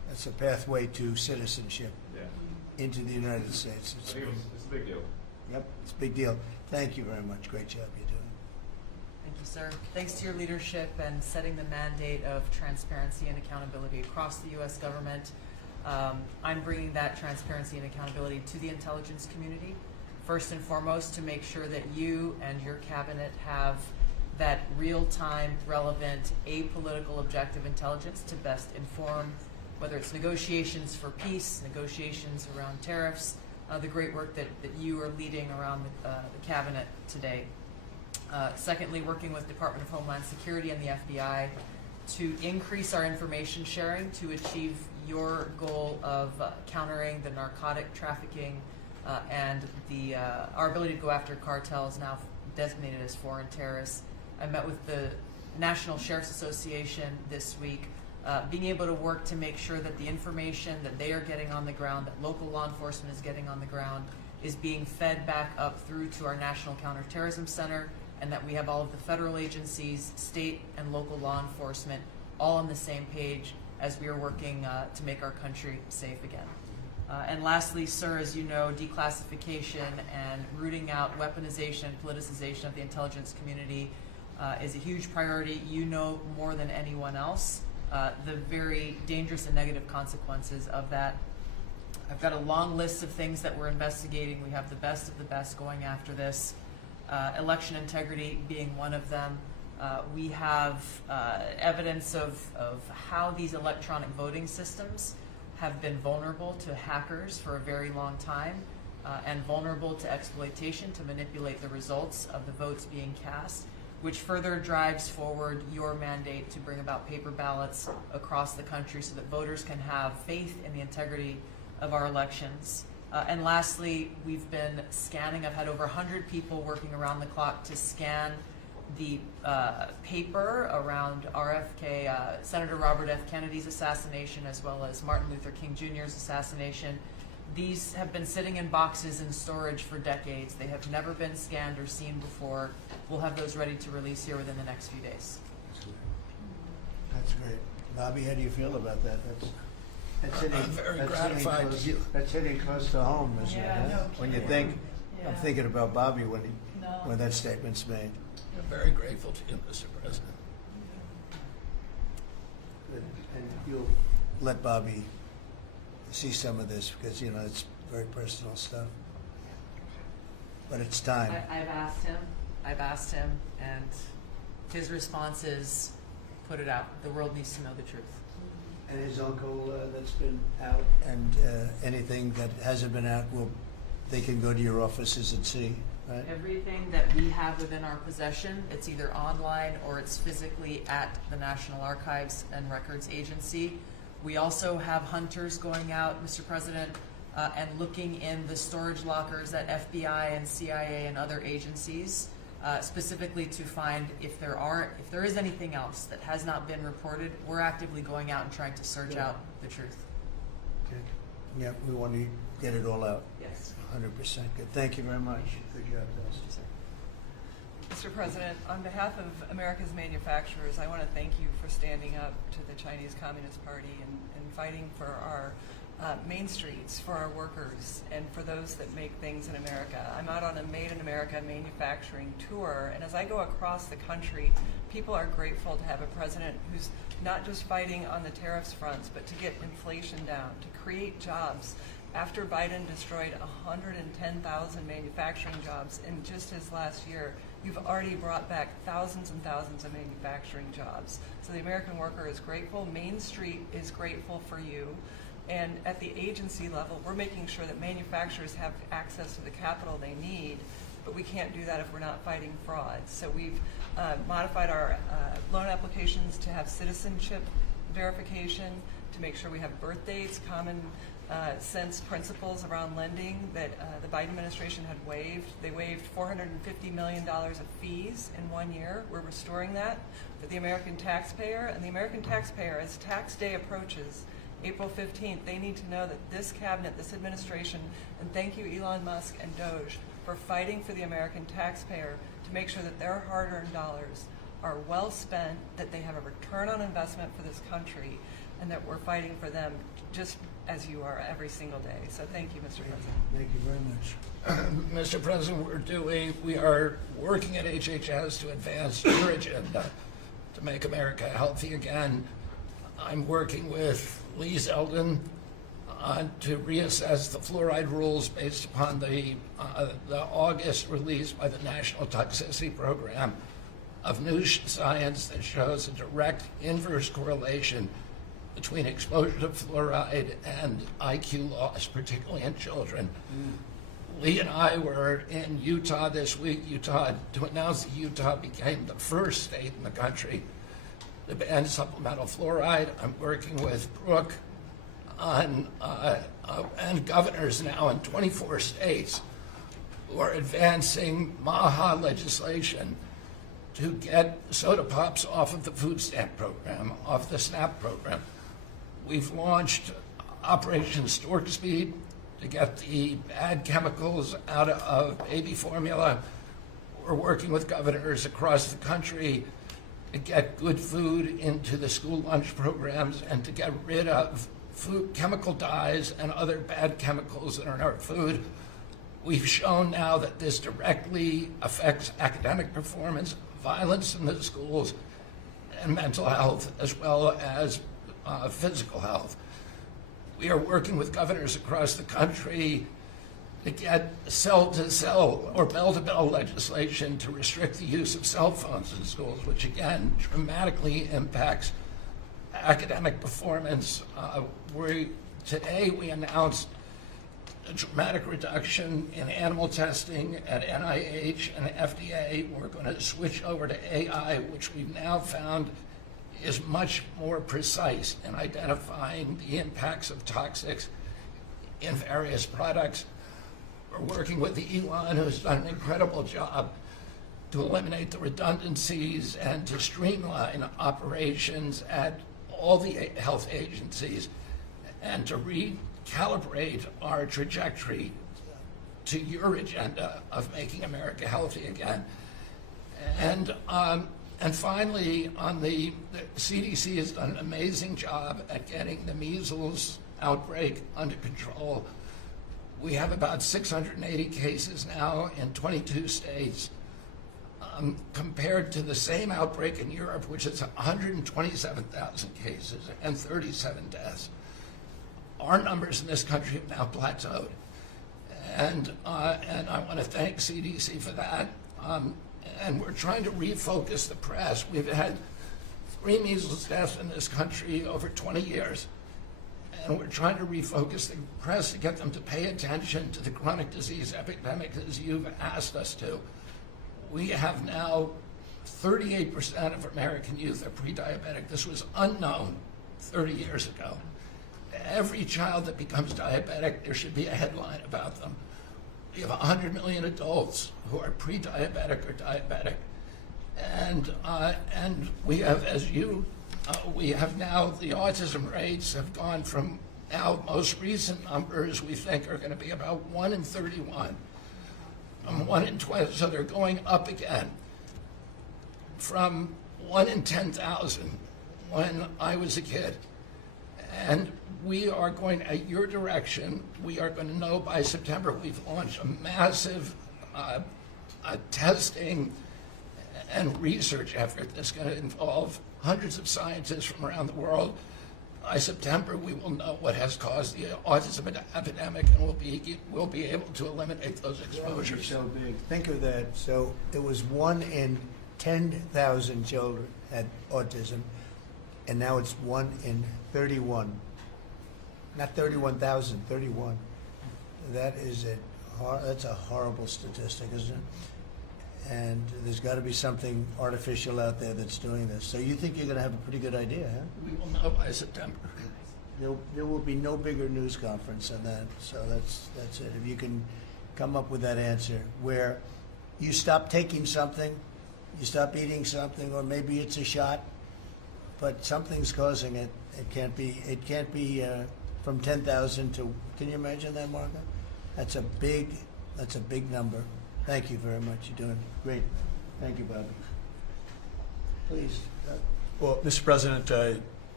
That's a pathway to citizenship into the United States. It's a big deal. Yep, it's a big deal. Thank you very much. Great job you're doing. Thank you, sir. Thanks to your leadership and setting the mandate of transparency and accountability across the U.S. government. I'm bringing that transparency and accountability to the intelligence community, first and foremost, to make sure that you and your cabinet have that real-time, relevant, apolitical, objective intelligence to best inform whether it's negotiations for peace, negotiations around tariffs, the great work that you are leading around the cabinet today. Secondly, working with Department of Homeland Security and the FBI to increase our information sharing to achieve your goal of countering the narcotic trafficking and our ability to go after cartels now designated as foreign terrorists. I met with the National Sheriff's Association this week, being able to work to make sure that the information that they are getting on the ground, that local law enforcement is getting on the ground, is being fed back up through to our National Counterterrorism Center, and that we have all of the federal agencies, state and local law enforcement all on the same page as we are working to make our country safe again. And lastly, sir, as you know, declassification and rooting out weaponization and politicization of the intelligence community is a huge priority. You know more than anyone else the very dangerous and negative consequences of that. I've got a long list of things that we're investigating. We have the best of the best going after this. Election integrity being one of them. We have evidence of how these electronic voting systems have been vulnerable to hackers for a very long time and vulnerable to exploitation to manipulate the results of the votes being cast, which further drives forward your mandate to bring about paper ballots across the country so that voters can have faith in the integrity of our elections. And lastly, we've been scanning. I've had over 100 people working around the clock to scan the paper around RFK, Senator Robert F. Kennedy's assassination, as well as Martin Luther King Jr.'s assassination. These have been sitting in boxes in storage for decades. They have never been scanned or seen before. We'll have those ready to release here within the next few days. That's great. Bobby, how do you feel about that? That's hitting, I'm very that's gratified. hitting close, that's hitting close to home, isn't it? No When you kidding. think, Yeah. I'm thinking about Bobby when No. when that statement's made. I'm very grateful to you, Mr. President. And you'll let Bobby see some of this because, you know, it's very personal stuff. But it's time. I've asked him, and his response is, put it out. The world needs to know the truth. And his uncle that's been out, and anything that hasn't been out, they can go to your offices and see, right? Everything that we have within our possession, it's either online or it's physically at the National Archives and Records Agency. We also have hunters going out, Mr. President, and looking in the storage lockers at FBI and CIA and other agencies, specifically to find if there is anything else that has not been reported. We're actively going out and trying to search out the truth. Okay. Yeah, we want to get it all out. Yes. 100% good. Thank you very much. Good job, Dennis. Mr. President, on behalf of America's manufacturers, I want to thank you for standing up to the Chinese Communist Party and fighting for our main streets, for our workers, and for those that make things in America. I'm out on a Made in America manufacturing tour, and as I go across the country, people are grateful to have a president who's not just fighting on the tariffs fronts, but to get inflation down, to create jobs. After Biden destroyed 110,000 manufacturing jobs in just his last year, you've already brought back thousands and thousands of manufacturing jobs. So the American worker is grateful. Main Street is grateful for you. And at the agency level, we're making sure that manufacturers have access to the capital they need, but we can't do that if we're not fighting fraud. So we've modified our loan applications to have citizenship verification, to make sure we have birth dates, common sense principles around lending that the Biden administration had waived. They waived $450 million of fees in 1 year. We're restoring that for the American taxpayer. And the American taxpayer, as tax day approaches, April 15th, they need to know that this cabinet, this administration, and thank you Elon Musk and Doge for fighting for the American taxpayer to make sure that their hard-earned dollars are well spent, that they have a return on investment for this country, and that we're fighting for them just as you are every single day. So thank you, Mr. President. Thank you very much. Mr. President, we are working at HHS to advance your agenda to make America healthy again. I'm working with Lee Zeldin to reassess the fluoride rules based upon the August release by the National Toxicity Program of new science that shows a direct inverse correlation between exposure to fluoride and IQ loss, particularly in children. Lee and I were in Utah this week, to announce that Utah became the first state in the country to ban supplemental fluoride. I'm working with Brooke on, and governors now in 24 states who are advancing MAHA legislation to get soda pops off of the food stamp program, off the SNAP program. We've launched Operation Stork Speed to get the bad chemicals out of baby formula. We're working with governors across the country to get good food into the school lunch programs and to get rid of food chemical dyes and other bad chemicals that are in our food. We've shown now that this directly affects academic performance, violence in the schools, and mental health, as well as physical health. We are working with governors across the country to get cell-to-cell or bell-to-bell legislation to restrict the use of cell phones in schools, which again dramatically impacts academic performance. Today we announced a dramatic reduction in animal testing at NIH and FDA. We're going to switch over to AI, which we've now found is much more precise in identifying the impacts of toxics in various products. We're working with Elon, who's done an incredible job to eliminate the redundancies and to streamline operations at all the health agencies and to recalibrate our trajectory to your agenda of making America healthy again. And finally, the CDC has done an amazing job at getting the measles outbreak under control. We have about 680 cases now in 22 states, compared to the same outbreak in Europe, which is 127,000 cases and 37 deaths. Our numbers in this country have now plateaued. And I want to thank CDC for that. And we're trying to refocus the press. We've had 3 measles deaths in this country over 20 years. And we're trying to refocus the press to get them to pay attention to the chronic disease epidemic as you've asked us to. We have now 38% of American youth are pre-diabetic. This was unknown 30 years ago. Every child that becomes diabetic, there should be a headline about them. We have 100 million adults who are pre-diabetic or diabetic. And we have, we have now, the autism rates have gone from now most recent numbers we think are going to be about 1 in 31. 1 in 12, so they're going up again from 1 in 10,000 when I was a kid. And we are going, at your direction, we are going to know by September. We've launched a massive testing and research effort that's going to involve hundreds of scientists from around the world. By September, we will know what has caused the autism epidemic, and we'll be able to eliminate those exposures. So big. Think of that. So it was 1 in 10,000 children had autism, and now it's 1 in 31. Not 31,000, 31. That's a horrible statistic, isn't it? And there's got to be something artificial out there that's doing this. So you think you're going to have a pretty good idea, huh? We will know by September. There will be no bigger news conference than that. So that's it. If you can come up with that answer where you stop taking something, you stop eating something, or maybe it's a shot, but something's causing it. It can't be from 10,000 to. Can you imagine that, Marco? That's a big number. Thank you very much. You're doing great. Thank you, Bobby. Please. Well, Mr. President,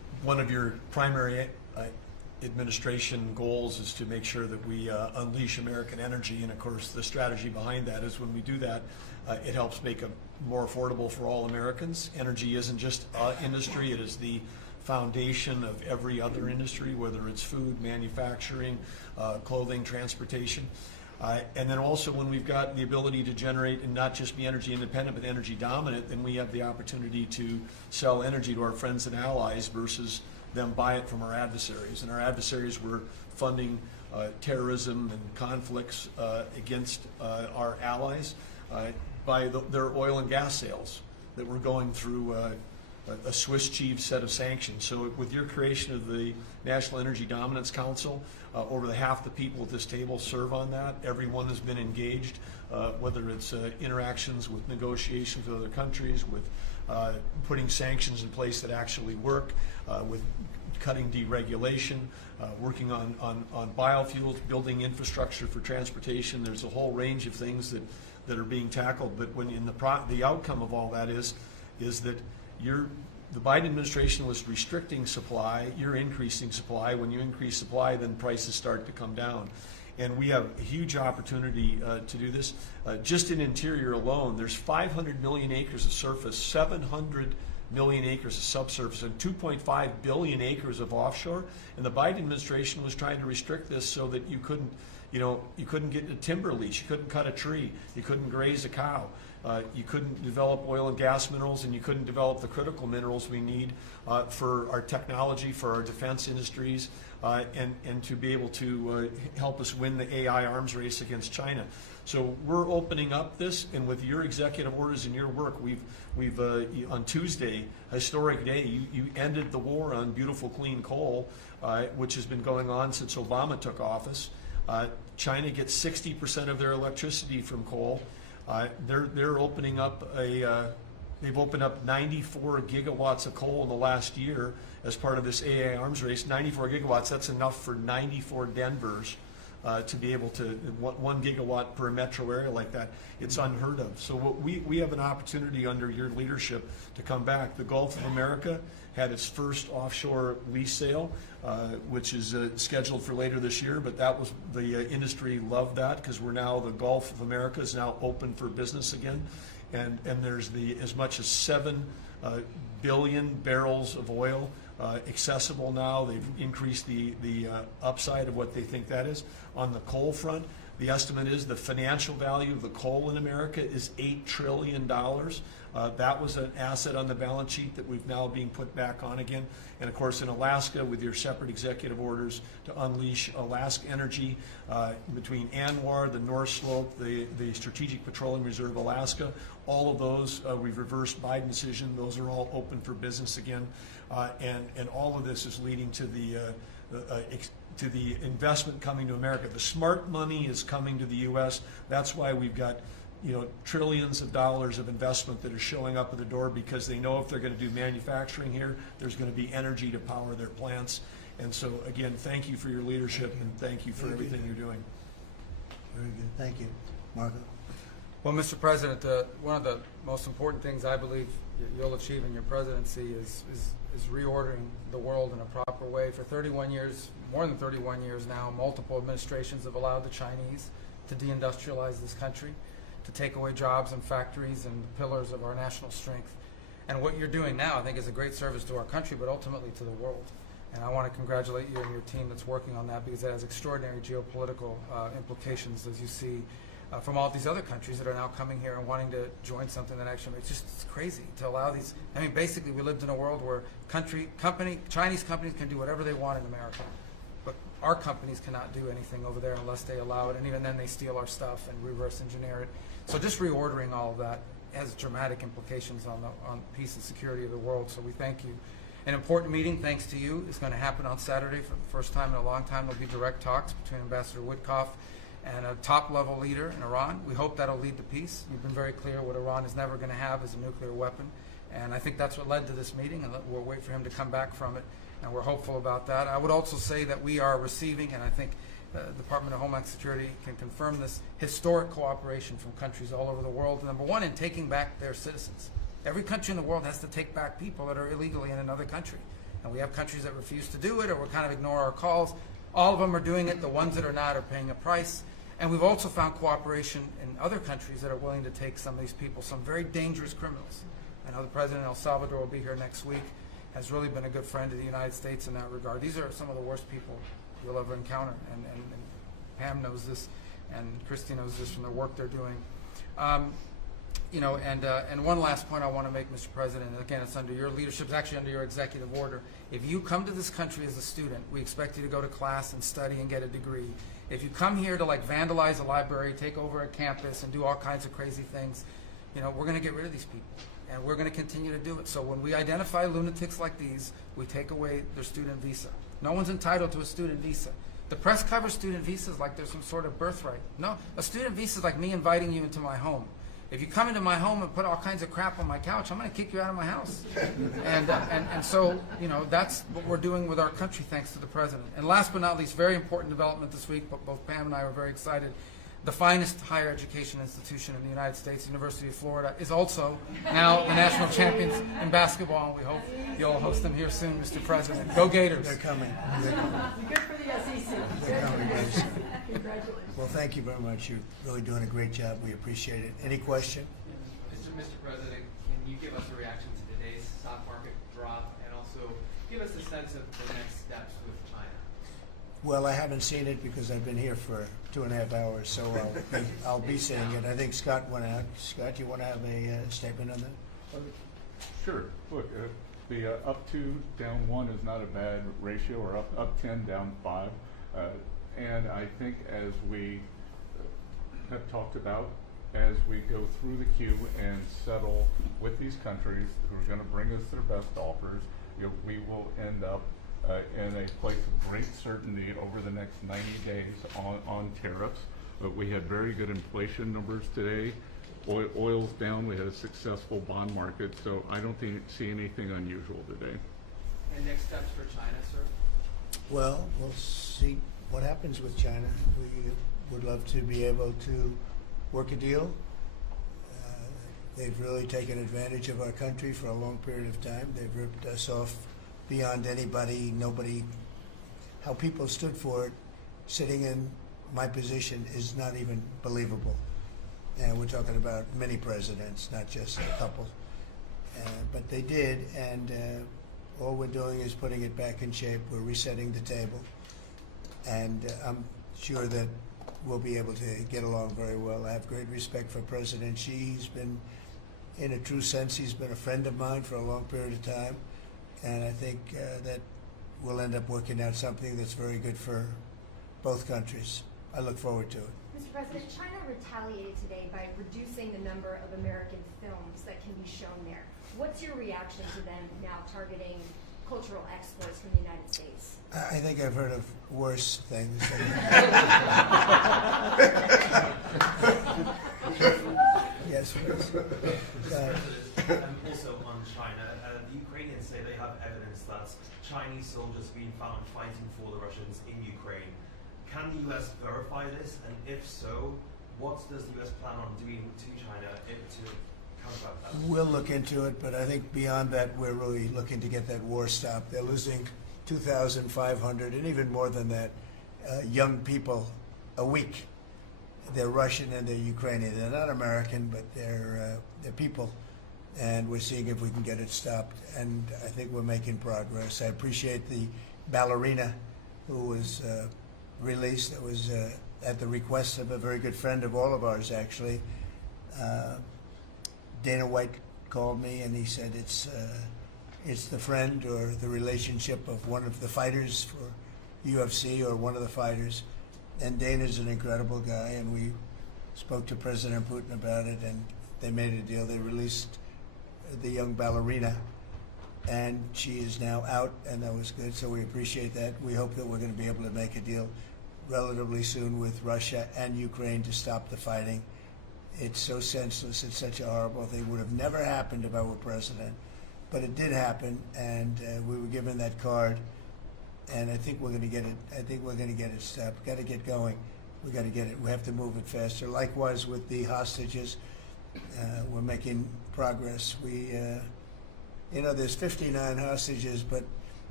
one of your primary administration goals is to make sure that we unleash American energy, and of course the strategy behind that is when we do that, it helps make it more affordable for all Americans. Energy isn't just industry, it is the foundation of every other industry, whether it's food, manufacturing, clothing, transportation. And then also when we've got the ability to generate and not just be energy independent but energy dominant, then we have the opportunity to sell energy to our friends and allies versus them buy it from our adversaries. And our adversaries were funding terrorism and conflicts against our allies by their oil and gas sales that were going through a Swiss cheese set of sanctions. So with your creation of the National Energy Dominance Council, over half the people at this table serve on that. Everyone has been engaged, whether it's interactions with negotiations with other countries, with putting sanctions in place that actually work, with cutting deregulation, working on biofuels, building infrastructure for transportation. There's a whole range of things that are being tackled. But when in the outcome of all that is that the Biden administration was restricting supply, you're increasing supply. When you increase supply, then prices start to come down. And we have a huge opportunity to do this. Just in interior alone, there's 500 million acres of surface, 700 million acres of subsurface, and 2.5 billion acres of offshore. And the Biden administration was trying to restrict this so that you couldn't get a timber lease, you couldn't cut a tree, you couldn't graze a cow. You couldn't develop oil and gas minerals, and you couldn't develop the critical minerals we need for our technology, for our defense industries, and to be able to help us win the AI arms race against China. So we're opening up this, and with your executive orders and your work, we've on Tuesday, historic day, you ended the war on beautiful clean coal, which has been going on since Obama took office. China gets 60% of their electricity from coal. They're opening up they've opened up 94 gigawatts of coal in the last year as part of this AI arms race. 94 gigawatts, that's enough for 94 Denvers to be able to, 1 gigawatt per metro area like that. It's unheard of. So we have an opportunity under your leadership to come back. The Gulf of America had its first offshore lease sale, which is scheduled for later this year, but that was, the industry loved that because we're now, the Gulf of America is now open for business again. And there's as much as 7 billion barrels of oil accessible now. They've increased the upside of what they think that is. On the coal front, the estimate is the financial value of the coal in America is $8 trillion. That was an asset on the balance sheet that we've now being put back on again. And of course in Alaska, with your separate executive orders to unleash Alaska energy between ANWR, the North Slope, the Strategic Petroleum Reserve Alaska, all of those, we've reversed Biden decision. Those are all open for business again. And all of this is leading to the investment coming to America. The smart money is coming to the U.S. That's why we've got trillions of dollars of investment that are showing up at the door, because they know if they're going to do manufacturing here, there's going to be energy to power their plants. And so again, thank you for your leadership and thank you for everything you're doing. Very good. Thank you. Marco? Well, Mr. President, one of the most important things I believe you'll achieve in your presidency is reordering the world in a proper way. For 31 years, more than 31 years now, multiple administrations have allowed the Chinese to deindustrialize this country, to take away jobs and factories and the pillars of our national strength. And what you're doing now, I think, is a great service to our country, but ultimately to the world. And I want to congratulate you and your team that's working on that, because it has extraordinary geopolitical implications, as you see, from all these other countries that are now coming here and wanting to join something that actually makes it's crazy to allow these. I mean, basically, we lived in a world where Chinese companies can do whatever they want in America, but our companies cannot do anything over there unless they allow it, and even then they steal our stuff and reverse engineer it. So just reordering all of that has dramatic implications on peace and security of the world. So we thank you. An important meeting, thanks to you, is going to happen on Saturday for the first time in a long time. There'll be direct talks between Ambassador Woodcock and a top-level leader in Iran. We hope that'll lead to peace. You've been very clear what Iran is never going to have is a nuclear weapon, and I think that's what led to this meeting, and we'll wait for him to come back from it, and we're hopeful about that. I would also say that we are receiving, and I think the Department of Homeland Security can confirm this, historic cooperation from countries all over the world. Number one, in taking back their citizens. Every country in the world has to take back people that are illegally in another country. And we have countries that refuse to do it or will kind of ignore our calls. All of them are doing it. The ones that are not are paying a price. And we've also found cooperation in other countries that are willing to take some of these people, some very dangerous criminals. I know the president of El Salvador will be here next week, has really been a good friend of the United States in that regard. These are some of the worst people you'll ever encounter, and Pam knows this, and Christy knows this from the work they're doing. You know, and one last point I want to make, Mr. President, and again, it's under your leadership, it's actually under your executive order. If you come to this country as a student, we expect you to go to class and study and get a degree. If you come here to like vandalize a library, take over a campus, and do all kinds of crazy things, you know, we're going to get rid of these people, and we're going to continue to do it. So when we identify lunatics like these, we take away their student visa. No one's entitled to a student visa. The press covers student visas like there's some sort of birthright. No, a student visa is like me inviting you into my home. If you come into my home and put all kinds of crap on my couch, I'm going to kick you out of my house. And so, you know, that's what we're doing with our country, thanks to the president. And last but not least, very important development this week, but both Pam and I were very excited. The finest higher education institution in the United States, University of Florida, is also now the national champions in basketball, and we hope you'll host them here soon, Mr. President. Go Gators. They're coming. Good for the SEC. They're coming, guys. Congratulations. Well, thank you very much. You're really doing a great job. We appreciate it. Any question? Mr. President, can you give us a reaction to today's stock market drop, and also give us a sense of the next steps with China? Well, I haven't seen it because I've been here for 2.5 hours, so I'll be seeing it. I think Scott went out. Scott, you want to have a statement on that? Sure. Look, the up 2, down 1 is not a bad ratio, or up 10, down 5. And I think as we have talked about, as we go through the queue and settle with these countries who are going to bring us their best offers, you know, we will end up in a place of great certainty over the next 90 days on tariffs. But we had very good inflation numbers today. Oil's down. We had a successful bond market, so I don't see anything unusual today. And next steps for China, sir? Well, we'll see what happens with China. We would love to be able to work a deal. They've really taken advantage of our country for a long period of time. They've ripped us off beyond nobody. How people stood for it, sitting in my position, is not even believable. And we're talking about many presidents, not just a couple. But they did, and all we're doing is putting it back in shape. We're resetting the table. And I'm sure that we'll be able to get along very well. I have great respect for President Xi. He's been, in a true sense, he's been a friend of mine for a long period of time. And I think that we'll end up working out something that's very good for both countries. I look forward to it. Mr. President, China retaliated today by reducing the number of American films that can be shown there. What's your reaction to them now targeting cultural exports from the United States? I think I've heard of worse things. Yes, please. Also on China, the Ukrainians say they have evidence that Chinese soldiers have been found fighting for the Russians in Ukraine. Can the U.S. verify this? And if so, what does the U.S. plan on doing to China to combat that? We'll look into it, but I think beyond that, we're really looking to get that war stopped. They're losing 2,500 and even more than that young people a week. They're Russian and they're Ukrainian. They're not American, but they're people. And we're seeing if we can get it stopped. And I think we're making progress. I appreciate the ballerina who was released. It was at the request of a very good friend of all of ours, actually. Dana White called me and he said it's the friend or the relationship of one of the fighters for UFC or one of the fighters. And Dana's an incredible guy, and we spoke to President Putin about it, and they made a deal. They released the young ballerina, and she is now out, and that was good, so we appreciate that. We hope that we're going to be able to make a deal relatively soon with Russia and Ukraine to stop the fighting. It's so senseless. It's such a horrible thing. It would have never happened if I were president, but it did happen, and we were given that card. And I think we're going to get it. I think we're going to get it stopped. We've got to get going. We got to get it. We have to move it faster. Likewise with the hostages, we're making progress. We, there's 59 hostages, but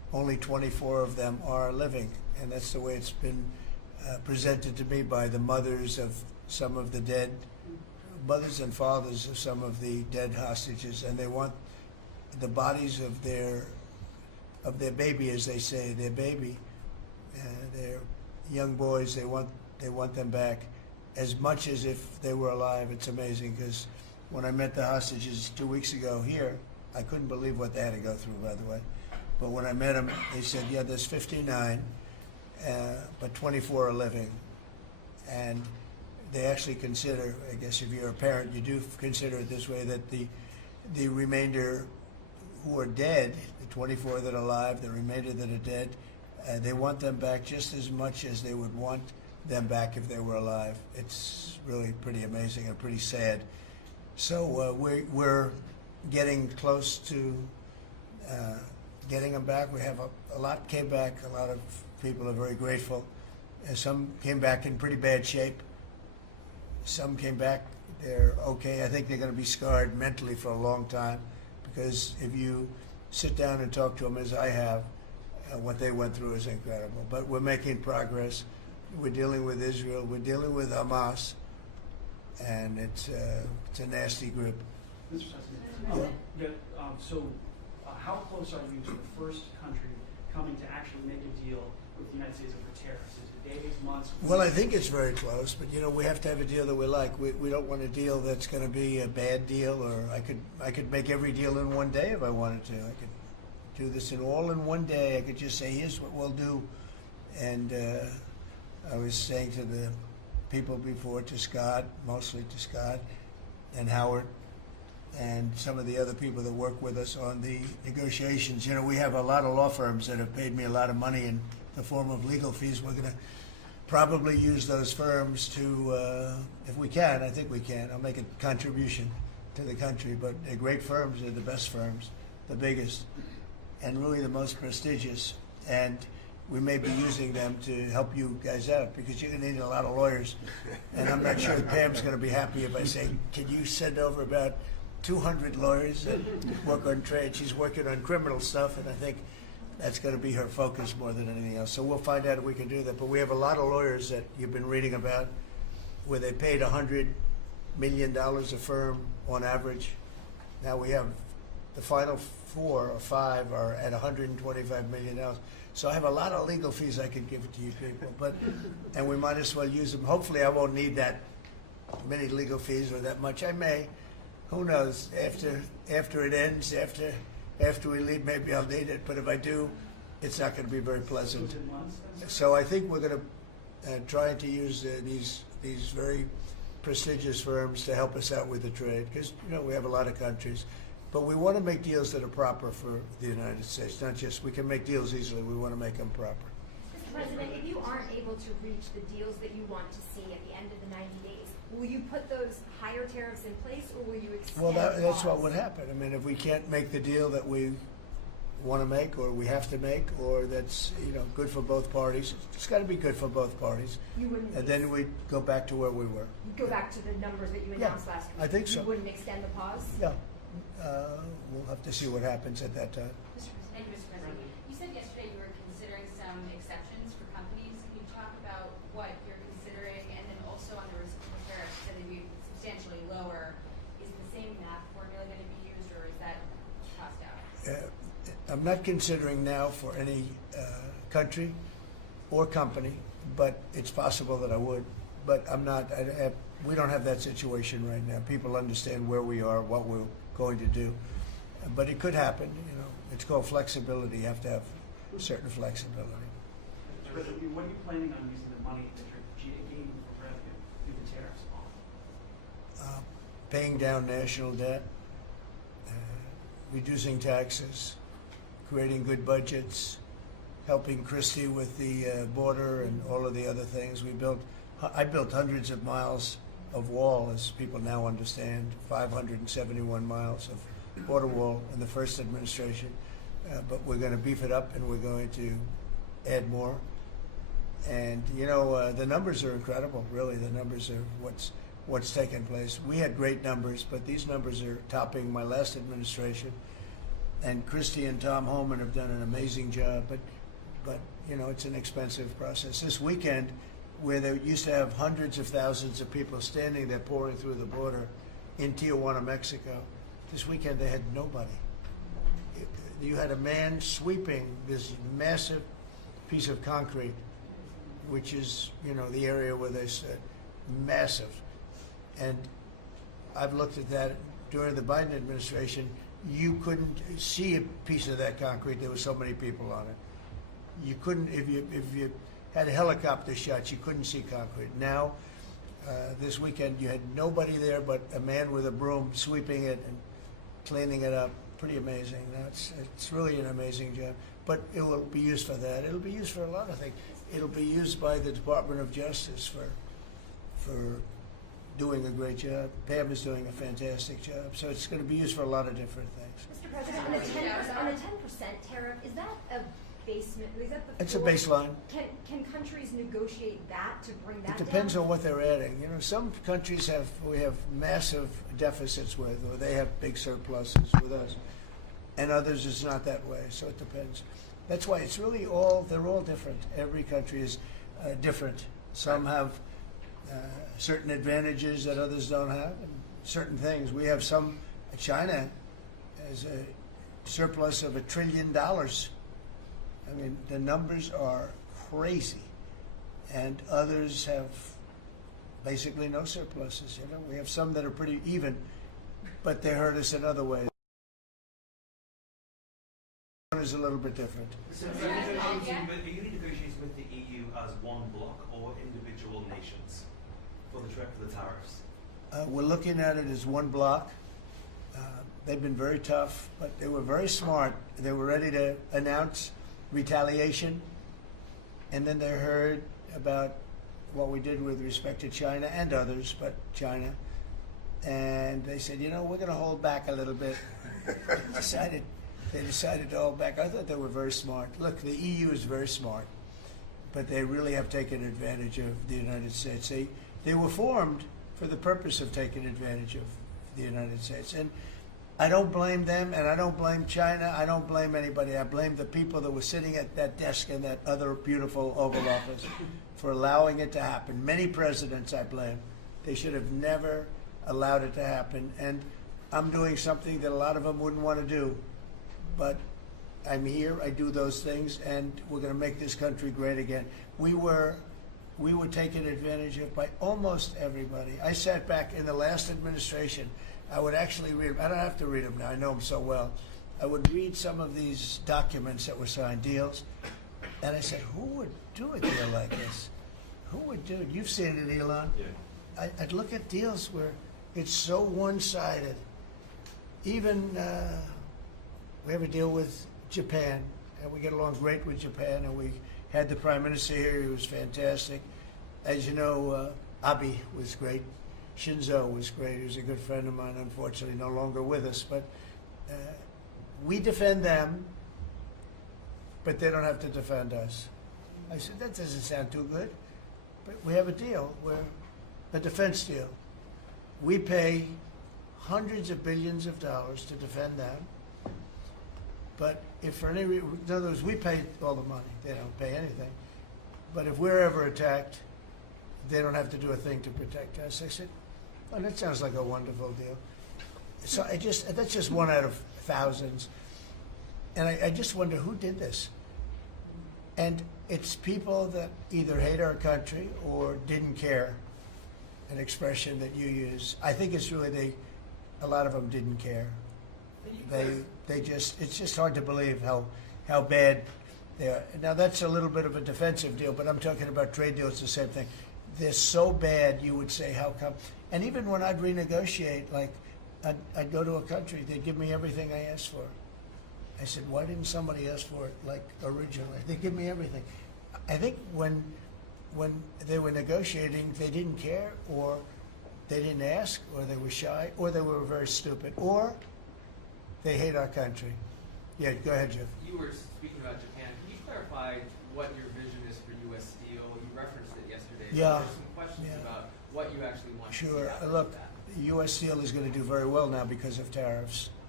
only 24 of them are living. And that's the way it's been presented to me by the mothers of some of the dead, mothers and fathers of some of the dead hostages, and they want the bodies of their baby, as they say, their baby, their young boys. They want them back as much as if they were alive. It's amazing, because when I met the hostages 2 weeks ago here, I couldn't believe what they had to go through, by the way. But when I met them, they said, yeah, there's 59, but 24 are living. And they actually consider, I guess if you're a parent, you do consider it this way, that the remainder who are dead, the 24 that are alive, the remainder that are dead, they want them back just as much as they would want them back if they were alive. It's really pretty amazing and pretty sad. So we're getting close to getting them back. We have a lot came back. A lot of people are very grateful. And some came back in pretty bad shape. Some came back, they're okay. I think they're going to be scarred mentally for a long time, because if you sit down and talk to them, as I have, what they went through is incredible. But we're making progress. We're dealing with Israel. We're dealing with Hamas, and it's a nasty group. Mr. President, how close are you to the first country coming to actually make a deal with the United States over tariffs? Is it days, months? Well, I think it's very close, but we have to have a deal that we like. We don't want a deal that's going to be a bad deal, or I could make every deal in one day if I wanted to. I could do this all in one day. I could just say, here's what we'll do. And I was saying to the people before, to Scott, mostly to Scott and Howard, and some of the other people that work with us on the negotiations. We have a lot of law firms that have paid me a lot of money in the form of legal fees. We're going to probably use those firms to, if we can, I think we can. I'll make a contribution to the country, but they're great firms. They're the best firms, the biggest, and really the most prestigious. And we may be using them to help you guys out, because you're going to need a lot of lawyers. And I'm not sure that Pam's going to be happy if I say, can you send over about 200 lawyers that work on trade? She's working on criminal stuff, and I think that's going to be her focus more than anything else. So we'll find out if we can do that. But we have a lot of lawyers that you've been reading about, where they paid $100 million a firm on average. Now we have the final 4 or 5 are at $125 million. So I have a lot of legal fees I could give to you people, and we might as well use them. Hopefully I won't need that many legal fees or that much. I may. Who knows? After it ends, after we leave, maybe I'll need it. But if I do, it's not going to be very pleasant. So I think we're going to try to use these very prestigious firms to help us out with the trade, because we have a lot of countries. But we want to make deals that are proper for the United States, not just we can make deals easily. We want to make them proper. Mr. President, if you aren't able to reach the deals that you want to see at the end of the 90 days, will you put those higher tariffs in place, or will you extend? Well, that's what would happen. I mean, if we can't make the deal that we want to make, or we have to make, or that's good for both parties, it's got to be good for both parties. You wouldn't. And then we'd go back to where we were. You'd go back to the numbers that you announced last week. I think so. You wouldn't extend the pause. Yeah. We'll have to see what happens at that time. Thank you, Mr. President. You said yesterday you were considering some exceptions for companies. Can you talk about what you're considering, and then also on the reciprocal tariffs, you said they'd be substantially lower. Is the same math formula going to be used, or is that tossed out? I'm not considering now for any country or company, but it's possible that I would. But I'm not. We don't have that situation right now. People understand where we are, what we're going to do. But it could happen. It's called flexibility. You have to have certain flexibility. What are you planning on using the money that you're gaining from revenue through the tariffs on? Paying down national debt, reducing taxes, creating good budgets, helping Christie with the border and all of the other things. I built hundreds of miles of wall, as people now understand, 571 miles of border wall in the first administration. But we're going to beef it up, and we're going to add more. And the numbers are incredible. Really, the numbers are what's taken place. We had great numbers, but these numbers are topping my last administration. and Christie and Tom Homan have done an amazing job, but you know, it's an expensive process. This weekend, where they used to have hundreds of thousands of people standing there pouring through the border in Tijuana, Mexico, this weekend they had nobody. You had a man sweeping this massive piece of concrete, which is, you know, the area where they said massive. And I've looked at that during the Biden administration. You couldn't see a piece of that concrete. There were so many people on it. You couldn't, if you had helicopter shots, you couldn't see concrete. Now, this weekend, you had nobody there but a man with a broom sweeping it and cleaning it up. Pretty amazing. It's really an amazing job. But it will be used for that. It'll be used for a lot of things. It'll be used by the Department of Justice for doing a great job. Pam is doing a fantastic job. So it's going to be used for a lot of different things. Mr. President, on the 10% tariff, is that a basement? Is that the It's a floor? baseline. Can countries negotiate that to bring that It depends down? on what they're adding. You know, some countries we have massive deficits with, or they have big surpluses with us, and others it's not that way. So it depends. That's why it's really they're all different. Every country is different. Some have certain advantages that others don't have, and certain things. We have some. China has a surplus of $1 trillion. I mean, the numbers are crazy, and others have basically no surpluses. You know, we have some that are pretty even, but they hurt us in other ways. One is a little bit different. So, are you negotiating with the EU as one bloc or individual nations for the tariffs? We're looking at it as one block. They've been very tough, but they were very smart. They were ready to announce retaliation, and then they heard about what we did with respect to China and others, but China, and they said, you know, we're going to hold back a little bit. They decided to hold back. I thought they were very smart. Look, the EU is very smart, but they really have taken advantage of the United States. They were formed for the purpose of taking advantage of the United States, and I don't blame them, and I don't blame China. I don't blame anybody. I blame the people that were sitting at that desk in that other beautiful Oval Office for allowing it to happen. Many presidents I blame. They should have never allowed it to happen. And I'm doing something that a lot of them wouldn't want to do. But I'm here, I do those things, and we're going to make this country great again. We were taken advantage of by almost everybody. I sat back in the last administration. I would actually read them. I don't have to read them now. I know them so well. I would read some of these documents that were signed, deals, and I said, who would do a deal like this? Who would do it? You've seen it, Elon. Yeah. I'd look at deals where it's so one-sided. Even we have a deal with Japan, and we get along great with Japan, and we had the Prime Minister here. He was fantastic. As you know, Abe was great. Shinzo was great. He was a good friend of mine, unfortunately no longer with us. But we defend them, but they don't have to defend us. I said, that doesn't sound too good. But we have a deal, a defense deal. We pay hundreds of billions of dollars to defend them. But if for any reason, in other words, we pay all the money. They don't pay anything. But if we're ever attacked, they don't have to do a thing to protect us. I said, well, that sounds like a wonderful deal. So that's just one out of thousands. And I just wonder who did this. And it's people that either hate our country or didn't care, an expression that you use. I think it's really a lot of them didn't care. It's just hard to believe how bad they are. Now that's a little bit of a defensive deal, but I'm talking about trade deals, the same thing. They're so bad, you would say, how come? And even when I'd renegotiate, like I'd go to a country, they'd give me everything I asked for. I said, why didn't somebody ask for it like originally? They give me everything. I think when they were negotiating, they didn't care, or they didn't ask, or they were shy, or they were very stupid, or they hate our country. Yeah, go ahead, Jeff. You were speaking about Japan. Can you clarify what your vision is for U.S. Steel? You referenced it yesterday. Yeah. There's some questions about what you actually want to see Sure. happen Look, with that. U.S. Steel is going to do very well now because of tariffs.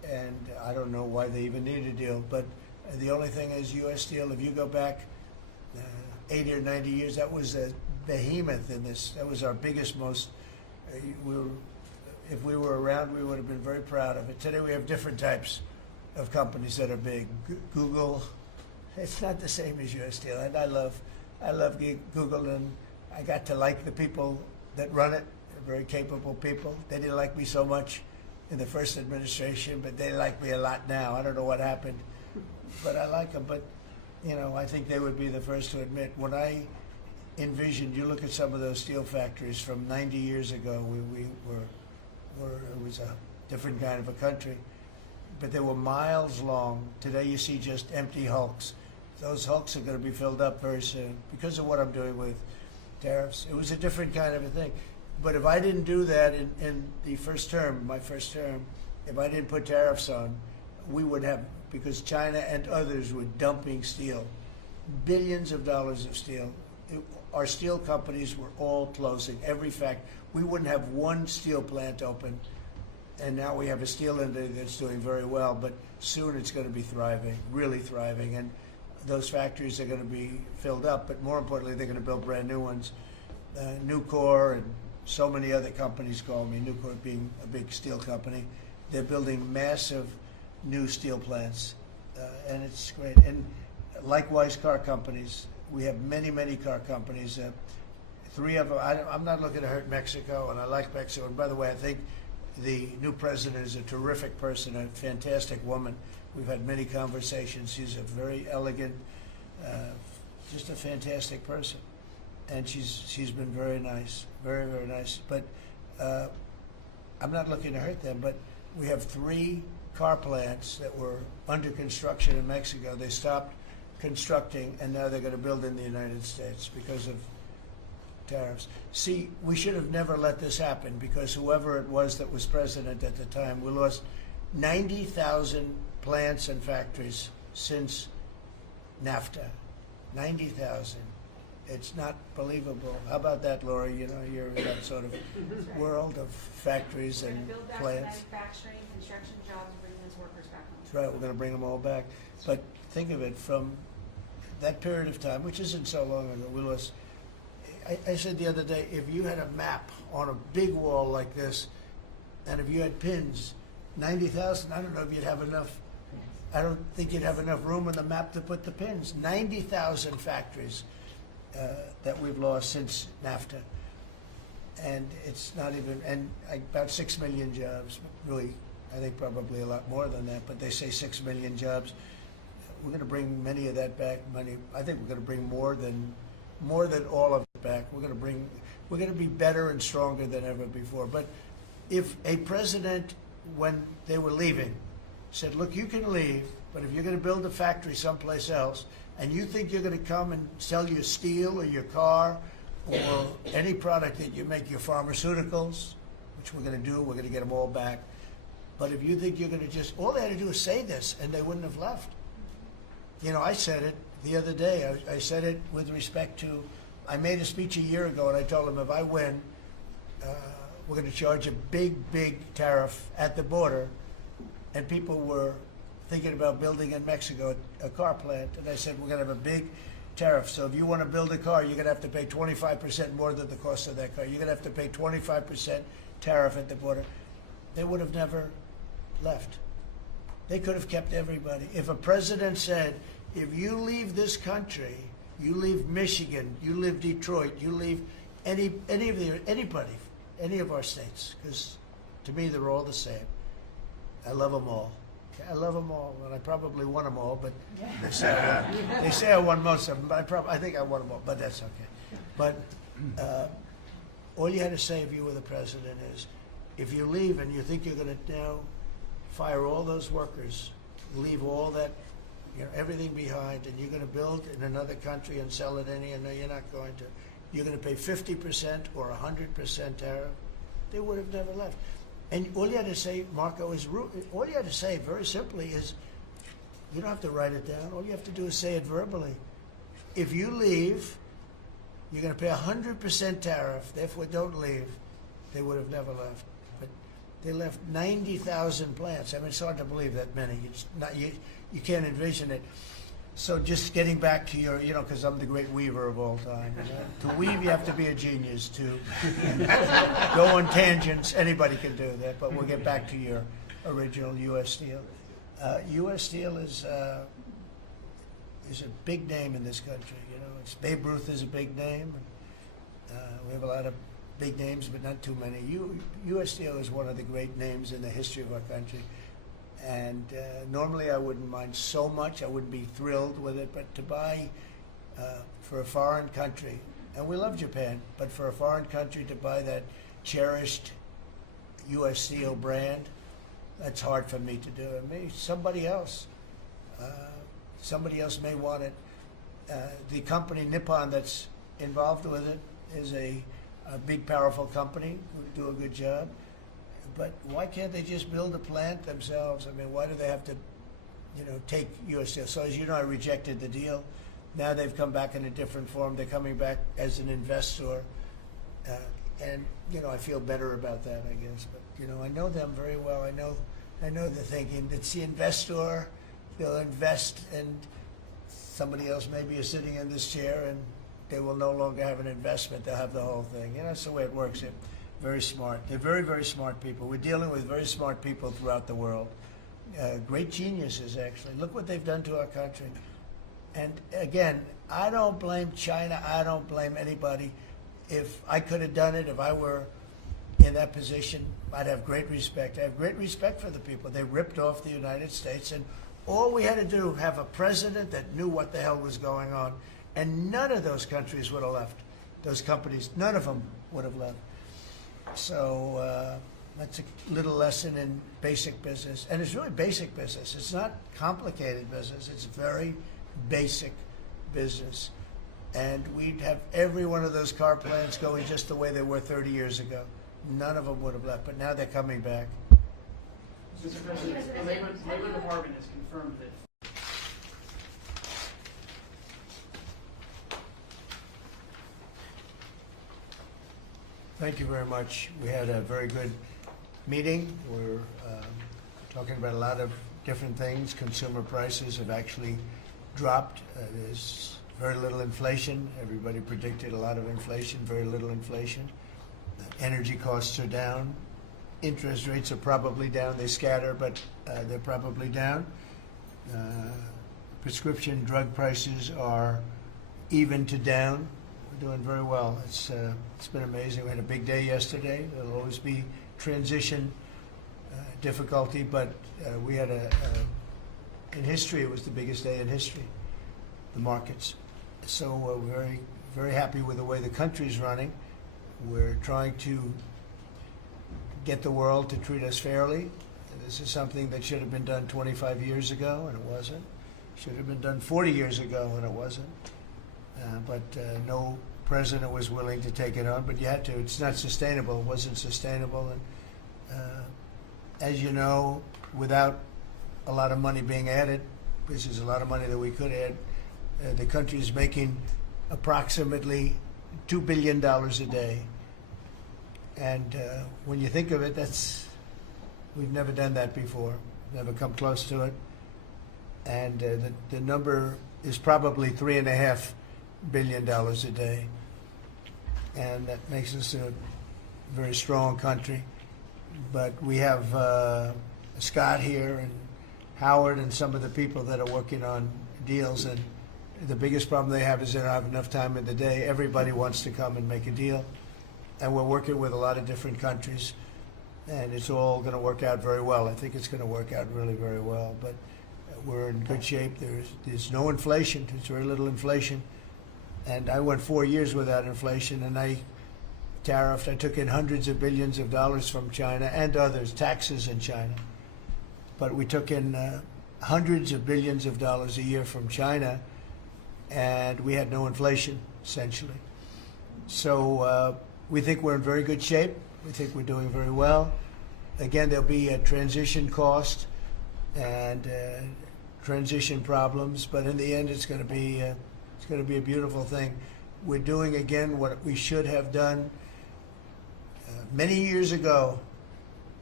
and I don't know why they even need a deal. But the only thing is U.S. Steel, if you go back 80 or 90 years, that was a behemoth in this. That was our biggest, most, if we were around, we would have been very proud of it. Today we have different types of companies that are big. Google, it's not the same as U.S. Steel. And I love Google, and I got to like the people that run it. They're very capable people. They didn't like me so much in the first administration, but they like me a lot now. I don't know what happened, but I like them. But, you know, I think they would be the first to admit, when I envisioned, you look at some of those steel factories from 90 years ago, it was a different kind of a country, but they were miles long. Today you see just empty hulks. Those hulks are going to be filled up very soon because of what I'm doing with tariffs. It was a different kind of a thing. But if I didn't do that in the first term, my first term, if I didn't put tariffs on, we would have, because China and others were dumping steel, billions of dollars of steel. Our steel companies were all closing, every fact. We wouldn't have one steel plant open, and now we have a steel industry that's doing very well, but soon it's going to be thriving, really thriving, and those factories are going to be filled up, but more importantly, they're going to build brand new ones. Nucor and so many other companies call me, Nucor being a big steel company. They're building massive new steel plants, and it's great. And likewise, car companies. We have many, many car companies. 3 of them, I'm not looking to hurt Mexico, and I like Mexico. And by the way, I think the new president is a terrific person, a fantastic woman. We've had many conversations. She's a very elegant, just a fantastic person. And she's been very nice, very, very nice. But I'm not looking to hurt them, but we have 3 car plants that were under construction in Mexico. They stopped constructing, and now they're going to build in the United States because of tariffs. See, we should have never let this happen, because whoever it was that was president at the time, we lost 90,000 plants and factories since NAFTA. 90,000. It's not believable. How about that, Laura? You know, you're in that sort of world of factories and Build back plants. manufacturing, construction jobs, bring those workers back home. That's right. We're going to bring them all back. But think of it, from that period of time, which isn't so long ago, we lost. I said the other day, if you had a map on a big wall like this, and if you had pins, 90,000, I don't know if you'd have enough. I don't think you'd have enough room on the map to put the pins. 90,000 factories that we've lost since NAFTA. And it's not even, and about 6 million jobs. Really, I think probably a lot more than that, but they say 6 million jobs. We're going to bring many of that back. I think we're going to bring more than all of it back. We're going to be better and stronger than ever before. But if a president, when they were leaving, said, look, you can leave, but if you're going to build a factory someplace else, and you think you're going to come and sell your steel or your car or any product that you make, your pharmaceuticals, which we're going to do, we're going to get them all back. But if you think you're going to just, all they had to do is say this, and they wouldn't have left. You know, I said it the other day. I said it with respect to, I made a speech a year ago, and I told them if I win, we're going to charge a big, big tariff at the border. And people were thinking about building in Mexico a car plant. And I said, we're going to have a big tariff. So if you want to build a car, you're going to have to pay 25% more than the cost of that car. You're going to have to pay 25% tariff at the border. They would have never left. They could have kept everybody. If a president said, if you leave this country, you leave Michigan, you leave Detroit, you leave anybody, any of our states, because to me they're all the same. I love them all. I love them all, and I probably won them all, but they say I won most of them, but I think I won them all, but that's okay. But all you had to say if you were the president is, if you leave and you think you're going to now fire all those workers, leave all that, you know, everything behind, and you're going to build in another country and sell it in here, no, you're not going to. You're going to pay 50% or 100% tariff. They would have never left. And all you had to say, Marco, is all you had to say very simply is, you don't have to write it down. All you have to do is say it verbally. If you leave, you're going to pay 100% tariff. Therefore, don't leave. They would have never left. But They left 90,000 plants. I mean, it's hard to believe that many. It's not, you can't envision it. So just getting back to your, because I'm the great weaver of all time. To weave, you have to be a genius. To go on tangents, anybody can do that. But we'll get back to your original U.S. Steel. U.S. Steel is a big name in this country. It's Babe Ruth is a big name. We have a lot of big names, but not too many. U.S. Steel is one of the great names in the history of our country. And normally I wouldn't mind so much. I wouldn't be thrilled with it. But to buy for a foreign country, and we love Japan, but for a foreign country to buy that cherished U.S. Steel brand, that's hard for me to do. And maybe somebody else may want it. The company Nippon that's involved with it is a big, powerful company who do a good job. But why can't they just build a plant themselves? I mean, why do they have to, take U.S. Steel? So as you know, I rejected the deal. Now they've come back in a different form. They're coming back as an investor. And, I feel better about that, I guess. But, I know them very well. I know the thinking. It's the investor. They'll invest, and somebody else maybe is sitting in this chair, and they will no longer have an investment. They'll have the whole thing. That's the way it works. Very smart. They're very, very smart people. We're dealing with very smart people throughout the world. Great geniuses, actually. Look what they've done to our country. And again, I don't blame China. I don't blame anybody. If I could have done it, if I were in that position, I'd have great respect. I have great respect for the people. They ripped off the United States, and all we had to do, have a president that knew what the hell was going on. And none of those countries would have left. Those companies, none of them would have left. So that's a little lesson in basic business. And it's really basic business. It's not complicated business. It's very basic business. And we'd have every one of those car plants going just the way they were 30 years ago. None of them would have left, but now they're coming back. Mr. President, the Labor Department has confirmed that Thank you very much. We had a very good meeting. We're talking about a lot of different things. Consumer prices have actually dropped. There's very little inflation. Everybody predicted a lot of inflation, very little inflation. Energy costs are down. Interest rates are probably down. They scatter, but they're probably down. Prescription drug prices are even to down. We're doing very well. It's been amazing. We had a big day yesterday. There'll always be transition difficulty, but we had in history, it was the biggest day in history, the markets. So we're very, very happy with the way the country's running. We're trying to get the world to treat us fairly. This is something that should have been done 25 years ago, and it wasn't. Should have been done 40 years ago, and it wasn't. But no president was willing to take it on, but you had to. It's not sustainable. It wasn't sustainable. And as you know, without a lot of money being added, this is a lot of money that we could add, the country is making approximately $2 billion a day. And when you think of it, we've never done that before, never come close to it. And the number is probably $3.5 billion a day. And that makes us a very strong country. But we have Scott here and Howard and some of the people that are working on deals, and the biggest problem they have is they don't have enough time in the day. Everybody wants to come and make a deal. And we're working with a lot of different countries, and it's all going to work out very well. I think it's going to work out really very well. But we're in good shape. There's no inflation. There's very little inflation. And I went 4 years without inflation, and I tariffed. I took in hundreds of billions of dollars from China and others, taxes in China. But we took in hundreds of billions of dollars a year from China, and we had no inflation, essentially. So we think we're in very good shape. We think we're doing very well. Again, there'll be a transition cost and transition problems, but in the end, it's going to be a beautiful thing. We're doing again what we should have done many years ago.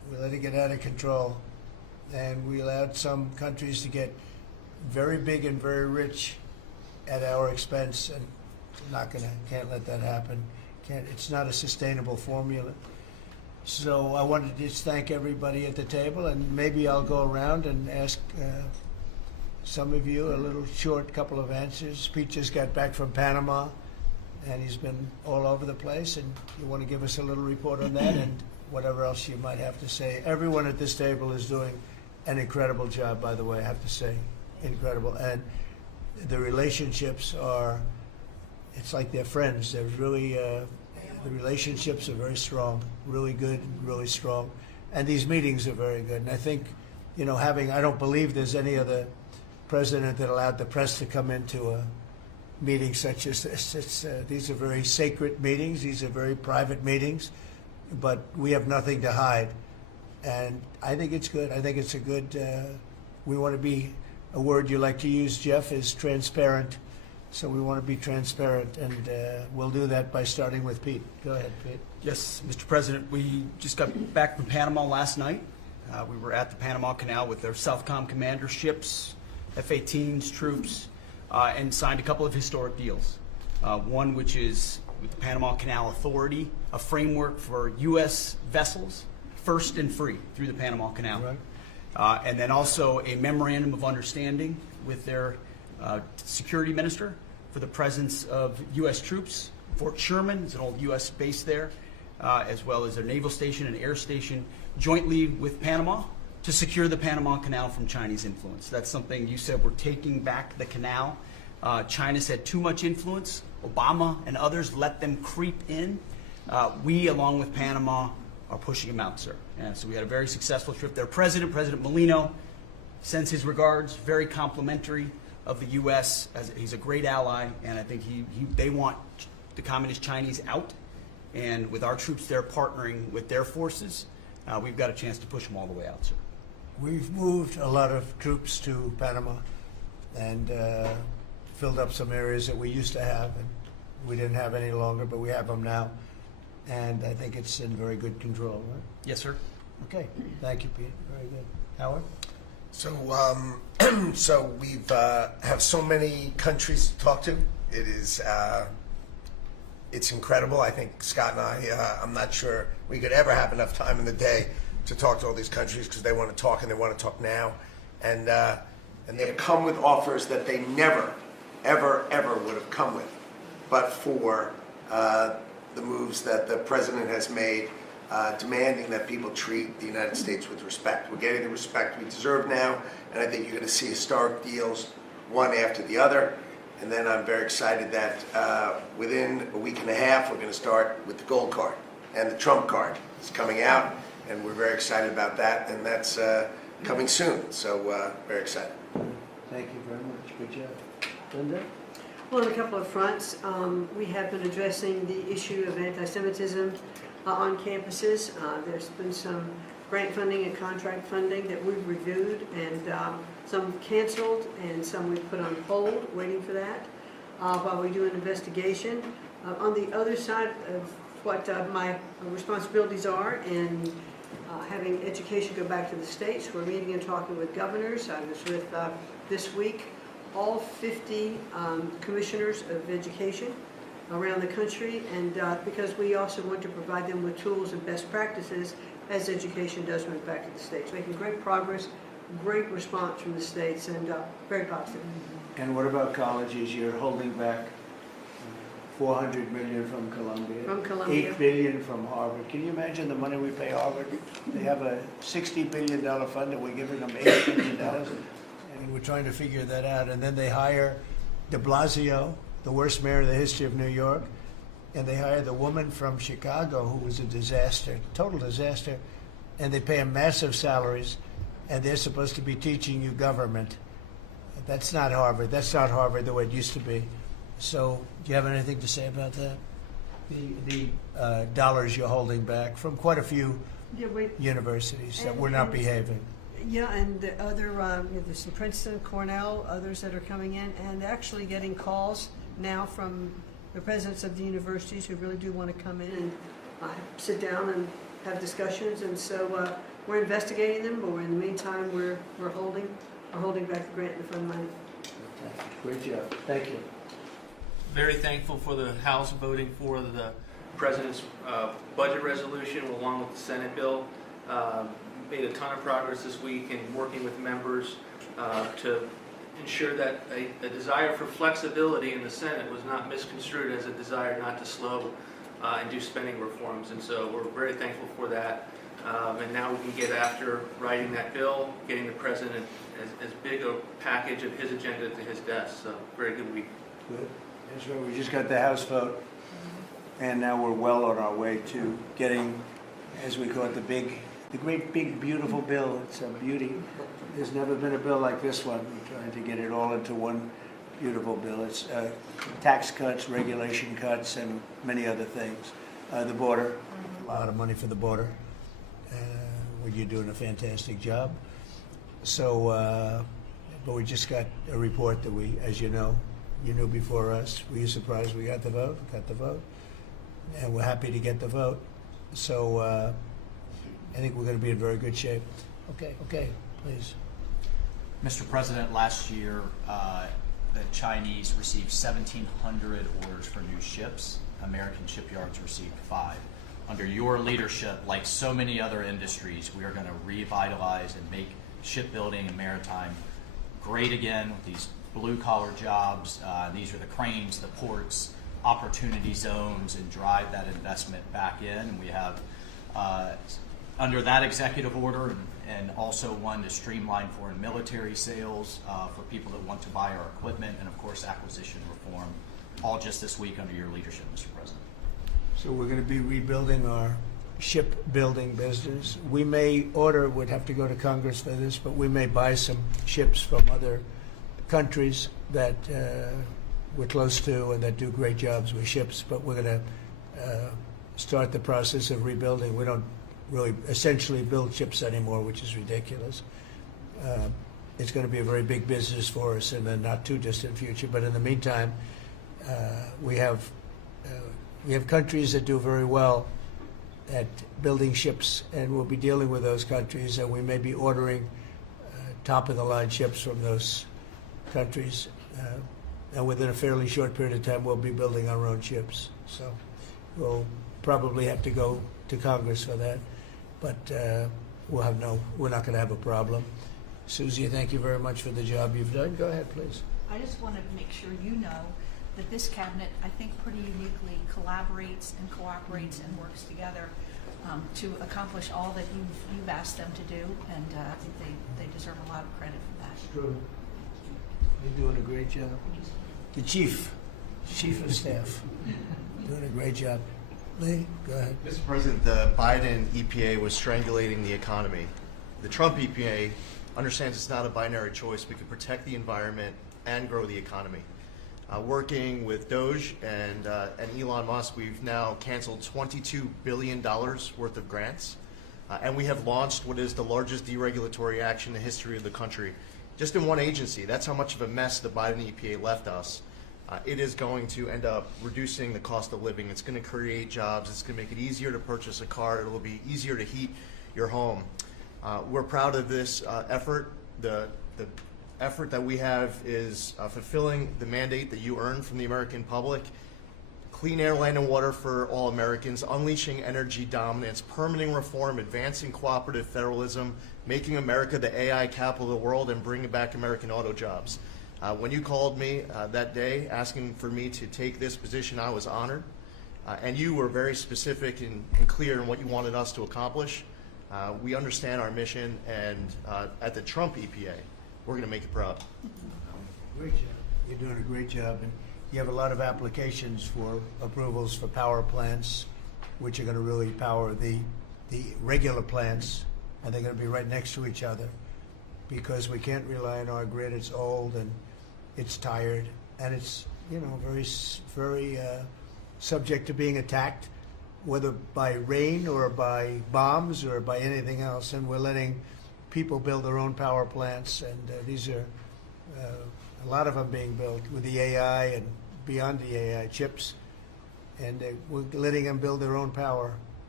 We let it get out of control. And we allowed some countries to get very big and very rich at our expense, and can't let that happen. It's not a sustainable formula. So I wanted to just thank everybody at the table, and maybe I'll go around and ask some of you a little short couple of answers. Pete just got back from Panama, and he's been all over the place, and you want to give us a little report on that and whatever else you might have to say. Everyone at this table is doing an incredible job, by the way, I have to say. Incredible. And the relationships are, it's like they're friends. They're really, the relationships are very strong, really good, really strong. And these meetings are very good. And I think, I don't believe there's any other president that allowed the press to come into a meeting such as this. These are very sacred meetings. These are very private meetings. But we have nothing to hide. And I think it's good. I think it's a good, we want to be, a word you like to use, Jeff, is transparent. So we want to be transparent, and we'll do that by starting with Pete. Go ahead, Pete. Yes, Mr. President, we just got back from Panama last night. We were at the Panama Canal with their Southcom commander ships, F-18s, troops, and signed a couple of historic deals. One which is with the Panama Canal Authority, a framework for U.S. vessels, first and free through the Panama Canal. Right. And then also a memorandum of understanding with their security minister for the presence of U.S. troops. Fort Sherman is an old U.S. base there, as well as their naval station and air station, jointly with Panama to secure the Panama Canal from Chinese influence. That's something you said, we're taking back the canal. China's had too much influence. Obama and others let them creep in. We, along with Panama, are pushing them out, sir. And so we had a very successful trip there. President Molino, sends his regards, very complimentary of the U.S. as he's a great ally, and I think they want the Communist Chinese out. And with our troops there partnering with their forces, we've got a chance to push them all the way out, sir. We've moved a lot of troops to Panama and filled up some areas that we used to have, and we didn't have any longer, but we have them now. And I think it's in very good control, right? Yes, sir. Okay. Thank you, Pete. Very good. Howard? So, so we've have so many countries to talk to. It is, it's incredible. I think Scott and I'm not sure we could ever have enough time in the day to talk to all these countries because they want to talk and they want to talk now. And they have come with offers that they never, ever, ever would have come with, but for the moves that the president has made, demanding that people treat the United States with respect. We're getting the respect we deserve now, and I think you're going to see historic deals, one after the other. And then I'm very excited that within a week and a half, we're going to start with the gold card, and the Trump card is coming out, and we're very excited about that, and that's coming soon. So very excited. Thank you very much. Good job. Linda? Well, on a couple of fronts, we have been addressing the issue of anti-Semitism on campuses. There's been some grant funding and contract funding that we've reviewed, and some canceled and some we've put on hold, waiting for that, while we do an investigation. On the other side of what my responsibilities are in having education go back to the states, we're meeting and talking with governors. I was with, this week, all 50 commissioners of education around the country, and because we also want to provide them with tools and best practices as education does move back to the states. Making great progress, great response from the states, and very positive. And what about colleges? You're holding back $400 million from Columbia. From Columbia. $8 billion from Harvard. Can you imagine the money we pay Harvard? They have a $60 billion fund, and we're giving them $8 billion. And we're trying to figure that out. And then they hire de Blasio, the worst mayor in the history of New York, and they hire the woman from Chicago who was a disaster, total disaster, and they pay them massive salaries, and they're supposed to be teaching you government. That's not Harvard. That's not Harvard the way it used to be. So do you have anything to say about that? The dollars you're holding back from quite a few universities that were not behaving. Yeah, and the other, there's some Princeton, Cornell, others that are coming in, and actually getting calls now from the presidents of the universities who really do want to come in and sit down and have discussions. And so we're investigating them, but in the meantime, we're holding back the grant and the fund money. Great job. Thank you. Very thankful for the House voting for the President's budget resolution along with the Senate bill. Made a ton of progress this week in working with members to ensure that a desire for flexibility in the Senate was not misconstrued as a desire not to slow and do spending reforms. And so we're very thankful for that. And now we can get after writing that bill, getting the President as big a package of his agenda to his desk. So very good week. Good. That's right. We just got the House vote, and now we're well on our way to getting, as we call it, the great big beautiful bill. It's a beauty. There's never been a bill like this one. We're trying to get it all into one beautiful bill. It's tax cuts, regulation cuts, and many other things. The border, a lot of money for the border. You're doing a fantastic job. So, but we just got a report that we, as you know, you knew before us. Were you surprised we got the vote? Got the vote, and we're happy to get the vote. So, I think we're going to be in very good shape. Okay, please. Mr. President, last year the Chinese received 1,700 orders for new ships. American shipyards received 5. Under your leadership, like so many other industries, we are going to revitalize and make shipbuilding and maritime great again with these blue-collar jobs. These are the cranes, the ports, opportunity zones, and drive that investment back in. And we have, under that executive order, and also one to streamline foreign military sales for people that want to buy our equipment, and of course acquisition reform, all just this week under your leadership, Mr. President. So we're going to be rebuilding our shipbuilding business. We may order, would have to go to Congress for this, but we may buy some ships from other countries that we're close to and that do great jobs with ships, but we're going to start the process of rebuilding. We don't really essentially build ships anymore, which is ridiculous. It's going to be a very big business for us in the not too distant future, but in the meantime, we have countries that do very well at building ships, and we'll be dealing with those countries, and we may be ordering top-of-the-line ships from those countries. And within a fairly short period of time, we'll be building our own ships. So we'll probably have to go to Congress for that, but we're not going to have a problem. Susie, thank you very much for the job you've done. Go ahead, please. I just want to make sure you know that this cabinet, I think, pretty uniquely collaborates and cooperates and works together to accomplish all that you've asked them to do, and I think they deserve a lot of credit for that. It's true. You're doing a great job. The chief of staff, doing a great job. Lee, go ahead. Mr. President, the Biden EPA was strangulating the economy. The Trump EPA understands it's not a binary choice. We can protect the environment and grow the economy. Working with Doge and Elon Musk, we've now canceled $22 billion worth of grants, and we have launched what is the largest deregulatory action in the history of the country, just in one agency. That's how much of a mess the Biden EPA left us. It is going to end up reducing the cost of living. It's going to create jobs. It's going to make it easier to purchase a car. It will be easier to heat your home. We're proud of this effort. The effort that we have is fulfilling the mandate that you earned from the American public. Clean air, land, and water for all Americans, unleashing energy dominance, permitting reform, advancing cooperative federalism, making America the AI capital of the world, and bringing back American auto jobs. When you called me that day asking for me to take this position, I was honored. And you were very specific and clear in what you wanted us to accomplish. We understand our mission, and at the Trump EPA, we're going to make you proud. Great job. You're doing a great job. And you have a lot of applications for approvals for power plants, which are going to really power the regular plants, and they're going to be right next to each other because we can't rely on our grid. It's old and it's tired, and it's very subject to being attacked, whether by rain or by bombs or by anything else. And we're letting people build their own power plants, and these are a lot of them being built with the AI and beyond the AI chips, and we're letting them build their own power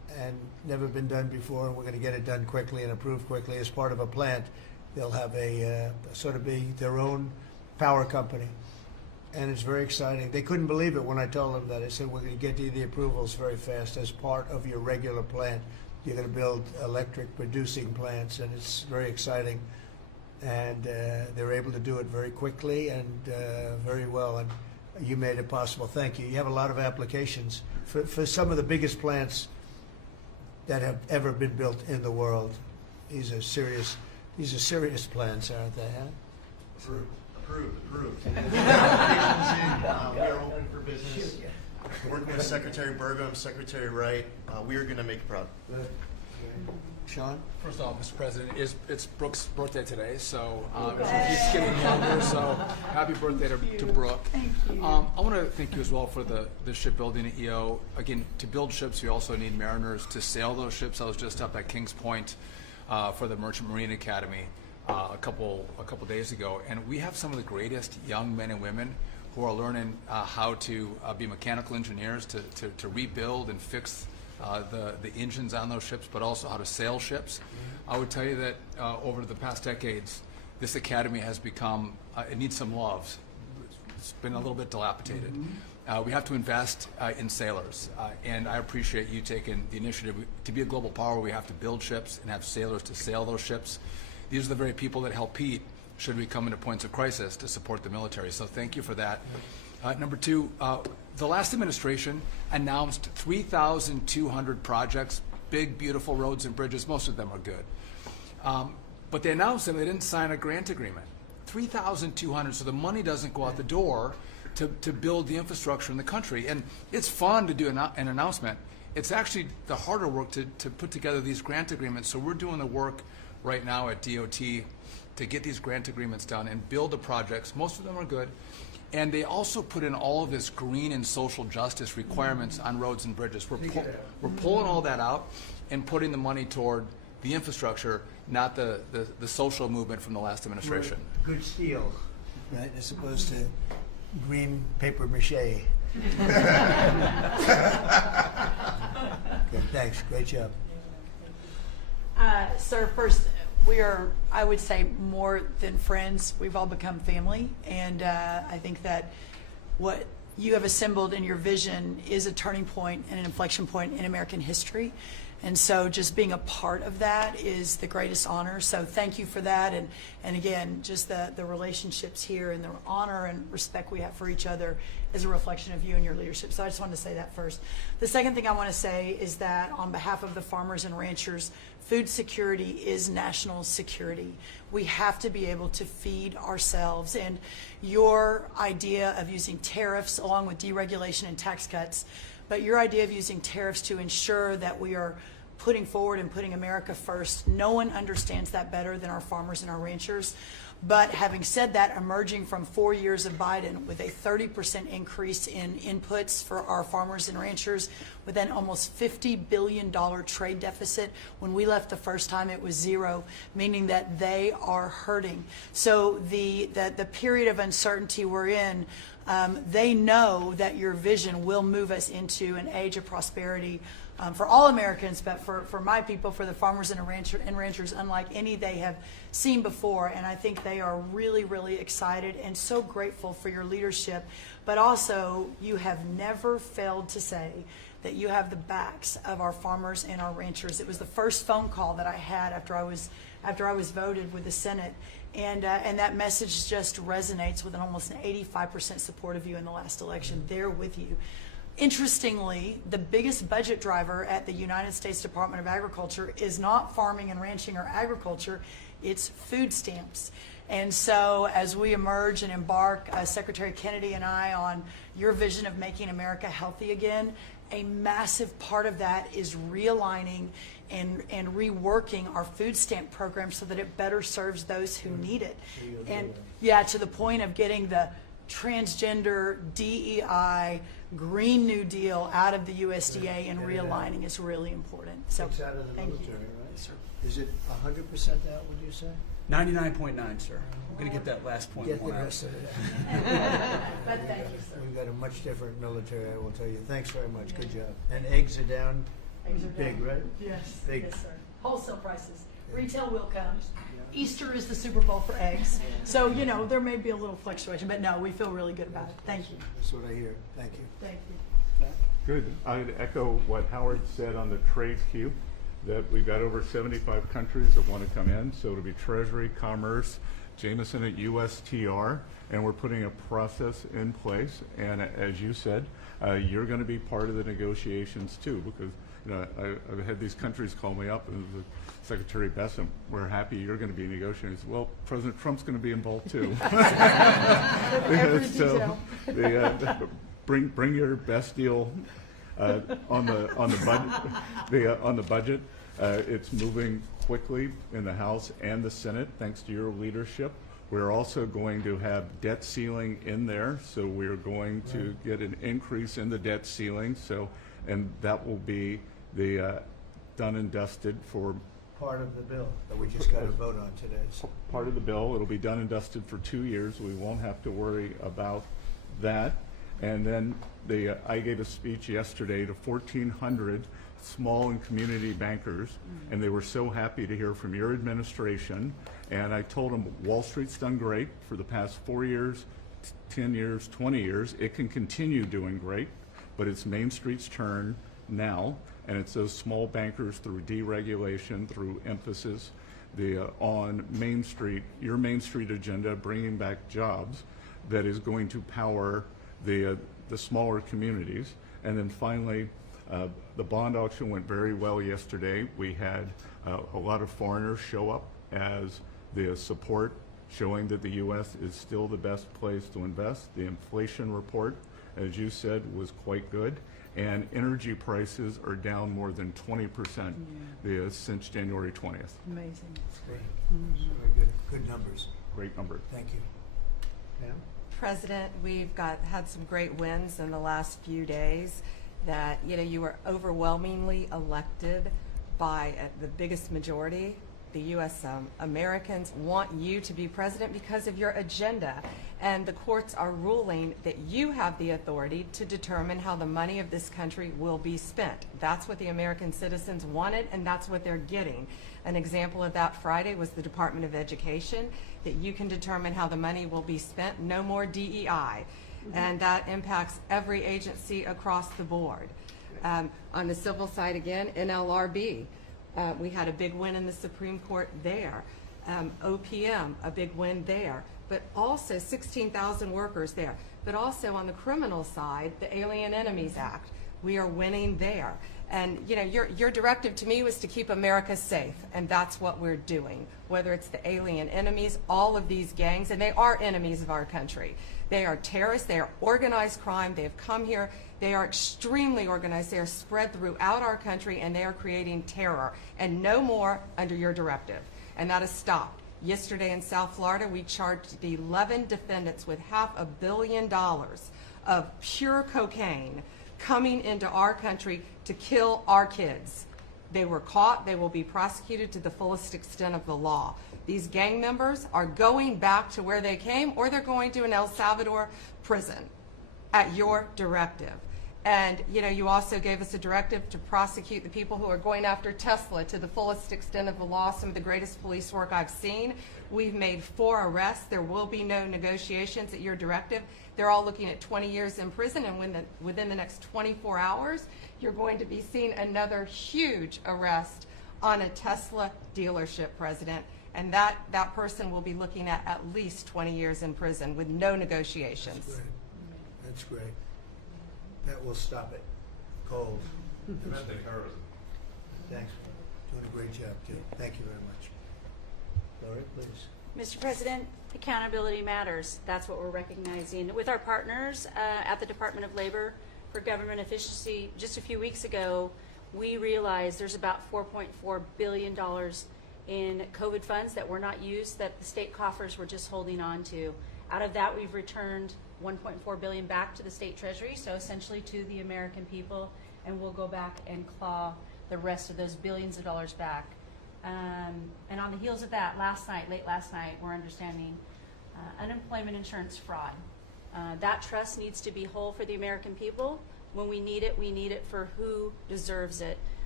and never been done before, and we're going to get it done quickly and approved quickly as part of a plant. They'll have a sort of be their own power company, and it's very exciting. They couldn't believe it when I told them that. I said, we're going to get you the approvals very fast as part of your regular plant. You're going to build electric producing plants, and it's very exciting. And they're able to do it very quickly and very well, and you made it possible. Thank you. You have a lot of applications for some of the biggest plants that have ever been built in the world. These are serious plants, aren't they? Huh? Approved. We are open for business. Working with Secretary Burgum, Secretary Wright, we are going to make it proud. Sean? First off, Mr. President, it's Brooke's birthday today, so she keeps getting younger, so happy birthday to Brooke. Thank you. I want to thank you as well for the shipbuilding at EO. Again, to build ships, you also need mariners to sail those ships. I was just up at Kings Point for the Merchant Marine Academy a couple days ago, and we have some of the greatest young men and women who are learning how to be mechanical engineers, to rebuild and fix the engines on those ships, but also how to sail ships. I would tell you that over the past decades, this academy has become, it needs some love. It's been a little bit dilapidated. We have to invest in sailors, and I appreciate you taking the initiative. To be a global power, we have to build ships and have sailors to sail those ships. These are the very people that help Pete should we come into points of crisis to support the military. So thank you for that. Number two, the last administration announced 3,200 projects, big, beautiful roads and bridges. Most of them are good. But they announced them, they didn't sign a grant agreement. 3,200, so the money doesn't go out the door to build the infrastructure in the country. And it's fun to do an announcement. It's actually the harder work to put together these grant agreements. So we're doing the work right now at DOT to get these grant agreements done and build the projects. Most of them are good. And they also put in all of this green and social justice requirements on roads and bridges. We're pulling all that out and putting the money toward the infrastructure, not the social movement from the last administration. Good steel, right, as opposed to green paper mache. Good, thanks. Great job. Sir, first, we are, I would say, more than friends. We've all become family, and I think that what you have assembled in your vision is a turning point and an inflection point in American history. And so just being a part of that is the greatest honor. So thank you for that. And again, just the relationships here and the honor and respect we have for each other is a reflection of you and your leadership. So I just wanted to say that first. The second thing I want to say is that on behalf of the farmers and ranchers, food security is national security. We have to be able to feed ourselves. And your idea of using tariffs along with deregulation and tax cuts, but your idea of using tariffs to ensure that we are putting forward and putting America first, no one understands that better than our farmers and our ranchers. But having said that, emerging from 4 years of Biden with a 30% increase in inputs for our farmers and ranchers, with an almost $50 billion trade deficit. When we left the first time, it was zero, meaning that they are hurting. So the period of uncertainty we're in, they know that your vision will move us into an age of prosperity for all Americans, but for my people, for the farmers and ranchers, unlike any they have seen before. And I think they are really, really excited and so grateful for your leadership. But also, you have never failed to say that you have the backs of our farmers and our ranchers. It was the first phone call that I had after I was voted with the Senate. And that message just resonates with an almost an 85% support of you in the last election. They're with you. Interestingly, the biggest budget driver at the United States Department of Agriculture is not farming and ranching or agriculture, it's food stamps. And so as we emerge and embark, Secretary Kennedy and I, on your vision of making America healthy again, a massive part of that is realigning and reworking our food stamp program so that it better serves those who need it. And yeah, to the point of getting the transgender, DEI, Green New Deal out of the USDA and realigning is really important. So It's out of the thank military, you. right? Yes, sir. Is it 100% out, would you say? 99.9, sir. I'm going to get that last point. Get the out. rest of it. But thank you, sir. We've got a much different military, I will tell you. Thanks very much. Good job. And eggs are down. Eggs are Big, down. right? Yes, Big. yes, sir. Wholesale prices. Retail will come. Easter is the Super Bowl for eggs. So, you know, there may be a little fluctuation, but no, we feel really good about it. Thank you. That's what I hear. Thank you. Thank you. Good. I'd echo what Howard said on the trade queue, that we've got over 75 countries that want to come in. So it'll be Treasury, Commerce, Jameson at USTR, and we're putting a process in place. And as you said, you're going to be part of the negotiations too, because you know I've had these countries call me up and Secretary Bessem, we're happy you're going to be negotiating. I said, well, President Trump's going to be involved too. Every So detail. bring your best deal on the budget. It's moving quickly in the House and the Senate thanks to your leadership. We're also going to have debt ceiling in there, so we're going to get an increase in the debt ceiling. So, and that will be the done and dusted for Part of the bill that we just got to vote on today. So. part of the bill. It'll be done and dusted for 2 years. We won't have to worry about that. And then I gave a speech yesterday to 1,400 small and community bankers, and they were so happy to hear from your administration. And I told them Wall Street's done great for the past 4 years, 10 years, 20 years. It can continue doing great, but it's Main Street's turn now. And it's those small bankers through deregulation, through emphasis on Main Street, your Main Street agenda, bringing back jobs, that is going to power the smaller communities. And then finally, the bond auction went very well yesterday. We had a lot of foreigners show up as the support, showing that the U.S. is still the best place to invest. The inflation report, as you said, was quite good. And energy prices are down more than 20% since January 20th. Amazing. That's great. Very good. Good numbers. Great number. Thank you. Pam? President, we've had some great wins in the last few days. That you were overwhelmingly elected by the biggest majority. The U.S. Americans want you to be president because of your agenda, and the courts are ruling that you have the authority to determine how the money of this country will be spent. That's what the American citizens wanted, and that's what they're getting. An example of that Friday was the Department of Education, that you can determine how the money will be spent. No more DEI. And that impacts every agency across the board. On the civil side again, NLRB, we had a big win in the Supreme Court there. OPM, a big win there. But also 16,000 workers there. But also on the criminal side, the Alien Enemies Act, we are winning there. And your directive to me was to keep America safe, and that's what we're doing. Whether it's the alien enemies, all of these gangs, and they are enemies of our country. They are terrorists, they are organized crime, they have come here, they are extremely organized, they are spread throughout our country, and they are creating terror. And no more under your directive. And that has stopped. Yesterday in South Florida, we charged 11 defendants with $500 million of pure cocaine coming into our country to kill our kids. They were caught. They will be prosecuted to the fullest extent of the law. These gang members are going back to where they came, or they're going to an El Salvador prison at your directive. And you also gave us a directive to prosecute the people who are going after Tesla to the fullest extent of the law, some of the greatest police work I've seen. We've made 4 arrests. There will be no negotiations at your directive. They're all looking at 20 years in prison, and within the next 24 hours, you're going to be seeing another huge arrest on a Tesla dealership, President. And that person will be looking at least 20 years in prison with no negotiations. That's great. That's great. That will stop it. Cold. Domestic terrorism. Thanks. Doing a great job, too. Thank you very much. Lori, please. Mr. President, accountability matters. That's what we're recognizing. With our partners at the Department of Labor for Government Efficiency, just a few weeks ago, we realized there's about $4.4 billion in COVID funds that were not used, that the state coffers were just holding on to. Out of that, we've returned $1.4 billion back to the state treasury, so essentially to the American people, and we'll go back and claw the rest of those billions of dollars back. And on the heels of that, late last night, we're understanding unemployment insurance fraud. That trust needs to be whole for the American people. When we need it for who deserves it.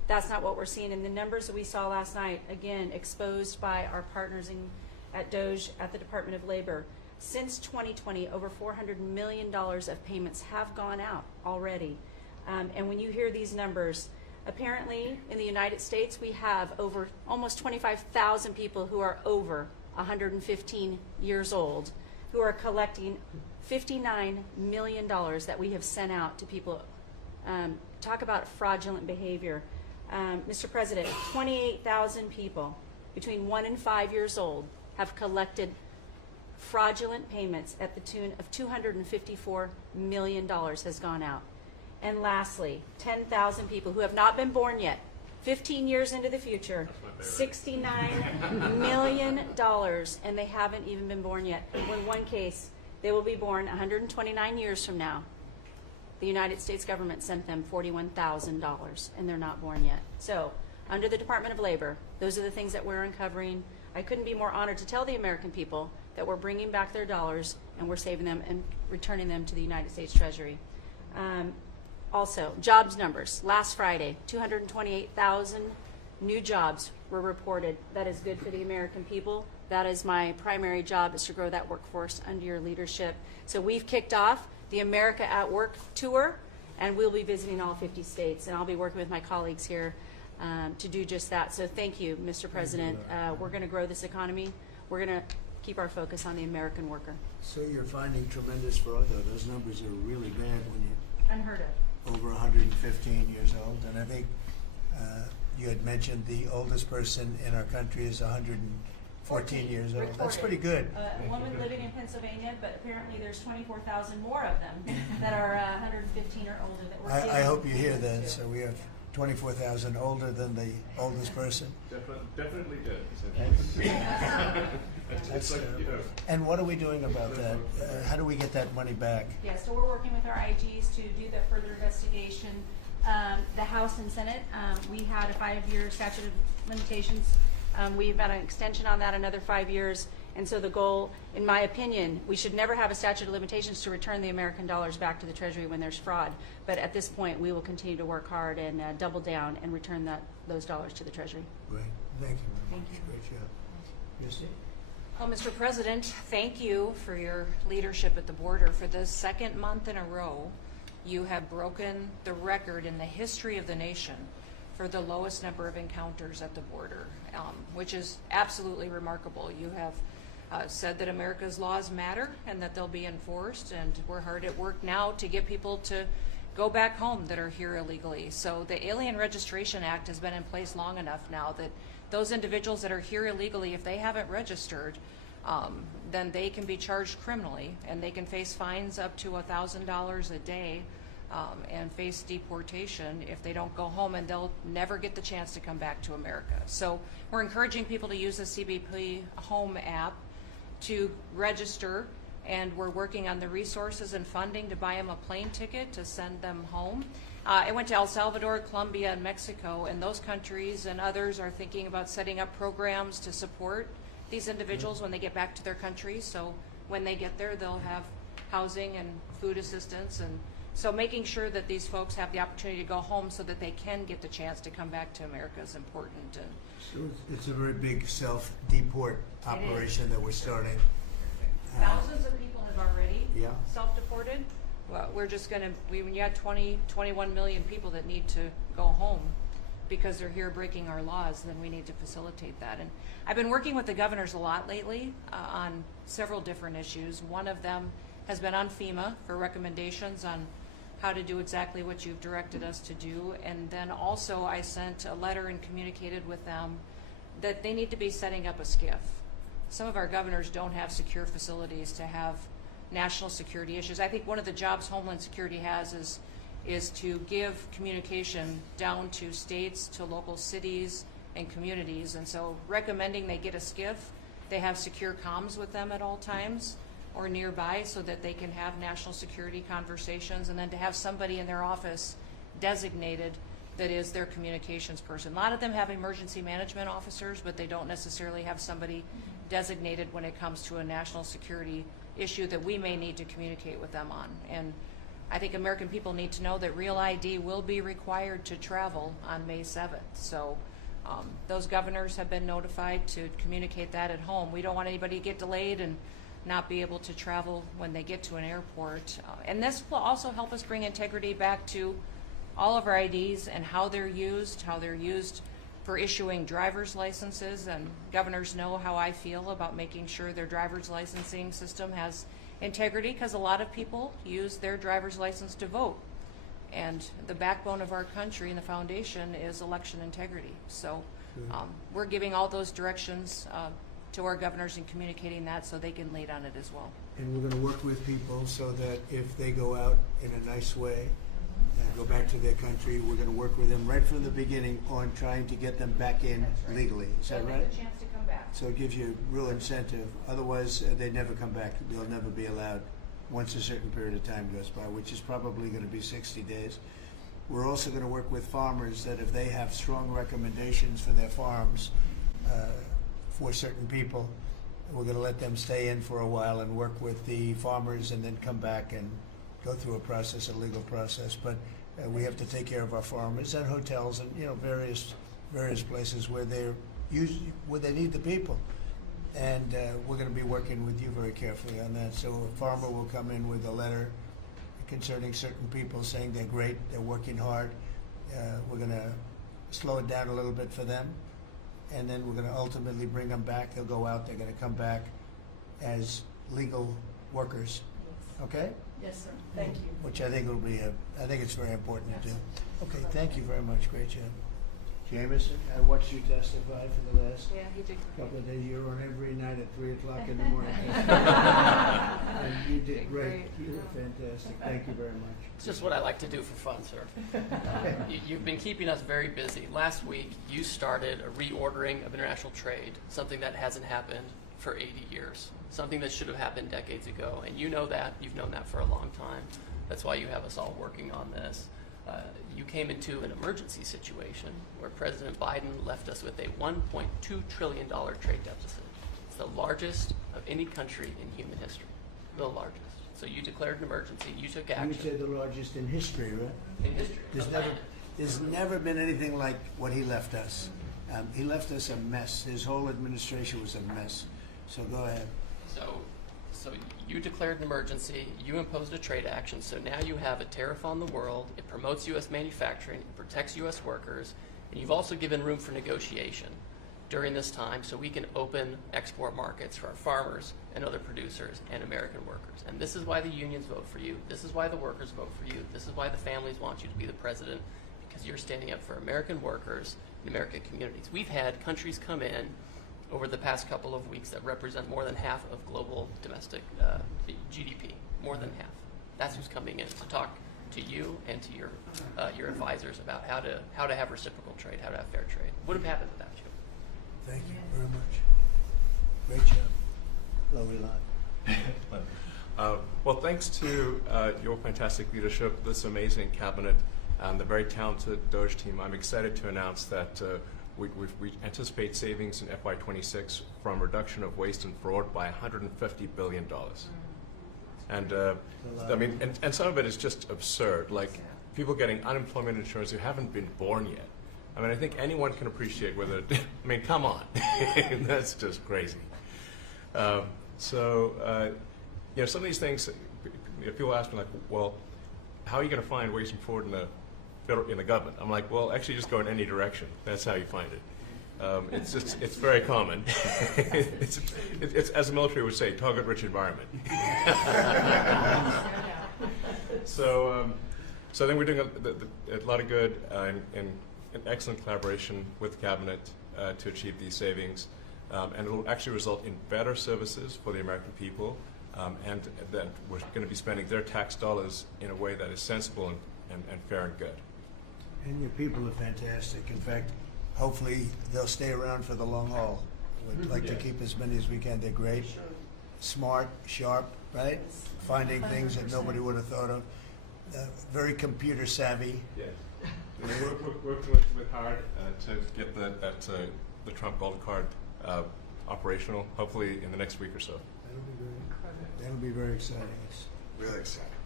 That's not what we're seeing. And the numbers that we saw last night, again, exposed by our partners at DOJ at the Department of Labor. Since 2020, over $400 million of payments have gone out already. And when you hear these numbers, apparently in the United States, we have over almost 25,000 people who are over 115 years old who are collecting $59 million that we have sent out to people. Talk about fraudulent behavior. Mr. President, 28,000 people between 1 and 5 years old have collected fraudulent payments at the tune of $254 million has gone out. And lastly, 10,000 people who have not been born yet, 15 years into the future, $69 million, and they haven't even been born yet. In one case, they will be born 129 years from now. The United States government sent them $41,000, and they're not born yet. So, under the Department of Labor, those are the things that we're uncovering. I couldn't be more honored to tell the American people that we're bringing back their dollars and we're saving them and returning them to the United States Treasury. Also, jobs numbers. Last Friday, 228,000 new jobs were reported. That is good for the American people. That is my primary job, is to grow that workforce under your leadership. So we've kicked off the America at Work tour, and we'll be visiting all 50 states, and I'll be working with my colleagues here to do just that. So thank you, Mr. President. We're going to grow this economy. We're going to keep our focus on the American worker. So you're finding tremendous fraud, though. Those numbers are really bad when you Unheard of. over 115 years old. And I think you had mentioned the oldest person in our country is 114 years old. Reported. That's pretty good. A woman living in Pennsylvania, but apparently there's 24,000 more of them that are 115 or older that we're I hope you hear that. So we have 24,000 older than the oldest person. Definitely did. That's, and what are we doing about that? How do we get that money back? Yeah, so we're working with our IGs to do that further investigation. The House and Senate, we had a 5-year statute of limitations. We've got an extension on that, another 5 years. And so the goal, in my opinion, we should never have a statute of limitations to return the American dollars back to the Treasury when there's fraud. But at this point, we will continue to work hard and double down and return those dollars to the Treasury. Great. Thank you very Thank much. you. Great job. Christy? Well, Mr. President, thank you for your leadership at the border. For the second month in a row, you have broken the record in the history of the nation for the lowest number of encounters at the border, which is absolutely remarkable. You have said that America's laws matter and that they'll be enforced, and we're hard at work now to get people to go back home that are here illegally. So the Alien Registration Act has been in place long enough now that those individuals that are here illegally, if they haven't registered, then they can be charged criminally, and they can face fines up to $1,000 a day and face deportation if they don't go home, and they'll never get the chance to come back to America. So we're encouraging people to use the CBP Home app to register, and we're working on the resources and funding to buy them a plane ticket to send them home. I went to El Salvador, Colombia, and Mexico, and those countries and others are thinking about setting up programs to support these individuals when they get back to their countries. So when they get there, they'll have housing and food assistance, and so making sure that these folks have the opportunity to go home so that they can get the chance to come back to America is important. And So it's a very big self-deport operation that we're starting. thousands of people have already Yeah. self-deported. Well, we're just going to, when you had 21 million people that need to go home because they're here breaking our laws, then we need to facilitate that. And I've been working with the governors a lot lately on several different issues. One of them has been on FEMA for recommendations on how to do exactly what you've directed us to do. And then also I sent a letter and communicated with them that they need to be setting up a SCIF. Some of our governors don't have secure facilities to have national security issues. I think one of the jobs Homeland Security has is to give communication down to states, to local cities and communities. And so recommending they get a SCIF, they have secure comms with them at all times or nearby so that they can have national security conversations, and then to have somebody in their office designated that is their communications person. A lot of them have emergency management officers, but they don't necessarily have somebody designated when it comes to a national security issue that we may need to communicate with them on. And I think American people need to know that Real ID will be required to travel on May 7th. So those governors have been notified to communicate that at home. We don't want anybody to get delayed and not be able to travel when they get to an airport. And this will also help us bring integrity back to all of our IDs and how they're used for issuing driver's licenses. And governors know how I feel about making sure their driver's licensing system has integrity, because a lot of people use their driver's license to vote. And the backbone of our country and the foundation is election integrity. So we're giving all those directions to our governors and communicating that so they can lead on it as well. And we're going to work with people so that if they go out in a nice way and go back to their country, we're going to work with them right from the beginning on trying to get them back in legally. Is that right? A chance to come back. So it gives you real incentive. Otherwise, they never come back. They'll never be allowed once a certain period of time goes by, which is probably going to be 60 days. We're also going to work with farmers that if they have strong recommendations for their farms for certain people, we're going to let them stay in for a while and work with the farmers and then come back and go through a legal process. But we have to take care of our farmers and hotels and various places where where they need the people. And we're going to be working with you very carefully on that. So a farmer will come in with a letter concerning certain people saying they're great, they're working hard. We're going to slow it down a little bit for them. And then we're going to ultimately bring them back. They'll go out, they're going to come back as legal workers. Okay? Yes, sir. Thank you. Which I think will be I think it's very important to do. Okay, thank you very much. Great job. Jameson, I watched you testify for the last couple of days. You're on every night at 3 o'clock in the morning. And you did great. You were fantastic. Thank you very much. It's just what I like to do for fun, sir. You've been keeping us very busy. Last week, you started a reordering of international trade, something that hasn't happened for 80 years, something that should have happened decades ago. And you know that. You've known that for a long time. That's why you have us all working on this. You came into an emergency situation where President Biden left us with a $1.2 trillion trade deficit. It's the largest of any country in human history, the largest. So you declared an emergency, you took action. You said the largest in history, right? In history. There's never been anything like what he left us. He left us a mess. His whole administration was a mess. So go ahead. So you declared an emergency, you imposed a trade action, so now you have a tariff on the world, it promotes U.S. manufacturing, it protects U.S. workers, and you've also given room for negotiation during this time so we can open export markets for our farmers and other producers and American workers. And this is why the unions vote for you, this is why the workers vote for you, this is why the families want you to be the president, because you're standing up for American workers and American communities. We've had countries come in over the past couple of weeks that represent more than half of global domestic GDP, more than half. That's who's coming in to talk to you and to your advisors about how to have reciprocal trade, how to have fair trade. Would have happened without you. Thank you very much. Great job. Lovely line. Well, thanks to your fantastic leadership, this amazing cabinet, and the very talented Doge team, I'm excited to announce that we anticipate savings in FY26 from reduction of waste and fraud by $150 billion. And I mean, and some of it is just absurd, like people getting unemployment insurance who haven't been born yet. I mean, I think anyone can appreciate whether, I mean, come on, that's just crazy. Some of these things, people ask me like, well, how are you going to find waste and fraud in the government? I'm like, well, actually just go in any direction. That's how you find it. It's very common. it's as the military would say, target-rich environment. So I think we're doing a lot of good in excellent collaboration with the cabinet to achieve these savings. And it will actually result in better services for the American people, and that we're going to be spending their tax dollars in a way that is sensible and fair and good. And your people are fantastic. In fact, hopefully they'll stay around for the long haul. We'd like to keep as many as we can. They're great, smart, sharp, right? Finding things that nobody would have thought of. Very computer savvy. Yes. We're working with hard to get the Trump Gold Card operational, hopefully in the next week or so. That'll be very exciting. Really exciting.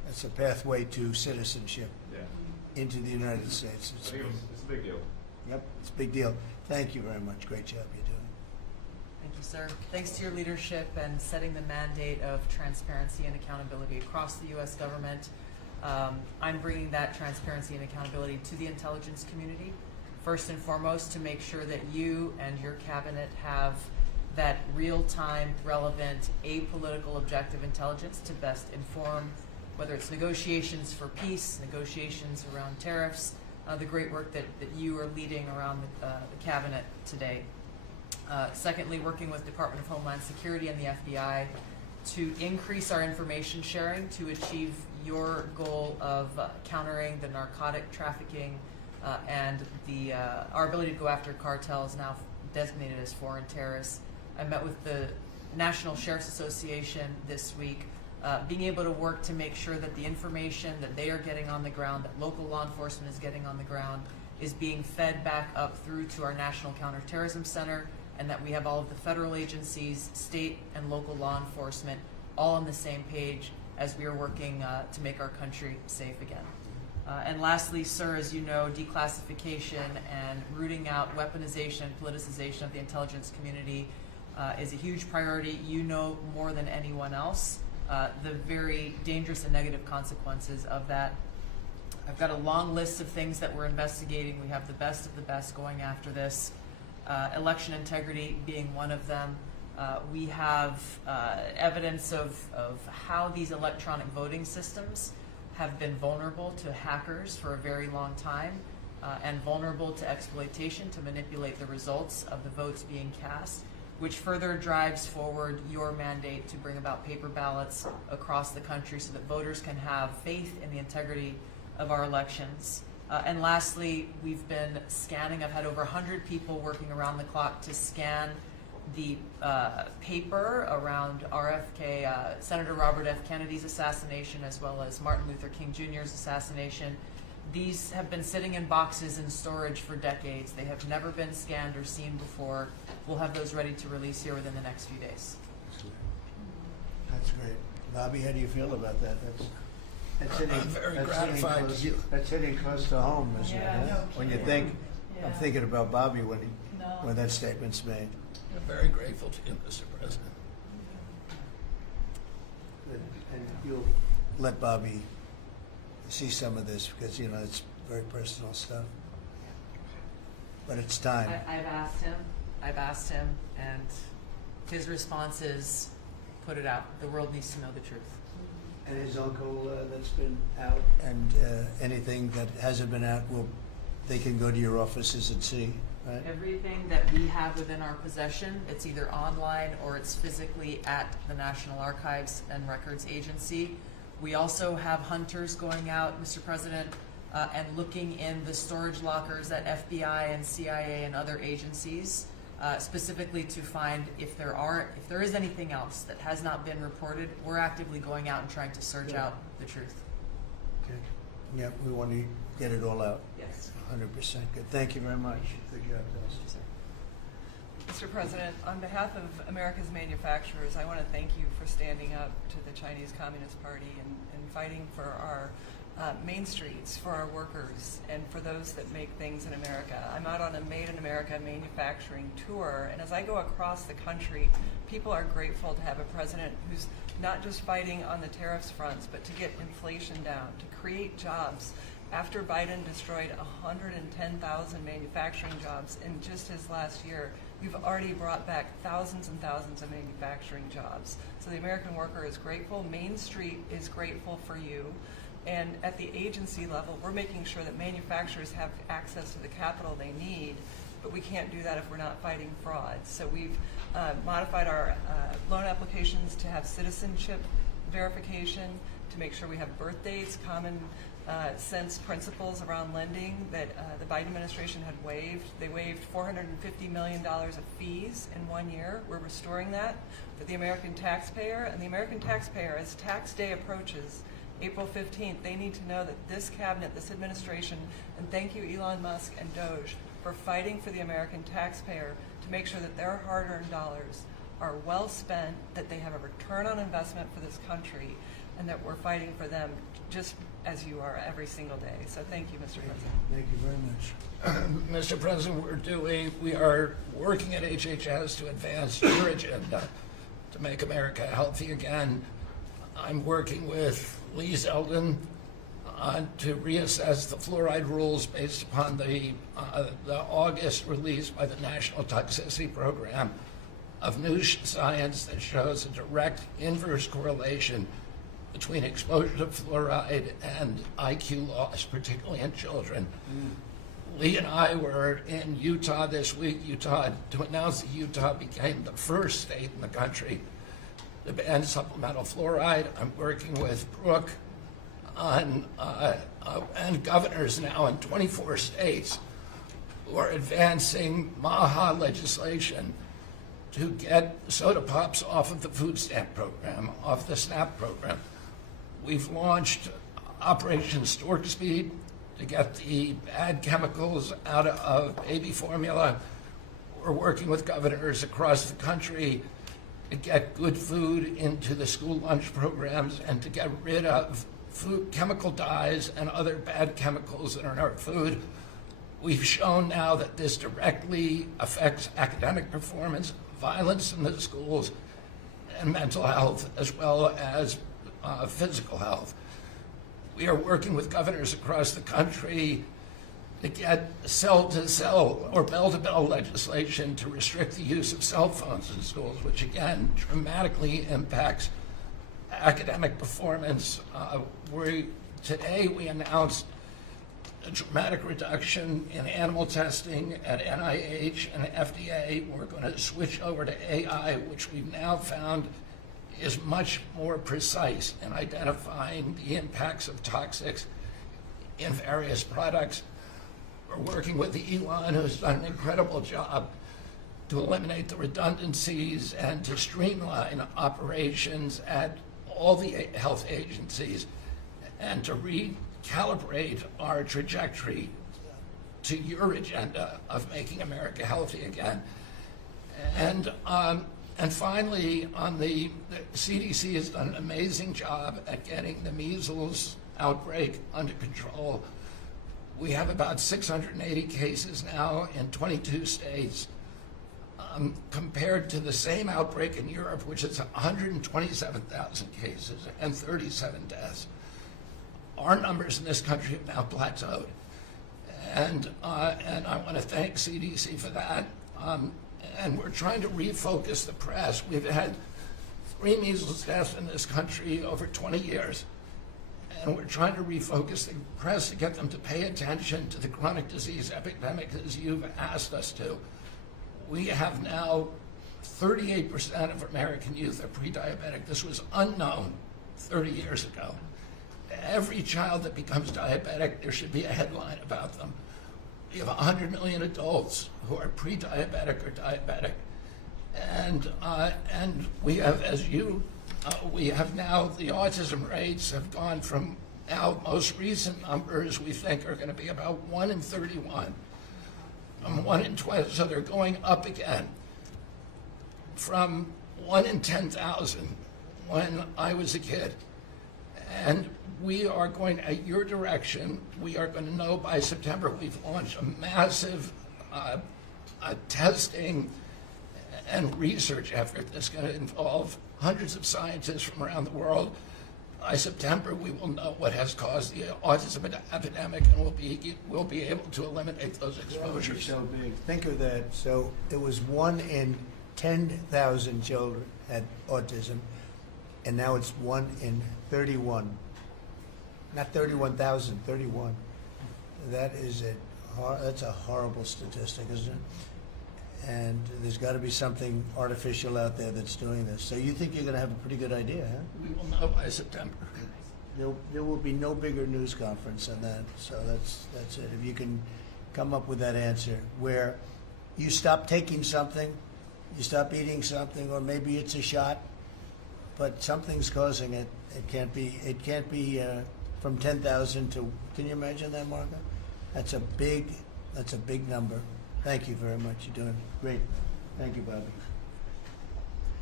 That's a pathway to citizenship into the United States. It's a big deal. Yep, it's a big deal. Thank you very much. Great job you're doing. Thank you, sir. Thanks to your leadership and setting the mandate of transparency and accountability across the U.S. government. I'm bringing that transparency and accountability to the intelligence community, first and foremost, to make sure that you and your cabinet have that real-time, relevant, apolitical, objective intelligence to best inform, whether it's negotiations for peace, negotiations around tariffs, the great work that you are leading around the cabinet today. Secondly, working with Department of Homeland Security and the FBI to increase our information sharing to achieve your goal of countering the narcotic trafficking and our ability to go after cartels now designated as foreign terrorists. I met with the National Sheriff's Association this week, being able to work to make sure that the information that they are getting on the ground, that local law enforcement is getting on the ground, is being fed back up through to our National Counterterrorism Center, and that we have all of the federal agencies, state and local law enforcement all on the same page as we are working to make our country safe again. And lastly, sir, as you know, declassification and rooting out weaponization and politicization of the intelligence community is a huge priority. You know more than anyone else the very dangerous and negative consequences of that. I've got a long list of things that we're investigating. We have the best of the best going after this. Election integrity being one of them. We have evidence of how these electronic voting systems have been vulnerable to hackers for a very long time and vulnerable to exploitation to manipulate the results of the votes being cast, which further drives forward your mandate to bring about paper ballots across the country so that voters can have faith in the integrity of our elections. And lastly, we've been scanning. I've had over 100 people working around the clock to scan the paper around RFK, Senator Robert F. Kennedy's assassination, as well as Martin Luther King Jr.'s assassination. These have been sitting in boxes in storage for decades. They have never been scanned or seen before. We'll have those ready to release here within the next few days. That's great. Bobby, how do you feel about that? That's hitting, I'm very that's gratified. Hitting close, that's hitting close to home, isn't it? Yeah, no When you kidding. think, I'm thinking about Bobby when No. that statement's made. I'm very grateful to you, Mr. President. And you'll let Bobby see some of this because, you know, it's very personal stuff. But it's time. I've asked him, and his response is, put it out. The world needs to know the truth. And his uncle that's been out, and anything that hasn't been out, they can go to your offices and see, right? Everything that we have within our possession, it's either online or it's physically at the National Archives and Records Agency. We also have hunters going out, Mr. President, and looking in the storage lockers at FBI and CIA and other agencies, specifically to find if there is anything else that has not been reported. We're actively going out and trying to search out the truth. Okay. Yeah, we want to get it all out. Yes. 100% good. Thank you very much. Good job, guys. Mr. President, on behalf of America's manufacturers, I want to thank you for standing up to the Chinese Communist Party and fighting for our main streets, for our workers, and for those that make things in America. I'm out on a Made in America manufacturing tour, and as I go across the country, people are grateful to have a president who's not just fighting on the tariffs fronts, but to get inflation down, to create jobs. After Biden destroyed 110,000 manufacturing jobs in just his last year, we've already brought back thousands and thousands of manufacturing jobs. So the American worker is grateful. Main Street is grateful for you. And at the agency level, we're making sure that manufacturers have access to the capital they need, but we can't do that if we're not fighting fraud. So we've modified our loan applications to have citizenship verification, to make sure we have birth dates, common sense principles around lending that the Biden administration had waived. They waived $450 million of fees in 1 year. We're restoring that for the American taxpayer. And the American taxpayer, as tax day approaches, April 15th, they need to know that this cabinet, this administration, and thank you Elon Musk and Doge for fighting for the American taxpayer to make sure that their hard-earned dollars are well spent, that they have a return on investment for this country, and that we're fighting for them just as you are every single day. So thank you, Mr. President. Thank you very much. Mr. President, we are working at HHS to advance your agenda to make America healthy again. I'm working with Lee Zeldin to reassess the fluoride rules based upon the August release by the National Toxicity Program of new science that shows a direct inverse correlation between exposure to fluoride and IQ loss, particularly in children. Lee and I were in Utah this week, to announce that Utah became the first state in the country to ban supplemental fluoride. I'm working with Brooke on, and governors now in 24 states who are advancing MAHA legislation to get soda pops off of the food stamp program, off the SNAP program. We've launched Operation Stork Speed to get the bad chemicals out of baby formula. We're working with governors across the country to get good food into the school lunch programs and to get rid of food chemical dyes and other bad chemicals that are in our food. We've shown now that this directly affects academic performance, violence in the schools, and mental health, as well as physical health. We are working with governors across the country to get cell-to-cell or bell-to-bell legislation to restrict the use of cell phones in schools, which again dramatically impacts academic performance. Today we announced a dramatic reduction in animal testing at NIH and FDA. We're going to switch over to AI, which we've now found is much more precise in identifying the impacts of toxics in various products. We're working with Elon, who's done an incredible job to eliminate the redundancies and to streamline operations at all the health agencies and to recalibrate our trajectory to your agenda of making America healthy again. And finally, the CDC has done an amazing job at getting the measles outbreak under control. We have about 680 cases now in 22 states, compared to the same outbreak in Europe, which is 127,000 cases and 37 deaths. Our numbers in this country have now plateaued. And I want to thank CDC for that. And we're trying to refocus the press. We've had 3 measles deaths in this country over 20 years. And we're trying to refocus the press to get them to pay attention to the chronic disease epidemic as you've asked us to. We have now 38% of American youth are pre-diabetic. This was unknown 30 years ago. Every child that becomes diabetic, there should be a headline about them. We have 100 million adults who are pre-diabetic or diabetic. And we have, we have now, the autism rates have gone from now most recent numbers we think are going to be about 1 in 31, 1 in 20, so they're going up again from 1 in 10,000 when I was a kid. And we are going, at your direction, we are going to know by September. We've launched a massive testing and research effort that's going to involve hundreds of scientists from around the world. By September, we will know what has caused the autism epidemic, and we'll be able to eliminate those exposures. So big. Think of that. So it was 1 in 10,000 children had autism, and now it's 1 in 31. Not 31,000, 31. That's a horrible statistic, isn't it? And there's got to be something artificial out there that's doing this. So you think you're going to have a pretty good idea, huh? We will know by September. There will be no bigger news conference than that. So that's it. If you can come up with that answer where you stop taking something, you stop eating something, or maybe it's a shot, but something's causing it. It can't be from 10,000 to. Can you imagine that, Martha? That's a big number. Thank you very much. You're doing great. Thank you, Bobby.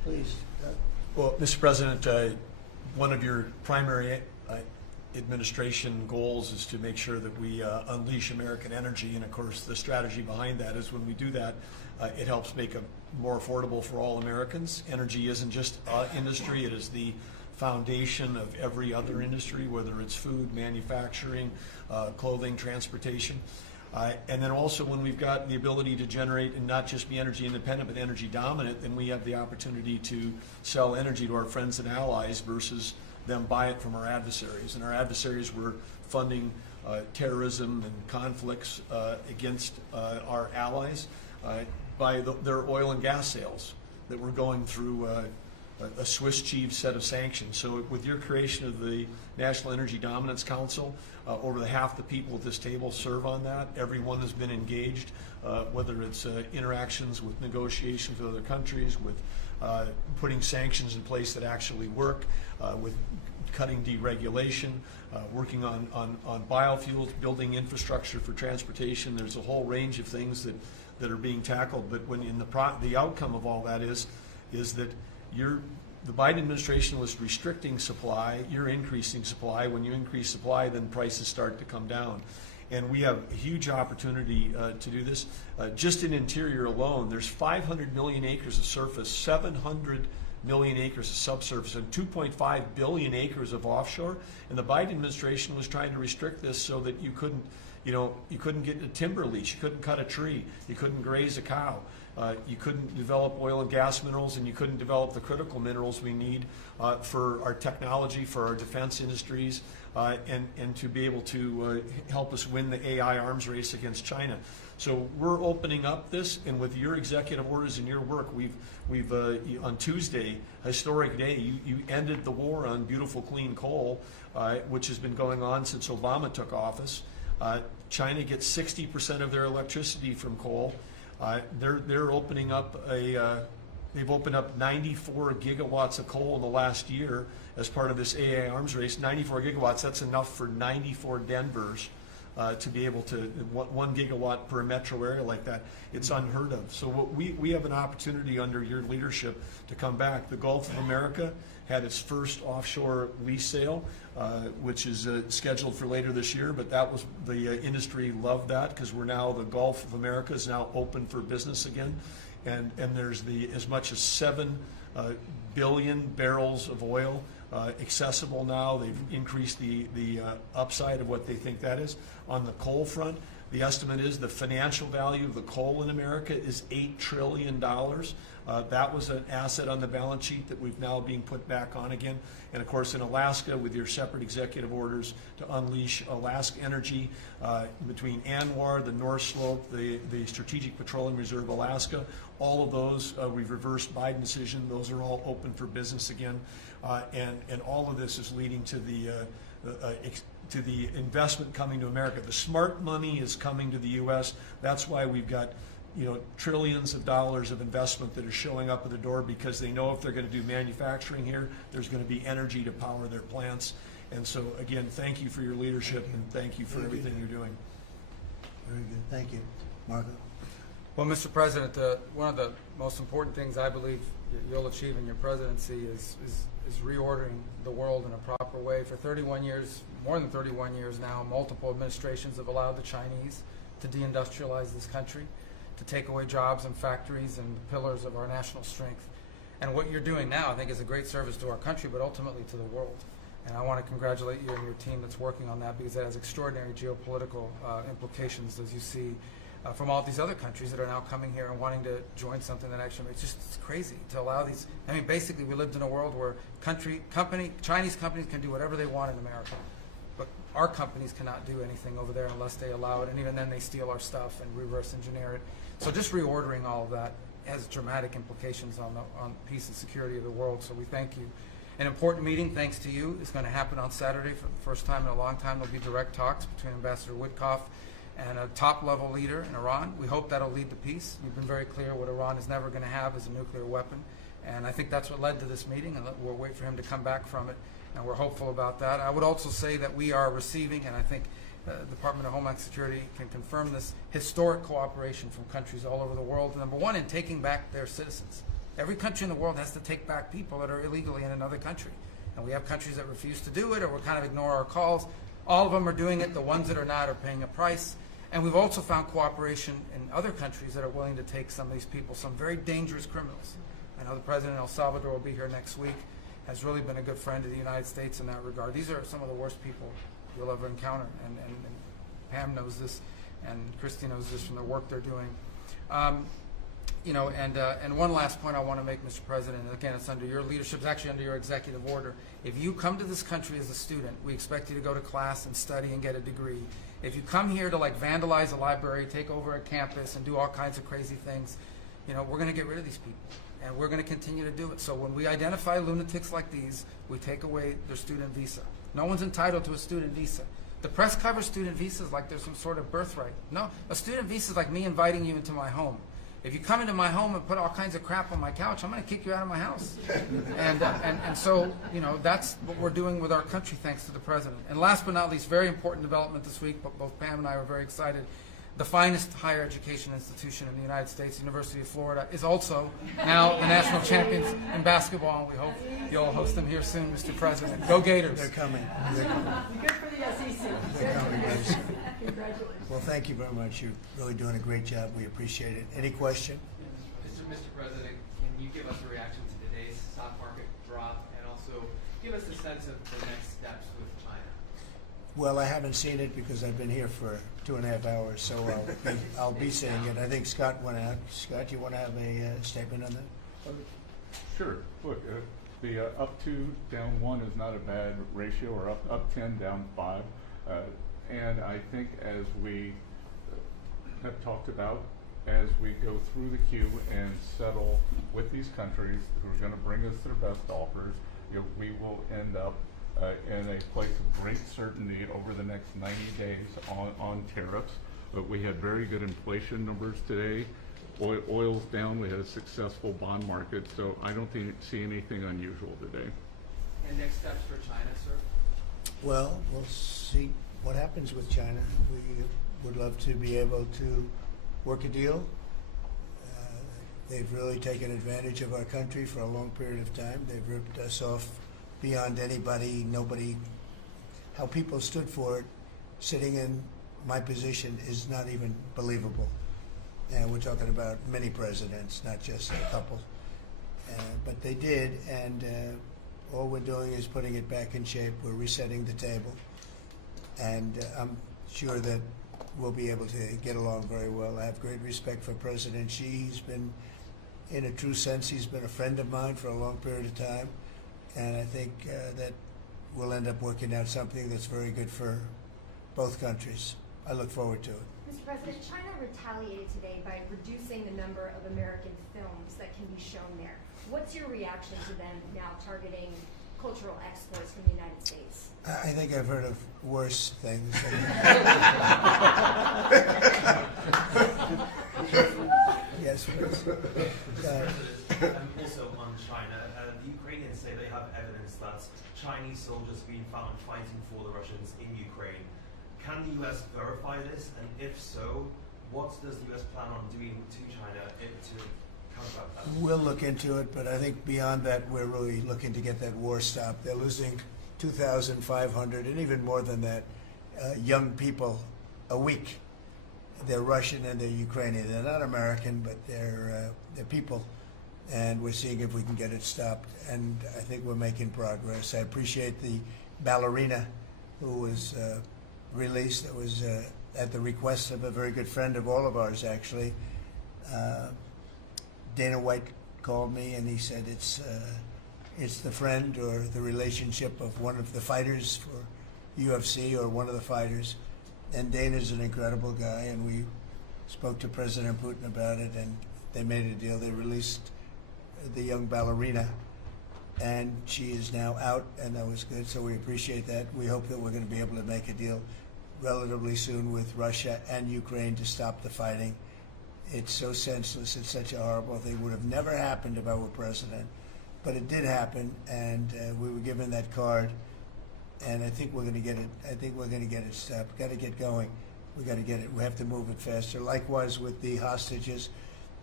Please. Well, Mr. President, one of your primary administration goals is to make sure that we unleash American energy, and of course the strategy behind that is when we do that, it helps make it more affordable for all Americans. Energy isn't just industry, it is the foundation of every other industry, whether it's food, manufacturing, clothing, transportation. And then also when we've got the ability to generate and not just be energy independent but energy dominant, then we have the opportunity to sell energy to our friends and allies versus them buy it from our adversaries. And our adversaries were funding terrorism and conflicts against our allies by their oil and gas sales that were going through a Swiss cheese set of sanctions. So with your creation of the National Energy Dominance Council, over half the people at this table serve on that. Everyone has been engaged, whether it's interactions with negotiations with other countries, with putting sanctions in place that actually work, with cutting deregulation, working on biofuels, building infrastructure for transportation. There's a whole range of things that are being tackled. But when in the outcome of all that is that the Biden administration was restricting supply, you're increasing supply. When you increase supply, then prices start to come down. And we have a huge opportunity to do this. Just in interior alone, there's 500 million acres of surface, 700 million acres of subsurface, and 2.5 billion acres of offshore. And the Biden administration was trying to restrict this so that you couldn't get a timber lease, you couldn't cut a tree, you couldn't graze a cow. You couldn't develop oil and gas minerals, and you couldn't develop the critical minerals we need for our technology, for our defense industries, and to be able to help us win the AI arms race against China. So we're opening up this, and with your executive orders and your work, we've on Tuesday, historic day, you ended the war on beautiful clean coal, which has been going on since Obama took office. China gets 60% of their electricity from coal. They're opening up they've opened up 94 gigawatts of coal in the last year as part of this AI arms race. 94 gigawatts, that's enough for 94 Denvers to be able to, 1 gigawatt per metro area like that. It's unheard of. So we have an opportunity under your leadership to come back. The Gulf of America had its first offshore lease sale, which is scheduled for later this year, but that was, the industry loved that because we're now, the Gulf of America is now open for business again. And there's as much as 7 billion barrels of oil accessible now. They've increased the upside of what they think that is. On the coal front, the estimate is the financial value of the coal in America is $8 trillion. That was an asset on the balance sheet that we've now being put back on again. And of course in Alaska, with your separate executive orders to unleash Alaska energy between ANWR, the North Slope, the Strategic Petroleum Reserve Alaska, all of those, we've reversed Biden decision. Those are all open for business again. And all of this is leading to the investment coming to America. The smart money is coming to the U.S. That's why we've got trillions of dollars of investment that are showing up at the door, because they know if they're going to do manufacturing here, there's going to be energy to power their plants. And so again, thank you for your leadership and thank you for everything you're doing. Very good. Thank you. Marco. Well, Mr. President, one of the most important things I believe you'll achieve in your presidency is reordering the world in a proper way. For 31 years, more than 31 years now, multiple administrations have allowed the Chinese to deindustrialize this country, to take away jobs and factories and the pillars of our national strength. And what you're doing now, I think, is a great service to our country, but ultimately to the world. And I want to congratulate you and your team that's working on that, because it has extraordinary geopolitical implications, as you see from all these other countries that are now coming here and wanting to join something that actually, it's crazy to allow these. I mean, basically, we lived in a world where Chinese companies can do whatever they want in America, but our companies cannot do anything over there unless they allow it, and even then they steal our stuff and reverse engineer it. So just reordering all of that has dramatic implications on peace and security of the world, so we thank you. An important meeting, thanks to you, is going to happen on Saturday for the first time in a long time. There'll be direct talks between Ambassador Witkoff and a top-level leader in Iran. We hope that'll lead to peace. You've been very clear what Iran is never going to have is a nuclear weapon, and I think that's what led to this meeting, and we'll wait for him to come back from it, and we're hopeful about that. I would also say that we are receiving, and I think the Department of Homeland Security can confirm this, historic cooperation from countries all over the world. Number one, in taking back their citizens. Every country in the world has to take back people that are illegally in another country. And we have countries that refuse to do it or will kind of ignore our calls. All of them are doing it. The ones that are not are paying a price. And we've also found cooperation in other countries that are willing to take some of these people, some very dangerous criminals. I know the president of El Salvador will be here next week, has really been a good friend of the United States in that regard. These are some of the worst people you'll ever encounter, and Pam knows this, and Christy knows this from the work they're doing. And one last point I want to make, Mr. President, and again, it's under your leadership, it's actually under your executive order. If you come to this country as a student, we expect you to go to class and study and get a degree. If you come here to vandalize a library, take over a campus, and do all kinds of crazy things, we're going to get rid of these people. And we're going to continue to do it. So when we identify lunatics like these, we take away their student visa. No one's entitled to a student visa. The press covers student visas like there's some sort of birthright. No, a student visa is like me inviting you into my home. If you come into my home and put all kinds of crap on my couch, I'm going to kick you out of my house. And so, that's what we're doing with our country, thanks to the president. And last but not least, very important development this week, but both Pam and I were very excited. The finest higher education institution in the United States, University of Florida, is also now the national champions in basketball, and we hope you'll host them here soon, Mr. President. Go Gators. They're coming. Good for the SEC. They're coming, guys. Congratulations. Well, thank you very much. You're really doing a great job. We appreciate it. Any question? Mr. President, can you give us a reaction to today's stock market drop, and also give us a sense of the next steps with China? Well, I haven't seen it because I've been here for 2.5 hours, so I'll be seeing it. I think Scott went out. Scott, you want to have a statement on that? Sure. Look, the up 2, down 1 is not a bad ratio, or up 10, down 5. And I think as we have talked about, as we go through the queue and settle with these countries who are going to bring us their best offers, we will end up in a place of great certainty over the next 90 days on tariffs. But we had very good inflation numbers today. Oil's down. We had a successful bond market. So I don't see anything unusual today. And next steps for China, sir? Well, we'll see what happens with China. We would love to be able to work a deal. They've really taken advantage of our country for a long period of time. They've ripped us off beyond nobody. How people stood for it, sitting in my position, is not even believable. And we're talking about many presidents, not just a couple. But they did, and all we're doing is putting it back in shape. We're resetting the table. And I'm sure that we'll be able to get along very well. I have great respect for President Xi. He's been, in a true sense, he's been a friend of mine for a long period of time. And I think that we'll end up working out something that's very good for both countries. I look forward to it. Mr. President, China retaliated today by reducing the number of American films that can be shown there. What's your reaction to them now targeting cultural exports from the United States? I think I've heard of worse things. Yes, please. Also on China, the Ukrainians say they have evidence that Chinese soldiers have been found fighting for the Russians in Ukraine. Can the U.S. verify this? And if so, what does the U.S. plan on doing to China to combat that? We'll look into it, but I think beyond that, we're really looking to get that war stopped. They're losing 2,500 and even more than that young people a week. They're Russian and they're Ukrainian. They're not American, but they're people. And we're seeing if we can get it stopped. And I think we're making progress. I appreciate the ballerina who was released. That was at the request of a very good friend of all of ours, actually. Dana White called me and he said it's the friend or the relationship of one of the fighters for UFC or one of the fighters. And Dana's an incredible guy, and we spoke to President Putin about it, and they made a deal. They released the young ballerina, and she is now out, and that was good, so we appreciate that. We hope that we're going to be able to make a deal relatively soon with Russia and Ukraine to stop the fighting. It's so senseless. It's such a horrible thing. It would have never happened if I were president, but it did happen, and we were given that card. And I think we're going to get it. I think we're going to get it stopped. Got to get going. We got to get it. We have to move it faster. Likewise with the hostages,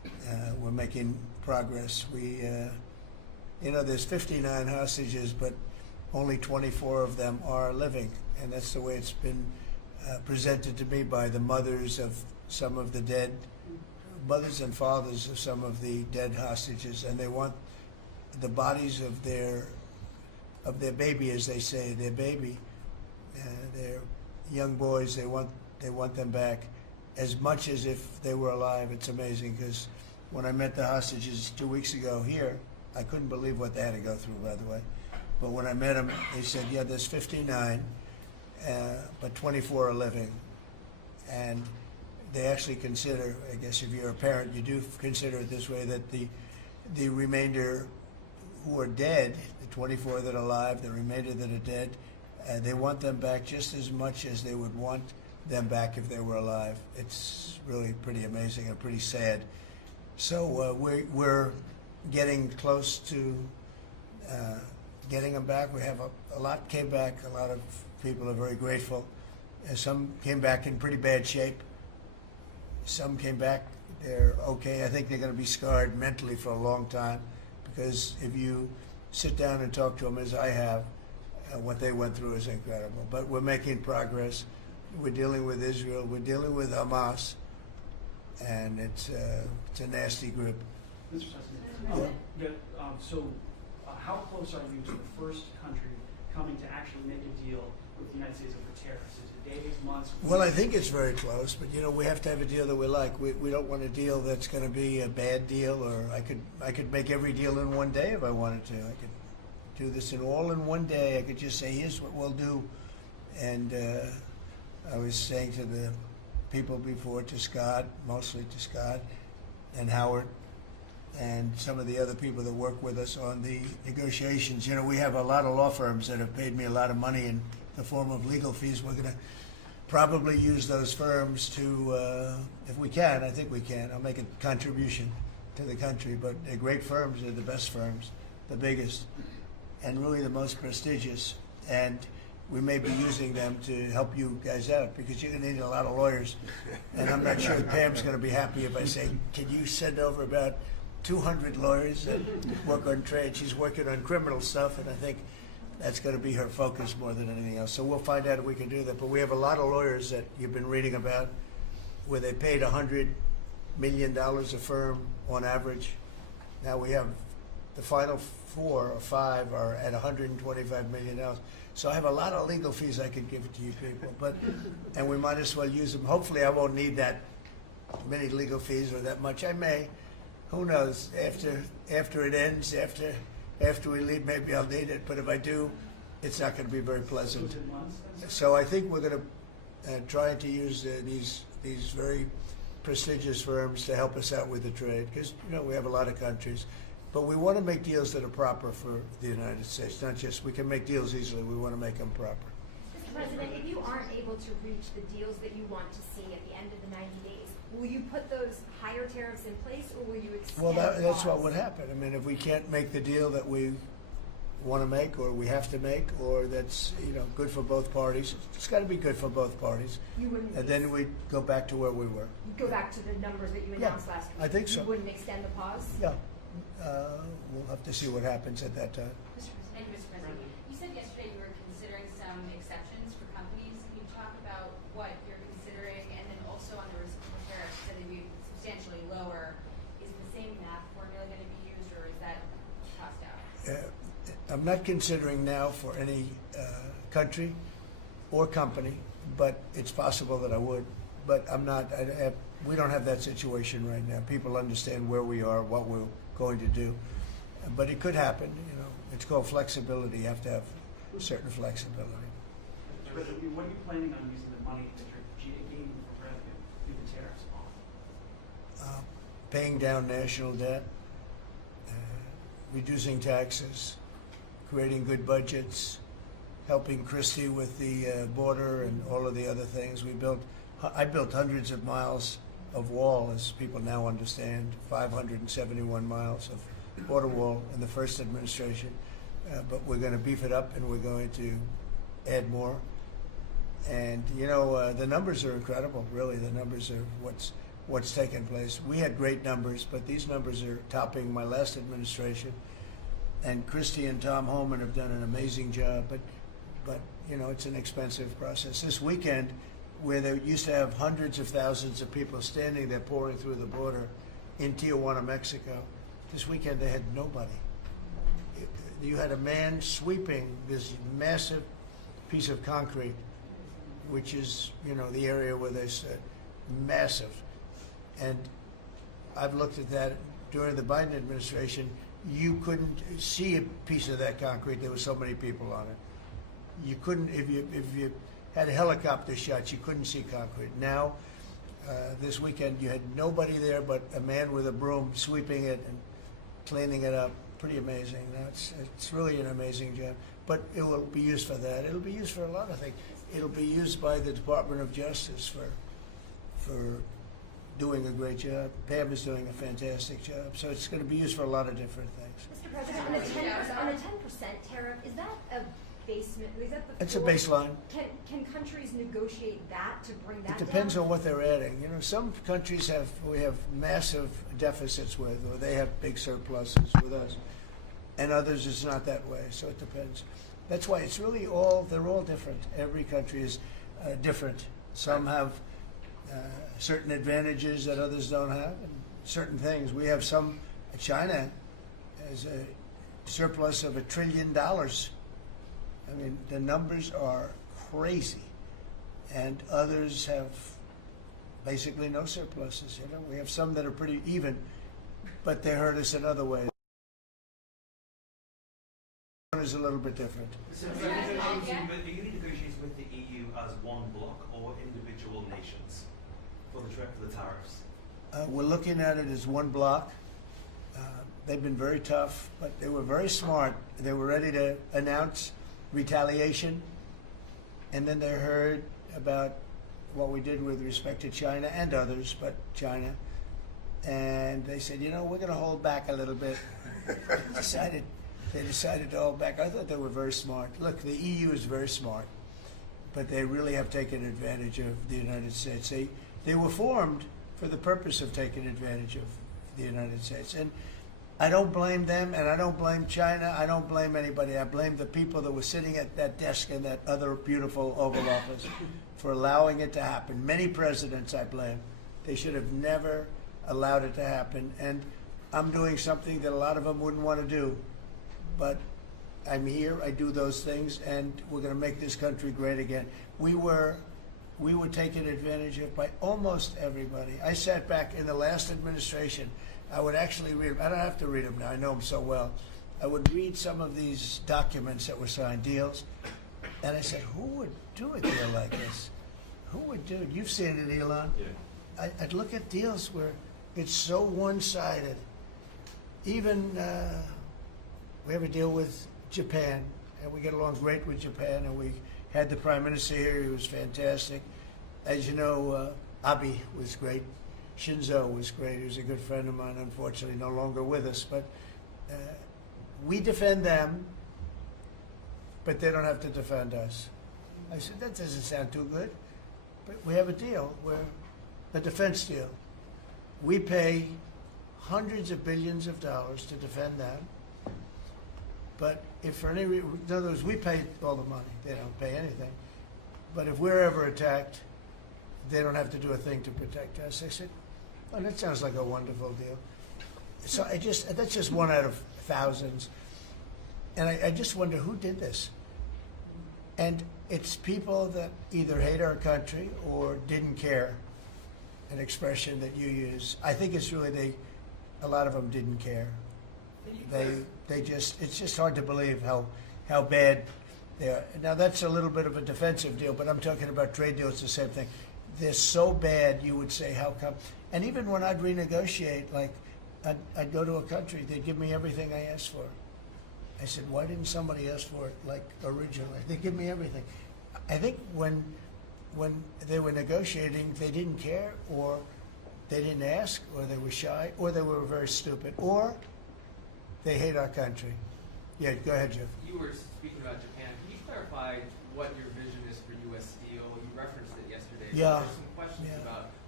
We're making progress. There's 59 hostages, but only 24 of them are living, and that's the way it's been presented to me by the mothers of some of the dead, mothers and fathers of some of the dead hostages, and they want the bodies of their baby, as they say, their baby, their young boys. They want them back as much as if they were alive. It's amazing, because when I met the hostages 2 weeks ago here, I couldn't believe what they had to go through, by the way. But when I met them, they said, yeah, there's 59, but 24 are living. And they actually consider, I guess if you're a parent, you do consider it this way, that the remainder who are dead, the 24 that are alive, the remainder that are dead, they want them back just as much as they would want them back if they were alive. It's really pretty amazing and pretty sad. So we're getting close to getting them back. We have a lot came back. A lot of people are very grateful. Some came back in pretty bad shape. Some came back, they're okay. I think they're going to be scarred mentally for a long time, because if you sit down and talk to them, as I have, what they went through is incredible. But we're making progress. We're dealing with Israel. We're dealing with Hamas, and it's a nasty group. Mr. President, how close are you to the first country coming to actually make a deal with the United States over tariffs? Is it days, months? Well, I think it's very close, but we have to have a deal that we like. We don't want a deal that's going to be a bad deal, or I could make every deal in one day if I wanted to. I could do this all in one day. I could just say, here's what we'll do. And I was saying to the people before, to Scott, mostly to Scott and Howard, and some of the other people that work with us on the negotiations. We have a lot of law firms that have paid me a lot of money in the form of legal fees. We're going to probably use those firms to, if we can, I think we can. I'll make a contribution to the country, but they're great firms. They're the best firms, the biggest, and really the most prestigious. And we may be using them to help you guys out, because you're going to need a lot of lawyers. And I'm not sure Pam's going to be happy if I say, can you send over about 200 lawyers that work on trade? She's working on criminal stuff, and I think that's going to be her focus more than anything else. So we'll find out if we can do that. But we have a lot of lawyers that you've been reading about, where they paid $100 million a firm on average. Now we have the final 4 or 5 are at $125 million. So I have a lot of legal fees I could give to you people, and we might as well use them. Hopefully I won't need that many legal fees or that much. I may. Who knows? After it ends, after we leave, maybe I'll need it. But if I do, it's not going to be very pleasant. So I think we're going to try to use these very prestigious firms to help us out with the trade, because we have a lot of countries. But we want to make deals that are proper for the United States, not just, we can make deals easily, we want to make them proper. Mr. President, if you aren't able to reach the deals that you want to see at the end of the 90 days, will you put those higher tariffs in place, or will you extend Well, that's pause? what would happen. I mean, if we can't make the deal that we want to make, or we have to make, or that's good for both parties, it's got to be good for both parties. You wouldn't. And then we'd go back to where we were. You'd go back to the numbers that you announced last week. I think so. You wouldn't extend the pause. Yeah. We'll have to see what happens at that time. Thank you, Mr. President. You said yesterday you were considering some exceptions for companies. Can you talk about what you're considering, and then also on the reciprocal tariffs that would be substantially lower? Is the same math formula going to be used, or is that tossed out? I'm not considering now for any country or company, but it's possible that I would. But I'm not. We don't have that situation right now. People understand where we are, what we're going to do. But it could happen. It's called flexibility. You have to have certain flexibility. What are you planning on using the money that you're gaining from revenue through the tariffs on? Paying down national debt, reducing taxes, creating good budgets, helping Christie with the border and all of the other things. I built hundreds of miles of wall, as people now understand, 571 miles of border wall in the first administration. But we're going to beef it up, and we're going to add more. And the numbers are incredible. Really, the numbers are what's taken place. We had great numbers, but these numbers are topping my last administration. And Christie and Tom Homan have done an amazing job, but you know, it's an expensive process. This weekend, where they used to have hundreds of thousands of people standing there pouring through the border in Tijuana, Mexico, this weekend they had nobody. You had a man sweeping this massive piece of concrete, which is, you know, the area where they said massive. And I've looked at that during the Biden administration. You couldn't see a piece of that concrete. There were so many people on it. You couldn't, if you had helicopter shots, you couldn't see concrete. Now, this weekend, you had nobody there but a man with a broom sweeping it and cleaning it up. Pretty amazing. Now, it's really an amazing job. But it will be used for that. It'll be used for a lot of things. It'll be used by the Department of Justice for doing a great job. Pam is doing a fantastic job. So it's going to be used for a lot of different things. Mr. President, on the 10% tariff, is that a basement? Is that the It's a floor? baseline. Can countries negotiate that to bring that It depends down? on what they're adding. You know, some countries we have massive deficits with, or they have big surpluses with us, and others it's not that way. So it depends. That's why it's really they're all different. Every country is different. Some have certain advantages that others don't have, and certain things. We have some. China has a surplus of $1 trillion. I mean, the numbers are crazy, and others have basically no surpluses. You know, we have some that are pretty even, but they hurt us in other ways. One is a little bit different. So are you negotiating with the EU as one bloc or individual nations for the tariffs? We're looking at it as one block. They've been very tough, but they were very smart. They were ready to announce retaliation, and then they heard about what we did with respect to China and others, but China, and they said, you know, we're going to hold back a little bit. They decided to hold back. I thought they were very smart. Look, the EU is very smart, but they really have taken advantage of the United States. They were formed for the purpose of taking advantage of the United States. And I don't blame them, and I don't blame China. I don't blame anybody. I blame the people that were sitting at that desk in that other beautiful Oval Office for allowing it to happen. Many presidents I blame. They should have never allowed it to happen. And I'm doing something that a lot of them wouldn't want to do. But I'm here, I do those things, and we're going to make this country great again. We were taken advantage of by almost everybody. I sat back in the last administration. I would actually read them. I don't have to read them now. I know them so well. I would read some of these documents that were signed, deals, and I said, who would do a deal like this? Who would do it? You've seen it, Elon. Yeah. I'd look at deals where it's so one-sided. Even we have a deal with Japan, and we get along great with Japan, and we had the Prime Minister here. He was fantastic. As you know, Abe was great. Shinzo was great. He was a good friend of mine, unfortunately no longer with us. But we defend them, but they don't have to defend us. I said, that doesn't sound too good. But we have a deal where, a defense deal. We pay hundreds of billions of dollars to defend them. But if for any reason, in other words, we pay all the money. They don't pay anything. But if we're ever attacked, they don't have to do a thing to protect us. I said, oh, that sounds like a wonderful deal. So that's just one out of thousands. And I just wonder who did this. And it's people that either hate our country or didn't care, an expression that you use. I think it's really a lot of them didn't care. It's just hard to believe how bad they are. Now that's a little bit of a defensive deal, but I'm talking about trade deals, the same thing. They're so bad, you would say, how come? And even when I'd renegotiate, like I'd go to a country, they'd give me everything I asked for. I said, why didn't somebody ask for it like originally? They give me everything. I think when they were negotiating, they didn't care, or they didn't ask, or they were shy, or they were very stupid, or they hate our country. Yeah, go ahead, Jeff. You were speaking about Japan. Can you clarify what your vision is for U.S. Steel? You referenced it yesterday. Yeah. There's some questions about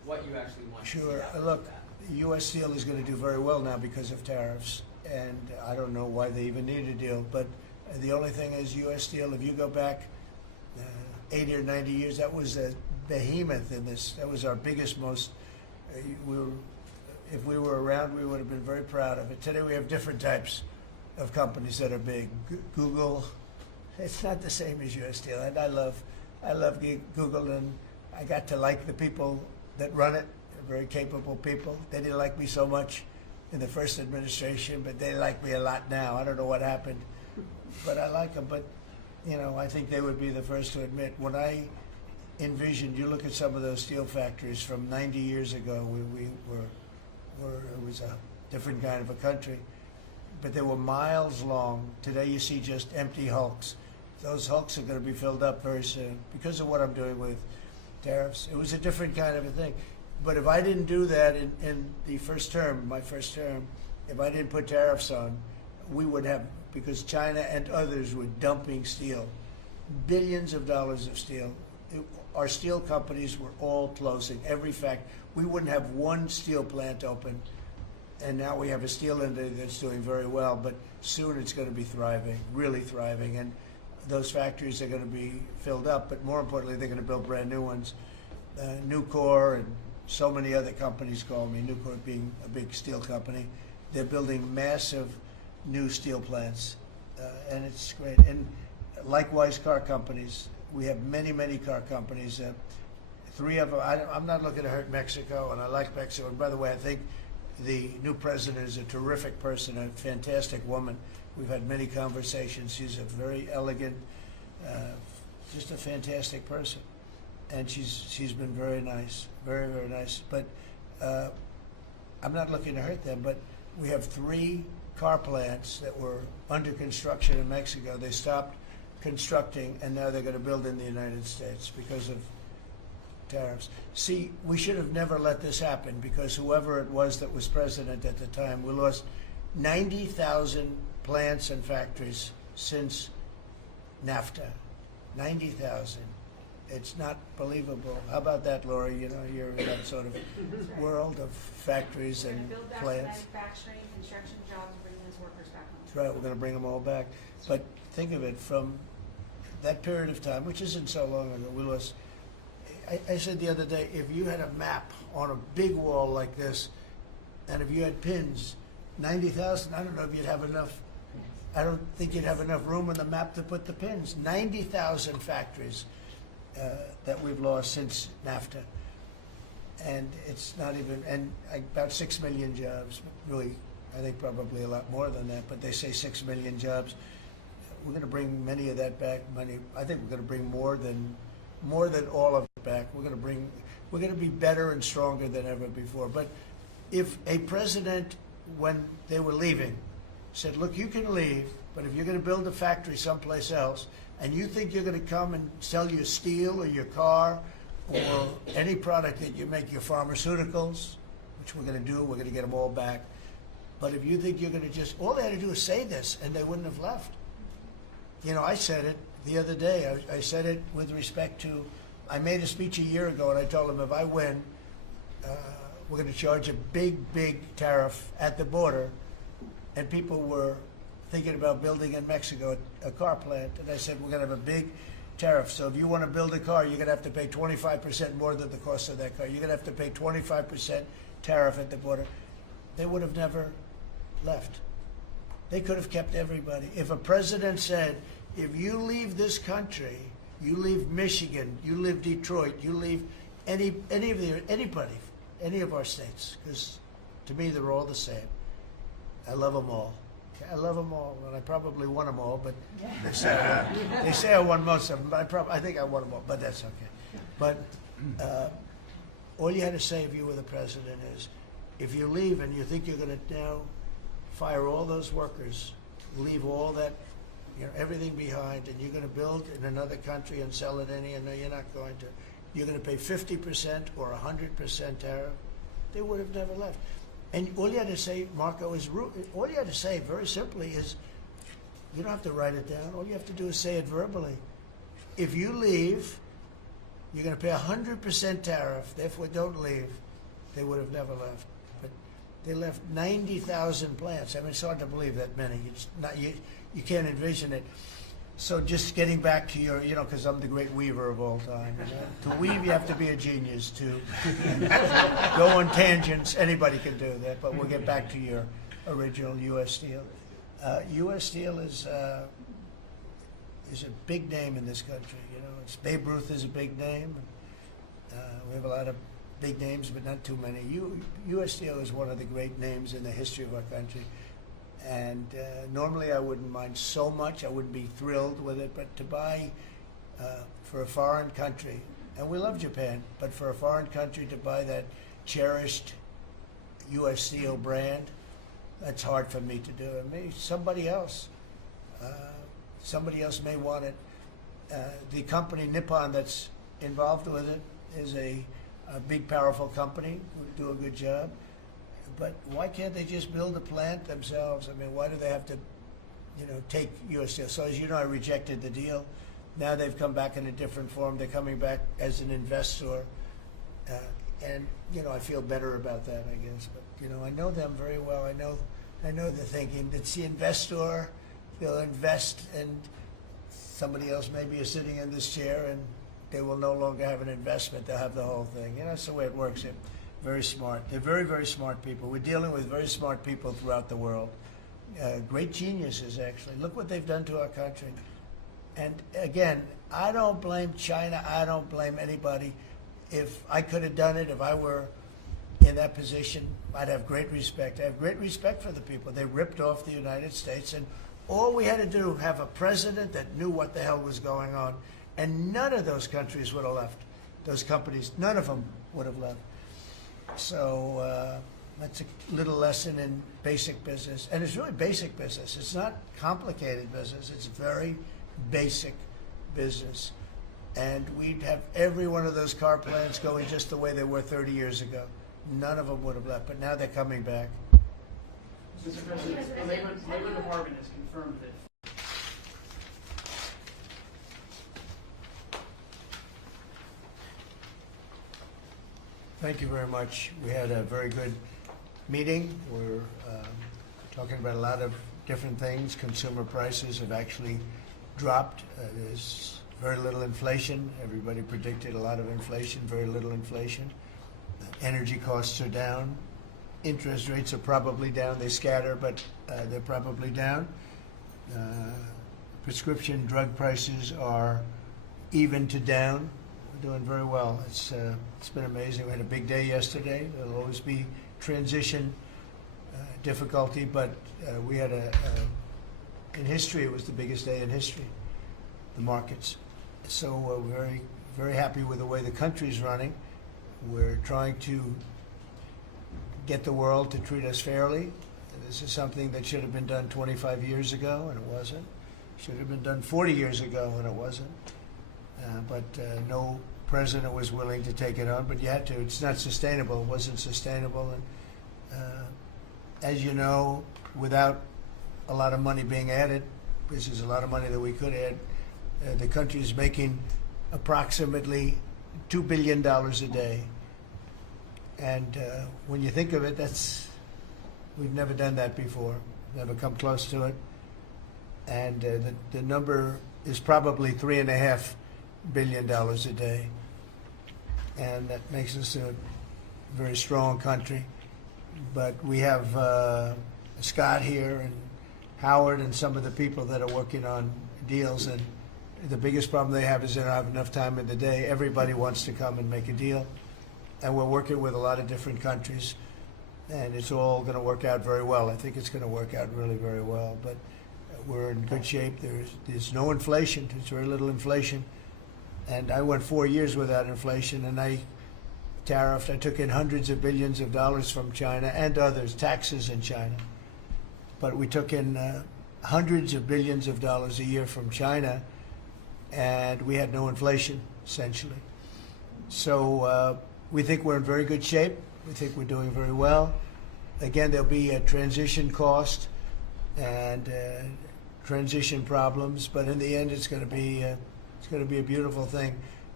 what you actually want to see Sure. happen Look, with that. U.S. Steel is going to do very well now because of tariffs, and I don't know why they even need a deal. But the only thing is, U.S. Steel, if you go back 80 or 90 years, that was a behemoth in this. That was our biggest, most. If we were around, we would have been very proud of it. Today, we have different types of companies that are big. Google, it's not the same as U.S. Steel, and I love Google, and I got to like the people that run it. Very capable people. They didn't like me so much in the first administration, but they like me a lot now. I don't know what happened, but I like them. But, you know, I think they would be the first to admit, when I envisioned, you look at some of those steel factories from 90 years ago, we were it was a different kind of a country, but they were miles long. Today you see just empty hulks. Those hulks are going to be filled up very soon because of what I'm doing with tariffs. It was a different kind of a thing. But if I didn't do that in the first term, my first term, if I didn't put tariffs on, we would have, because China and others were dumping steel, billions of dollars of steel. Our steel companies were all closing. Every fact, we wouldn't have one steel plant open. And now we have a steel industry that's doing very well, but soon it's going to be thriving, really thriving. And those factories are going to be filled up, but more importantly, they're going to build brand new ones. Nucor and so many other companies call me, Nucor being a big steel company. They're building massive new steel plants, and it's great. And likewise, car companies. We have many, many car companies. 3 of them, I'm not looking to hurt Mexico, and I like Mexico. And by the way, I think the new president is a terrific person, a fantastic woman. We've had many conversations. She's a very elegant, just a fantastic person. And she's been very nice, very, very nice. But I'm not looking to hurt them, but we have 3 car plants that were under construction in Mexico. They stopped constructing, and now they're going to build in the United States because of tariffs. See, we should have never let this happen, because whoever it was that was president at the time, we lost 90,000 plants and factories since NAFTA. 90,000. It's not believable. How about that, Laura? You know, you're in that sort of world of factories and Build back plants. manufacturing, construction jobs, bring those workers back home. That's right. We're going to bring them all back. But think of it, from that period of time, which isn't so long ago, we lost. I said the other day, if you had a map on a big wall like this, and if you had pins, 90,000, I don't know if you'd have enough. I don't think you'd have enough room on the map to put the pins. 90,000 factories that we've lost since NAFTA. And it's not even, and about 6 million jobs. Really, I think probably a lot more than that, but they say 6 million jobs. We're going to bring many of that back. I think we're going to bring more than all of it back. We're going to be better and stronger than ever before. But if a president, when they were leaving, said, look, you can leave, but if you're going to build a factory someplace else, and you think you're going to come and sell your steel or your car or any product that you make, your pharmaceuticals, which we're going to do, we're going to get them all back. But if you think you're going to just, all they had to do is say this, and they wouldn't have left. You know, I said it the other day. I said it with respect to, I made a speech a year ago, and I told them if I win, we're going to charge a big, big tariff at the border. And people were thinking about building in Mexico a car plant. And I said, we're going to have a big tariff. So if you want to build a car, you're going to have to pay 25% more than the cost of that car. You're going to have to pay 25% tariff at the border. They would have never left. They could have kept everybody. If a president said, if you leave this country, you leave Michigan, you leave Detroit, you leave anybody, any of our states, because to me they're all the same. I love them all. I love them all, and I probably won them all, but they say I won most of them, but I think I won them all, but that's okay. But all you had to say if you were the president is, if you leave and you think you're going to now fire all those workers, leave all that, you know, everything behind, and you're going to build in another country and sell it any, and no, you're not going to. You're going to pay 50% or 100% tariff. They would have never left. And all you had to say, Marco, is all you had to say very simply is, you don't have to write it down. All you have to do is say it verbally. If you leave, you're going to pay 100% tariff, therefore don't leave. They would have never left. But they left 90,000 plants. I mean, it's hard to believe that many. It's not, you can't envision it. So just getting back to your, because I'm the great weaver of all time. To weave, you have to be a genius. To go on tangents, anybody can do that. But we'll get back to your original U.S. Steel. U.S. Steel is a big name in this country. It's Babe Ruth is a big name. We have a lot of big names, but not too many. U.S. Steel is one of the great names in the history of our country. And normally I wouldn't mind so much. I wouldn't be thrilled with it. But to buy for a foreign country, and we love Japan, but for a foreign country to buy that cherished U.S. Steel brand, that's hard for me to do. And maybe somebody else may want it. The company Nippon that's involved with it is a big, powerful company who do a good job. But why can't they just build a plant themselves? I mean, why do they have to, take U.S. Steel? So as you know, I rejected the deal. Now they've come back in a different form. They're coming back as an investor. And, I feel better about that, I guess. But, I know them very well. I know the thinking. It's the investor. They'll invest, and somebody else maybe is sitting in this chair, and they will no longer have an investment. They'll have the whole thing. That's the way it works. They're very smart. They're very, very smart people. We're dealing with very smart people throughout the world. Great geniuses, actually. Look what they've done to our country. And again, I don't blame China. I don't blame anybody. If I could have done it, if I were in that position, I'd have great respect. I have great respect for the people. They ripped off the United States, and all we had to do, have a president that knew what the hell was going on, and none of those countries would have left. Those companies, none of them would have left. So that's a little lesson in basic business. And it's really basic business. It's not complicated business. It's very basic business. And we'd have every one of those car plants going just the way they were 30 years ago. None of them would have left, but now they're coming back. Mr. President, the Labor Department has confirmed that Thank you very much. We had a very good meeting. We're talking about a lot of different things. Consumer prices have actually dropped. There's very little inflation. Everybody predicted a lot of inflation, very little inflation. Energy costs are down. Interest rates are probably down. They scatter, but they're probably down. Prescription drug prices are even to down. We're doing very well. It's been amazing. We had a big day yesterday. There'll always be transition difficulty, but we had in history, it was the biggest day in history, the markets. So we're very, very happy with the way the country's running. We're trying to get the world to treat us fairly. This is something that should have been done 25 years ago, and it wasn't. Should have been done 40 years ago, and it wasn't. But no president was willing to take it on, but you had to. It's not sustainable. It wasn't sustainable. And as you know, without a lot of money being added, this is a lot of money that we could add, the country is making approximately $2 billion a day. And when you think of it, we've never done that before, never come close to it. And the number is probably $3.5 billion a day. And that makes us a very strong country. But we have Scott here and Howard and some of the people that are working on deals, and the biggest problem they have is they don't have enough time in the day. Everybody wants to come and make a deal. And we're working with a lot of different countries, and it's all going to work out very well. I think it's going to work out really very well. But we're in good shape. There's no inflation. There's very little inflation. And I went 4 years without inflation, and I tariffed. I took in hundreds of billions of dollars from China and others, taxes in China. But we took in hundreds of billions of dollars a year from China, and we had no inflation, essentially. So we think we're in very good shape. We think we're doing very well. Again, there'll be a transition cost and transition problems, but in the end, it's going to be a beautiful thing.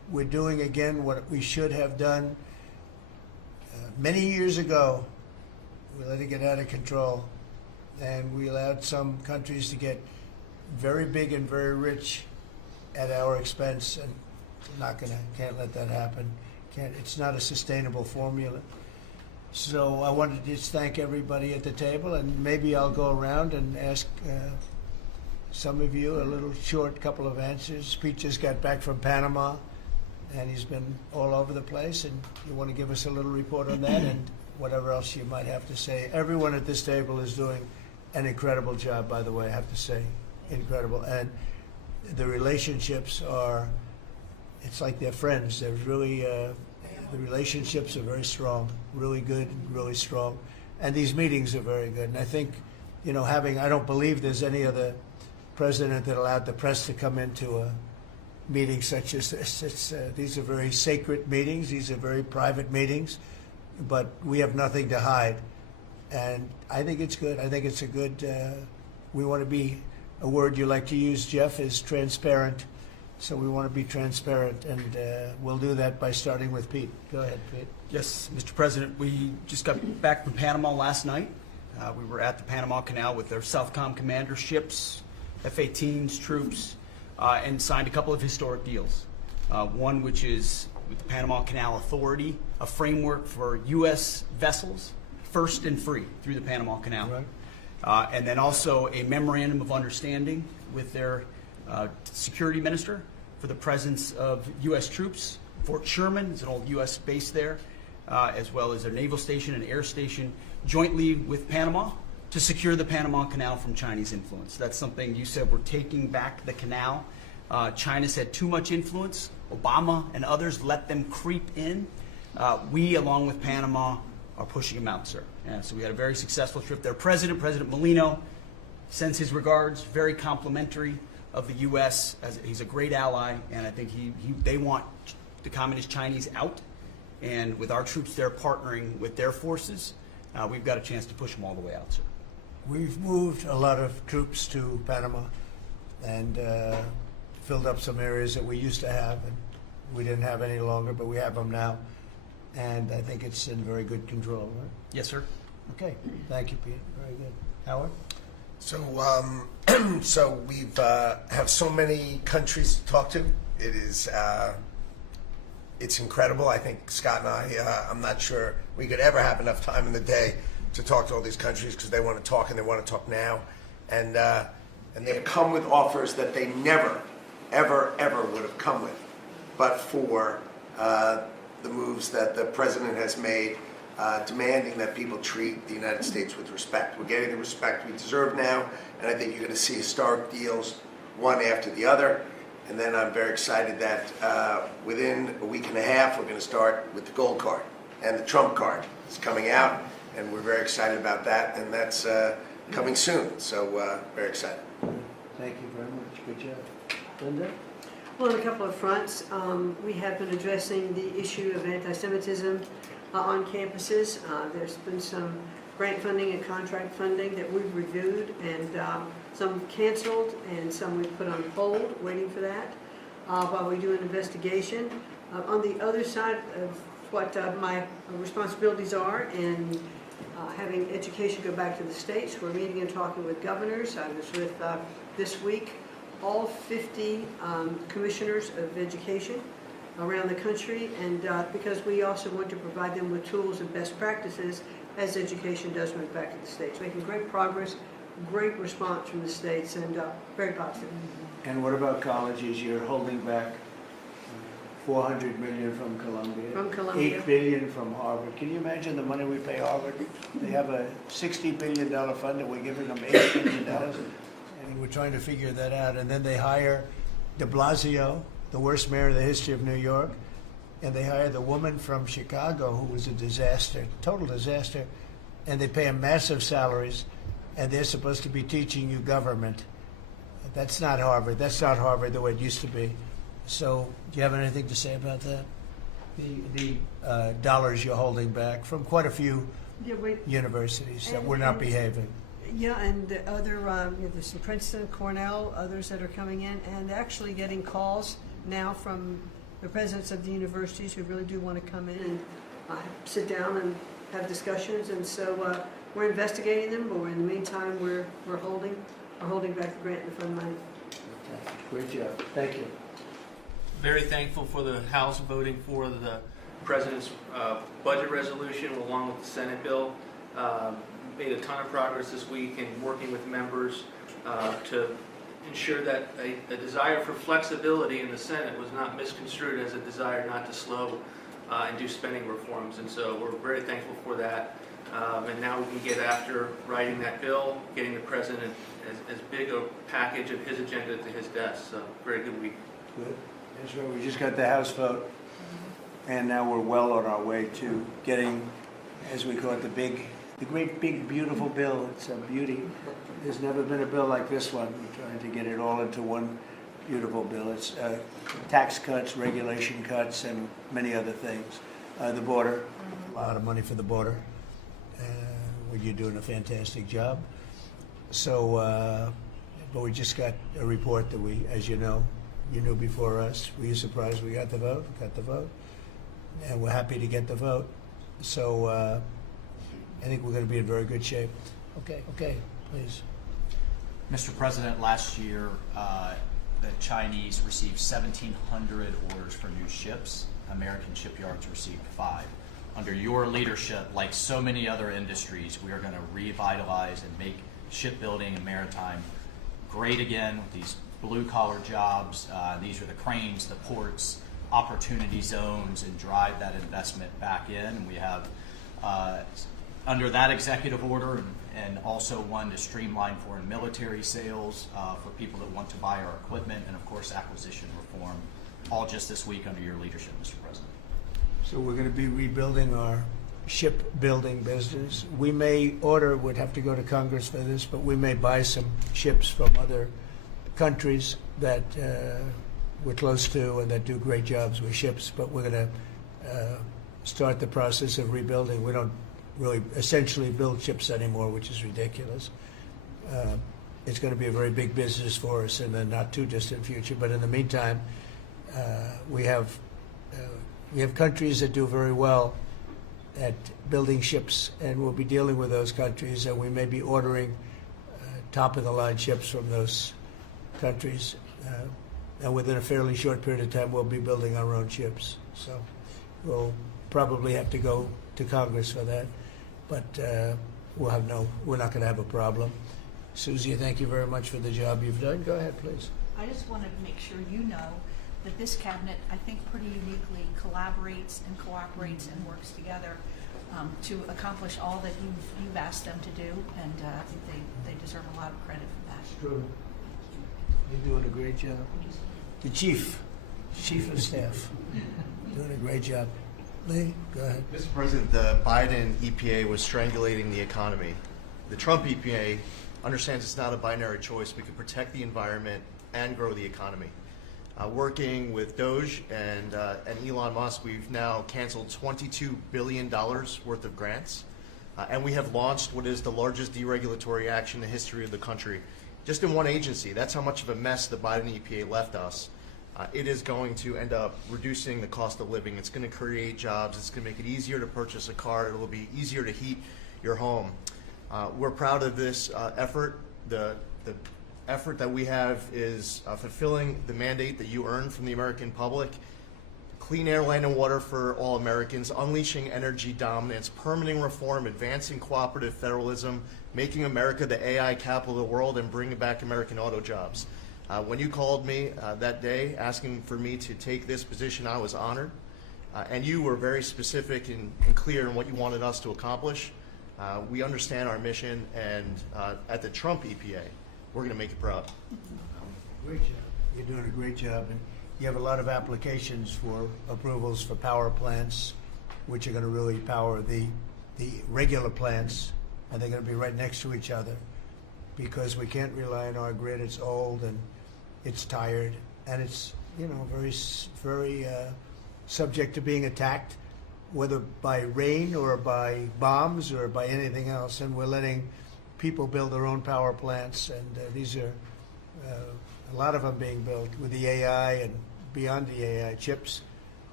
we're doing again what we should have done many years ago. We let it get out of control, and we allowed some countries to get very big and very rich at our expense, and can't let that happen. It's not a sustainable formula. So I wanted to just thank everybody at the table, and maybe I'll go around and ask some of you a little short couple of answers. Pete just got back from Panama, and he's been all over the place, and you want to give us a little report on that and whatever else you might have to say. Everyone at this table is doing an incredible job, by the way, I have to say. Incredible. And the relationships are, it's like they're friends. They're really, the relationships are very strong, really good, really strong. And these meetings are very good. And I think, you know, I don't believe there's any other president that allowed the press to come into a meeting such as this. These are very sacred meetings. These are very private meetings. But we have nothing to hide. And I think it's good. I think it's a good, we want to be, a word you like to use, Jeff, is transparent. So we want to be transparent, and we'll do that by starting with Pete. Go ahead, Pete. Yes, Mr. President, we just got back from Panama last night. We were at the Panama Canal with their Southcom commander ships, F-18s, troops, and signed a couple of historic deals. One which is with the Panama Canal Authority, a framework for U.S. vessels, first and free through the Panama Canal. Right. And then also a memorandum of understanding with their security minister for the presence of U.S. troops. Fort Sherman is an old U.S. base there, as well as their naval station and air station, jointly with Panama to secure the Panama Canal from Chinese influence. That's something you said, we're taking back the canal. China's had too much influence. Obama and others let them creep in. We, along with Panama, are pushing them out, sir. So we had a very successful trip there. President Molino sends his regards, very complimentary of the U.S. He's a great ally, and I think they want the Communist Chinese out. And with our troops there partnering with their forces, we've got a chance to push them all the way out, sir. We've moved a lot of troops to Panama and filled up some areas that we used to have, and we didn't have any longer, but we have them now. And I think it's in very good control, right? Yes, sir. Okay. Thank you, Pete. Very good. Howard? So, so we've have so many countries to talk to. It is, it's incredible. I think Scott and I, I'm not sure we could ever have enough time in the day to talk to all these countries because they want to talk and they want to talk now. And they come with offers that they never, ever, ever would have come with, but for the moves that the president has made, demanding that people treat the United States with respect. We're getting the respect we deserve now, and I think you're going to see historic deals, one after the other. And then I'm very excited that within a week and a half, we're going to start with the gold card, and the Trump card is coming out, and we're very excited about that, and that's coming soon. So very excited. Thank you very much. Good job. Linda? Well, on a couple of fronts, we have been addressing the issue of anti-Semitism on campuses. There's been some grant funding and contract funding that we've reviewed, and some canceled and some we've put on hold, waiting for that, while we do an investigation. On the other side of what my responsibilities are in having education go back to the states, we're meeting and talking with governors. I was with, this week, all 50 commissioners of education around the country, and because we also want to provide them with tools and best practices as education does move back to the states. Making great progress, great response from the states, and very positive. And what about colleges? You're holding back $400 million from Columbia. From Columbia. $8 billion from Harvard. Can you imagine the money we pay Harvard? They have a $60 billion fund and we're giving them $8 billion. And we're trying to figure that out. And then they hire de Blasio, the worst mayor in the history of New York, and they hire the woman from Chicago who was a disaster, total disaster, and they pay them massive salaries, and they're supposed to be teaching you government. That's not Harvard. That's not Harvard the way it used to be. So do you have anything to say about that? The dollars you're holding back from quite a few universities that were not behaving. Yeah, and the other, there's some Princeton, Cornell, others that are coming in, and actually getting calls now from the presidents of the universities who really do want to come in and sit down and have discussions. And so we're investigating them, but in the meantime, we're holding back the grant and fund money. Great job. Thank you. Very thankful for the House voting for the President's budget resolution along with the Senate bill. Made a ton of progress this week in working with members to ensure that a desire for flexibility in the Senate was not misconstrued as a desire not to slow and do spending reforms. And so we're very thankful for that. And now we can get after writing that bill, getting the President as big a package of his agenda to his desk. So very good week. Good. That's right. We just got the House vote, and now we're well on our way to getting, as we call it, the great big beautiful bill. It's a beauty. There's never been a bill like this one. We're trying to get it all into one beautiful bill. It's tax cuts, regulation cuts, and many other things. The border, a lot of money for the border. You're doing a fantastic job. So, but we just got a report that we, as you know, you knew before us. Were you surprised we got the vote? Got the vote, and we're happy to get the vote. So, I think we're going to be in very good shape. Okay, please. Mr. President, last year the Chinese received 1,700 orders for new ships. American shipyards received 5. Under your leadership, like so many other industries, we are going to revitalize and make shipbuilding and maritime great again with these blue-collar jobs. These are the cranes, the ports, opportunity zones, and drive that investment back in. And we have, under that executive order, and also one to streamline foreign military sales for people that want to buy our equipment, and of course acquisition reform, all just this week under your leadership, Mr. President. So we're going to be rebuilding our shipbuilding business. We may would have to go to Congress for this, but we may buy some ships from other countries that we're close to and that do great jobs with ships, but we're going to start the process of rebuilding. We don't really essentially build ships anymore, which is ridiculous. It's going to be a very big business for us in the not too distant future, but in the meantime, we have countries that do very well at building ships, and we'll be dealing with those countries, and we may be ordering top-of-the-line ships from those countries. And within a fairly short period of time, we'll be building our own ships. So we'll probably have to go to Congress for that, but we're not going to have a problem. Susie, thank you very much for the job you've done. Go ahead, please. I just wanted to make sure you know that this cabinet, I think, pretty uniquely collaborates and cooperates and works together to accomplish all that you've asked them to do, and I think they deserve a lot of credit for that. It's true. You're doing a great job. The chief of staff, doing a great job. Lee, go ahead. Mr. President, the Biden EPA was strangulating the economy. The Trump EPA understands it's not a binary choice. We can protect the environment and grow the economy. Working with Doge and Elon Musk, we've now canceled $22 billion worth of grants, and we have launched what is the largest deregulatory action in the history of the country, just in one agency. That's how much of a mess the Biden EPA left us. It is going to end up reducing the cost of living. It's going to create jobs. It's going to make it easier to purchase a car. It will be easier to heat your home. We're proud of this effort. The effort that we have is fulfilling the mandate that you earned from the American public. Clean air, land, and water for all Americans, unleashing energy dominance, permitting reform, advancing cooperative federalism, making America the AI capital of the world, and bringing back American auto jobs. When you called me that day asking for me to take this position, I was honored. And you were very specific and clear in what you wanted us to accomplish. We understand our mission, and at the Trump EPA, we're going to make it proud. Great job. You're doing a great job. And you have a lot of applications for approvals for power plants, which are going to really power the regular plants, and they're going to be right next to each other because we can't rely on our grid. It's old and it's tired, and it's very subject to being attacked, whether by rain or by bombs or by anything else. And we're letting people build their own power plants, and these are a lot of them being built with the AI and beyond the AI chips.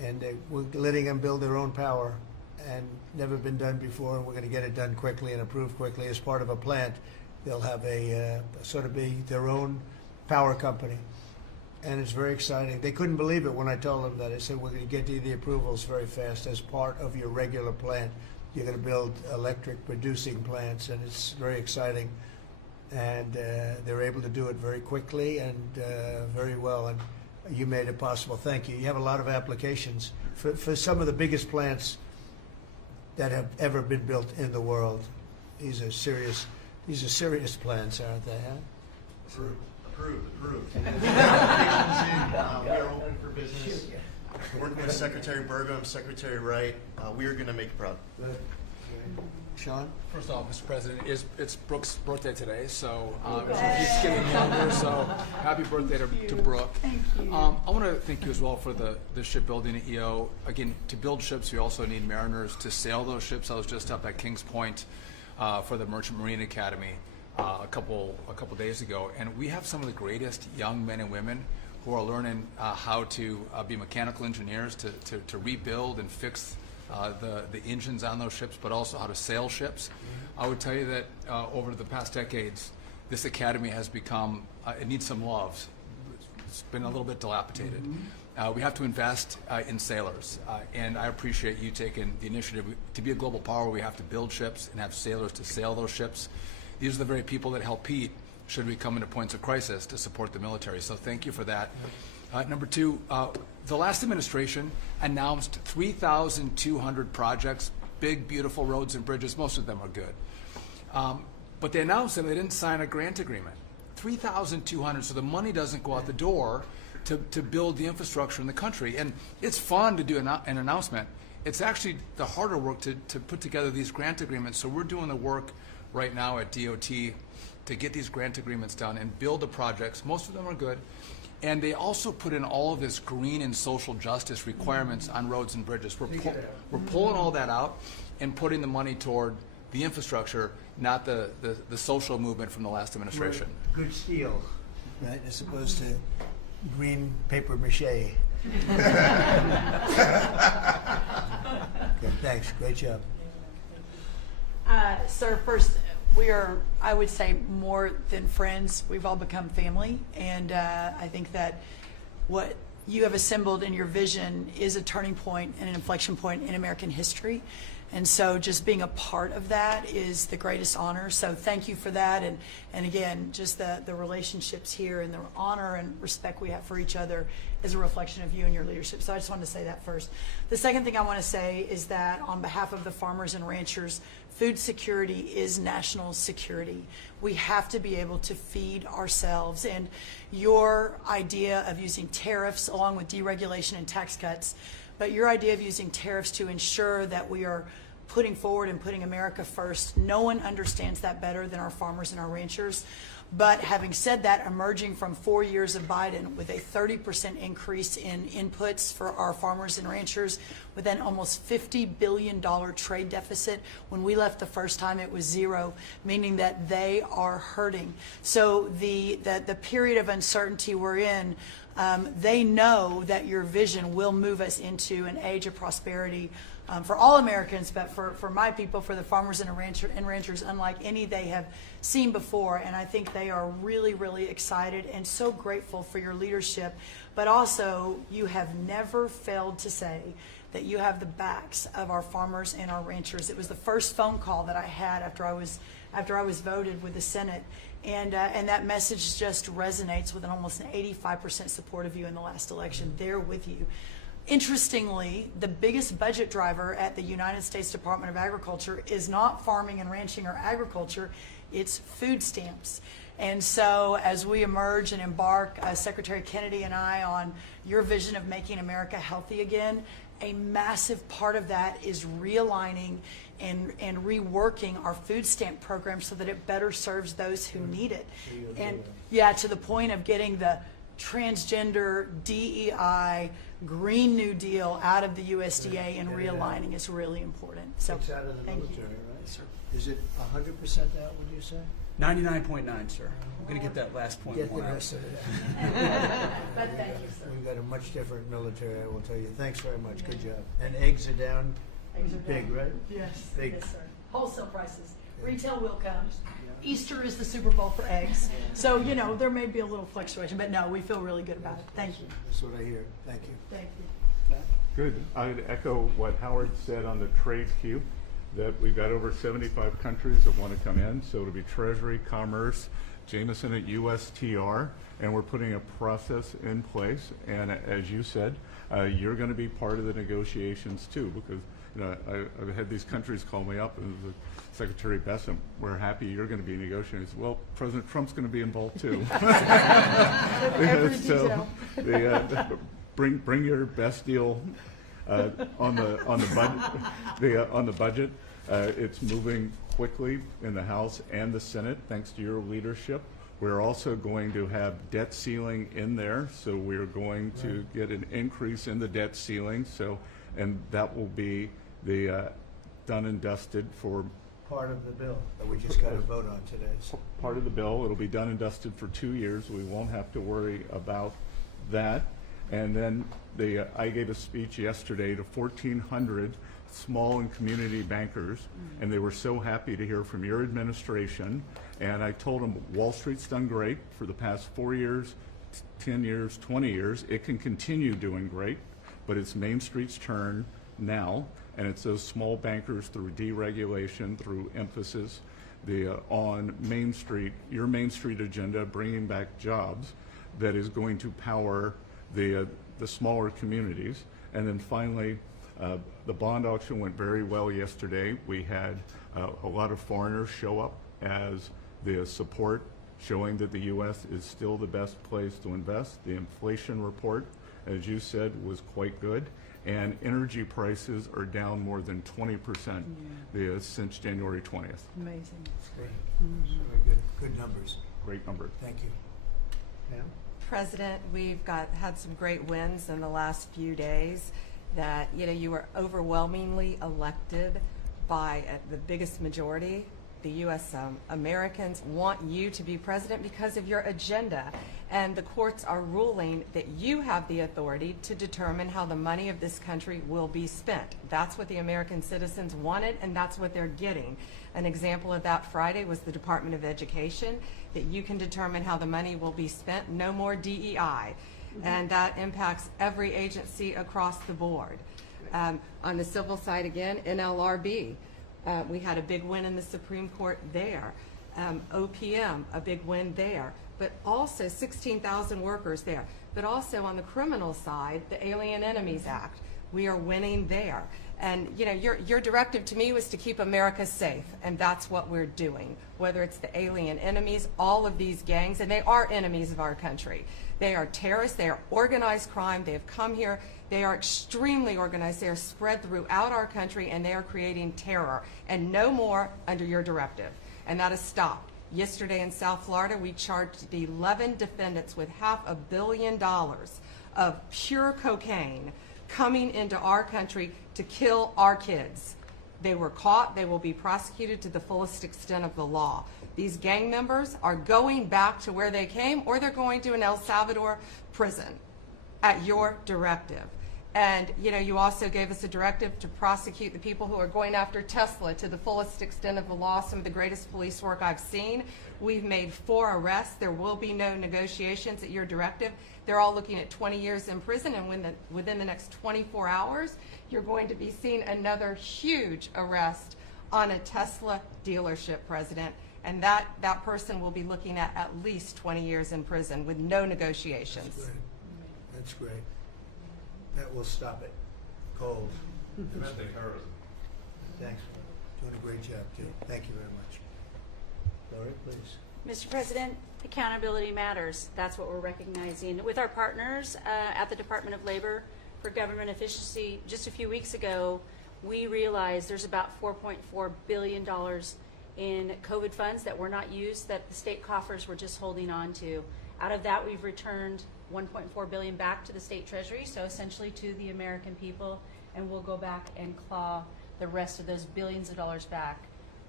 and we're letting them build their own power, and never been done before, and we're going to get it done quickly and approved quickly as part of a plant. They'll have a sort of be their own power company, and it's very exciting. They couldn't believe it when I told them that. I said, we're going to get you the approvals very fast as part of your regular plant. You're going to build electric producing plants, and it's very exciting. And they're able to do it very quickly and very well, and you made it possible. Thank you. You have a lot of applications for some of the biggest plants that have ever been built in the world. These are serious plants, aren't they? Huh? Approved. Applications in. We are open for business. Working with Secretary Burgum, Secretary Wright, we are going to make it proud. Good. Sean? First off, Mr. President, it's Brooke's birthday today, so she's getting younger, so happy birthday to Brooke. Thank you. I want to thank you as well for the shipbuilding at EO. Again, to build ships, we also need mariners to sail those ships. I was just up at Kings Point for the Merchant Marine Academy a couple days ago, and we have some of the greatest young men and women who are learning how to be mechanical engineers, to rebuild and fix the engines on those ships, but also how to sail ships. I would tell you that over the past decades, this academy has become, it needs some love. It's been a little bit dilapidated. We have to invest in sailors, and I appreciate you taking the initiative. To be a global power, we have to build ships and have sailors to sail those ships. These are the very people that help Pete should we come into points of crisis to support the military. So thank you for that. Number two, the last administration announced 3,200 projects, big, beautiful roads and bridges. Most of them are good. But they announced them, they didn't sign a grant agreement. 3,200, so the money doesn't go out the door to build the infrastructure in the country. And it's fun to do an announcement. It's actually the harder work to put together these grant agreements. So we're doing the work right now at DOT to get these grant agreements done and build the projects. Most of them are good. And they also put in all of this green and social justice requirements on roads and bridges. We're pulling all that out and putting the money toward the infrastructure, not the social movement from the last administration. Good steel, right, as opposed to green paper mache. Good, thanks. Great job. Sir, first, we are, I would say, more than friends. We've all become family, and I think that what you have assembled in your vision is a turning point and an inflection point in American history. And so just being a part of that is the greatest honor. So thank you for that. And again, just the relationships here and the honor and respect we have for each other is a reflection of you and your leadership. So I just wanted to say that first. The second thing I want to say is that on behalf of the farmers and ranchers, food security is national security. We have to be able to feed ourselves. And your idea of using tariffs along with deregulation and tax cuts, but your idea of using tariffs to ensure that we are putting forward and putting America first, no one understands that better than our farmers and our ranchers. But having said that, emerging from 4 years of Biden with a 30% increase in inputs for our farmers and ranchers, with an almost $50 billion trade deficit. When we left the first time, it was zero, meaning that they are hurting. So the period of uncertainty we're in, they know that your vision will move us into an age of prosperity for all Americans, but for my people, for the farmers and ranchers, unlike any they have seen before. And I think they are really, really excited and so grateful for your leadership. But also, you have never failed to say that you have the backs of our farmers and our ranchers. It was the first phone call that I had after I was voted with the Senate. And that message just resonates with almost an 85% support of you in the last election. They're with you. Interestingly, the biggest budget driver at the United States Department of Agriculture is not farming and ranching or agriculture, it's food stamps. And so as we emerge and embark, Secretary Kennedy and I, on your vision of making America healthy again, a massive part of that is realigning and reworking our food stamp program so that it better serves those who need it. And yeah, to the point of getting the transgender, DEI, Green New Deal out of the USDA and realigning is really important. So It's out of the thank military, you. right? Is it 100% out, would you say? 99.9, sir. I'm going to get that last point. Get the one out. rest of it. But thank you, sir. We've got a much different military, I will tell you. Thanks very much. Good job. And eggs are down. Eggs are Big, down. right? Yes, Big. yes, sir. Wholesale prices. Retail will come. Easter is the Super Bowl for eggs. So, you know, there may be a little fluctuation, but no, we feel really good about it. Thank you. That's what I hear. Thank you. Thank you. Good. I'd echo what Howard said on the trade queue, that we've got over 75 countries that want to come in. So it'll be Treasury, Commerce, Jameson at USTR, and we're putting a process in place. And as you said, you're going to be part of the negotiations too, because you know, I've had these countries call me up and the Secretary Bessem, we're happy you're going to be negotiating. Well, President Trump's going to be involved too. Every So detail. bring your best deal on the budget. It's moving quickly in the House and the Senate, thanks to your leadership. We're also going to have debt ceiling in there, so we're going to get an increase in the debt ceiling. So, and that will be the done and dusted for Part of the bill that we just got to vote on today. part of the bill. It'll be done and dusted for 2 years. We won't have to worry about that. And then I gave a speech yesterday to 1,400 small and community bankers, and they were so happy to hear from your administration. And I told them Wall Street's done great for the past 4 years, 10 years, 20 years. It can continue doing great, but it's Main Street's turn now. And it's those small bankers through deregulation, through emphasis on Main Street, your Main Street agenda, bringing back jobs, that is going to power the smaller communities. And then finally, the bond auction went very well yesterday. We had a lot of foreigners show up as the support, showing that the U.S. is still the best place to invest. The inflation report, as you said, was quite good. And energy prices are down more than 20% since January 20th. Amazing. That's great. Very good numbers. Great number. Thank you. Pam? President, we've had some great wins in the last few days. That you were overwhelmingly elected by the biggest majority. The U.S. Americans want you to be president because of your agenda, and the courts are ruling that you have the authority to determine how the money of this country will be spent. That's what the American citizens wanted, and that's what they're getting. An example of that Friday was the Department of Education, that you can determine how the money will be spent. No more DEI. And that impacts every agency across the board. On the civil side again, NLRB, we had a big win in the Supreme Court there. OPM, a big win there. But also 16,000 workers there. But also on the criminal side, the Alien Enemies Act, we are winning there. And your directive to me was to keep America safe, and that's what we're doing. Whether it's the alien enemies, all of these gangs, and they are enemies of our country. They are terrorists, they are organized crime, they have come here, they are extremely organized, they are spread throughout our country, and they are creating terror. And no more under your directive. And that has stopped. Yesterday in South Florida, we charged 11 defendants with $500 million of pure cocaine coming into our country to kill our kids. They were caught. They will be prosecuted to the fullest extent of the law. These gang members are going back to where they came, or they're going to an El Salvador prison at your directive. And you also gave us a directive to prosecute the people who are going after Tesla to the fullest extent of the law, some of the greatest police work I've seen. We've made 4 arrests. There will be no negotiations at your directive. They're all looking at 20 years in prison, and within the next 24 hours, you're going to be seeing another huge arrest on a Tesla dealership, President. And that person will be looking at least 20 years in prison with no negotiations. That's great. That's great. That will stop it. Cold. Domestic terrorism. Thanks. Doing a great job, too. Thank you very much. Lori, please. Mr. President, accountability matters. That's what we're recognizing. With our partners at the Department of Labor for Government Efficiency, just a few weeks ago, we realized there's about $4.4 billion in COVID funds that were not used, that the state coffers were just holding on to. Out of that, we've returned $1.4 billion back to the state treasury, so essentially to the American people, and we'll go back and claw the rest of those billions of dollars back.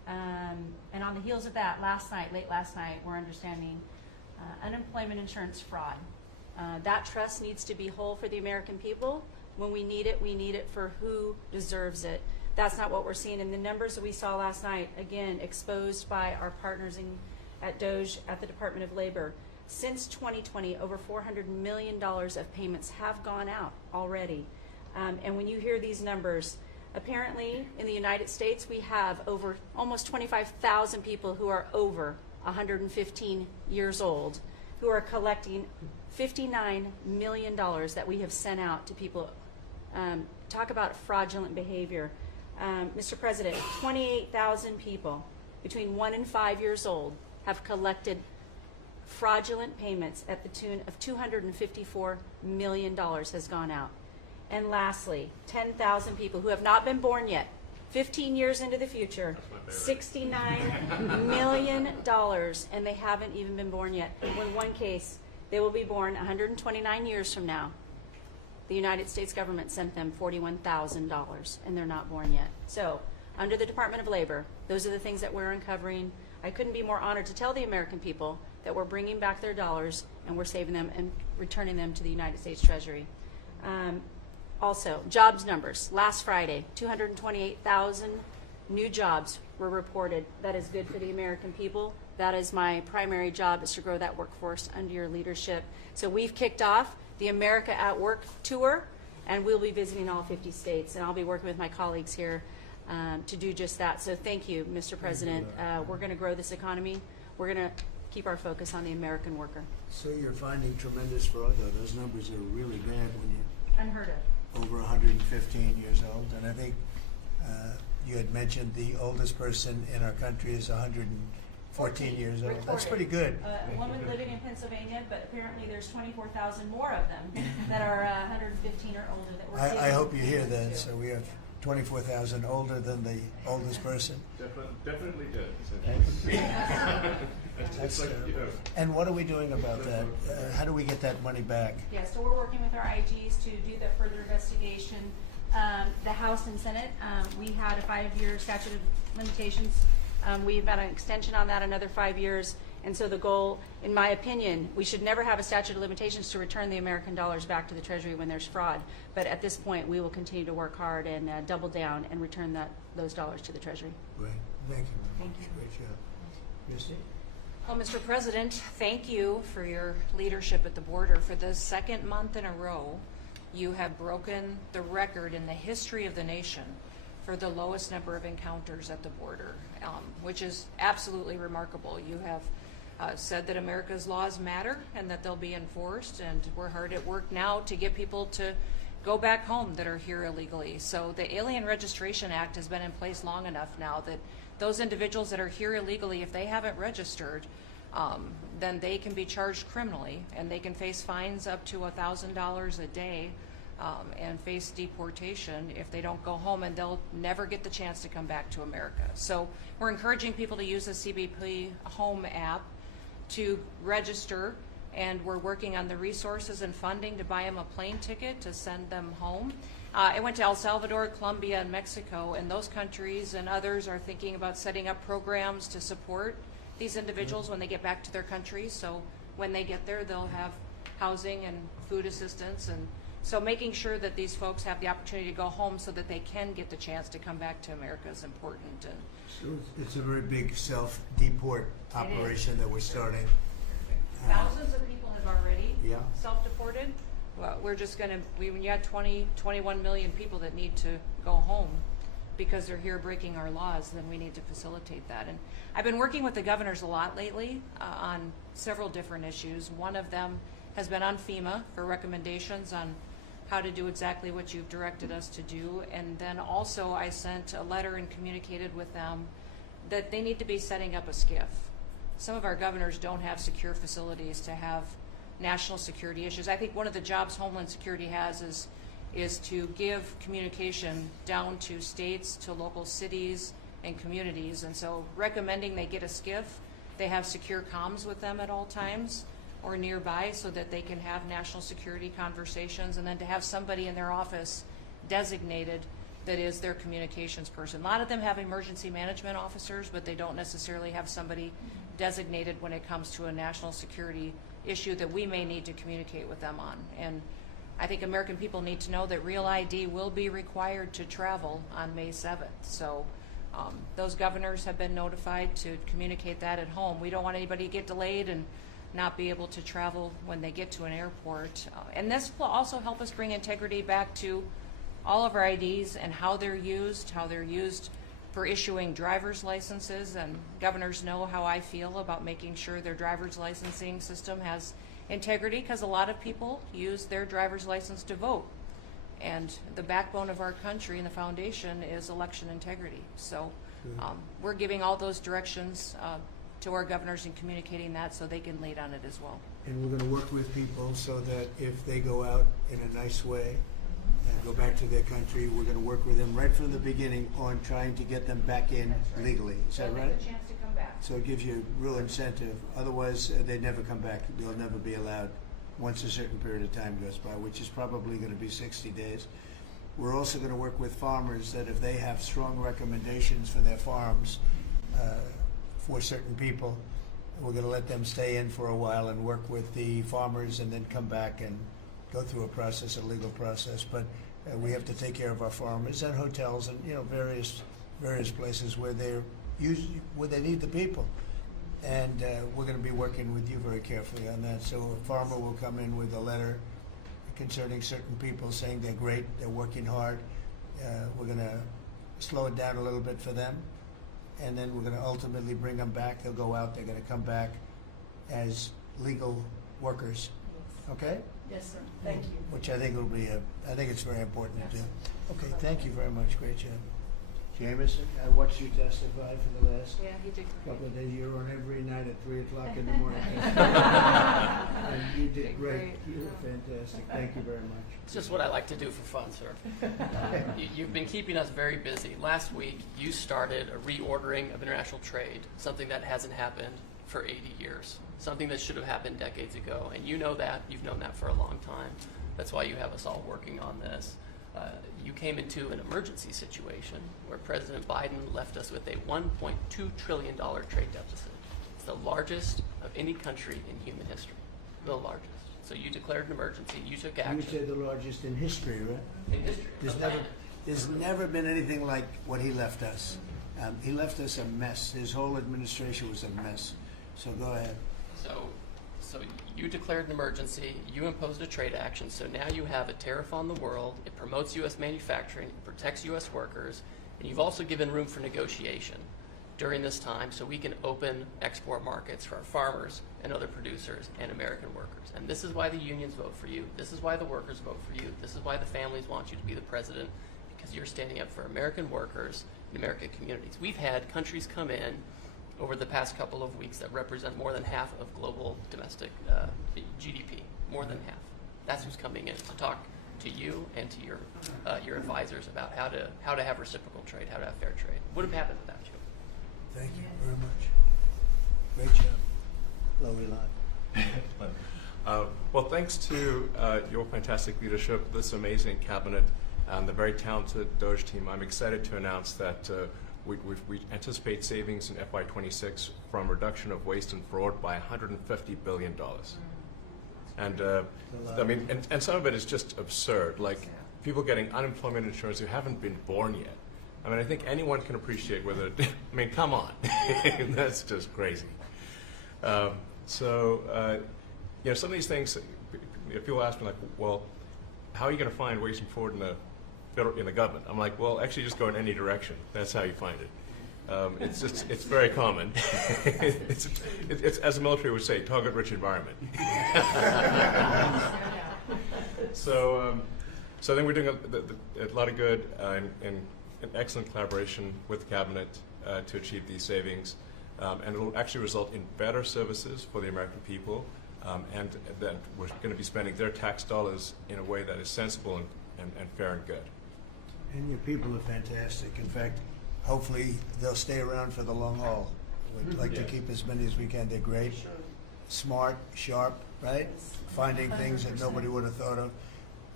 And on the heels of that, late last night, we're understanding unemployment insurance fraud. That trust needs to be whole for the American people. When we need it for who deserves it. That's not what we're seeing in the numbers that we saw last night, again, exposed by our partners at DOJ at the Department of Labor. Since 2020, over $400 million of payments have gone out already. And when you hear these numbers, apparently in the United States, we have over almost 25,000 people who are over 115 years old who are collecting $59 million that we have sent out to people. Talk about fraudulent behavior. Mr. President, 28,000 people between 1 and 5 years old have collected fraudulent payments at the tune of $254 million has gone out. And lastly, 10,000 people who have not been born yet, 15 years into the future, $69 million, and they haven't even been born yet. In one case, they will be born 129 years from now. The United States government sent them $41,000, and they're not born yet. So, under the Department of Labor, those are the things that we're uncovering. I couldn't be more honored to tell the American people that we're bringing back their dollars and we're saving them and returning them to the United States Treasury. Also, jobs numbers. Last Friday, 228,000 new jobs were reported. That is good for the American people. That is my primary job, is to grow that workforce under your leadership. So we've kicked off the America at Work tour, and we'll be visiting all 50 states, and I'll be working with my colleagues here to do just that. So thank you, Mr. President. We're going to grow this economy. We're going to keep our focus on the American worker. So you're finding tremendous fraud, though. Those numbers are really bad when you Unheard of. over 115 years old. And I think you had mentioned the oldest person in our country is 114 years old. Reported. That's pretty good. A woman living in Pennsylvania, but apparently there's 24,000 more of them that are 115 or older that we're I hope you hear that. So we have 24,000 older than the oldest person. Definitely did. That's, and what are we doing about that? How do we get that money back? Yeah, so we're working with our IGs to do that further investigation. The House and Senate, we had a 5-year statute of limitations. We've got an extension on that, another 5 years. And so the goal, in my opinion, we should never have a statute of limitations to return the American dollars back to the Treasury when there's fraud. But at this point, we will continue to work hard and double down and return those dollars to the Treasury. Great. Thank you. Thank you. Great job. Christy? Well, Mr. President, thank you for your leadership at the border. For the second month in a row, you have broken the record in the history of the nation for the lowest number of encounters at the border, which is absolutely remarkable. You have said that America's laws matter and that they'll be enforced, and we're hard at work now to get people to go back home that are here illegally. So the Alien Registration Act has been in place long enough now that those individuals that are here illegally, if they haven't registered, then they can be charged criminally, and they can face fines up to $1,000 a day and face deportation if they don't go home, and they'll never get the chance to come back to America. So we're encouraging people to use the CBP Home app to register, and we're working on the resources and funding to buy them a plane ticket to send them home. I went to El Salvador, Colombia, and Mexico, and those countries and others are thinking about setting up programs to support these individuals when they get back to their countries. So when they get there, they'll have housing and food assistance, and so making sure that these folks have the opportunity to go home so that they can get the chance to come back to America is important. And So it's a very big self-deport operation that we're starting. thousands of people have already Yeah. self-deported. Well, we're just going to, when you had 21 million people that need to go home because they're here breaking our laws, then we need to facilitate that. And I've been working with the governors a lot lately on several different issues. One of them has been on FEMA for recommendations on how to do exactly what you've directed us to do. And then also I sent a letter and communicated with them that they need to be setting up a SCIF. Some of our governors don't have secure facilities to have national security issues. I think one of the jobs Homeland Security has is to give communication down to states, to local cities and communities. And so recommending they get a SCIF, they have secure comms with them at all times or nearby so that they can have national security conversations, and then to have somebody in their office designated that is their communications person. A lot of them have emergency management officers, but they don't necessarily have somebody designated when it comes to a national security issue that we may need to communicate with them on. And I think American people need to know that Real ID will be required to travel on May 7th. So those governors have been notified to communicate that at home. We don't want anybody to get delayed and not be able to travel when they get to an airport. And this will also help us bring integrity back to all of our IDs and how they're used for issuing driver's licenses. And governors know how I feel about making sure their driver's licensing system has integrity, because a lot of people use their driver's license to vote. And the backbone of our country and the foundation is election integrity. So we're giving all those directions to our governors and communicating that so they can lead on it as well. And we're going to work with people so that if they go out in a nice way and go back to their country, we're going to work with them right from the beginning on trying to get them back in legally. Is that right? A chance to come back. So it gives you real incentive. Otherwise, they never come back. They'll never be allowed once a certain period of time goes by, which is probably going to be 60 days. We're also going to work with farmers that if they have strong recommendations for their farms for certain people, we're going to let them stay in for a while and work with the farmers and then come back and go through a process, a legal process. But we have to take care of our farmers and hotels and various places where they need the people. And we're going to be working with you very carefully on that. So a farmer will come in with a letter concerning certain people saying they're great, they're working hard. We're going to slow it down a little bit for them. And then we're going to ultimately bring them back. They'll go out, they're going to come back as legal workers. Okay? Yes, sir. Thank you. Which I think will be I think it's very important to do. Okay, thank you very much. Great job. Jameson, I watched you testify for the last couple of days. You're on every night at 3 o'clock in the morning. And you did great. You were fantastic. Thank you very much. It's just what I like to do for fun, sir. You've been keeping us very busy. Last week, you started a reordering of international trade, something that hasn't happened for 80 years, something that should have happened decades ago. And you know that. You've known that for a long time. That's why you have us all working on this. You came into an emergency situation where President Biden left us with a $1.2 trillion trade deficit. It's the largest of any country in human history, the largest. So you declared an emergency, you took action. You would say the largest in history, right? In history. There's never been anything like what he left us. He left us a mess. His whole administration was a mess. So go ahead. So you declared an emergency, you imposed a trade action, so now you have a tariff on the world, it promotes U.S. manufacturing, it protects U.S. workers, and you've also given room for negotiation during this time so we can open export markets for our farmers and other producers and American workers. And this is why the unions vote for you, this is why the workers vote for you, this is why the families want you to be the president, because you're standing up for American workers and American communities. We've had countries come in over the past couple of weeks that represent more than half of global domestic GDP, more than half. That's who's coming in to talk to you and to your advisors about how to have reciprocal trade, how to have fair trade. Would have happened without you. Thank you very much. Great job. Lowy lot. Well, thanks to your fantastic leadership, this amazing cabinet, and the very talented Doge team, I'm excited to announce that we anticipate savings in FY26 from reduction of waste and fraud by $150 billion. And I mean, and some of it is just absurd, like people getting unemployment insurance who haven't been born yet. I mean, I think anyone can appreciate whether, I mean, come on, that's just crazy. Some of these things, people ask me like, well, how are you going to find waste and fraud in the government? I'm like, well, actually just go in any direction. That's how you find it. It's very common. it's as the military would say, target-rich environment. So I think we're doing a lot of good and an excellent collaboration with the cabinet to achieve these savings. And it will actually result in better services for the American people, and that we're going to be spending their tax dollars in a way that is sensible and fair and good. And your people are fantastic. In fact, hopefully they'll stay around for the long haul. We'd like to keep as many as we can. They're great, smart, sharp, right? Finding things that nobody would have thought of.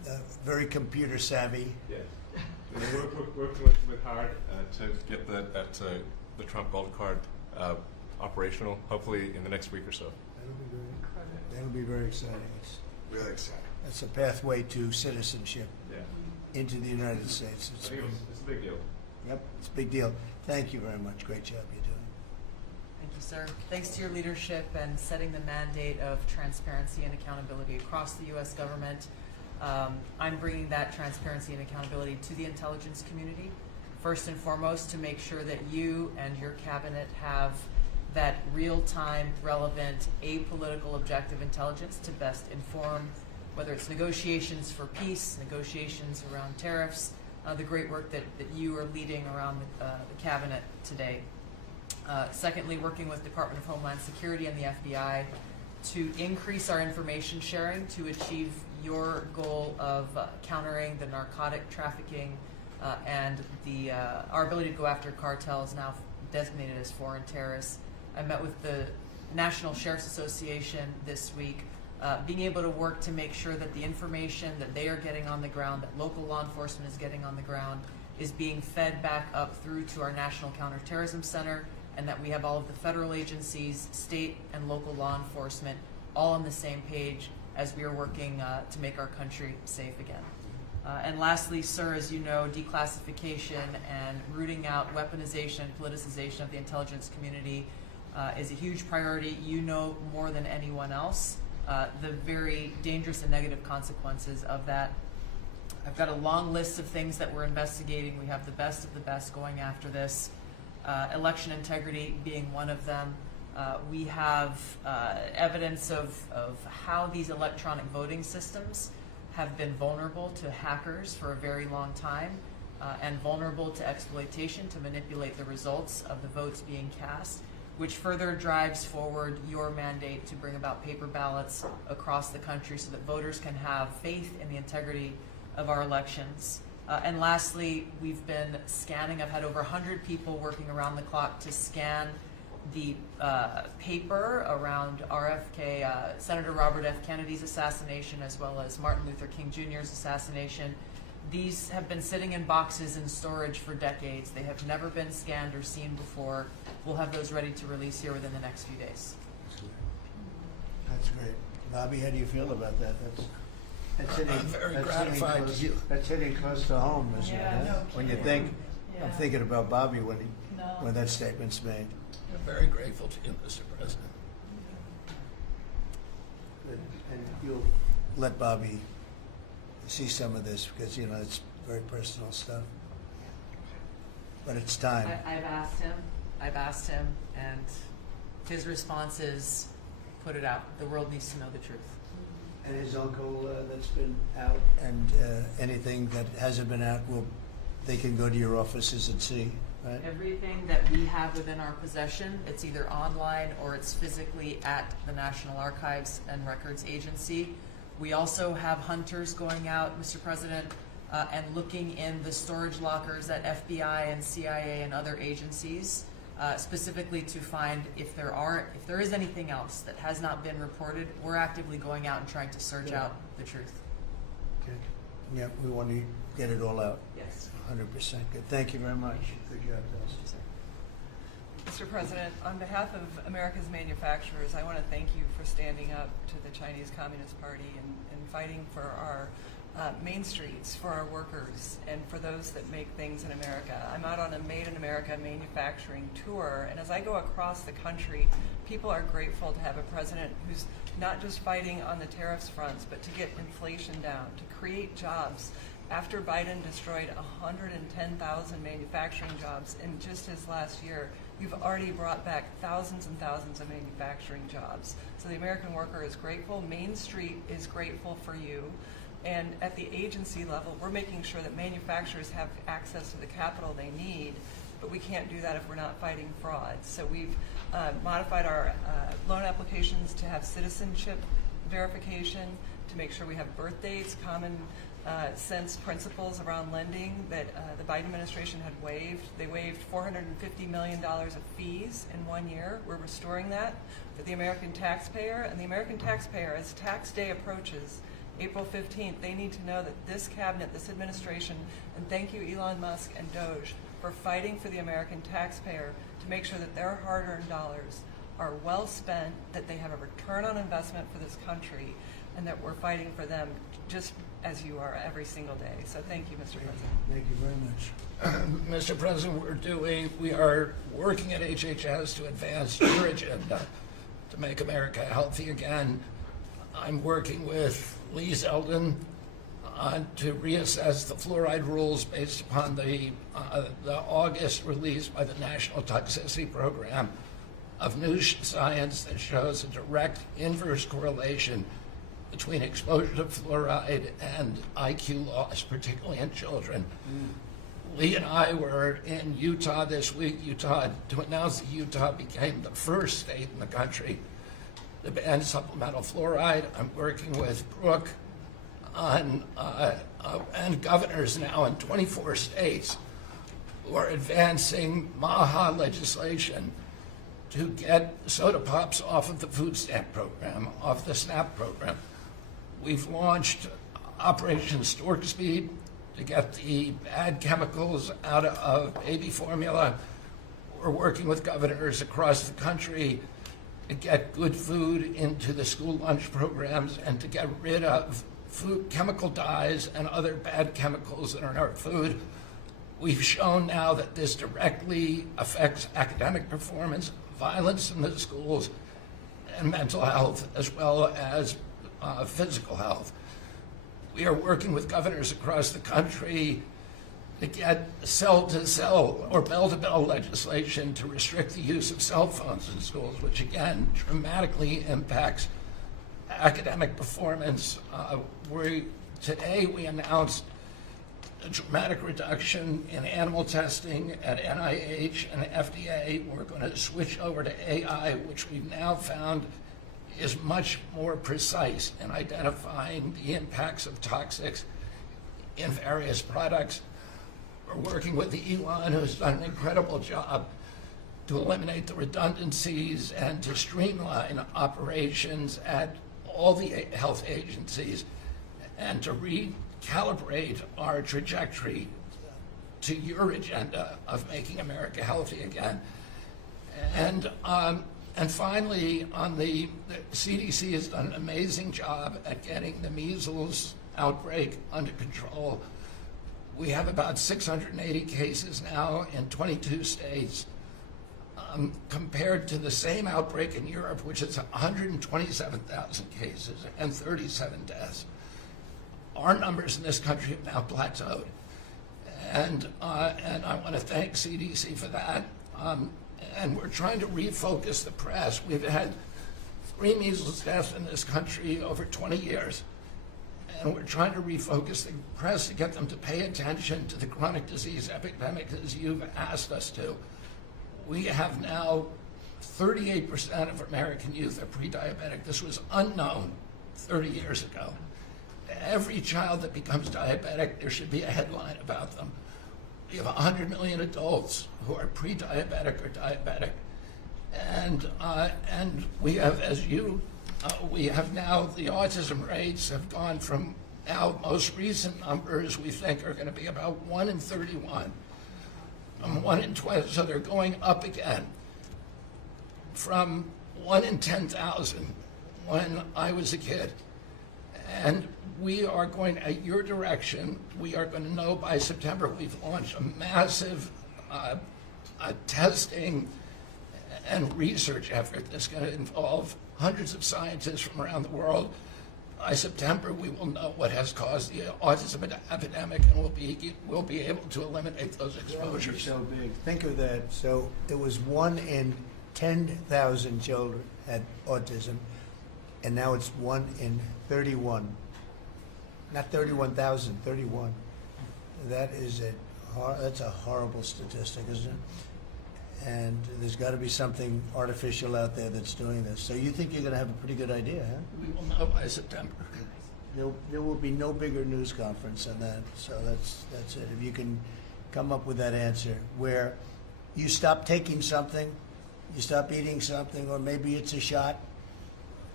very computer savvy. Yes. We're working with hard to get the Trump Gold Card operational, hopefully in the next week or so. That'll be very exciting. It's Really exciting. That's a pathway to citizenship Yeah. into the United States. I think it's a big deal. Yep, it's a big deal. Thank you very much. Great job you're doing. Thank you, sir. Thanks to your leadership and setting the mandate of transparency and accountability across the U.S. government. I'm bringing that transparency and accountability to the intelligence community, first and foremost, to make sure that you and your cabinet have that real-time, relevant, apolitical, objective intelligence to best inform whether it's negotiations for peace, negotiations around tariffs, the great work that you are leading around the cabinet today. Secondly, working with Department of Homeland Security and the FBI to increase our information sharing to achieve your goal of countering the narcotic trafficking and our ability to go after cartels now designated as foreign terrorists. I met with the National Sheriff's Association this week, being able to work to make sure that the information that they are getting on the ground, that local law enforcement is getting on the ground, is being fed back up through to our National Counterterrorism Center, and that we have all of the federal agencies, state and local law enforcement, all on the same page as we are working to make our country safe again. And lastly, sir, as you know, declassification and rooting out weaponization and politicization of the intelligence community is a huge priority. You know more than anyone else the very dangerous and negative consequences of that. I've got a long list of things that we're investigating. We have the best of the best going after this. Election integrity being one of them. We have evidence of how these electronic voting systems have been vulnerable to hackers for a very long time and vulnerable to exploitation to manipulate the results of the votes being cast, which further drives forward your mandate to bring about paper ballots across the country so that voters can have faith in the integrity of our elections. And lastly, we've been scanning. I've had over 100 people working around the clock to scan the paper around RFK, Senator Robert F. Kennedy's assassination, as well as Martin Luther King Jr.'s assassination. These have been sitting in boxes in storage for decades. They have never been scanned or seen before. We'll have those ready to release here within the next few days. That's great. Bobby, how do you feel about that? That's hitting, I'm very that's gratified hitting close, to you. That's hitting close to home, isn't it? Yeah, no When you kidding. think, I'm Yeah. thinking about Bobby when No. when that statement's made. I'm very grateful to you, Mr. President. Good. And you'll let Bobby see some of this because, you know, it's very personal stuff. But it's time. I've asked him, and his response is, put it out. The world needs to know the truth. And his uncle that's been out, and anything that hasn't been out, they can go to your offices and see, right? Everything that we have within our possession, it's either online or it's physically at the National Archives and Records Agency. We also have hunters going out, Mr. President, and looking in the storage lockers at FBI and CIA and other agencies, specifically to find if there is anything else that has not been reported. We're actively going out and trying to search out the truth. Good. Yeah, we want to get it all out. Yes. 100% good. Thank you very much. Good job, Dennis. Mr. President, on behalf of America's manufacturers, I want to thank you for standing up to the Chinese Communist Party and fighting for our main streets, for our workers, and for those that make things in America. I'm out on a Made in America manufacturing tour, and as I go across the country, people are grateful to have a president who's not just fighting on the tariffs fronts, but to get inflation down, to create jobs. After Biden destroyed 110,000 manufacturing jobs in just his last year, you've already brought back thousands and thousands of manufacturing jobs. So the American worker is grateful. Main Street is grateful for you. And at the agency level, we're making sure that manufacturers have access to the capital they need, but we can't do that if we're not fighting fraud. So we've modified our loan applications to have citizenship verification, to make sure we have birth dates, common sense principles around lending that the Biden administration had waived. They waived $450 million of fees in 1 year. We're restoring that for the American taxpayer. And the American taxpayer, as tax day approaches, April 15th, they need to know that this cabinet, this administration, and thank you Elon Musk and Doge for fighting for the American taxpayer to make sure that their hard-earned dollars are well spent, that they have a return on investment for this country, and that we're fighting for them just as you are every single day. So thank you, Mr. President. Thank you very much. Mr. President, we are working at HHS to advance your agenda to make America healthy again. I'm working with Lee Zeldin to reassess the fluoride rules based upon the August release by the National Toxicity Program of new science that shows a direct inverse correlation between exposure to fluoride and IQ loss, particularly in children. Lee and I were in Utah this week, to announce that Utah became the first state in the country to ban supplemental fluoride. I'm working with Brooke on, and governors now in 24 states who are advancing MAHA legislation to get soda pops off of the food stamp program, off the SNAP program. We've launched Operation Stork Speed to get the bad chemicals out of baby formula. We're working with governors across the country to get good food into the school lunch programs and to get rid of food chemical dyes and other bad chemicals that are in our food. We've shown now that this directly affects academic performance, violence in the schools, and mental health, as well as physical health. We are working with governors across the country to get cell-to-cell or bell-to-bell legislation to restrict the use of cell phones in schools, which again dramatically impacts academic performance. Today we announced a dramatic reduction in animal testing at NIH and FDA. We're going to switch over to AI, which we've now found is much more precise in identifying the impacts of toxics in various products. We're working with Elon, who's done an incredible job to eliminate the redundancies and to streamline operations at all the health agencies and to recalibrate our trajectory to your agenda of making America healthy again. And finally, the CDC has done an amazing job at getting the measles outbreak under control. We have about 680 cases now in 22 states, compared to the same outbreak in Europe, which is 127,000 cases and 37 deaths. Our numbers in this country have now plateaued. And I want to thank CDC for that. And we're trying to refocus the press. We've had 3 measles deaths in this country over 20 years. And we're trying to refocus the press to get them to pay attention to the chronic disease epidemic as you've asked us to. We have now 38% of American youth are pre-diabetic. This was unknown 30 years ago. Every child that becomes diabetic, there should be a headline about them. We have 100 million adults who are pre-diabetic or diabetic. And we have, we have now, the autism rates have gone from now most recent numbers we think are going to be about 1 in 31. 1 in 20, so they're going up again from 1 in 10,000 when I was a kid. And we are going, at your direction, we are going to know by September. We've launched a massive testing and research effort that's going to involve hundreds of scientists from around the world. By September, we will know what has caused the autism epidemic, and we'll be able to eliminate those exposures. So big. Think of that. So it was 1 in 10,000 children had autism, and now it's 1 in 31. Not 31,000, 31. That is that's a horrible statistic, isn't it? And there's got to be something artificial out there that's doing this. So you think you're going to have a pretty good idea, huh? We will know by September. There will be no bigger news conference than that. So that's it. If you can come up with that answer where you stop taking something, you stop eating something, or maybe it's a shot,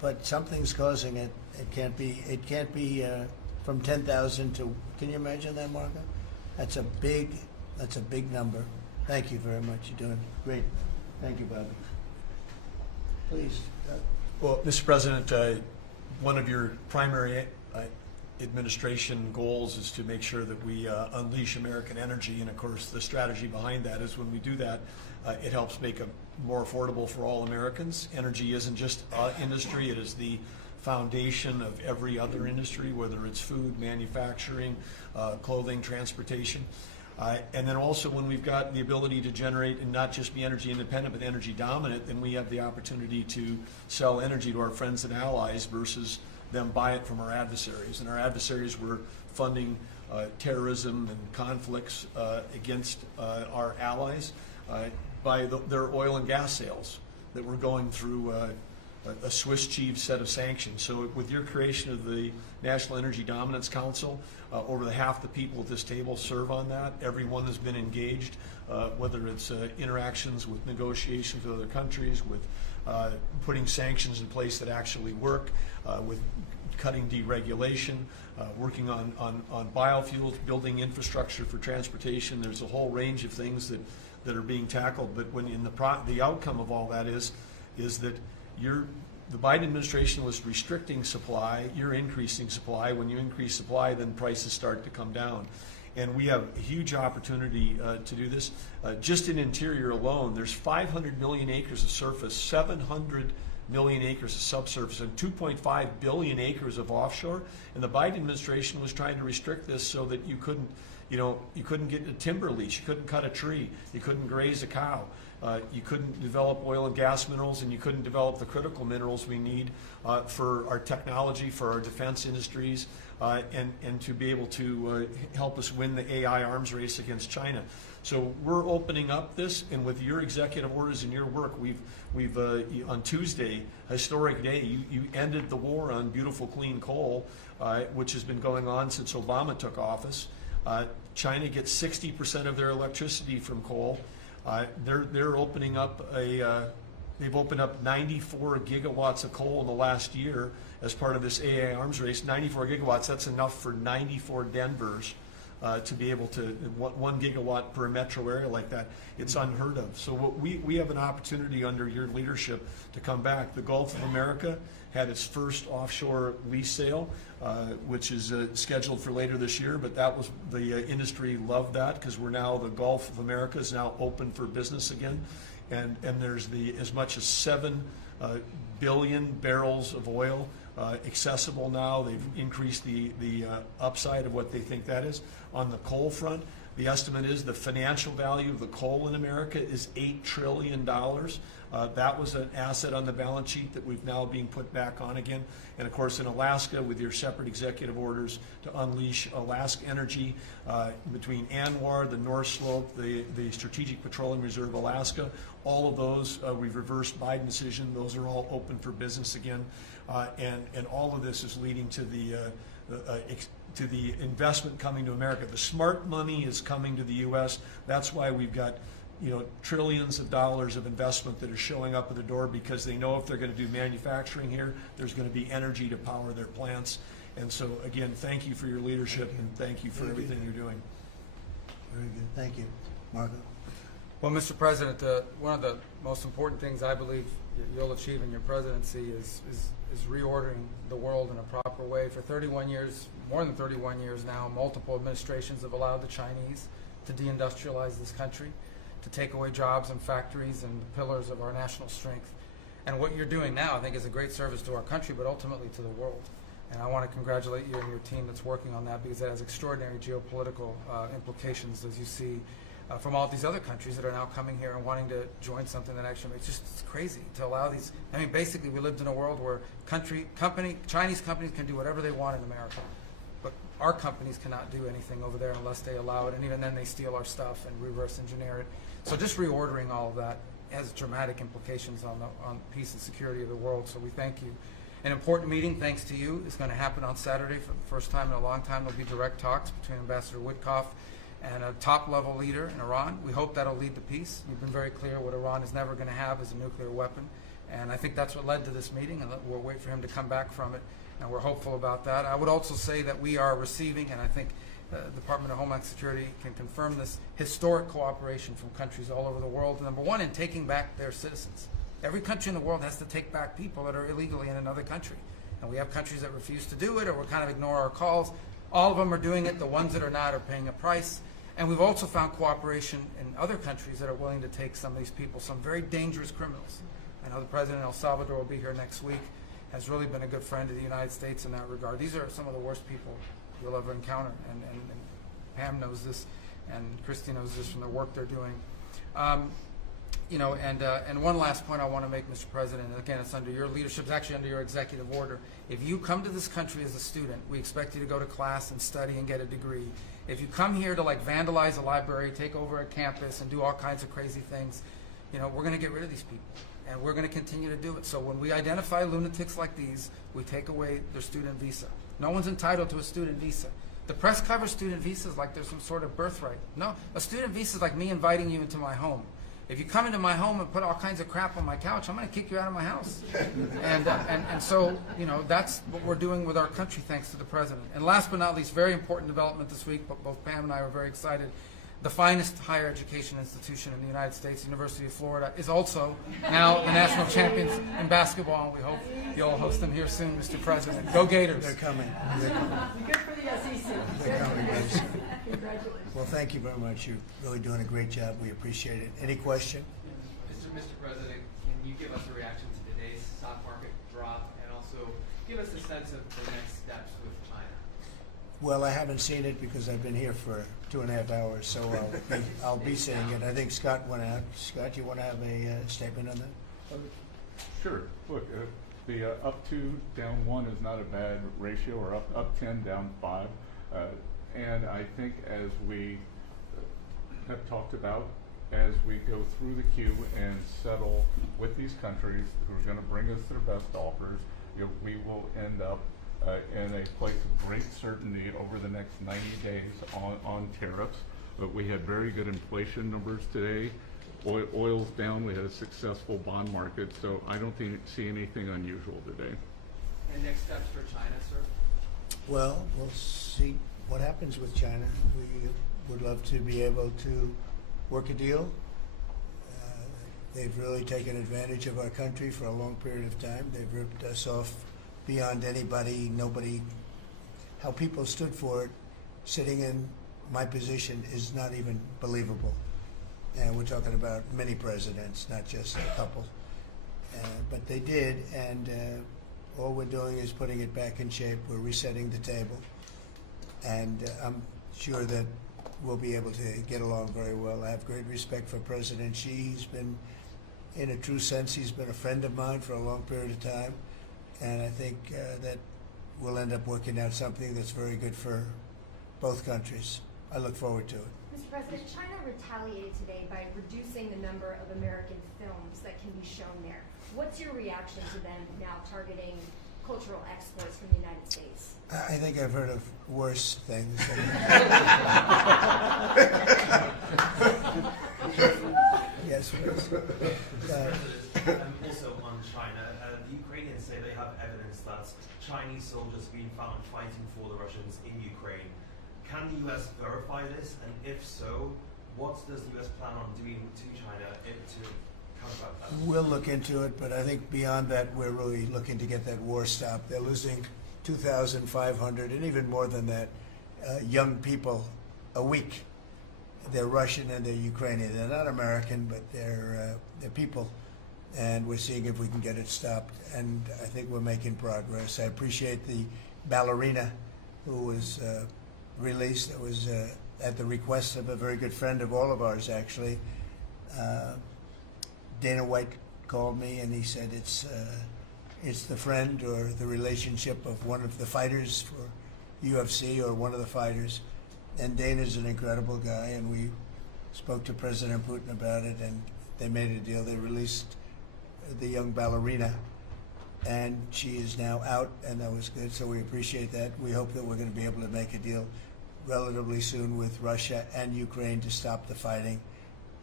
but something's causing it. It can't be from 10,000 to, can you imagine that, Marco? That's a big number. Thank you very much. You're doing great. Thank you, Bobby. Please. Well, Mr. President, one of your primary administration goals is to make sure that we unleash American energy, and of course the strategy behind that is when we do that, it helps make it more affordable for all Americans. Energy isn't just industry, it is the foundation of every other industry, whether it's food, manufacturing, clothing, transportation. And then also when we've got the ability to generate and not just be energy independent but energy dominant, then we have the opportunity to sell energy to our friends and allies versus them buy it from our adversaries. And our adversaries were funding terrorism and conflicts against our allies by their oil and gas sales that were going through a Swiss cheese set of sanctions. So with your creation of the National Energy Dominance Council, over half the people at this table serve on that. Everyone has been engaged, whether it's interactions with negotiations with other countries, with putting sanctions in place that actually work, with cutting deregulation, working on biofuels, building infrastructure for transportation. There's a whole range of things that are being tackled. But when the outcome of all that is that the Biden administration was restricting supply, you're increasing supply. When you increase supply, then prices start to come down. And we have a huge opportunity to do this. Just in interior alone, there's 500 million acres of surface, 700 million acres of subsurface, and 2.5 billion acres of offshore. And the Biden administration was trying to restrict this so that you couldn't get a timber lease, you couldn't cut a tree, you couldn't graze a cow. You couldn't develop oil and gas minerals, and you couldn't develop the critical minerals we need for our technology, for our defense industries, and to be able to help us win the AI arms race against China. So we're opening up this, and with your executive orders and your work, we've on Tuesday, historic day, you ended the war on beautiful clean coal, which has been going on since Obama took office. China gets 60% of their electricity from coal. They're opening up they've opened up 94 gigawatts of coal in the last year as part of this AI arms race. 94 gigawatts, that's enough for 94 Denvers to be able to, 1 gigawatt per metro area like that. It's unheard of. So we have an opportunity under your leadership to come back. The Gulf of America had its first offshore lease sale, which is scheduled for later this year, but that was, the industry loved that because we're now, the Gulf of America is now open for business again. And there's as much as 7 billion barrels of oil accessible now. They've increased the upside of what they think that is. On the coal front, the estimate is the financial value of the coal in America is $8 trillion. That was an asset on the balance sheet that we've now being put back on again. And of course in Alaska, with your separate executive orders to unleash Alaska energy between ANWR, the North Slope, the Strategic Petroleum Reserve Alaska, all of those, we've reversed Biden decision. Those are all open for business again. And all of this is leading to the investment coming to America. The smart money is coming to the U.S. That's why we've got trillions of dollars of investment that are showing up at the door, because they know if they're going to do manufacturing here, there's going to be energy to power their plants. And so again, thank you for your leadership and thank you for everything you're doing. Very good. Thank you. Marco. Well, Mr. President, one of the most important things I believe you'll achieve in your presidency is reordering the world in a proper way. For 31 years, more than 31 years now, multiple administrations have allowed the Chinese to deindustrialize this country, to take away jobs and factories and the pillars of our national strength. And what you're doing now, I think, is a great service to our country, but ultimately to the world. And I want to congratulate you and your team that's working on that, because it has extraordinary geopolitical implications, as you see from all these other countries that are now coming here and wanting to join something that actually makes it's crazy to allow these. I mean, basically, we lived in a world where Chinese companies can do whatever they want in America, but our companies cannot do anything over there unless they allow it, and even then they steal our stuff and reverse engineer it. So just reordering all of that has dramatic implications on peace and security of the world. So we thank you. An important meeting, thanks to you, is going to happen on Saturday for the first time in a long time. There'll be direct talks between Ambassador Witkoff and a top-level leader in Iran. We hope that'll lead to peace. You've been very clear what Iran is never going to have is a nuclear weapon, And I think that's what led to this meeting, and we'll wait for him to come back from it, and we're hopeful about that. I would also say that we are receiving, and I think the Department of Homeland Security can confirm this, historic cooperation from countries all over the world. Number one, in taking back their citizens. Every country in the world has to take back people that are illegally in another country. And we have countries that refuse to do it or will kind of ignore our calls. All of them are doing it. The ones that are not are paying a price. And we've also found cooperation in other countries that are willing to take some of these people, some very dangerous criminals. I know the president of El Salvador will be here next week, has really been a good friend of the United States in that regard. These are some of the worst people you'll ever encounter, and Pam knows this, and Christy knows this from the work they're doing. You know, and one last point I want to make, Mr. President, and again, it's under your leadership, it's actually under your executive order. If you come to this country as a student, we expect you to go to class and study and get a degree. If you come here to like vandalize a library, take over a campus, and do all kinds of crazy things, you know, we're going to get rid of these people, and we're going to continue to do it. So when we identify lunatics like these, we take away their student visa. No one's entitled to a student visa. The press covers student visas like there's some sort of birthright. No, a student visa is like me inviting you into my home. If you come into my home and put all kinds of crap on my couch, I'm going to kick you out of my house. And so, you know, that's what we're doing with our country, thanks to the president. And last but not least, very important development this week, but both Pam and I were very excited. The finest higher education institution in the United States, University of Florida, is also now the national champions in basketball, and we hope you'll host them here soon, Mr. President. Go Gators. They're coming. Good for the SEC. They're coming, guys. Congratulations. Well, thank you very much. You're really doing a great job. We appreciate it. Any question? Mr. President, can you give us a reaction to today's stock market drop, and also give us a sense of the next steps with China? Well, I haven't seen it because I've been here for 2.5 hours, so I'll be seeing it. I think Scott went out. Scott, you want to have a statement on that? Sure. Look, the up 2, down 1 is not a bad ratio, or up 10, down 5. And I think as we have talked about, as we go through the queue and settle with these countries who are going to bring us their best offers, you know, we will end up in a place of great certainty over the next 90 days on tariffs. But we had very good inflation numbers today. Oil's down. We had a successful bond market. So I don't see anything unusual today. And next steps for China, sir? Well, we'll see what happens with China. We would love to be able to work a deal. They've really taken advantage of our country for a long period of time. They've ripped us off beyond anybody, nobody. How people stood for it, sitting in my position, is not even believable. And we're talking about many presidents, not just a couple. But they did, and all we're doing is putting it back in shape. We're resetting the table. And I'm sure that we'll be able to get along very well. I have great respect for President Xi. He's been, in a true sense, he's been a friend of mine for a long period of time. And I think that we'll end up working out something that's very good for both countries. I look forward to it. Mr. President, China retaliated today by reducing the number of American films that can be shown there. What's your reaction to them now targeting cultural exports from the United States? I think I've heard of worse things. Yes, please. Also on China, the Ukrainians say they have evidence that Chinese soldiers have been found fighting for the Russians in Ukraine. Can the U.S. verify this? And if so, what does the U.S. plan on doing to China to combat that? We'll look into it, but I think beyond that, we're really looking to get that war stopped. They're losing 2,500 and even more than that young people a week. They're Russian and they're Ukrainian. They're not American, but they're people. And we're seeing if we can get it stopped. And I think we're making progress. I appreciate the ballerina who was released. That was at the request of a very good friend of all of ours, actually. Dana White called me and he said it's the friend or the relationship of one of the fighters for UFC or one of the fighters. And Dana's an incredible guy, and we spoke to President Putin about it, and they made a deal. They released the young ballerina, and she is now out, and that was good, so we appreciate that. We hope that we're going to be able to make a deal relatively soon with Russia and Ukraine to stop the fighting.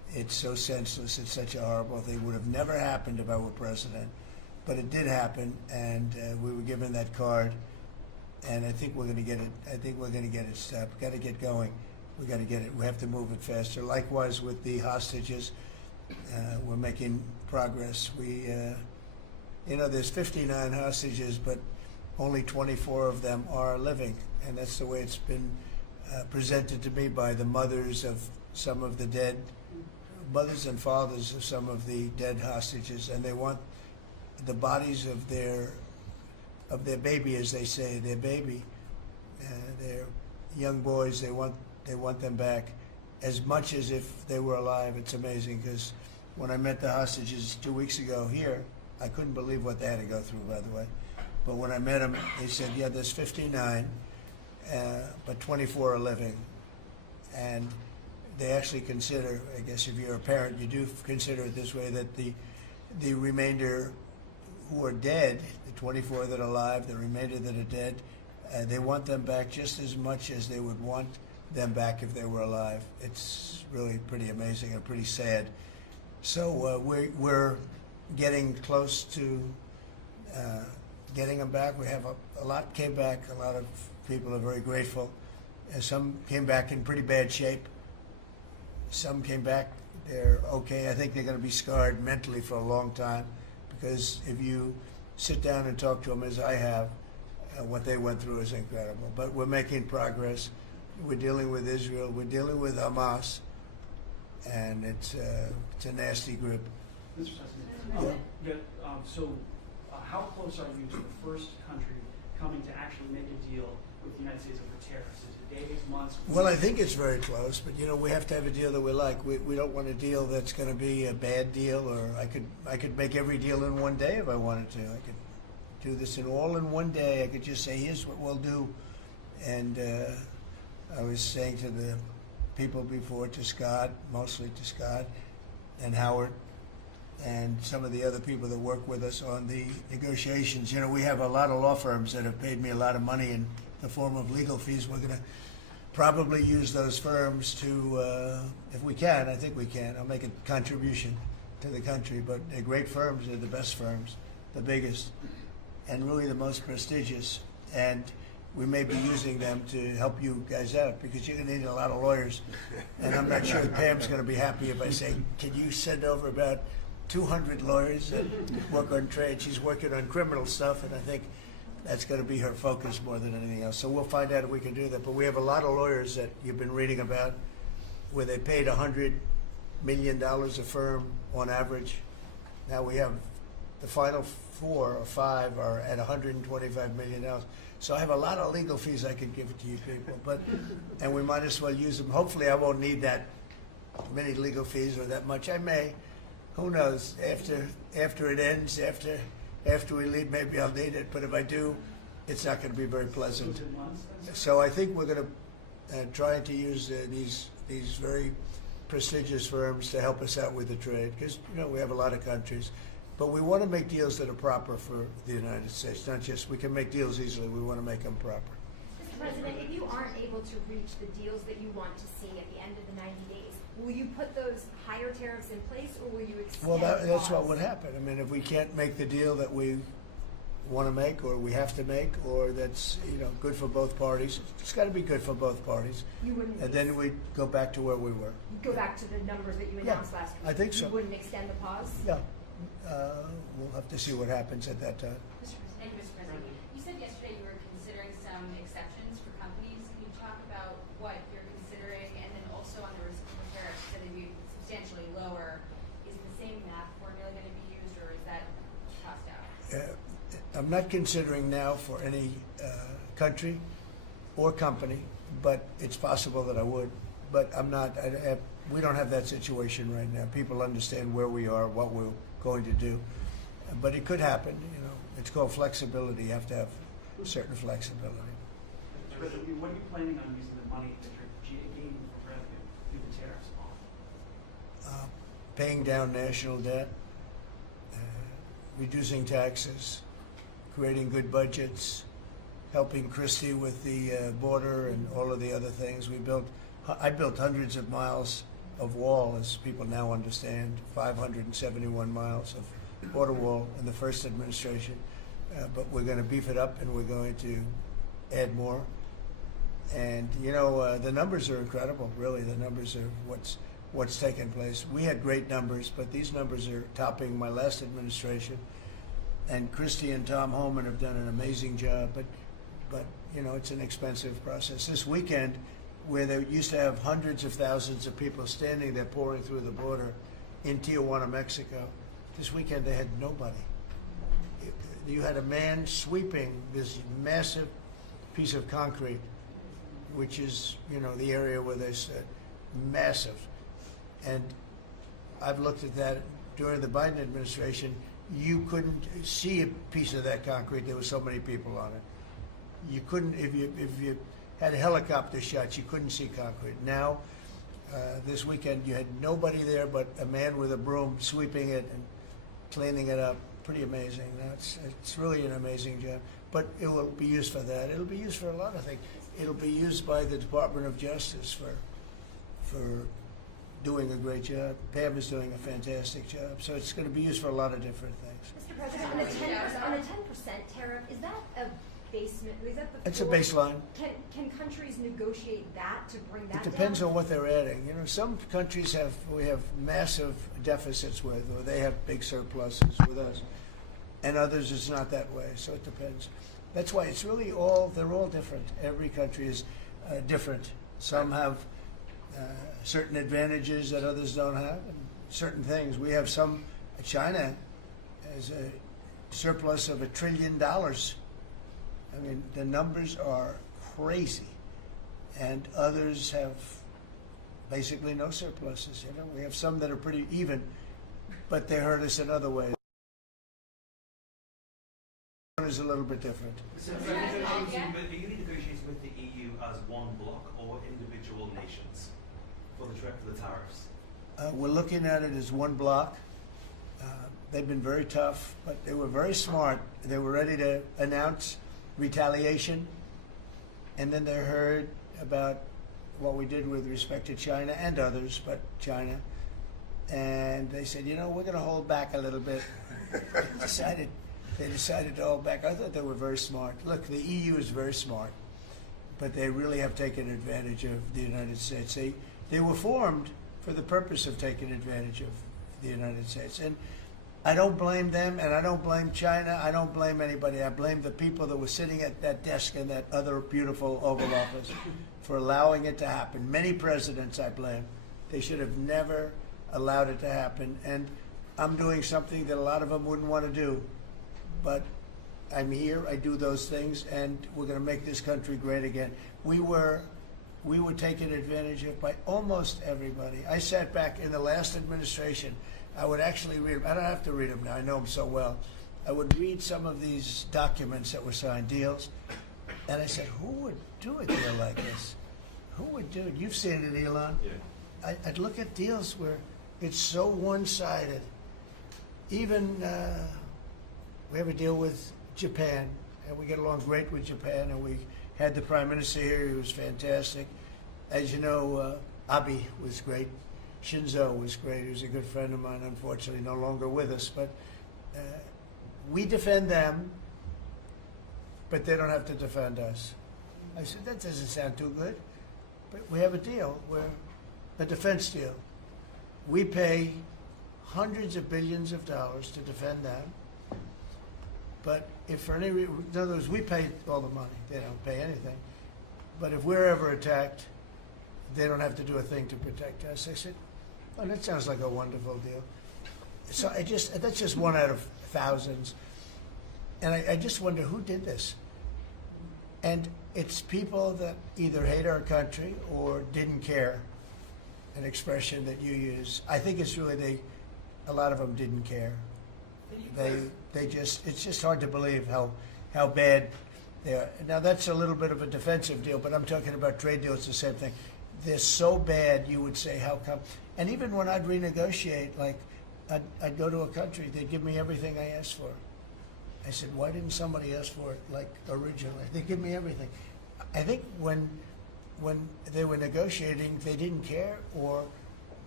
It's so senseless. It's such a horrible thing. It would have never happened if I were president, but it did happen, and we were given that card, and I think we're going to get it. I think we're going to get it stopped. Got to get going. We got to get it. We have to move it faster. Likewise with the hostages, we're making progress. There's 59 hostages, but only 24 of them are living, and that's the way it's been presented to me by the mothers of some of the dead, mothers and fathers of some of the dead hostages, and they want the bodies of their baby, as they say, their baby, their young boys. They want them back as much as if they were alive. It's amazing, because when I met the hostages 2 weeks ago here, I couldn't believe what they had to go through, by the way. But when I met them, they said, yeah, there's 59, but 24 are living. And they actually consider, I guess if you're a parent, you do consider it this way, that the remainder who are dead, the 24 that are alive, the remainder that are dead, they want them back just as much as they would want them back if they were alive. It's really pretty amazing and pretty sad. So we're getting close to getting them back. We have a lot came back. A lot of people are very grateful. Some came back in pretty bad shape. Some came back, they're okay. I think they're going to be scarred mentally for a long time, because if you sit down and talk to them, as I have, what they went through is incredible. But we're making progress. We're dealing with Israel. We're dealing with Hamas, and it's a nasty group. Mr. President, how close are you to the first country coming to actually make a deal with the United States over tariffs? Is it days, months? Well, I think it's very close, but we have to have a deal that we like. We don't want a deal that's going to be a bad deal, or I could make every deal in one day if I wanted to. I could do this in one day. I could just say, here's what we'll do. And I was saying to the people before, to Scott, mostly to Scott and Howard, and some of the other people that work with us on the negotiations. We have a lot of law firms that have paid me a lot of money in the form of legal fees. We're going to probably use those firms to, if we can, I think we can. I'll make a contribution to the country, but they're great firms. They're the best firms, the biggest, and really the most prestigious. And we may be using them to help you guys out, because you're going to need a lot of lawyers. And I'm not sure Pam's going to be happy if I say, can you send over about 200 lawyers that work on trade? She's working on criminal stuff, and I think that's going to be her focus more than anything else. So we'll find out if we can do that. But we have a lot of lawyers that you've been reading about, where they paid $100 million a firm on average. Now we have the final 4 or 5 are at $125 million. So I have a lot of legal fees I could give to you people, and we might as well use them. Hopefully I won't need that many legal fees or that much. I may. Who knows? After it ends, after we leave, maybe I'll need it. But if I do, it's not going to be very pleasant. So I think we're going to try to use these very prestigious firms to help us out with the trade, because we have a lot of countries. But we want to make deals that are proper for the United States, not just we can make deals easily. We want to make them proper. Mr. President, if you aren't able to reach the deals that you want to see at the end of the 90 days, will you put those higher tariffs in place, or will you extend Well, that's pause? what would happen. I mean, if we can't make the deal that we want to make, or we have to make, or that's good for both parties, it's got to be good for both parties. You wouldn't. And then we go back to where we were. You'd go back to the numbers that you announced last week. I think so. You wouldn't extend the pause. Yeah. We'll have to see what happens at that time. Thank you, Mr. President. You said yesterday you were considering some exceptions for companies. Can you talk about what you're considering, and then also on the reciprocal tariffs that would be substantially lower? Is the same math formula going to be used, or is that tossed out? I'm not considering now for any country or company, but it's possible that I would. But I'm not. We don't have that situation right now. People understand where we are, what we're going to do. But it could happen. It's called flexibility. You have to have certain flexibility. What are you planning on using the money that you're gaining from revenue through the tariffs on? Paying down national debt, reducing taxes, creating good budgets, helping Christie with the border and all of the other things. I built hundreds of miles of wall, as people now understand, 571 miles of border wall in the first administration. But we're going to beef it up, and we're going to add more. And the numbers are incredible. Really, the numbers are what's taken place. We had great numbers, but these numbers are topping my last administration. And Christie and Tom Homan have done an amazing job. But it's an expensive process. This weekend, where they used to have hundreds of thousands of people standing there pouring through the border in Tijuana, Mexico, this weekend they had nobody. You had a man sweeping this massive piece of concrete, which is, the area where they said massive. And I've looked at that during the Biden administration. You couldn't see a piece of that concrete. There were so many people on it. You couldn't, if you had helicopter shots, you couldn't see concrete. Now, this weekend, you had nobody there but a man with a broom sweeping it and cleaning it up. Pretty amazing. Now, it's really an amazing job. But it will be used for that. It'll be used for a lot of things. It'll be used by the Department of Justice for doing a great job. Pam is doing a fantastic job. So it's going to be used for a lot of different things. Mr. President, on the 10% tariff, is that a basement? Is that the It's a floor? baseline. Can countries negotiate that to bring that It depends down? on what they're adding. Some countries we have massive deficits with, or they have big surpluses with us. And others, it's not that way, so it depends. That's why it's really they're all different. Every country is different. Some have certain advantages that others don't have, and certain things. We have China has a surplus of $1 trillion. I mean, the numbers are crazy. And others have basically no surpluses. We have some that are pretty even, but they hurt us in other ways. Is a little bit different. So are you negotiating with the EU as one bloc or individual nations for the tariffs? We're looking at it as one bloc. They've been very tough, but they were very smart. They were ready to announce retaliation, and then they heard about what we did with respect to China and others, but China, and they said, we're going to hold back a little bit. They decided to hold back. I thought they were very smart. Look, the EU is very smart, but they really have taken advantage of the United States. They were formed for the purpose of taking advantage of the United States. And I don't blame them, and I don't blame China. I don't blame anybody. I blame the people that were sitting at that desk in that other beautiful Oval Office for allowing it to happen. Many presidents I blame. They should have never allowed it to happen. And I'm doing something that a lot of them wouldn't want to do. But I'm here, I do those things, and we're going to make this country great again. We were taken advantage of by almost everybody. I sat back in the last administration. I would actually read them. I don't have to read them now. I know them so well. I would read some of these documents that were signed, deals, and I said, who would do a deal like this? Who would do it? You've seen it, Elon. Yeah. I'd look at deals where it's so one-sided. Even we have a deal with Japan, and we get along great with Japan, and we had the Prime Minister here. He was fantastic. As you know, Abe was great. Shinzo was great. He was a good friend of mine, unfortunately no longer with us. But we defend them, but they don't have to defend us. I said, that doesn't sound too good. But we have a deal, a defense deal. We pay hundreds of billions of dollars to defend them. But if for any reason, in other words, we pay all the money. They don't pay anything. But if we're ever attacked, they don't have to do a thing to protect us. I said, oh, that sounds like a wonderful deal. So that's just one out of thousands. And I just wonder who did this. And it's people that either hate our country or didn't care, an expression that you use. I think it's really a lot of them didn't care. It's just hard to believe how bad they are. Now that's a little bit of a defensive deal, but I'm talking about trade deals, the same thing. They're so bad, you would say, how come? And even when I'd renegotiate, like I'd go to a country, they'd give me everything I asked for. I said, why didn't somebody ask for it like originally? They give me everything. I think when they were negotiating, they didn't care, or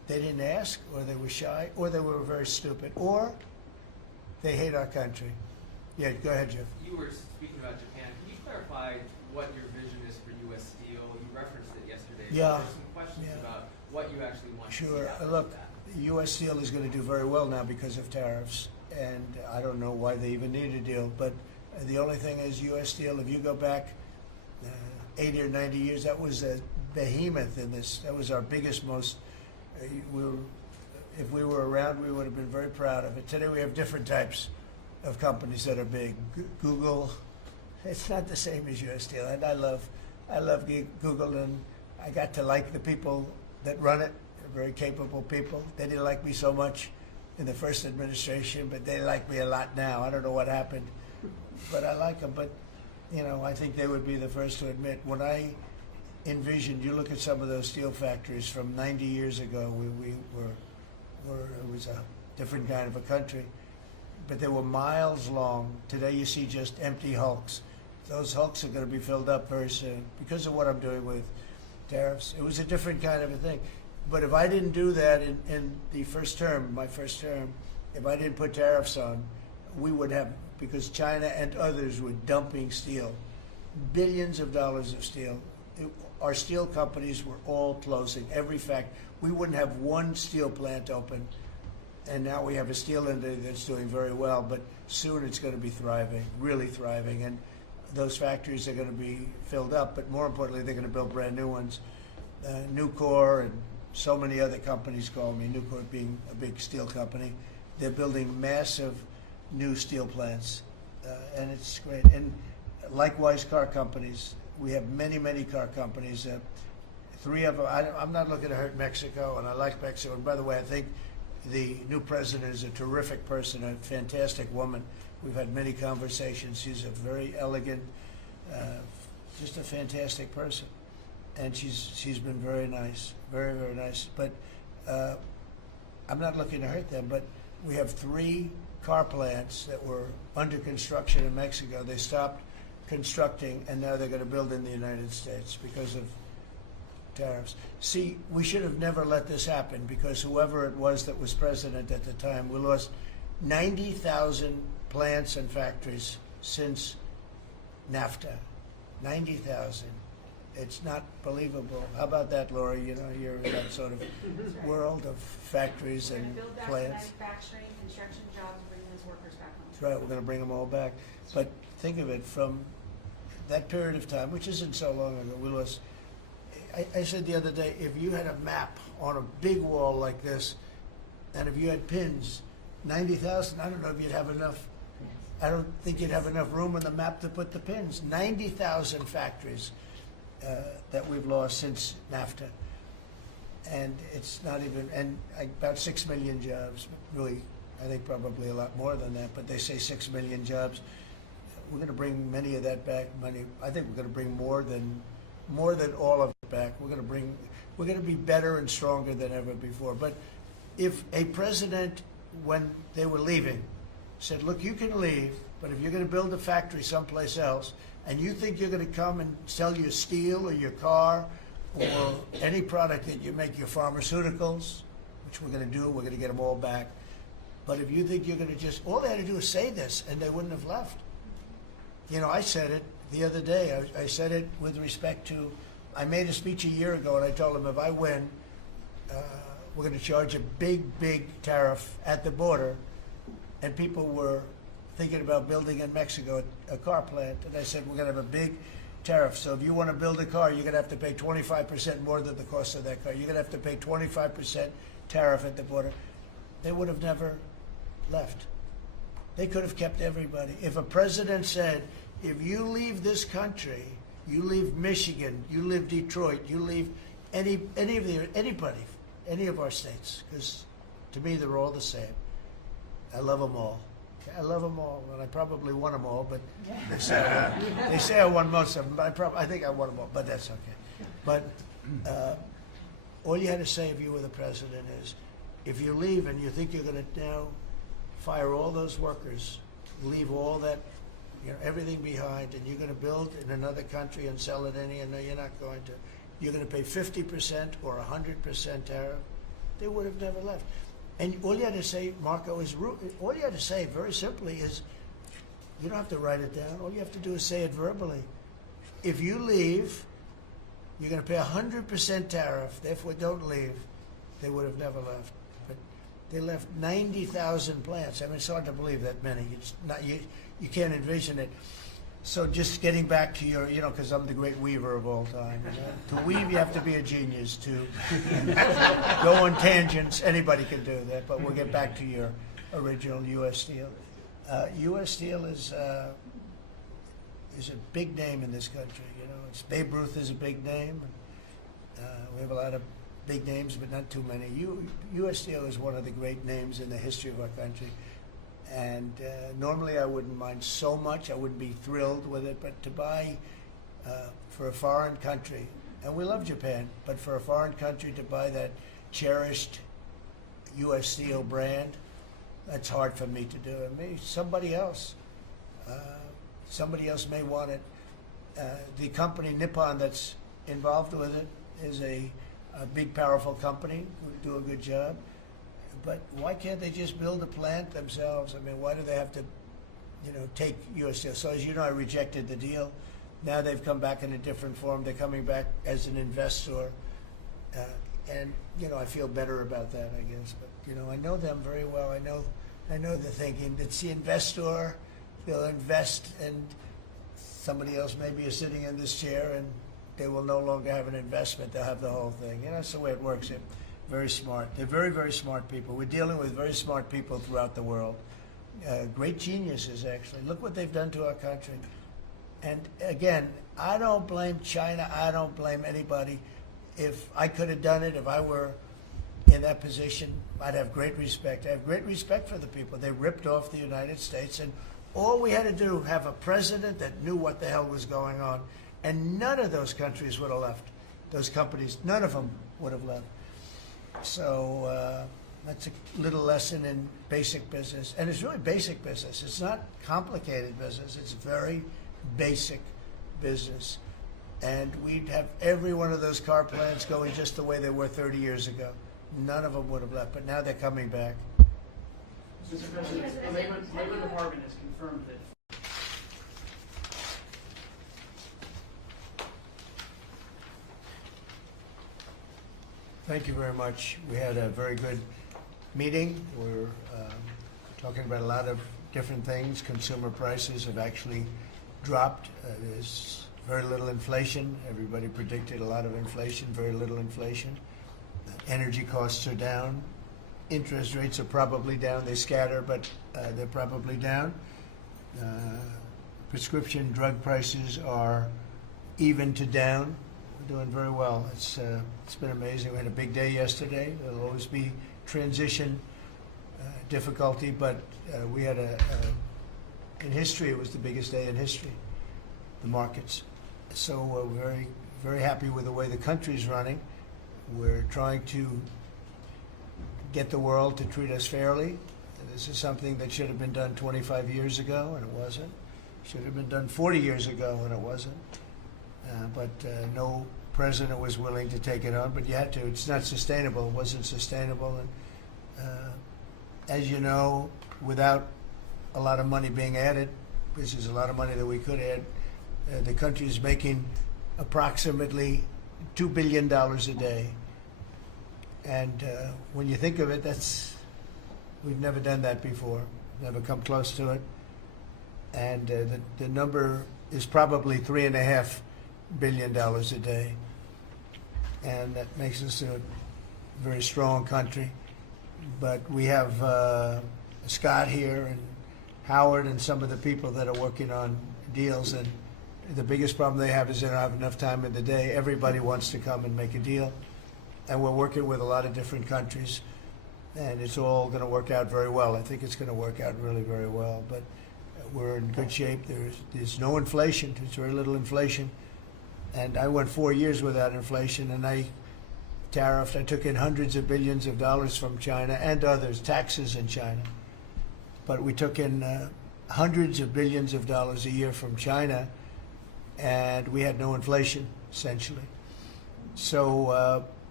They didn't ask, or they were shy, or they were very stupid, or they hate our country. Yeah, go ahead, Jeff. You were speaking about Japan. Can you clarify what your vision is for U.S. Steel? You referenced it yesterday. Yeah. There's some questions about what you actually want to see Sure. happen Look, with that. U.S. Steel is going to do very well now because of tariffs, and I don't know why they even need a deal. But the only thing is, U.S. Steel, if you go back 80 or 90 years, that was a behemoth in this. That was our biggest, most. If we were around, we would have been very proud of it. Today we have different types of companies that are big. Google, it's not the same as U.S. Steel, and I love Google, and I got to like the people that run it. They're very capable people. They didn't like me so much in the first administration, but they like me a lot now. I don't know what happened, but I like them. But you know, I think they would be the first to admit when I envisioned. You look at some of those steel factories from 90 years ago. We were it was a different kind of a country, but they were miles long. Today you see just empty hulks. Those hulks are going to be filled up very soon because of what I'm doing with tariffs. It was a different kind of a thing. But if I didn't do that in the first term, my first term, if I didn't put tariffs on, we would have, because China and others were dumping steel, billions of dollars of steel. Our steel companies were all closing. Every fact, we wouldn't have one steel plant open. And now we have a steel industry that's doing very well, but soon it's going to be thriving, really thriving. And those factories are going to be filled up, but more importantly, they're going to build brand new ones. Nucor and so many other companies call me, Nucor being a big steel company. They're building massive new steel plants, and it's great. And likewise, car companies. We have many, many car companies. 3 of them, I'm not looking to hurt Mexico, and I like Mexico. And by the way, I think the new president is a terrific person, a fantastic woman. We've had many conversations. She's a very elegant, just a fantastic person. And she's been very nice, very, very nice. But I'm not looking to hurt them, but we have 3 car plants that were under construction in Mexico. They stopped constructing, and now they're going to build in the United States because of tariffs. See, we should have never let this happen, because whoever it was that was president at the time, we lost 90,000 plants and factories since NAFTA. 90,000. It's not believable. How about that, Laura? You know, you're in that sort of world of factories and Build back plants. manufacturing, construction jobs, bring those workers back home. That's right. We're going to bring them all back. But think of it, from that period of time, which isn't so long ago, we lost. I said the other day, if you had a map on a big wall like this, and if you had pins, 90,000, I don't know if you'd have enough. I don't think you'd have enough room on the map to put the pins. 90,000 factories that we've lost since NAFTA. And it's not even, and about 6 million jobs. Really, I think probably a lot more than that, but they say 6 million jobs. We're going to bring many of that back. I think we're going to bring more than all of it back. We're going to be better and stronger than ever before. But if a president, when they were leaving, said, look, you can leave, but if you're going to build a factory someplace else, and you think you're going to come and sell your steel or your car or any product that you make, your pharmaceuticals, which we're going to do, we're going to get them all back. But if you think you're going to just, all they had to do is say this, and they wouldn't have left. You know, I said it the other day. I said it with respect to, I made a speech a year ago, and I told them if I win, we're going to charge a big, big tariff at the border. And people were thinking about building in Mexico a car plant. And I said, we're going to have a big tariff. So if you want to build a car, you're going to have to pay 25% more than the cost of that car. You're going to have to pay 25% tariff at the border. They would have never left. They could have kept everybody. If a president said, if you leave this country, you leave Michigan, you leave Detroit, you leave anybody, any of our states, because to me they're all the same. I love them all. I love them all, and I probably won them all, but they say I won most of them, but I think I won them all, but that's okay. But all you had to say if you were the president is, if you leave and you think you're going to now fire all those workers, leave all that, you know, everything behind, and you're going to build in another country and sell it no, you're not going to. You're going to pay 50% or 100% tariff. they would have never left. And all you had to say, Marco, all you had to say very simply is, you don't have to write it down. All you have to do is say it verbally. If you leave, you're going to pay 100% tariff. Therefore, don't leave. They would have never left. But they left 90,000 plants. I mean, it's hard to believe that many. It's not you can't envision it. So just getting back to your, because I'm the great weaver of all time. To weave, you have to be a genius. To go on tangents, anybody can do that. But we'll get back to your original U.S. Steel. U.S. Steel is a big name in this country. It's Babe Ruth is a big name. We have a lot of big names, but not too many. U.S. Steel is one of the great names in the history of our country. And normally I wouldn't mind so much. I wouldn't be thrilled with it. But to buy for a foreign country, and we love Japan, but for a foreign country to buy that cherished U.S. Steel brand, that's hard for me to do. And maybe somebody else may want it. The company Nippon that's involved with it is a big, powerful company who do a good job. But why can't they just build a plant themselves? I mean, why do they have to, take U.S. Steel? So as you know, I rejected the deal. Now they've come back in a different form. They're coming back as an investor. And, I feel better about that, I guess. But, I know them very well. I know the thinking. It's the investor. They'll invest, and somebody else maybe is sitting in this chair, and they will no longer have an investment. They'll have the whole thing. That's the way it works. They're very smart. They're very, very smart people. We're dealing with very smart people throughout the world. Great geniuses, actually. Look what they've done to our country. And again, I don't blame China. I don't blame anybody. If I could have done it, if I were in that position, I'd have great respect. I have great respect for the people. They ripped off the United States, and all we had to do, have a president that knew what the hell was going on, and none of those countries would have left. Those companies, none of them would have left. So that's a little lesson in basic business. And it's really basic business. It's not complicated business. It's very basic business. And we'd have every one of those car plants going just the way they were 30 years ago. None of them would have left, but now they're coming back. Mr. President, the Labor Department has confirmed that Thank you very much. We had a very good meeting. We're talking about a lot of different things. Consumer prices have actually dropped. There's very little inflation. Everybody predicted a lot of inflation, very little inflation. Energy costs are down. Interest rates are probably down. They scatter, but they're probably down. Prescription drug prices are even to down. We're doing very well. It's been amazing. We had a big day yesterday. There'll always be transition difficulty, but we had in history, it was the biggest day in history, the markets. So we're very, very happy with the way the country's running. We're trying to get the world to treat us fairly. This is something that should have been done 25 years ago, and it wasn't. Should have been done 40 years ago, and it wasn't. But no president was willing to take it on, but you had to. It's not sustainable. It wasn't sustainable. And as you know, without a lot of money being added, which is a lot of money that we could add, the country is making approximately $2 billion a day. And when you think of it, we've never done that before, never come close to it. And the number is probably $3.5 billion a day. And that makes us a very strong country. But we have Scott here and Howard and some of the people that are working on deals. And the biggest problem they have is they don't have enough time in the day. Everybody wants to come and make a deal. And we're working with a lot of different countries. And it's all going to work out very well. I think it's going to work out really very well. But we're in good shape. There's no inflation. There's very little inflation. And I went 4 years without inflation, and I tariffed. I took in hundreds of billions of dollars from China and others, taxes in China. But we took in hundreds of billions of dollars a year from China, and we had no inflation, essentially. So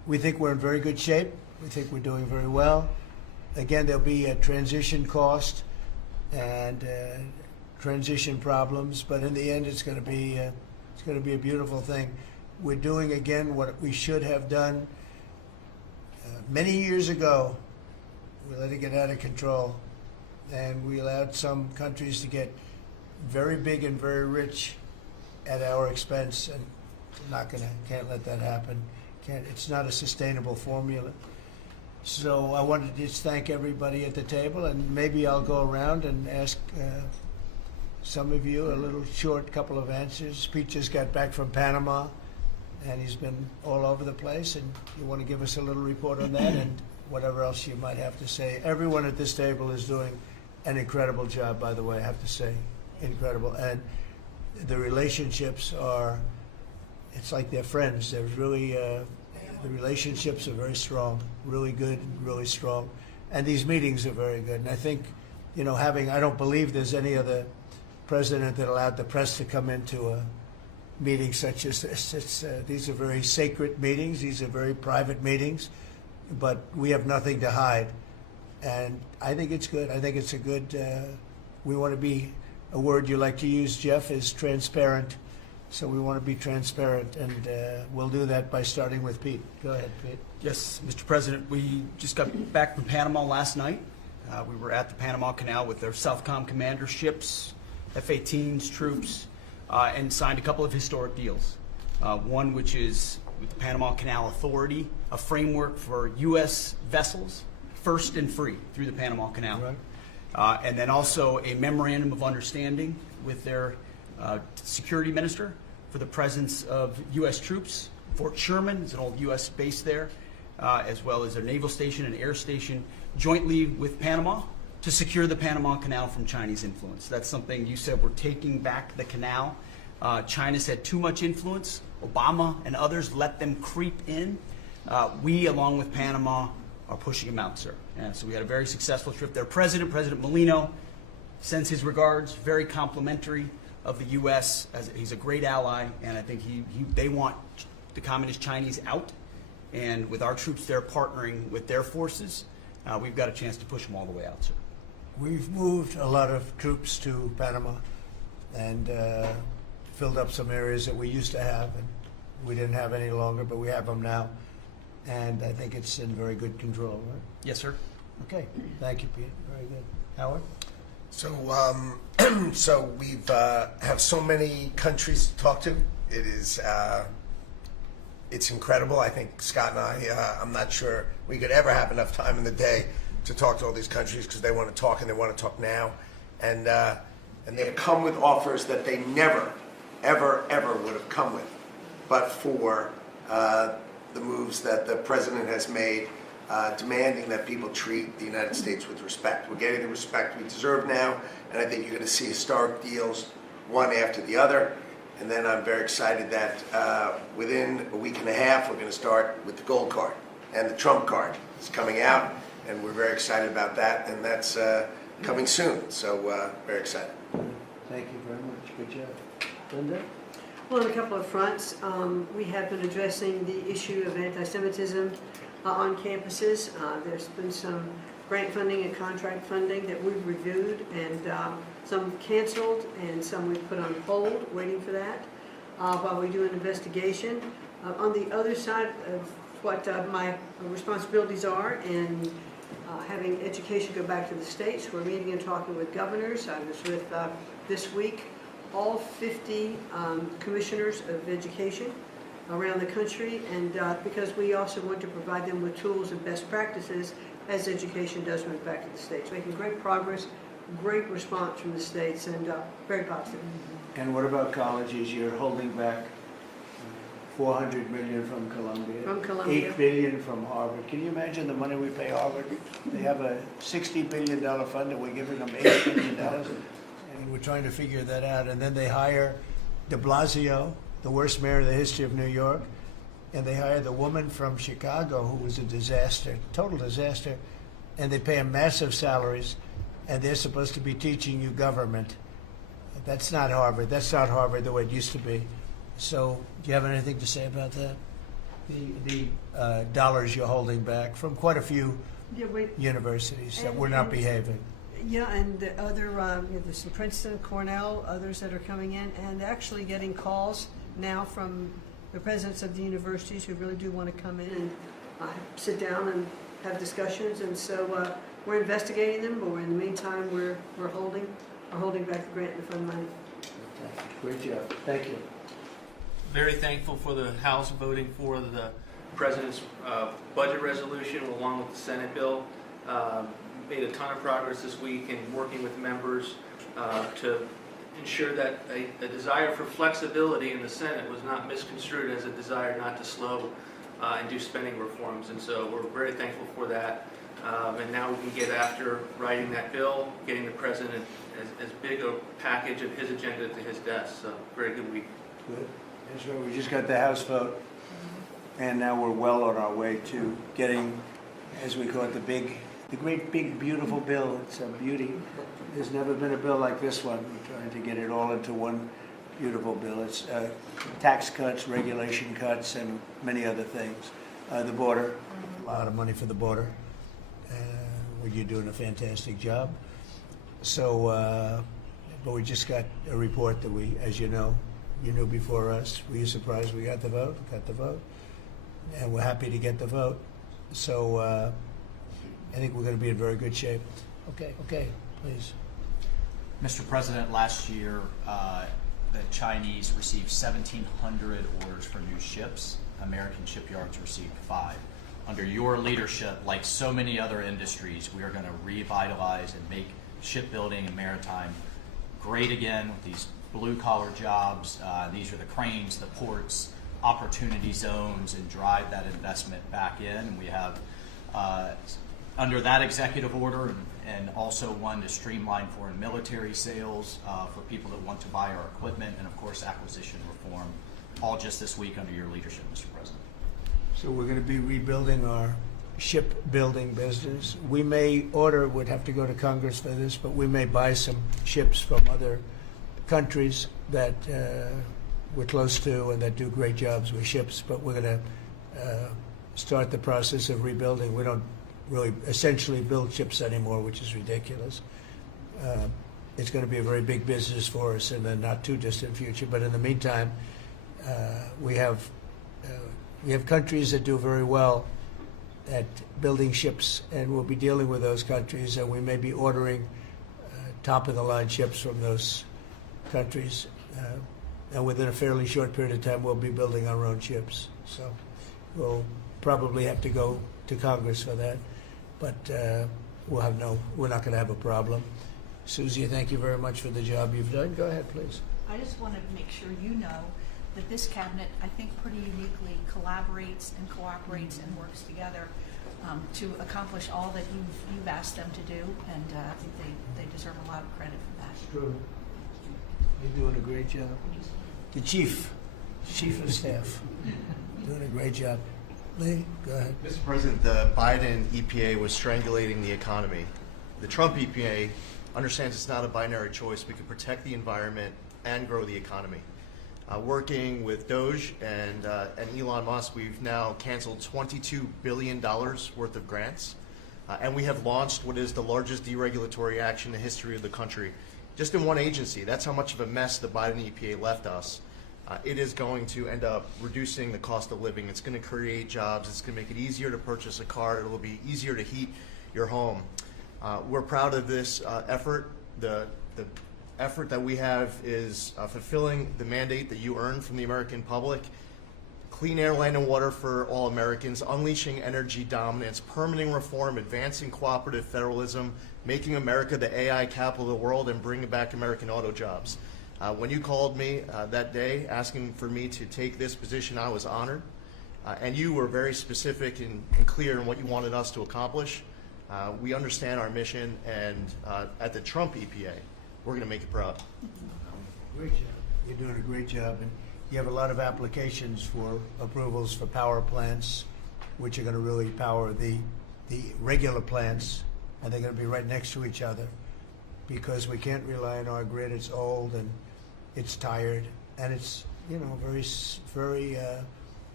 we think we're in very good shape. We think we're doing very well. Again, there'll be a transition cost and transition problems, but in the end, it's going to be a beautiful thing. We're doing again what we should have done many years ago. We let it get out of control, and we allowed some countries to get very big and very rich at our expense, and can't let that happen. It's not a sustainable formula. So I wanted to just thank everybody at the table, and maybe I'll go around and ask some of you a little short couple of answers. Pete just got back from Panama, and he's been all over the place, and you want to give us a little report on that and whatever else you might have to say. Everyone at this table is doing an incredible job, by the way, I have to say. Incredible. And the relationships are, it's like they're friends. They're really, the relationships are very strong, really good, really strong. And these meetings are very good. And I think, I don't believe there's any other president that allowed the press to come into a meeting such as this. These are very sacred meetings. These are very private meetings. But we have nothing to hide. And I think it's good. I think it's a good, we want to be, a word you like to use, Jeff, is transparent. So we want to be transparent, and we'll do that by starting with Pete. Go ahead, Pete. Yes, Mr. President, we just got back from Panama last night. We were at the Panama Canal with their Southcom commander ships, F-18s, troops, and signed a couple of historic deals. One which is with the Panama Canal Authority, a framework for U.S. vessels, first and free through the Panama Canal. Right. And then also a memorandum of understanding with their security minister for the presence of U.S. troops. Fort Sherman is an old U.S. base there, as well as their naval station and air station, jointly with Panama to secure the Panama Canal from Chinese influence. That's something you said, we're taking back the canal. China's had too much influence. Obama and others let them creep in. We, along with Panama, are pushing them out, sir. And so we had a very successful trip there. President Molino sends his regards, very complimentary of the U.S. as he's a great ally, and I think they want the communist Chinese out. And with our troops there partnering with their forces, we've got a chance to push them all the way out, sir. We've moved a lot of troops to Panama and filled up some areas that we used to have, and we didn't have any longer, but we have them now. And I think it's in very good control, right? Yes, sir. Okay. Thank you, Pete. Very good. Howard? So, so we've have so many countries to talk to. It is, it's incredible. I think Scott and I, I'm not sure we could ever have enough time in the day to talk to all these countries because they want to talk and they want to talk now. And they come with offers that they never, ever, ever would have come with, but for the moves that the president has made, demanding that people treat the United States with respect. We're getting the respect we deserve now, and I think you're going to see historic deals, one after the other. And then I'm very excited that within a week and a half, we're going to start with the gold card, and the Trump card is coming out, and we're very excited about that, and that's coming soon. So very excited. Thank you very much. Good job. Linda? Well, on a couple of fronts, we have been addressing the issue of anti-Semitism on campuses. There's been some grant funding and contract funding that we've reviewed, and some canceled and some we've put on hold, waiting for that, while we do an investigation. On the other side of what my responsibilities are in having education go back to the states, we're meeting and talking with governors. I was with, this week, all 50 commissioners of education around the country, and because we also want to provide them with tools and best practices as education does move back to the states. Making great progress, great response from the states, and very positive. And what about colleges? You're holding back $400 million from Columbia. From Columbia. $8 billion from Harvard. Can you imagine the money we pay Harvard? They have a $60 billion fund, and we're giving them $8 billion. And we're trying to figure that out. And then they hire de Blasio, the worst mayor in the history of New York, and they hire the woman from Chicago who was a disaster, total disaster, and they pay them massive salaries, and they're supposed to be teaching you government. That's not Harvard. That's not Harvard the way it used to be. So do you have anything to say about that? the dollars you're holding back from quite a few Yeah, universities that and- were not and- behaving. Yeah, and the other, there's some Princeton, Cornell, others that are coming in, and actually getting calls now from the presidents of the universities who really do want to come in and sit down and have discussions. And so we're investigating them, but in the meantime, we're holding back the grant and fund money. Great job. Thank you. Very thankful for the House voting for the President's budget resolution along with the Senate bill. Made a ton of progress this week in working with members to ensure that a desire for flexibility in the Senate was not misconstrued as a desire not to slow and do spending reforms. And so we're very thankful for that. And now we can get after writing that bill, getting the President as big a package of his agenda to his desk. So very good week. Good. That's right. We just got the House vote, and now we're well on our way to getting, as we call it, the great big beautiful bill. It's a beauty. There's never been a bill like this one. We're trying to get it all into one beautiful bill. It's tax cuts, regulation cuts, and many other things. The border, a lot of money for the border. Well, you're doing a fantastic job. So, but we just got a report that we, as you know, you knew before us. Were you surprised we got the vote? Got the vote. And we're happy to get the vote. So I think we're going to be in very good shape. Okay, please. Mr. President, last year the Chinese received 1,700 orders for new ships. American shipyards received 5. Under your leadership, like so many other industries, we are going to revitalize and make shipbuilding and maritime great again with these blue-collar jobs. These are the cranes, the ports, opportunity zones, and drive that investment back in. And we have, under that executive order, and also one to streamline foreign military sales for people that want to buy our equipment, and of course acquisition reform, all just this week under your leadership, Mr. President. So we're going to be rebuilding our shipbuilding business. We may order, would have to go to Congress for this, but we may buy some ships from other countries that we're close to and that do great jobs with ships, but we're going to start the process of rebuilding. We don't really essentially build ships anymore, which is ridiculous. It's going to be a very big business for us in the not too distant future, but in the meantime, we have countries that do very well at building ships, and we'll be dealing with those countries, and we may be ordering top-of-the-line ships from those countries. And within a fairly short period of time, we'll be building our own ships. So we'll probably have to go to Congress for that, but we're not going to have a problem. Susie, thank you very much for the job you've done. Go ahead, please. I just want to make sure you know that this cabinet, I think, pretty uniquely collaborates and cooperates and works together to accomplish all that you've asked them to do, and I think they deserve a lot of credit for that. True. You're doing a great job. The chief of staff, doing a great job. Lee, go ahead. Mr. President, the Biden EPA was strangulating the economy. The Trump EPA understands it's not a binary choice. We can protect the environment and grow the economy. Working with Doge and Elon Musk, we've now canceled $22 billion worth of grants. And we have launched what is the largest deregulatory action in the history of the country. Just in one agency. That's how much of a mess the Biden EPA left us. It is going to end up reducing the cost of living. It's going to create jobs. It's going to make it easier to purchase a car. It will be easier to heat your home. We're proud of this effort. The effort that we have is fulfilling the mandate that you earned from the American public. Clean air, land, and water for all Americans, unleashing energy dominance, permitting reform, advancing cooperative federalism, making America the AI capital of the world, and bringing back American auto jobs. When you called me that day asking for me to take this position, I was honored. And you were very specific and clear in what you wanted us to accomplish. We understand our mission, and at the Trump EPA, we're going to make it proud. Great job. You're doing a great job. And you have a lot of applications for approvals for power plants, which are going to really power the regular plants, and they're going to be right next to each other because we can't rely on our grid. It's old and it's tired, and it's very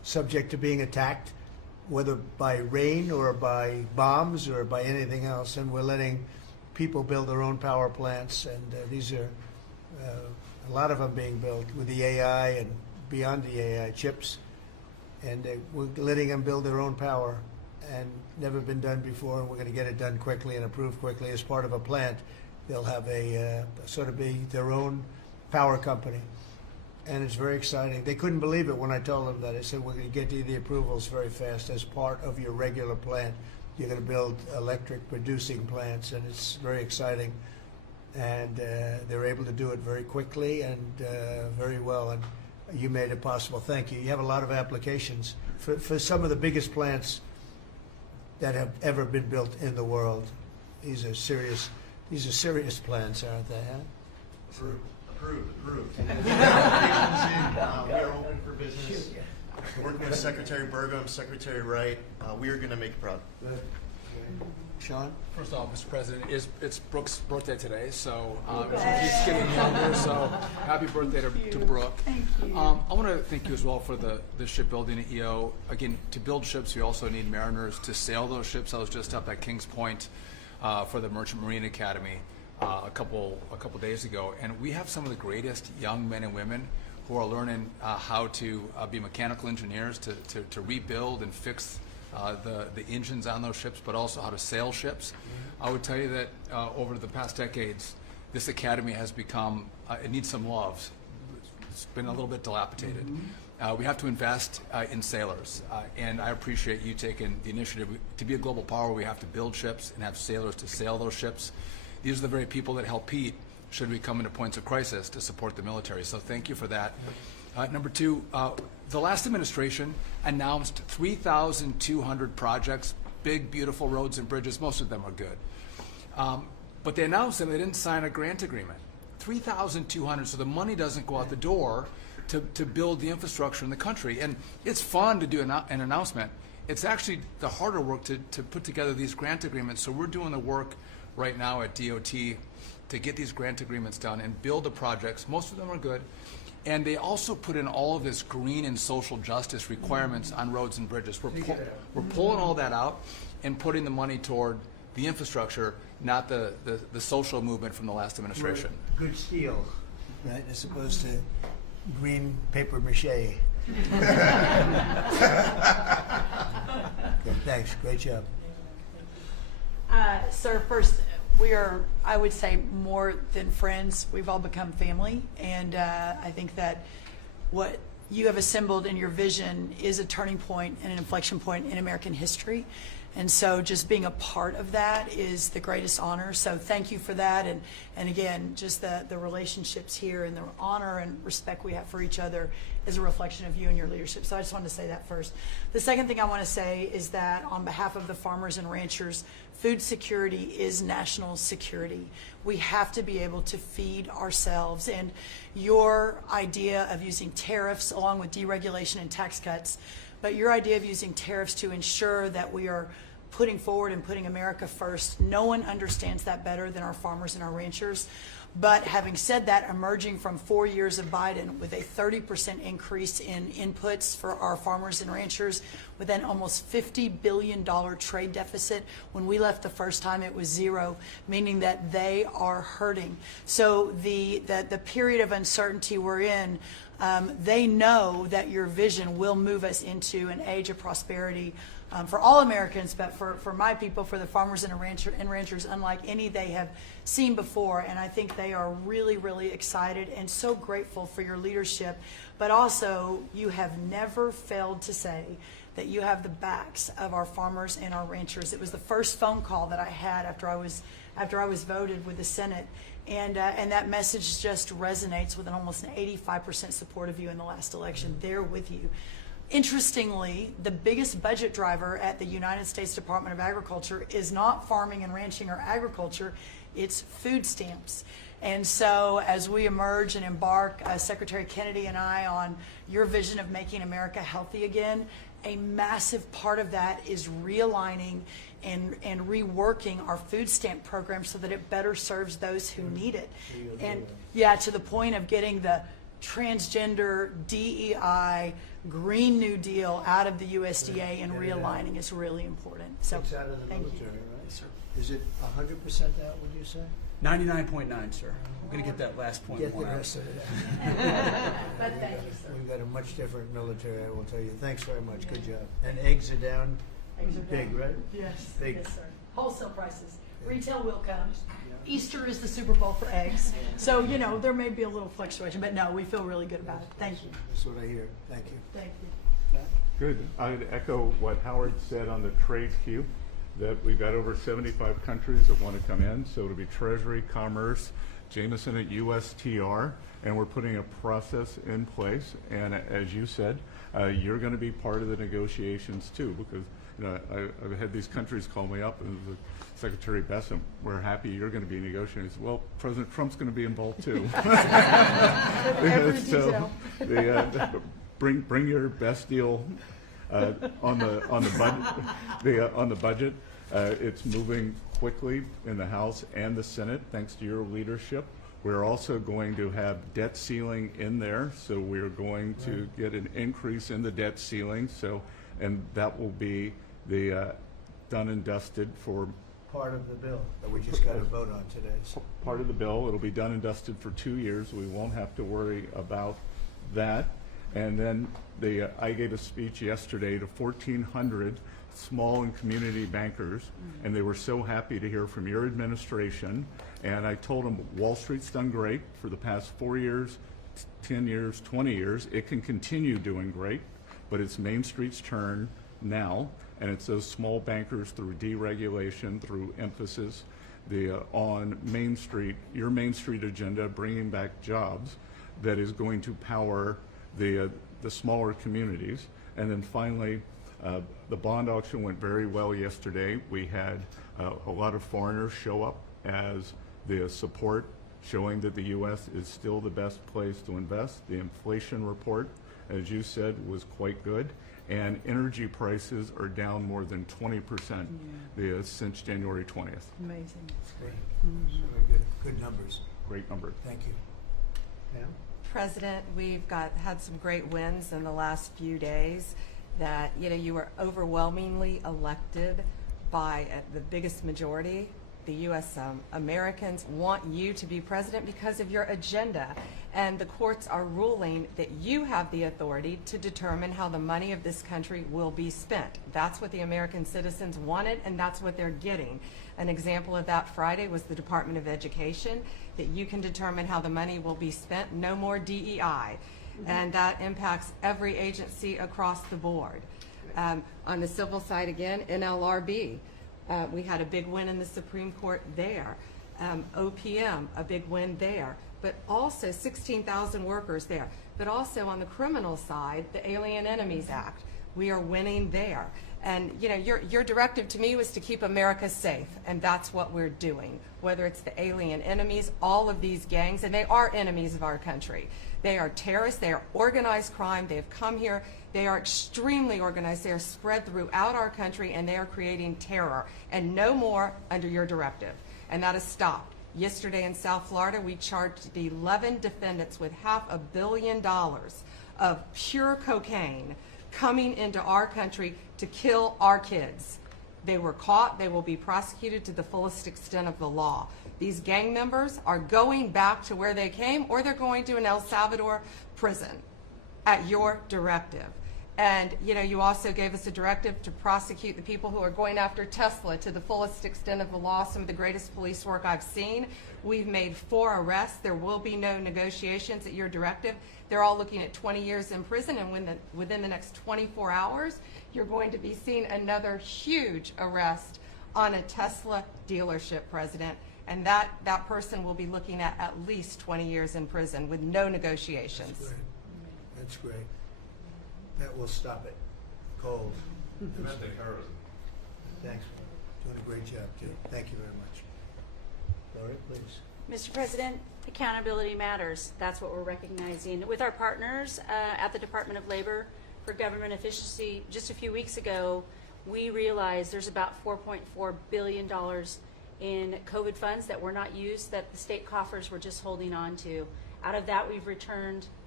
subject to being attacked, whether by rain or by bombs or by anything else. And we're letting people build their own power plants, and these are a lot of them being built with the AI and beyond the AI chips. And we're letting them build their own power, and never been done before. And we're going to get it done quickly and approved quickly as part of a plant. They'll have a sort of be their own power company. And it's very exciting. They couldn't believe it when I told them that. I said, we're going to get you the approvals very fast as part of your regular plant. You're going to build electric producing plants, and it's very exciting. And they're able to do it very quickly and very well. And you made it possible. Thank you. You have a lot of applications for some of the biggest plants that have ever been built in the world. These are serious plants, aren't they? Huh? Approved. We are open for business. Working with Secretary Burgum, Secretary Wright, we are going to make it proud. Sean? First off, Mr. President, it's Brooke's birthday today, so she's getting younger, so happy birthday to Brooke. Thank you. I want to thank you as well for the shipbuilding at EO. Again, to build ships, you also need mariners to sail those ships. I was just up at Kings Point for the Merchant Marine Academy a couple days ago, and we have some of the greatest young men and women who are learning how to be mechanical engineers, to rebuild and fix the engines on those ships, but also how to sail ships. I would tell you that over the past decades, this academy has become, it needs some love. It's been a little bit dilapidated. We have to invest in sailors, and I appreciate you taking the initiative. To be a global power, we have to build ships and have sailors to sail those ships. These are the very people that help Pete should we come into points of crisis to support the military. So thank you for that. Number two, the last administration announced 3,200 projects, big, beautiful roads and bridges. Most of them are good. But they announced them, they didn't sign a grant agreement. 3,200, so the money doesn't go out the door to build the infrastructure in the country. And it's fun to do an announcement. It's actually the harder work to put together these grant agreements. So we're doing the work right now at DOT to get these grant agreements done and build the projects. Most of them are good. And they also put in all of this green and social justice requirements on roads and bridges. We're pulling all that out and putting the money toward the infrastructure, not the social movement from the last administration. Good steel, right, as opposed to green paper mache. Okay, thanks. Great job. Sir, first, we are, I would say, more than friends. We've all become family, and I think that what you have assembled in your vision is a turning point and an inflection point in American history. And so just being a part of that is the greatest honor. So thank you for that. And again, just the relationships here and the honor and respect we have for each other is a reflection of you and your leadership. So I just wanted to say that first. The second thing I want to say is that on behalf of the farmers and ranchers, food security is national security. We have to be able to feed ourselves. And your idea of using tariffs along with deregulation and tax cuts, but your idea of using tariffs to ensure that we are putting forward and putting America first, no one understands that better than our farmers and our ranchers. But having said that, emerging from 4 years of Biden with a 30% increase in inputs for our farmers and ranchers, with an almost $50 billion trade deficit. When we left the first time, it was zero, meaning that they are hurting. So the period of uncertainty we're in, they know that your vision will move us into an age of prosperity for all Americans, but for my people, for the farmers and ranchers, unlike any they have seen before. And I think they are really, really excited and so grateful for your leadership. But also, you have never failed to say that you have the backs of our farmers and our ranchers. It was the first phone call that I had after I was voted with the Senate. And that message just resonates with almost an 85% support of you in the last election. They're with you. Interestingly, the biggest budget driver at the United States Department of Agriculture is not farming and ranching or agriculture, it's food stamps. And so as we emerge and embark, Secretary Kennedy and I, on your vision of making America healthy again, a massive part of that is realigning and reworking our food stamp program so that it better serves those who need it. And yeah, to the point of getting the transgender, DEI, Green New Deal out of the USDA and realigning is really important. So, It's out of the thank you. military, right? Is it 100% out, would you say? 99.9, sir. I'm going to get that last point. Get the one out. rest of it. But thank you, sir. We've got a much different military, I will tell you. Thanks very much. Good job. And eggs are down. Eggs are Big, down. right? Yes, Big. yes, sir. Wholesale prices. Retail will come. Easter is the Super Bowl for eggs. So, you know, there may be a little fluctuation, but no, we feel really good about it. Thank you. That's what I hear. Thank you. Thank you. Good. I'd echo what Howard said on the trade queue, that we've got over 75 countries that want to come in. So it'll be Treasury, Commerce, Jameson at USTR, and we're putting a process in place. And as you said, you're going to be part of the negotiations too, because you know, I've had these countries call me up and the Secretary Bessem, we're happy you're going to be negotiating. Well, President Trump's going to be involved too. Every So detail. bring your best deal on the budget. It's moving quickly in the House and the Senate, thanks to your leadership. We're also going to have debt ceiling in there, so we're going to get an increase in the debt ceiling. So, and that will be the done and dusted for Part of the bill that we just got to vote on today. part of the bill. It'll be done and dusted for 2 years. We won't have to worry about that. And then I gave a speech yesterday to 1,400 small and community bankers, and they were so happy to hear from your administration. And I told them Wall Street's done great for the past 4 years, 10 years, 20 years. It can continue doing great, but it's Main Street's turn now, and it's those small bankers through deregulation, through emphasis on Main Street, your Main Street agenda, bringing back jobs, that is going to power the smaller communities. And then finally, the bond auction went very well yesterday. We had a lot of foreigners show up as the support, showing that the U.S. is still the best place to invest. The inflation report, as you said, was quite good. And energy prices are down more than 20% since January 20th. Amazing. Great. Very good. Good numbers. Great number. Thank you. Pam? President, we've had some great wins in the last few days. That you were overwhelmingly elected by the biggest majority. The U.S. Americans want you to be president because of your agenda, and the courts are ruling that you have the authority to determine how the money of this country will be spent. That's what the American citizens wanted, and that's what they're getting. An example of that Friday was the Department of Education, that you can determine how the money will be spent. No more DEI. And that impacts every agency across the board. On the civil side again, NLRB, we had a big win in the Supreme Court there. OPM, a big win there. But also 16,000 workers there. But also on the criminal side, the Alien Enemies Act, we are winning there. And your directive to me was to keep America safe, and that's what we're doing. Whether it's the alien enemies, all of these gangs, and they are enemies of our country. They are terrorists, they are organized crime, they have come here, they are extremely organized, they are spread throughout our country, and they are creating terror. And no more under your directive. And that has stopped. Yesterday in South Florida, we charged the 11 defendants with $500 million of pure cocaine coming into our country to kill our kids. They were caught. They will be prosecuted to the fullest extent of the law. These gang members are going back to where they came, or they're going to an El Salvador prison at your directive. And you also gave us a directive to prosecute the people who are going after Tesla to the fullest extent of the law, some of the greatest police work I've seen. We've made 4 arrests. There will be no negotiations at your directive. They're all looking at 20 years in prison, and within the next 24 hours, you're going to be seeing another huge arrest on a Tesla dealership, President. And that person will be looking at least 20 years in prison with no negotiations. That's great. That's great. That will stop it. Cold. Domestic terrorism. Thanks. Doing a great job, too. Thank you very much. Lori, please. Mr. President, accountability matters. That's what we're recognizing. With our partners at the Department of Labor for Government Efficiency, just a few weeks ago, we realized there's about $4.4 billion in COVID funds that were not used, that the state coffers were just holding on to. Out of that, we've returned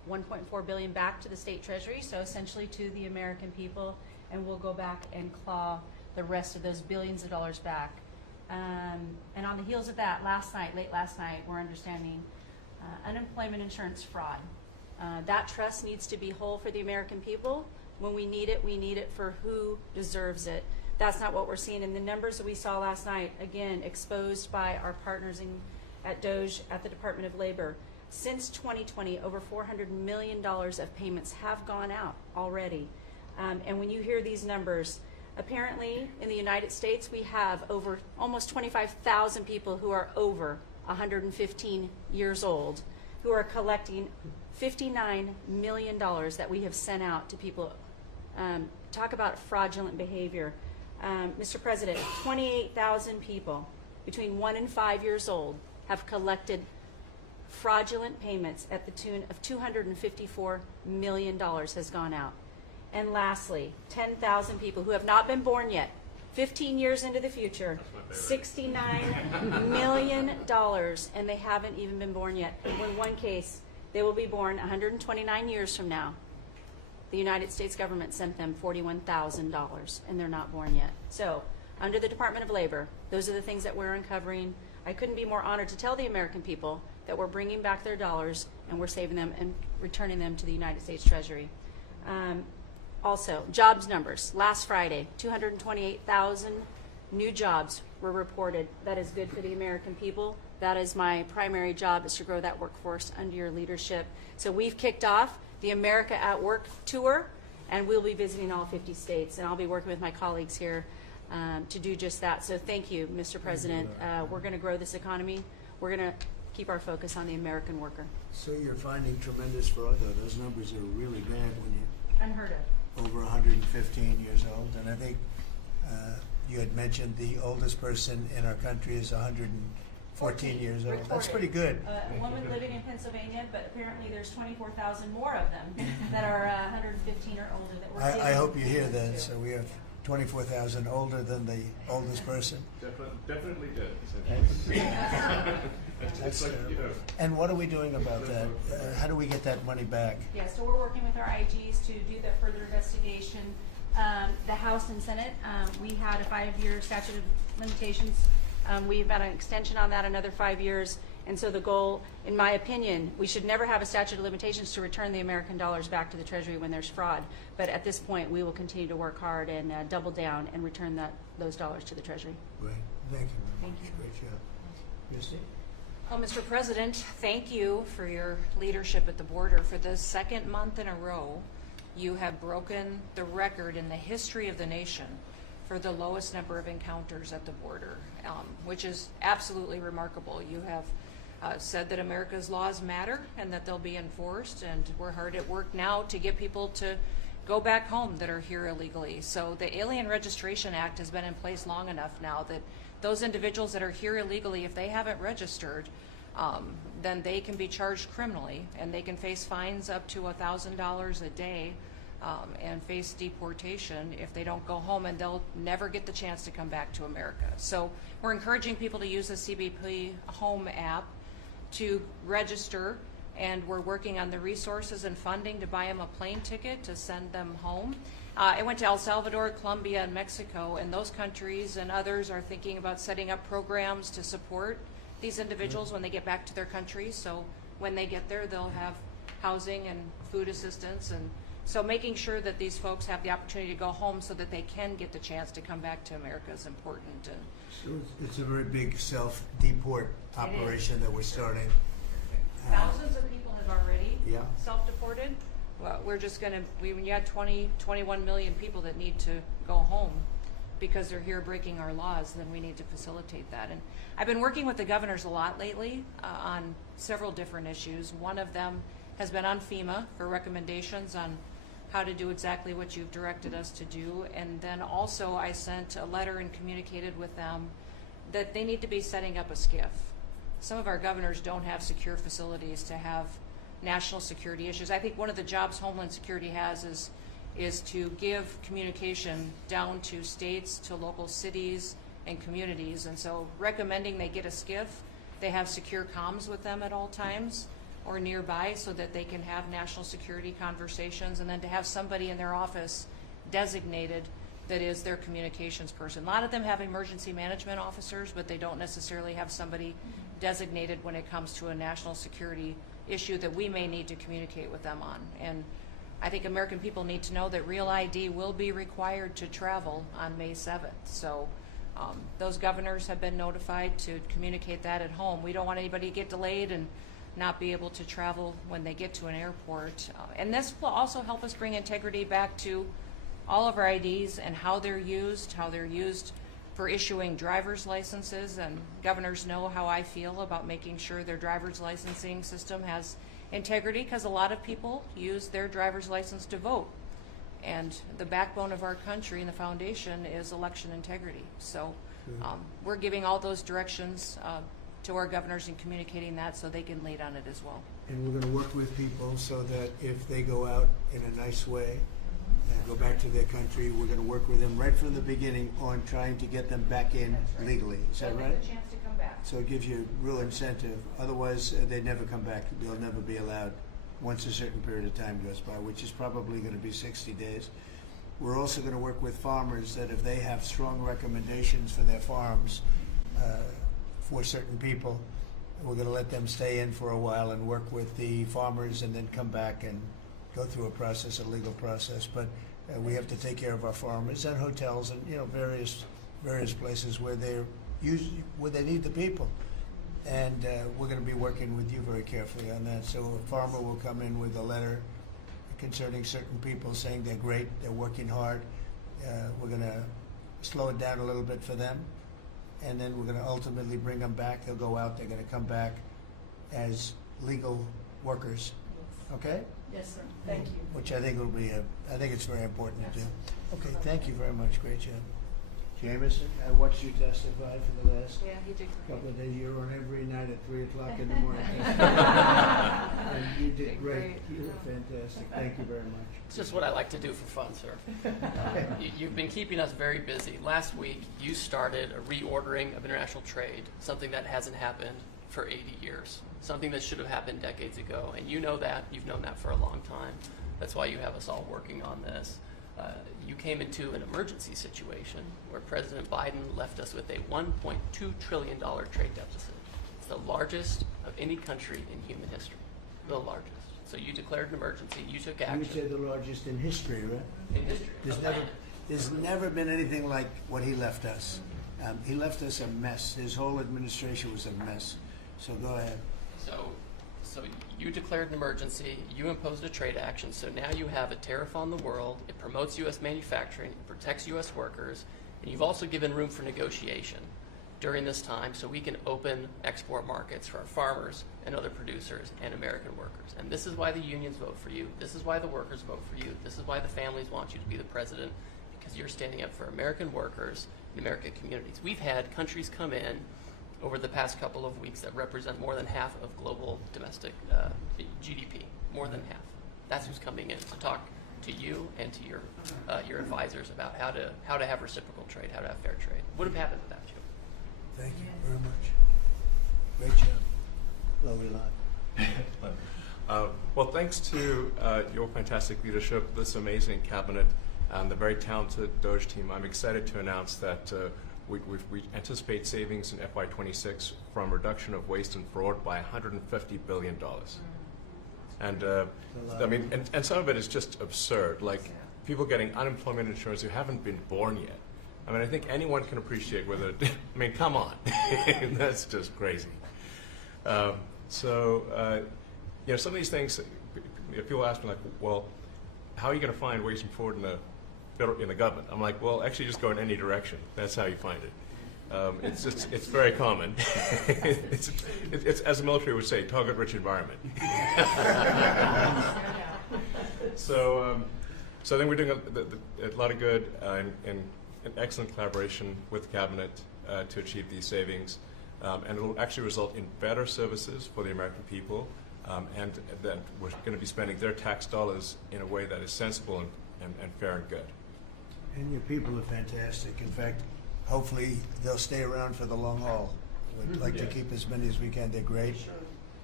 $1.4 billion back to the state treasury, so essentially to the American people, and we'll go back and claw the rest of those billions of dollars back. And on the heels of that, late last night, we're understanding unemployment insurance fraud. That trust needs to be whole for the American people. When we need it for who deserves it. That's not what we're seeing in the numbers that we saw last night, again, exposed by our partners at DOJ, at the Department of Labor. Since 2020, over $400 million of payments have gone out already. And when you hear these numbers, apparently in the United States, we have over almost 25,000 people who are over 115 years old who are collecting $59 million that we have sent out to people. Talk about fraudulent behavior. Mr. President, 28,000 people between 1 and 5 years old have collected fraudulent payments at the tune of $254 million has gone out. And lastly, 10,000 people who have not been born yet, 15 years into the future, $69 million, and they haven't even been born yet. In one case, they will be born 129 years from now. The United States government sent them $41,000, and they're not born yet. So, under the Department of Labor, those are the things that we're uncovering. I couldn't be more honored to tell the American people that we're bringing back their dollars and we're saving them and returning them to the United States Treasury. Also, jobs numbers. Last Friday, 228,000 new jobs were reported. That is good for the American people. That is my primary job, is to grow that workforce under your leadership. So we've kicked off the America at Work tour, and we'll be visiting all 50 states, and I'll be working with my colleagues here to do just that. So thank you, Mr. President. We're going to grow this economy. We're going to keep our focus on the American worker. So you're finding tremendous fraud, though. Those numbers are really bad when you Unheard of. over 115 years old. And I think you had mentioned the oldest person in our country is 114 years old. Reported. That's pretty good. A woman living in Pennsylvania, but apparently there's 24,000 more of them that are 115 or older that we're I getting hope you hear payments that. to. So we have 24,000 older than the oldest person. Definitely did. That's, and what are we doing about that? How do we get that money back? Yeah, so we're working with our IGs to do the further investigation. The House and Senate, we had a 5-year statute of limitations. We've got an extension on that, another 5 years. And so the goal, in my opinion, we should never have a statute of limitations to return the American dollars back to the Treasury when there's fraud. But at this point, we will continue to work hard and double down and return those dollars to the Treasury. Right. Thank you. Thank you. Great job. Misty? Well, Mr. President, thank you for your leadership at the border. For the second month in a row, you have broken the record in the history of the nation for the lowest number of encounters at the border, which is absolutely remarkable. You have said that America's laws matter and that they'll be enforced, and we're hard at work now to get people to go back home that are here illegally. So the Alien Registration Act has been in place long enough now that those individuals that are here illegally, if they haven't registered, then they can be charged criminally, and they can face fines up to $1,000 a day and face deportation if they don't go home, and they'll never get the chance to come back to America. So we're encouraging people to use the CBP Home app to register, and we're working on the resources and funding to buy them a plane ticket to send them home. I went to El Salvador, Colombia, and Mexico, and those countries and others are thinking about setting up programs to support these individuals when they get back to their countries. So when they get there, they'll have housing and food assistance, and so making sure that these folks have the opportunity to go home so that they can get the chance to come back to America is important. And So it's a very big self-deport operation that we're starting. thousands of people have already Yeah. self-deported. Well, we're just going to, when you had 21 million people that need to go home because they're here breaking our laws, then we need to facilitate that. And I've been working with the governors a lot lately on several different issues. One of them has been on FEMA for recommendations on how to do exactly what you've directed us to do. And then also I sent a letter and communicated with them that they need to be setting up a SCIF. Some of our governors don't have secure facilities to have national security issues. I think one of the jobs Homeland Security has is to give communication down to states, to local cities and communities. And so recommending they get a SCIF, they have secure comms with them at all times, or nearby so that they can have national security conversations, and then to have somebody in their office designated that is their communications person. A lot of them have emergency management officers, but they don't necessarily have somebody designated when it comes to a national security issue that we may need to communicate with them on. And I think American people need to know that Real ID will be required to travel on May 7th. So those governors have been notified to communicate that at home. We don't want anybody to get delayed and not be able to travel when they get to an airport. And this will also help us bring integrity back to all of our IDs and how they're used for issuing driver's licenses. And governors know how I feel about making sure their driver's licensing system has integrity, because a lot of people use their driver's license to vote. And the backbone of our country and the foundation is election integrity. So we're giving all those directions to our governors and communicating that so they can lead on it as well. And we're going to work with people so that if they go out in a nice way and go back to their country, we're going to work with them right from the beginning on trying to get them back in legally. Is that right? A chance to come back. So it gives you real incentive. Otherwise, they never come back. They'll never be allowed once a certain period of time goes by, which is probably going to be 60 days. We're also going to work with farmers that if they have strong recommendations for their farms for certain people, we're going to let them stay in for a while and work with the farmers and then come back and go through a process, a legal process. But we have to take care of our farmers and hotels and various places where they need the people. And we're going to be working with you very carefully on that. So a farmer will come in with a letter concerning certain people saying they're great, they're working hard. We're going to slow it down a little bit for them. And then we're going to ultimately bring them back. They'll go out, they're going to come back as legal workers. Okay? Yes, sir. Thank you. Which I think will be I think it's very important to do. Okay, thank you very much. Great job. Jameson, I watched you testify for the last couple of days. You were on every night at 3 o'clock in the morning. And you did great. You were fantastic. Thank you very much. It's just what I like to do for fun, sir. You've been keeping us very busy. Last week, you started a reordering of international trade, something that hasn't happened for 80 years, something that should have happened decades ago. And you know that. You've known that for a long time. That's why you have us all working on this. You came into an emergency situation where President Biden left us with a $1.2 trillion trade deficit. It's the largest of any country in human history, the largest. So you declared an emergency, you took action. You said the largest in history, right? In history. There's never been anything like what he left us. He left us a mess. His whole administration was a mess. So go ahead. So you declared an emergency, you imposed a trade action, so now you have a tariff on the world, it promotes U.S. manufacturing, it protects U.S. workers, and you've also given room for negotiation during this time so we can open export markets for our farmers and other producers and American workers. And this is why the unions vote for you, this is why the workers vote for you, this is why the families want you to be the president, because you're standing up for American workers and American communities. We've had countries come in over the past couple of weeks that represent more than half of global domestic GDP, more than half. That's who's coming in to talk to you and to your advisors about how to have reciprocal trade, how to have fair trade. Would have happened without you. Thank you very much. Great job. Lovely lot. Well, thanks to your fantastic leadership, this amazing cabinet, and the very talented Doge team, I'm excited to announce that we anticipate savings in FY26 from reduction of waste and fraud by $150 billion. And I mean, and some of it is just absurd, like people getting unemployment insurance who haven't been born yet. I mean, I think anyone can appreciate whether, I mean, come on, that's just crazy. Some of these things, people ask me like, well, how are you going to find waste and fraud in the government? I'm like, well, actually just go in any direction. That's how you find it. It's very common. it's as the military would say, target-rich environment. So I think we're doing a lot of good and an excellent collaboration with the cabinet to achieve these savings. And it will actually result in better services for the American people, and that we're going to be spending their tax dollars in a way that is sensible and fair and good. And your people are fantastic. In fact, hopefully they'll stay around for the long haul. We'd like to keep as many as we can. They're great.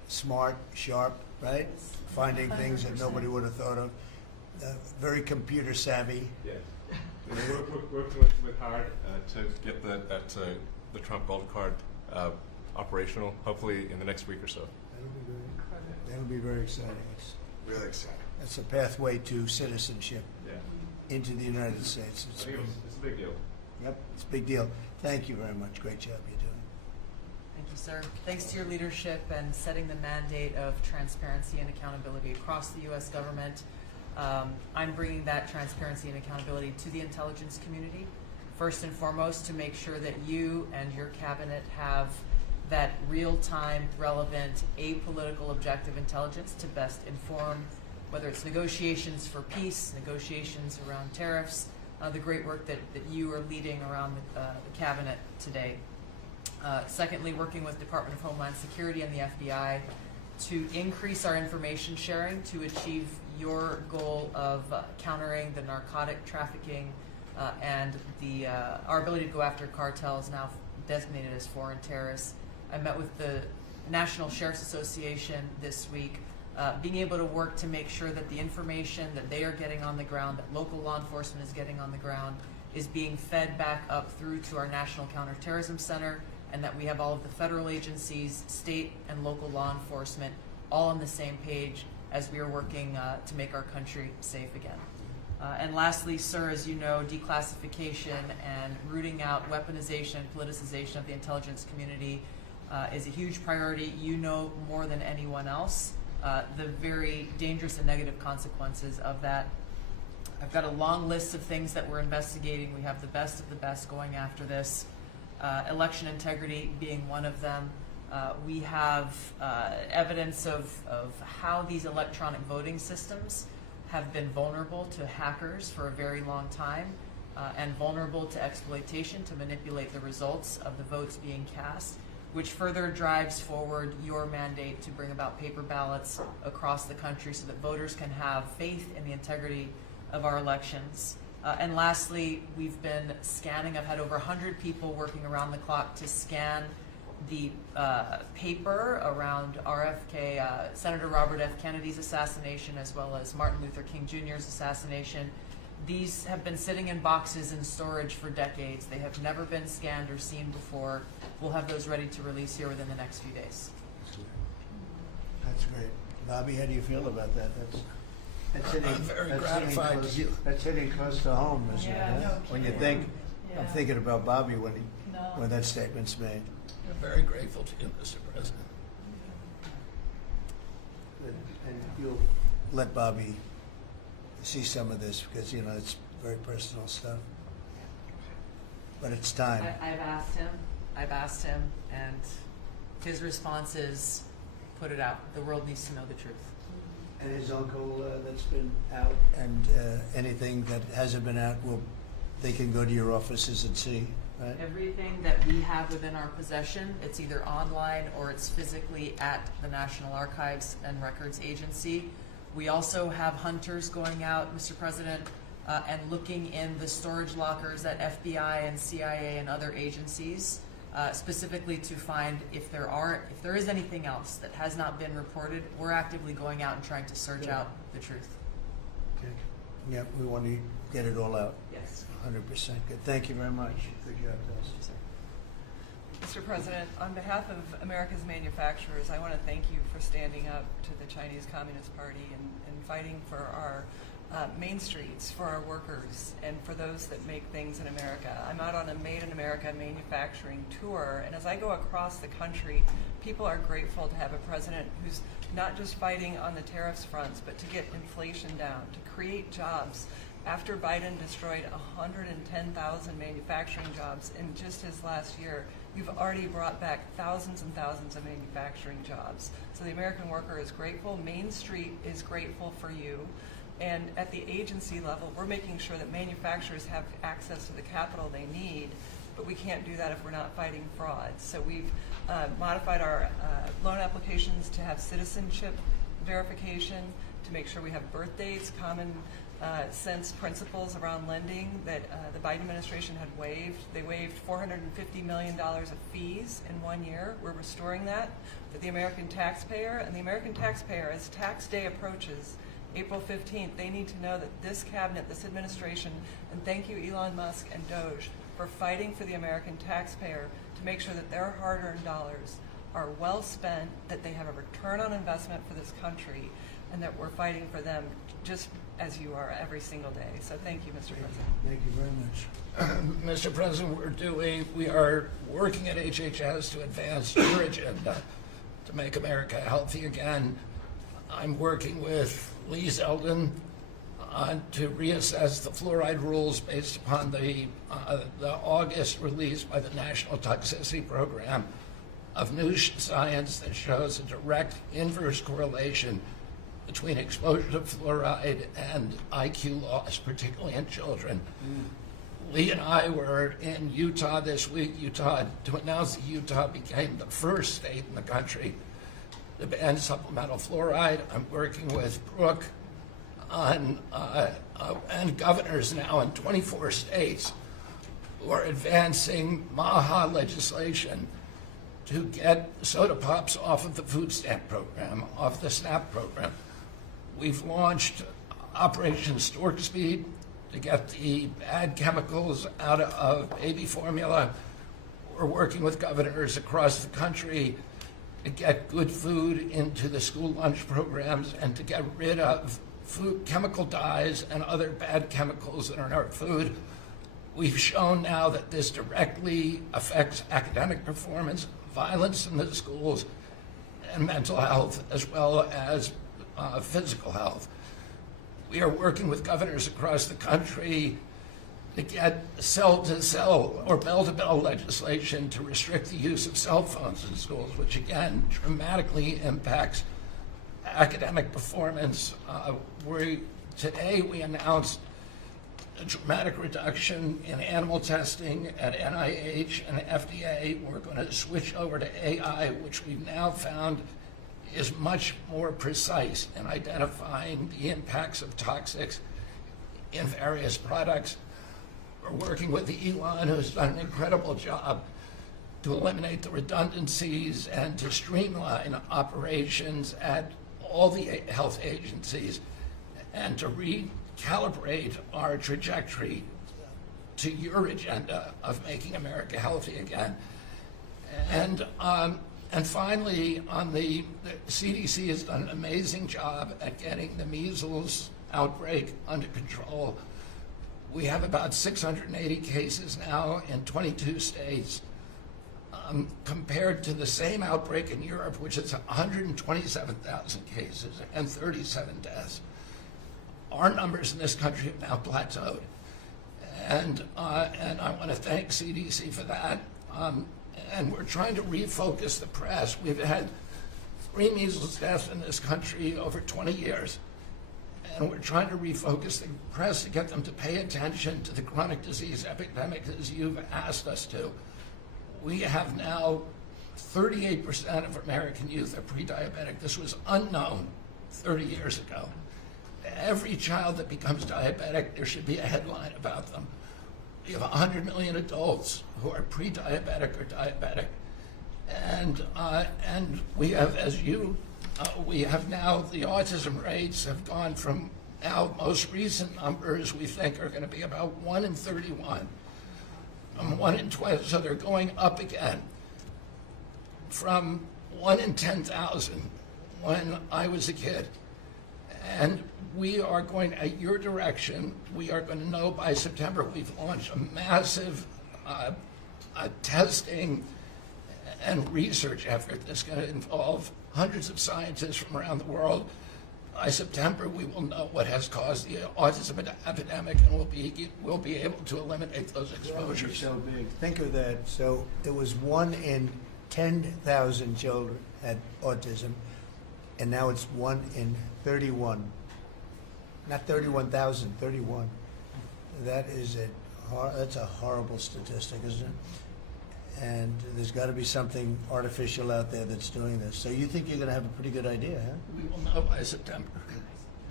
smart, sharp, right? Finding things that nobody would have thought of. Very computer savvy. Yes. Work with hard to get the Trump Gold Card operational, hopefully in the next week or so. That'll be very exciting. It's Really exciting. It's a pathway to citizenship into the United States. I think it's a big deal. Yep, it's a big deal. Thank you very much. Great job you're doing. Thank you, sir. Thanks to your leadership and setting the mandate of transparency and accountability across the U.S. government. I'm bringing that transparency and accountability to the intelligence community, first and foremost, to make sure that you and your cabinet have that real-time, relevant, apolitical, objective intelligence to best inform, whether it's negotiations for peace, negotiations around tariffs, the great work that you are leading around the cabinet today. Secondly, working with Department of Homeland Security and the FBI to increase our information sharing to achieve your goal of countering the narcotic trafficking and our ability to go after cartels now designated as foreign terrorists. I met with the National Sheriff's Association this week, being able to work to make sure that the information that they are getting on the ground, that local law enforcement is getting on the ground, is being fed back up through to our National Counterterrorism Center, and that we have all of the federal agencies, state and local law enforcement, all on the same page as we are working to make our country safe again. And lastly, sir, as you know, declassification and rooting out weaponization and politicization of the intelligence community is a huge priority. You know more than anyone else the very dangerous and negative consequences of that. I've got a long list of things that we're investigating. We have the best of the best going after this. Election integrity being one of them. We have evidence of how these electronic voting systems have been vulnerable to hackers for a very long time and vulnerable to exploitation to manipulate the results of the votes being cast, which further drives forward your mandate to bring about paper ballots across the country so that voters can have faith in the integrity of our elections. And lastly, we've been scanning. I've had over 100 people working around the clock to scan the paper around RFK, Senator Robert F. Kennedy's assassination, as well as Martin Luther King Jr.'s assassination. These have been sitting in boxes in storage for decades. They have never been scanned or seen before. We'll have those ready to release here within the next few days. That's great. Bobby, how do you feel about that? That's hitting, I'm very that's gratified. hitting close, that's hitting close to home, isn't it? Yeah, no When you kidding. think, Yeah. I'm thinking about Bobby when that statement's made. We're very grateful to you, Mr. President. And you'll let Bobby see some of this because, you know, it's very personal stuff. But it's time. I've asked him, and his response is, put it out. The world needs to know the truth. And his uncle that's been out, and anything that hasn't been out, they can go to your offices and see, right? Everything that we have within our possession, it's either online or it's physically at the National Archives and Records Agency. We also have hunters going out, Mr. President, and looking in the storage lockers at FBI and CIA and other agencies, specifically to find if there is anything else that has not been reported. We're actively going out and trying to search out the truth. Okay. Yeah, we want to get it all out. Yes. 100% good. Thank you very much. Good job, Dustin. Mr. President, on behalf of America's manufacturers, I want to thank you for standing up to the Chinese Communist Party and fighting for our main streets, for our workers, and for those that make things in America. I'm out on a Made in America manufacturing tour, and as I go across the country, people are grateful to have a president who's not just fighting on the tariffs fronts, but to get inflation down, to create jobs. After Biden destroyed 110,000 manufacturing jobs in just his last year, you've already brought back thousands and thousands of manufacturing jobs. So the American worker is grateful. Main Street is grateful for you. And at the agency level, we're making sure that manufacturers have access to the capital they need, but we can't do that if we're not fighting fraud. So we've modified our loan applications to have citizenship verification, to make sure we have birth dates, common since principles around lending that the Biden administration had waived. They waived $450 million of fees in 1 year. We're restoring that for the American taxpayer. And the American taxpayer, as tax day approaches, April 15th, they need to know that this cabinet, this administration, and thank you Elon Musk and Doge for fighting for the American taxpayer to make sure that their hard-earned dollars are well spent, that they have a return on investment for this country, and that we're fighting for them just as you are every single day. So thank you, Mr. President. Thank you very much. Mr. President, we are working at HHS to advance your agenda to make America healthy again. I'm working with Lee Zeldin to reassess the fluoride rules based upon the August release by the National Toxicity Program of new science that shows a direct inverse correlation between exposure to fluoride and IQ loss, particularly in children. Lee and I were in Utah this week, to announce that Utah became the first state in the country to ban supplemental fluoride. I'm working with Brooke on, and governors now in 24 states who are advancing MAHA legislation to get soda pops off of the food stamp program, off the SNAP program. We've launched Operation Stork Speed to get the bad chemicals out of baby formula. We're working with governors across the country to get good food into the school lunch programs and to get rid of food chemical dyes and other bad chemicals that are in our food. We've shown now that this directly affects academic performance, violence in the schools, and mental health, as well as physical health. We are working with governors across the country to get cell-to-cell or bell-to-bell legislation to restrict the use of cell phones in schools, which again dramatically impacts academic performance. Today we announced a dramatic reduction in animal testing at NIH and FDA. We're going to switch over to AI, which we've now found is much more precise in identifying the impacts of toxics in various products. We're working with Elon, who's done an incredible job to eliminate the redundancies and to streamline operations at all the health agencies and to recalibrate our trajectory to your agenda of making America healthy again. And finally, the CDC has done an amazing job at getting the measles outbreak under control. We have about 680 cases now in 22 states, compared to the same outbreak in Europe, which is 127,000 cases and 37 deaths. Our numbers in this country have now plateaued. And I want to thank CDC for that. And we're trying to refocus the press. We've had 3 measles deaths in this country over 20 years. And we're trying to refocus the press to get them to pay attention to the chronic disease epidemic as you've asked us to. We have now 38% of American youth are pre-diabetic. This was unknown 30 years ago. Every child that becomes diabetic, there should be a headline about them. We have 100 million adults who are pre-diabetic or diabetic. And we have, we have now, the autism rates have gone from now most recent numbers we think are going to be about 1 in 31. 1 in 20, so they're going up again from 1 in 10,000 when I was a kid. And we are going, at your direction, we are going to know by September. We've launched a massive testing and research effort that's going to involve hundreds of scientists from around the world. By September, we will know what has caused the autism epidemic, and we'll be able to eliminate those exposures. So big. Think of that. So it was 1 in 10,000 children had autism, and now it's 1 in 31. Not 31,000, 31. That's a horrible statistic, isn't it? And there's got to be something artificial out there that's doing this. So you think you're going to have a pretty good idea, huh? We will know by September.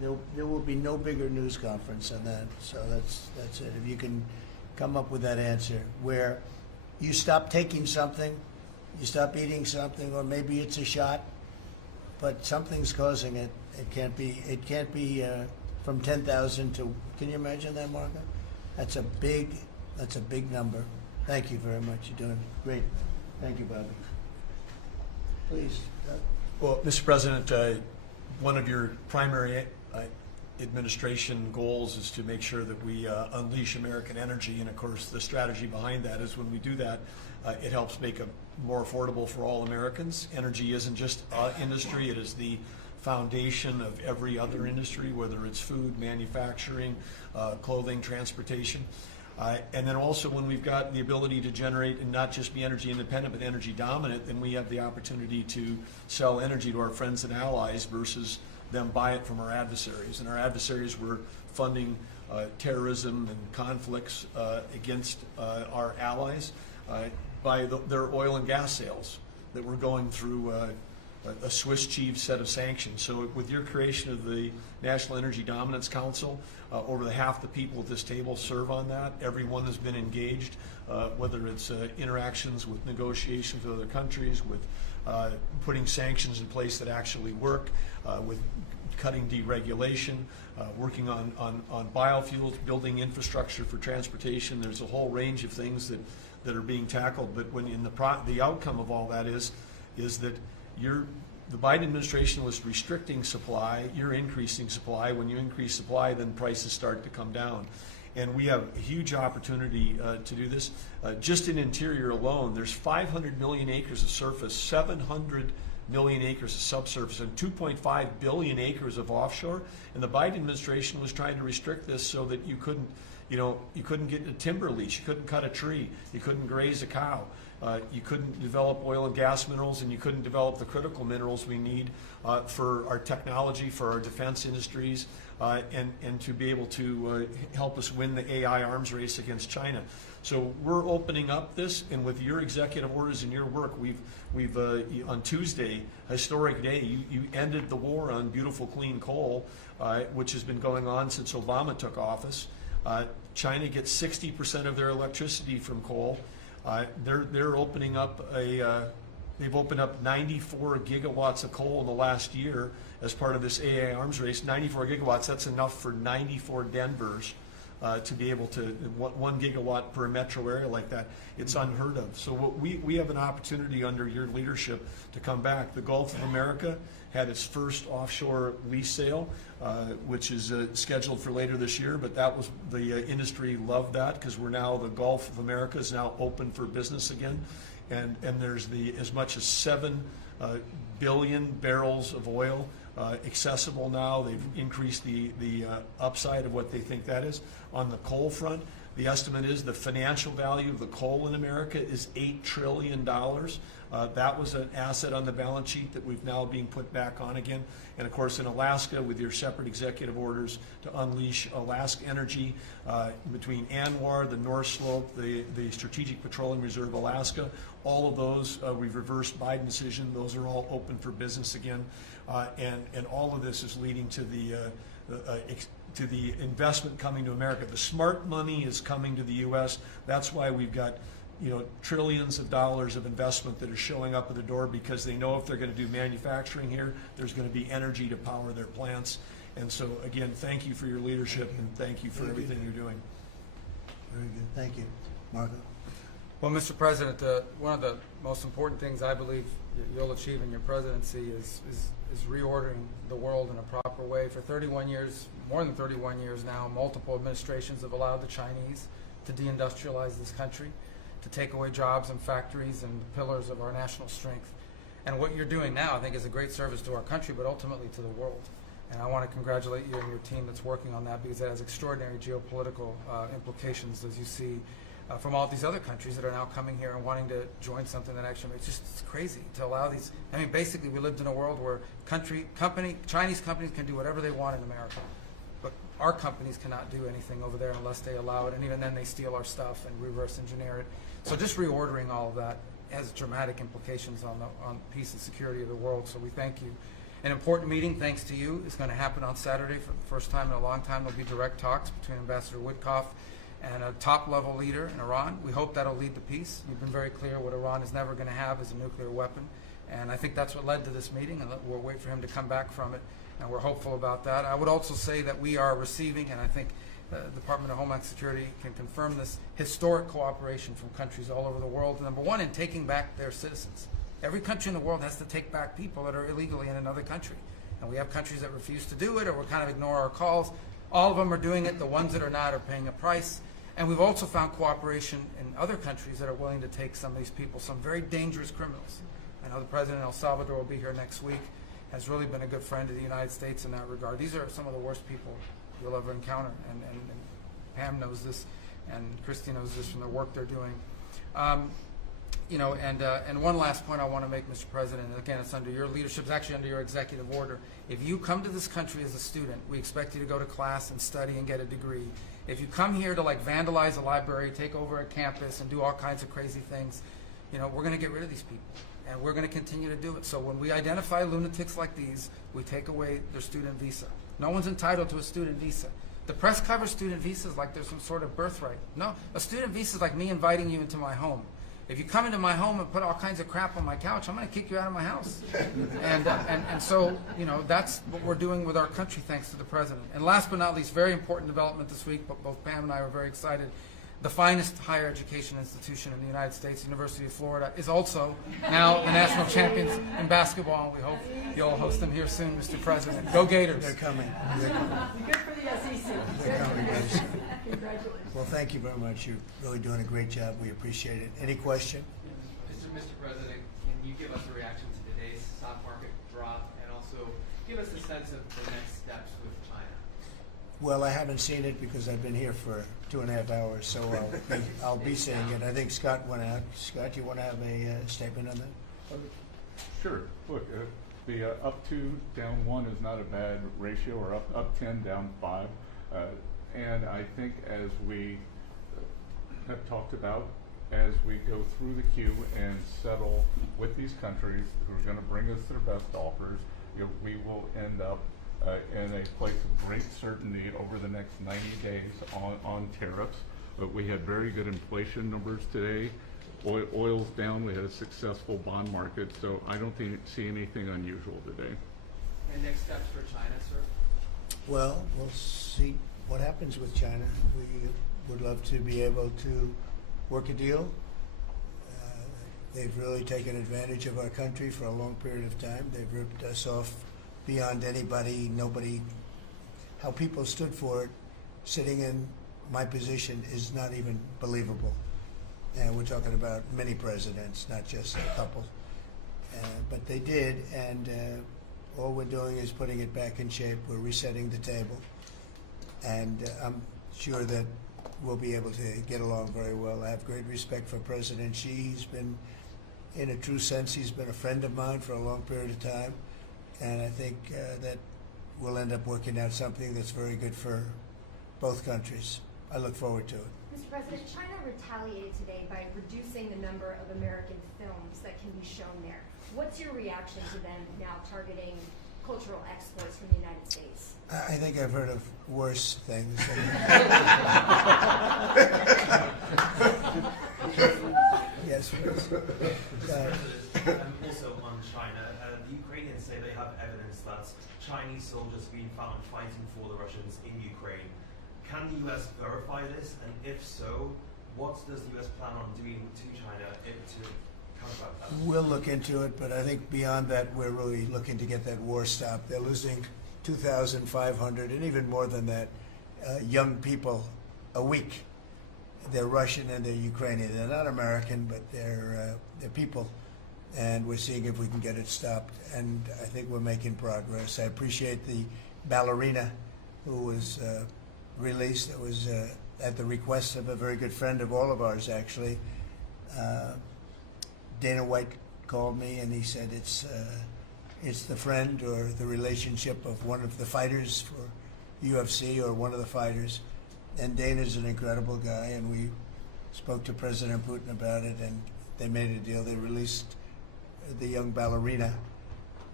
there will be no bigger news conference than that. So that's it. If you can come up with that answer where you stop taking something, you stop eating something, or maybe it's a shot, but something's causing it. It can't be from 10,000 to. Can you imagine that, Marco? That's a big number. Thank you very much. You're doing great. Thank you, Bobby. Please. Well, Mr. President, one of your primary administration goals is to make sure that we unleash American energy, and of course the strategy behind that is when we do that, it helps make it more affordable for all Americans. Energy isn't just industry, it is the foundation of every other industry, whether it's food, manufacturing, clothing, transportation. And then also when we've got the ability to generate and not just be energy independent but energy dominant, then we have the opportunity to sell energy to our friends and allies versus them buy it from our adversaries. And our adversaries were funding terrorism and conflicts against our allies by their oil and gas sales that were going through a Swiss cheese set of sanctions. So with your creation of the National Energy Dominance Council, over half the people at this table serve on that. Everyone has been engaged, whether it's interactions with negotiations with other countries, with putting sanctions in place that actually work, with cutting deregulation, working on biofuels, building infrastructure for transportation. There's a whole range of things that are being tackled. But when the outcome of all that is that the Biden administration was restricting supply, you're increasing supply. When you increase supply, then prices start to come down. And we have a huge opportunity to do this. Just in interior alone, there's 500 million acres of surface, 700 million acres of subsurface, and 2.5 billion acres of offshore. And the Biden administration was trying to restrict this so that you couldn't get a timber lease, you couldn't cut a tree, you couldn't graze a cow. You couldn't develop oil and gas minerals, and you couldn't develop the critical minerals we need for our technology, for our defense industries, and to be able to help us win the AI arms race against China. So we're opening up this, and with your executive orders and your work, we've on Tuesday, historic day, you ended the war on beautiful clean coal, which has been going on since Obama took office. China gets 60% of their electricity from coal. They're opening up they've opened up 94 gigawatts of coal in the last year as part of this AI arms race. 94 gigawatts, that's enough for 94 Denvers to be able to, 1 gigawatt per metro area like that. It's unheard of. So we have an opportunity under your leadership to come back. The Gulf of America had its first offshore lease sale, which is scheduled for later this year, but that was, the industry loved that because we're now, the Gulf of America is now open for business again. And there's as much as 7 billion barrels of oil accessible now. They've increased the upside of what they think that is. On the coal front, the estimate is the financial value of the coal in America is $8 trillion. That was an asset on the balance sheet that we've now being put back on again. And of course in Alaska, with your separate executive orders to unleash Alaska energy between ANWR, the North Slope, the Strategic Petroleum Reserve Alaska, all of those, we've reversed Biden decision. Those are all open for business again. And all of this is leading to the investment coming to America. The smart money is coming to the U.S. That's why we've got trillions of dollars of investment that are showing up at the door, because they know if they're going to do manufacturing here, there's going to be energy to power their plants. And so again, thank you for your leadership and thank you for everything you're doing. Very good. Thank you. Marco? Well, Mr. President, one of the most important things I believe you'll achieve in your presidency is reordering the world in a proper way. For 31 years, more than 31 years now, multiple administrations have allowed the Chinese to deindustrialize this country, to take away jobs and factories and the pillars of our national strength. And what you're doing now, I think, is a great service to our country, but ultimately to the world. And I want to congratulate you and your team that's working on that, because it has extraordinary geopolitical implications, as you see from all these other countries that are now coming here and wanting to join something that actually makes it's crazy to allow these. I mean, basically, we lived in a world where Chinese companies can do whatever they want in America, but our companies cannot do anything over there unless they allow it, and even then they steal our stuff and reverse engineer it. So just reordering all of that has dramatic implications on peace and security of the world. So we thank you. An important meeting, thanks to you, is going to happen on Saturday for the first time in a long time. There'll be direct talks between Ambassador Witkoff and a top-level leader in Iran. We hope that'll lead to peace. You've been very clear what Iran is never going to have is a nuclear weapon. And I think that's what led to this meeting, and we'll wait for him to come back from it, and we're hopeful about that. I would also say that we are receiving, and I think the Department of Homeland Security can confirm this, historic cooperation from countries all over the world. Number one, in taking back their citizens. Every country in the world has to take back people that are illegally in another country. And we have countries that refuse to do it or will kind of ignore our calls. All of them are doing it. The ones that are not are paying a price. And we've also found cooperation in other countries that are willing to take some of these people, some very dangerous criminals. I know the President of El Salvador will be here next week, has really been a good friend of the United States in that regard. These are some of the worst people you'll ever encounter. And Pam knows this, and Christy knows this from the work they're doing. And one last point I want to make, Mr. President, and again, it's under your leadership, it's actually under your executive order. If you come to this country as a student, we expect you to go to class and study and get a degree. If you come here to vandalize a library, take over a campus, and do all kinds of crazy things, we're going to get rid of these people. And we're going to continue to do it. So when we identify lunatics like these, we take away their student visa. No one's entitled to a student visa. The press covers student visas like there's some sort of birthright. No, a student visa is like me inviting you into my home. If you come into my home and put all kinds of crap on my couch, I'm going to kick you out of my house. And so, that's what we're doing with our country, thanks to the President. And last but not least, very important development this week, but both Pam and I were very excited. The finest higher education institution in the United States, University of Florida, is also now the national champions in basketball, and we hope you'll host them here soon, Mr. President. Go Gators. They're coming. Good for the SEC. They're coming, guys. Congratulations. Well, thank you very much. You're really doing a great job. We appreciate it. Any question? Mr. President, can you give us a reaction to today's stock market drop, and also give us a sense of the next steps with China? Well, I haven't seen it because I've been here for 2.5 hours, so I'll be seeing it. I think Scott went out. Scott, you want to have a statement on that? Sure. Look, the up 2, down 1 is not a bad ratio, or up 10, down 5. And I think as we have talked about, as we go through the queue and settle with these countries who are going to bring us their best offers, we will end up in a place of great certainty over the next 90 days on tariffs. We had very good inflation numbers today. Oil's down. We had a successful bond market, so I don't see anything unusual today. And next steps for China, sir? Well, we'll see what happens with China. We would love to be able to work a deal. They've really taken advantage of our country for a long period of time. They've ripped us off beyond anybody, nobody. How people stood for it, sitting in my position, is not even believable. And we're talking about many presidents, not just a couple. But they did, and all we're doing is putting it back in shape. We're resetting the table. And I'm sure that we'll be able to get along very well. I have great respect for President Xi. He's been, in a true sense, he's been a friend of mine for a long period of time. And I think that we'll end up working out something that's very good for both countries. I look forward to it. Mr. President, China retaliated today by reducing the number of American films that can be shown there. What's your reaction to them now targeting cultural exports from the United States? I think I've heard of worse things. Yes, please. Also on China, the Ukrainians say they have evidence that Chinese soldiers being found fighting for the Russians in Ukraine. Can the U.S. verify this? And if so, what does the U.S. plan on doing to China to counteract that? We'll look into it, but I think beyond that, we're really looking to get that war stopped. They're losing 2,500 and even more than that young people a week. They're Russian and they're Ukrainian. They're not American, but they're people. And we're seeing if we can get it stopped. And I think we're making progress. I appreciate the ballerina who was released. It was at the request of a very good friend of all of ours, actually. Dana White called me and he said it's the friend or the relationship of one of the fighters for UFC or one of the fighters. And Dana's an incredible guy, and we spoke to President Putin about it, and they made a deal. They released the young ballerina,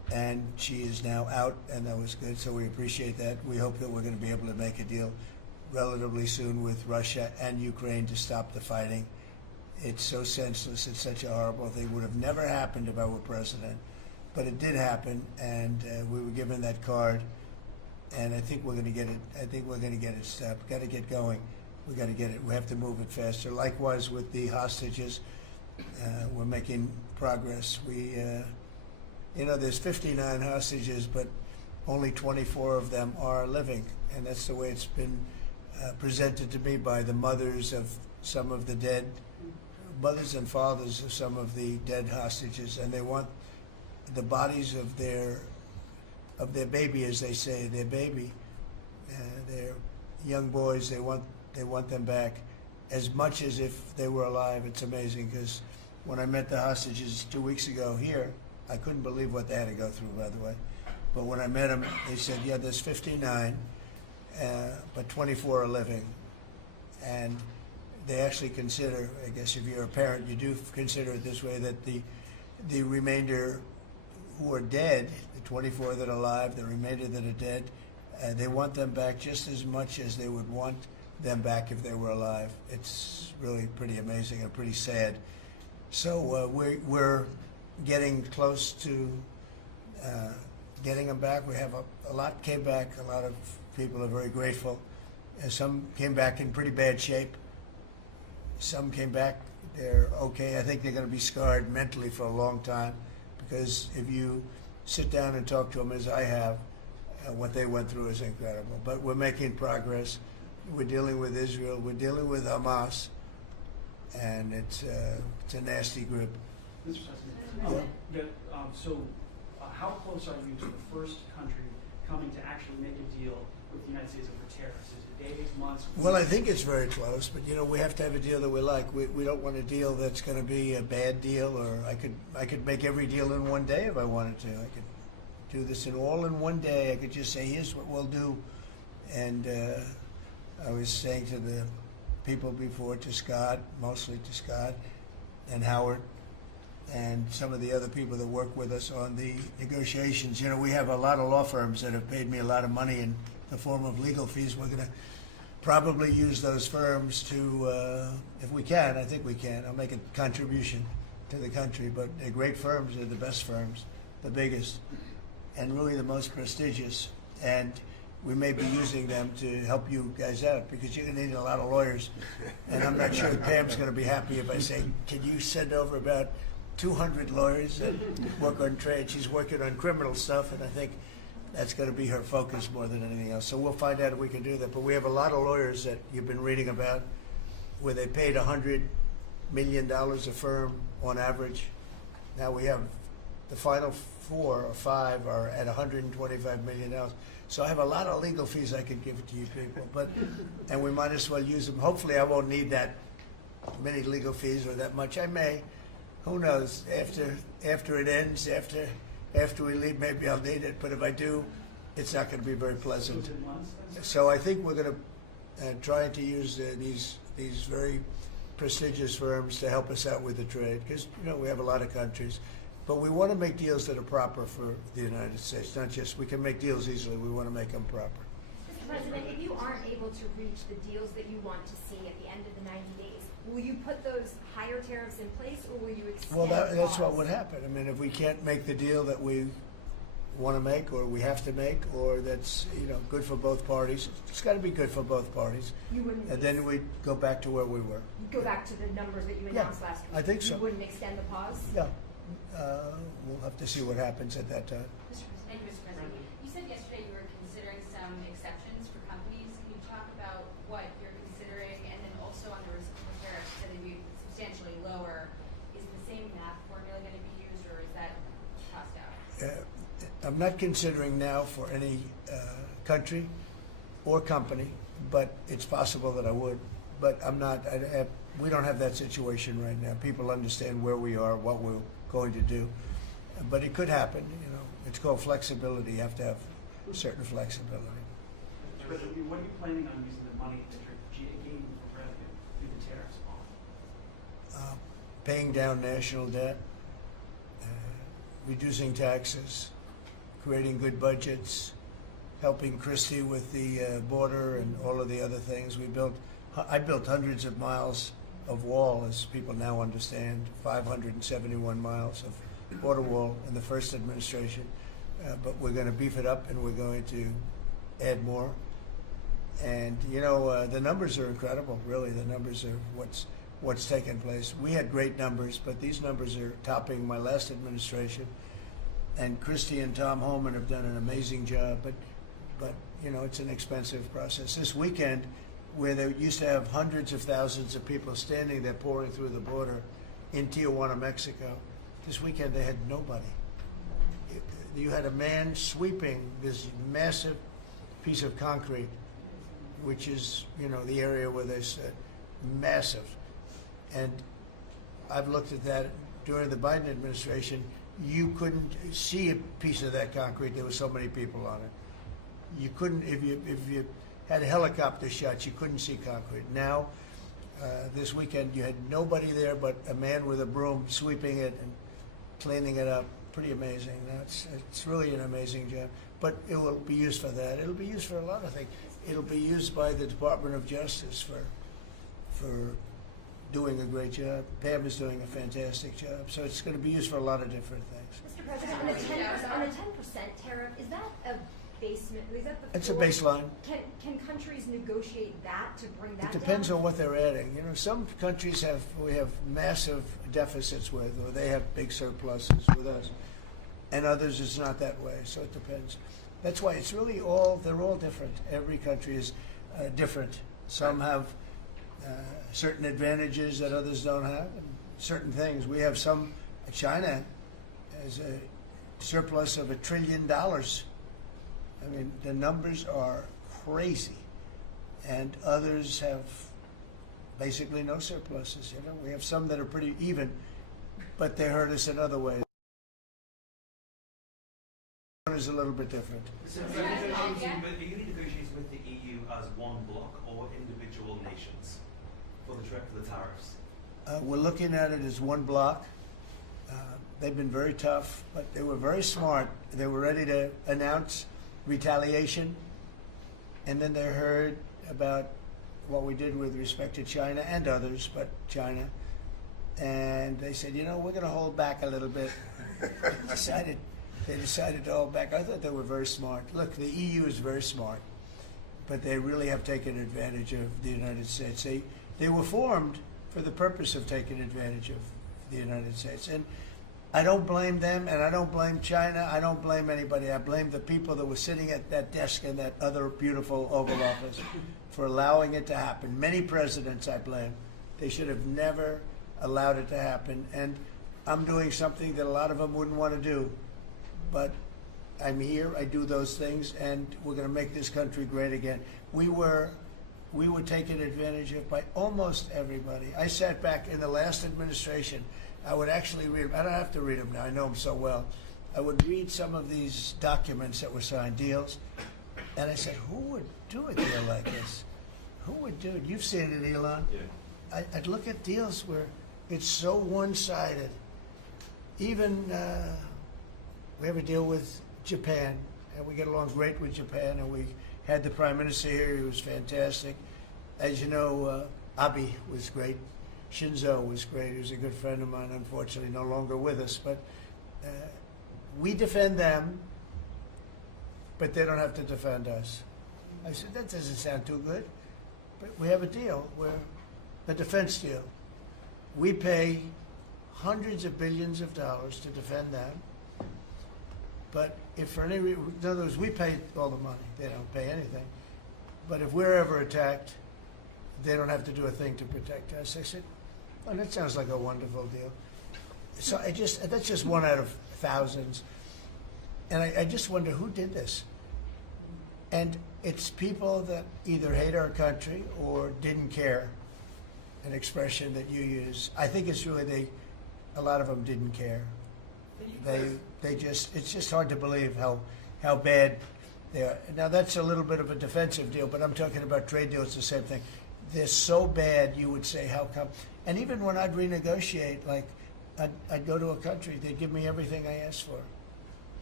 and she is now out, and that was good, so we appreciate that. We hope that we're going to be able to make a deal relatively soon with Russia and Ukraine to stop the fighting. It's so senseless. It's such a horrible thing. It would have never happened if I were president, but it did happen, and we were given that card, and I think we're going to get it. I think we're going to get it stopped. Got to get going. We got to get it. We have to move it faster. Likewise with the hostages, we're making progress. We, there's 59 hostages, but only 24 of them are living, and that's the way it's been presented to me by the mothers of some of the dead, mothers and fathers of some of the dead hostages, and they want the bodies of their baby, as they say, their baby, their young boys. They want them back as much as if they were alive. It's amazing, because when I met the hostages 2 weeks ago here, I couldn't believe what they had to go through, by the way. But when I met them, they said, yeah, there's 59, but 24 are living. And they actually consider, I guess if you're a parent, you do consider it this way, that the remainder who are dead, the 24 that are alive, the remainder that are dead, they want them back just as much as they would want them back if they were alive. It's really pretty amazing and pretty sad. So we're getting close to getting them back. We have a lot came back. A lot of people are very grateful. Some came back in pretty bad shape. Some came back, they're okay. I think they're going to be scarred mentally for a long time, because if you sit down and talk to them, as I have, what they went through is incredible. But we're making progress. We're dealing with Israel. We're dealing with Hamas, and it's a nasty group. Mr. President, how close are you to the first country coming to actually make a deal with the United States over tariffs? Is it days, months? Well, I think it's very close, but we have to have a deal that we like. We don't want a deal that's going to be a bad deal, or I could make every deal in one day if I wanted to. I could do this in one day. I could just say, here's what we'll do. And I was saying to the people before, to Scott, mostly to Scott and Howard, and some of the other people that work with us on the negotiations. We have a lot of law firms that have paid me a lot of money in the form of legal fees. We're going to probably use those firms to, if we can, I think we can. I'll make a contribution to the country, but they're great firms. They're the best firms, the biggest, and really the most prestigious. And we may be using them to help you guys out, because you're going to need a lot of lawyers. And I'm not sure Pam's going to be happy if I say, can you send over about 200 lawyers that work on trade? She's working on criminal stuff, and I think that's going to be her focus more than anything else. So we'll find out if we can do that. But we have a lot of lawyers that you've been reading about, where they paid $100 million a firm on average. Now we have the final 4 or 5 are at $125 million. So I have a lot of legal fees I could give to you people, and we might as well use them. Hopefully I won't need that many legal fees or that much. I may. Who knows? After it ends, after we leave, maybe I'll need it. But if I do, it's not going to be very pleasant. So I think we're going to try to use these very prestigious firms to help us out with the trade, because we have a lot of countries. But we want to make deals that are proper for the United States, not just, we can make deals easily, we want to make them proper. Mr. President, if you aren't able to reach the deals that you want to see at the end of the 90 days, will you put those higher tariffs in place, or will you extend Well, that's what would happen. I mean, if we can't make the deal that we want to make, or we have to make, or that's good for both parties, it's got to be good for both parties. You wouldn't. And then we'd go back to where we were. You'd go back to the numbers that you announced last week. I think so. You wouldn't extend the pause. Yeah. We'll have to see what happens at that time. Thank you, Mr. President. You said yesterday you were considering some exceptions for companies. Can you talk about what you're considering, and then also on the reciprocal tariffs that would be substantially lower? Is the same math formula going to be used, or is that tossed out? I'm not considering now for any country or company, but it's possible that I would. But I'm not. We don't have that situation right now. People understand where we are, what we're going to do, but it could happen. It's called flexibility. You have to have certain flexibility. What are you planning on using the money that you're gaining for revenue through the tariffs on? Paying down national debt, reducing taxes, creating good budgets, helping Christie with the border and all of the other things. I built hundreds of miles of wall, as people now understand, 571 miles of border wall in the first administration. But we're going to beef it up, and we're going to add more. And the numbers are incredible. Really, the numbers are what's taken place. We had great numbers, but these numbers are topping my last administration. And Christie and Tom Homan have done an amazing job. But it's an expensive process. This weekend, where they used to have hundreds of thousands of people standing there pouring through the border in Tijuana, Mexico, this weekend they had nobody. You had a man sweeping this massive piece of concrete, which is, the area where they said massive. And I've looked at that during the Biden administration. You couldn't see a piece of that concrete. There were so many people on it. You couldn't, if you had helicopter shots, you couldn't see concrete. Now, this weekend, you had nobody there but a man with a broom sweeping it and cleaning it up. Pretty amazing. It's really an amazing job. But it will be used for that. It'll be used for a lot of things. It'll be used by the Department of Justice for doing a great job. Pam is doing a fantastic job. So it's going to be used for a lot of different things. Mr. President, on a 10% tariff, is that a basement? Is that the It's a floor? baseline. Can countries negotiate that to bring that It depends down? on what they're adding. Some countries we have massive deficits with, or they have big surpluses with us, and others it's not that way. So it depends. That's why it's really they're all different. Every country is different. Some have certain advantages that others don't have, and certain things. We have China has a surplus of $1 trillion. I mean, the numbers are crazy, and others have basically no surpluses. We have some that are pretty even, but they hurt us in other ways. Is a little bit different. So are you negotiating with the EU as one bloc or individual nations for the tariffs? We're looking at it as one block. They've been very tough, but they were very smart. They were ready to announce retaliation, and then they heard about what we did with respect to China and others, but China, and they said, we're going to hold back a little bit. They decided to hold back. I thought they were very smart. Look, the EU is very smart, but they really have taken advantage of the United States. They were formed for the purpose of taking advantage of the United States. And I don't blame them, and I don't blame China. I don't blame anybody. I blame the people that were sitting at that desk in that other beautiful Oval Office for allowing it to happen. Many presidents I blame. They should have never allowed it to happen. And I'm doing something that a lot of them wouldn't want to do. But I'm here, I do those things, and we're going to make this country great again. We were taken advantage of by almost everybody. I sat back in the last administration. I would actually read them. I don't have to read them now. I know them so well. I would read some of these documents that were signed, deals, and I said, who would do a deal like this? Who would do it? You've seen it, Elon. Yeah. I'd look at deals where it's so one-sided. Even we have a deal with Japan, and we get along great with Japan, and we had the Prime Minister here. He was fantastic. As you know, Abe was great. Shinzo was great. He was a good friend of mine, unfortunately no longer with us. But we defend them, but they don't have to defend us. I said, that doesn't sound too good. But we have a deal, a defense deal. We pay hundreds of billions of dollars to defend them. But if for any reason, in other words, we pay all the money. They don't pay anything. But if we're ever attacked, they don't have to do a thing to protect us. I said, oh, that sounds like a wonderful deal. So that's just one out of thousands. And I just wonder who did this. And it's people that either hate our country or didn't care, an expression that you use. I think it's really a lot of them didn't care. It's just hard to believe how bad they are. Now that's a little bit of a defensive deal, but I'm talking about trade deals, the same thing. They're so bad, you would say, how come? And even when I'd renegotiate, like I'd go to a country, they'd give me everything I asked for.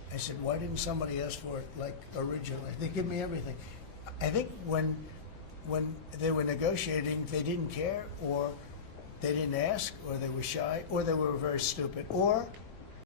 I said, why didn't somebody ask for it like originally? They give me everything. I think when they were negotiating, they didn't care, or they didn't ask, or they were shy, or they were very stupid, or